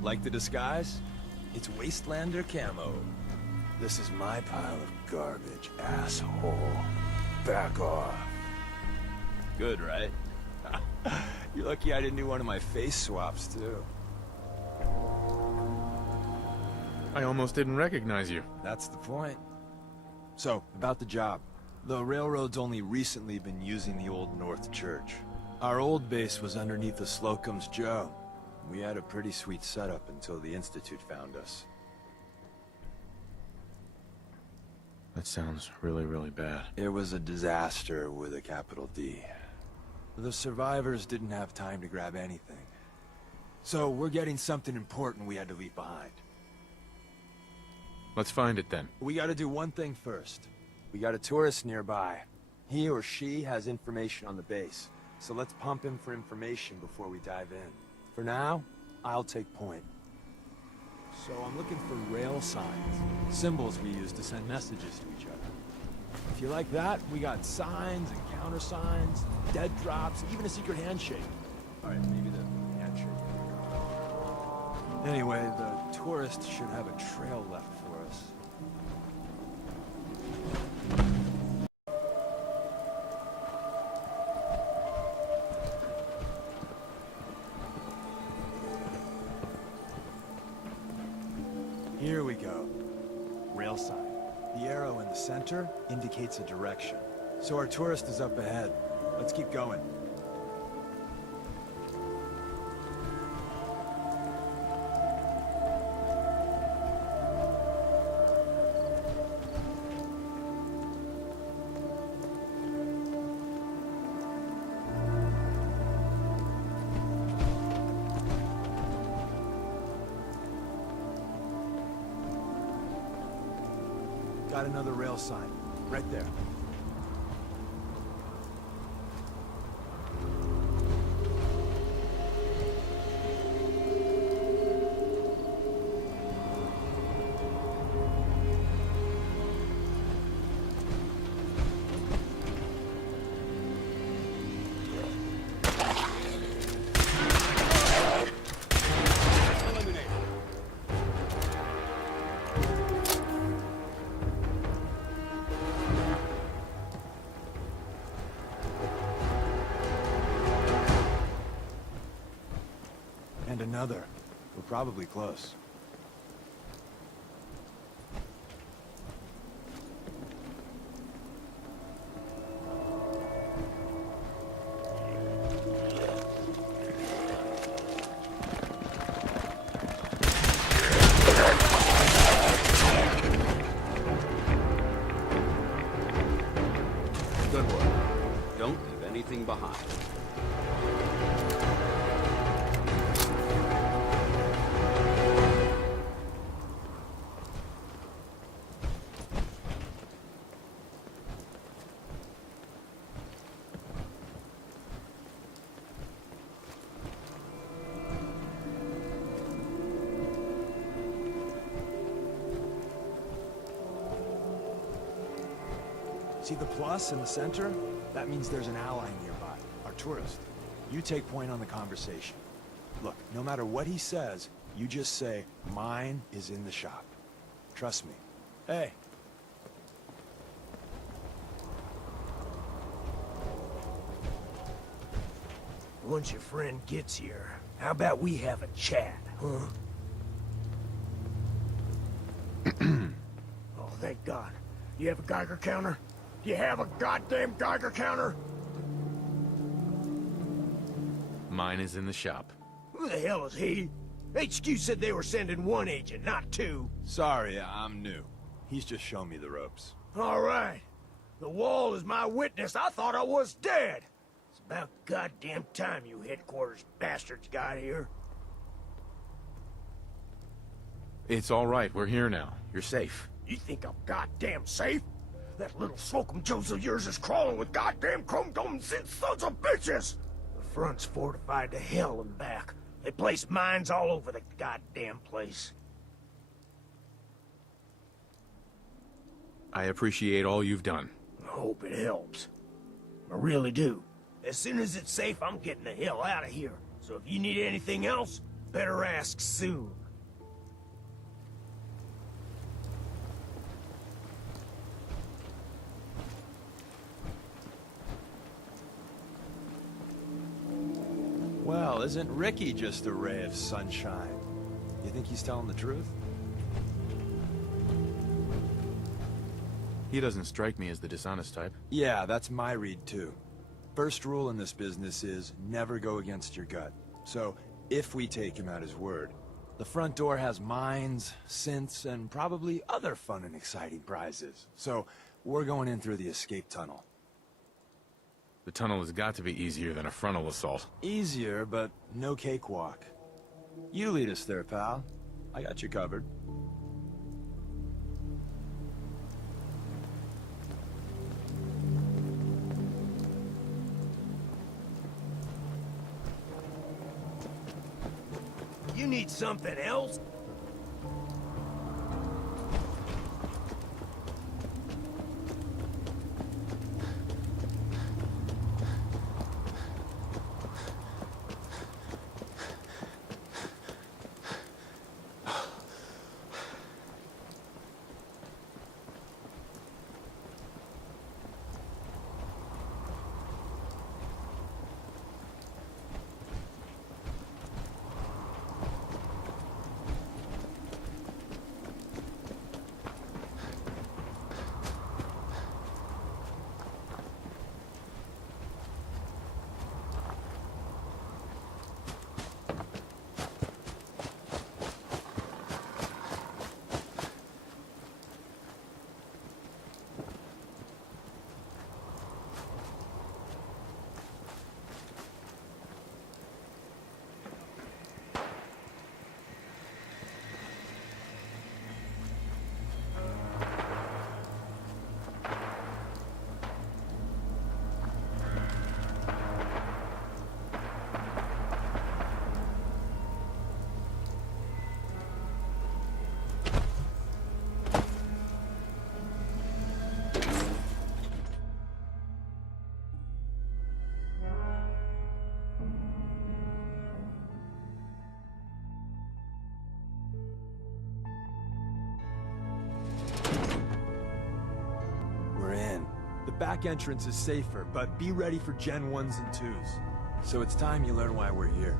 Like the disguise? It's Wastelander camo. This is my pile of garbage, asshole. Back off. Good, right? You're lucky I didn't do one of my face swaps, too. I almost didn't recognize you. That's the point. So, about the job. The railroad's only recently been using the Old North Church. Our old base was underneath the Slocum's Joe. We had a pretty sweet setup until the Institute found us. That sounds really, really bad. It was a disaster with a capital D. The survivors didn't have time to grab anything. So we're getting something important we had to leave behind. Let's find it then. We gotta do one thing first. We got a tourist nearby. He or she has information on the base. So let's pump him for information before we dive in. For now, I'll take point. So I'm looking for rail signs. Symbols we use to send messages to each other. If you like that, we got signs and countersigns, dead drops, even a secret handshake. Alright, maybe the handshake. Anyway, the tourist should have a trail left for us. Here we go. Rail sign. The arrow in the center indicates a direction. So our tourist is up ahead. Let's keep going. Got another rail sign, right there. And another. We're probably close. Good work. Don't leave anything behind. See the plus in the center? That means there's an ally nearby, our tourist. You take point on the conversation. Look, no matter what he says, you just say, mine is in the shop. Trust me. Hey. Once your friend gets here, how about we have a chat, huh? Oh, thank God. You have a Geiger counter? You have a goddamn Geiger counter? Mine is in the shop. Who the hell is he? HQ said they were sending one agent, not two. Sorry, I'm new. He's just showing me the ropes. All right. The wall is my witness. I thought I was dead. It's about goddamn time you headquarters bastards got here. It's all right. We're here now. You're safe. You think I'm goddamn safe? That little Slocum Joes of yours is crawling with goddamn chrome-domed sons of bitches! The front's fortified to hell and back. They place mines all over the goddamn place. I appreciate all you've done. I hope it helps. I really do. As soon as it's safe, I'm getting the hell out of here. So if you need anything else, better ask soon. Well, isn't Ricky just a ray of sunshine? You think he's telling the truth? He doesn't strike me as the dishonest type. Yeah, that's my read too. First rule in this business is never go against your gut. So, if we take him at his word, the front door has mines, synths, and probably other fun and exciting prizes. So, we're going in through the escape tunnel. The tunnel has got to be easier than a frontal assault. Easier, but no cakewalk. You lead us there, pal. I got you covered. You need something else? Back entrance is safer, but be ready for Gen 1s and 2s. So it's time you learn why we're here.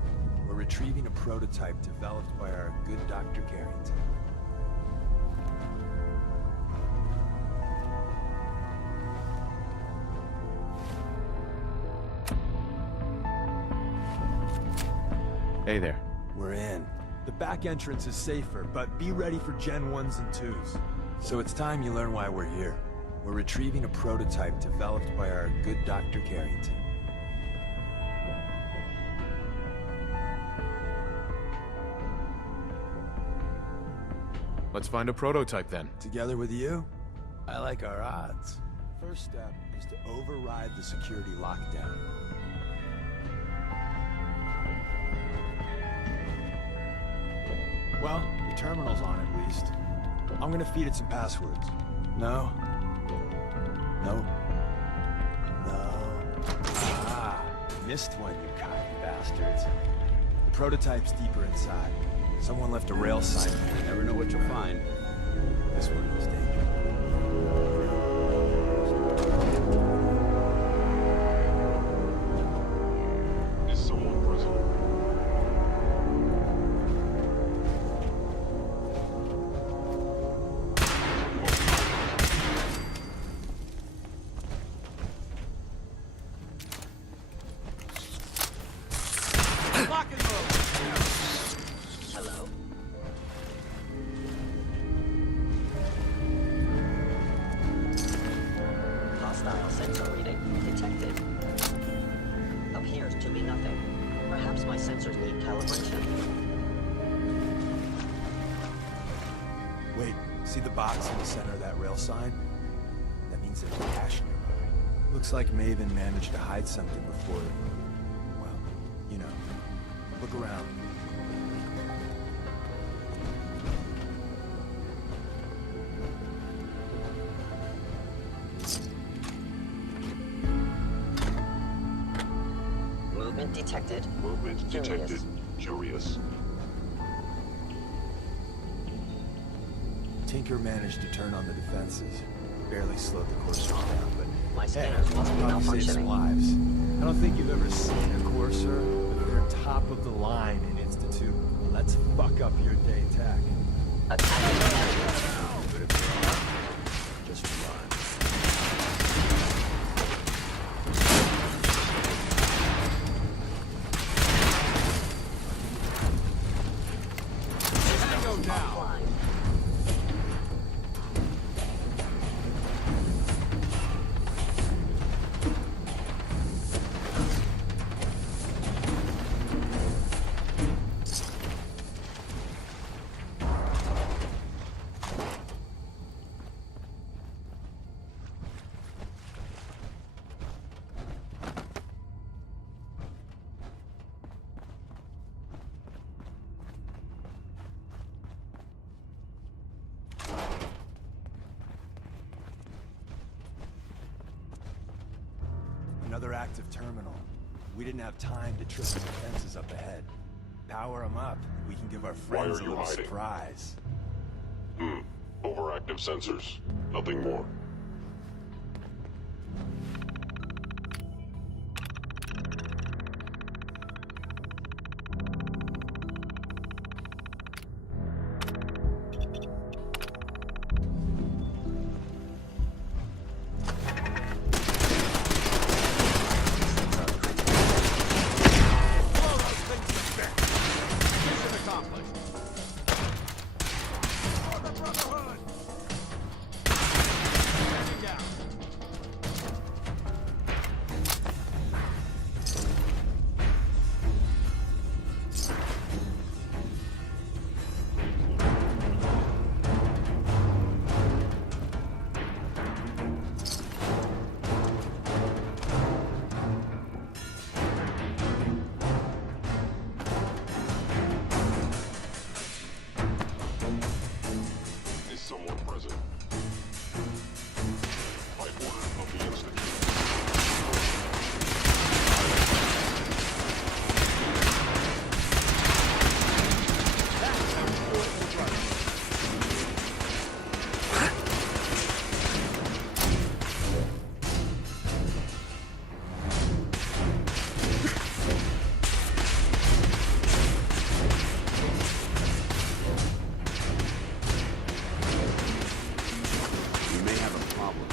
We're retrieving a prototype developed by our good Dr. Carrington. Hey there. We're in. The back entrance is safer, but be ready for Gen 1s and 2s. So it's time you learn why we're here. We're retrieving a prototype developed by our good Dr. Carrington. Let's find a prototype then. Together with you? I like our odds. First step is to override the security lockdown. Well, the terminal's on at least. I'm gonna feed it some passwords. No? No. No. Ah, missed one, you cocky bastards. The prototype's deeper inside. Someone left a rail sign. You never know what you'll find. This one is dangerous. Is someone present? See the box in the center of that rail sign? That means there's cash nearby. Looks like Maven managed to hide something before... well, you know. Look around. Movement Movement detected. Movement detected. Curious. Tinker managed to turn on the defenses. Barely slowed the courser down, but My hey, scanners must be probably saved some malfunctioning. lives. I don't think you've ever seen a courser, but they're top of the line in Institute. Let's fuck up your day tack. But if you're not, just run. Tango down. Another active terminal. We didn't have time to trip the defenses up ahead. Power them up, and we can give our friends a are you little hiding? surprise. Overactive sensors. Nothing more. Mission accomplished. For the Brotherhood! Standing down. Is someone present? By order of the Institute. We may have a problem.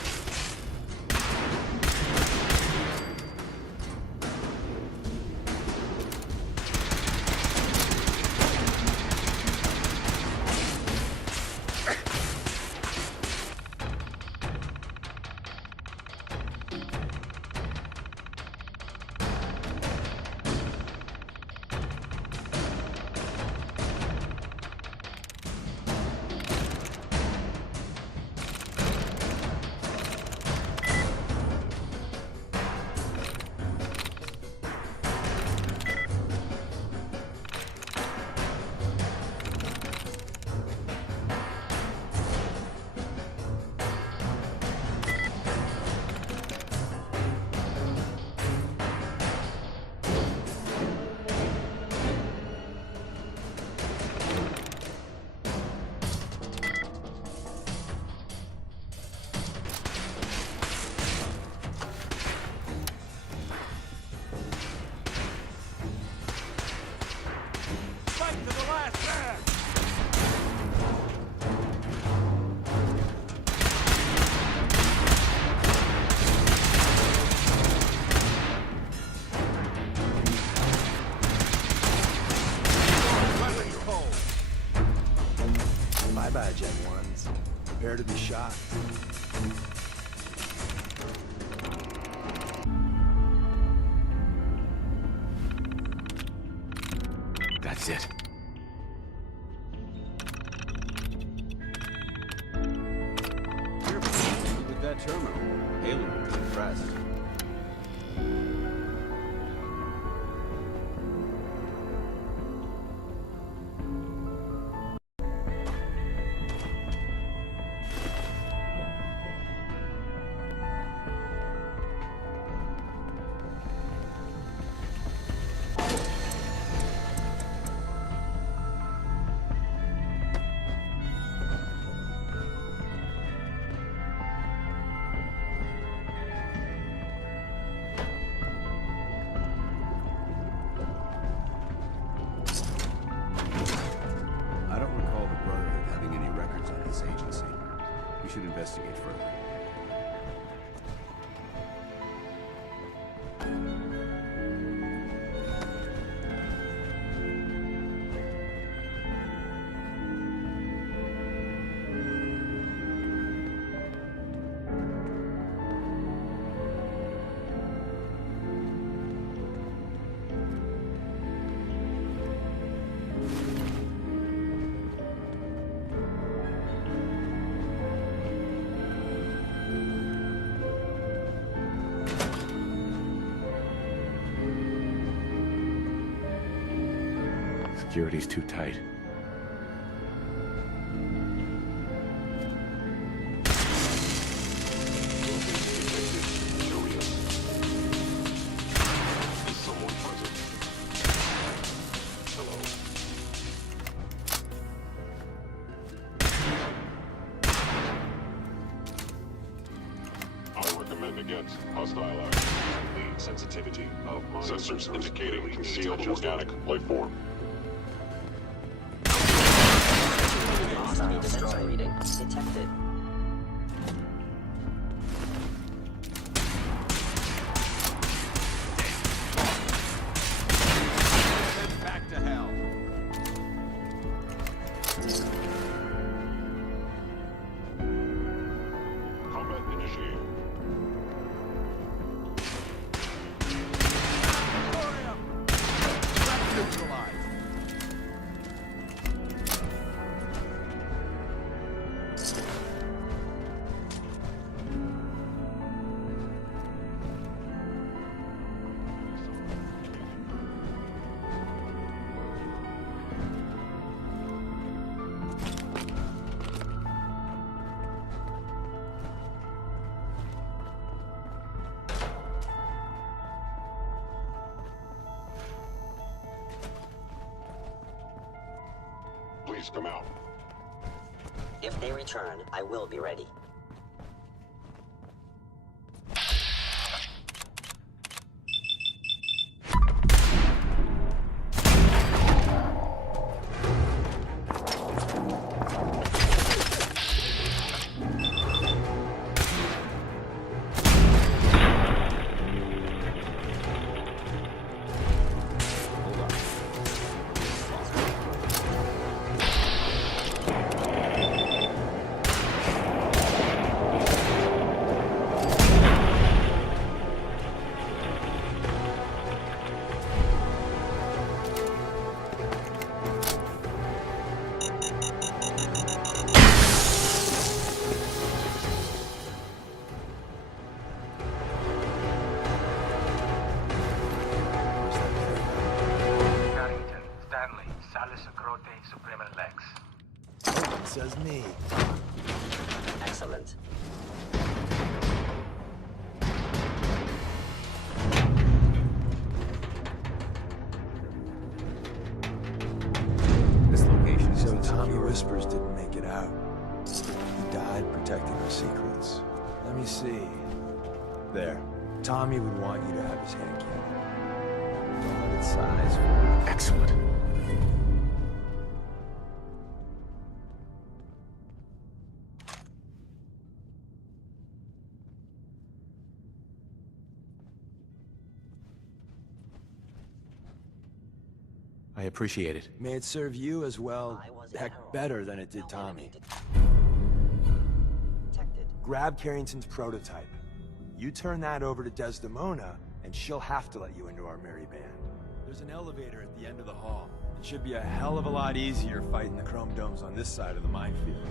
Fight to the last man! Weapons cold. Bye-bye, Gen 1s. Prepare to be shot. That's it. You're with that terminal. Haley would be impressed. security's too tight. Is someone present? Hello? I recommend against hostile action. The sensitivity of my sensors indicating concealed organic life form. Hostile sensor reading detected. Back to hell. Combat initiated. Please come out. If they return, I will be ready. Says me. Excellent. This location is so Tommy Whispers didn't make it out. He died protecting our secrets. Let me see. There. Tommy would want you to have his hand cannon. Don't let it size for it. Excellent. I appreciate it. May it serve you as well, heck, better than it did Tommy. Grab Carrington's prototype. You turn that over to Desdemona, and she'll have to let you into our merry band. There's an elevator at the end of the hall. It should be a hell of a lot easier fighting the chrome domes on this side of the minefield.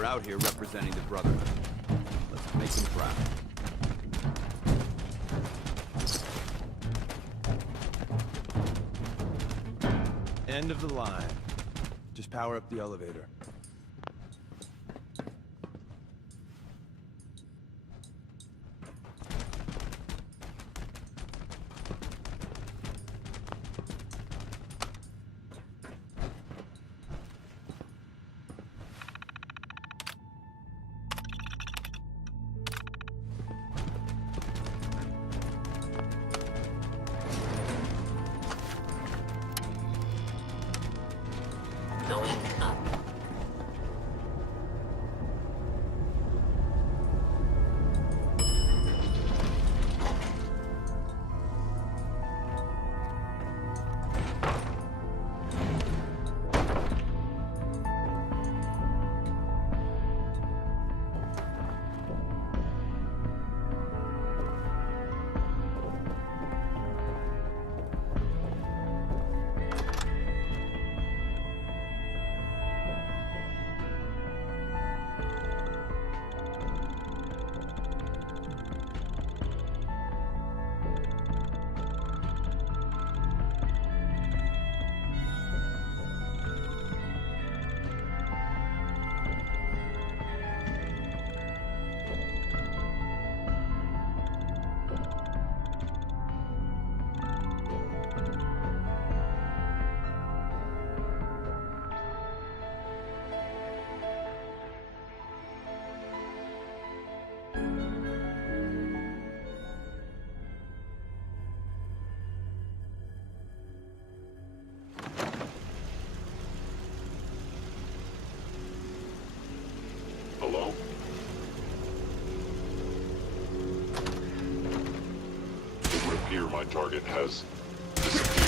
We're out here representing the Brotherhood. Let's make them proud. End of the line. Just power up the elevator. Hello? It would appear my target has disappeared.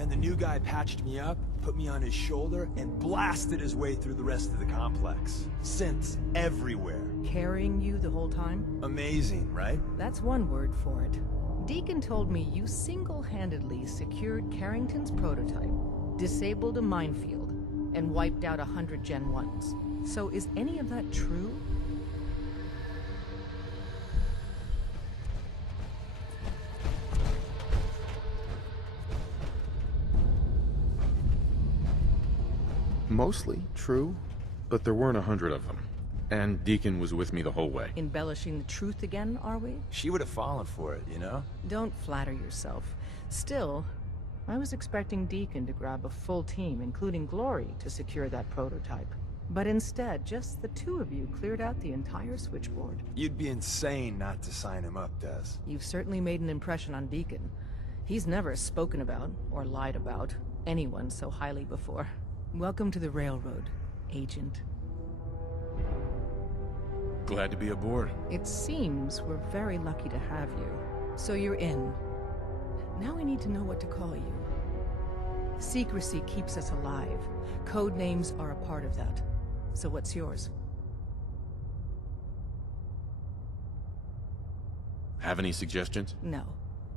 And the new guy patched me up, put me on his shoulder, and blasted his way through the rest of the complex. Synths everywhere. Carrying you the whole time? Amazing, right? That's one word for it. Deacon told me you single-handedly secured Carrington's prototype, disabled a minefield, and wiped out 100 Gen 1s. So is any of that true? Mostly true, but there weren't 100 of them. And Deacon was with me the whole way. Embellishing the truth again, are we? She would have fallen for it, you know? Don't flatter yourself. Still, I was expecting Deacon to grab a full team, including Glory, to secure that prototype. But instead, just the two of you cleared out the entire switchboard. You'd be insane not to sign him up, Des. You've certainly made an impression on Deacon. He's never spoken about, or lied about, anyone so highly before. Welcome to the Railroad, Agent. Glad to be aboard. It seems we're very lucky to have you. So you're in. Now we need to know what to call you. Secrecy keeps us alive. Code names are a part of that. So what's yours? Have any suggestions? No.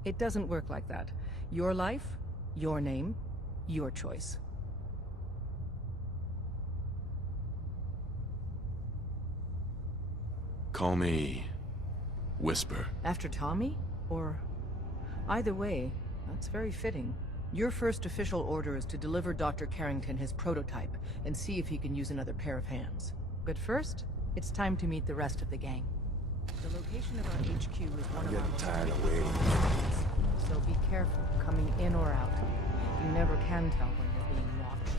It doesn't work like that. Your life, your name, your choice. Call me... Whisper. After Tommy? Or... Either way, that's very fitting. Your first official order is to deliver Dr. Carrington his prototype and see if he can use another pair of hands. But first, it's time to meet the rest of the gang. The location of our HQ is one of our most tired of waiting. So be careful coming in or out. You never can tell when you're being watched.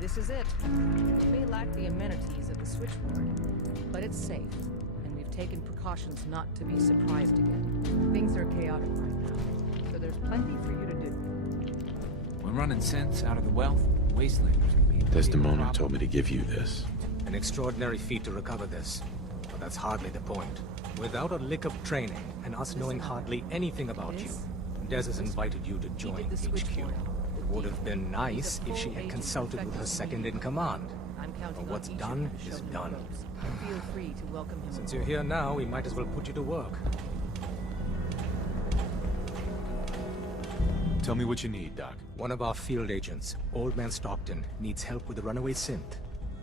This is it. It may lack the amenities of the switchboard, but it's safe, and we've taken precautions not to be surprised again. Things are chaotic right now, so there's plenty for you to do. When running sense out of the wealth, Wastelanders can be... Desdemona told me to give you this. An extraordinary feat to recover this, but that's hardly the point. Without a lick of training, and us knowing hardly anything about you, Des has invited you to join HQ. It would have been nice if she had consulted with her second-in-command. But what's done is done. Feel free to welcome him. Since you're here now, we might as well put you to work. Tell me what you need, Doc. One of our field agents, Old Man Stockton, needs help with the runaway synth.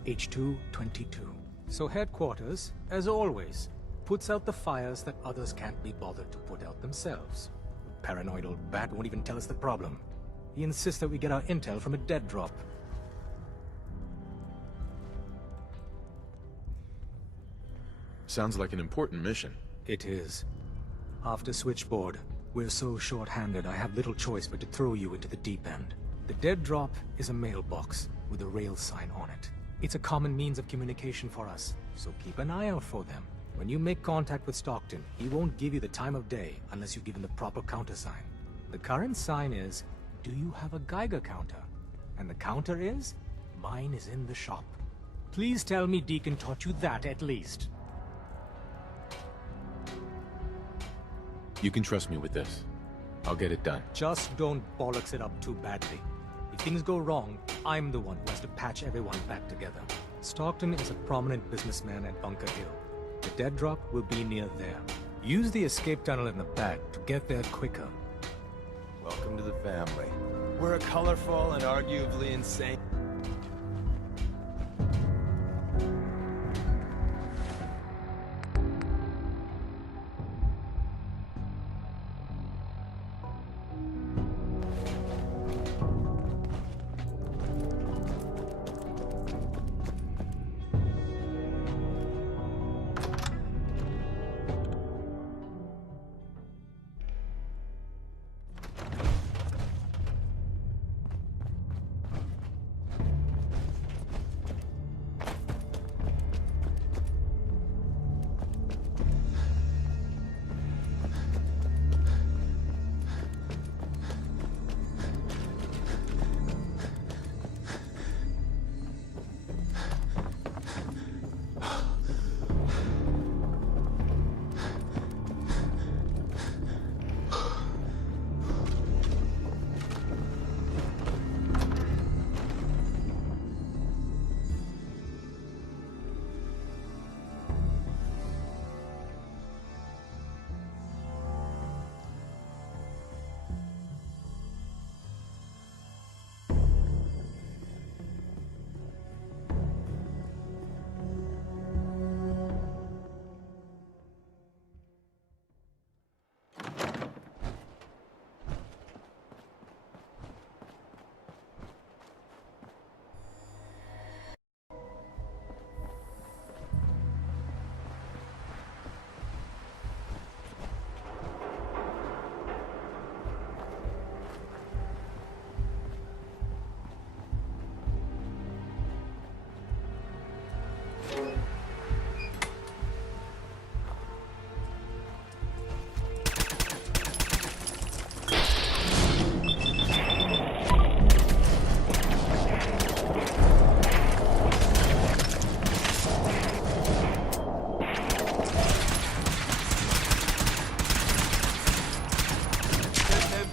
H222. So headquarters, as always, puts out the fires that others can't be bothered to put out themselves. The paranoid old bat won't even tell us the problem. He insists that we get our intel from a dead drop. Sounds like an important mission. It is. After Switchboard, we're so short-handed I have little choice but to throw you into the deep end. The dead drop is a mailbox with a rail sign on it. It's a common means of communication for us, so keep an eye out for them. When you make contact with Stockton, he won't give you the time of day unless you've given the proper countersign. The current sign is, do you have a Geiger counter? And the counter is, mine is in the shop. Please tell me Deacon taught you that at least. You can trust me with this. I'll get it done. Just don't bollocks it up too badly. If things go wrong, I'm the one who has to patch everyone back together. Stockton is a prominent businessman at Bunker Hill. The dead drop will be near there. Use the escape tunnel in the back to get there quicker. Welcome to the family. We're a colorful and arguably insane...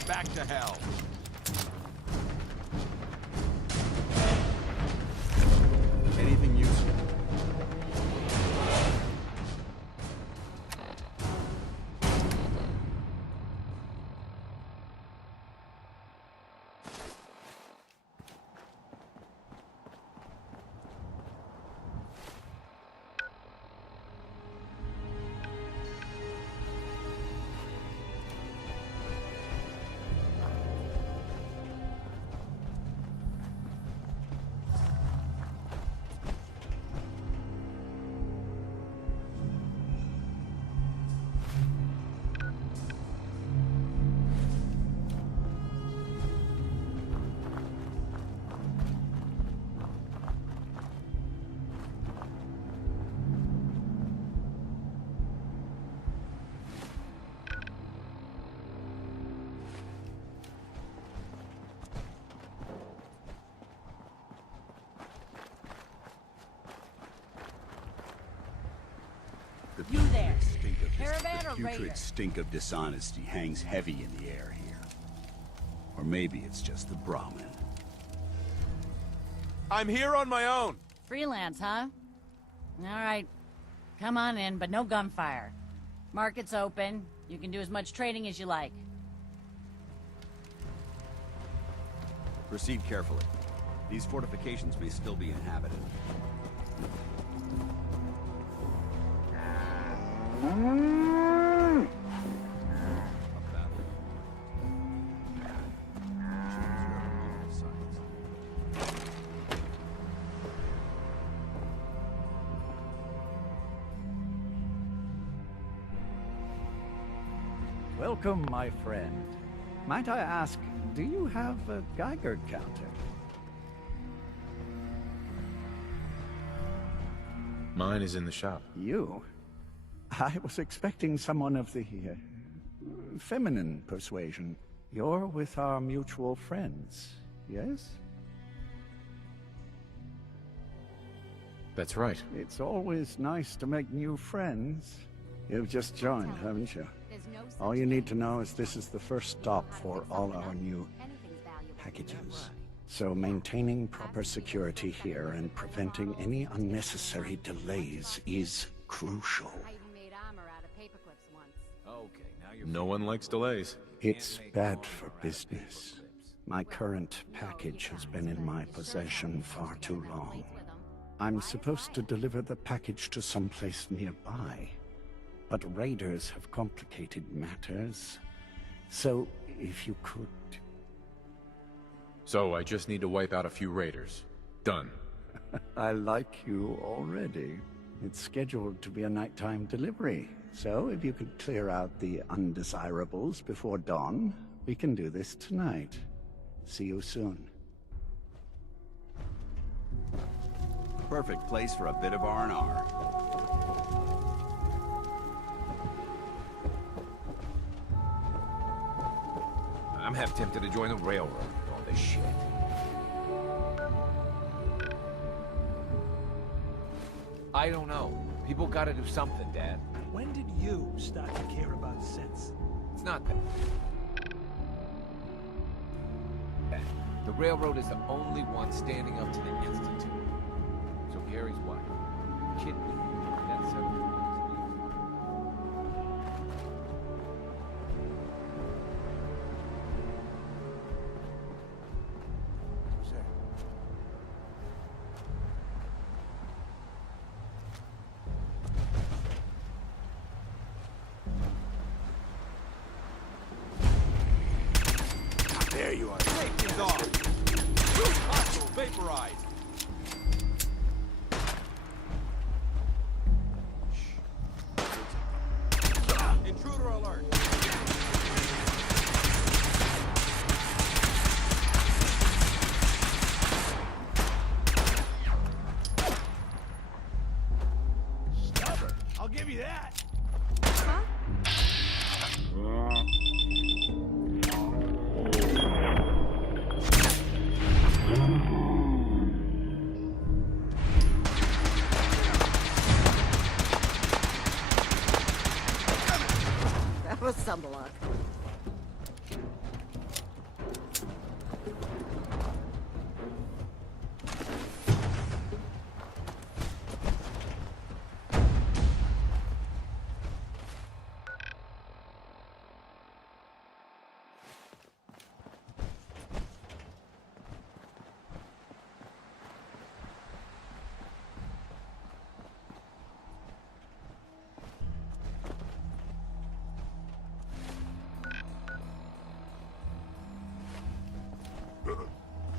back to hell. Anything useful? You there. The putrid stink of dishonesty hangs heavy in the air here. Or maybe it's just the Brahmin. I'm here on my own. Freelance, huh? All right. Come on in, but no gunfire. Market's open. You can do as much trading as you like. Proceed carefully. These fortifications may still be inhabited. Welcome, my friend. Might I ask, do you have a Geiger counter? Mine is in the shop. You? I was expecting someone of the feminine persuasion. You're with our mutual friends, yes? That's right. It's always nice to make new friends. You've just joined, haven't you? All you need to know is this is the first stop for all our new packages. So maintaining proper security here and preventing any unnecessary delays is crucial. No one likes delays. It's bad for business. My current package has been in my possession far too long. I'm supposed to deliver the package to someplace nearby. But raiders have complicated matters. So, if you could... So, I just need to wipe out a few raiders. Done. I like you already. It's scheduled to be a nighttime delivery. So, if you could clear out the undesirables before dawn, we can do this tonight. See you soon. Perfect place for a bit of R&R. I'm half tempted to join the railroad with all this shit. I don't know. People gotta do something, Dad. When did you start to care about sense? It's not that. The railroad is the only one standing up to the Institute. So Gary's wife, kidney, that set of There you are. Take these off! Hostile vaporized! Intruder alert! Stubborn. I'll give you that.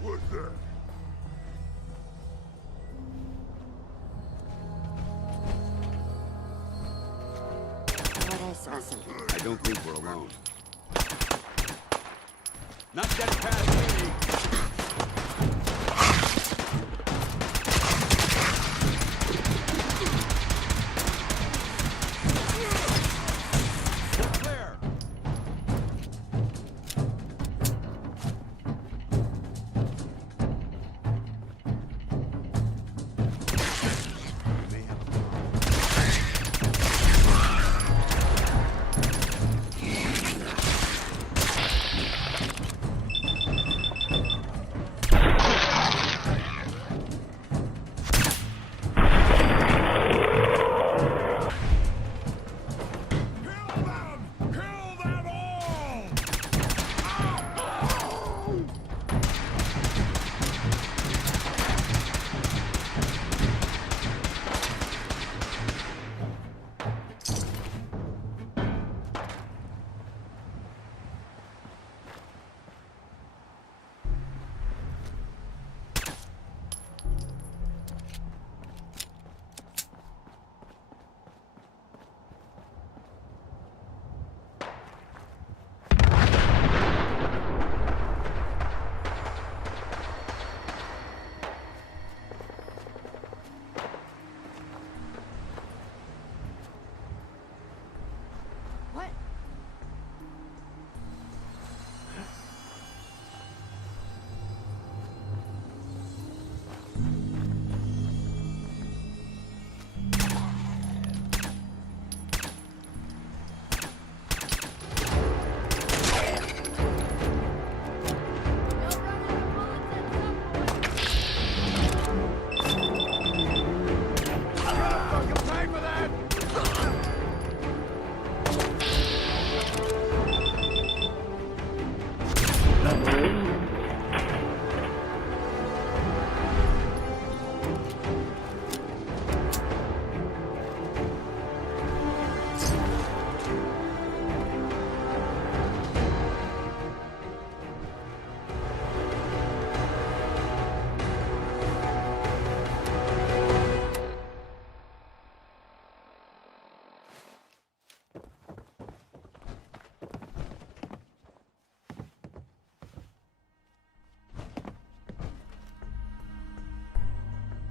What's that? I saw something. I don't think we're alone. Not getting past me!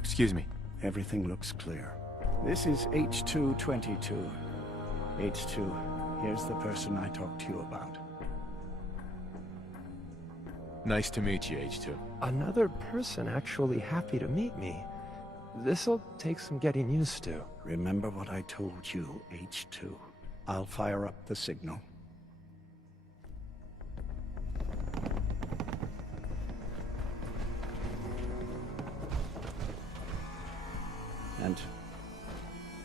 Excuse me. Everything looks clear. This is H222. H2, here's the person I talked to you about. Nice to meet you, H2. Another person actually happy to meet me. This'll take some getting used to. Remember what I told you, H2. I'll fire up the signal. And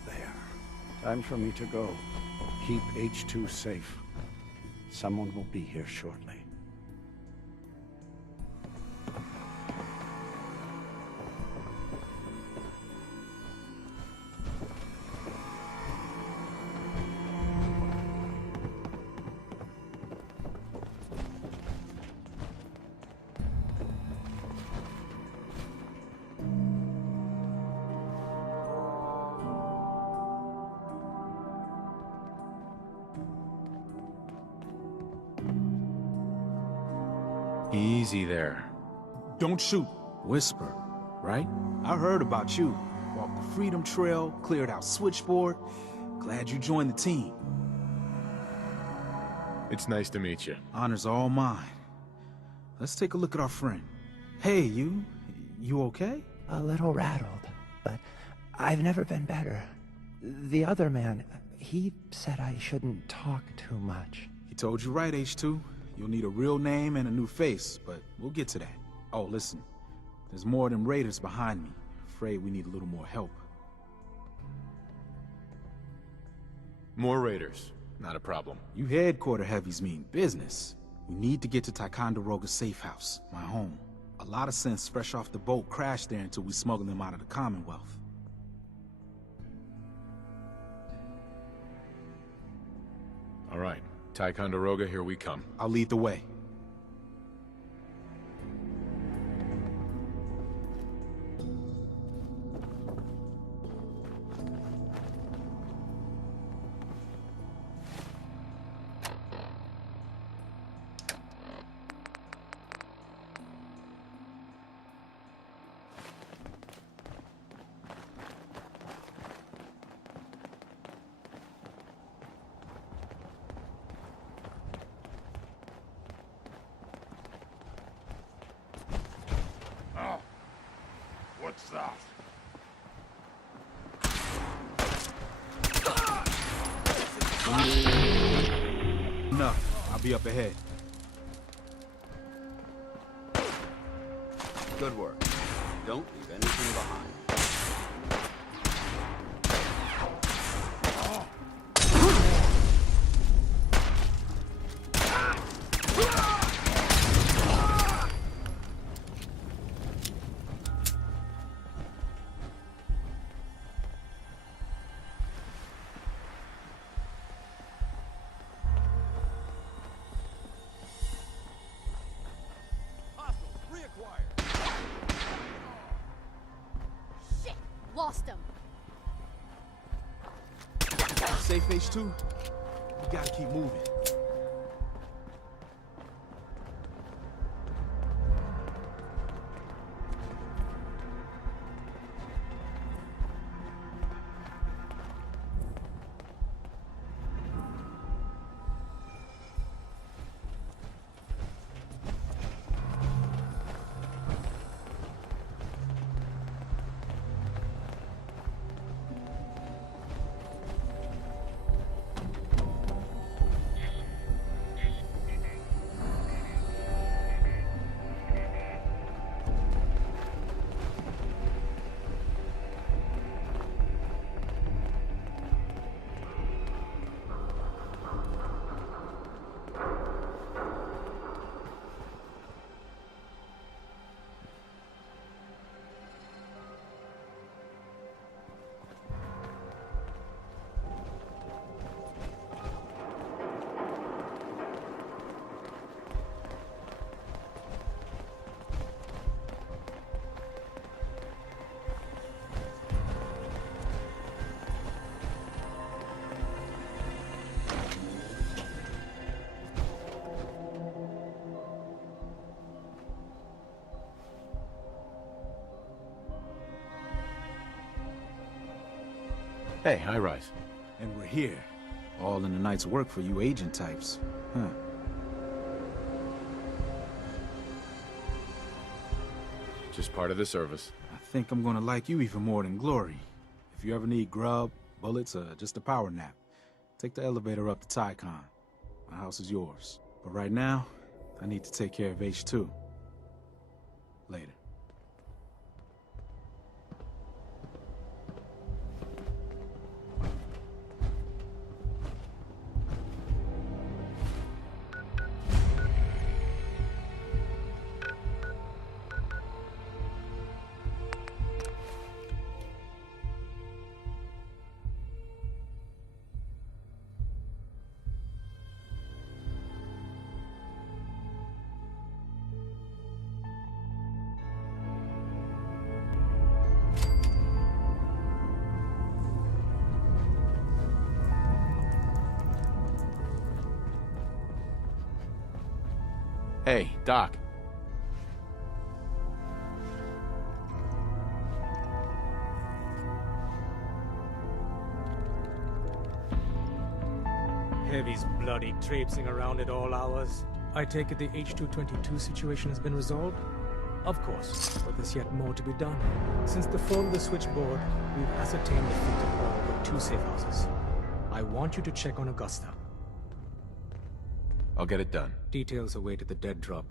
there. Time for me to go. Keep H2 safe. Someone will be here shortly. Easy there. Don't shoot. Whisper, right? I heard about you. Walked the Freedom Trail, cleared out Switchboard. Glad you joined the team. It's nice to meet you. Honor's all mine. Let's take a look at our friend. Hey, you okay? A little rattled, but I've never been better. The other man, he said I shouldn't talk too much. He told you right, H2. You'll need a real name and a new face, but we'll get to that. Oh, listen. There's more of them raiders behind me. Afraid we need a little more help. More raiders. Not a problem. You headquarter heavies mean business. We need to get to Ticonderoga's safe house, my home. A lot of synths fresh off the boat crashed there until we smuggled them out of the Commonwealth. All right. Ticonderoga, here we come. I'll lead the way. What's that? Enough. I'll be up ahead. Good work. Don't leave anything behind. Shit! Lost him. Safe H2? We gotta keep moving. Hey, high rise. And we're here. All in the night's work for you agent types. Huh. Just part of the service. I think I'm gonna like you even more than Glory. If you ever need grub, bullets, or just a power nap, take the elevator up to Tycon. My house is yours. But right now, I need to take care of H2. Later. Hey, Doc. Heavy's bloody traipsing around at all hours. I take it the H-222 situation has been resolved? Of course, but there's yet more to be done. Since the fall of the switchboard, we've ascertained the fate of all but 2 safe houses. I want you to check on Augusta. I'll get it done. Details await at the dead drop.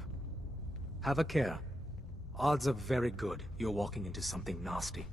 Have a care. Odds are very good you're walking into something nasty.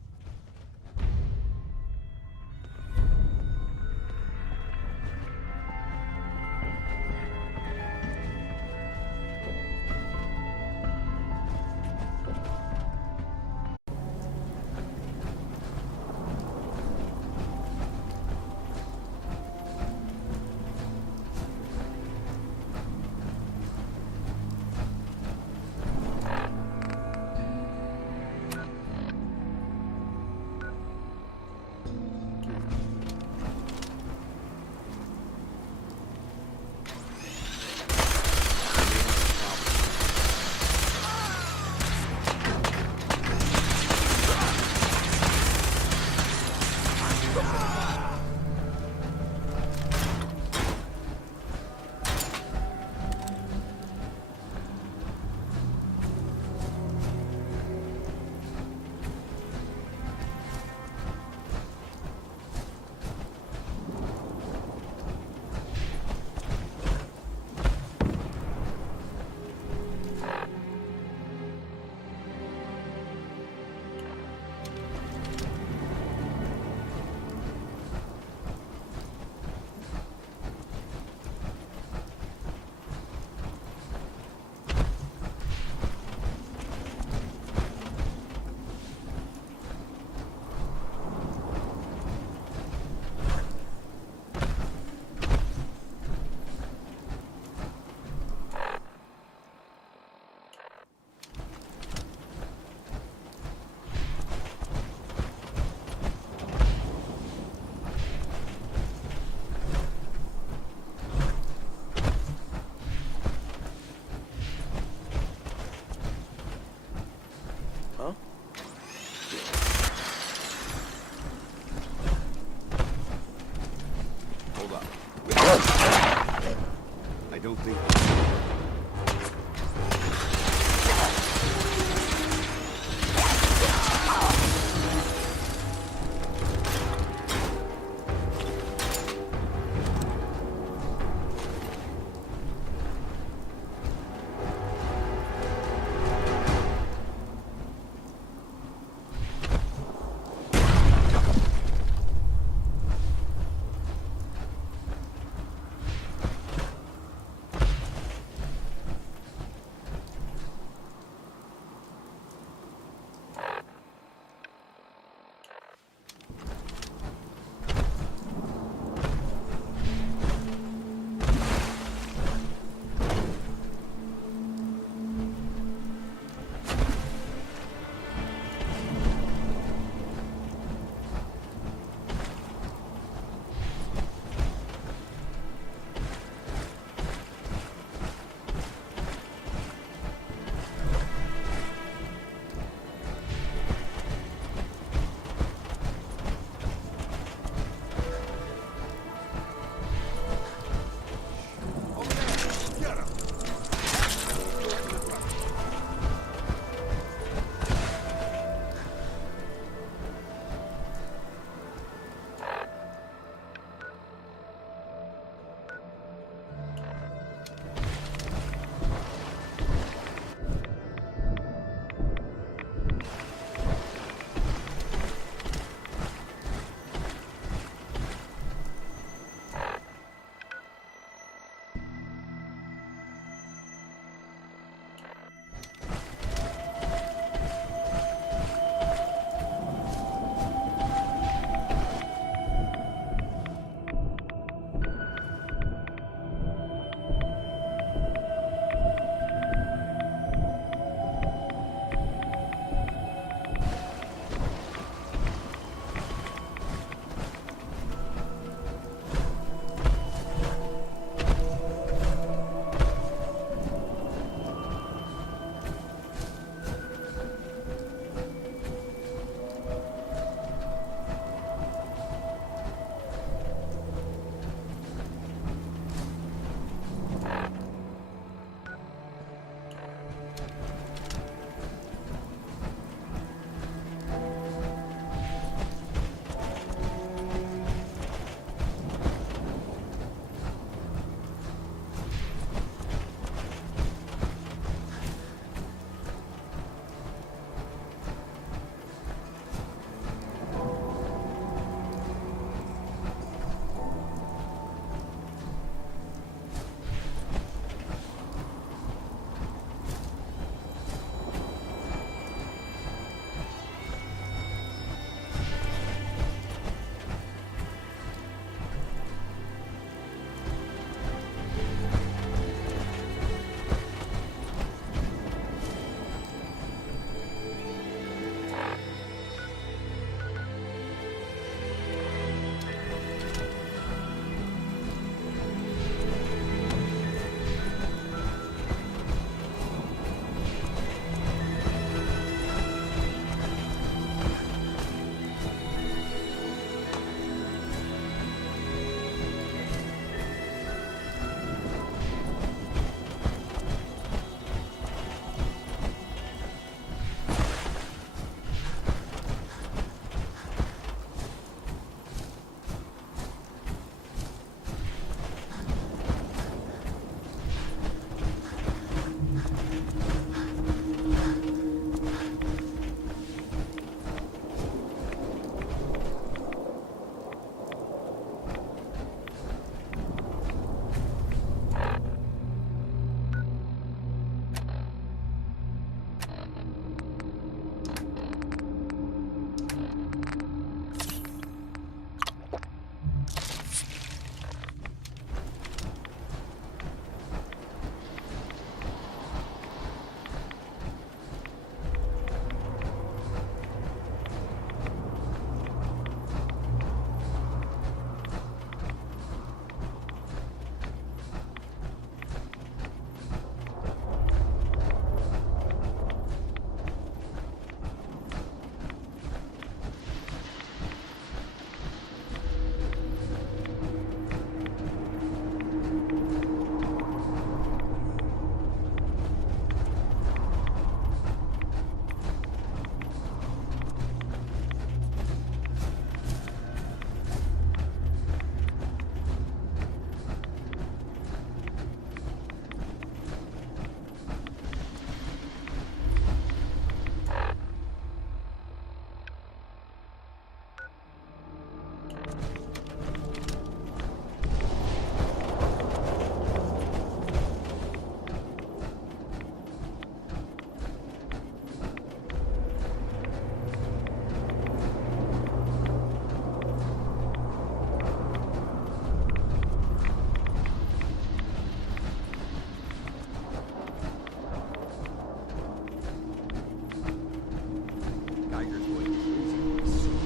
tiger's going crazy soon.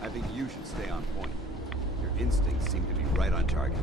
I think you should stay on point. Your instincts seem to be right on target.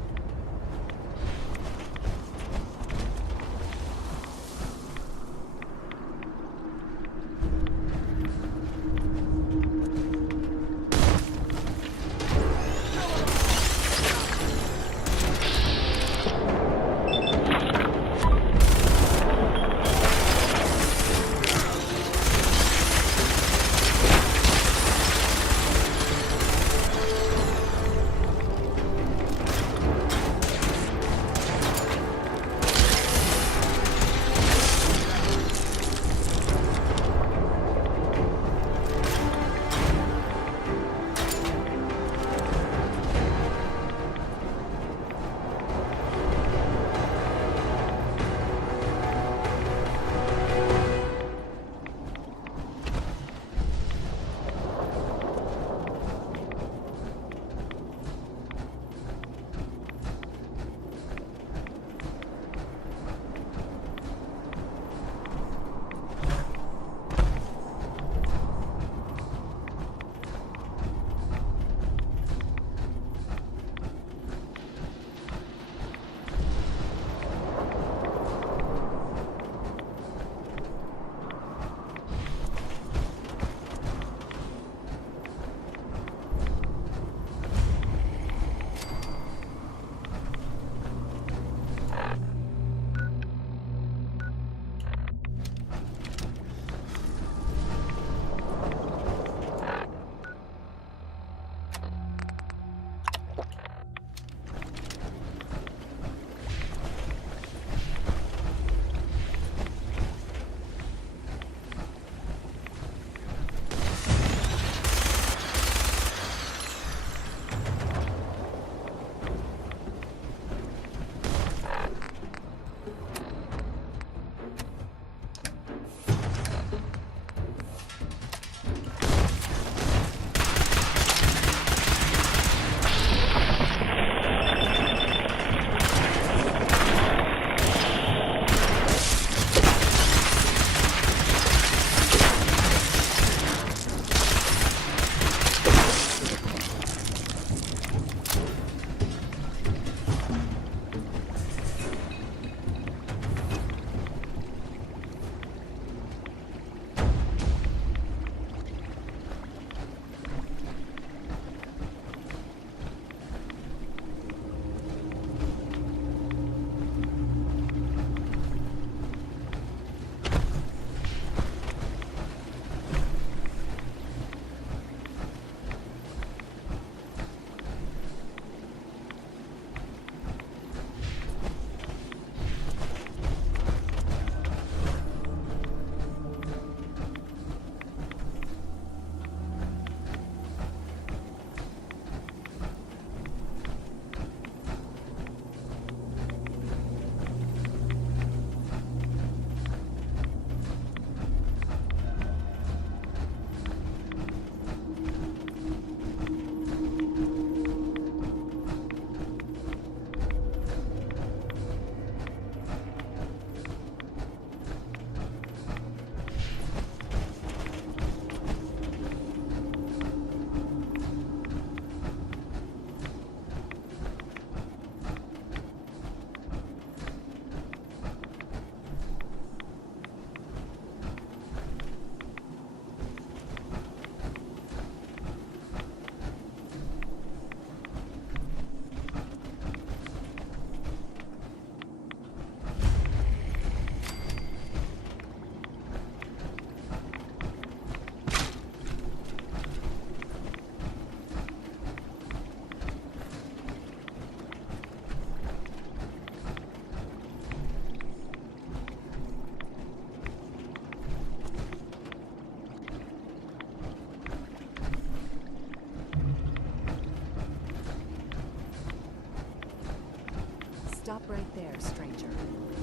Stop right there, stranger.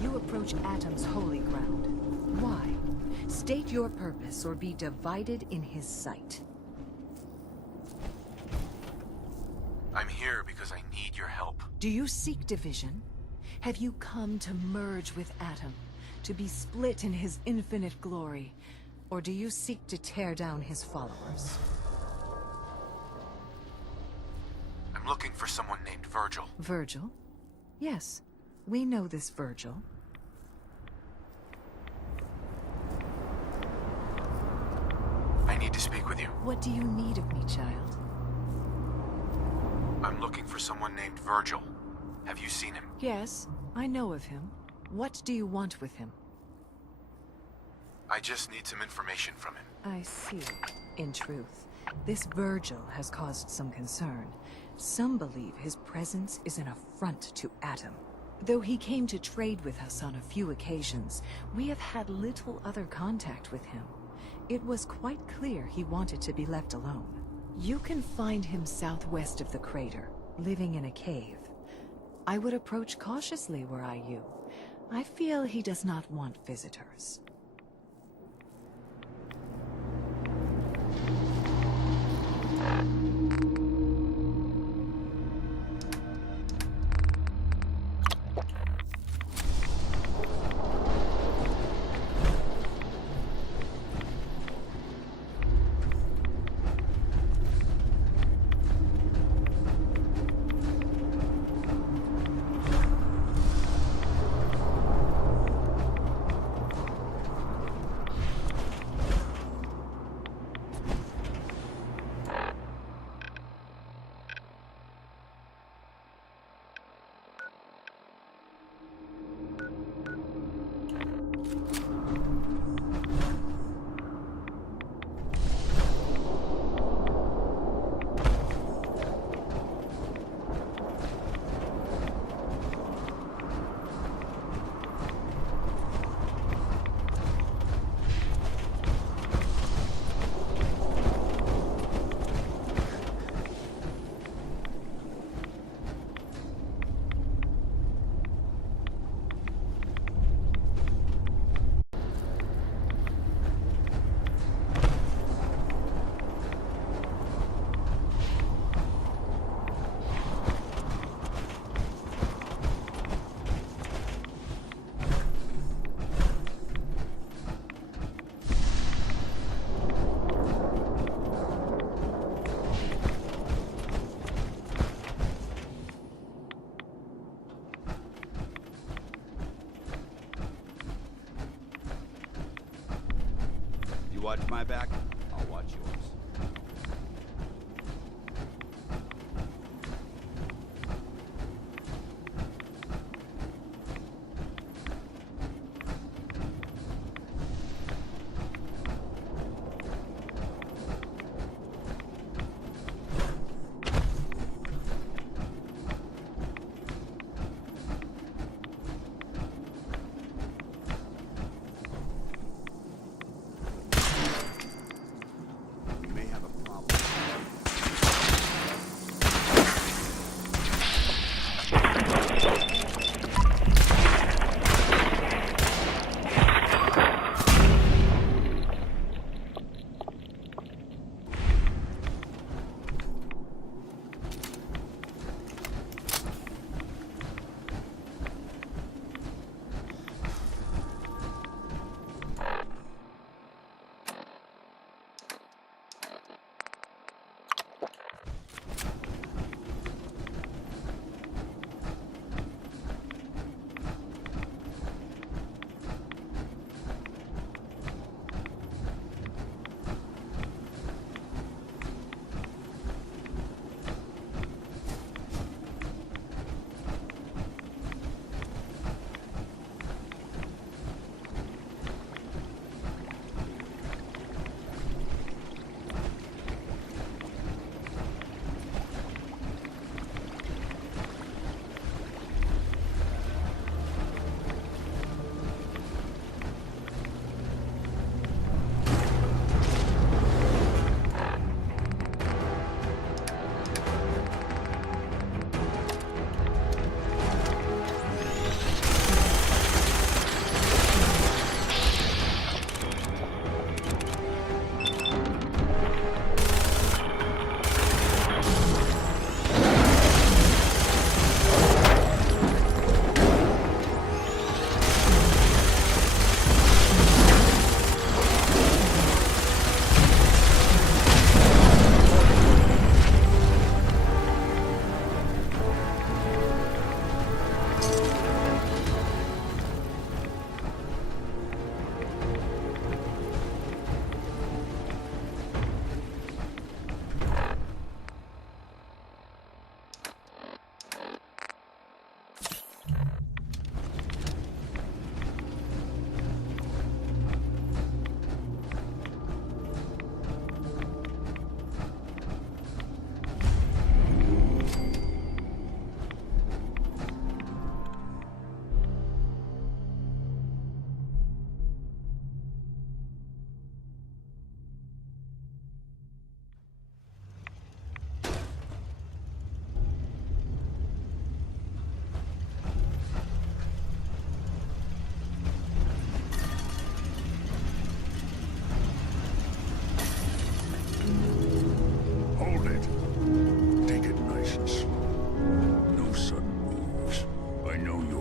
You approach Atom's holy ground. Why? State your purpose or be divided in his sight. I'm here because I need your help. Do you seek division? Have you come to merge with Atom? to be split in his infinite glory? Or do you seek to tear down his followers? I'm looking for someone named Virgil. Virgil? Yes, we know this Virgil. I need to speak with you. What do you need of me, child? I'm looking for someone named Virgil. Have you seen him? Yes, I know of him. What do you want with him? I just need some information from him. I see. In truth, this Virgil has caused some concern. Some believe his presence is an affront to Adam. Though he came to trade with us on a few occasions, we have had little other contact with him. It was quite clear he wanted to be left alone. You can find him southwest of the crater, living in a cave. I would approach cautiously were I you. I feel he does not want visitors. Watch my back, I'll watch yours.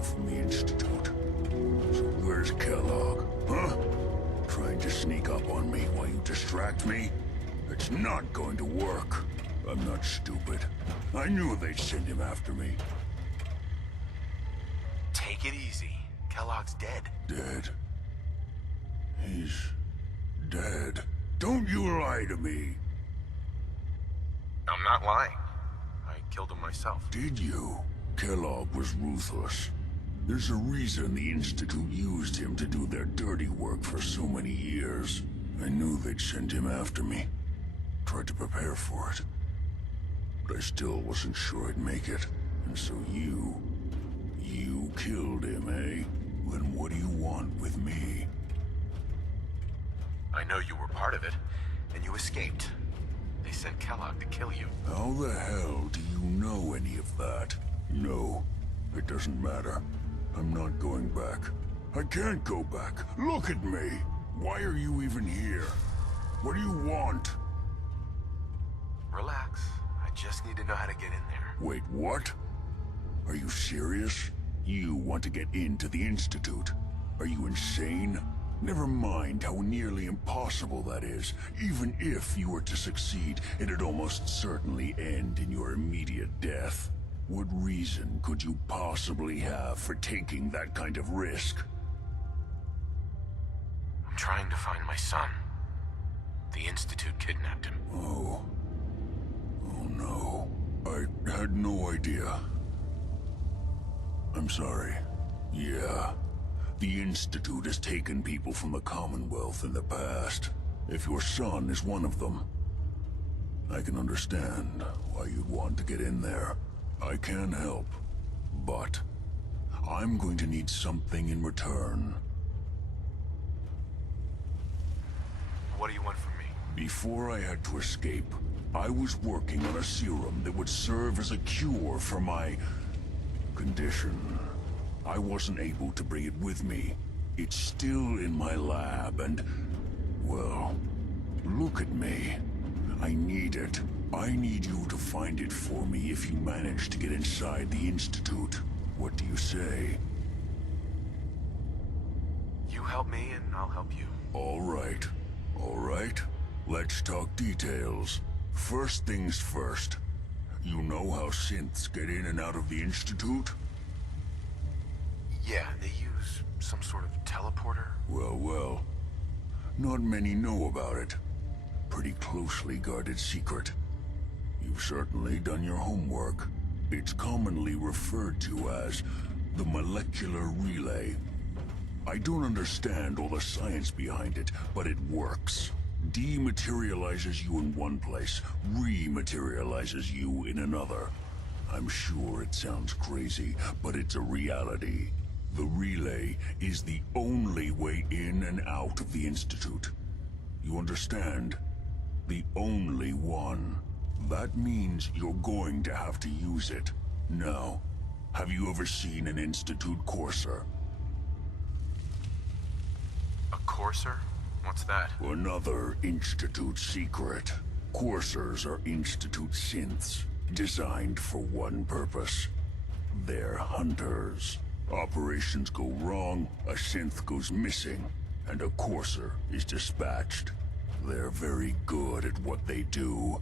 from the Institute. So where's Kellogg, huh? Trying to sneak up on me while you distract me? It's not going to work. I'm not stupid. I knew they'd send him after me. Take it easy. Kellogg's dead. Dead? He's dead. Don't you lie to me. I'm not lying. I killed him myself. Did you? Kellogg was ruthless. There's a reason the Institute used him to do their dirty work for so many years. I knew they'd send him after me. Tried to prepare for it. But I still wasn't sure I'd make it. And so you killed him, eh? Then what do you want with me? I know you were part of it, and you escaped. They sent Kellogg to kill you. How the hell do you know any of that? No, it doesn't matter. I'm not going back. I can't go back. Look at me. Why are you even here? What do you want? Relax. I just need to know how to get in there. Wait, what? Are you serious? You want to get into the Institute? Are you insane? Never mind how nearly impossible that is. Even if you were to succeed, it'd almost certainly end in your immediate death. What reason could you possibly have for taking that kind of risk? I'm trying to find my son. The Institute kidnapped him. Oh no. I had no idea. I'm sorry. Yeah. The Institute has taken people from the Commonwealth in the past. If your son is one of them, I can understand why you'd want to get in there. I can help, but I'm going to need something in return. What do you want from me? Before I had to escape, I was working on a serum that would serve as a cure for my condition. I wasn't able to bring it with me. It's still in my lab and, well, look at me. I need it. I need you to find it for me if you manage to get inside the Institute. What do you say? You help me and I'll help you. All right. All right. Let's talk details. First things first. You know how synths get in and out of the Institute? Yeah, they use some sort of teleporter. Well. Not many know about it. Pretty closely guarded secret. You've certainly done your homework. It's commonly referred to as the molecular relay. I don't understand all the science behind it, but it works. Dematerializes you in one place, rematerializes you in another. I'm sure it sounds crazy, but it's a reality. The relay is the only way in and out of the Institute. You understand? The only one. That means you're going to have to use it. Now, have you ever seen an Institute courser? A courser? What's that? Another Institute secret. Coursers are Institute synths, designed for one purpose. They're hunters. Operations go wrong, a synth goes missing, and a courser is dispatched. They're very good at what they do,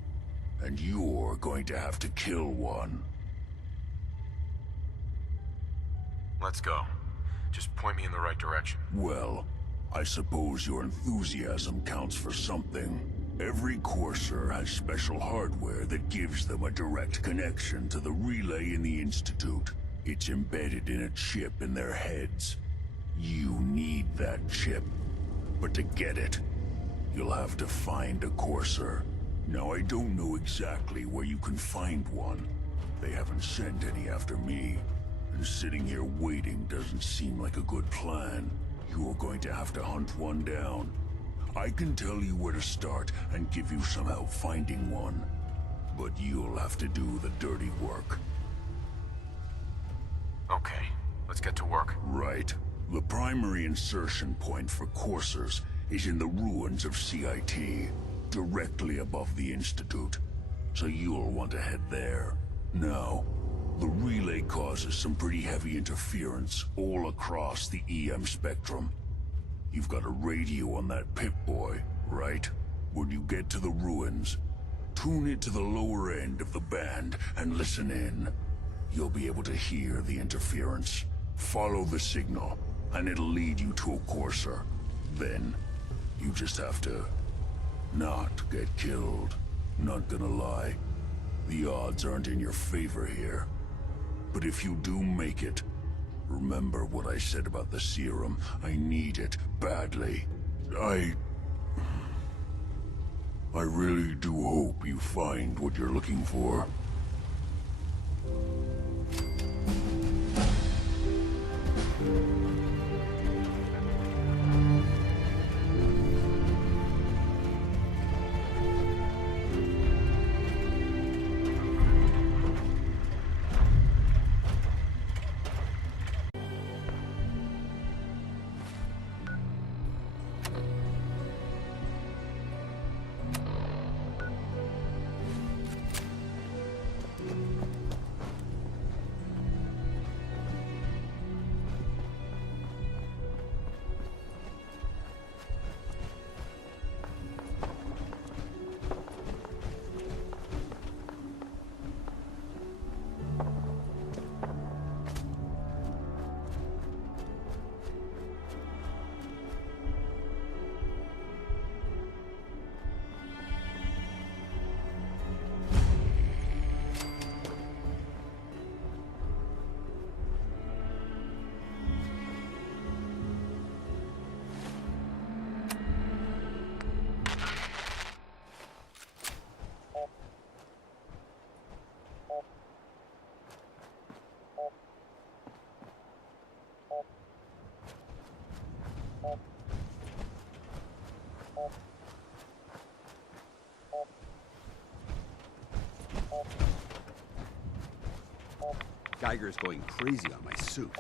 and you're going to have to kill one. Let's go. Just point me in the right direction. Well, I suppose your enthusiasm counts for something. Every courser has special hardware that gives them a direct connection to the relay in the Institute. It's embedded in a chip in their heads. You need that chip. But to get it, you'll have to find a courser. Now, I don't know exactly where you can find one. They haven't sent any after me. And sitting here waiting doesn't seem like a good plan. You're going to have to hunt one down. I can tell you where to start and give you some help finding one. But you'll have to do the dirty work. Okay, let's get to work. Right. The primary insertion point for coursers is in the ruins of CIT, directly above the Institute. So you'll want to head there. Now, The relay causes some pretty heavy interference all across the EM spectrum. You've got a radio on that Pip-Boy, right? When you get to the ruins, tune it to the lower end of the band and listen in. You'll be able to hear the interference. Follow the signal, and it'll lead you to a courser. Then, you just have to not get killed. Not gonna lie, the odds aren't in your favor here. But if you do make it, remember what I said about the serum. I need it badly. I really do hope you find what you're looking for. Geiger's going crazy on my suit.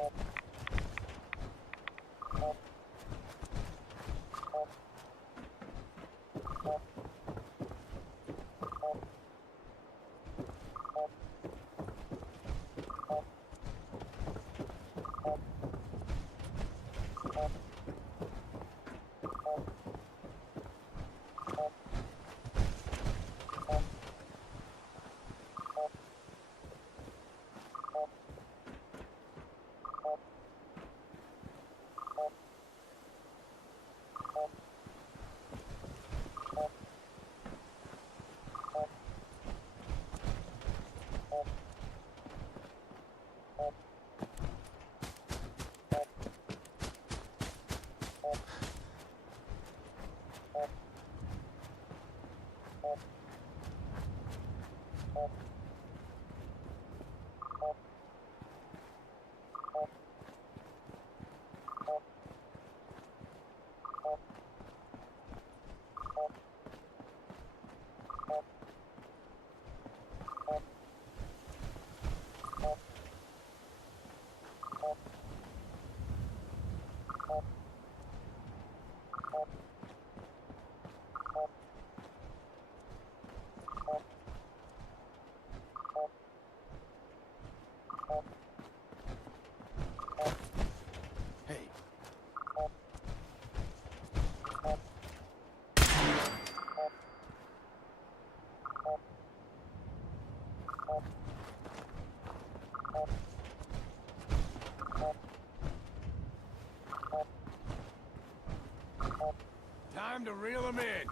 Time to reel him in.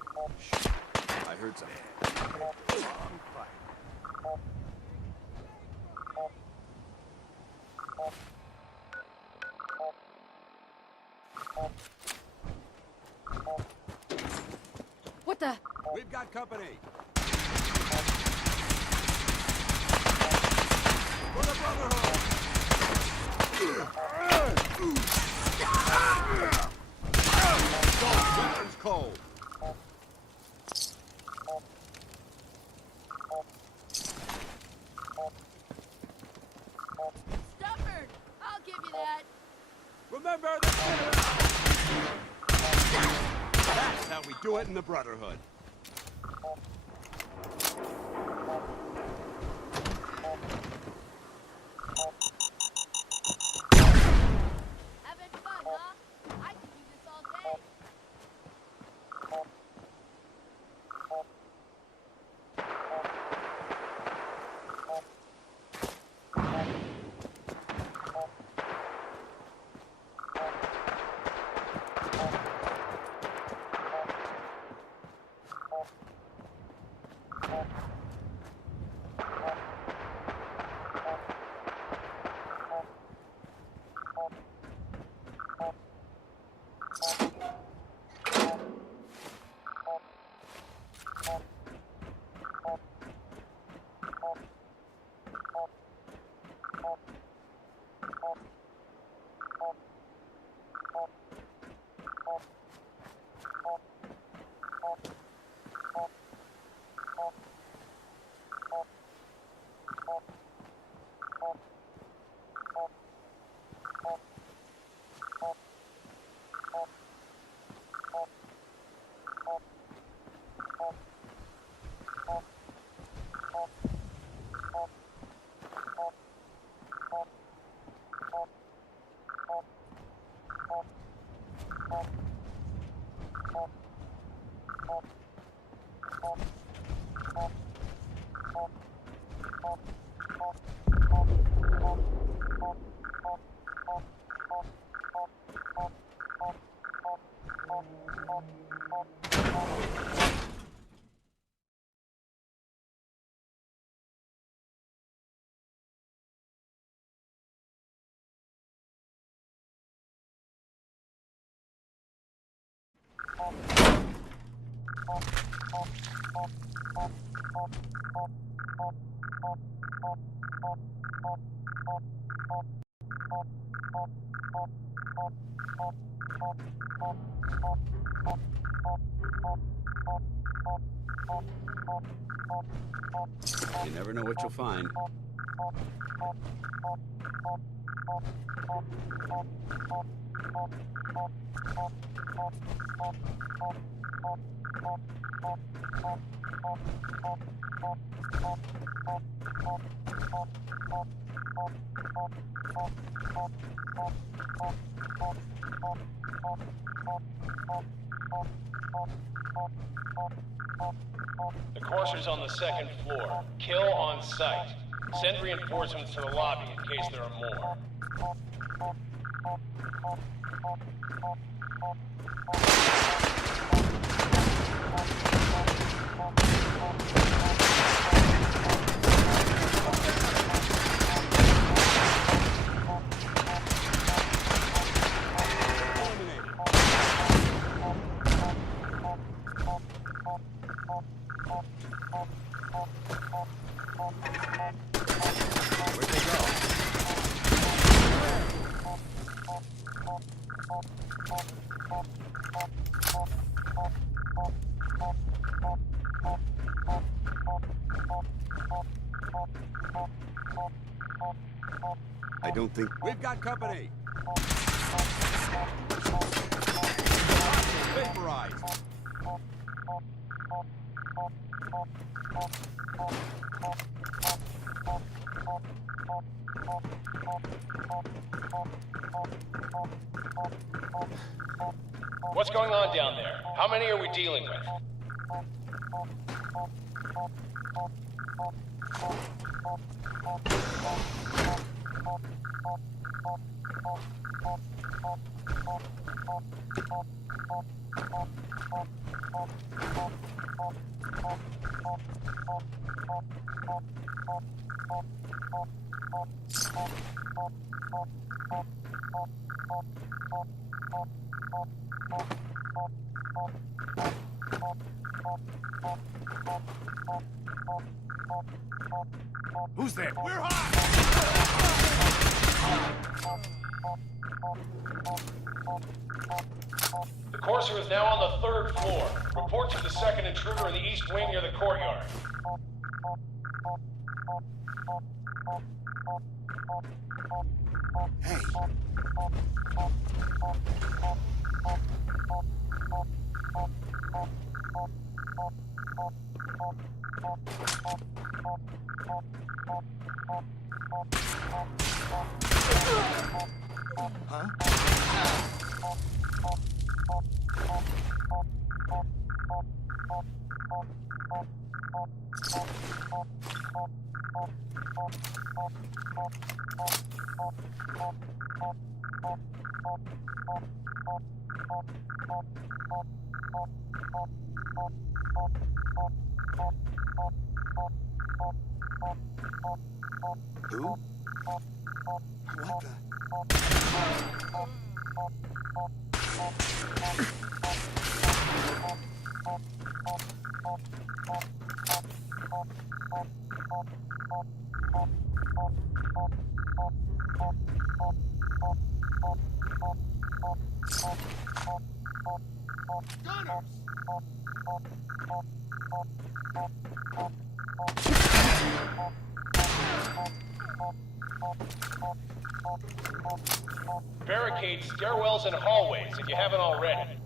I heard something. Long fight. What the? We've got company. For the Brotherhood! Weapons cold. Stubborn! I'll give you that. Remember the That's how we do it in the Brotherhood. You never know what you'll find. The courser's on the second floor. Kill on sight. Send reinforcements to the lobby in case there are more. I don't think... We've got company! Vaporized! What's going on down there? How many are we dealing with? Who's there? We're hot! The courser is now on the third floor. Report to the second intruder in the east wing near the courtyard. Hey! Who? What the? Barricade stairwells and hallways if you haven't already.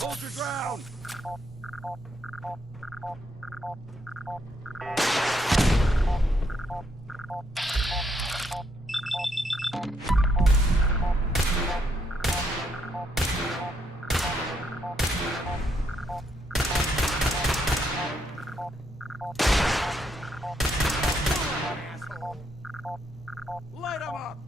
Hold your ground! Light 'em up!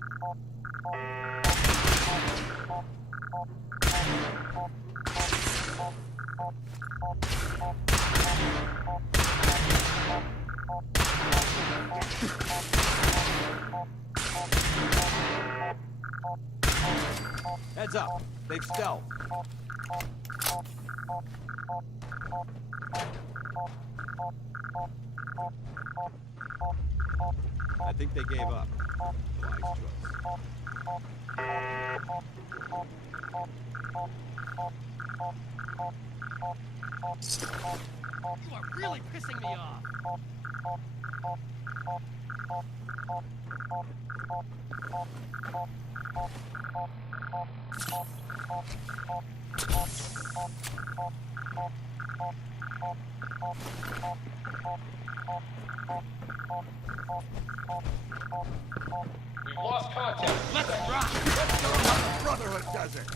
Heads up. They've stealth. I think they gave up. Wise choice. You are really pissing me off. We've lost contact. Let's rock! Let's go how the Brotherhood does it!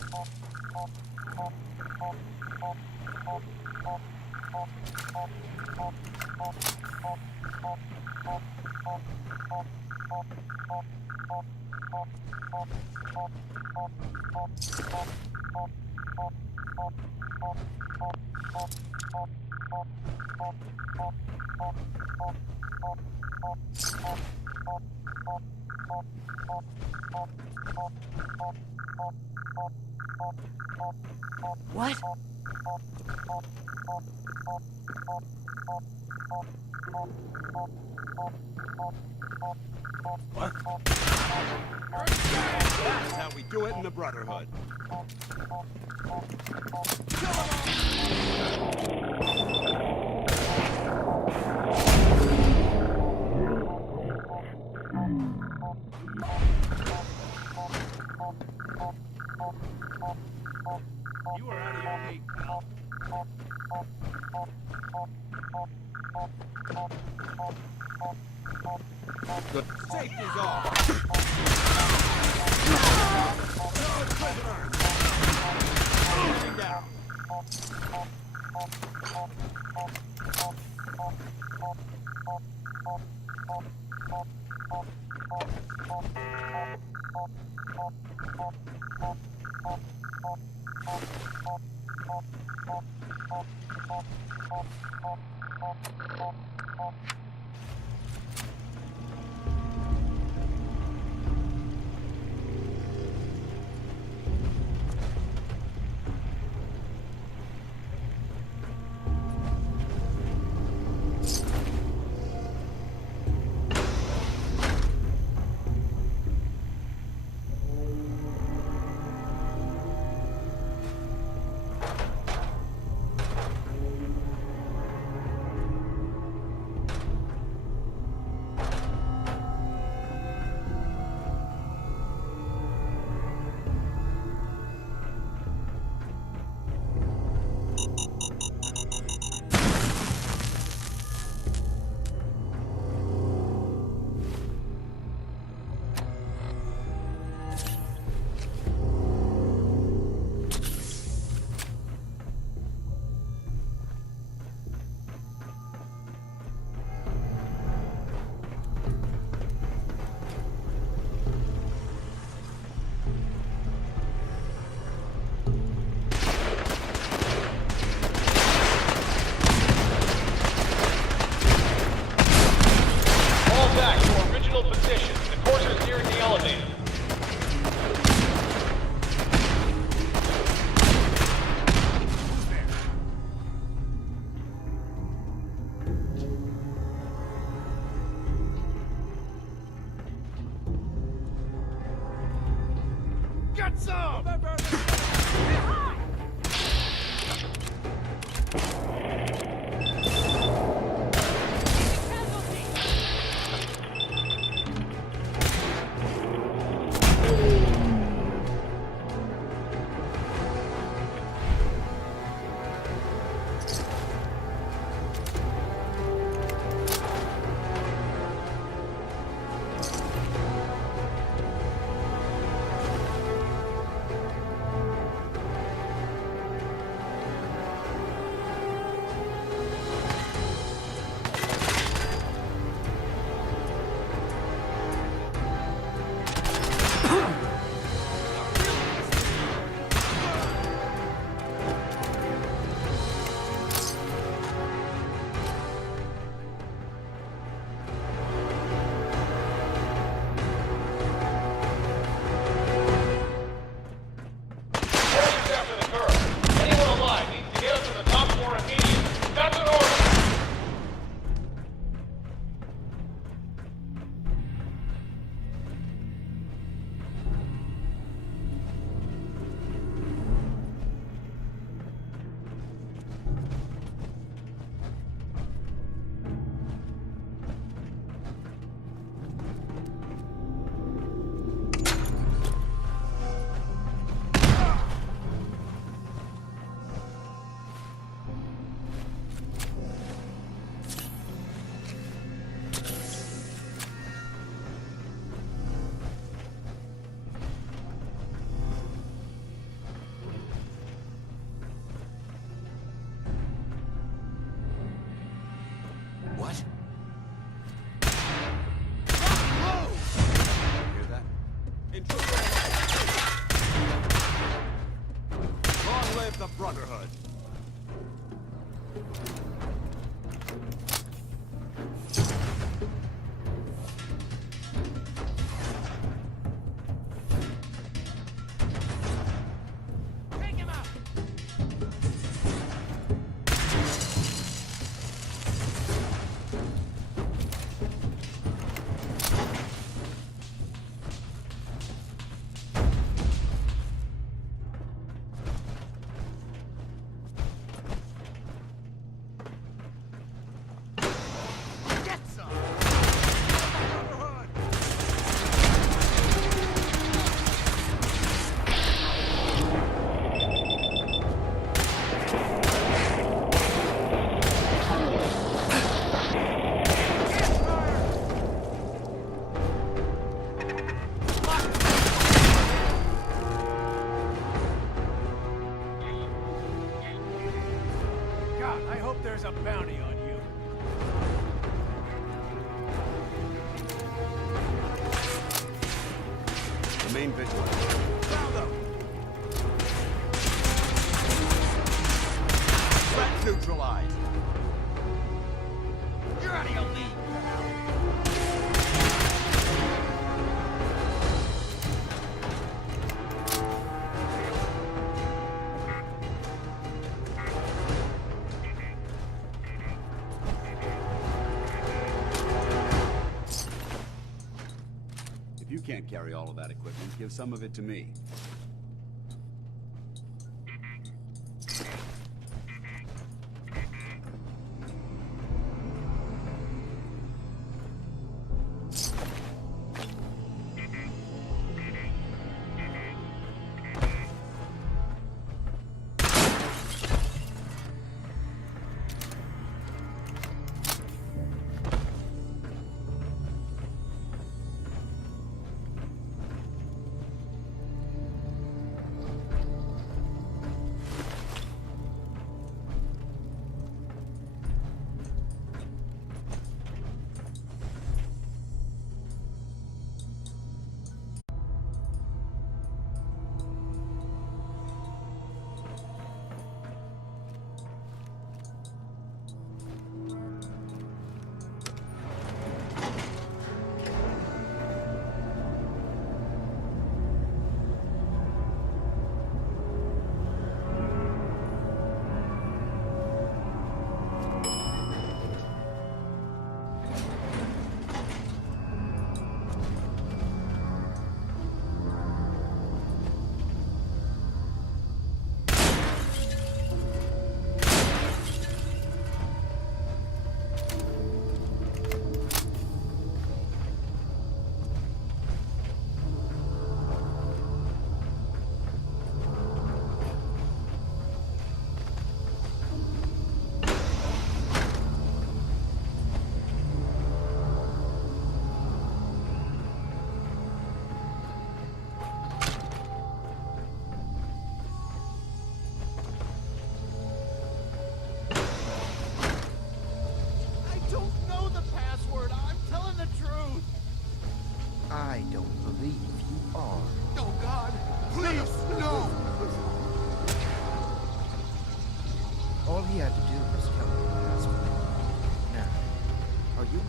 What? What? That's how we do it in the Brotherhood. You are out of your league, pal. Good. Safety's off. No prisoners. Moving down. got some! What? Hear that? Intruder! Long live the Brotherhood! Take him out! God, I hope there's a bounty on you. Remain vigilant. Found them! Threat neutralized! You're out of your league, pal! If you can't carry all of that equipment, give some of it to me.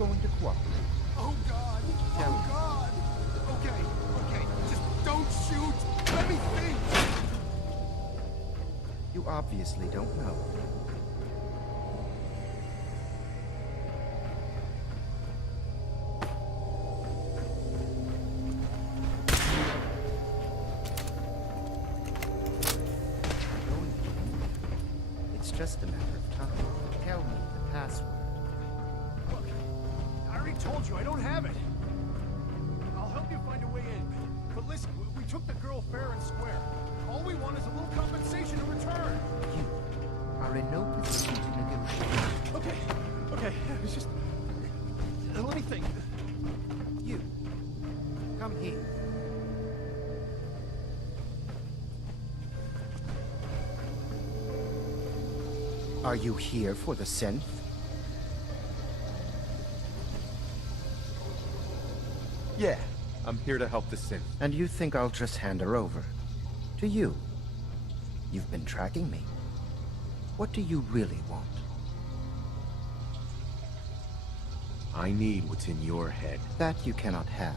going to cooperate? Oh God! Tell me. Oh God! Okay, just don't shoot! Let me think! You obviously don't know. It's just a matter of time. Tell me the password. Look, I already told you I don't have it. I'll help you find a way in. But listen, we took the girl fair and square. All we want is a little compensation in return. You are in no position to negotiate. Okay, it's just... let me think. You, come here. Are you here for the synth? Yeah, I'm here to help the synth. And you think I'll just hand her over? To you? You've been tracking me. What do you really want? I need what's in your head. That you cannot have.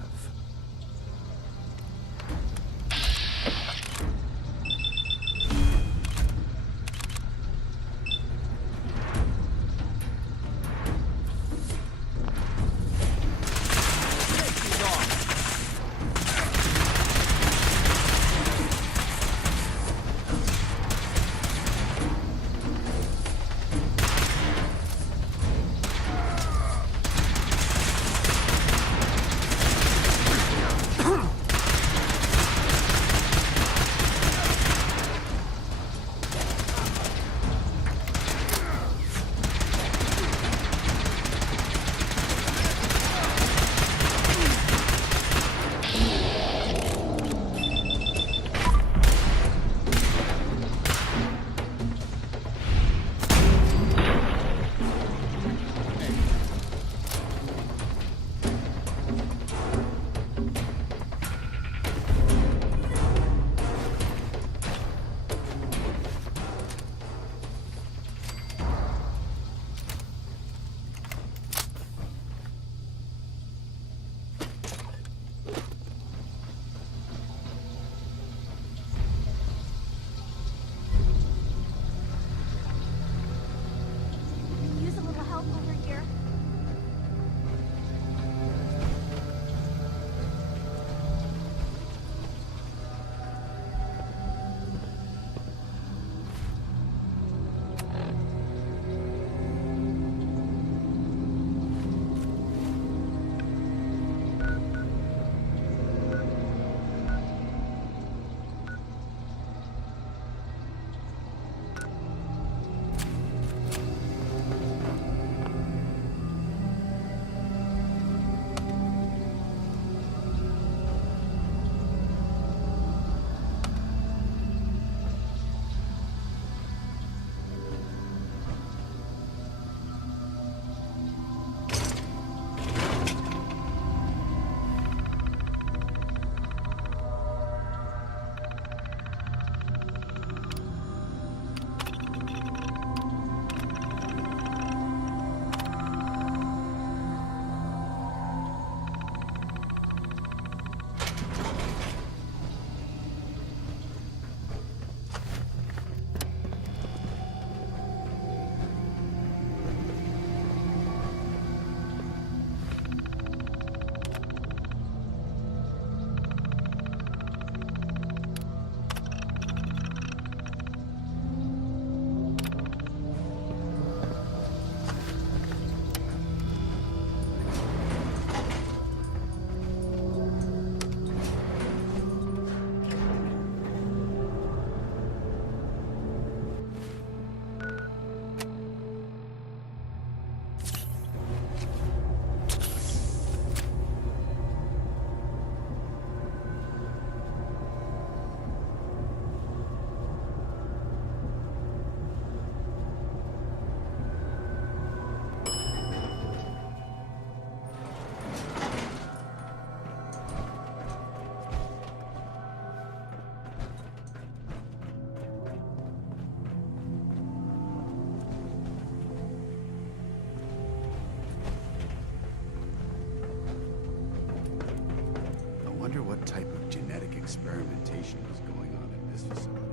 experimentation was going on in this facility.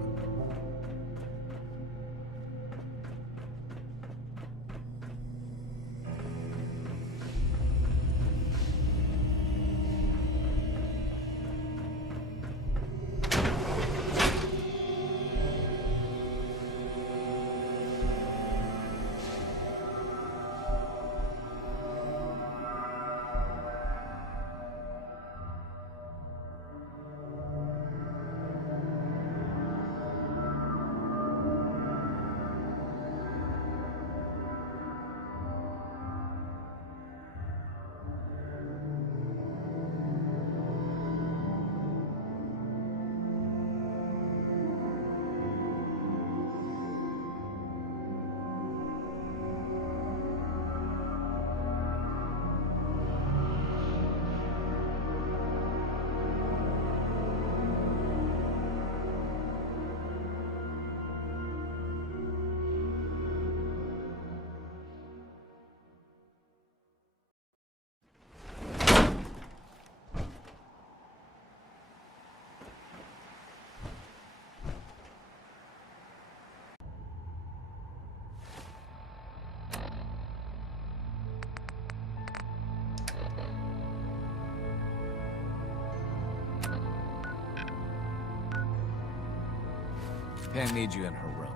Pan needs you in her room.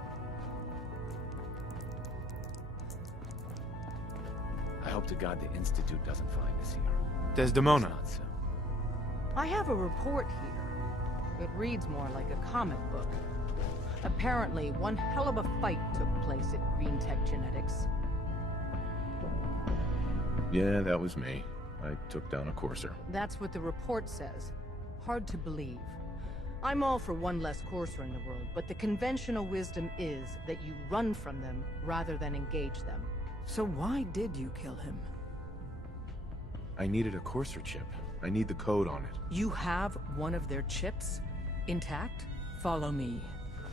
I hope to God the Institute doesn't find us here. Desdemona. Not so. I have a report here. It reads more like a comic book. Apparently, one hell of a fight took place at Green Tech Genetics. Yeah, that was me. I took down a courser. That's what the report says. Hard to believe. I'm all for one less courser in the world, but the conventional wisdom is that you run from them rather than engage them. So why did you kill him? I needed a courser chip. I need the code on it. You have one of their chips? Intact? Follow me.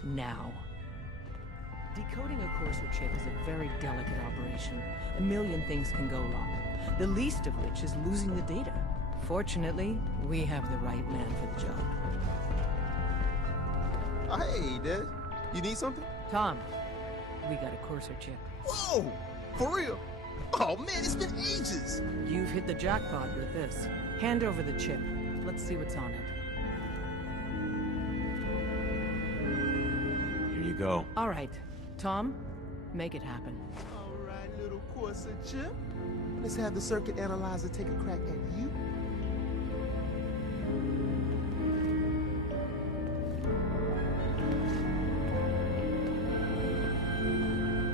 Now. Decoding a courser chip is a very delicate operation. A million things can go wrong. The least of which is losing the data. Fortunately, we have the right man for the job. Hey, Des. You need something? Tom, we got a courser chip. Whoa! For real? Oh man, it's been ages! You've hit the jackpot with this. Hand over the chip. Let's see what's on it. Here you go. All right. Tom, make it happen. All right, little courser chip. Let's have the circuit analyzer take a crack at you.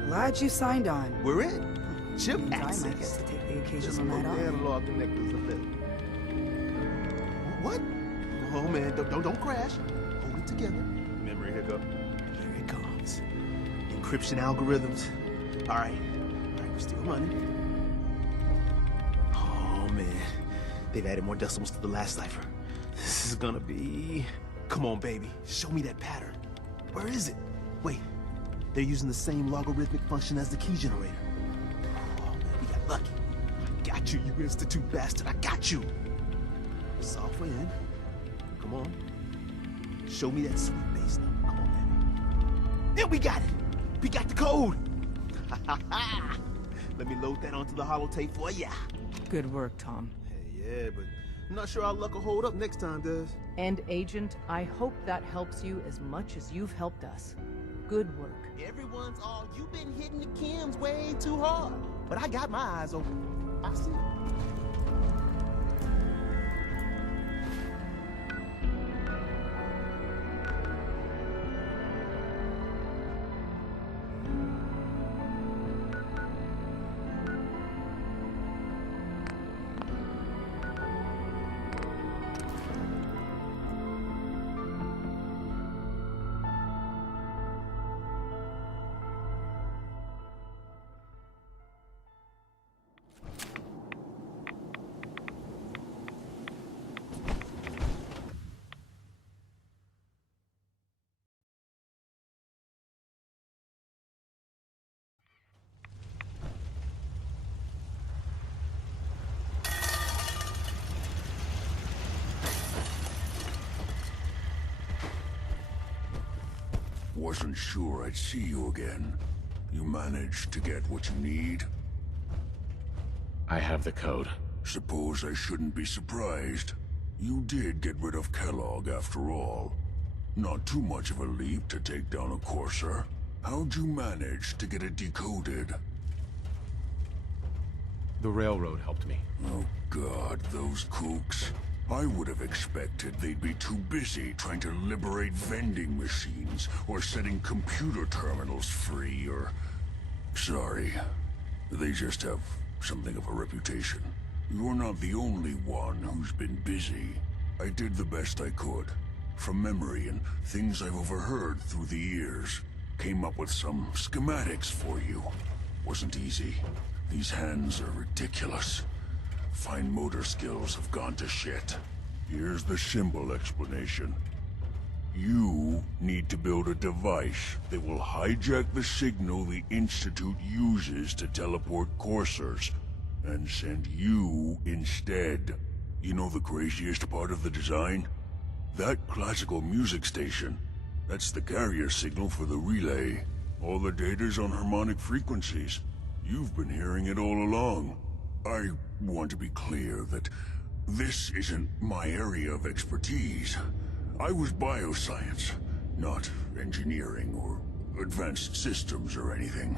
Glad you signed on. We're in. Chip access. I might get to take the occasional Just night off. analog connectors a little. What? Oh man, don't crash. Hold it together. Memory hiccup. Here it comes. Encryption algorithms. All right, we're still running. Oh man, they've added more decimals to the last cipher. This is gonna be... Come on, baby. Show me that pattern. Where is it? Wait. They're using the same logarithmic function as the key generator. Oh man, we got lucky. I got you, you Institute bastard. I got you. Software in. Come on. Show me that sweet bass number. Come on, baby. Yeah, we got it. We got the code. Let me load that onto the holotape for ya. Good work, Tom. Hey, yeah, but I'm not sure our luck will hold up next time, Des. And Agent, I hope that helps you as much as you've helped us. Good work. Everyone's all, you've been hitting the chems way too hard. But I got my eyes open. I see. Wasn't sure I'd see you again. You managed to get what you need? I have the code. Suppose I shouldn't be surprised. You did get rid of Kellogg after all. Not too much of a leap to take down a Courser. How'd you manage to get it decoded? The railroad helped me. Oh God, those kooks. I would have expected they'd be too busy trying to liberate vending machines or setting computer terminals free or... Sorry. They just have something of a reputation. You're not the only one who's been busy. I did the best I could. From memory and things I've overheard through the years. Came up with some schematics for you. Wasn't easy. These hands are ridiculous. Fine motor skills have gone to shit. Here's the simple explanation. You need to build a device that will hijack the signal the Institute uses to teleport coursers, and send you instead. You know the craziest part of the design? That classical music station. That's the carrier signal for the relay. All the data's on harmonic frequencies. You've been hearing it all along. I want to be clear that this isn't my area of expertise. I was bioscience, not engineering or advanced systems or anything.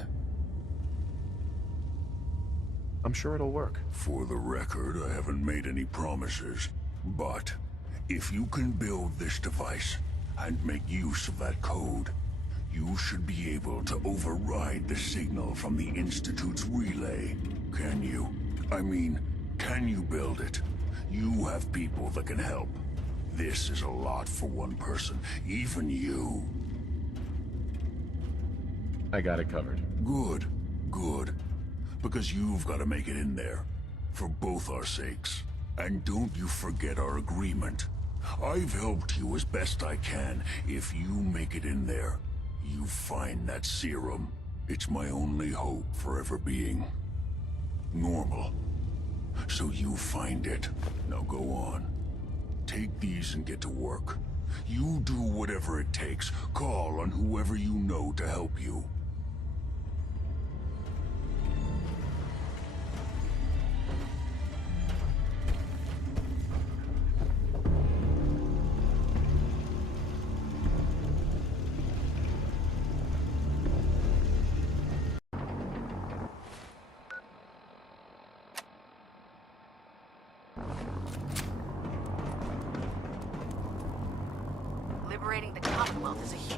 I'm sure it'll work. For the record, I haven't made any promises. But if you can build this device and make use of that code, you should be able to override the signal from the Institute's relay. Can you? I mean, can you build it? You have people that can help. This is a lot for one person, even you. I got it covered. Good, good. Because you've got to make it in there. For both our sakes. And don't you forget our agreement. I've helped you as best I can. If you make it in there, you find that serum. It's my only hope for ever being normal. So you find it. Now go on. Take these and get to work. You do whatever it takes. Call on whoever you know to help you. Liberating the Commonwealth is a huge...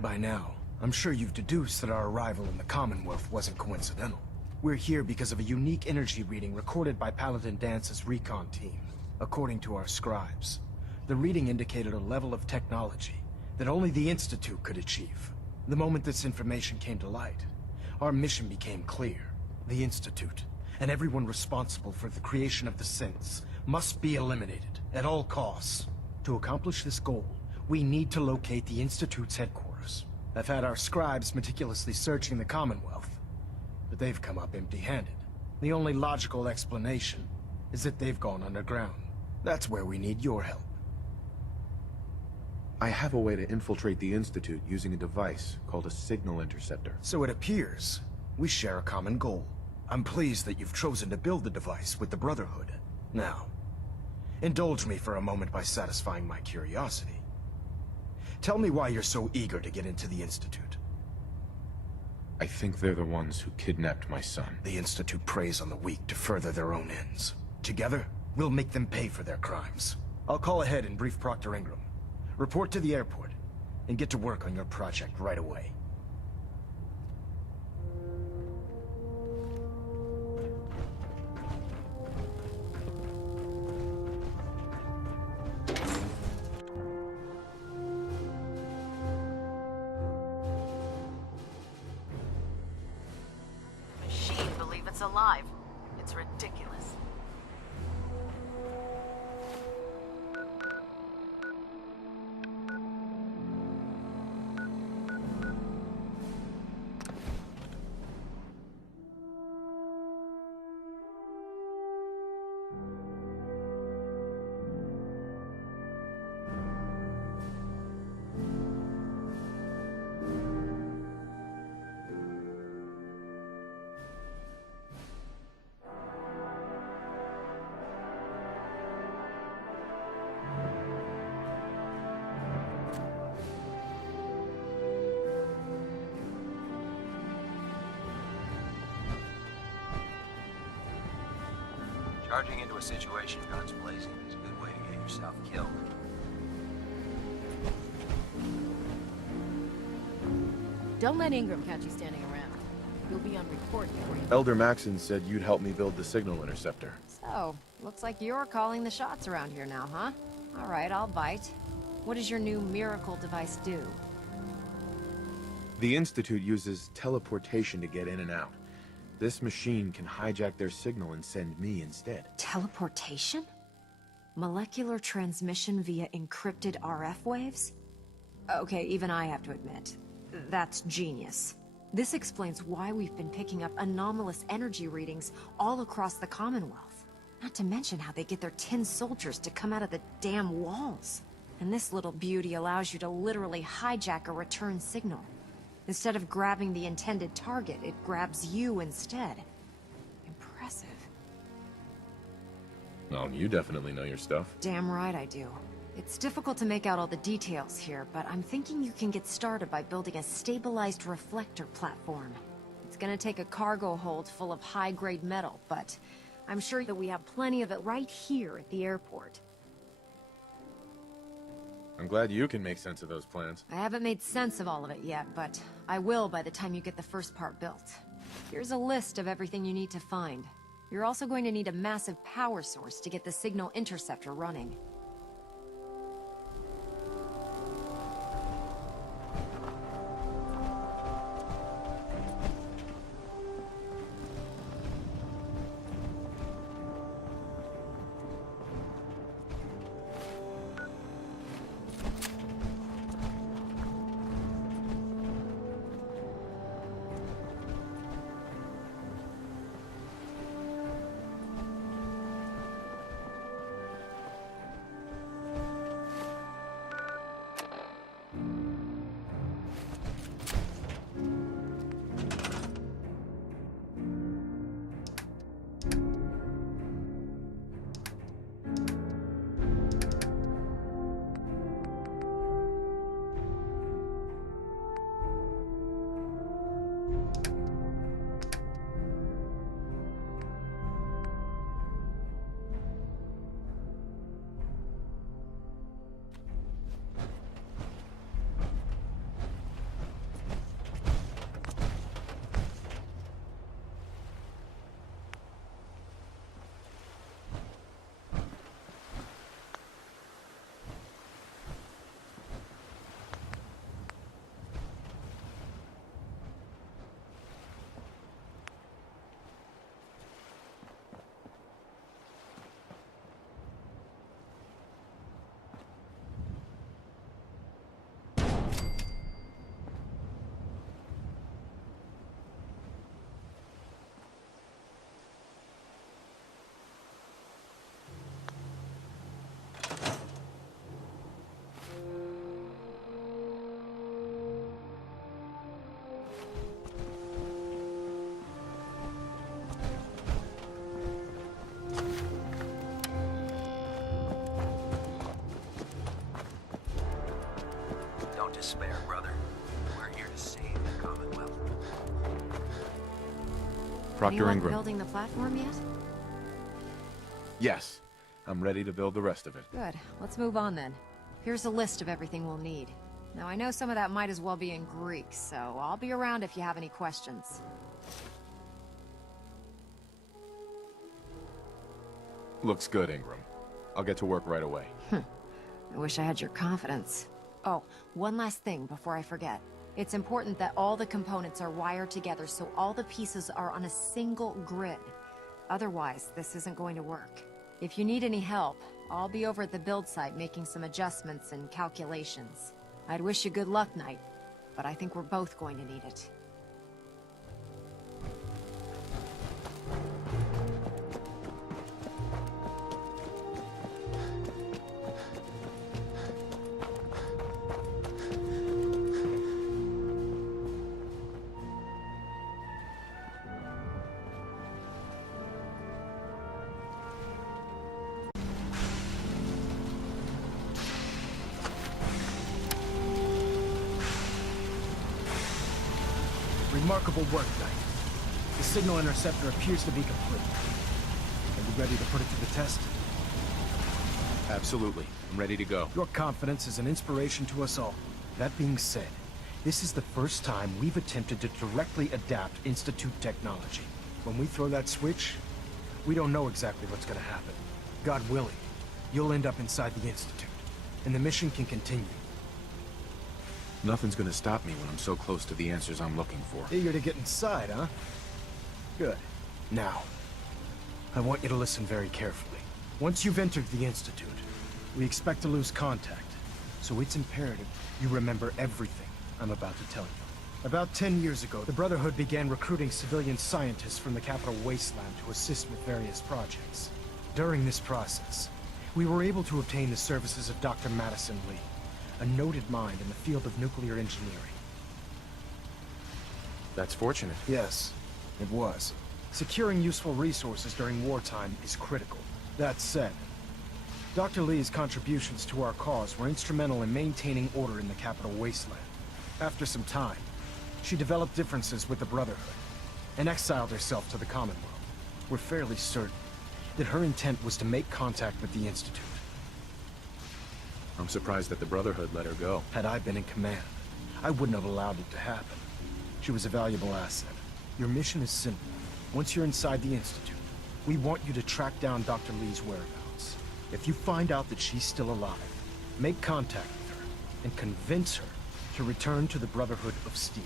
By now, I'm sure you've deduced that our arrival in the Commonwealth wasn't coincidental. We're here because of a unique energy reading recorded by Paladin Dance's recon team. According to our scribes, the reading indicated a level of technology that only the Institute could achieve. The moment this information came to light, our mission became clear. The Institute, and everyone responsible for the creation of the synths, must be eliminated at all costs. To accomplish this goal, we need to locate the Institute's headquarters. I've had our scribes meticulously searching the Commonwealth, but they've come up empty-handed. The only logical explanation is that they've gone underground. That's where we need your help. I have a way to infiltrate the Institute using a device called a signal interceptor. So it appears we share a common goal. I'm pleased that you've chosen to build the device with the Brotherhood. Now, indulge me for a moment by satisfying my curiosity. Tell me why you're so eager to get into the Institute. I think they're the ones who kidnapped my son. The Institute preys on the weak to further their own ends. Together, we'll make them pay for their crimes. I'll call ahead and brief Proctor Ingram. Report to the airport, and get to work on your project right away. Machine believe it's alive. It's ridiculous. Charging into a situation guns blazing is a good way to get yourself killed. Don't let Ingram catch you standing around. You'll be on report before you... Elder Maxon said you'd help me build the signal interceptor. So, looks like you're calling the shots around here now, huh? All right, I'll bite. What does your new miracle device do? The Institute uses teleportation to get in and out. This machine can hijack their signal and send me instead. Teleportation? Molecular transmission via encrypted RF waves? Okay, even I have to admit, that's genius. This explains why we've been picking up anomalous energy readings all across the Commonwealth. Not to mention how they get their tin soldiers to come out of the damn walls. And this little beauty allows you to literally hijack a return signal. Instead of grabbing the intended target, it grabs you instead. Impressive. Oh, you definitely know your stuff. Damn right I do. It's difficult to make out all the details here, but I'm thinking you can get started by building a stabilized reflector platform. It's gonna take a cargo hold full of high-grade metal, but I'm sure that we have plenty of it right here at the airport. I'm glad you can make sense of those plans. I haven't made sense of all of it yet, but I will by the time you get the first part built. Here's a list of everything you need to find. You're also going to need a massive power source to get the signal interceptor running. Despair, brother. We're here to save the Commonwealth. Proctor Anyone Ingram. building the platform yet? Yes. I'm ready to build the rest of it. Good. Let's move on then. Here's a list of everything we'll need. Now I know some of that might as well be in Greek, so I'll be around if you have any questions. Looks good, Ingram. I'll get to work right away. I wish I had your confidence. Oh, one last thing before I forget. It's important that all the components are wired together so all the pieces are on a single grid. Otherwise, this isn't going to work. If you need any help, I'll be over at the build site making some adjustments and calculations. I'd wish you good luck, Knight, but I think we're both going to need it. Remarkable work, Knight. The signal interceptor appears to be complete. And you ready to put it to the test? Absolutely. I'm ready to go. Your confidence is an inspiration to us all. That being said, this is the first time we've attempted to directly adapt Institute technology. When we throw that switch, we don't know exactly what's gonna happen. God willing, you'll end up inside the Institute, and the mission can continue. Nothing's gonna stop me when I'm so close to the answers I'm looking for. Eager to get inside, huh? Good. Now, I want you to listen very carefully. Once you've entered the Institute, we expect to lose contact, so it's imperative you remember everything I'm about to tell you. About 10 years ago, the Brotherhood began recruiting civilian scientists from the capital Wasteland to assist with various projects. During this process, we were able to obtain the services of Dr. Madison Lee, a noted mind in the field of nuclear engineering. That's fortunate. Yes, it was. Securing useful resources during wartime is critical. That said, Dr. Lee's contributions to our cause were instrumental in maintaining order in the capital Wasteland. After some time, she developed differences with the Brotherhood and exiled herself to the Commonwealth. We're fairly certain that her intent was to make contact with the Institute. I'm surprised that the Brotherhood let her go. Had I been in command, I wouldn't have allowed it to happen. She was a valuable asset. Your mission is simple. Once you're inside the Institute, we want you to track down Dr. Lee's whereabouts. If you find out that she's still alive, make contact with her and convince her to return to the Brotherhood of Steel.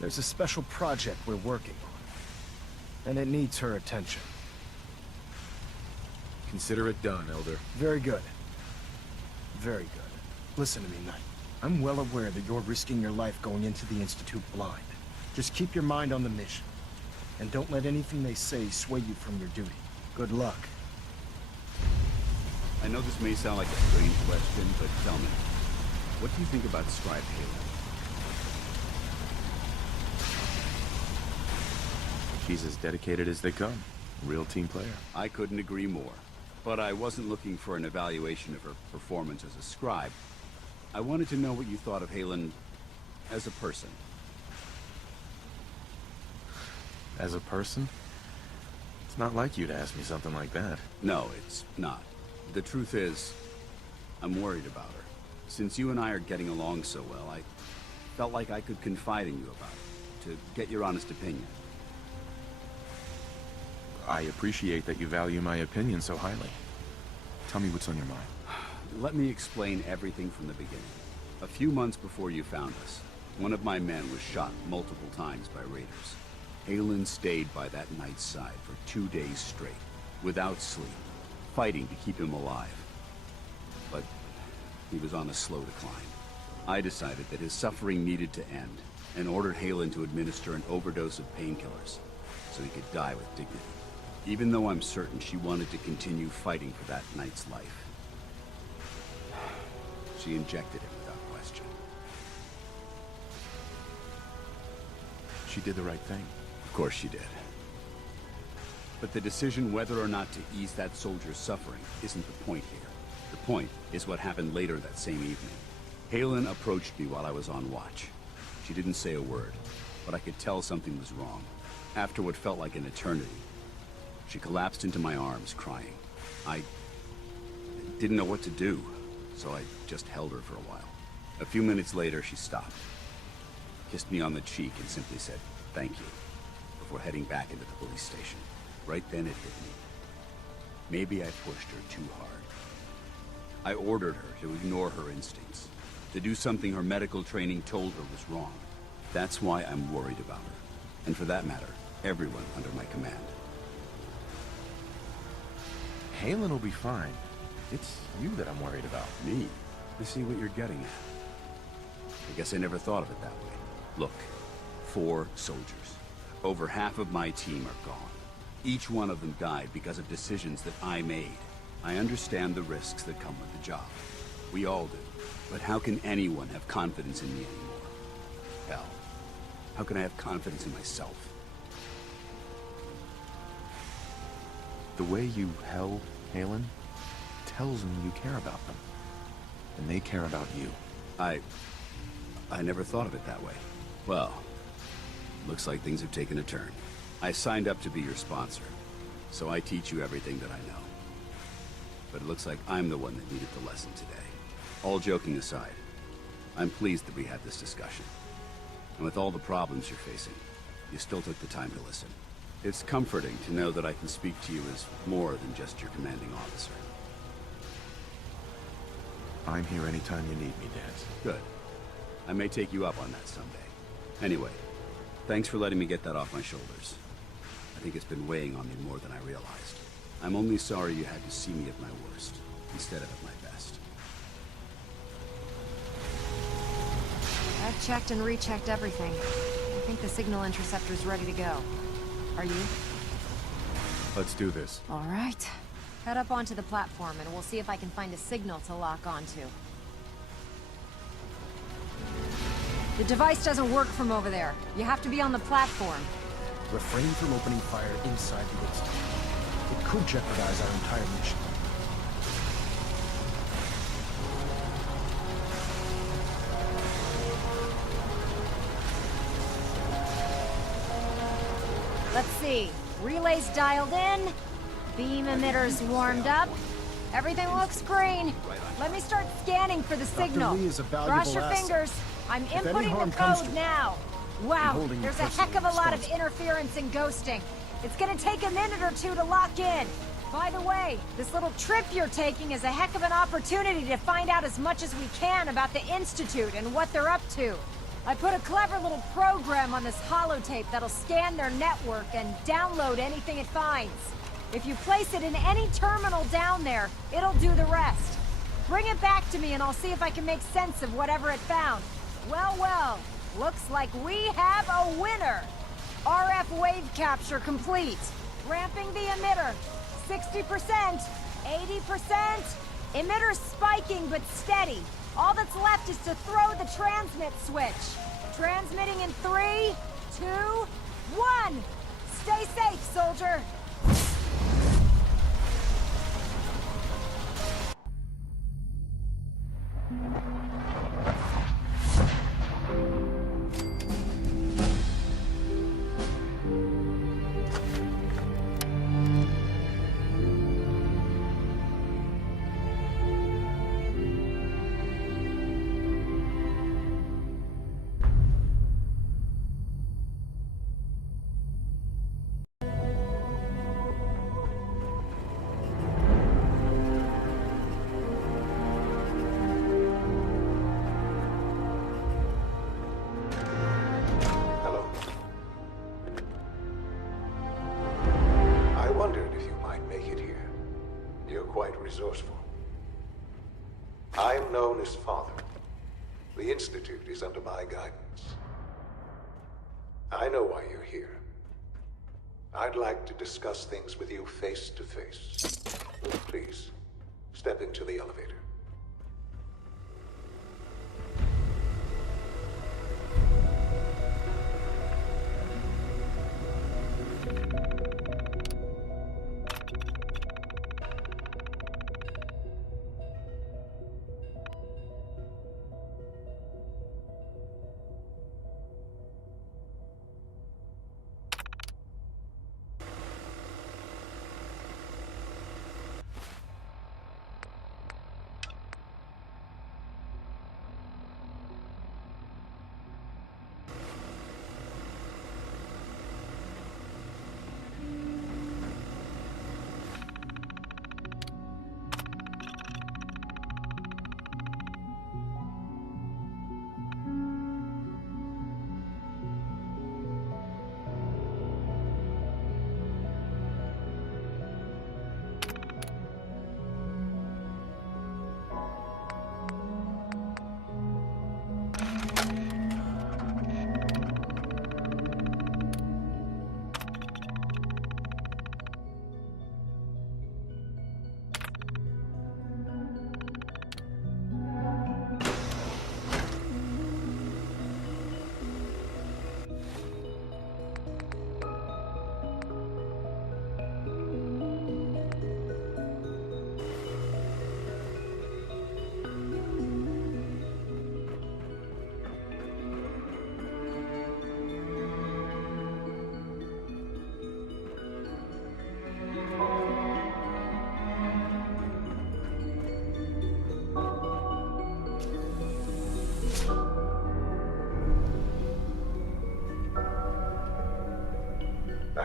There's a special project we're working on, and it needs her attention. Consider it done, Elder. Very good. Very good. Listen to me, Knight. I'm well aware that you're risking your life going into the Institute blind. Just keep your mind on the mission, and don't let anything they say sway you from your duty. Good luck. I know this may sound like a strange question, but tell me, what do you think about Scribe Halo? She's as dedicated as they come. Real team player. I couldn't agree more. But I wasn't looking for an evaluation of her performance as a scribe. I wanted to know what you thought of Halen as a person. As a person? It's not like you to ask me something like that. No, it's not. The truth is, I'm worried about her. Since you and I are getting along so well, I felt like I could confide in you about it, to get your honest opinion. I appreciate that you value my opinion so highly. Tell me what's on your mind. Let me explain everything from the beginning. A few months before you found us, one of my men was shot multiple times by raiders. Halen stayed by that knight's side for 2 days straight, without sleep, fighting to keep him alive. But he was on a slow decline. I decided that his suffering needed to end, and ordered Halen to administer an overdose of painkillers, so he could die with dignity. Even though I'm certain she wanted to continue fighting for that knight's life. She injected him without question. She did the right thing. Of course she did. But the decision whether or not to ease that soldier's suffering isn't the point here. The point is what happened later that same evening. Halen approached me while I was on watch. She didn't say a word, but I could tell something was wrong. After what felt like an eternity, she collapsed into my arms, crying. I didn't know what to do, so I just held her for a while. A few minutes later, she stopped, kissed me on the cheek, and simply said, "Thank you," before heading back into the police station. Right then it hit me. Maybe I pushed her too hard. I ordered her to ignore her instincts, to do something her medical training told her was wrong. That's why I'm worried about her, and for that matter, everyone under my command. Halen will be fine. It's you that I'm worried about. Me? I see what you're getting at. I guess I never thought of it that way. Look, 4 soldiers. Over half of my team are gone. Each one of them died because of decisions that I made. I understand the risks that come with the job. We all do. But how can anyone have confidence in me anymore? Hell, how can I have confidence in myself? The way you held Halen tells me you care about them. And they care about you. I never thought of it that way. Well, looks like things have taken a turn. I signed up to be your sponsor. So I teach you everything that I know. But it looks like I'm the one that needed the lesson today. All joking aside, I'm pleased that we had this discussion. And with all the problems you're facing, you still took the time to listen. It's comforting to know that I can speak to you as more than just your commanding officer. I'm here anytime you need me, Dance. Good. I may take you up on that someday. Anyway, thanks for letting me get that off my shoulders. I think it's been weighing on me more than I realized. I'm only sorry you had to see me at my worst, instead of at my best. I've checked and rechecked everything. I think the signal interceptor's ready to go. Are you? Let's do this. All right. Head up onto the platform and we'll see if I can find a signal to lock onto. The device doesn't work from over there. You have to be on the platform. Refrain from opening fire inside the Wasteland. It could jeopardize our entire mission. Let's see. Relays dialed in. Beam emitters warmed up. Everything looks green. Let me start scanning for the signal. Lee is a valuable Cross your asset. fingers. I'm If any inputting harm the comes code to it, now. Wow, holding you there's a heck of a personally lot of interference and ghosting. It's gonna take a minute or two to lock in. By the way, this little trip you're taking is a heck of an opportunity to find out as much as we can about the Institute and what they're up to. I put a clever little program on this holotape that'll scan their network and download anything it finds. If you place it in any terminal down there, it'll do the rest. Bring it back to me and I'll see if I can make sense of whatever it found. Well, well, looks like we have a winner. RF wave capture complete. Ramping the emitter. 60%, 80%. Emitter spiking but steady. All that's left is to throw the transmit switch. Transmitting in 3, 2, 1. Stay safe, soldier. Resourceful. I'm known as Father. The Institute is under my guidance. I know why you're here. I'd like to discuss things with you face to face. Please, step into the elevator.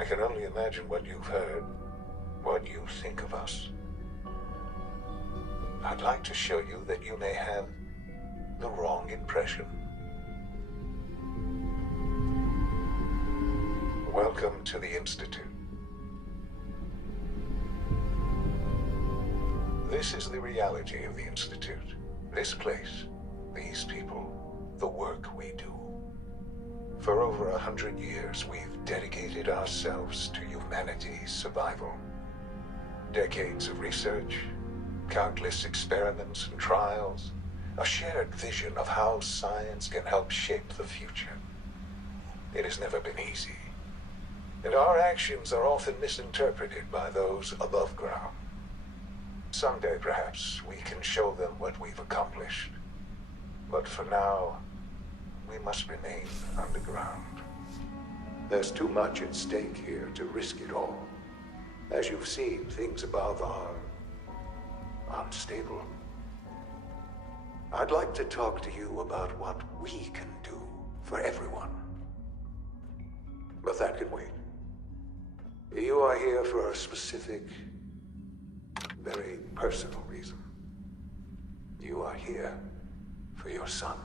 can only imagine what you've heard, what you think of us. I'd like to show you that you may have the wrong impression. Welcome to the Institute. This is the reality of the Institute. This place, these people, the work we do. For over 100 years, we've dedicated ourselves to humanity's survival. Decades of research, countless experiments and trials, a shared vision of how science can help shape the future. It has never been easy, and our actions are often misinterpreted by those above ground. Someday, perhaps, we can show them what we've accomplished. But for now, we must remain underground. There's too much at stake here to risk it all. As you've seen, things above are unstable. I'd like to talk to you about what we can do for everyone. But that can wait. You are here for a specific, very personal reason. You are here for your son.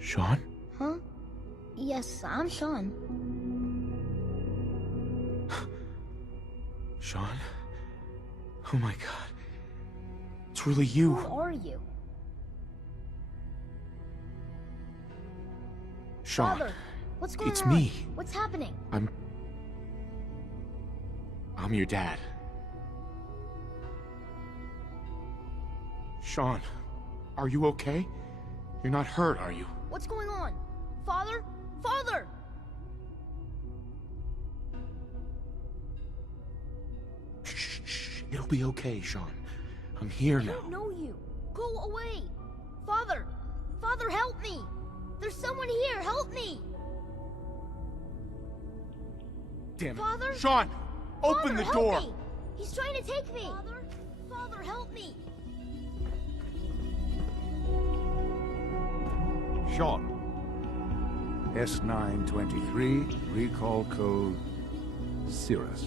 Sean? Huh? Yes, I'm Sean. Sean? Oh my god. It's really you. Who are you? Sean. Father, what's going on? It's me. What's happening? I'm your dad. Sean, are you okay? You're not hurt, are you? What's going on? Father? Father! Shh. It'll be okay, Sean. I'm here now. I don't know you. Go away. Father! Father, help me! There's someone here! Help me! Damn it. Father? Sean! Open Father, the door! help me! He's trying to take me! Father, help me! Sean. S923, recall code Cirrus.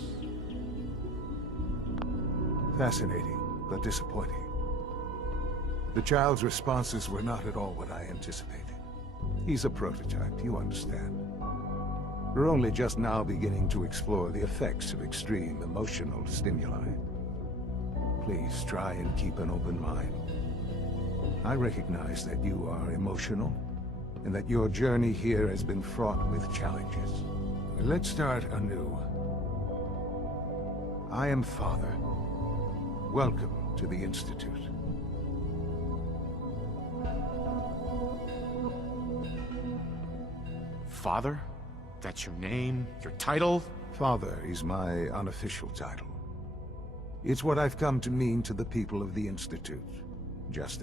Fascinating, but disappointing. The child's responses were not at all what I anticipated. He's a prototype, you understand. We're only just now beginning to explore the effects of extreme emotional stimuli. Please try and keep an open mind. I recognize that you are emotional, and that your journey here has been fraught with challenges. Let's start anew. I am Father. Welcome to the Institute. Father? That's your name? Your title? Father is my unofficial title. It's what I've come to mean to the people of the Institute, just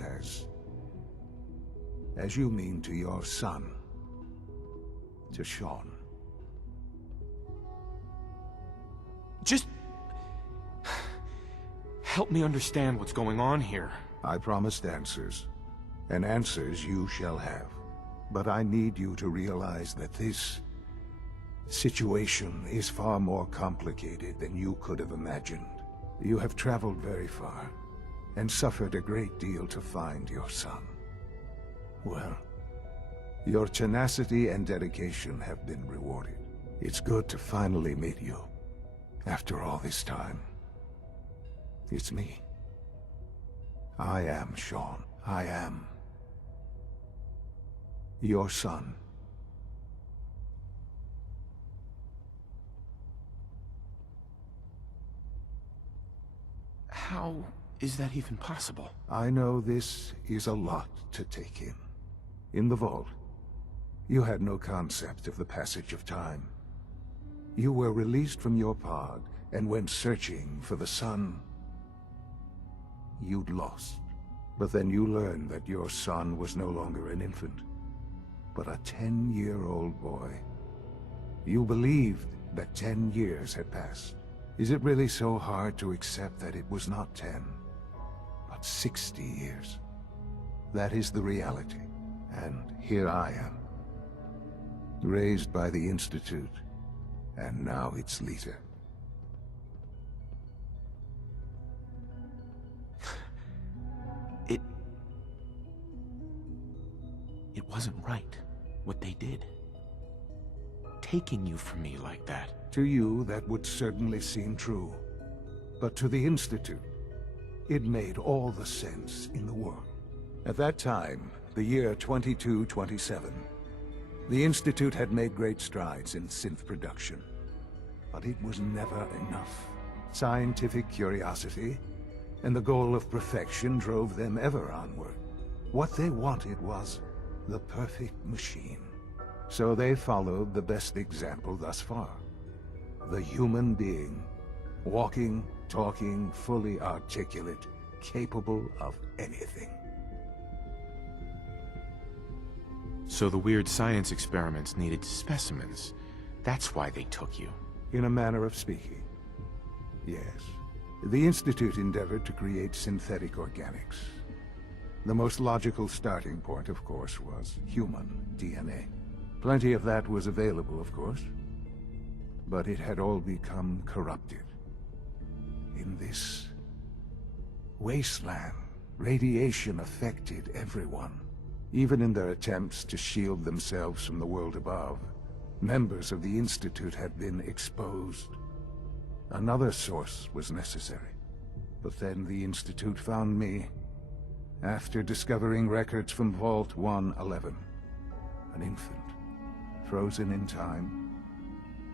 as you mean to your son, to Sean. Just help me understand what's going on here. I promised answers, and answers you shall have. But I need you to realize that this situation is far more complicated than you could have imagined. You have traveled very far, and suffered a great deal to find your son. Well, your tenacity and dedication have been rewarded. It's good to finally meet you, after all this time. It's me. I am Sean. I am your son. How is that even possible? I know this is a lot to take in. In the vault, you had no concept of the passage of time. You were released from your pod and went searching for the son you'd lost. But then you learned that your son was no longer an infant, but a 10-year-old boy. You believed that 10 years had passed. Is it really so hard to accept that it was not 10, but 60 years? That is the reality, and here I am. Raised by the Institute, and now its leader. It wasn't right, what they did. Taking you from me like that. To you, that would certainly seem true. But to the Institute, it made all the sense in the world. At that time, the year 2227, the Institute had made great strides in synth production. But it was never enough. Scientific curiosity and the goal of perfection drove them ever onward. What they wanted was the perfect machine. So they followed the best example thus far. The human being. Walking, talking, fully articulate, capable of anything. So the weird science experiments needed specimens. That's why they took you. In a manner of speaking. Yes. The Institute endeavored to create synthetic organics. The most logical starting point, of course, was human DNA. Plenty of that was available, of course. But it had all become corrupted. In this wasteland, radiation affected everyone. Even in their attempts to shield themselves from the world above, members of the Institute had been exposed. Another source was necessary. But then the Institute found me, after discovering records from Vault 111. An infant, frozen in time,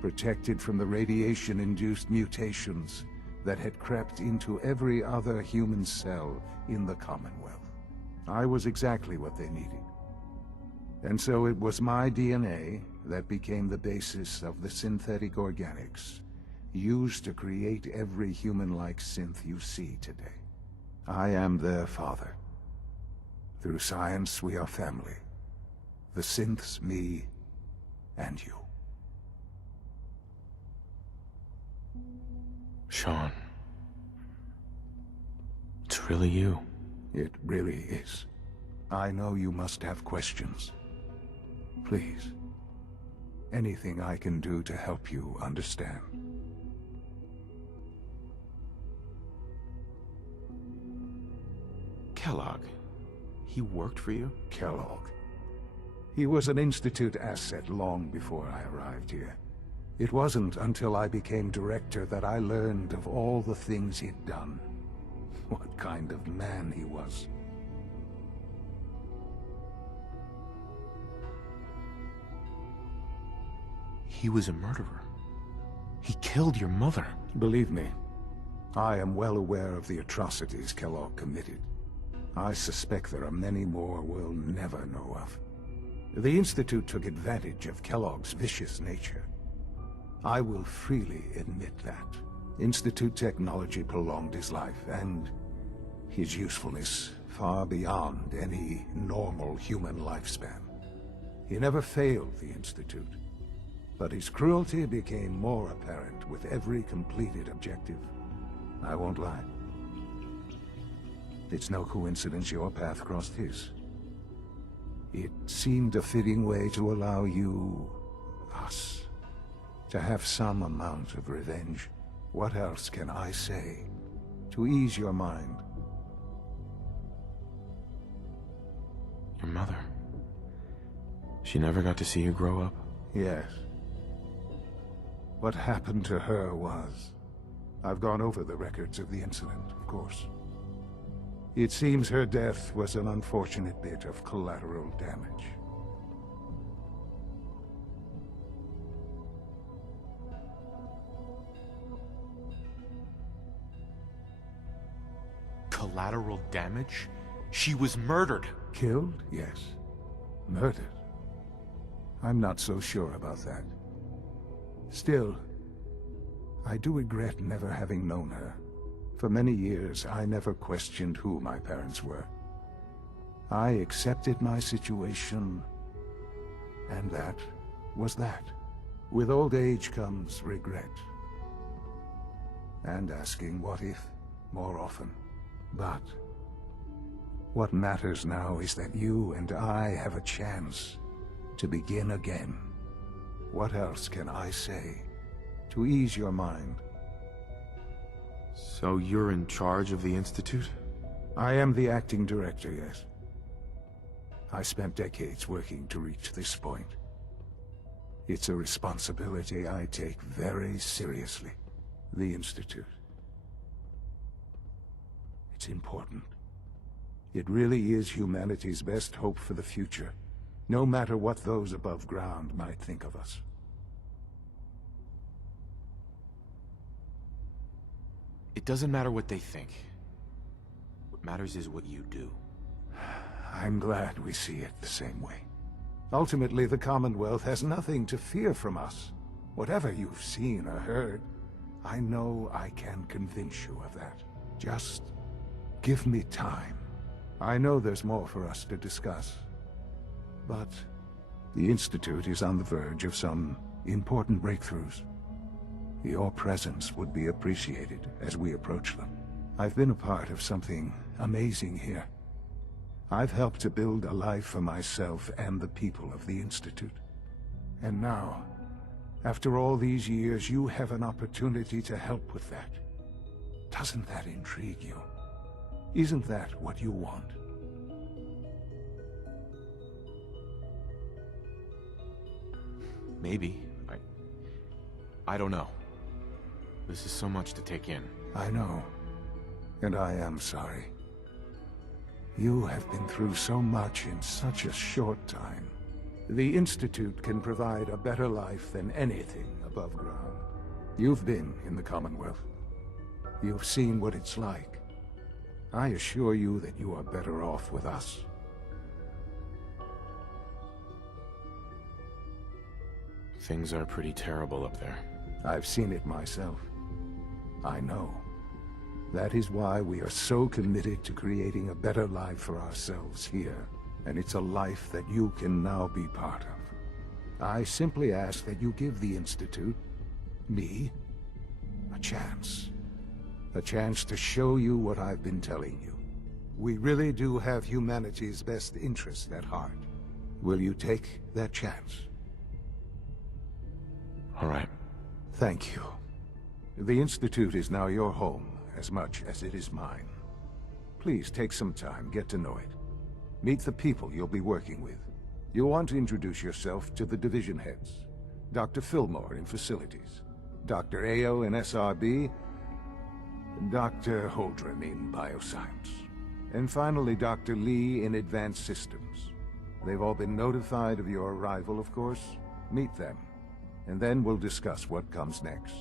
protected from the radiation-induced mutations that had crept into every other human cell in the Commonwealth. I was exactly what they needed. And so it was my DNA that became the basis of the synthetic organics used to create every human-like synth you see today. I am their father. Through science, we are family. The synths, me, and you. Sean. It's really you. It really is. I know you must have questions. Please. Anything I can do to help you understand. Kellogg. He worked for you? Kellogg. He was an Institute asset long before I arrived here. It wasn't until I became director that I learned of all the things he'd done. What kind of man he was. He was a murderer. He killed your mother. Believe me, I am well aware of the atrocities Kellogg committed. I suspect there are many more we'll never know of. The Institute took advantage of Kellogg's vicious nature. I will freely admit that. Institute technology prolonged his life, and his usefulness far beyond any normal human lifespan. He never failed the Institute, but his cruelty became more apparent with every completed objective. I won't lie. It's no coincidence your path crossed his. It seemed a fitting way to allow you, us, to have some amount of revenge. What else can I say to ease your mind? Your mother. She never got to see you grow up? Yes. What happened to her was... I've gone over the records of the incident, of course. It seems her death was an unfortunate bit of collateral damage. Collateral damage? She was murdered. Killed? Yes. Murdered? I'm not so sure about that. Still, I do regret never having known her. For many years, I never questioned who my parents were. I accepted my situation, and that was that. With old age comes regret. And asking what if more often. But what matters now is that you and I have a chance to begin again. What else can I say to ease your mind? So you're in charge of the Institute? I am the acting director, yes. I spent decades working to reach this point. It's a responsibility I take very seriously. The Institute. It's important. It really is humanity's best hope for the future, no matter what those above ground might think of us. It doesn't matter what they think. What matters is what you do. I'm glad we see it the same way. Ultimately, the Commonwealth has nothing to fear from us. Whatever you've seen or heard, I know I can convince you of that. Just give me time. I know there's more for us to discuss. But the Institute is on the verge of some important breakthroughs. Your presence would be appreciated as we approach them. I've been a part of something amazing here. I've helped to build a life for myself and the people of the Institute. And now, after all these years, you have an opportunity to help with that. Doesn't that intrigue you? Isn't that what you want? Maybe. I don't know. This is so much to take in. I know. And I am sorry. You have been through so much in such a short time. The Institute can provide a better life than anything above ground. You've been in the Commonwealth. You've seen what it's like. I assure you that you are better off with us. Things are pretty terrible up there. I've seen it myself. I know. That is why we are so committed to creating a better life for ourselves here. And it's a life that you can now be part of. I simply ask that you give the Institute, me, a chance. A chance to show you what I've been telling you. We really do have humanity's best interest at heart. Will you take that chance? All right. Thank you. The Institute is now your home, as much as it is mine. Please take some time, get to know it. Meet the people you'll be working with. You'll want to introduce yourself to the division heads. Dr. Fillmore in Facilities, Dr. Ayo in SRB, Dr. Holdren in Bioscience, and finally Dr. Lee in Advanced Systems. They've all been notified of your arrival, of course. Meet them, and then we'll discuss what comes next.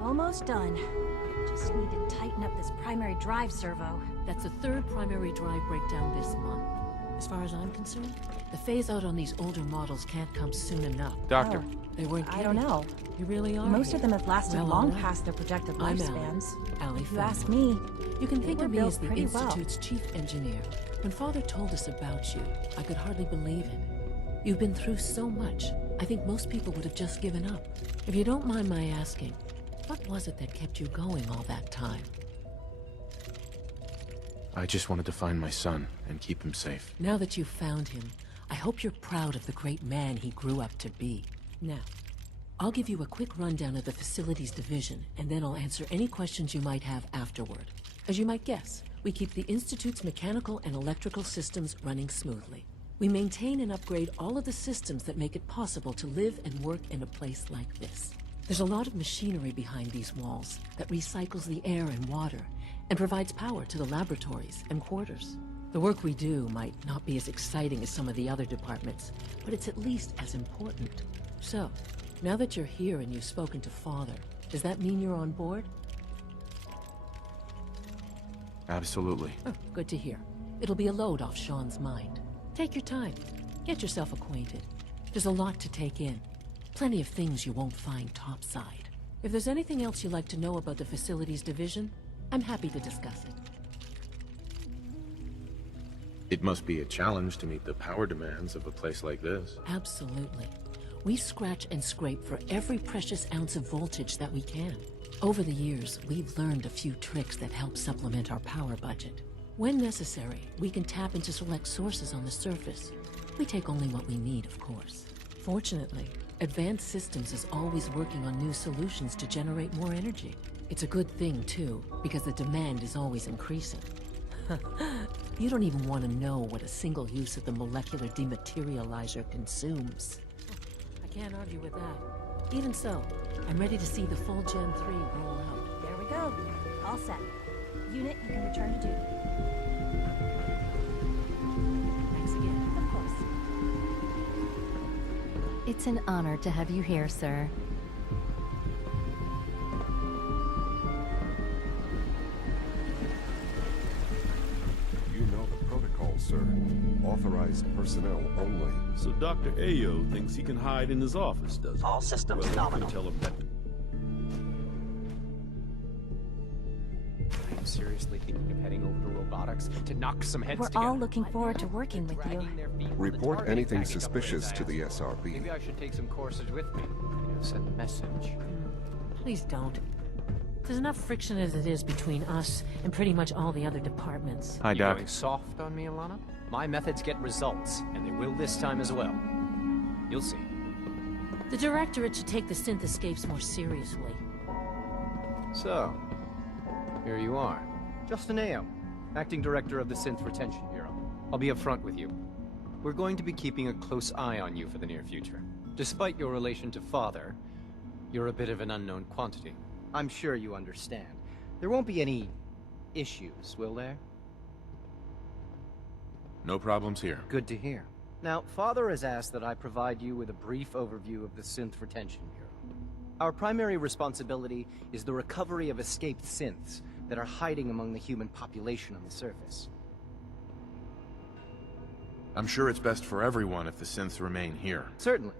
Almost done. just need to tighten up this primary drive servo. That's the third primary drive breakdown this month. As far as I'm concerned, the phase-out on these older models can't come soon enough. Doctor. They weren't I don't know. You really are. Most of them have lasted Well, long all right. past their projected I'm lifespans. Allie If you ask Fenway. me, You can they think were of me built as the pretty well. Institute's chief engineer. When Father told us about you, I could hardly believe it. You've been through so much, I think most people would have just given up. If you don't mind my asking, what was it that kept you going all that time? I just wanted to find my son and keep him safe. Now that you've found him, I hope you're proud of the great man he grew up to be. Now, I'll give you a quick rundown of the Facilities Division, and then I'll answer any questions you might have afterward. As you might guess, we keep the Institute's mechanical and electrical systems running smoothly. We maintain and upgrade all of the systems that make it possible to live and work in a place like this. There's a lot of machinery behind these walls that recycles the air and water and provides power to the laboratories and quarters. The work we do might not be as exciting as some of the other departments, but it's at least as important. So, now that you're here and you've spoken to Father, does that mean you're on board? Absolutely. Oh, good to hear. It'll be a load off Sean's mind. Take your time. Get yourself acquainted. There's a lot to take in. Plenty of things you won't find topside. If there's anything else you'd like to know about the Facilities Division, I'm happy to discuss it. It must be a challenge to meet the power demands of a place like this. Absolutely. We scratch and scrape for every precious ounce of voltage that we can. Over the years, we've learned a few tricks that help supplement our power budget. When necessary, we can tap into select sources on the surface. We take only what we need, of course. Fortunately, Advanced Systems is always working on new solutions to generate more energy. It's a good thing, too, because the demand is always increasing. You don't even want to know what a single use of the molecular dematerializer consumes. I can't argue with that. Even so, I'm ready to see the full Gen 3 roll out. There we go. All set. Unit, you can return to duty. Thanks again. Of course. It's an honor to have you here, sir. You know the protocol, sir. Authorized personnel only. So Dr. Ayo thinks he can hide in his office, does he? All systems nominal. Tell him that. I'm seriously thinking of heading over to robotics to knock some heads We're together. all looking forward to working with you. Report anything suspicious to the SRB. Maybe I should take some courses with me. Send a message. Please don't. There's enough friction as it is between us and pretty much all the other departments. Hi, You Doc. going soft on me, Alana? My methods get results, and they will this time as well. You'll see. The Directorate should take the synth escapes more seriously. So, here you are. Justin Ayo, Acting Director of the Synth Retention Bureau. I'll be upfront with you. We're going to be keeping a close eye on you for the near future. Despite your relation to Father, you're a bit of an unknown quantity. I'm sure you understand. There won't be any issues, will there? No problems here. Good to hear. Now, Father has asked that I provide you with a brief overview of the Synth Retention Bureau. Our primary responsibility is the recovery of escaped synths that are hiding among the human population on the surface. I'm sure it's best for everyone if the synths remain here. Certainly.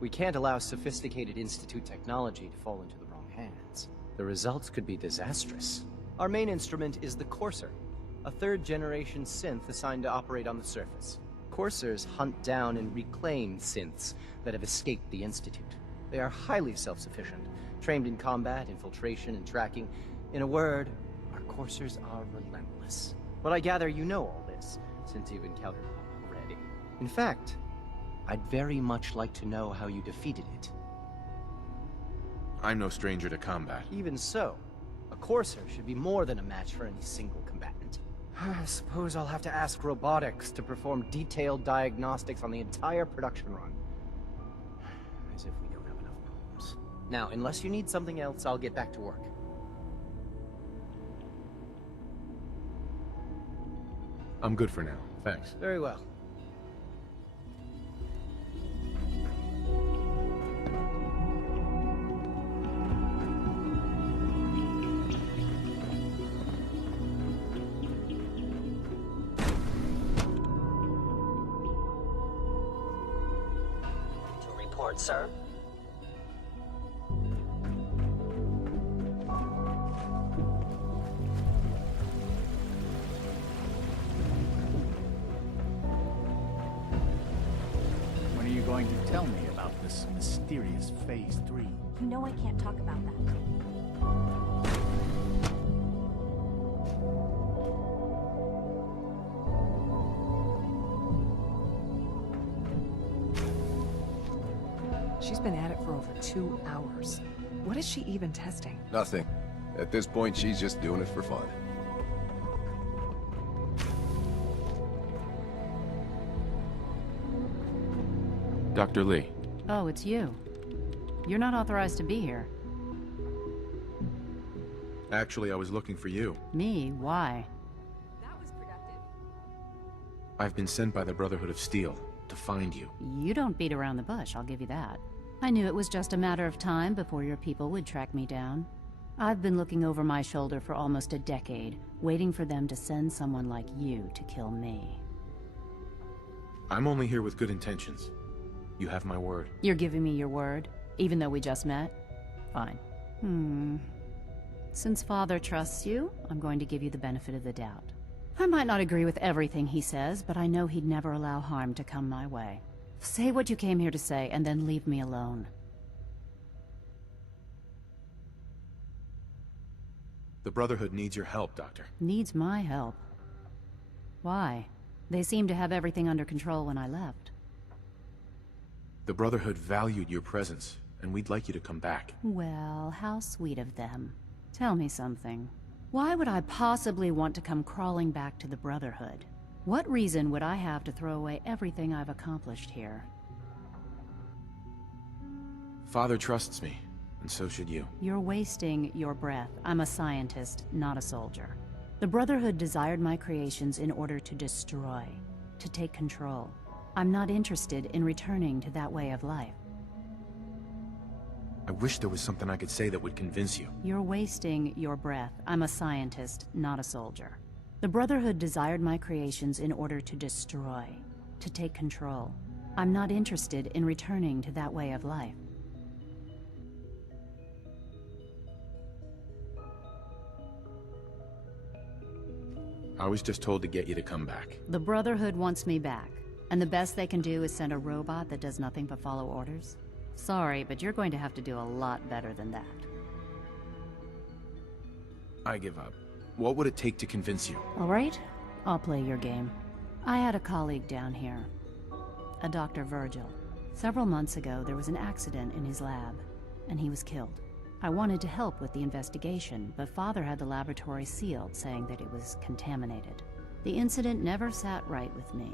We can't allow sophisticated Institute technology to fall into the wrong hands. The results could be disastrous. Our main instrument is the Courser, a third-generation synth assigned to operate on the surface. Coursers hunt down and reclaim synths that have escaped the Institute. They are highly self-sufficient, trained in combat, infiltration, and tracking. In a word, our Coursers are relentless. But I gather you know all this, since you've encountered one already. In fact, I'd very much like to know how you defeated it. I'm no stranger to combat. Even so, a Courser should be more than a match for any single combatant. I suppose I'll have to ask robotics to perform detailed diagnostics on the entire production run. As if we don't have enough problems. Now, unless you need something else, I'll get back to work. I'm good for now. Thanks. Very well. report, sir. When are you going to tell me about this mysterious Phase 3? You know I can't talk about that. She's been at it for over 2 hours. What is she even testing? Nothing. At this point, she's just doing it for fun. Dr. Lee. Oh, it's you. You're not authorized to be here. Actually, I was looking for you. Me? Why? I've been sent by the Brotherhood of Steel to find you. You don't beat around the bush, I'll give you that. I knew it was just a matter of time before your people would track me down. I've been looking over my shoulder for almost a decade, waiting for them to send someone like you to kill me. I'm only here with good intentions. You have my word. You're giving me your word, even though we just met? Fine. Since Father trusts you, I'm going to give you the benefit of the doubt. I might not agree with everything he says, but I know he'd never allow harm to come my way. Say what you came here to say, and then leave me alone. The Brotherhood needs your help, Doctor. Needs my help? Why? They seemed to have everything under control when I left. The Brotherhood valued your presence, and we'd like you to come back. Well, how sweet of them. Tell me something. Why would I possibly want to come crawling back to the Brotherhood? What reason would I have to throw away everything I've accomplished here? Father trusts me, and so should you. You're wasting your breath. I'm a scientist, not a soldier. The Brotherhood desired my creations in order to destroy, to take control. I'm not interested in returning to that way of life. I wish there was something I could say that would convince you. You're wasting your breath. I'm a scientist, not a soldier. The Brotherhood desired my creations in order to destroy, to take control. I'm not interested in returning to that way of life. I was just told to get you to come back. The Brotherhood wants me back, and the best they can do is send a robot that does nothing but follow orders? Sorry, but you're going to have to do a lot better than that. I give up. What would it take to convince you? All right, I'll play your game. I had a colleague down here, a Dr. Virgil. Several months ago, there was an accident in his lab, and he was killed. I wanted to help with the investigation, but Father had the laboratory sealed, saying that it was contaminated. The incident never sat right with me.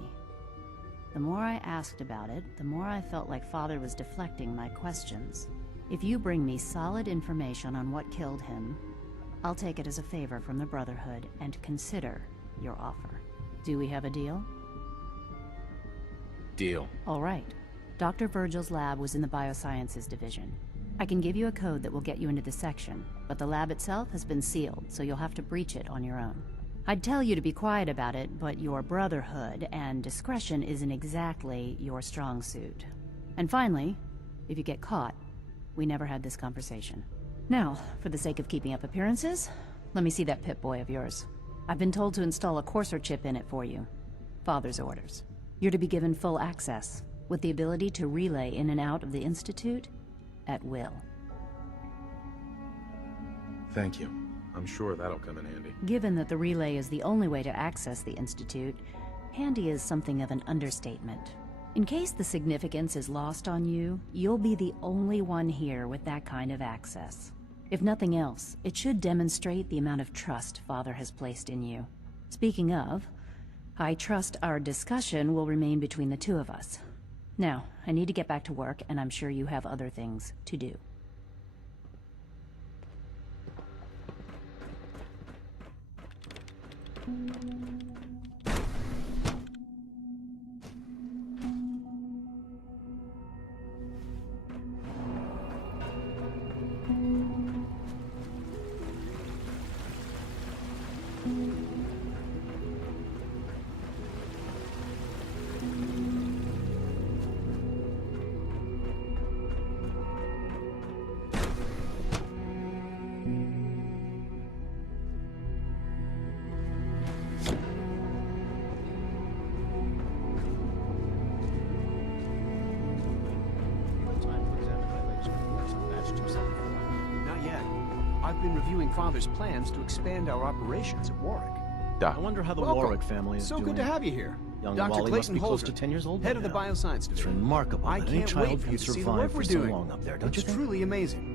The more I asked about it, the more I felt like Father was deflecting my questions. If you bring me solid information on what killed him, I'll take it as a favor from the Brotherhood and consider your offer. Do we have a deal? Deal. All right. Dr. Virgil's lab was in the Biosciences Division. I can give you a code that will get you into the section, but the lab itself has been sealed, so you'll have to breach it on your own. I'd tell you to be quiet about it, but your Brotherhood and discretion isn't exactly your strong suit. And finally, if you get caught, we never had this conversation. Now, for the sake of keeping up appearances, let me see that Pip-Boy of yours. I've been told to install a Courser chip in it for you. Father's orders. You're to be given full access, with the ability to relay in and out of the Institute at will. Thank you. I'm sure that'll come in handy. Given that the relay is the only way to access the Institute, handy is something of an understatement. In case the significance is lost on you, you'll be the only one here with that kind of access. If nothing else, it should demonstrate the amount of trust Father has placed in you. Speaking of, I trust our discussion will remain between the two of us. Now, I need to get back to work, and I'm sure you have other things to do. I've been reviewing Father's plans to expand our operations at Warwick. Doc. I wonder how the Welcome. Warwick family is so doing. good to have you here. Young Dr. Wally must Clayton be close Holzer, to 10 years old head by of the now. Bioscience It's Division. remarkable I that any can't child wait for can you to see the survive work for we're so doing. long up there, don't It's you think? truly amazing.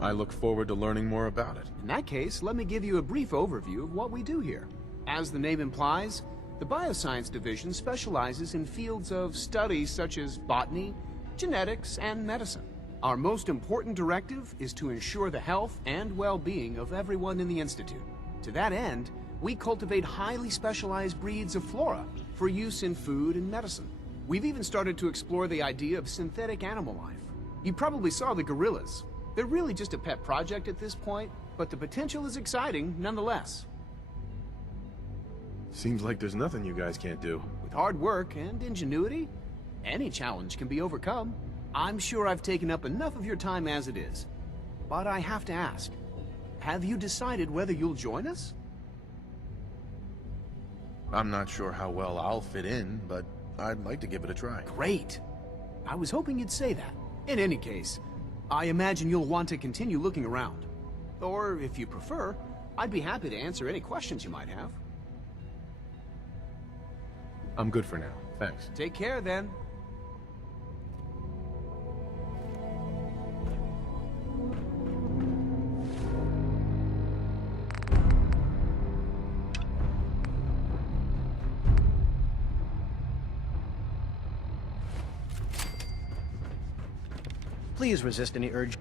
I look forward to learning more about it. In that case, let me give you a brief overview of what we do here. As the name implies, the Bioscience Division specializes in fields of study such as botany, genetics, and medicine. Our most important directive is to ensure the health and well-being of everyone in the Institute. To that end, we cultivate highly specialized breeds of flora for use in food and medicine. We've even started to explore the idea of synthetic animal life. You probably saw the gorillas. They're really just a pet project at this point, but the potential is exciting nonetheless. Seems like there's nothing you guys can't do. With hard work and ingenuity, any challenge can be overcome. I'm sure I've taken up enough of your time as it is. But I have to ask, have you decided whether you'll join us? I'm not sure how well I'll fit in, but I'd like to give it a try. Great. I was hoping you'd say that. In any case, I imagine you'll want to continue looking around. Or, if you prefer, I'd be happy to answer any questions you might have. I'm good for now. Thanks. Take care, then. Please resist any urge.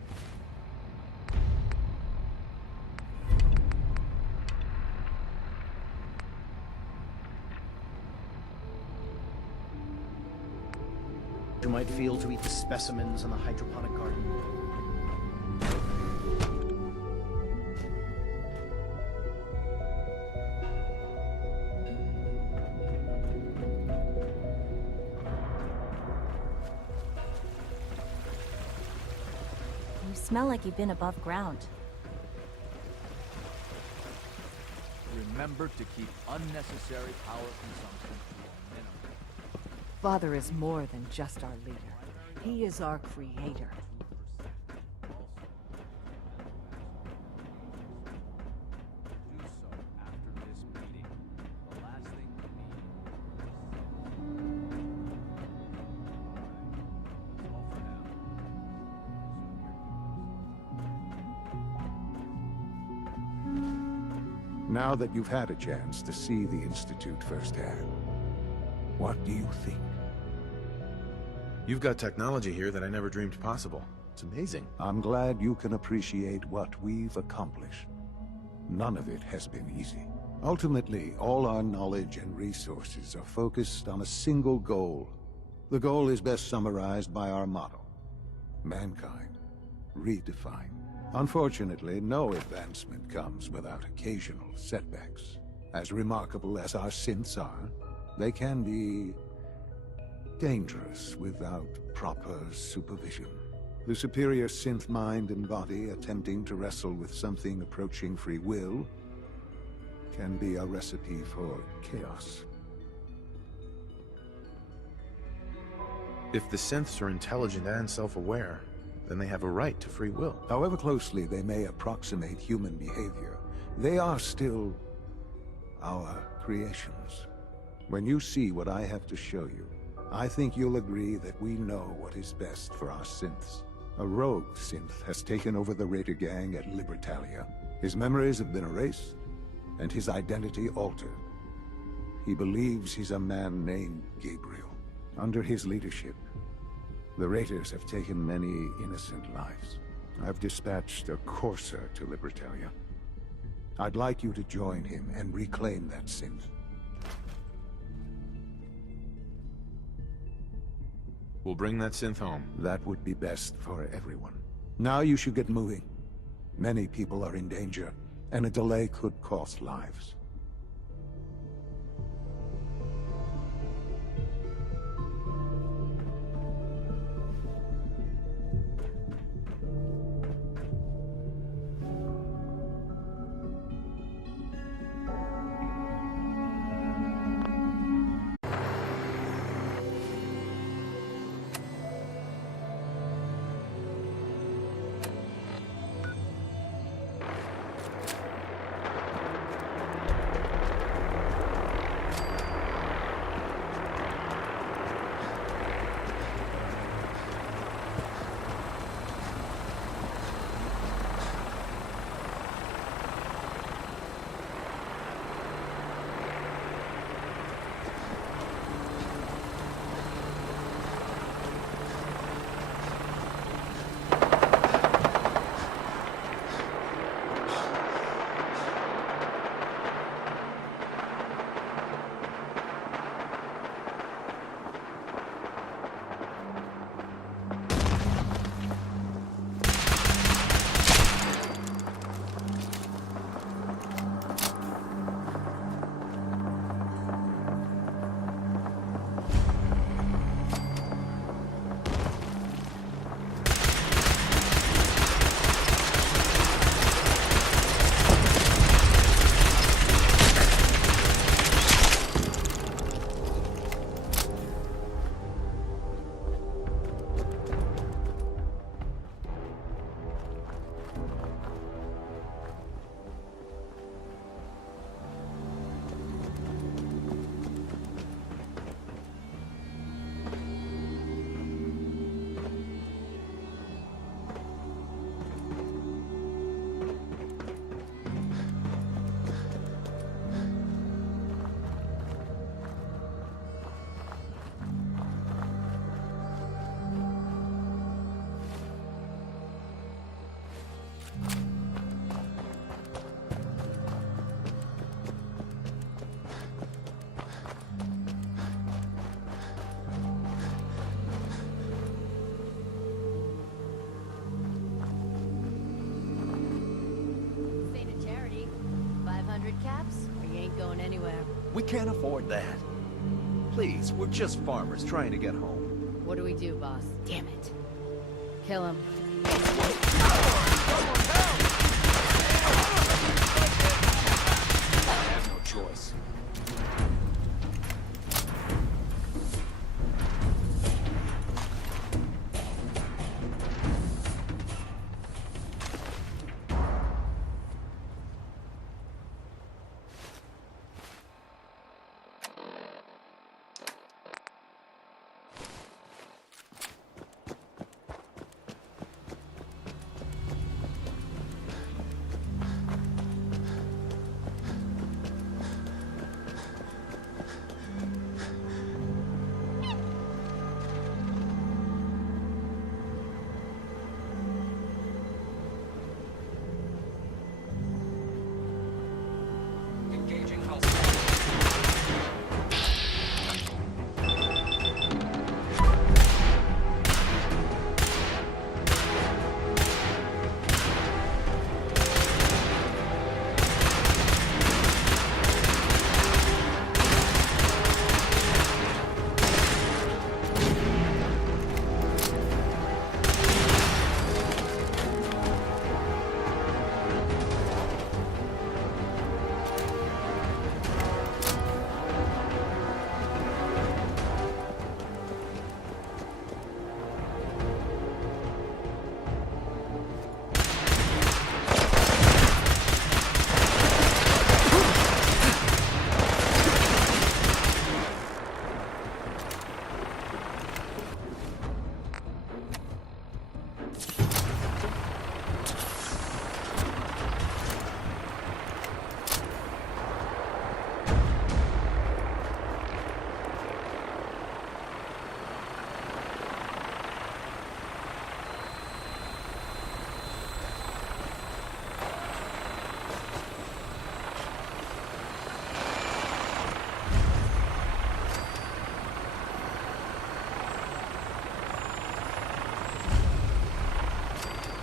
You might feel to eat the specimens in the hydroponic garden. You smell like you've been above ground. Remember to keep unnecessary power consumption to a minimum. Father is more than just our leader. He is our creator. Do so after this meeting. The last thing we need. That's all for now. Now that you've had a chance to see the Institute firsthand, what do you think? You've got technology here that I never dreamed possible. It's amazing. I'm glad you can appreciate what we've accomplished. None of it has been easy. Ultimately, all our knowledge and resources are focused on a single goal. The goal is best summarized by our motto: mankind, redefined. Unfortunately, no advancement comes without occasional setbacks. As remarkable as our synths are, they can be dangerous without proper supervision. The superior synth mind and body attempting to wrestle with something approaching free will can be a recipe for chaos. If the synths are intelligent and self-aware, then they have a right to free will. However closely they may approximate human behavior, they are still our creations. When you see what I have to show you, I think you'll agree that we know what is best for our synths. A rogue synth has taken over the Raider gang at Libertalia. His memories have been erased, and his identity altered. He believes he's a man named Gabriel. Under his leadership, the Raiders have taken many innocent lives. I've dispatched a courser to Libertalia. I'd like you to join him and reclaim that synth. We'll bring that synth home. That would be best for everyone. Now you should get moving. Many people are in danger, and a delay could cost lives. going anywhere. We can't afford that. Please, we're just farmers trying to get home. What do we do, boss? Damn it. Kill him. I have no choice.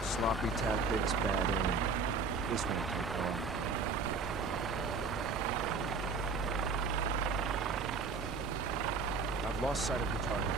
Sloppy tactics, bad aim. This won't take long. I've lost sight of the target.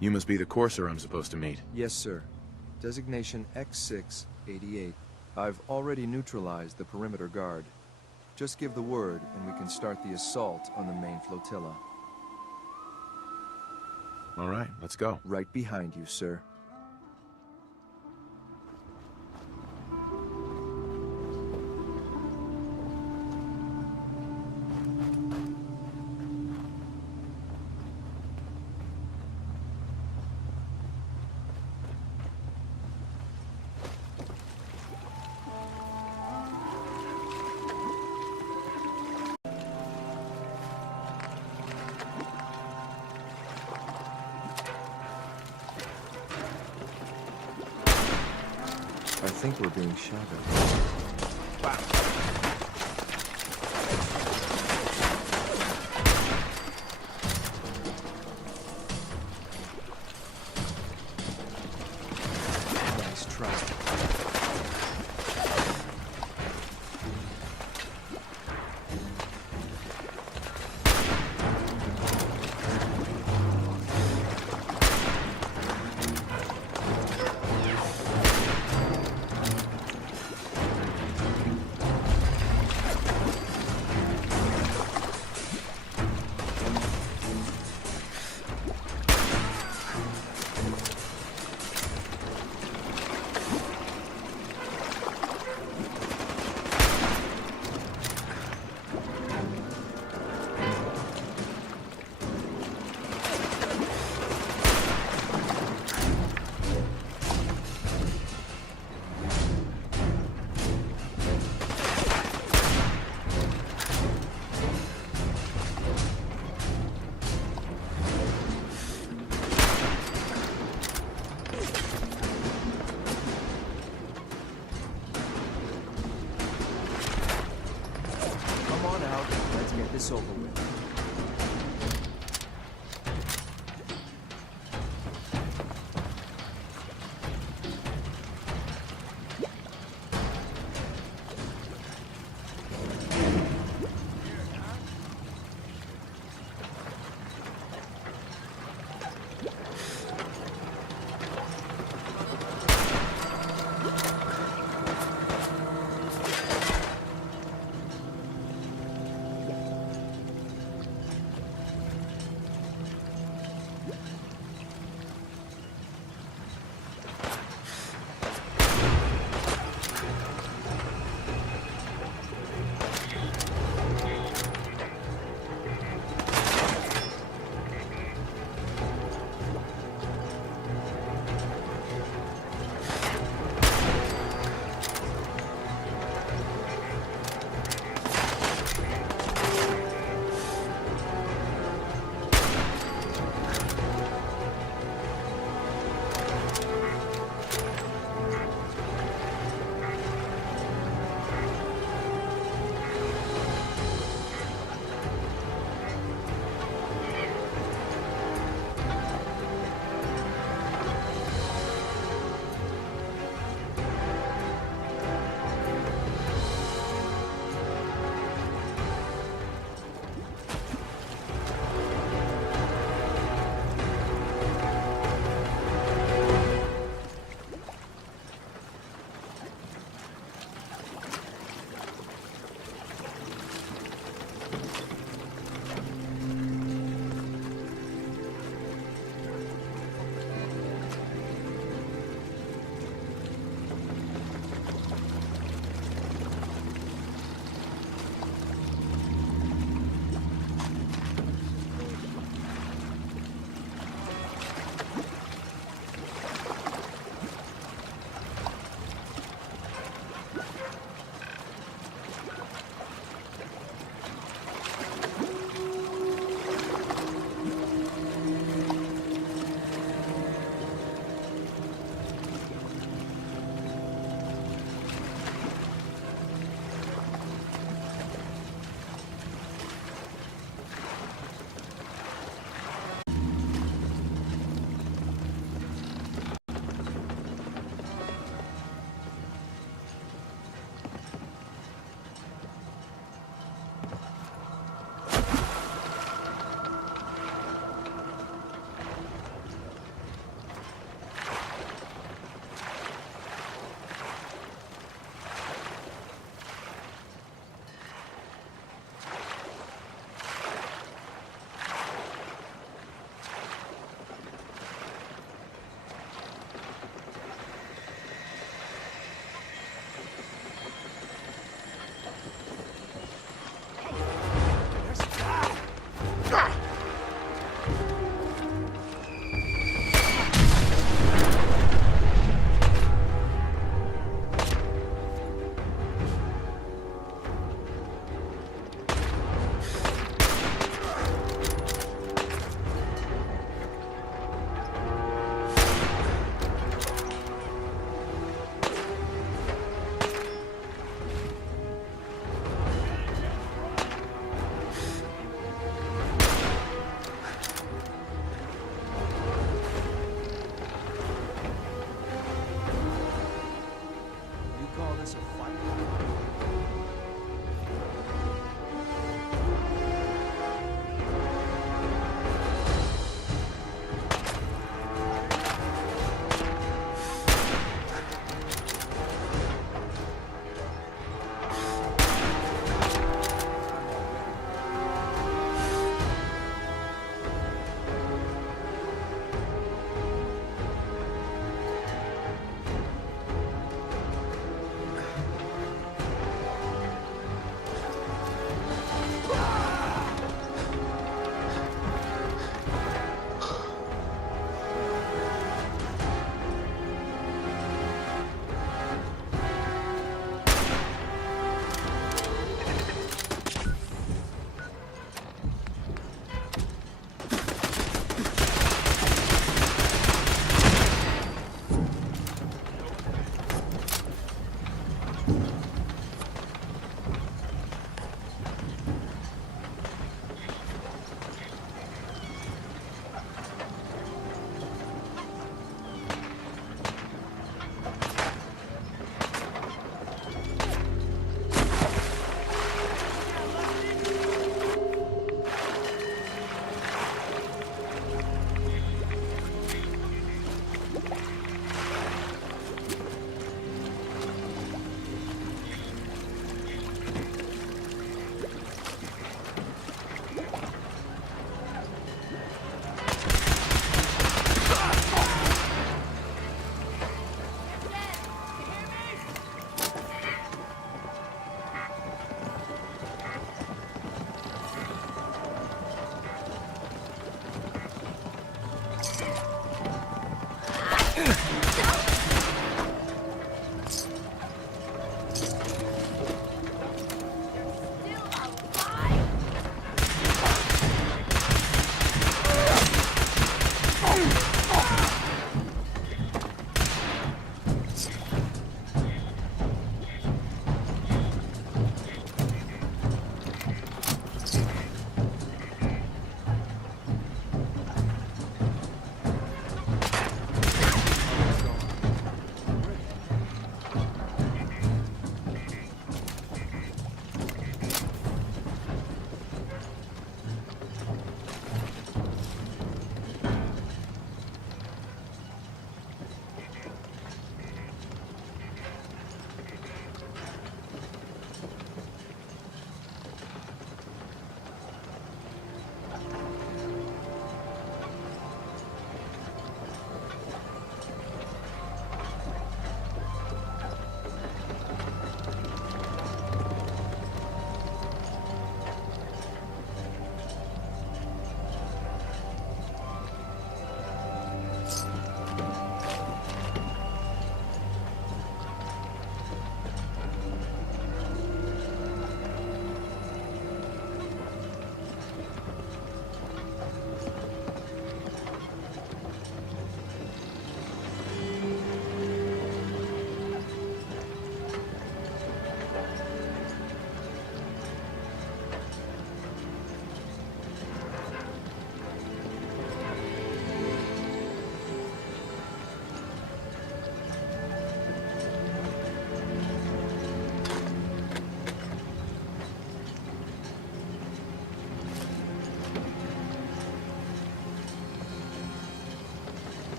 You must be the courser I'm supposed to meet. Yes, sir. Designation X688. I've already neutralized the perimeter guard. Just give the word, and we can start the assault on the main flotilla. All right, let's go. Right behind you, sir. I think we're being shadowed. Wow. Nice try. this over with.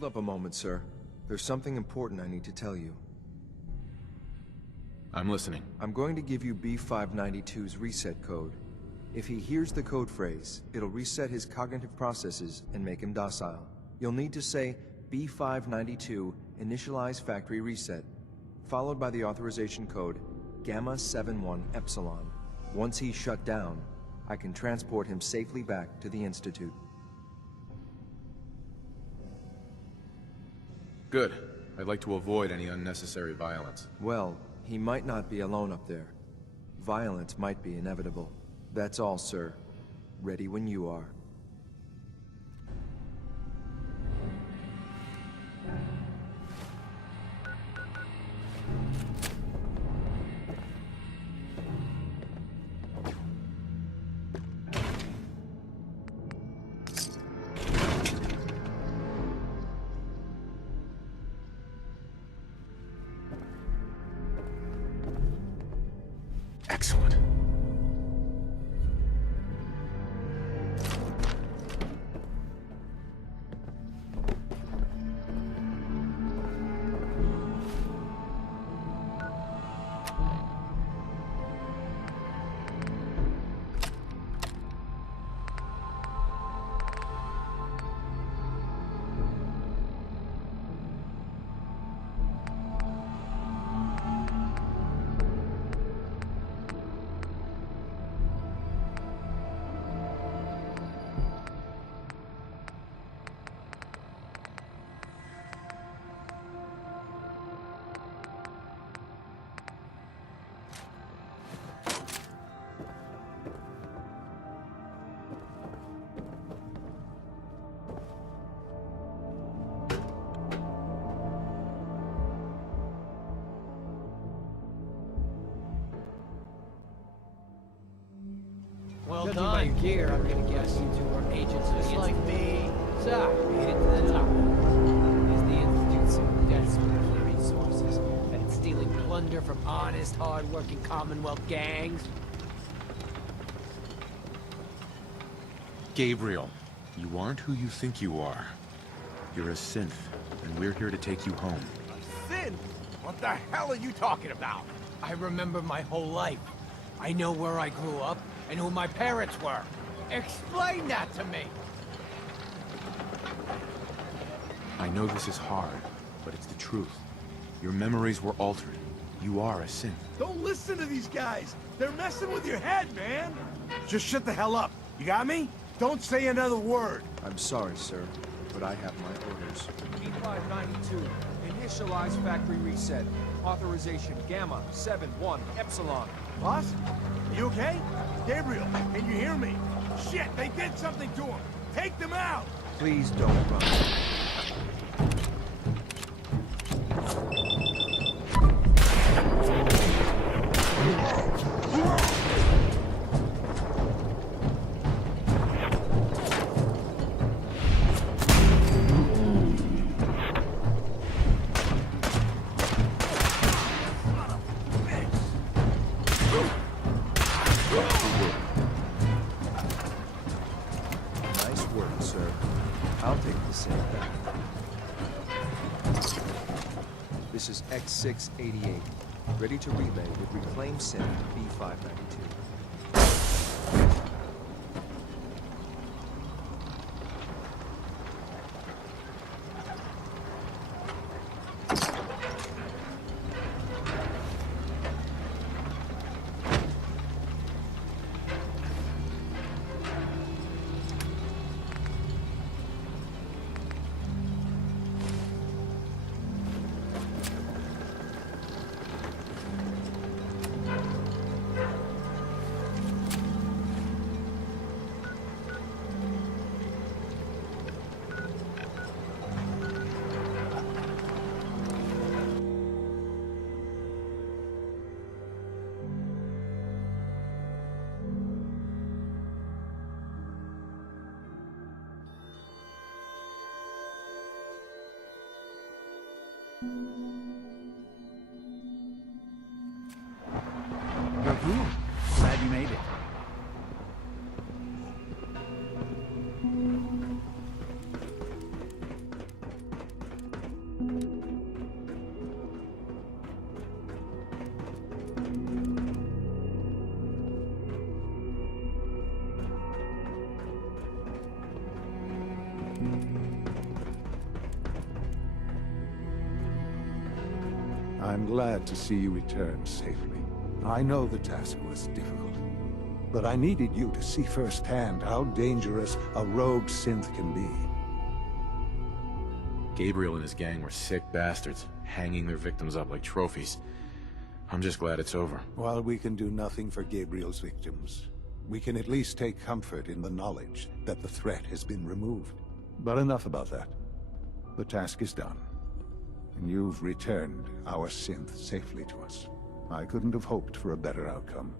Hold up a moment, sir. There's something important I need to tell you. I'm listening. I'm going to give you B592's reset code. If he hears the code phrase, it'll reset his cognitive processes and make him docile. You'll need to say B592 initialize factory reset, followed by the authorization code Gamma 71 Epsilon. Once he's shut down, I can transport him safely back to the Institute. Good. I'd like to avoid any unnecessary violence. Well, he might not be alone up there. Violence might be inevitable. That's all, sir. Ready when you are. Excellent. Well judging done. By your gear, I'm gonna guess you two are agents just like me. So, made it to the top. Is the Institute so desperate for resources that it's stealing plunder from honest, hard-working Commonwealth gangs? Gabriel, you aren't who you think you are. You're a synth, and we're here to take you home. A synth? What the hell are you talking about? I remember my whole life. I know where I grew up and who my parents were. Explain that to me! I know this is hard, but it's the truth. Your memories were altered. You are a synth. Don't listen to these guys! They're messing with your head, man! Just shut the hell up, you got me? Don't say another word! I'm sorry, sir, but I have my orders. B592, initialize factory reset. Authorization Gamma 71 Epsilon. Boss? You okay? Gabriel, can you hear me? Shit, they did something to him! Take them out! Please don't run. This is X688, ready to relay with reclaimed synth B592. You're cool. Glad you made it. I'm glad to see you return safely. I know the task was difficult, but I needed you to see firsthand how dangerous a rogue synth can be. Gabriel and his gang were sick bastards, hanging their victims up like trophies. I'm just glad it's over. While we can do nothing for Gabriel's victims, we can at least take comfort in the knowledge that the threat has been removed. But enough about that. The task is done, and you've returned our synth safely to us. I couldn't have hoped for a better outcome.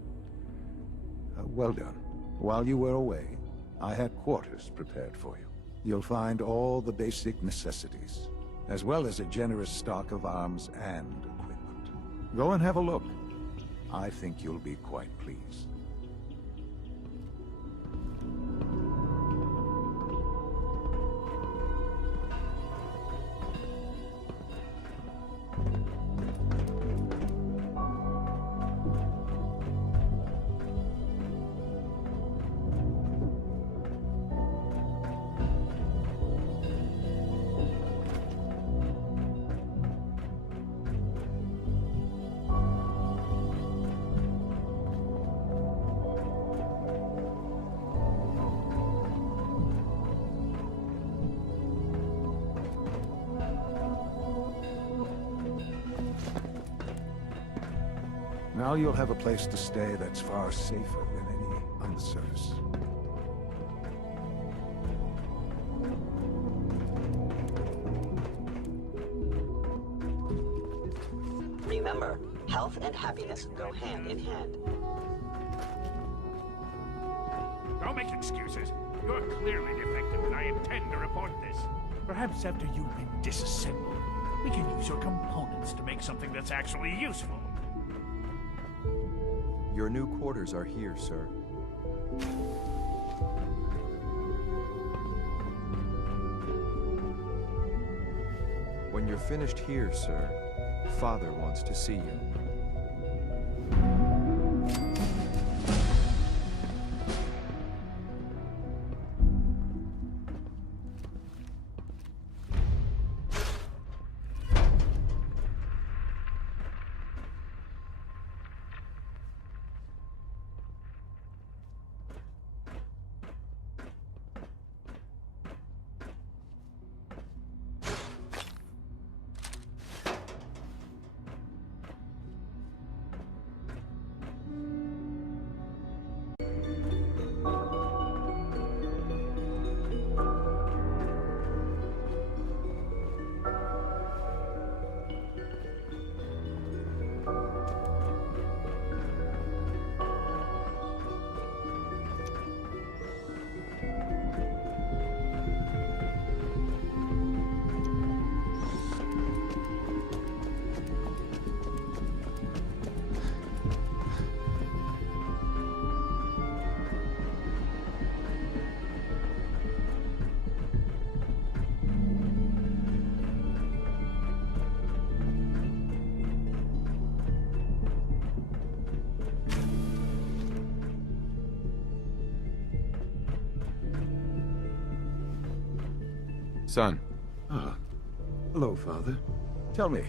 Well done. While you were away, I had quarters prepared for you. You'll find all the basic necessities, as well as a generous stock of arms and equipment. Go and have a look. I think you'll be quite pleased. Now you'll have a place to stay that's far safer than any on the surface. Remember, health and happiness go hand in hand. Don't make excuses. You're clearly defective, and I intend to report this. Perhaps after you've been disassembled, we can use your components to make something that's actually useful. Your new quarters are here, sir. When you're finished here, sir, Father wants to see you. Son. Ah. Hello, Father. Tell me,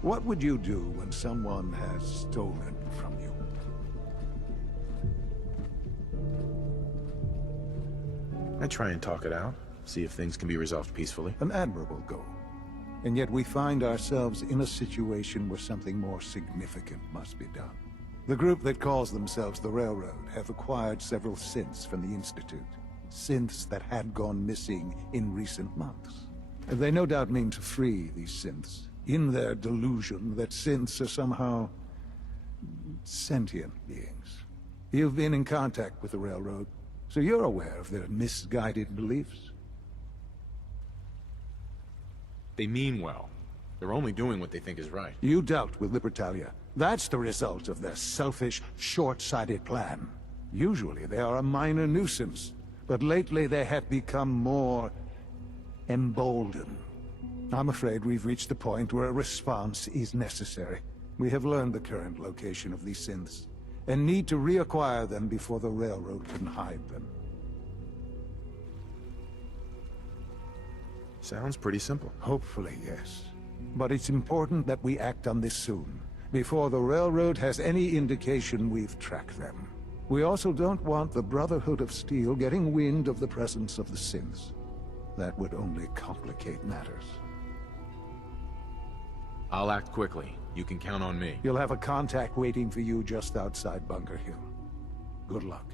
what would you do when someone has stolen from you? I try and talk it out, see if things can be resolved peacefully. An admirable goal. And yet we find ourselves in a situation where something more significant must be done. The group that calls themselves the Railroad have acquired several synths from the Institute. Synths that had gone missing in recent months. They no doubt mean to free these synths, in their delusion that synths are somehow sentient beings. You've been in contact with the Railroad, so you're aware of their misguided beliefs. They mean well. They're only doing what they think is right. You dealt with Libertalia. That's the result of their selfish, short-sighted plan. Usually they are a minor nuisance, but lately they have become more emboldened. I'm afraid we've reached the point where a response is necessary. We have learned the current location of these synths, and need to reacquire them before the Railroad can hide them. Sounds pretty simple. Hopefully, yes. But it's important that we act on this soon, before the Railroad has any indication we've tracked them. We also don't want the Brotherhood of Steel getting wind of the presence of the synths. That would only complicate matters. I'll act quickly. You can count on me. You'll have a contact waiting for you just outside Bunker Hill. Good luck.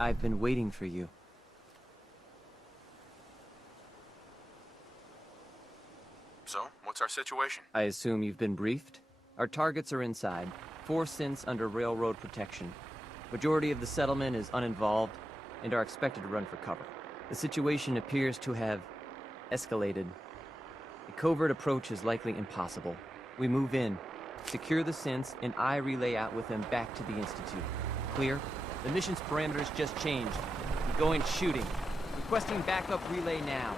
I've been waiting for you. So, what's our situation? I assume you've been briefed? Our targets are inside. 4 synths under railroad protection. Majority of the settlement is uninvolved and are expected to run for cover. The situation appears to have escalated. A covert approach is likely impossible. We move in, secure the synths, and I relay out with them back to the Institute. Clear? The mission's parameters just changed. We're going shooting. Requesting backup relay now.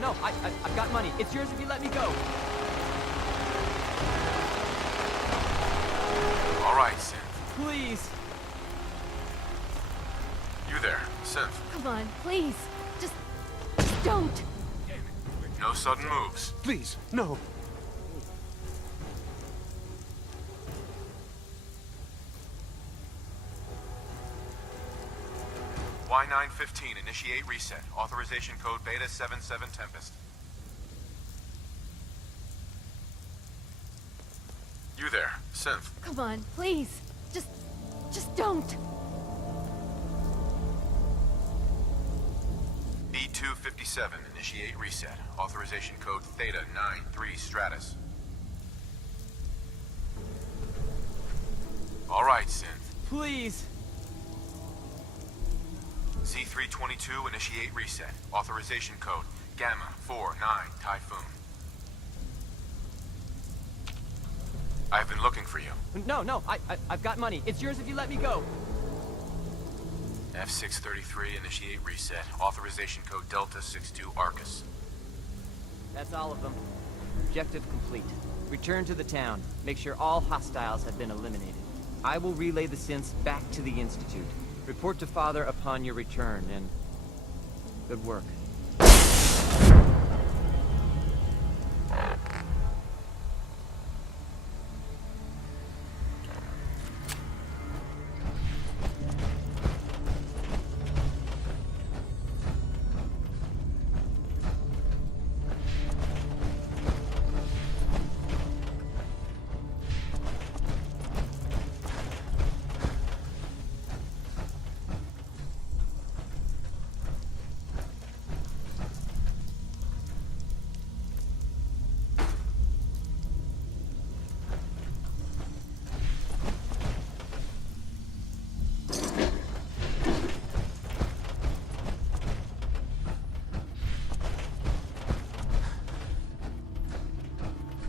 no, I've got money. It's yours if you let me go. All right, Synth. Please. You there, Synth. Come on, please. Just don't. No sudden moves. Please, no. Y915, initiate reset. Authorization code Beta 77 Tempest. You there, Synth. Come on, please. Just don't. B257, initiate reset. Authorization code Theta 93 Stratus. All right, Synth. Please. Z322, initiate reset. Authorization code Gamma 49 Typhoon. I've been looking for you. No, I've got money. It's yours if you let me go. F633, initiate reset. Authorization code Delta 62 Arcus. That's all of them. Objective complete. Return to the town. Make sure all hostiles have been eliminated. I will relay the synths back to the Institute. Report to Father upon your return, and good work.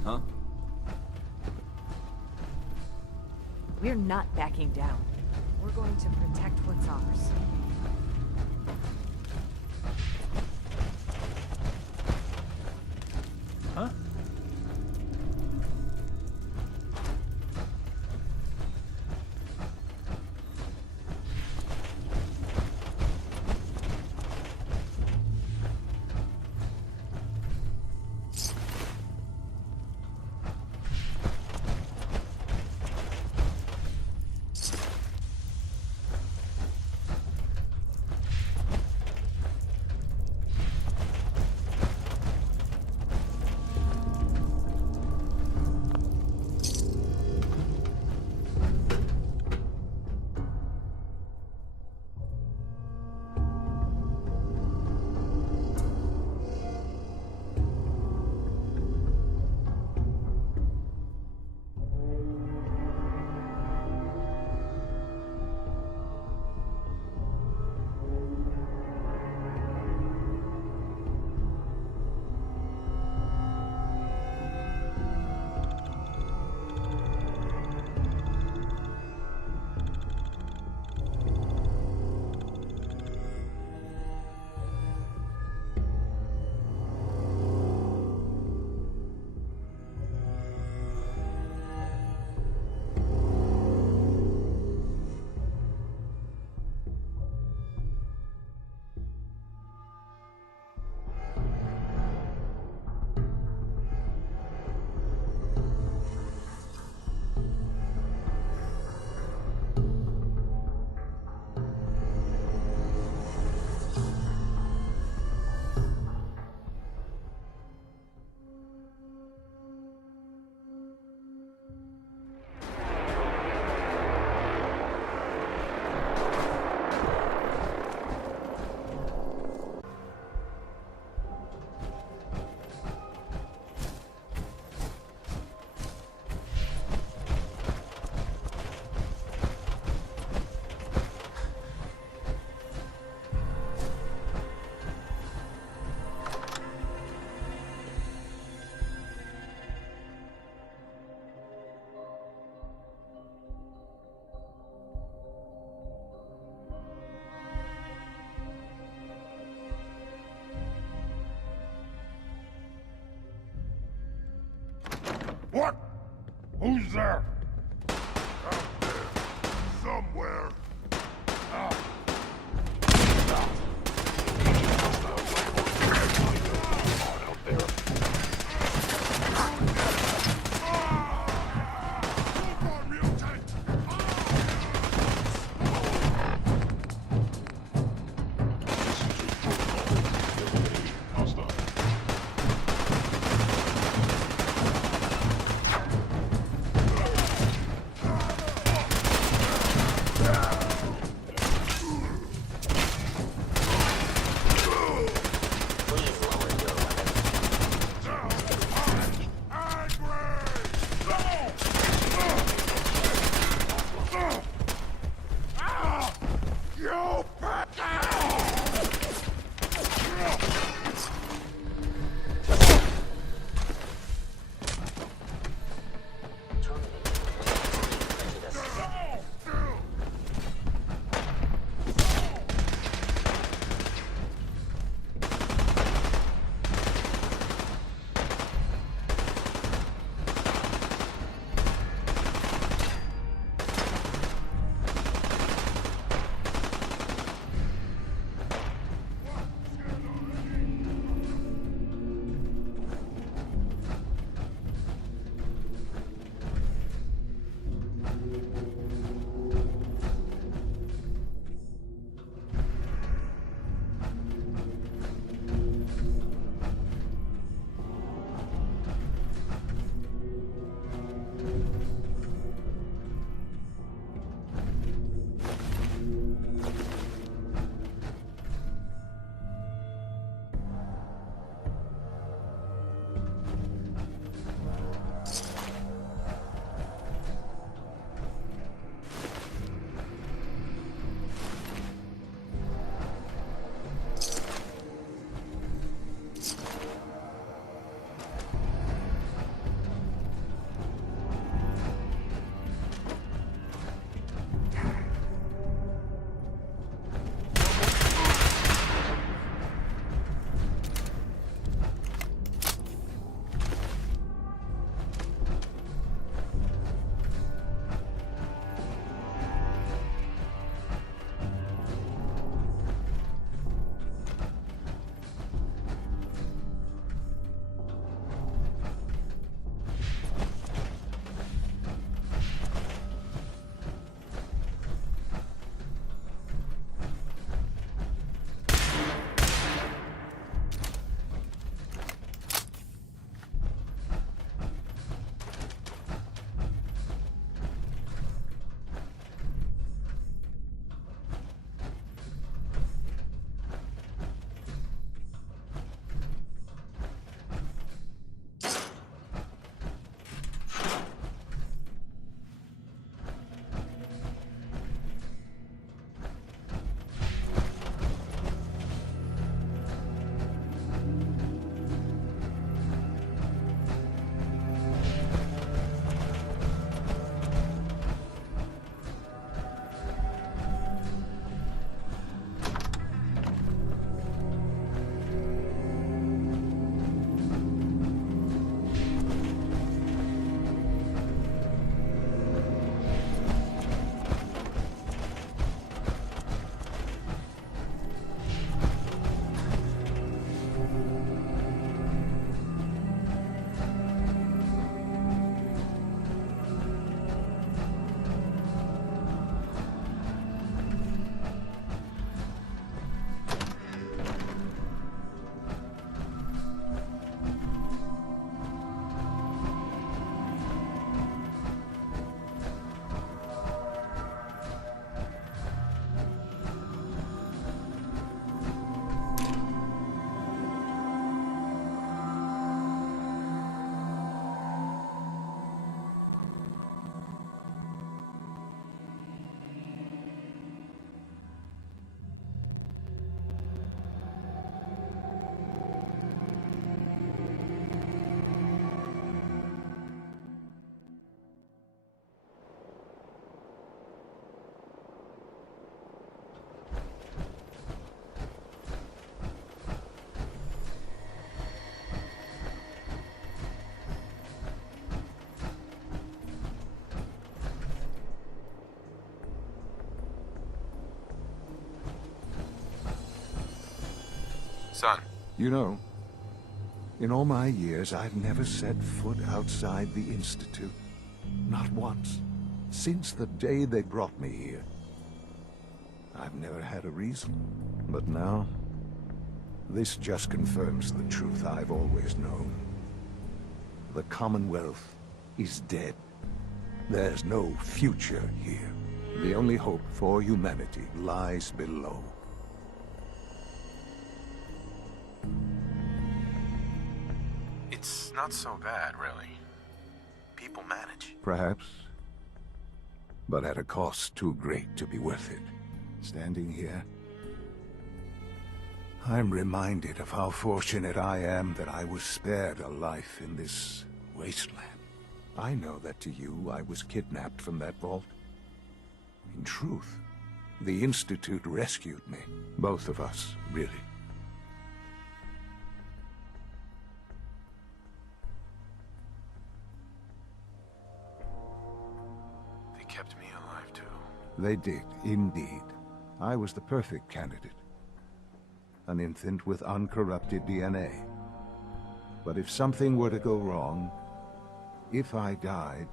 Huh? We're not backing down. We're going to protect what's ours. Huh? Who's there? Out there. Somewhere. Out. Son. You know, in all my years, I've never set foot outside the Institute. Not once. Since the day they brought me here. I've never had a reason. But now, this just confirms the truth I've always known. The Commonwealth is dead. There's no future here. The only hope for humanity lies below. It's not so bad, really. People manage. Perhaps. But at a cost too great to be worth it. Standing here, I'm reminded of how fortunate I am that I was spared a life in this wasteland. I know that to you, I was kidnapped from that vault. In truth, the Institute rescued me. Both of us, really. They kept me alive, too. They did, indeed. I was the perfect candidate. An infant with uncorrupted DNA. But if something were to go wrong, if I died,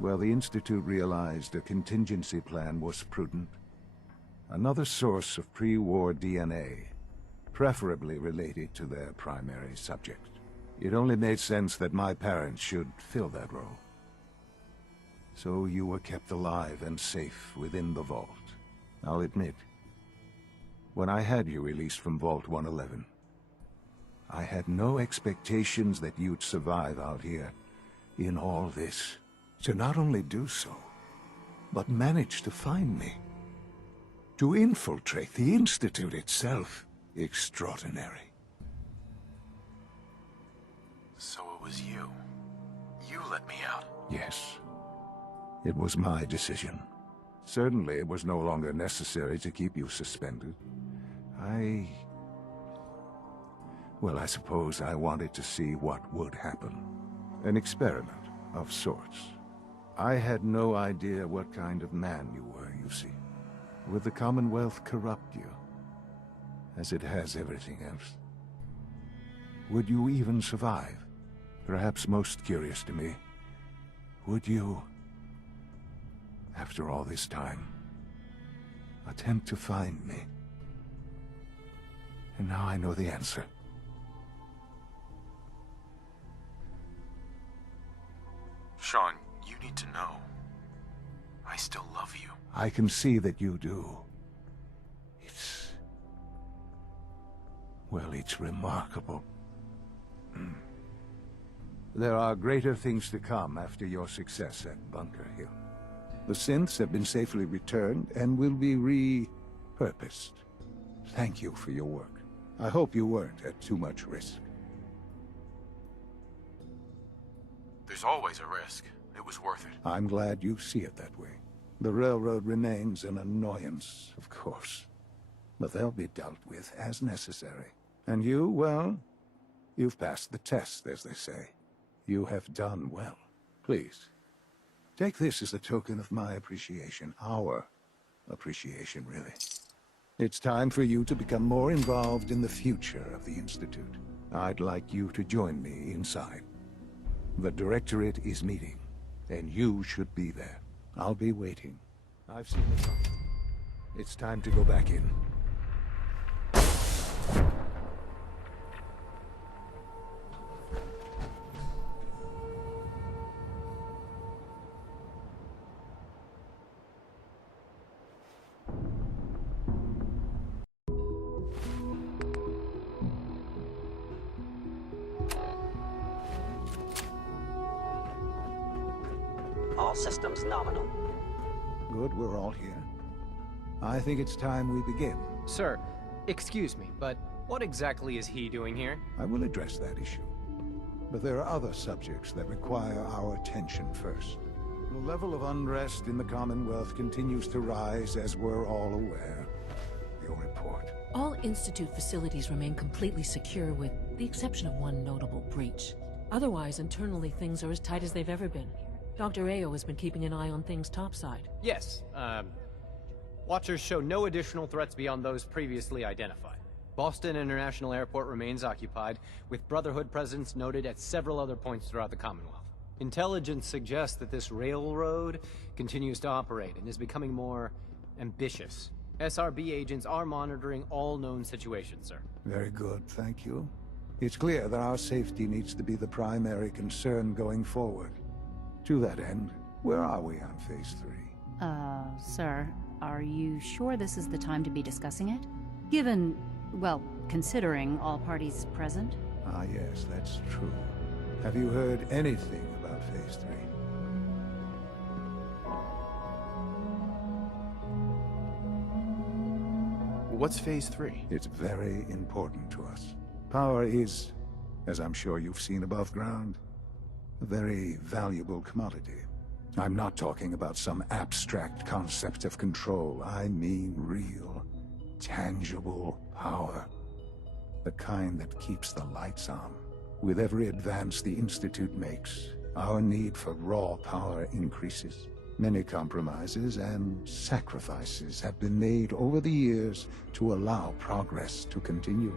well, the Institute realized a contingency plan was prudent. Another source of pre-war DNA, preferably related to their primary subject. It only made sense that my parents should fill that role. So you were kept alive and safe within the vault. I'll admit, when I had you released from Vault 111, I had no expectations that you'd survive out here in all this. To not only do so, but manage to find me. To infiltrate the Institute itself. Extraordinary. So it was you. You let me out. Yes. It was my decision. Certainly it was no longer necessary to keep you suspended. Well, I suppose I wanted to see what would happen. An experiment of sorts. I had no idea what kind of man you were, you see. Would the Commonwealth corrupt you, as it has everything else? Would you even survive? Perhaps most curious to me, would you, after all this time, attempt to find me? And now I know the answer. Sean, you need to know. I still love you. I can see that you do. Well, it's remarkable. There are greater things to come after your success at Bunker Hill. The synths have been safely returned and will be repurposed. Thank you for your work. I hope you weren't at too much risk. There's always a risk. It was worth it. I'm glad you see it that way. The railroad remains an annoyance, of course. But they'll be dealt with as necessary. And you, well, you've passed the test, as they say. You have done well. Please, take this as a token of my appreciation. Our appreciation, really. It's time for you to become more involved in the future of the Institute. I'd like you to join me inside. The Directorate is meeting, and you should be there. I'll be waiting. I've seen enough. It's time to go back in. All systems nominal. Good, we're all here. I think it's time we begin. Sir, excuse me, but what exactly is he doing here? I will address that issue. But there are other subjects that require our attention first. The level of unrest in the Commonwealth continues to rise, as we're all aware. Your report. All Institute facilities remain completely secure, with the exception of one notable breach. Otherwise, internally, things are as tight as they've ever been. Dr. Ao has been keeping an eye on things topside. Yes, Watchers show no additional threats beyond those previously identified. Boston International Airport remains occupied, with Brotherhood presence noted at several other points throughout the Commonwealth. Intelligence suggests that this railroad continues to operate and is becoming more ambitious. SRB agents are monitoring all known situations, sir. Very good, thank you. It's clear that our safety needs to be the primary concern going forward. To that end, where are we on Phase 3? Sir, are you sure this is the time to be discussing it? Given, well, considering all parties present? Ah, yes, that's true. Have you heard anything about Phase 3? What's Phase 3? It's very important to us. Power is, as I'm sure you've seen above ground, a very valuable commodity. I'm not talking about some abstract concept of control. I mean real, tangible power. The kind that keeps the lights on. With every advance the Institute makes, our need for raw power increases. Many compromises and sacrifices have been made over the years to allow progress to continue.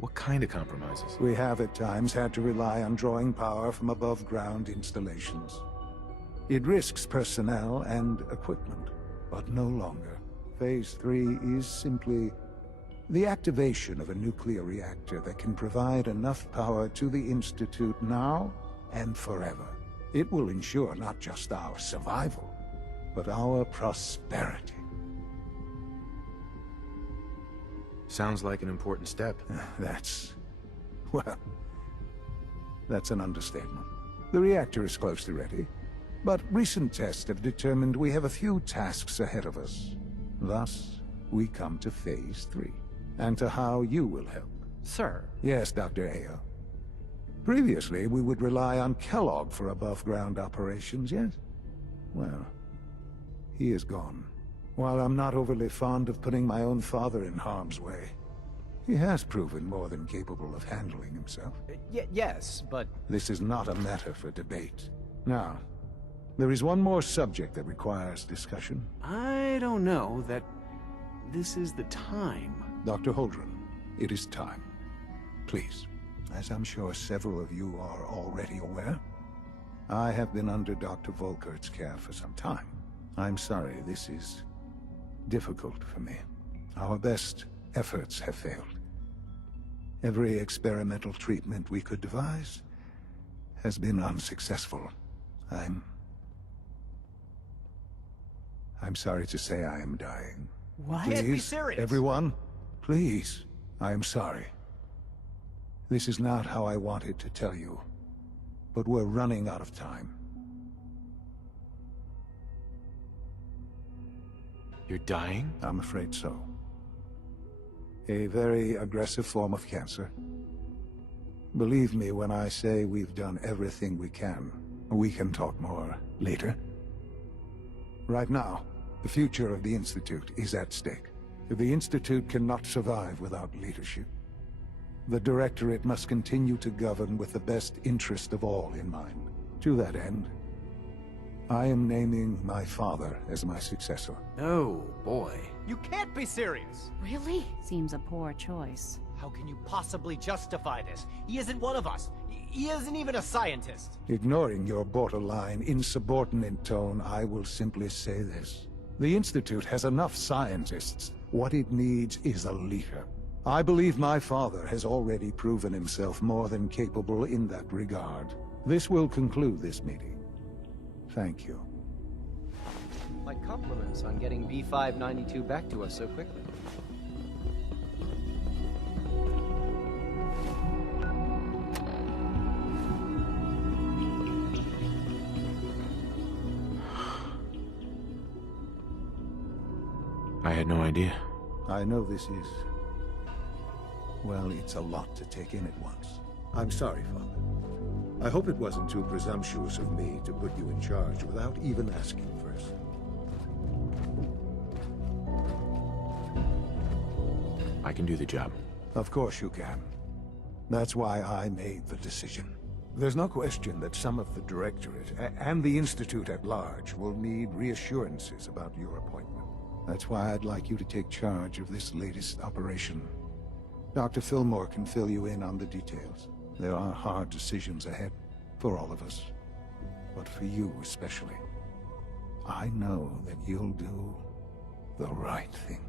What kind of compromises? We have at times had to rely on drawing power from above-ground installations. It risks personnel and equipment, but no longer. Phase 3 is simply the activation of a nuclear reactor that can provide enough power to the Institute now and forever. It will ensure not just our survival, but our prosperity. Sounds like an important step. That's an understatement. The reactor is close to ready, but recent tests have determined we have a few tasks ahead of us. Thus, we come to Phase 3, and to how you will help. Sir? Yes, Dr. Ayo. Previously, we would rely on Kellogg for above-ground operations, yes? Well, he is gone. While I'm not overly fond of putting my own father in harm's way, he has proven more than capable of handling himself. Yes, but... This is not a matter for debate. Now, there is one more subject that requires discussion. I don't know that this is the time. Dr. Holdren, it is time. Please. As I'm sure several of you are already aware, I have been under Dr. Volkert's care for some time. I'm sorry, this is difficult for me. Our best efforts have failed. Every experimental treatment we could devise has been unsuccessful. I'm sorry to say I am dying. What? Please, Can't be serious. Everyone, please, I am sorry. This is not how I wanted to tell you, but we're running out of time. You're dying? I'm afraid so. A very aggressive form of cancer. Believe me when I say we've done everything we can. We can talk more later. Right now, the future of the Institute is at stake. The Institute cannot survive without leadership. The Directorate must continue to govern with the best interest of all in mind. To that end, I am naming my father as my successor. Oh, boy. You can't be serious! Really? Seems a poor choice. How can you possibly justify this? He isn't one of us. He isn't even a scientist. Ignoring your borderline, insubordinate tone, I will simply say this. The Institute has enough scientists. What it needs is a leader. I believe my father has already proven himself more than capable in that regard. This will conclude this meeting. Thank you. My compliments on getting B592 back to us so quickly. I had no idea. I know this is... well, it's a lot to take in at once. I'm sorry, Father. I hope it wasn't too presumptuous of me to put you in charge without even asking first. I can do the job. Of course you can. That's why I made the decision. There's no question that some of the Directorate and the Institute at large will need reassurances about your appointment. That's why I'd like you to take charge of this latest operation. Dr. Fillmore can fill you in on the details. There are hard decisions ahead, for all of us. But for you especially. I know that you'll do the right thing.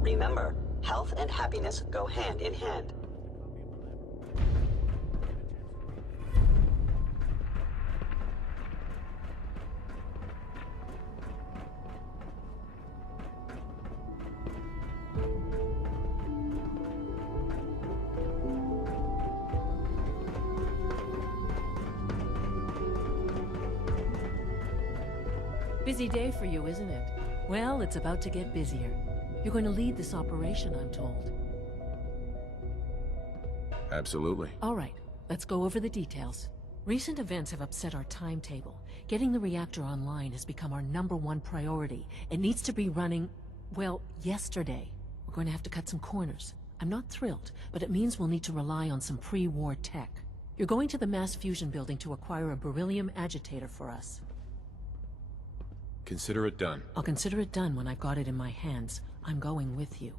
Remember, health and happiness go hand in hand. Busy day for you, isn't it? Well, it's about to get busier. You're going to lead this operation, I'm told. Absolutely. All right, let's go over the details. Recent events have upset our timetable. Getting the reactor online has become our #1 priority. It needs to be running, well, yesterday. We're going to have to cut some corners. I'm not thrilled, but it means we'll need to rely on some pre-war tech. You're going to the mass fusion building to acquire a beryllium agitator for us. Consider it done. I'll consider it done when I've got it in my hands. I'm going with you.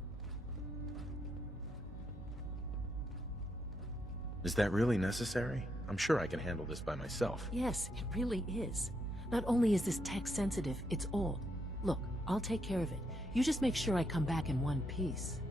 Is that really necessary? I'm sure I can handle this by myself. Yes, it really is. Not only is this tech sensitive, it's old. Look, I'll take care of it. You just make sure I come back in one piece.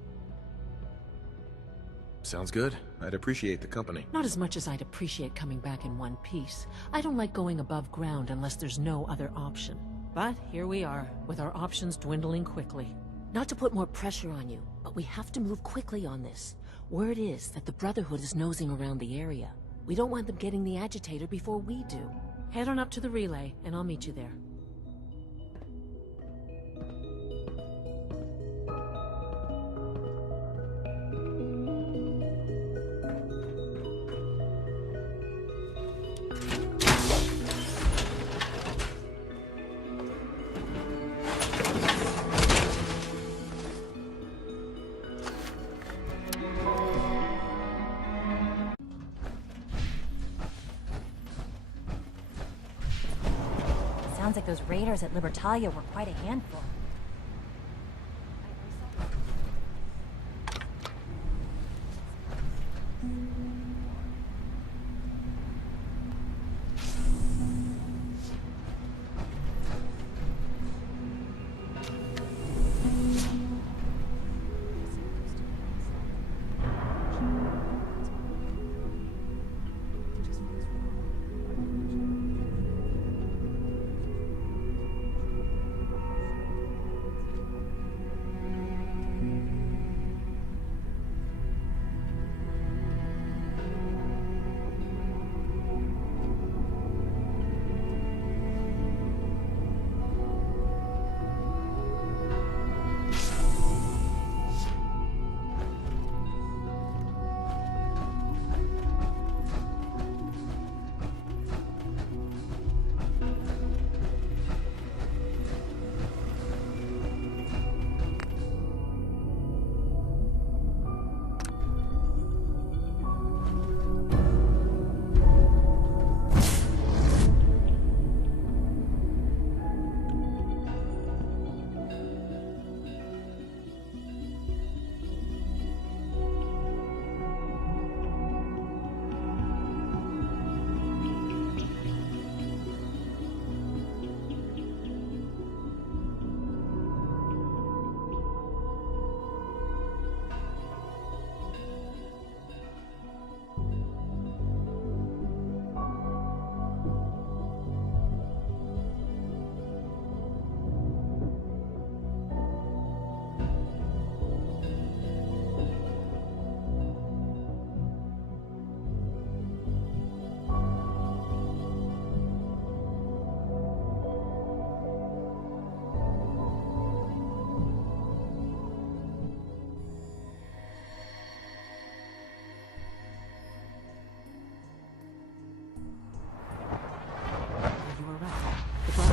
Sounds good. I'd appreciate the company. Not as much as I'd appreciate coming back in one piece. I don't like going above ground unless there's no other option. But here we are, with our options dwindling quickly. Not to put more pressure on you, but we have to move quickly on this. Word is that the Brotherhood is nosing around the area. We don't want them getting the agitator before we do. Head on up to the relay, and I'll meet you there. Sounds like those raiders at Libertalia were quite a handful.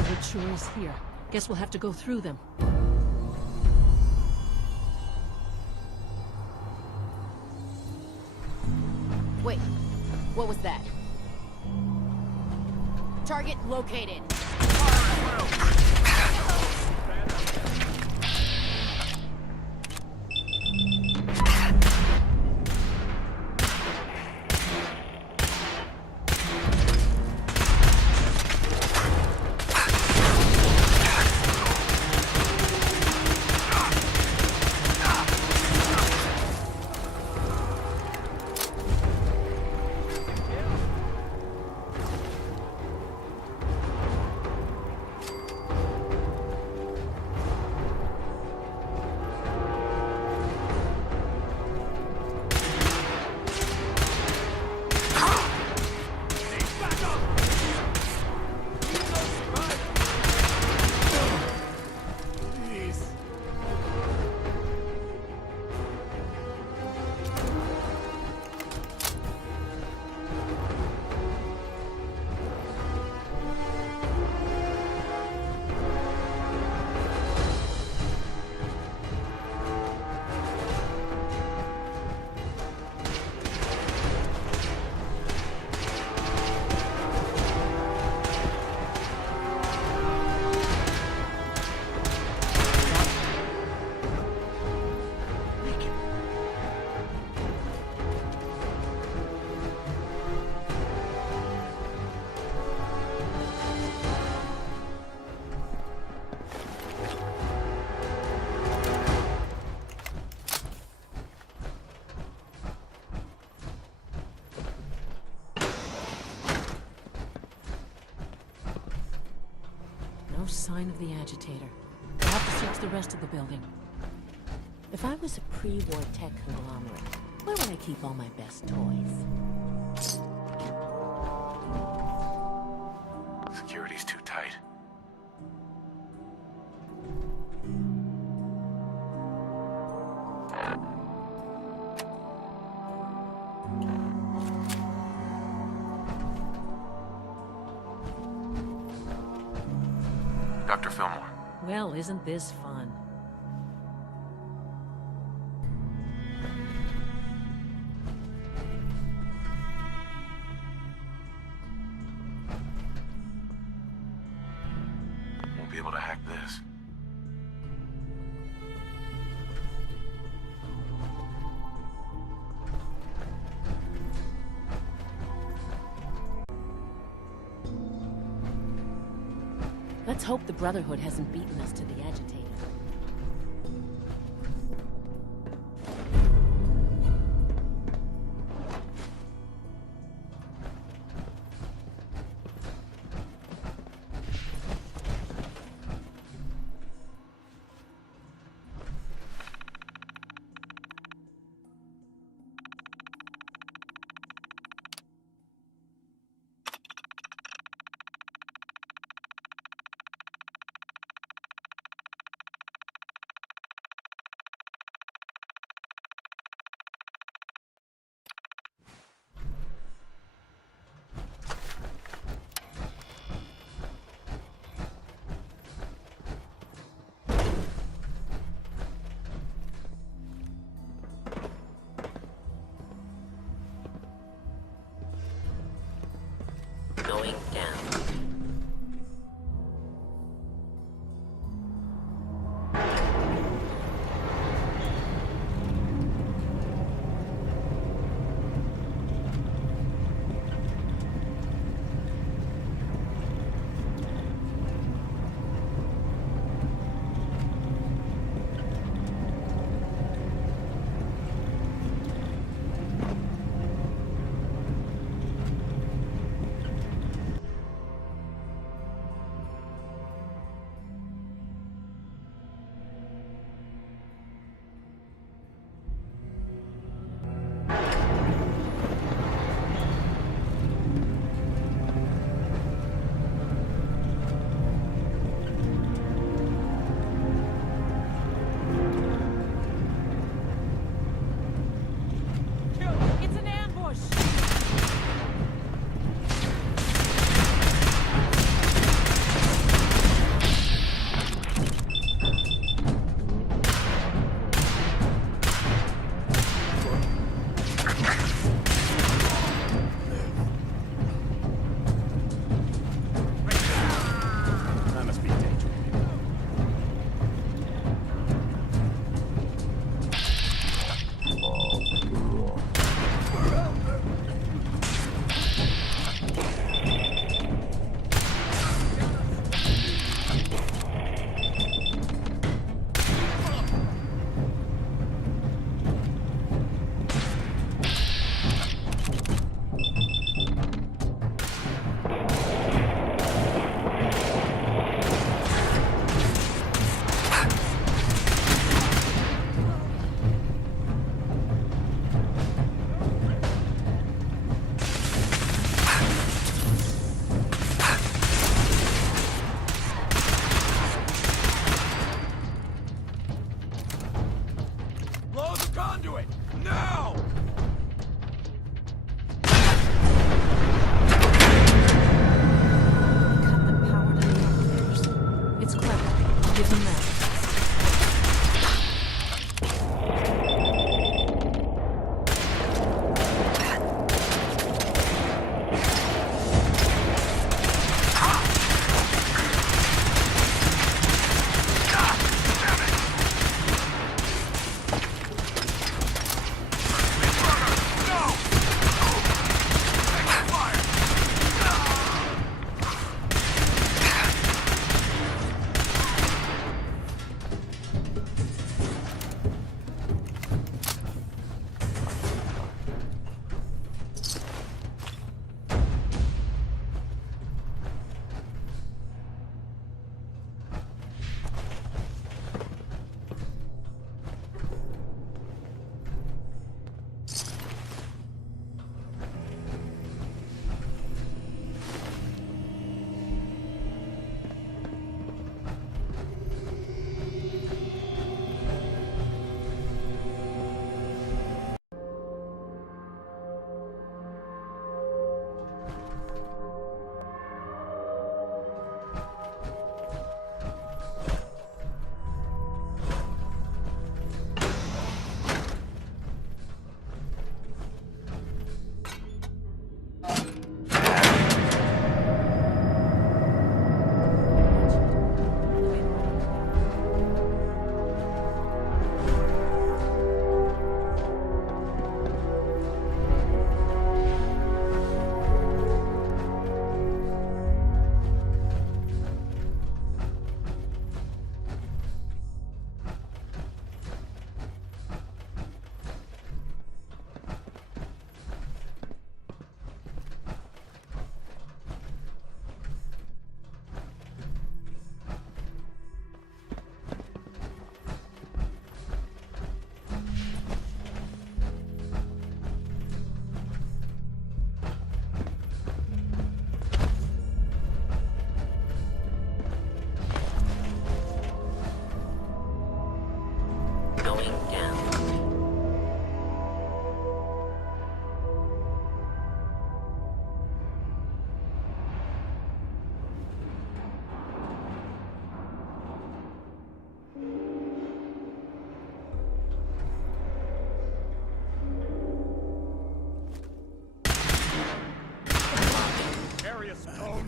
It sure is here. Guess we'll have to go through them. Wait. What was that? Target located. No sign of the agitator. I'll have to search the rest of the building. If I was a pre-war tech conglomerate, where would I keep all my best toys? Security's too tight. Dr. Fillmore. Well, isn't this fun? Won't be able to hack this. Let's hope the Brotherhood hasn't beaten us to the agitator.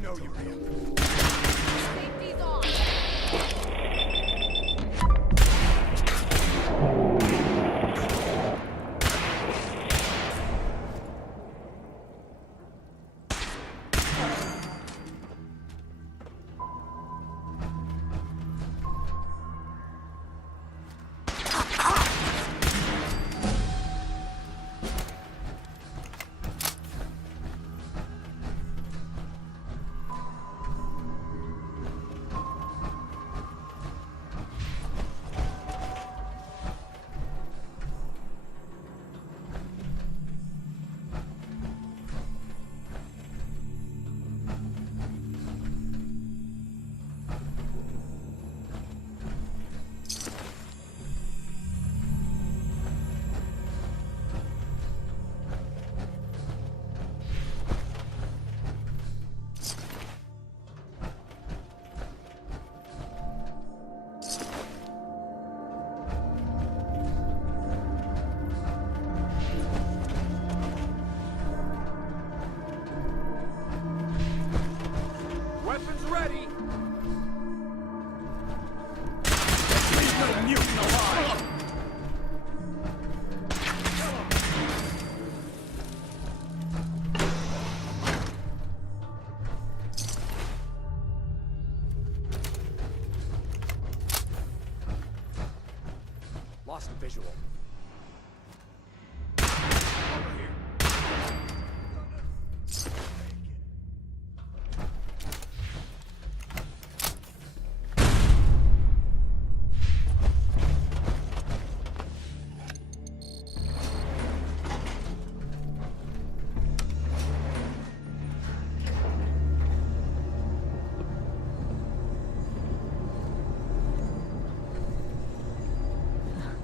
auditorium. Safety's on! Weapons ready! Leave no mutant alive! Lost visual.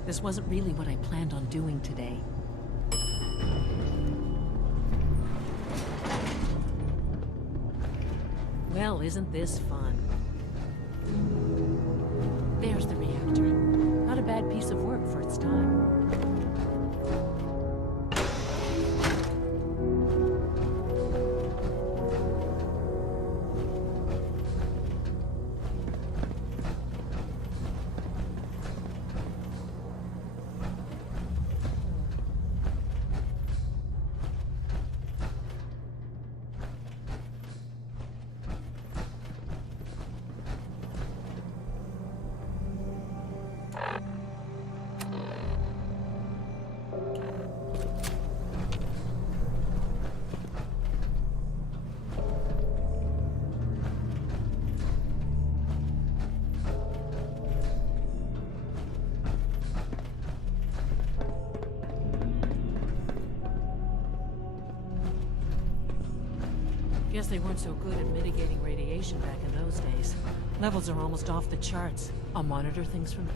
This wasn't really what I planned on doing today. Well, isn't this fun? There's the reactor. Not a bad piece of work for its time. Guess they weren't so good at mitigating radiation back in those days. Levels are almost off the charts. I'll monitor things from here.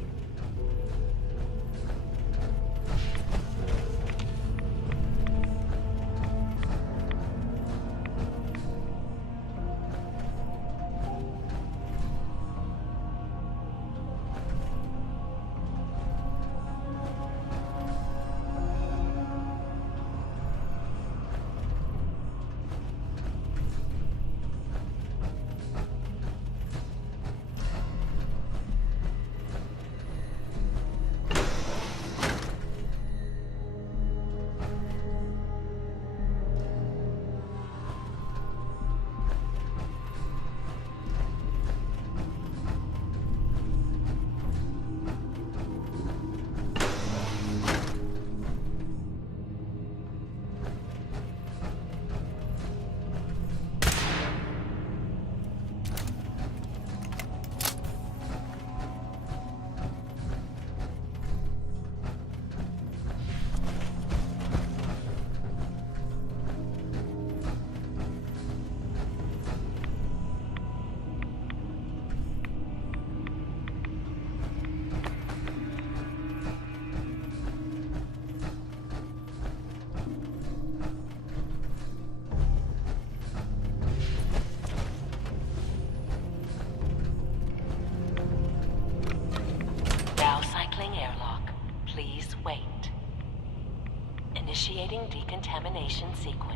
Initiating decontamination sequence.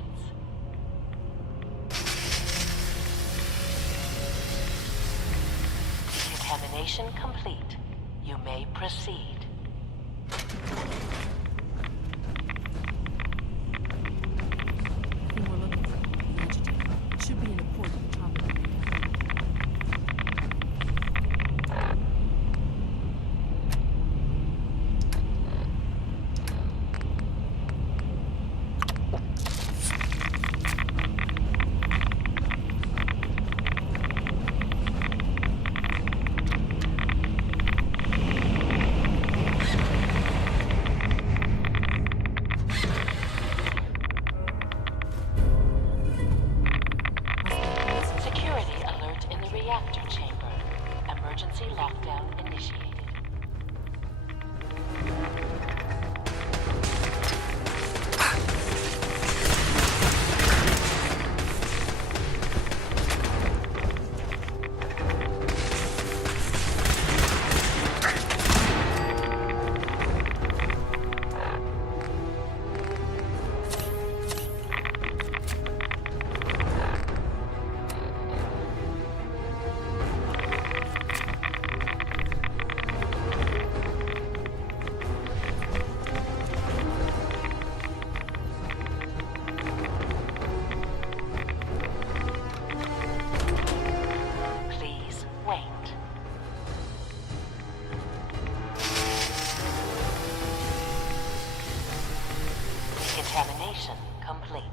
Contamination complete. You may proceed. Nothing we're looking for. The agitator. It should be in a port at the top of the map. Contamination complete.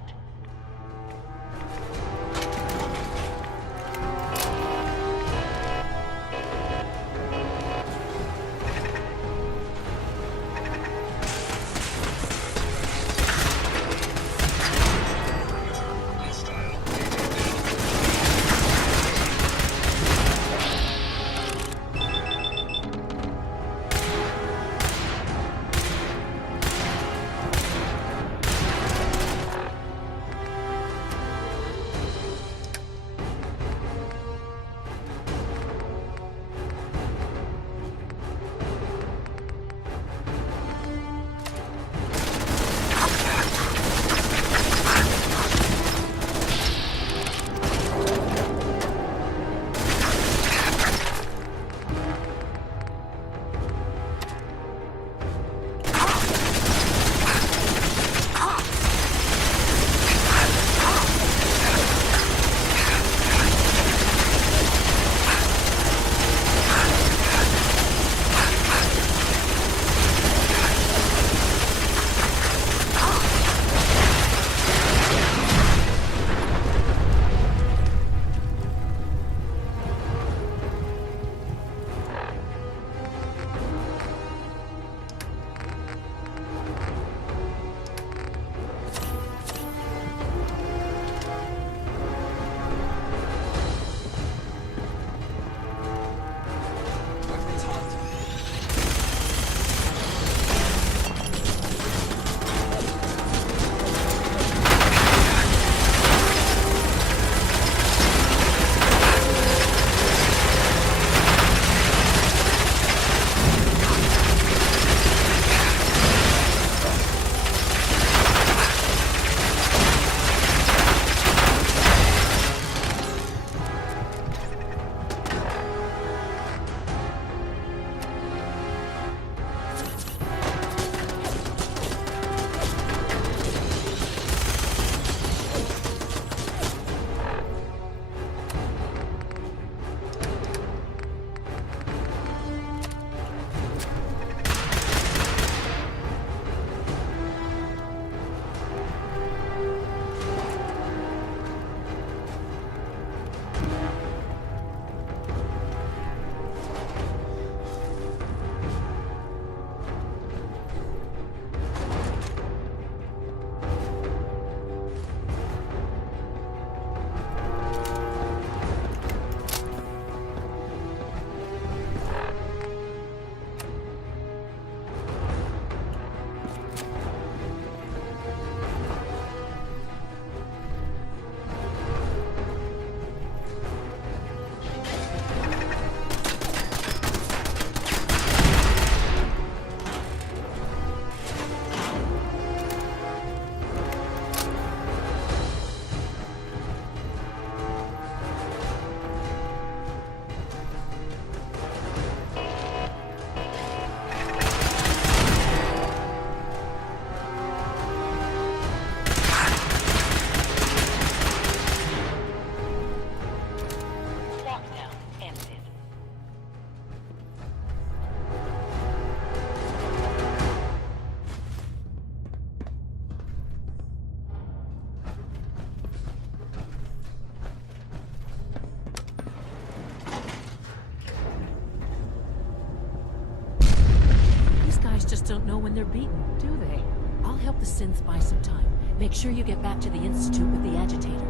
don't know when they're beaten, do they? I'll help the synths buy some time. Make sure you get back to the Institute with the agitator.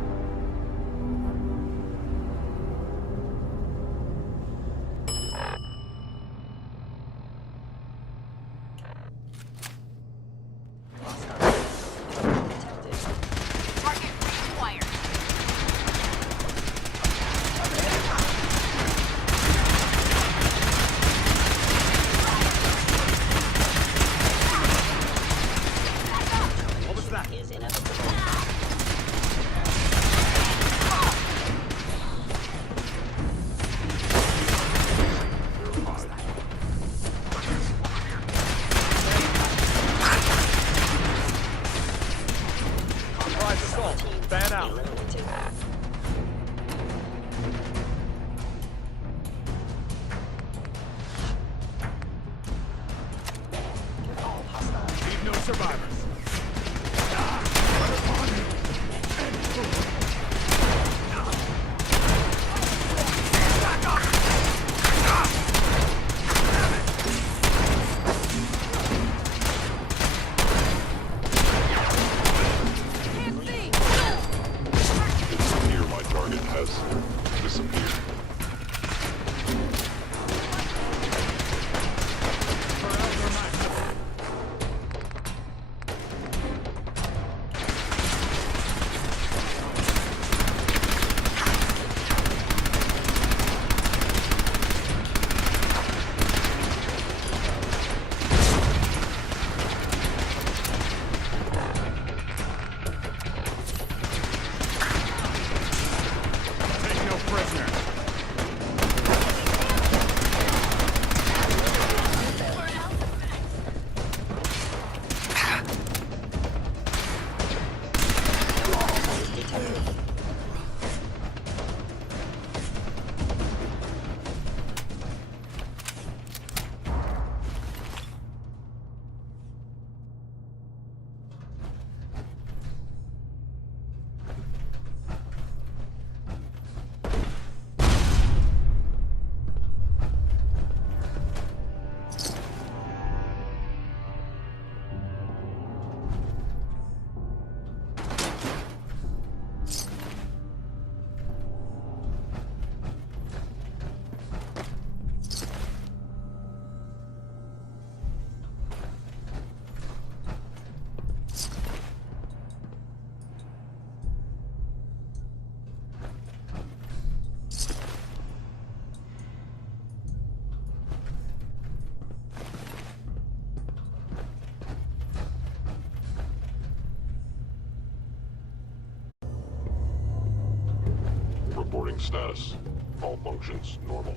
Reporting status. All functions normal.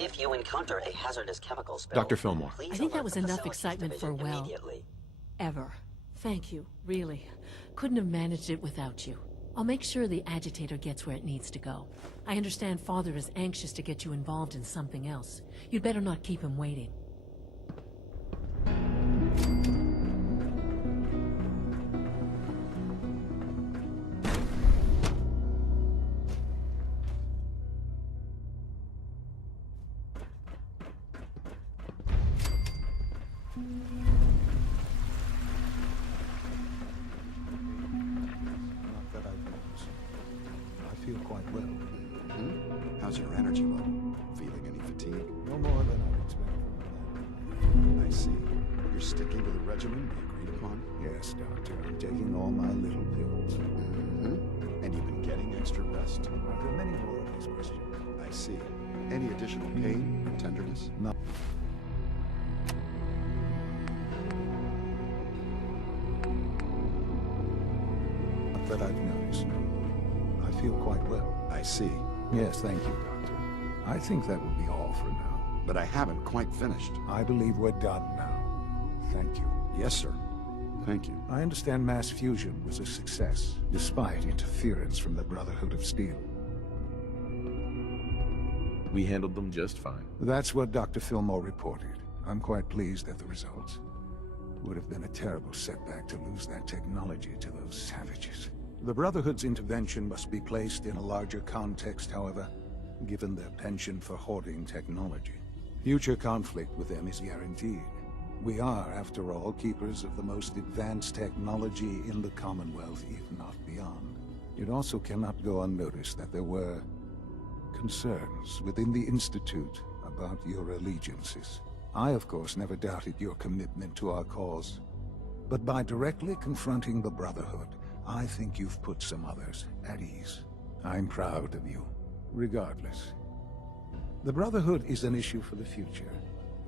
If you encounter a hazardous chemical spill, Dr. Fillmore. please I think that alert was the enough facilities excitement for a division while. immediately. Ever. Thank you, really. Couldn't have managed it without you. I'll make sure the agitator gets where it needs to go. I understand Father is anxious to get you involved in something else. You'd better not keep him waiting. Not that I've noticed. I feel quite well. How's your energy level? Feeling any fatigue? No more than I'd expect from a man. I see. You're sticking to the regimen we agreed upon? Yes, Doctor. I'm taking all my little pills. And you've been getting extra rest? Are there many more of these questions? I see. Any additional pain or tenderness? No. Not that I've noticed. I feel quite well. I see. Yes, thank you, Doctor. I think that will be all for now. But I haven't quite finished. I believe we're done now. Thank you. Yes, sir. Thank you. I understand mass fusion was a success, despite interference from the Brotherhood of Steel. We handled them just fine. That's what Dr. Fillmore reported. I'm quite pleased at the results. Would have been a terrible setback to lose that technology to those savages. The Brotherhood's intervention must be placed in a larger context, however, given their penchant for hoarding technology. Future conflict with them is guaranteed. We are, after all, keepers of the most advanced technology in the Commonwealth, if not beyond. It also cannot go unnoticed that there were concerns within the Institute about your allegiances. I, of course, never doubted your commitment to our cause. But by directly confronting the Brotherhood, I think you've put some others at ease. I'm proud of you, regardless. The Brotherhood is an issue for the future,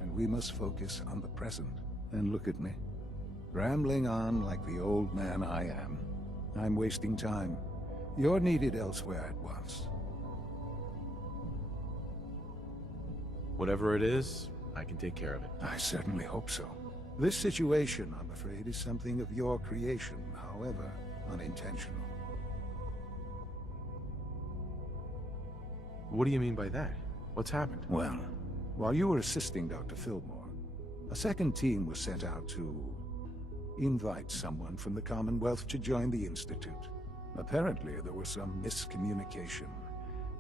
and we must focus on the present. And look at me, rambling on like the old man I am. I'm wasting time. You're needed elsewhere at once. Whatever it is, I can take care of it. I certainly hope so. This situation, I'm afraid, is something of your creation, however unintentional. What do you mean by that? What's happened? Well, while you were assisting Dr. Fillmore, a second team was sent out to invite someone from the Commonwealth to join the Institute. Apparently, there was some miscommunication,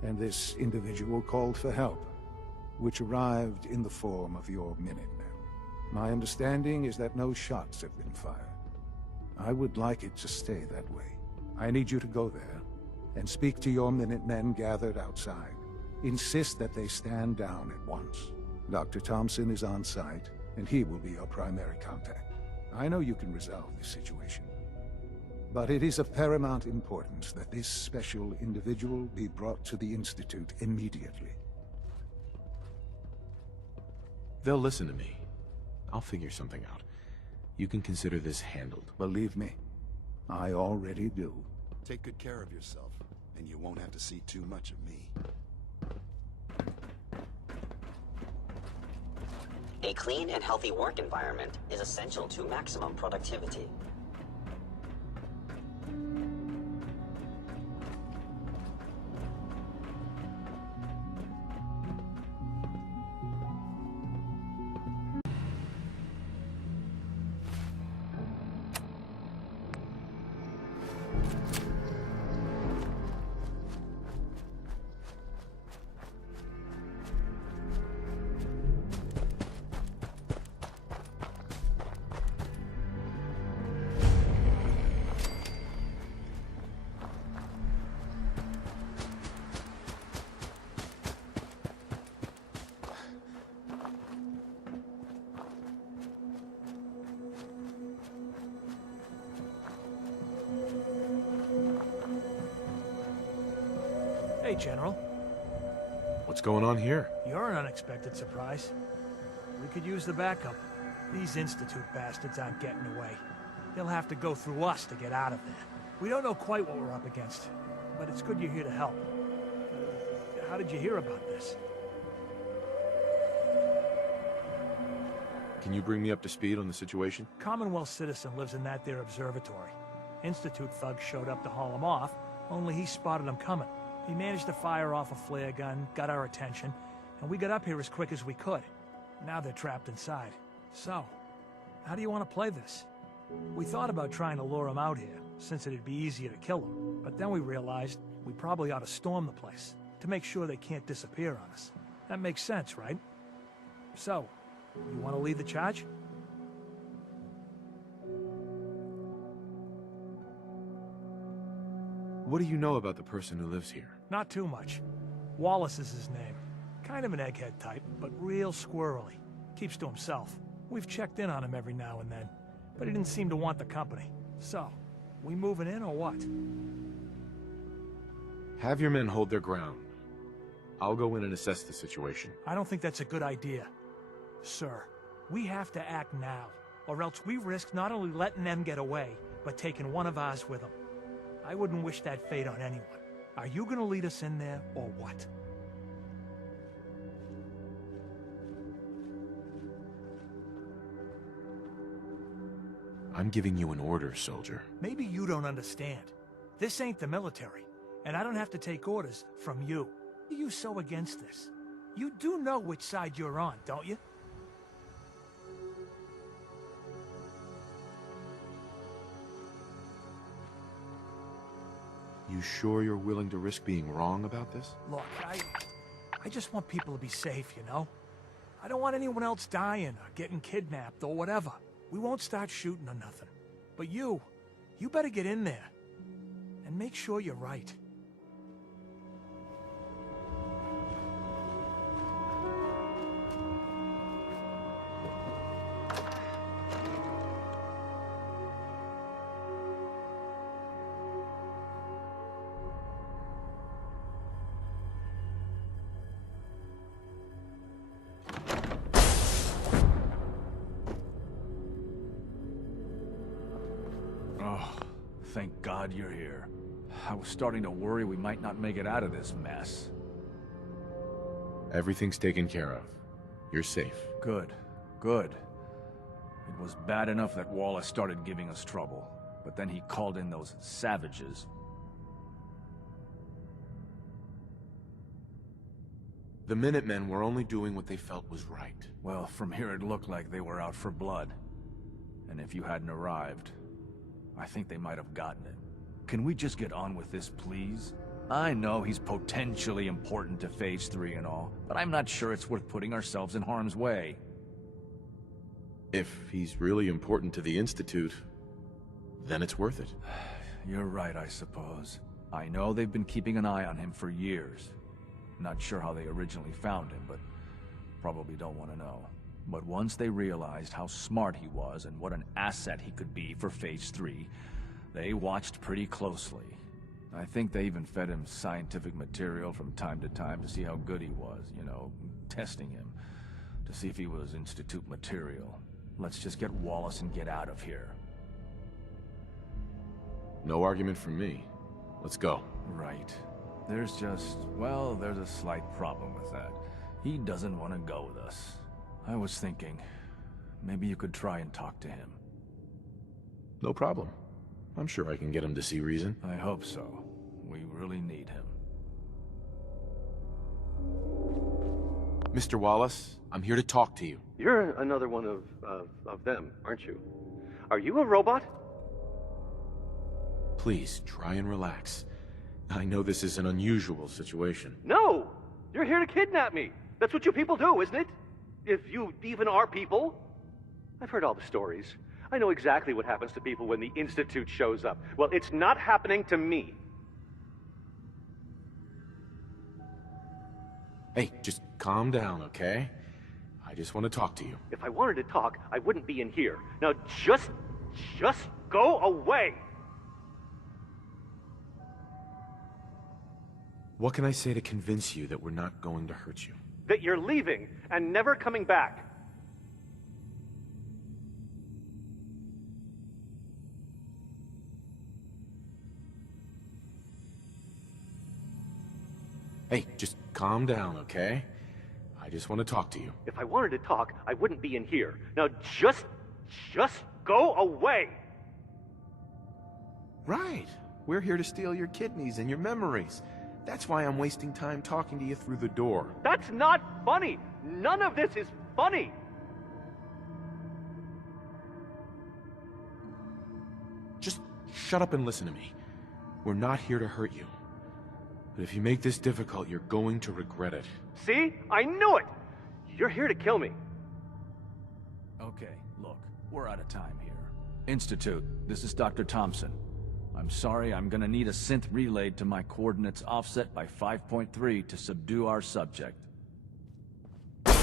and this individual called for help, which arrived in the form of your Minutemen. My understanding is that no shots have been fired. I would like it to stay that way. I need you to go there and speak to your Minutemen gathered outside. Insist that they stand down at once. Dr. Thompson is on site, and he will be your primary contact. I know you can resolve this situation, but it is of paramount importance that this special individual be brought to the Institute immediately. They'll listen to me. I'll figure something out. You can consider this handled. Believe me, I already do. Take good care of yourself, and you won't have to see too much of me. A clean and healthy work environment is essential to maximum productivity. Hey, General. What's going on here? You're an unexpected surprise. We could use the backup. These Institute bastards aren't getting away. They'll have to go through us to get out of there. We don't know quite what we're up against, but it's good you're here to help. How did you hear about this? Can you bring me up to speed on the situation? Commonwealth citizen lives in that there observatory. Institute thugs showed up to haul him off, only he spotted them coming. He managed to fire off a flare gun, got our attention, and we got up here as quick as we could. Now they're trapped inside. So, how do you want to play this? We thought about trying to lure them out here, since it'd be easier to kill them, but then we realized we probably ought to storm the place, to make sure they can't disappear on us. That makes sense, right? So, you want to lead the charge? What do you know about the person who lives here? Not too much. Wallace is his name. Kind of an egghead type, but real squirrely. Keeps to himself. We've checked in on him every now and then, but he didn't seem to want the company. So, we moving in or what? Have your men hold their ground. I'll go in and assess the situation. I don't think that's a good idea. Sir, we have to act now, or else we risk not only letting them get away, but taking one of ours with them. I wouldn't wish that fate on anyone. Are you gonna lead us in there, or what? I'm giving you an order, soldier. Maybe you don't understand. This ain't the military, and I don't have to take orders from you. Why are you so against this? You do know which side you're on, don't you? You sure you're willing to risk being wrong about this? Look, I just want people to be safe, you know? I don't want anyone else dying or getting kidnapped or whatever. We won't start shooting or nothing. But you better get in there. And make sure you're right. Thank God you're here. I was starting to worry we might not make it out of this mess. Everything's taken care of. You're safe. Good. Good. It was bad enough that Wallace started giving us trouble, but then he called in those savages. The Minutemen were only doing what they felt was right. Well, from here it looked like they were out for blood. And if you hadn't arrived, I think they might have gotten it. Can we just get on with this, please? I know he's potentially important to Phase 3 and all, but I'm not sure it's worth putting ourselves in harm's way. If he's really important to the Institute, then it's worth it. You're right, I suppose. I know they've been keeping an eye on him for years. Not sure how they originally found him, but probably don't want to know. But once they realized how smart he was and what an asset he could be for Phase 3, they watched pretty closely. I think they even fed him scientific material from time to time to see how good he was, you know, testing him, to see if he was Institute material. Let's just get Wallace and get out of here. No argument from me. Let's go. Right. There's just, well, there's a slight problem with that. He doesn't want to go with us. I was thinking, maybe you could try and talk to him. No problem. I'm sure I can get him to see reason. I hope so. We really need him. Mr. Wallace, I'm here to talk to you. You're another one of them, aren't you? Are you a robot? Please, try and relax. I know this is an unusual situation. No! You're here to kidnap me! That's what you people do, isn't it? If you even are people. I've heard all the stories. I know exactly what happens to people when the Institute shows up. Well, it's not happening to me. Hey, just calm down, okay? I just want to talk to you. If I wanted to talk, I wouldn't be in here. Now just go away! What can I say to convince you that we're not going to hurt you? That you're leaving and never coming back. Hey, just calm down, okay? I I just want to talk to you. If I wanted to talk, I wouldn't be in here. Now just go away! Right. We're here to steal your kidneys and your memories. That's why I'm wasting time talking to you through the door. That's not funny! None of this is funny! Just shut up and listen to me. We're not here to hurt you. But if you make this difficult, you're going to regret it. See? I knew it! You're here to kill me. Okay, look, we're out of time here. Institute, this is Dr. Thompson. I'm sorry, I'm gonna need a synth relayed to my coordinates offset by 5.3 to subdue our subject. I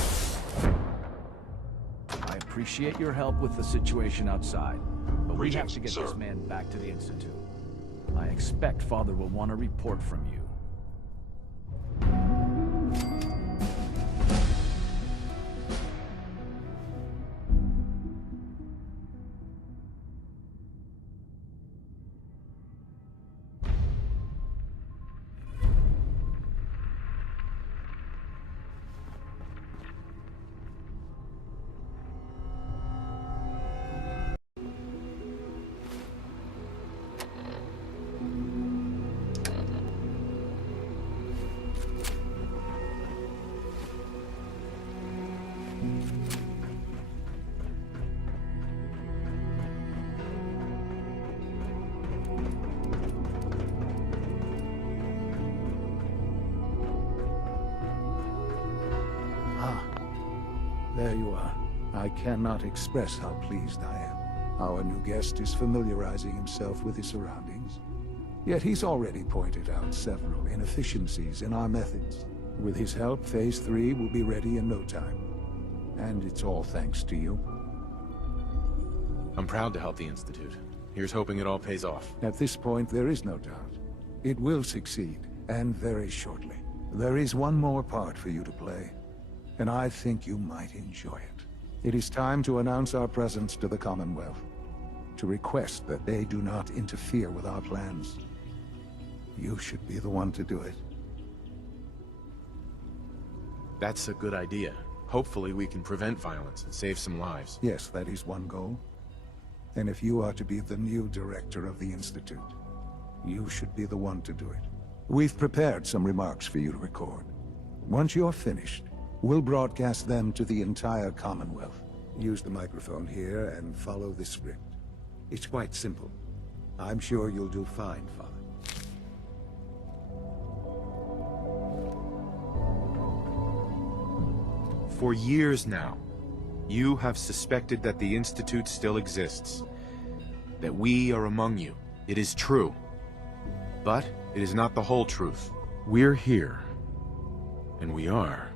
appreciate your help with the situation outside, but we have to get this man back to the Institute. I expect Father will want a report from you. There you are. I cannot express how pleased I am. Our new guest is familiarizing himself with his surroundings. Yet he's already pointed out several inefficiencies in our methods. With his help, Phase 3 will be ready in no time. And it's all thanks to you. I'm proud to help the Institute. Here's hoping it all pays off. At this point, there is no doubt. It will succeed, and very shortly. There is one more part for you to play, and I think you might enjoy it. It is time to announce our presence to the Commonwealth, to request that they do not interfere with our plans. You should be the one to do it. That's a good idea. Hopefully we can prevent violence and save some lives. Yes, that is one goal. And if you are to be the new director of the Institute, you should be the one to do it. We've prepared some remarks for you to record. Once you're finished, we'll broadcast them to the entire Commonwealth. Use the microphone here and follow the script. It's quite simple. I'm sure you'll do fine, Father. For years now, you have suspected that the Institute still exists. That we are among you. It is true. But it is not the whole truth. We're here. And we are.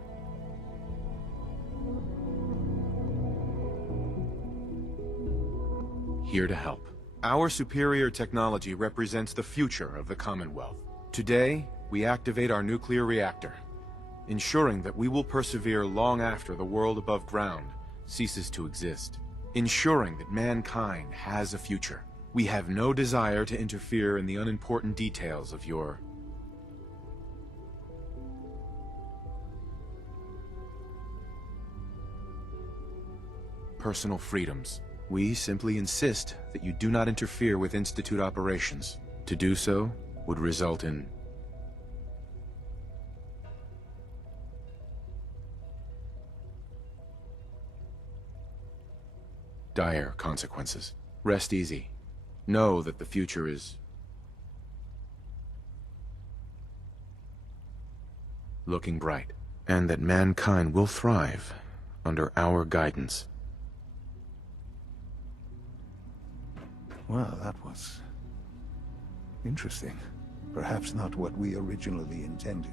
Here to help. Our superior technology represents the future of the Commonwealth. Today, we activate our nuclear reactor, ensuring that we will persevere long after the world above ground ceases to exist. Ensuring that mankind has a future. We have no desire to interfere in the unimportant details of your personal freedoms. We simply insist that you do not interfere with Institute operations. To do so would result in dire consequences. Rest easy. Know that the future is looking bright, and that mankind will thrive under our guidance. Well, that was interesting. Perhaps not what we originally intended,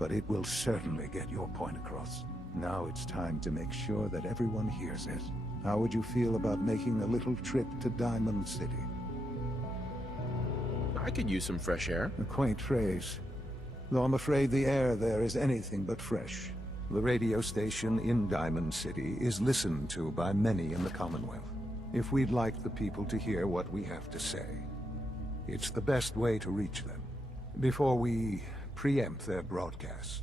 but it will certainly get your point across. Now it's time to make sure that everyone hears it. How would you feel about making a little trip to Diamond City? I could use some fresh air. A quaint phrase, though I'm afraid the air there is anything but fresh. The radio station in Diamond City is listened to by many in the Commonwealth. If we'd like the people to hear what we have to say, it's the best way to reach them. Before we preempt their broadcast,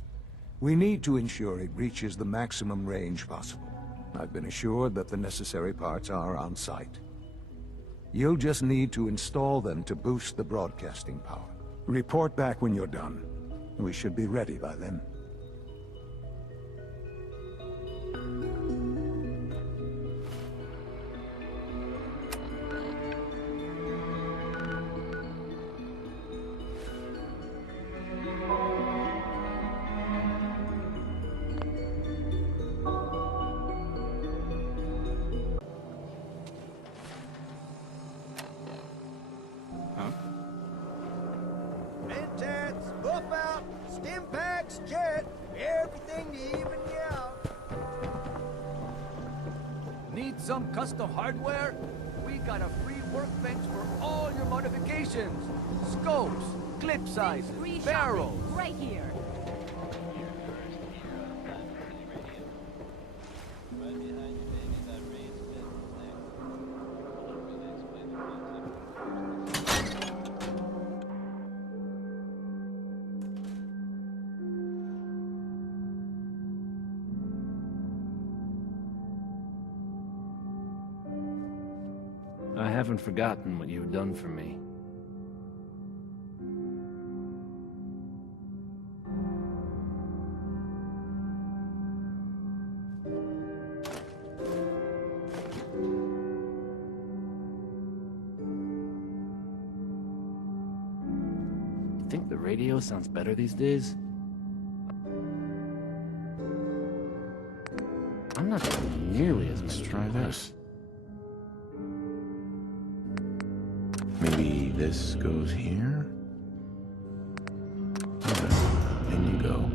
We need to ensure it reaches the maximum range possible. I've been assured that the necessary parts are on site. You'll just need to install them to boost the broadcasting power. Report back when you're done. We should be ready by then. Mentats, buff out, stim packs, jet, everything to even you out. Need some custom hardware? We got a free workbench for all your modifications. Scopes, clip sizes, barrels. Right here. I haven't forgotten what you've done for me. You think the radio sounds better these days? I'm not nearly as Let's good try as this. Maybe this goes here? Okay, in you go.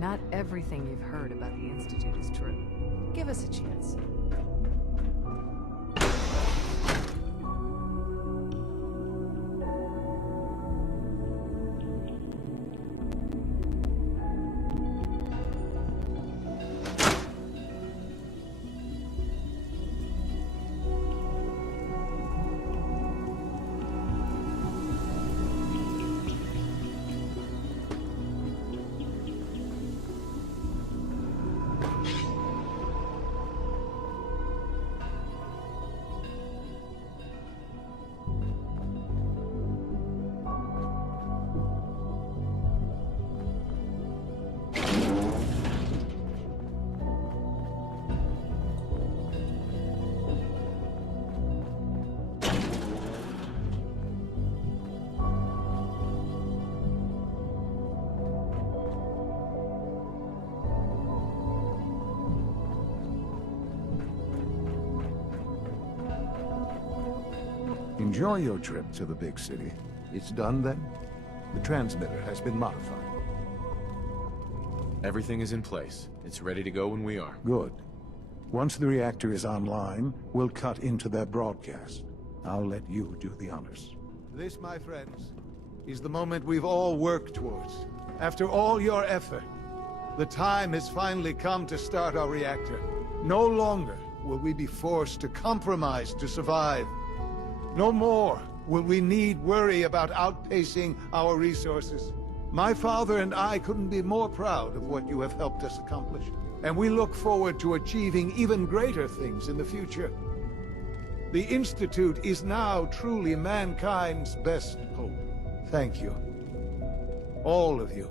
Not everything you've heard about the Institute is true. Give us a chance. Enjoy your trip to the big city. It's done then? The transmitter has been modified. Everything is in place. It's ready to go when we are. Good. Once the reactor is online, we'll cut into their broadcast. I'll let you do the honors. This, my friends, is the moment we've all worked towards. After all your effort, the time has finally come to start our reactor. No longer will we be forced to compromise to survive. No more will we need worry about outpacing our resources. My father and I couldn't be more proud of what you have helped us accomplish. And we look forward to achieving even greater things in the future. The Institute is now truly mankind's best hope. Thank you. All of you.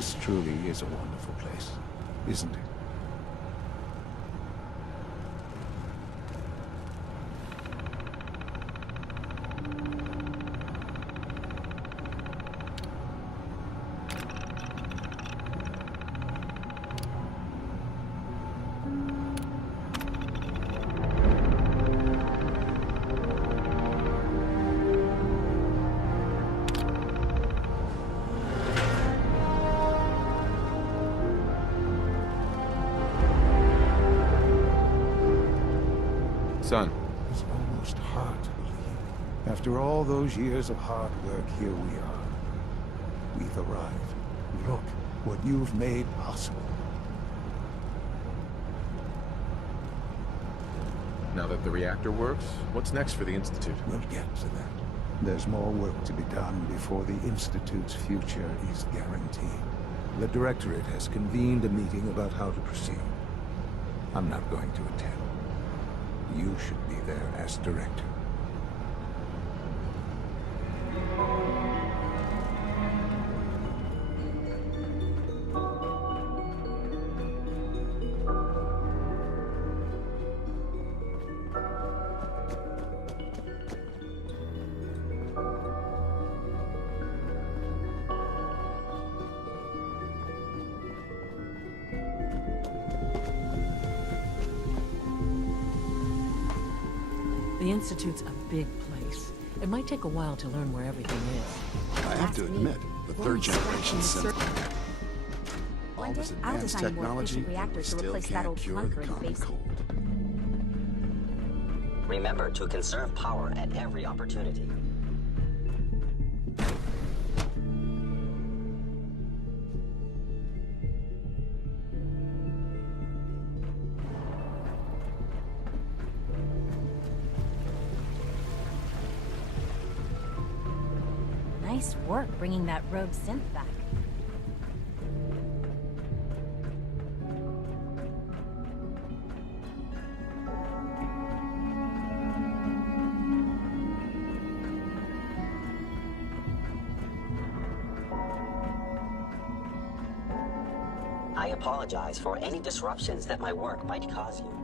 This truly is a wonderful place, isn't it? Son. It's almost hard to believe. After all those years of hard work, here we are. We've arrived. Look what you've made possible. Now that the reactor works, what's next for the Institute? We'll get to that. There's more work to be done before the Institute's future is guaranteed. The Directorate has convened a meeting about how to proceed. I'm not going to attend. You should be there as Director. The Institute's a big place. It might take a while to learn where everything is. I have to admit, the third generation synth. All this I'll advanced design more technology efficient reactors to still replace that can't old cure bunker the in the common basement. cold. Remember to conserve power at every opportunity. Nice work bringing that rogue synth back. I apologize for any disruptions that my work might cause you.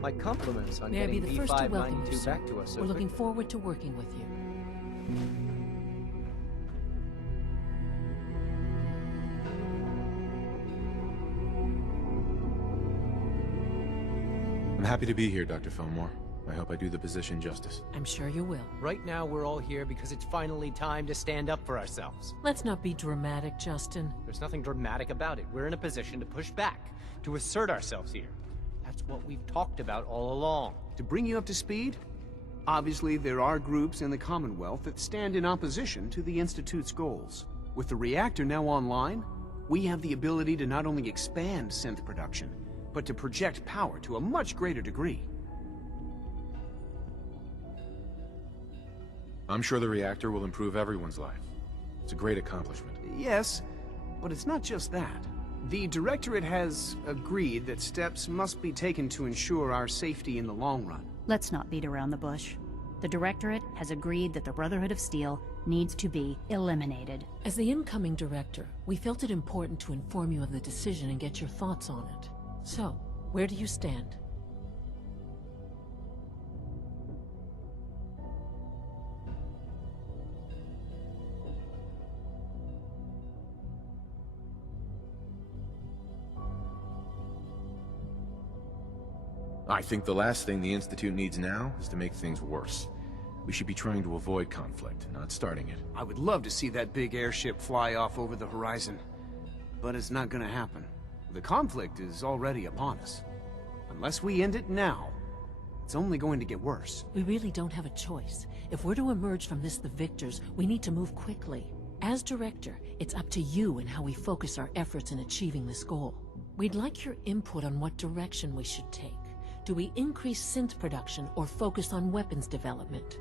My compliments on May I be getting the first to welcome you, B592 sir. back to us so We're looking quickly. forward to working with you. I'm happy to be here, Dr. Fillmore. I hope I do the position justice. I'm sure you will. Right now, we're all here because it's finally time to stand up for ourselves. Let's not be dramatic, Justin. There's nothing dramatic about it. We're in a position to push back, to assert ourselves here. That's what we've talked about all along. To bring you up to speed, obviously there are groups in the Commonwealth that stand in opposition to the Institute's goals. With the reactor now online, we have the ability to not only expand synth production, but to project power to a much greater degree. I'm sure the reactor will improve everyone's life. It's a great accomplishment. Yes, but it's not just that. The Directorate has agreed that steps must be taken to ensure our safety in the long run. Let's not beat around the bush. The Directorate has agreed that the Brotherhood of Steel needs to be eliminated. As the incoming director, we felt it important to inform you of the decision and get your thoughts on it. So, where do you stand? I think the last thing the Institute needs now is to make things worse. We should be trying to avoid conflict, not starting it. I would love to see that big airship fly off over the horizon, but it's not gonna happen. The conflict is already upon us. Unless we end it now, it's only going to get worse. We really don't have a choice. If we're to emerge from this the victors, we need to move quickly. As director, it's up to you and how we focus our efforts in achieving this goal. We'd like your input on what direction we should take. Do we increase synth production or focus on weapons development?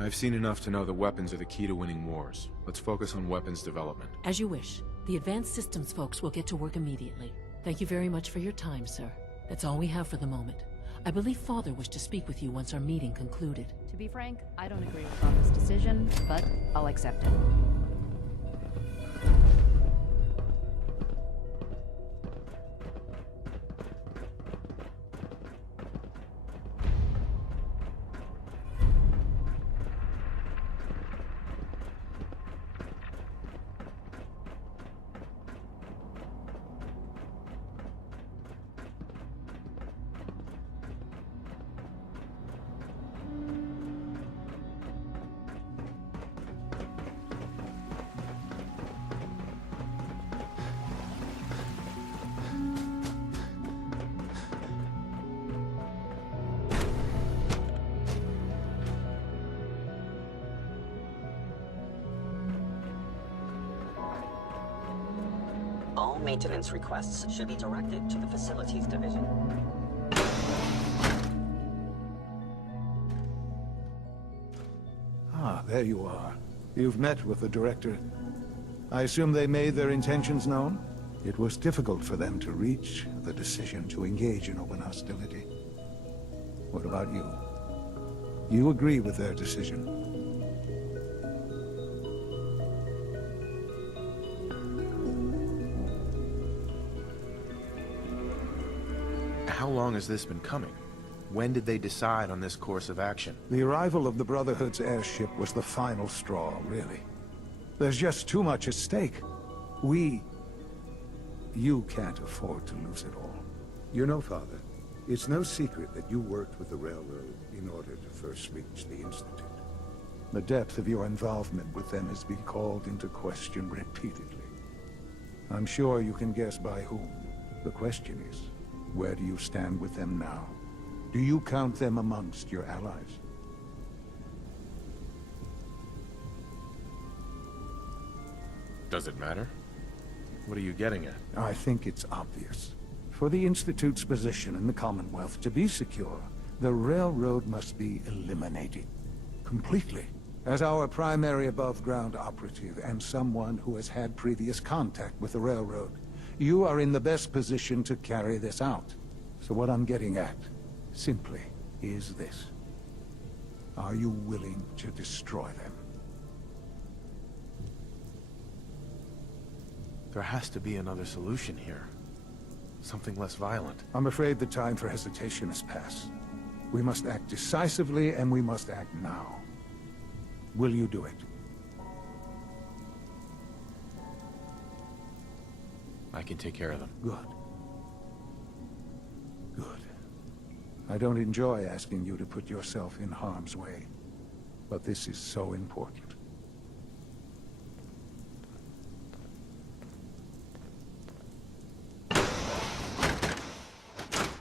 I've seen enough to know that weapons are the key to winning wars. Let's focus on weapons development. As you wish. The advanced systems folks will get to work immediately. Thank you very much for your time, sir. That's all we have for the moment. I believe Father wished to speak with you once our meeting concluded. To be frank, I don't agree with Father's decision, but I'll accept it. All maintenance requests should be directed to the Facilities Division. Ah, there you are. You've met with the director. I assume they made their intentions known? It was difficult for them to reach the decision to engage in open hostility. What about you? You agree with their decision? How long has this been coming? When did they decide on this course of action? The arrival of the Brotherhood's airship was the final straw, really. There's just too much at stake. You can't afford to lose it all. You know, Father, it's no secret that you worked with the Railroad in order to first reach the Institute. The depth of your involvement with them has been called into question repeatedly. I'm sure you can guess by whom. The question is, where do you stand with them now? Do you count them amongst your allies? Does it matter? What are you getting at? I think it's obvious. For the Institute's position in the Commonwealth to be secure, the Railroad must be eliminated. Completely. As our primary above-ground operative and someone who has had previous contact with the Railroad, you are in the best position to carry this out. So what I'm getting at, simply, is this. Are you willing to destroy them? There has to be another solution here. Something less violent. I'm afraid the time for hesitation has passed. We must act decisively, and we must act now. Will you do it? I can take care of them. Good. Good. I don't enjoy asking you to put yourself in harm's way, but this is so important.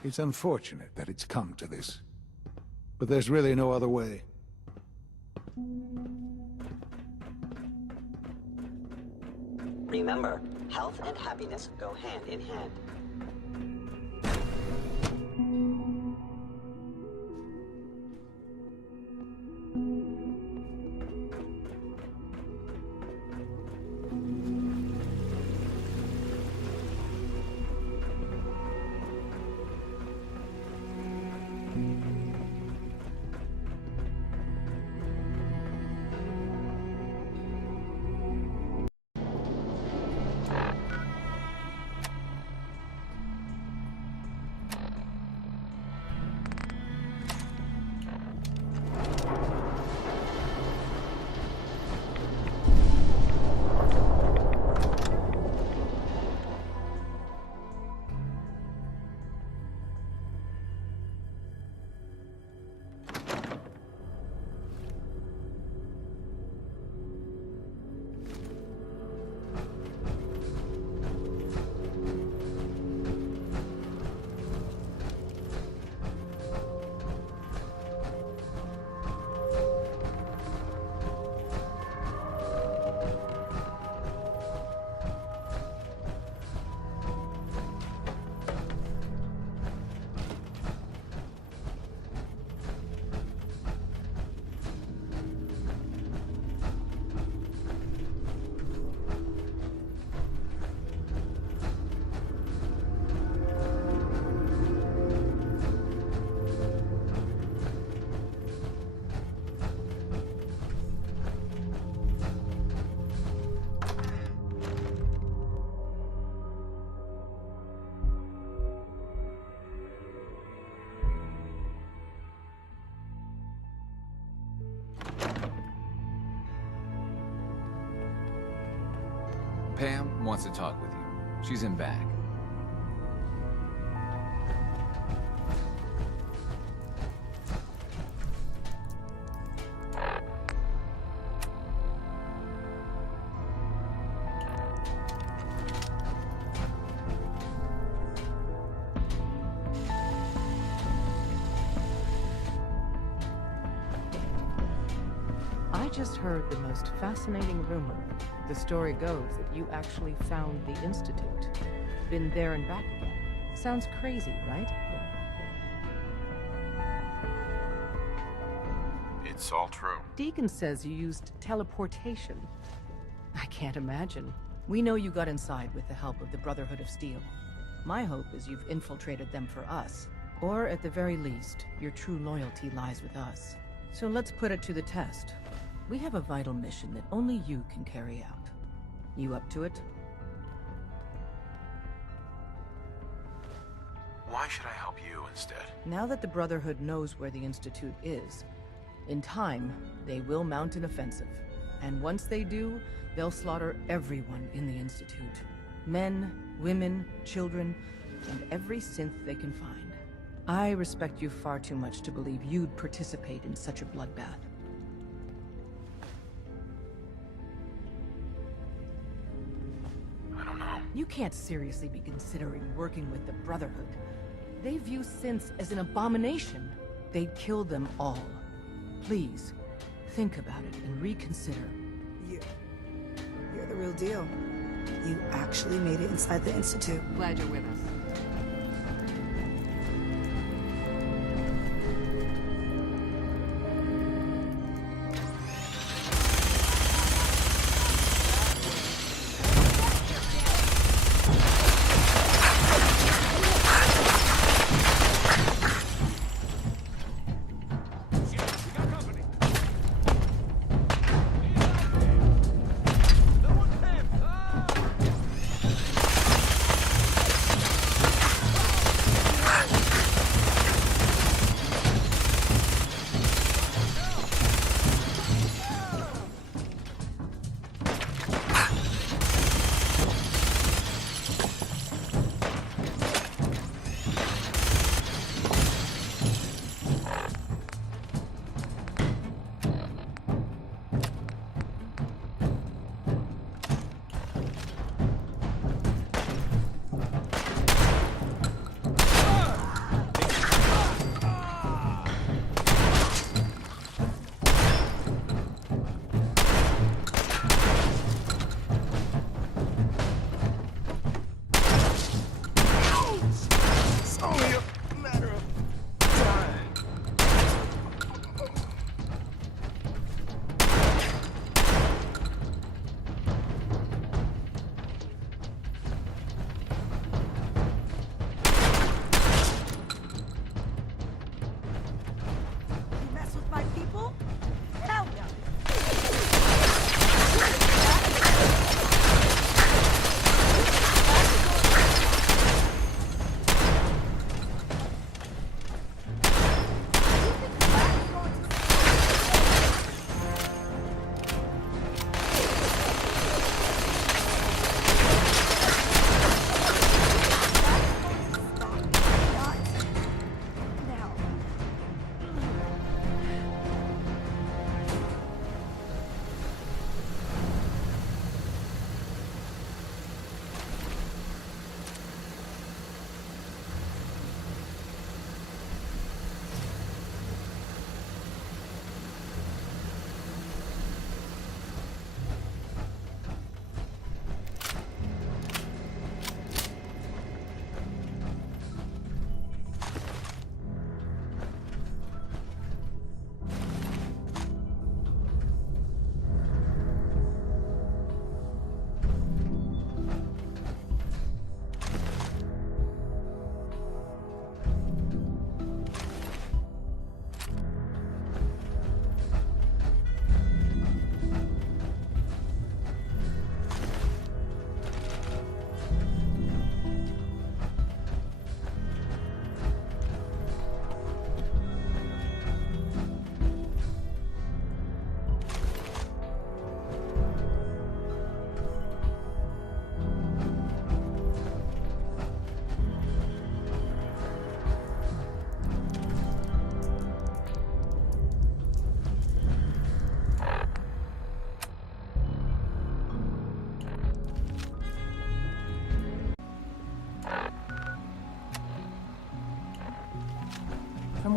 It's unfortunate that it's come to this, but there's really no other way. Remember, health and happiness go hand in hand. Pam wants to talk with you. She's in back. I just heard the most fascinating rumor. The story goes that you actually found the Institute. Been there and back again. Sounds crazy, right? It's all true. Deacon says you used teleportation. I can't imagine. We know you got inside with the help of the Brotherhood of Steel. My hope is you've infiltrated them for us. Or at the very least, your true loyalty lies with us. So let's put it to the test. We have a vital mission that only you can carry out. You up to it? Why should I help you instead? Now that the Brotherhood knows where the Institute is, in time, they will mount an offensive. And once they do, they'll slaughter everyone in the Institute. Men, women, children, and every synth they can find. I respect you far too much to believe you'd participate in such a bloodbath. You can't seriously be considering working with the Brotherhood. They view synths as an abomination. They'd kill them all. Please, think about it and reconsider. You're the real deal. You actually made it inside the Institute. Glad you're with us.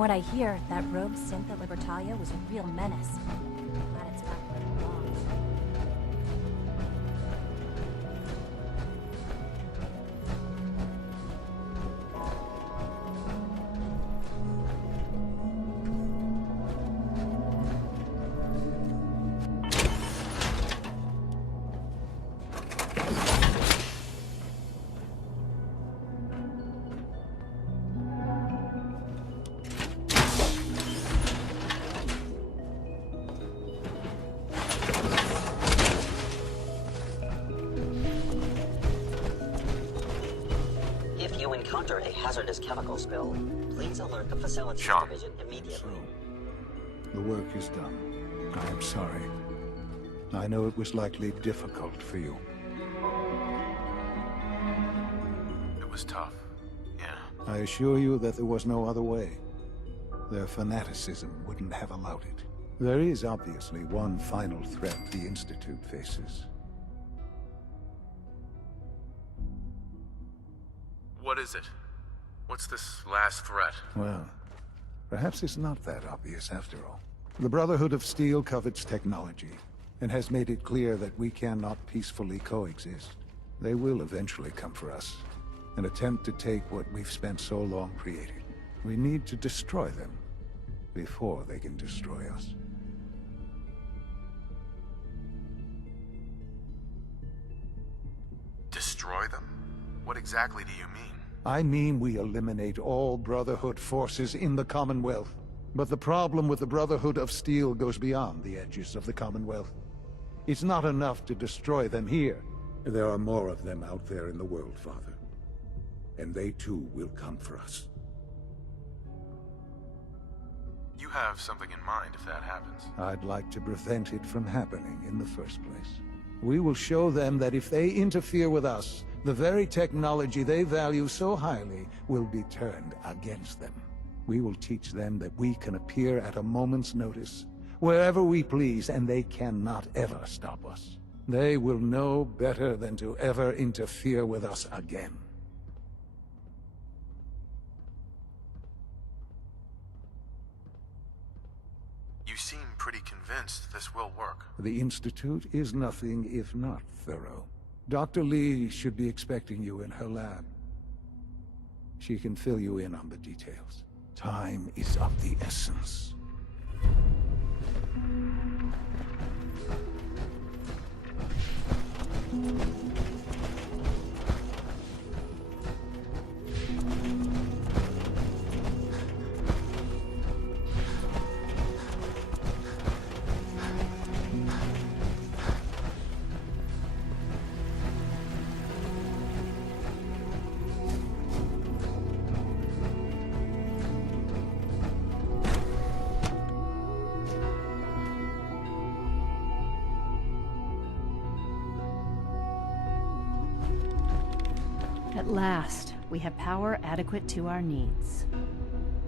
what I hear, that rogue synth at Libertalia was a real menace. Glad it's back where it belongs. Encounter a hazardous chemical spill, please alert the facilities division immediately. The work is done. I am sorry. I know it was likely difficult for you. It was tough, yeah. I assure you that there was no other way. Their fanaticism wouldn't have allowed it. There is obviously one final threat the Institute faces. What is it? What's this last threat? Well, perhaps it's not that obvious after all. The Brotherhood of Steel covets technology, and has made it clear that we cannot peacefully coexist. They will eventually come for us, and attempt to take what we've spent so long creating. We need to destroy them, before they can destroy us. Destroy them? What exactly do you mean? I mean we eliminate all Brotherhood forces in the Commonwealth. But the problem with the Brotherhood of Steel goes beyond the edges of the Commonwealth. It's not enough to destroy them here. There are more of them out there in the world, Father. And they too will come for us. You have something in mind if that happens. I'd like to prevent it from happening in the first place. We will show them that if they interfere with us, the very technology they value so highly will be turned against them. We will teach them that we can appear at a moment's notice, wherever we please, and they cannot ever stop us. They will know better than to ever interfere with us again. You seem pretty convinced this will work. The Institute is nothing if not thorough. Dr. Lee should be expecting you in her lab. She can fill you in on the details. Time is of the essence. At last, we have power adequate to our needs.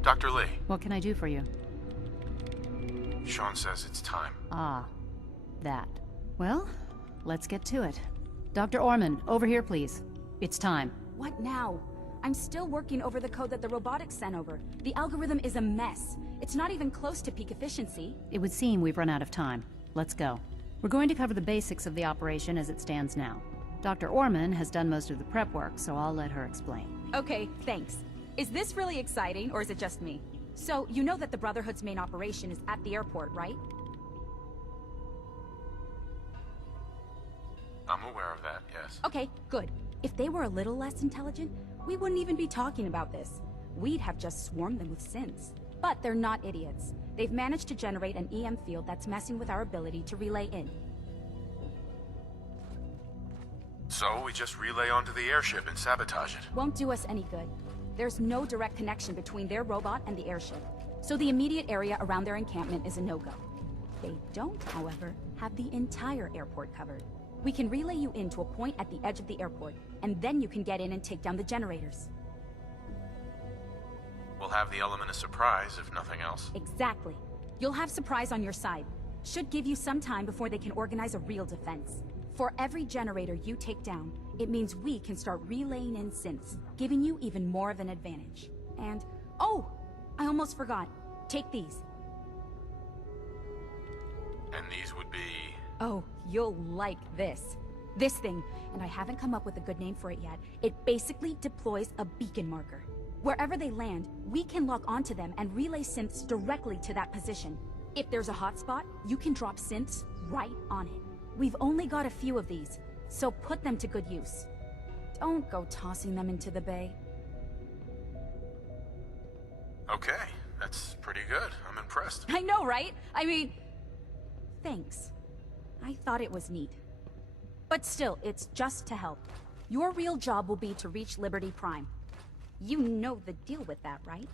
Dr. Lee. What can I do for you? Sean says it's time. Ah, that. Well, let's get to it. Dr. Orman, over here, please. It's time. What now? I'm still working over the code that the robotics sent over. The algorithm is a mess. It's not even close to peak efficiency. It would seem we've run out of time. Let's go. We're going to cover the basics of the operation as it stands now. Dr. Orman has done most of the prep work, so I'll let her explain. Okay, thanks. Is this really exciting, or is it just me? So, you know that the Brotherhood's main operation is at the airport, right? I'm aware of that, yes. Okay, good. If they were a little less intelligent, we wouldn't even be talking about this. We'd have just swarmed them with synths. But they're not idiots. They've managed to generate an EM field that's messing with our ability to relay in. So we just relay onto the airship and sabotage it. Won't do us any good. There's no direct connection between their robot and the airship, so the immediate area around their encampment is a no-go. They don't, however, have the entire airport covered. We can relay you into a point at the edge of the airport, and then you can get in and take down the generators. We'll have the element of surprise, if nothing else. Exactly. You'll have surprise on your side. Should give you some time before they can organize a real defense. For every generator you take down, it means we can start relaying in synths, giving you even more of an advantage. And, oh! I almost forgot. Take these. And these would be... Oh, you'll like this. This thing, and I haven't come up with a good name for it yet, it basically deploys a beacon marker. Wherever they land, we can lock onto them and relay synths directly to that position. If there's a hotspot, you can drop synths right on it. We've only got a few of these, so put them to good use. Don't go tossing them into the bay. Okay, that's pretty good. I'm impressed. I know, right? I mean... Thanks. I thought it was neat. But still, it's just to help. Your real job will be to reach Liberty Prime. You know the deal with that, right?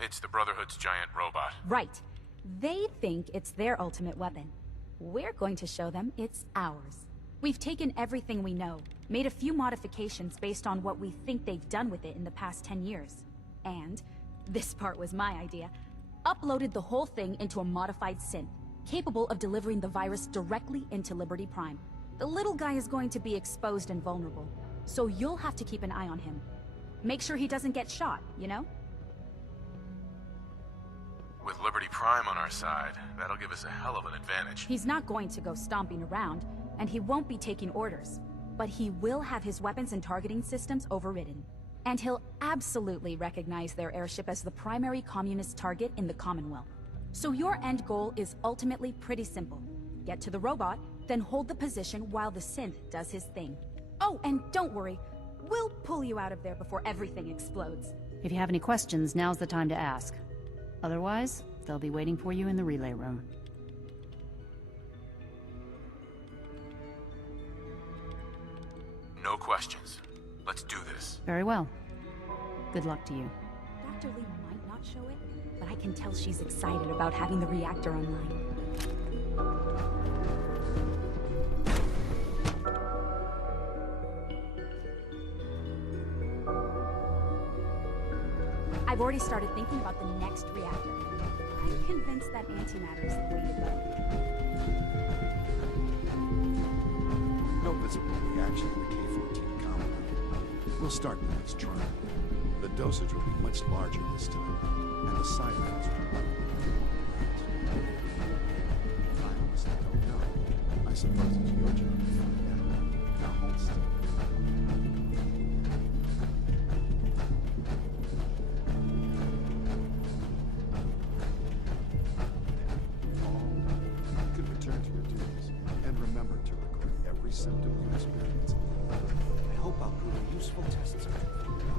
It's the Brotherhood's giant robot. Right. They think it's their ultimate weapon. We're going to show them it's ours. We've taken everything we know, made a few modifications based on what we think they've done with it in the past 10 years. And, this part was my idea, uploaded the whole thing into a modified synth, capable of delivering the virus directly into Liberty Prime. The little guy is going to be exposed and vulnerable, so you'll have to keep an eye on him. Make sure he doesn't get shot, you know? With Liberty Prime on our side, that'll give us a hell of an advantage. He's not going to go stomping around, and he won't be taking orders. But he will have his weapons and targeting systems overridden. And he'll absolutely recognize their airship as the primary communist target in the Commonwealth. So your end goal is ultimately pretty simple. Get to the robot, then hold the position while the synth does his thing. Oh, and don't worry, we'll pull you out of there before everything explodes. If you have any questions, now's the time to ask. Otherwise, they'll be waiting for you in the relay room. No questions. Let's do this. Very well. Good luck to you. Dr. Lee might not show it, but I can tell she's excited about having the reactor online. I've already started thinking about the next reactor. I'm convinced that antimatter is the way to go. No visible reaction in the K-14 compound. We'll start the next trial. The dosage will be much larger this time, and the side effects will probably be more. I honestly don't know. I suppose it's your job to find out. Now hold still. You can return to your duties, and remember to record every symptom you experience. I hope I'll prove a useful test subject for you, Doctor.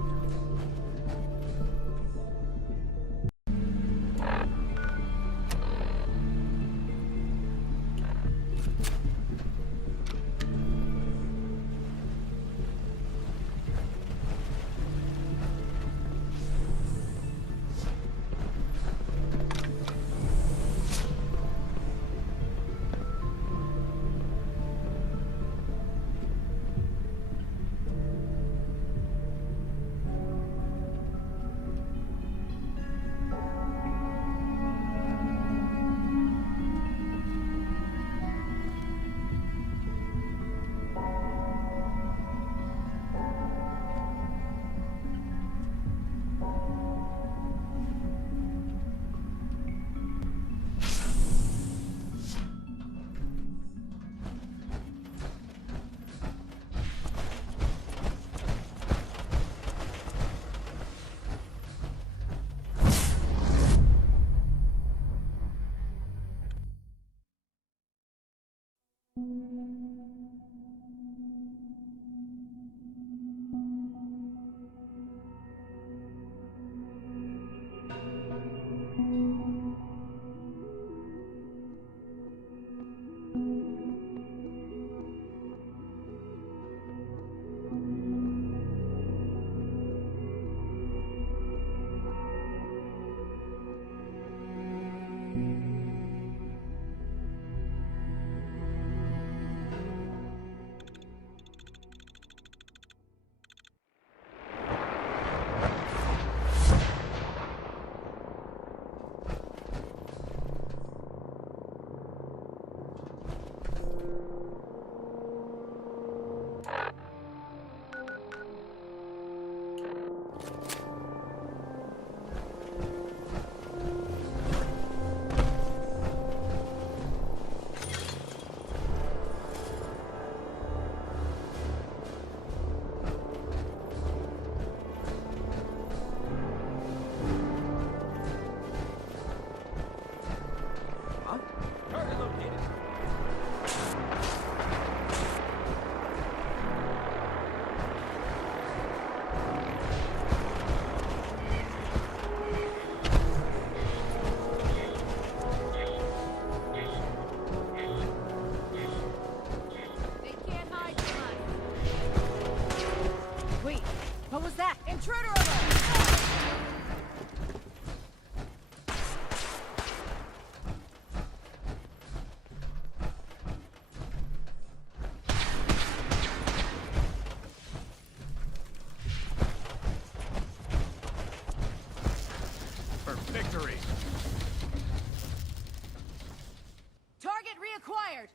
acquired!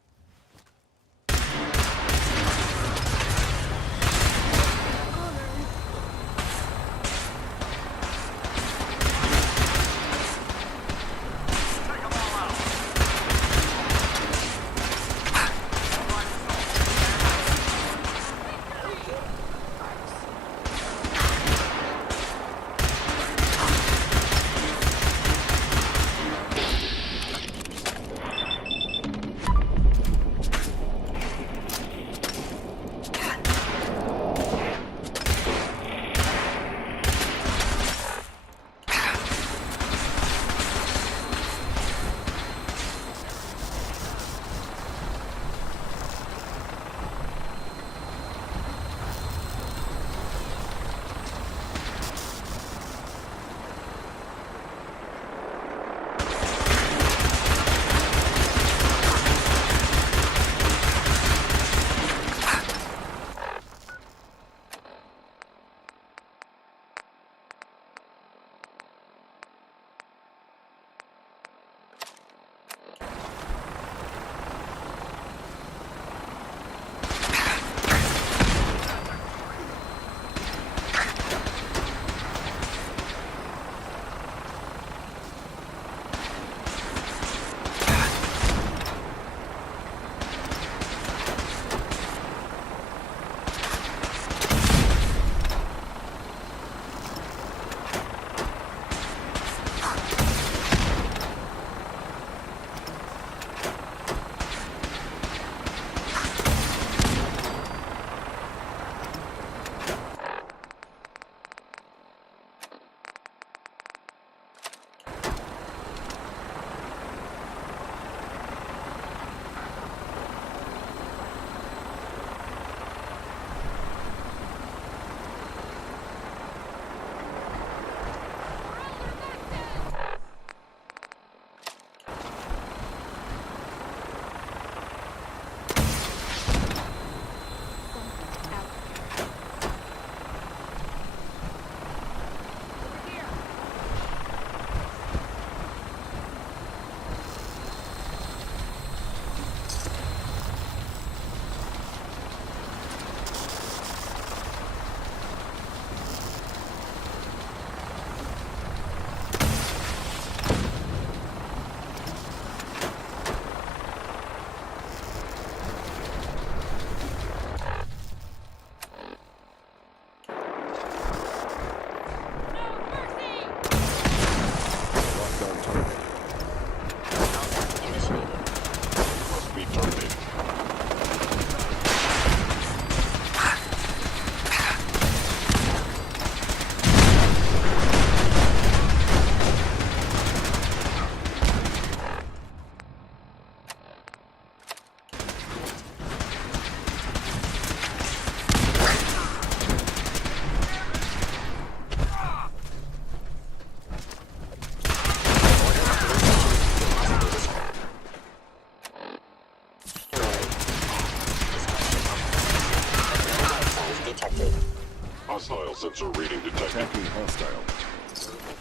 Hostile sensor reading detected. Attacking hostile.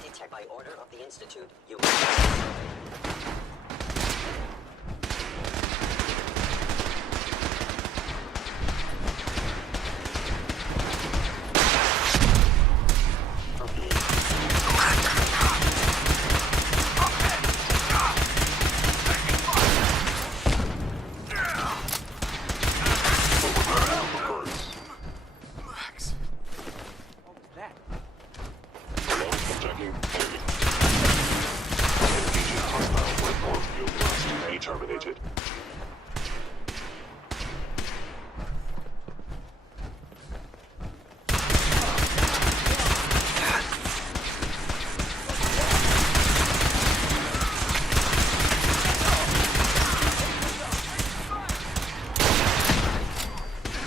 Detect by order of the Institute. You.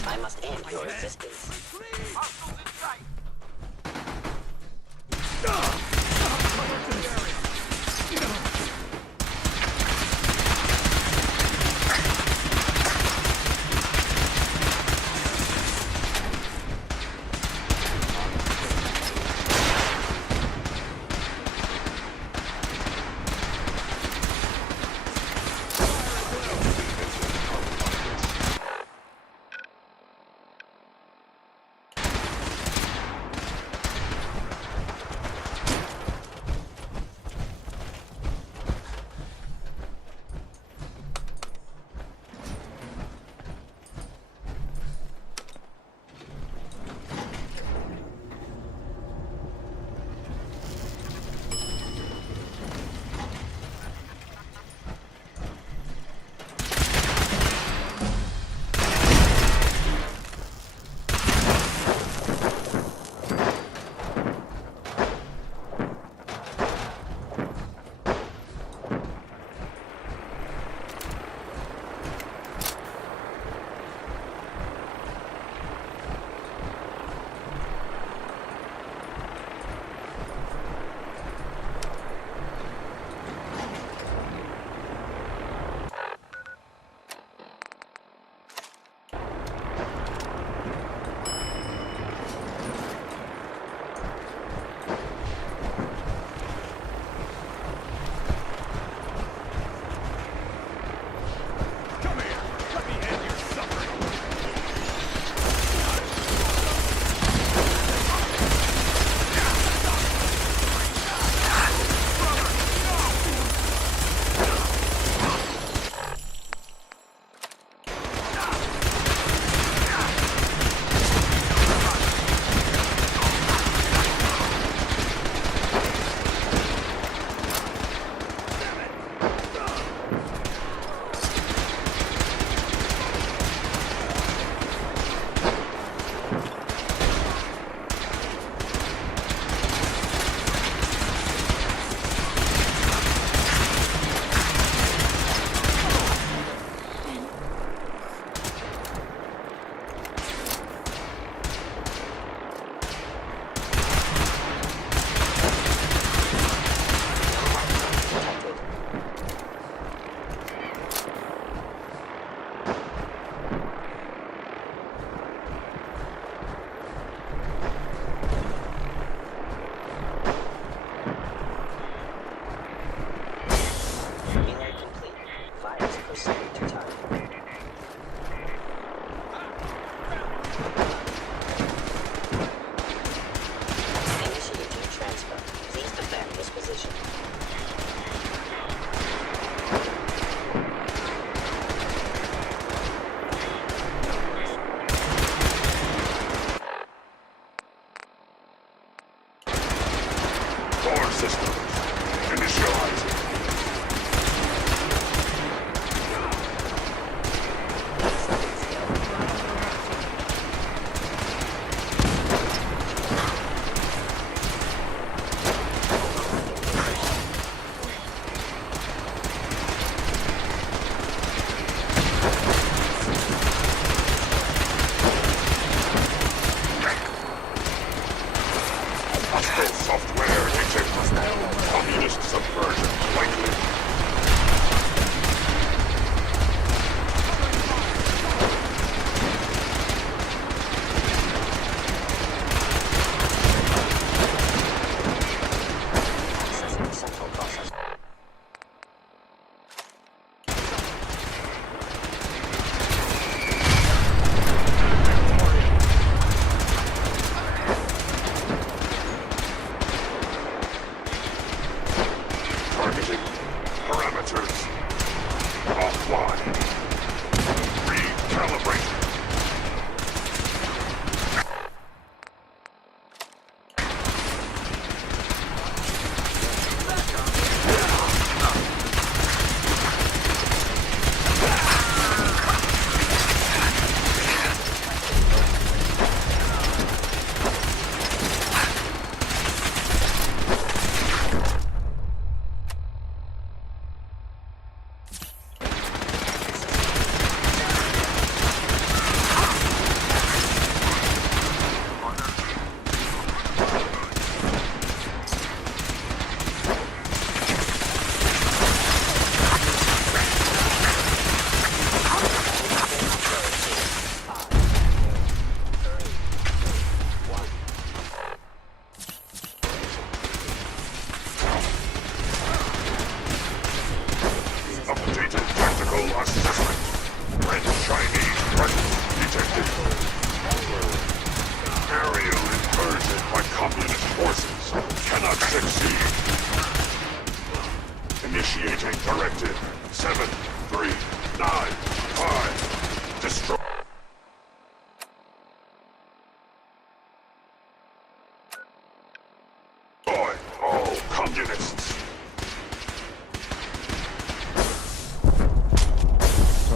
I must end your existence. Hostiles in sight!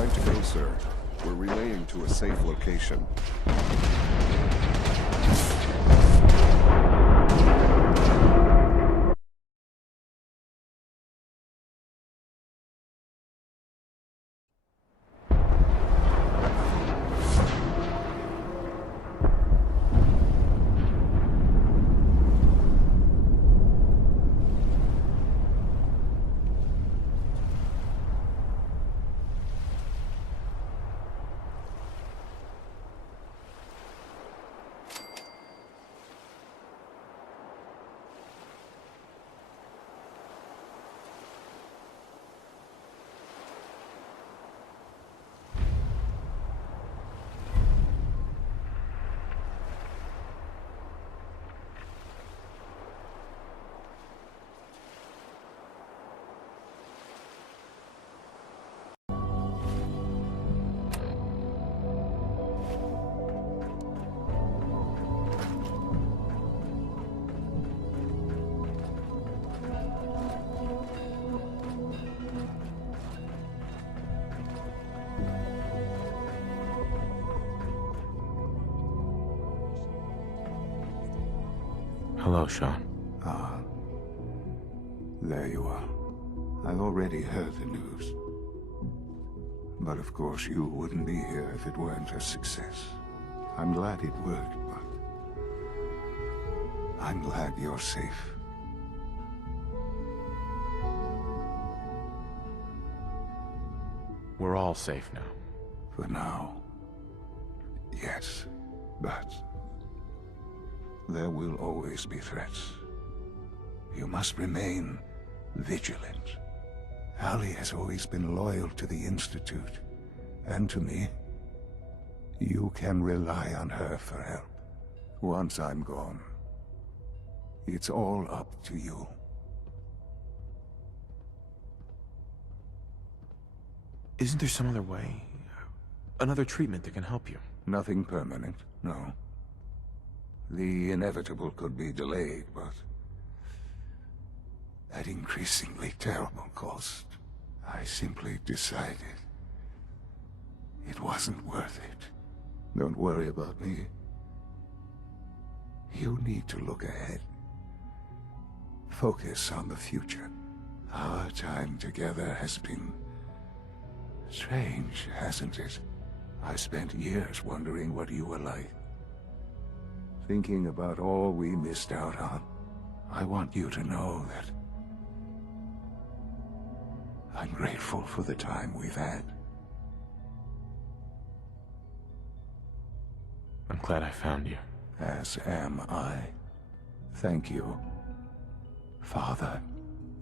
Time to go, sir. We're relaying to a safe location. Hello, Sean. Ah. There you are. I already heard the news. But of course you wouldn't be here if it weren't a success. I'm glad it worked, but I'm glad you're safe. We're all safe now. For now. Yes, but there will always be threats. You must remain vigilant. Allie has always been loyal to the Institute, and to me. You can rely on her for help. Once I'm gone, it's all up to you. Isn't there some other way? Another treatment that can help you? Nothing permanent, no. The inevitable could be delayed, but at increasingly terrible cost, I simply decided it wasn't worth it. Don't worry about me. You need to look ahead. Focus on the future. Our time together has been strange, hasn't it? I spent years wondering what you were like. Thinking about all we missed out on. I want you to know that I'm grateful for the time we've had. I'm glad I found you. As am I. Thank you, Father.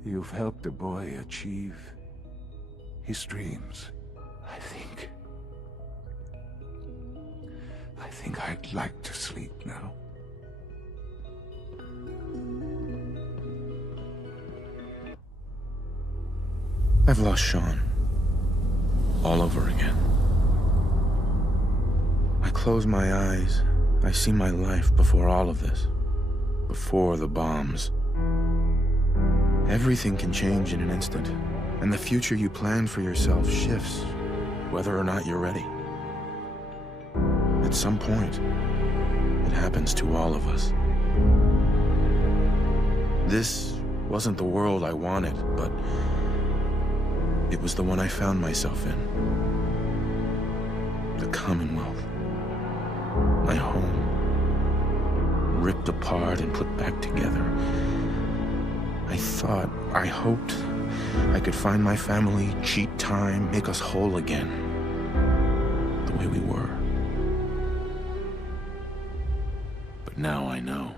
You've helped a boy achieve his dreams, I think. I think I'd like to sleep now. I've lost Sean. All over again. I close my eyes. I see my life before all of this. Before the bombs. Everything can change in an instant, and the future you plan for yourself shifts, whether or not you're ready. At some point, it happens to all of us. This wasn't the world I wanted, but it was the one I found myself in. The Commonwealth. My home. Ripped apart and put back together. I hoped I could find my family, cheat time, make us whole again. The way we were. But now I know.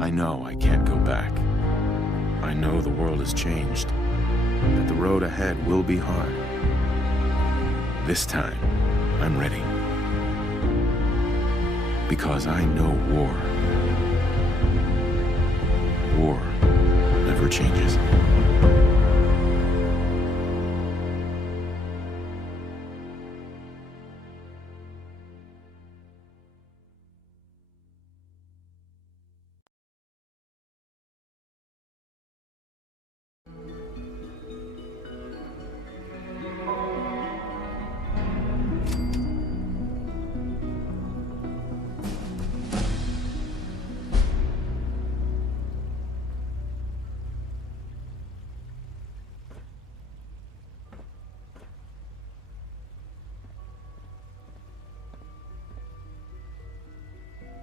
I know I can't go back. I know the world has changed. That the road ahead will be hard. This time, I'm ready. Because I know war. War never changes.